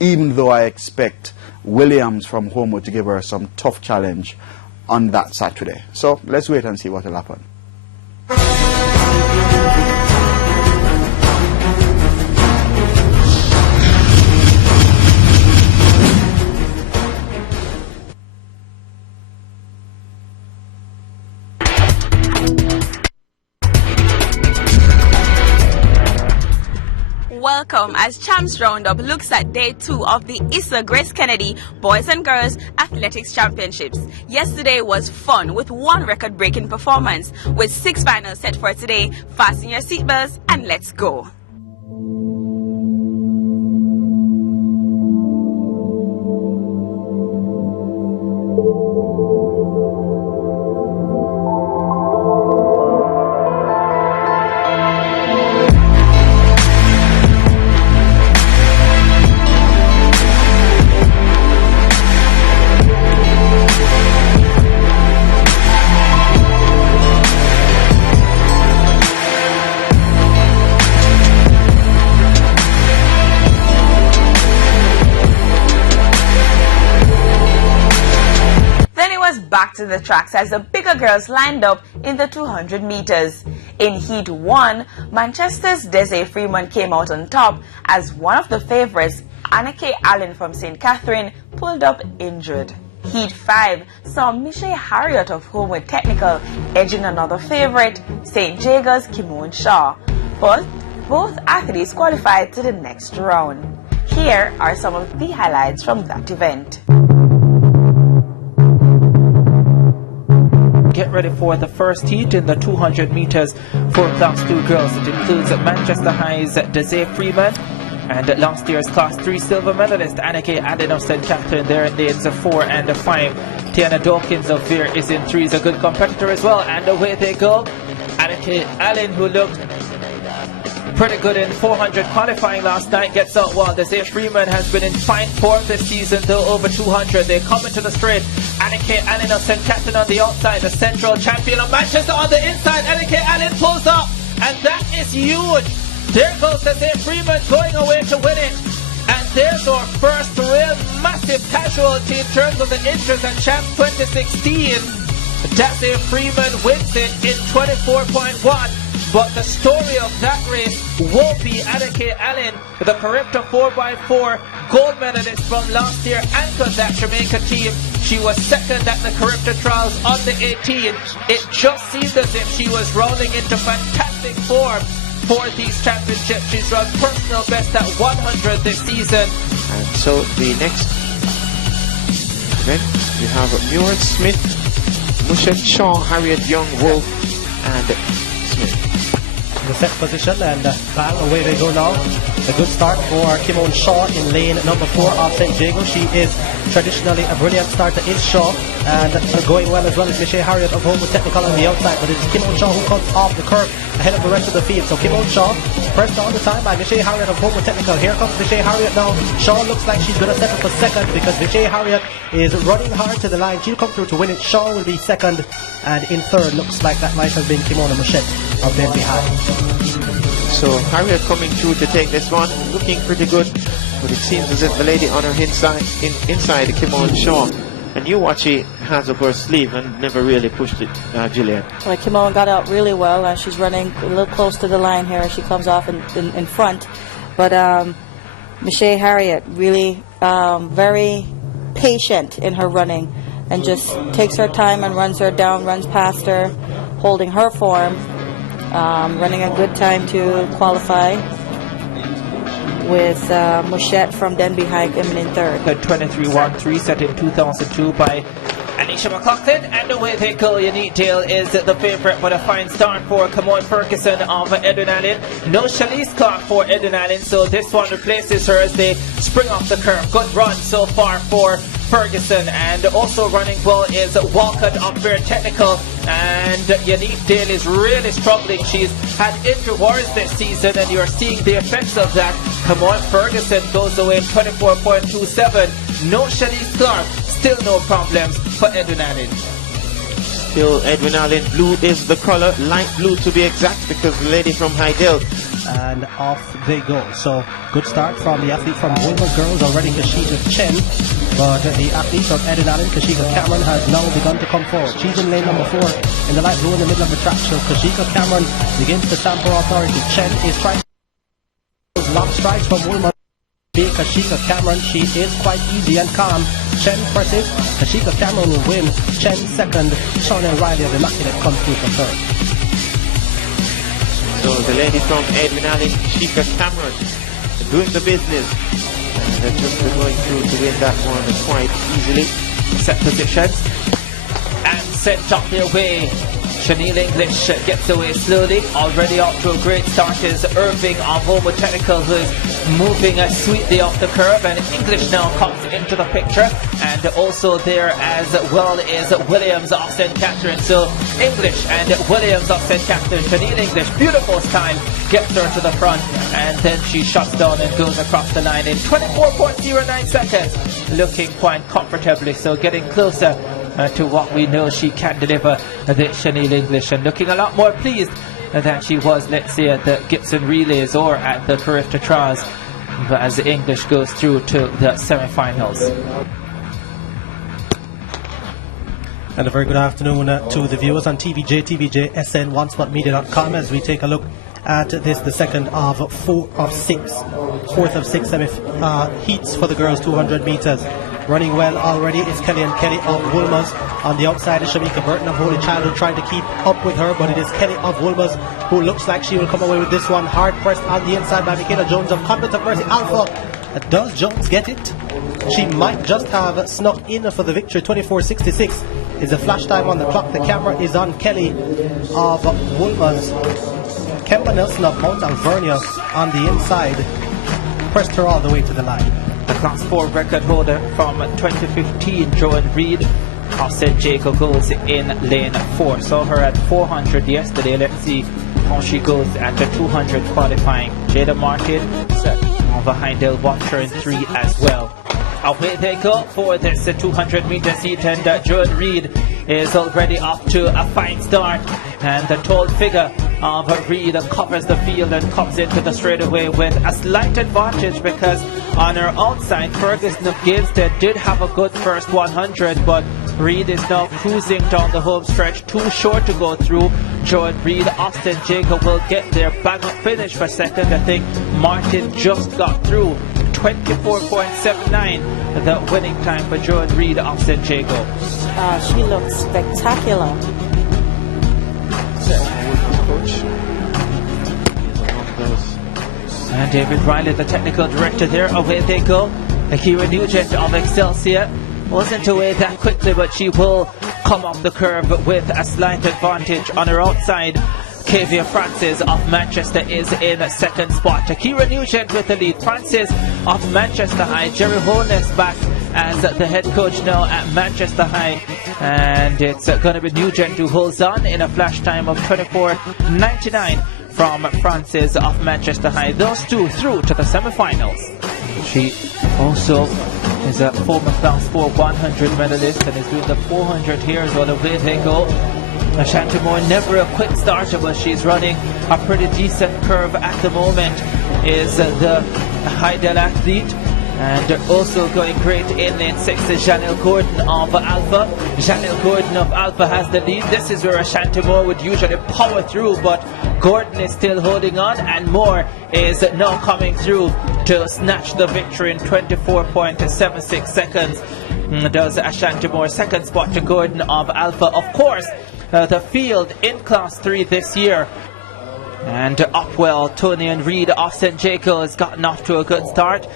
even though I expect Williams from Homewood to give her some tough challenge on that Saturday. So let's wait and see what will happen. Welcome as Champs Roundup looks at day 2 of the Issa Grace Kennedy Boys and Girls Athletics Championships. Yesterday was fun with one record-breaking performance. With 6 finals set for today, fasten your seatbelts and let's go. in the tracks as the bigger girls lined up in the 200 meters. In Heat 1, Manchester's Desiree Freeman came out on top as one of the favorites, Anneke Allen from St. Catherine, pulled up injured. Heat 5 saw Michelle Harriott of Homewood Technical edging another favorite, St. Jago's Kimon Shaw. But both athletes qualified to the next round. Here are some of the highlights from that event. Get ready for the first heat in the 200 meters for Class 2 girls. It includes Manchester High's Desiree Freeman and last year's Class 3 silver medalist Anneke Allen of St. Catherine. There in lanes 4 and 5. Tiana Dawkins of Veer is in 3, is a good competitor as well. And away they go. Anneke Allen, who looked pretty good in 400 qualifying last night, gets out while Desiree Freeman has been in fine form this season, though over 200. They come into the straight. Anneke Allen of St. Catherine on the outside, the central champion of Manchester on the inside. Anneke Allen pulls up, and that is huge. There goes Desiree Freeman going away to win it. And there's our first real massive casualty in terms of the injuries at Champ 2016. Desiree Freeman wins it in 24.1. But the story of that race won't be Anneke Allen, the Caribta 4x4 gold medalist from last year, anchored that Jamaica team. She was second at the Caribta Trials under 18. It just seemed as if she was rolling into fantastic form for these championships. She's run personal best at 100 this season. And so the next event, we have Muir Smith, Mushet Shaw, Harriet Young, Wolf, and Smith. The set position, and bang, away they go now. A good start for Kimon Shaw in lane number 4 of St. Jago. She is traditionally a brilliant starter, is Shaw, and going well as well as Michelle Harriott of Homewood Technical on the outside, but it is Kimon Shaw who comes off the curve ahead of the rest of the field. So Kimon Shaw pressed all the time by Michelle Harriott of Homewood Technical. Here comes Michelle Harriott now. Shaw looks like she's going to settle for second because Michelle Harriott is running hard to the line. She'll come through to win it. Shaw will be second, and in third looks like that might have been Kimona Machette of Denby High. So Harriet coming through to take this one, looking pretty good, but it seems as if the lady on her inside Kimon Shaw, and you watch she has up her sleeve and never really pushed it, Gillian. Well, Kimon got out really well, and she's running a little close to the line here. She comes off in front, but Michelle Harriott really very patient in her running, and just takes her time and runs her down, runs past her, holding her form. Running a good time to qualify with Mouchette from Denby High coming in third. The 23-1-3 set in 2002 by Anisha McLaughlin, and away they go. Unique Dale is the favourite, but a fine start for Camone Ferguson of Edwin Allen. No Shalice Clark for Edwin Allen, so this one replaces her as they spring off the curve. Good run so far for Ferguson, and also running well is Walcott of Fair Technical, and Unique Dale is really struggling. She's had injury worries this season, and you're seeing the effects of that. Camone Ferguson goes away in 24.27. No Shalice Clark, still no problems for Edwin Allen. Still Edwin Allen, blue is the colour, light blue to be exact, because the lady from Hydel. And off they go. So good start from the athlete from Wilmer Girls, already Kashika Chen, but the athlete from Edwin Allen, Kashika Cameron, has now begun to come forward. She's in lane number 4 in the light blue in the middle of the track. So Kashika Cameron begins to stamp her authority. Chen is trying those long strides from Wilmer. Kashika Cameron, she is quite easy and calm. Chen presses, Kashika Cameron will win. Chen second, Shauna Riley of Immaculate comes through for third. So the lady from Edwin Allen, Kashika Cameron, doing the business, and they're just going through to win that one quite easily. Set positions and sent up their way. Chanel English gets away slowly. Already off to a great start is Irving of Homewood Technical, who is moving sweetly off the curve, and English now comes into the picture, and also there as well is Williams of St. Catherine. So English and Williams of St. Catherine. Chanel English, beautiful style, gets her to the front, and then she shuts down and goes across the line in 24.09 seconds, looking quite comfortably, so getting closer to what we know she can deliver, the Chanel English, and looking a lot more pleased than she was, let's say, at the Gibson Relays or at the Carifta Trials, as the English goes through to the semi-finals. And a very good afternoon to the viewers on TVJ, TVJ-SN, OneSpotMedia.com as we take a look at this, the second of fourth of six heats for the girls 200 meters. Running well already is Kelly of Woolmers. On the outside is Shamika Burton of Holy Child, who tried to keep up with her, but it is Kelly of Woolmers who looks like she will come away with this one. Hard pressed on the inside by Michaela Jones of Convent of Mercy Alpha. Does Jones get it? She might just have snuck in for the victory. 24:66 is the flash time on the clock. The camera is on Kelly of Woolmers. Kemba Nelson of Mount Alvernia on the inside pressed her all the way to the line. The Class 4 record holder from 2015, Joan Reed of St. Jacob, goes in lane 4. Saw her at 400 yesterday. Let's see how she goes at the 200 qualifying. Jada Martin behind her, watch her in 3 as well. Away they go for this 200 meters heat, and Joan Reed is already off to a fine start, and the tall figure of Reed covers the field and comes into the straightaway with a slight advantage, because on her outside Ferguson of Gilstead did have a good first 100, but Reed is now cruising down the home stretch, too short to go through. Joan Reed, Austin Jacob will get their bang up finish for second. I think Martin just got through. 24.79 the winning time for Joan Reed of St. Jacob. She looks spectacular. And David Riley, the technical director there. Away they go. Akira Nugent of Excelsior wasn't away that quickly, but she will come off the curve with a slight advantage on her outside. Kavia Francis of Manchester is in second spot. Akira Nugent with the lead. Francis of Manchester High. Jerry Holness back as the head coach now at Manchester High. And it's going to be Nugent who holds on in a flash time of 24.99 from Francis of Manchester High. Those two through to the semi-finals. She also is a former Class 4 100 medalist and is doing the 400 here as well. Away they go. Ashanti Moore, never a quick starter, but she's running a pretty decent curve at the moment, is the Heidel athlete. And also going great in lane 6 is Janelle Gordon of Alpha. Janelle Gordon of Alpha has the lead. This is where Ashanti Moore would usually power through, but Gordon is still holding on, and Moore is now coming through to snatch the victory in 24.76 seconds. Does Ashanti Moore. Second spot to Gordon of Alpha. Of course, the field in Class 3 this year. And Upwell, Tony and Reed of St. Jacob has gotten off to a good start.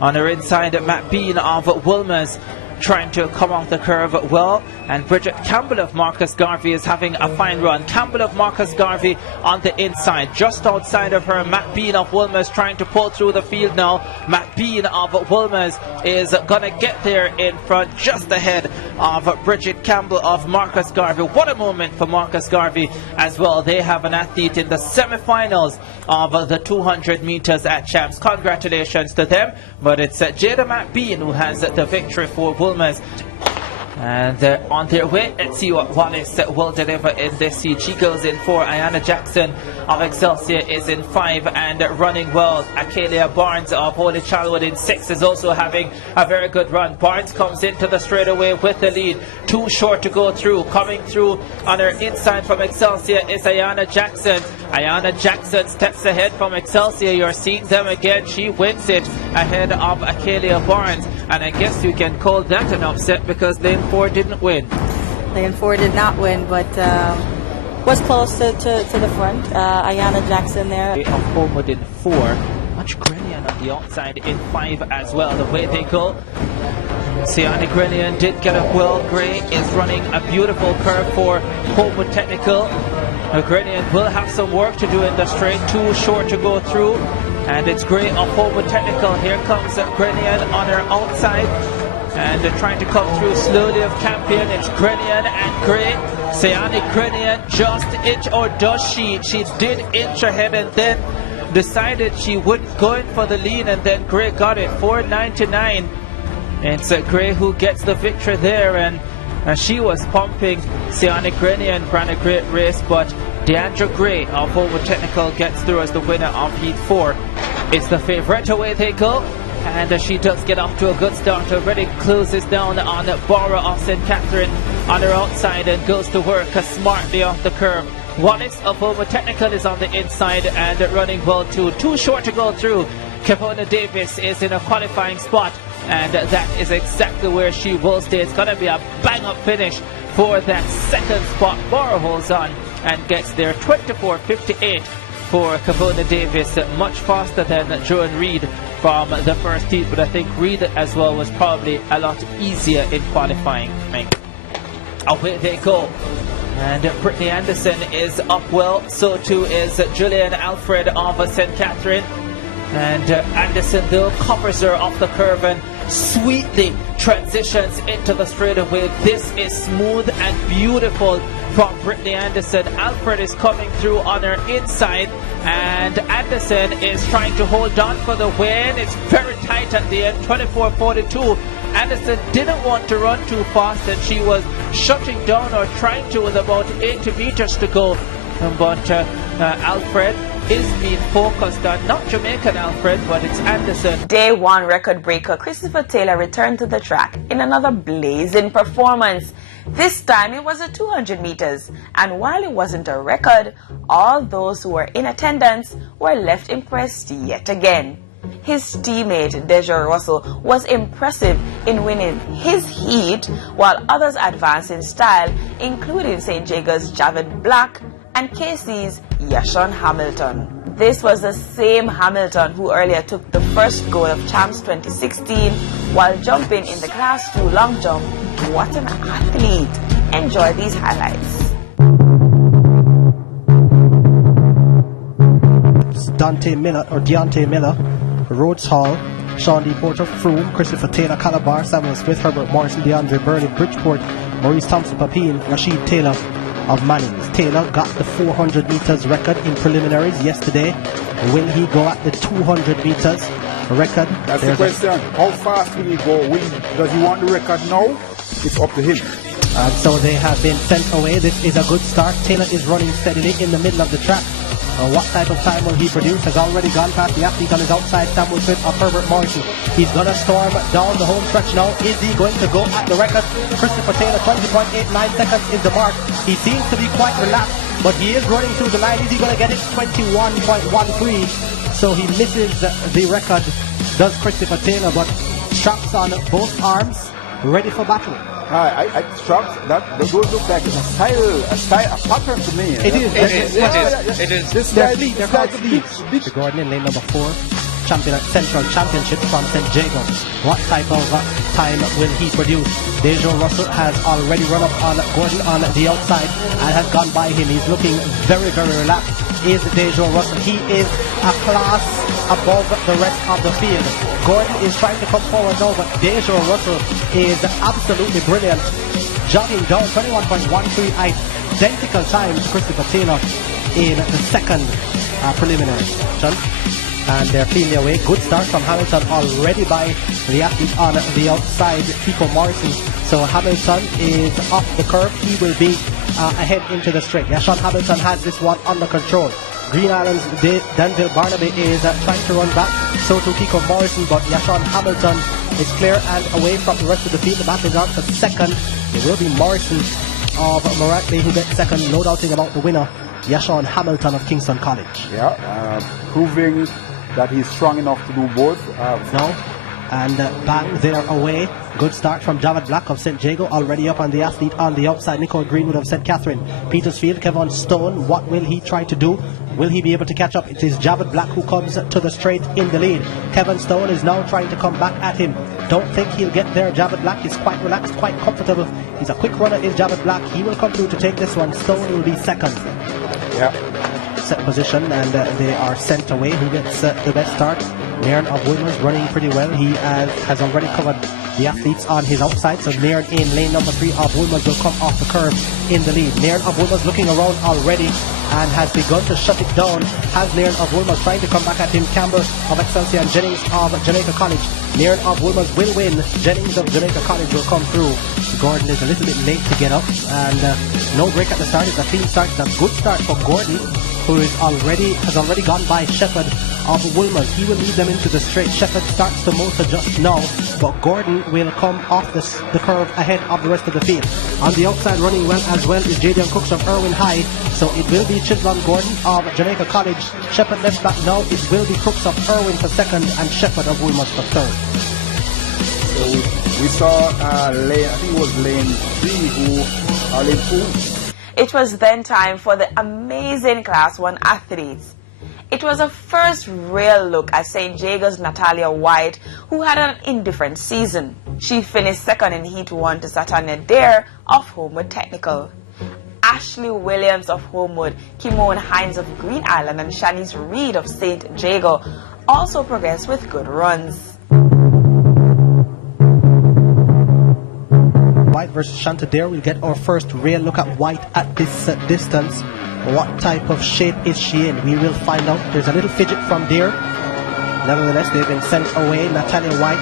On her inside, Matt Bean of Woolmers trying to come off the curve well, and Bridget Campbell of Marcus Garvey is having a fine run. Campbell of Marcus Garvey on the inside, just outside of her. Matt Bean of Woolmers trying to pull through the field now. Matt Bean of Woolmers is gonna get there in front, just ahead of Bridget Campbell of Marcus Garvey. What a moment for Marcus Garvey as well. They have an athlete in the semi-finals of the 200 meters at Champs. Congratulations to them. But it's Jada Matt Bean who has the victory for Woolmers. And on their way, let's see what Wallace will deliver in this heat. She goes in 4. Ayana Jackson of Excelsior is in 5 and running well. Akelia Barnes of Holy Childhood in 6 is also having a very good run. Barnes comes into the straightaway with the lead. Too short to go through. Coming through on her inside from Excelsior is Ayana Jackson. Ayana Jackson steps ahead from Excelsior. You're seeing them again. She wins it ahead of Akelia Barnes. And I guess you can call that an upset because lane 4 didn't win. Lane 4 did not win, but was close to the front. Ayana Jackson there. Of Homewood in 4. Much Grenian on the outside in 5 as well. The way they go. Siani Grenian did get up well. Gray is running a beautiful curve for Homewood Technical. Grenian will have some work to do in the straight. Too short to go through. And it's Gray of Homewood Technical. Here comes Grenian on her outside. And trying to come through slowly of Campion. It's Grenian and Gray. Siani Grenian just inch, or does she? She did inch ahead and then decided she wouldn't go in for the lead, and then Gray got it. 4.99. It's Gray who gets the victory there, and she was pumping. Siani Grenian ran a great race, but Deandra Gray of Homewood Technical gets through as the winner of Heat 4. It's the favourite. Away they go. And she does get off to a good start. Already closes down on Borough of St. Catherine on her outside and goes to work smartly off the curve. Wallace of Homer Technical is on the inside and running well too. Too short to go through. Kevona Davis is in a qualifying spot, and that is exactly where she will stay. It's going to be a bang-up finish for that second spot. Mora holds on and gets there. 24:58 for Kevona Davis. Much faster than Joan Reid from the first heat, but I think Reid as well was probably a lot easier in qualifying. Away they go. And Brittany Anderson is up well, so too is Julian Alfred of St. Catherine. And Anderson though covers her off the curve and sweetly transitions into the straightaway. This is smooth and beautiful from Brittany Anderson. Alfred is coming through on her inside, and Anderson is trying to hold on for the win. It's very tight at the end, 24:42. Anderson didn't want to run too fast, and she was shutting down or trying to with about 80 meters to go. But Alfred is being focused on, not Jamaican Alfred, but it's Anderson. Day one record breaker Christopher Taylor returned to the track in another blazing performance. This time it was at 200 meters, and while it wasn't a record, all those who were in attendance were left impressed yet again. His teammate Deja Russell was impressive in winning his heat, while others advanced in style, including St. Jago's Javid Black and KC's Yashon Hamilton. This was the same Hamilton who earlier took the first gold of Champs 2016 while jumping in the Class 2 long jump. What an athlete! Enjoy these highlights. Deontay Miller, Rhodes Hall, Sean D. Porter, Froome, Christopher Taylor, Calabar, Samuel Smith, Herbert Morrison, DeAndre Burnley, Bridgeport, Maurice Thompson, Papine, Rashid Taylor of Mannings. Taylor got the 400 meters record in preliminaries yesterday. Will he go at the 200 meters record? That's the question. How fast will he go? Does he want the record now? It's up to him. So they have been sent away. This is a good start. Taylor is running steadily in the middle of the track. What type of time will he produce? Has already gone past the athlete on his outside, Samuel Smith of Herbert Morrison. He's going to storm down the home stretch now. Is he going to go at the record? Christopher Taylor, 20.89 seconds is the mark. He seems to be quite relaxed, but he is running through the line. Is he going to get it? 21.13. So he misses the record, does Christopher Taylor, but straps on both arms, ready for battle. Straps, those look like a pattern to me. It is. They're called sleeves. Gordon in lane number 4, champion at Central Championship from St. Jago. What type of time will he produce? Deja Russell has already run up on Gordon on the outside and has gone by him. He's looking very, very relaxed. Is Deja Russell? He is a class above the rest of the field. Gordon is trying to come forward now, but Deja Russell is absolutely brilliant. Jogging down 21.13, identical time to Christopher Taylor in the second preliminary. And they're cleanly away. Good start from Hamilton already by the athlete on the outside, Kiko Morrison. So Hamilton is off the curve. He will be ahead into the straight. Yashon Hamilton has this one under control. Green Island's Danville Barnaby is trying to run back. So too Kiko Morrison, but Yashon Hamilton is clear and away from the rest of the field. The battle is out for second. It will be Morrison of Moratley who gets second. No doubting about the winner, Yashon Hamilton of Kingston College. Yeah, proving that he's strong enough to do both. No. And bang, they're away. Good start from Javid Black of St. Jago, already up on the athlete on the outside, Nicole Greenwood of St. Catherine. Petersfield, Kevin Stone, what will he try to do? Will he be able to catch up? It is Javid Black who comes to the straight in the lead. Kevin Stone is now trying to come back at him. Don't think he'll get there. Javid Black is quite relaxed, quite comfortable. He's a quick runner, is Javid Black. He will come through to take this one. Stone will be second. Yeah. Set position, and they are sent away. Who gets the best start? Nairn of Wilmers running pretty well. He has already covered the athletes on his outside, so Nairn in lane number 3 of Wilmers will come off the curve in the lead. Nairn of Wilmers looking around already and has begun to shut it down. Has Nairn of Wilmers trying to come back at him. Campbell of Excelsior and Jennings of Jamaica College. Nairn of Wilmers will win. Jennings of Jamaica College will come through. Gordon is a little bit late to get up, and no break at the start. It's a clean start. It's a good start for Gordon. who has already gone by Shepherd of Woolmans. He will lead them into the straight. Shepherd starts the motor just now, but Gordon will come off the curve ahead of the rest of the field. On the outside, running well as well, is Jadian Cooks of Irwin High. So it will be Chidlon Gordon of Jamaica College. Shepherd left back now. It will be Cooks of Irwin for second and Shepherd of Woolmans for third. So we saw lane, I think it was lane 3 or lane 2. It was then time for the amazing Class 1 athletes. It was a first real look at St. Jago's Natalia White, who had an indifferent season. She finished second in Heat 1 to Satania Dare of Homewood Technical. Ashley Williams of Homewood, Kimone Hines of Green Island, and Shanice Reed of St. Jago also progressed with good runs. White versus Shantadare, we'll get our first real look at White at this distance. What type of shape is she in? We will find out. There's a little fidget from Dare. Nevertheless, they've been sent away. Natalia White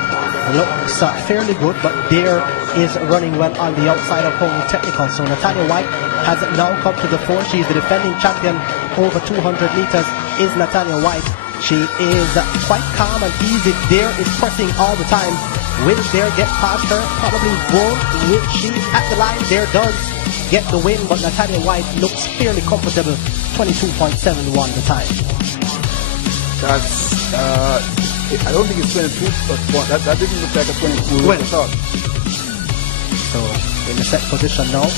looks fairly good, but Dare is running well on the outside of Homewood Technical. So Natalia White has now come to the fore. She's the defending champion over 200 meters, is Natalia White. She is quite calm and easy. Dare is pressing all the time. Will Dare get past her? Probably won't. Will she at the line? Dare does get the win, but Natalia White looks fairly comfortable. 22.71 the time. That's I don't think it's 22, but that didn't look like a 22. Well, so in the set position now,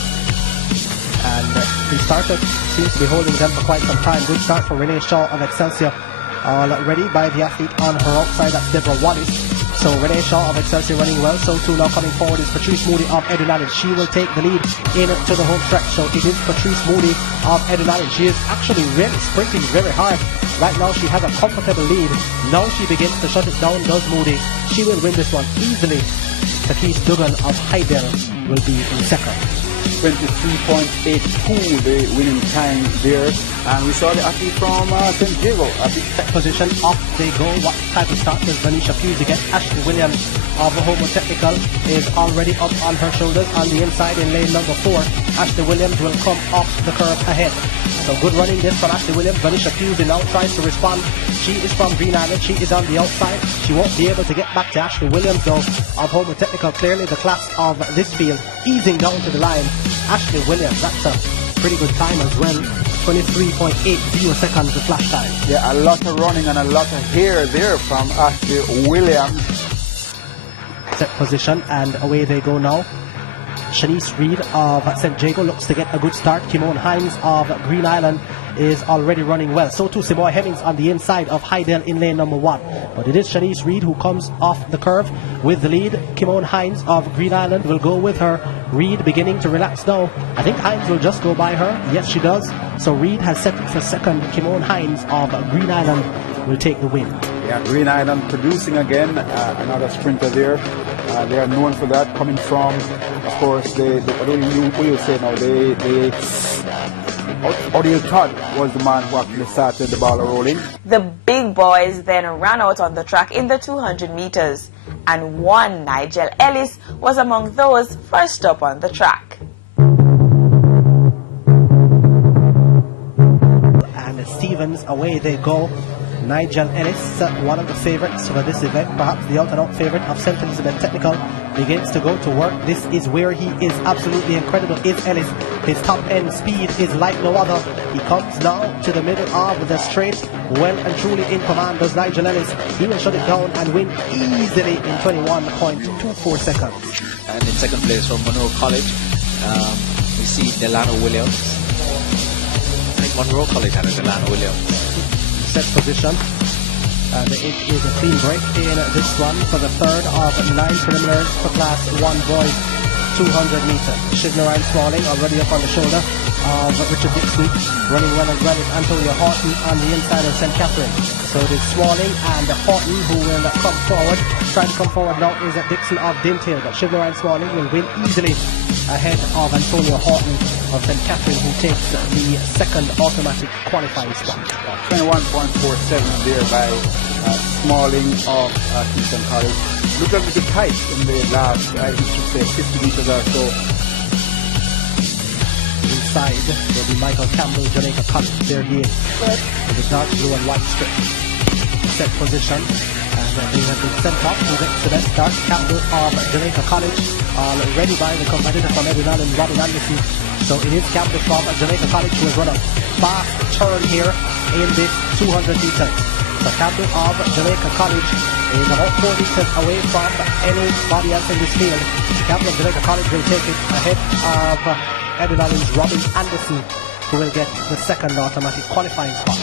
and the starter seems to be holding them for quite some time. Good start for Renee Shaw of Excelsior. All ready by the athlete on her outside. That's Deborah Wallace. So Renee Shaw of Excelsior running well. So too now coming forward is Patrice Moody of Edinallen. She will take the lead into the home stretch. So it is Patrice Moody of Edinallen. She is actually really sprinting very hard. Right now she has a comfortable lead. Now she begins to shut it down, does Moody. She will win this one easily. Takis Duggan of Hydel will be in second. 23.82 the winning time there, and we saw the athlete from St. Jago at the position. Off they go. What type of start does Vanisha Fuse again? Ashley Williams of Homewood Technical is already up on her shoulders on the inside in lane number 4. Ashley Williams will come off the curve ahead. So good running this from Ashley Williams. Vanisha Fuse now tries to respond. She is from Green Island. She is on the outside. She won't be able to get back to Ashley Williams though of Homewood Technical. Clearly the class of this field easing down to the line. Ashley Williams, that's a pretty good time as well. 23.80 seconds the flash time. Yeah, a lot of running and a lot of hair there from Ashley Williams. Set position and away they go now. Shanice Reed of St. Jago looks to get a good start. Kimone Hines of Green Island is already running well. So too Simoy Hemmings on the inside of Hydel in lane number 1. But it is Shanice Reed who comes off the curve with the lead. Kimone Hines of Green Island will go with her. Reed beginning to relax now. I think Hines will just go by her. Yes, she does. So Reed has set it for second. Kimone Hines of Green Island will take the win. Yeah, Green Island producing again. Another sprinter there. They are known for that. Coming from, of course, what do you say now? Odile Todd was the man who actually started the ball rolling. The big boys then ran out on the track in the 200 meters, and one Nigel Ellis was among those first up on the track. And Stevens, away they go. Nigel Ellis, one of the favourites for this event, perhaps the out-and-out favourite of St. Elizabeth Technical, begins to go to work. This is where he is absolutely incredible, is Ellis. His top-end speed is like no other. He comes now to the middle of the straight, well and truly in command does Nigel Ellis. He will shut it down and win easily in 21.24 seconds. And in second place from Monroe College, we see Delano Williams. I think Monroe College had a Delano Williams. Set position, and it is a clean break in this one for the third of 9 preliminaries for Class 1 boys 200 meters. Shivna Ryan Smalling already up on the shoulder of Richard Dixon, running well as well as Antonia Horton on the inside of St. Catherine. So it is Smalling and Horton who will come forward. Trying to come forward now is Dixon of Dintail, but Shivna Ryan Smalling will win easily ahead of Antonia Horton of St. Catherine, who takes the second automatic qualifying spot. 21.47 there by Smalling of Kingston College. Looked a little tight in the last, I should say, 50 meters or so. outside will be Michael Campbell, Jamaica College. They're being set in the dark blue and white strip. Set position. And they have been sent off to that start. Campbell of Jamaica College, already by the competitor from Edwin Allen, Robin Anderson. So it is Campbell from Jamaica College who has run a fast turn here in this 200 meters. So Campbell of Jamaica College is about 4 meters away from anybody else in this field. Campbell of Jamaica College will take it ahead of Edwin Allen's Robin Anderson, who will get the second automatic qualifying spot.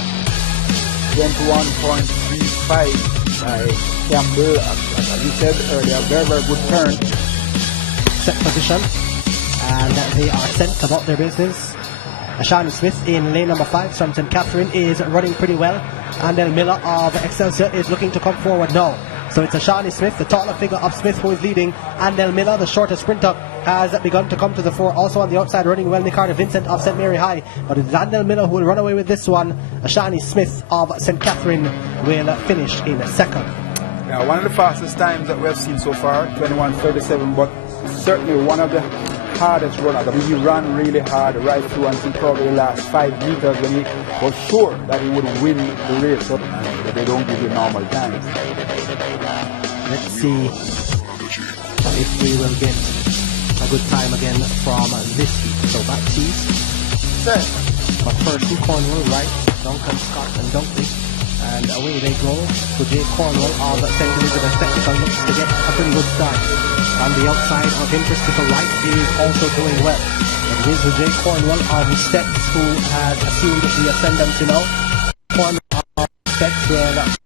21.35 by Campbell, as you said earlier, very, very good turn. Set position, and they are sent about their business. Ashani Smith in lane number 5 from St. Catherine is running pretty well. Andel Miller of Excelsior is looking to come forward now. So it's Ashani Smith, the taller figure of Smith, who is leading. Andel Miller, the shorter sprinter, has begun to come to the fore. Also on the outside, running well, Nicardo Vincent of St. Mary High. But it's Andel Miller who will run away with this one. Ashani Smith of St. Catherine will finish in second. Now, one of the fastest times that we have seen so far, 21:37, but certainly one of the hardest runners. I mean, he ran really hard right through until probably the last 5 meters when he was sure that he would win the race, but they don't give you normal times. Let's see if we will get a good time again from this heat. So Baptiste, but first to Cornwall, right, Duncan, Scott and Dunkley, and away they go. So Jay Cornwall of St. Elizabeth Technical looks to get a pretty good start. On the outside of him, Christopher Wright is also doing well. It is Jay Cornwall of Steps who has assumed the ascendant, Cornwall of Steps will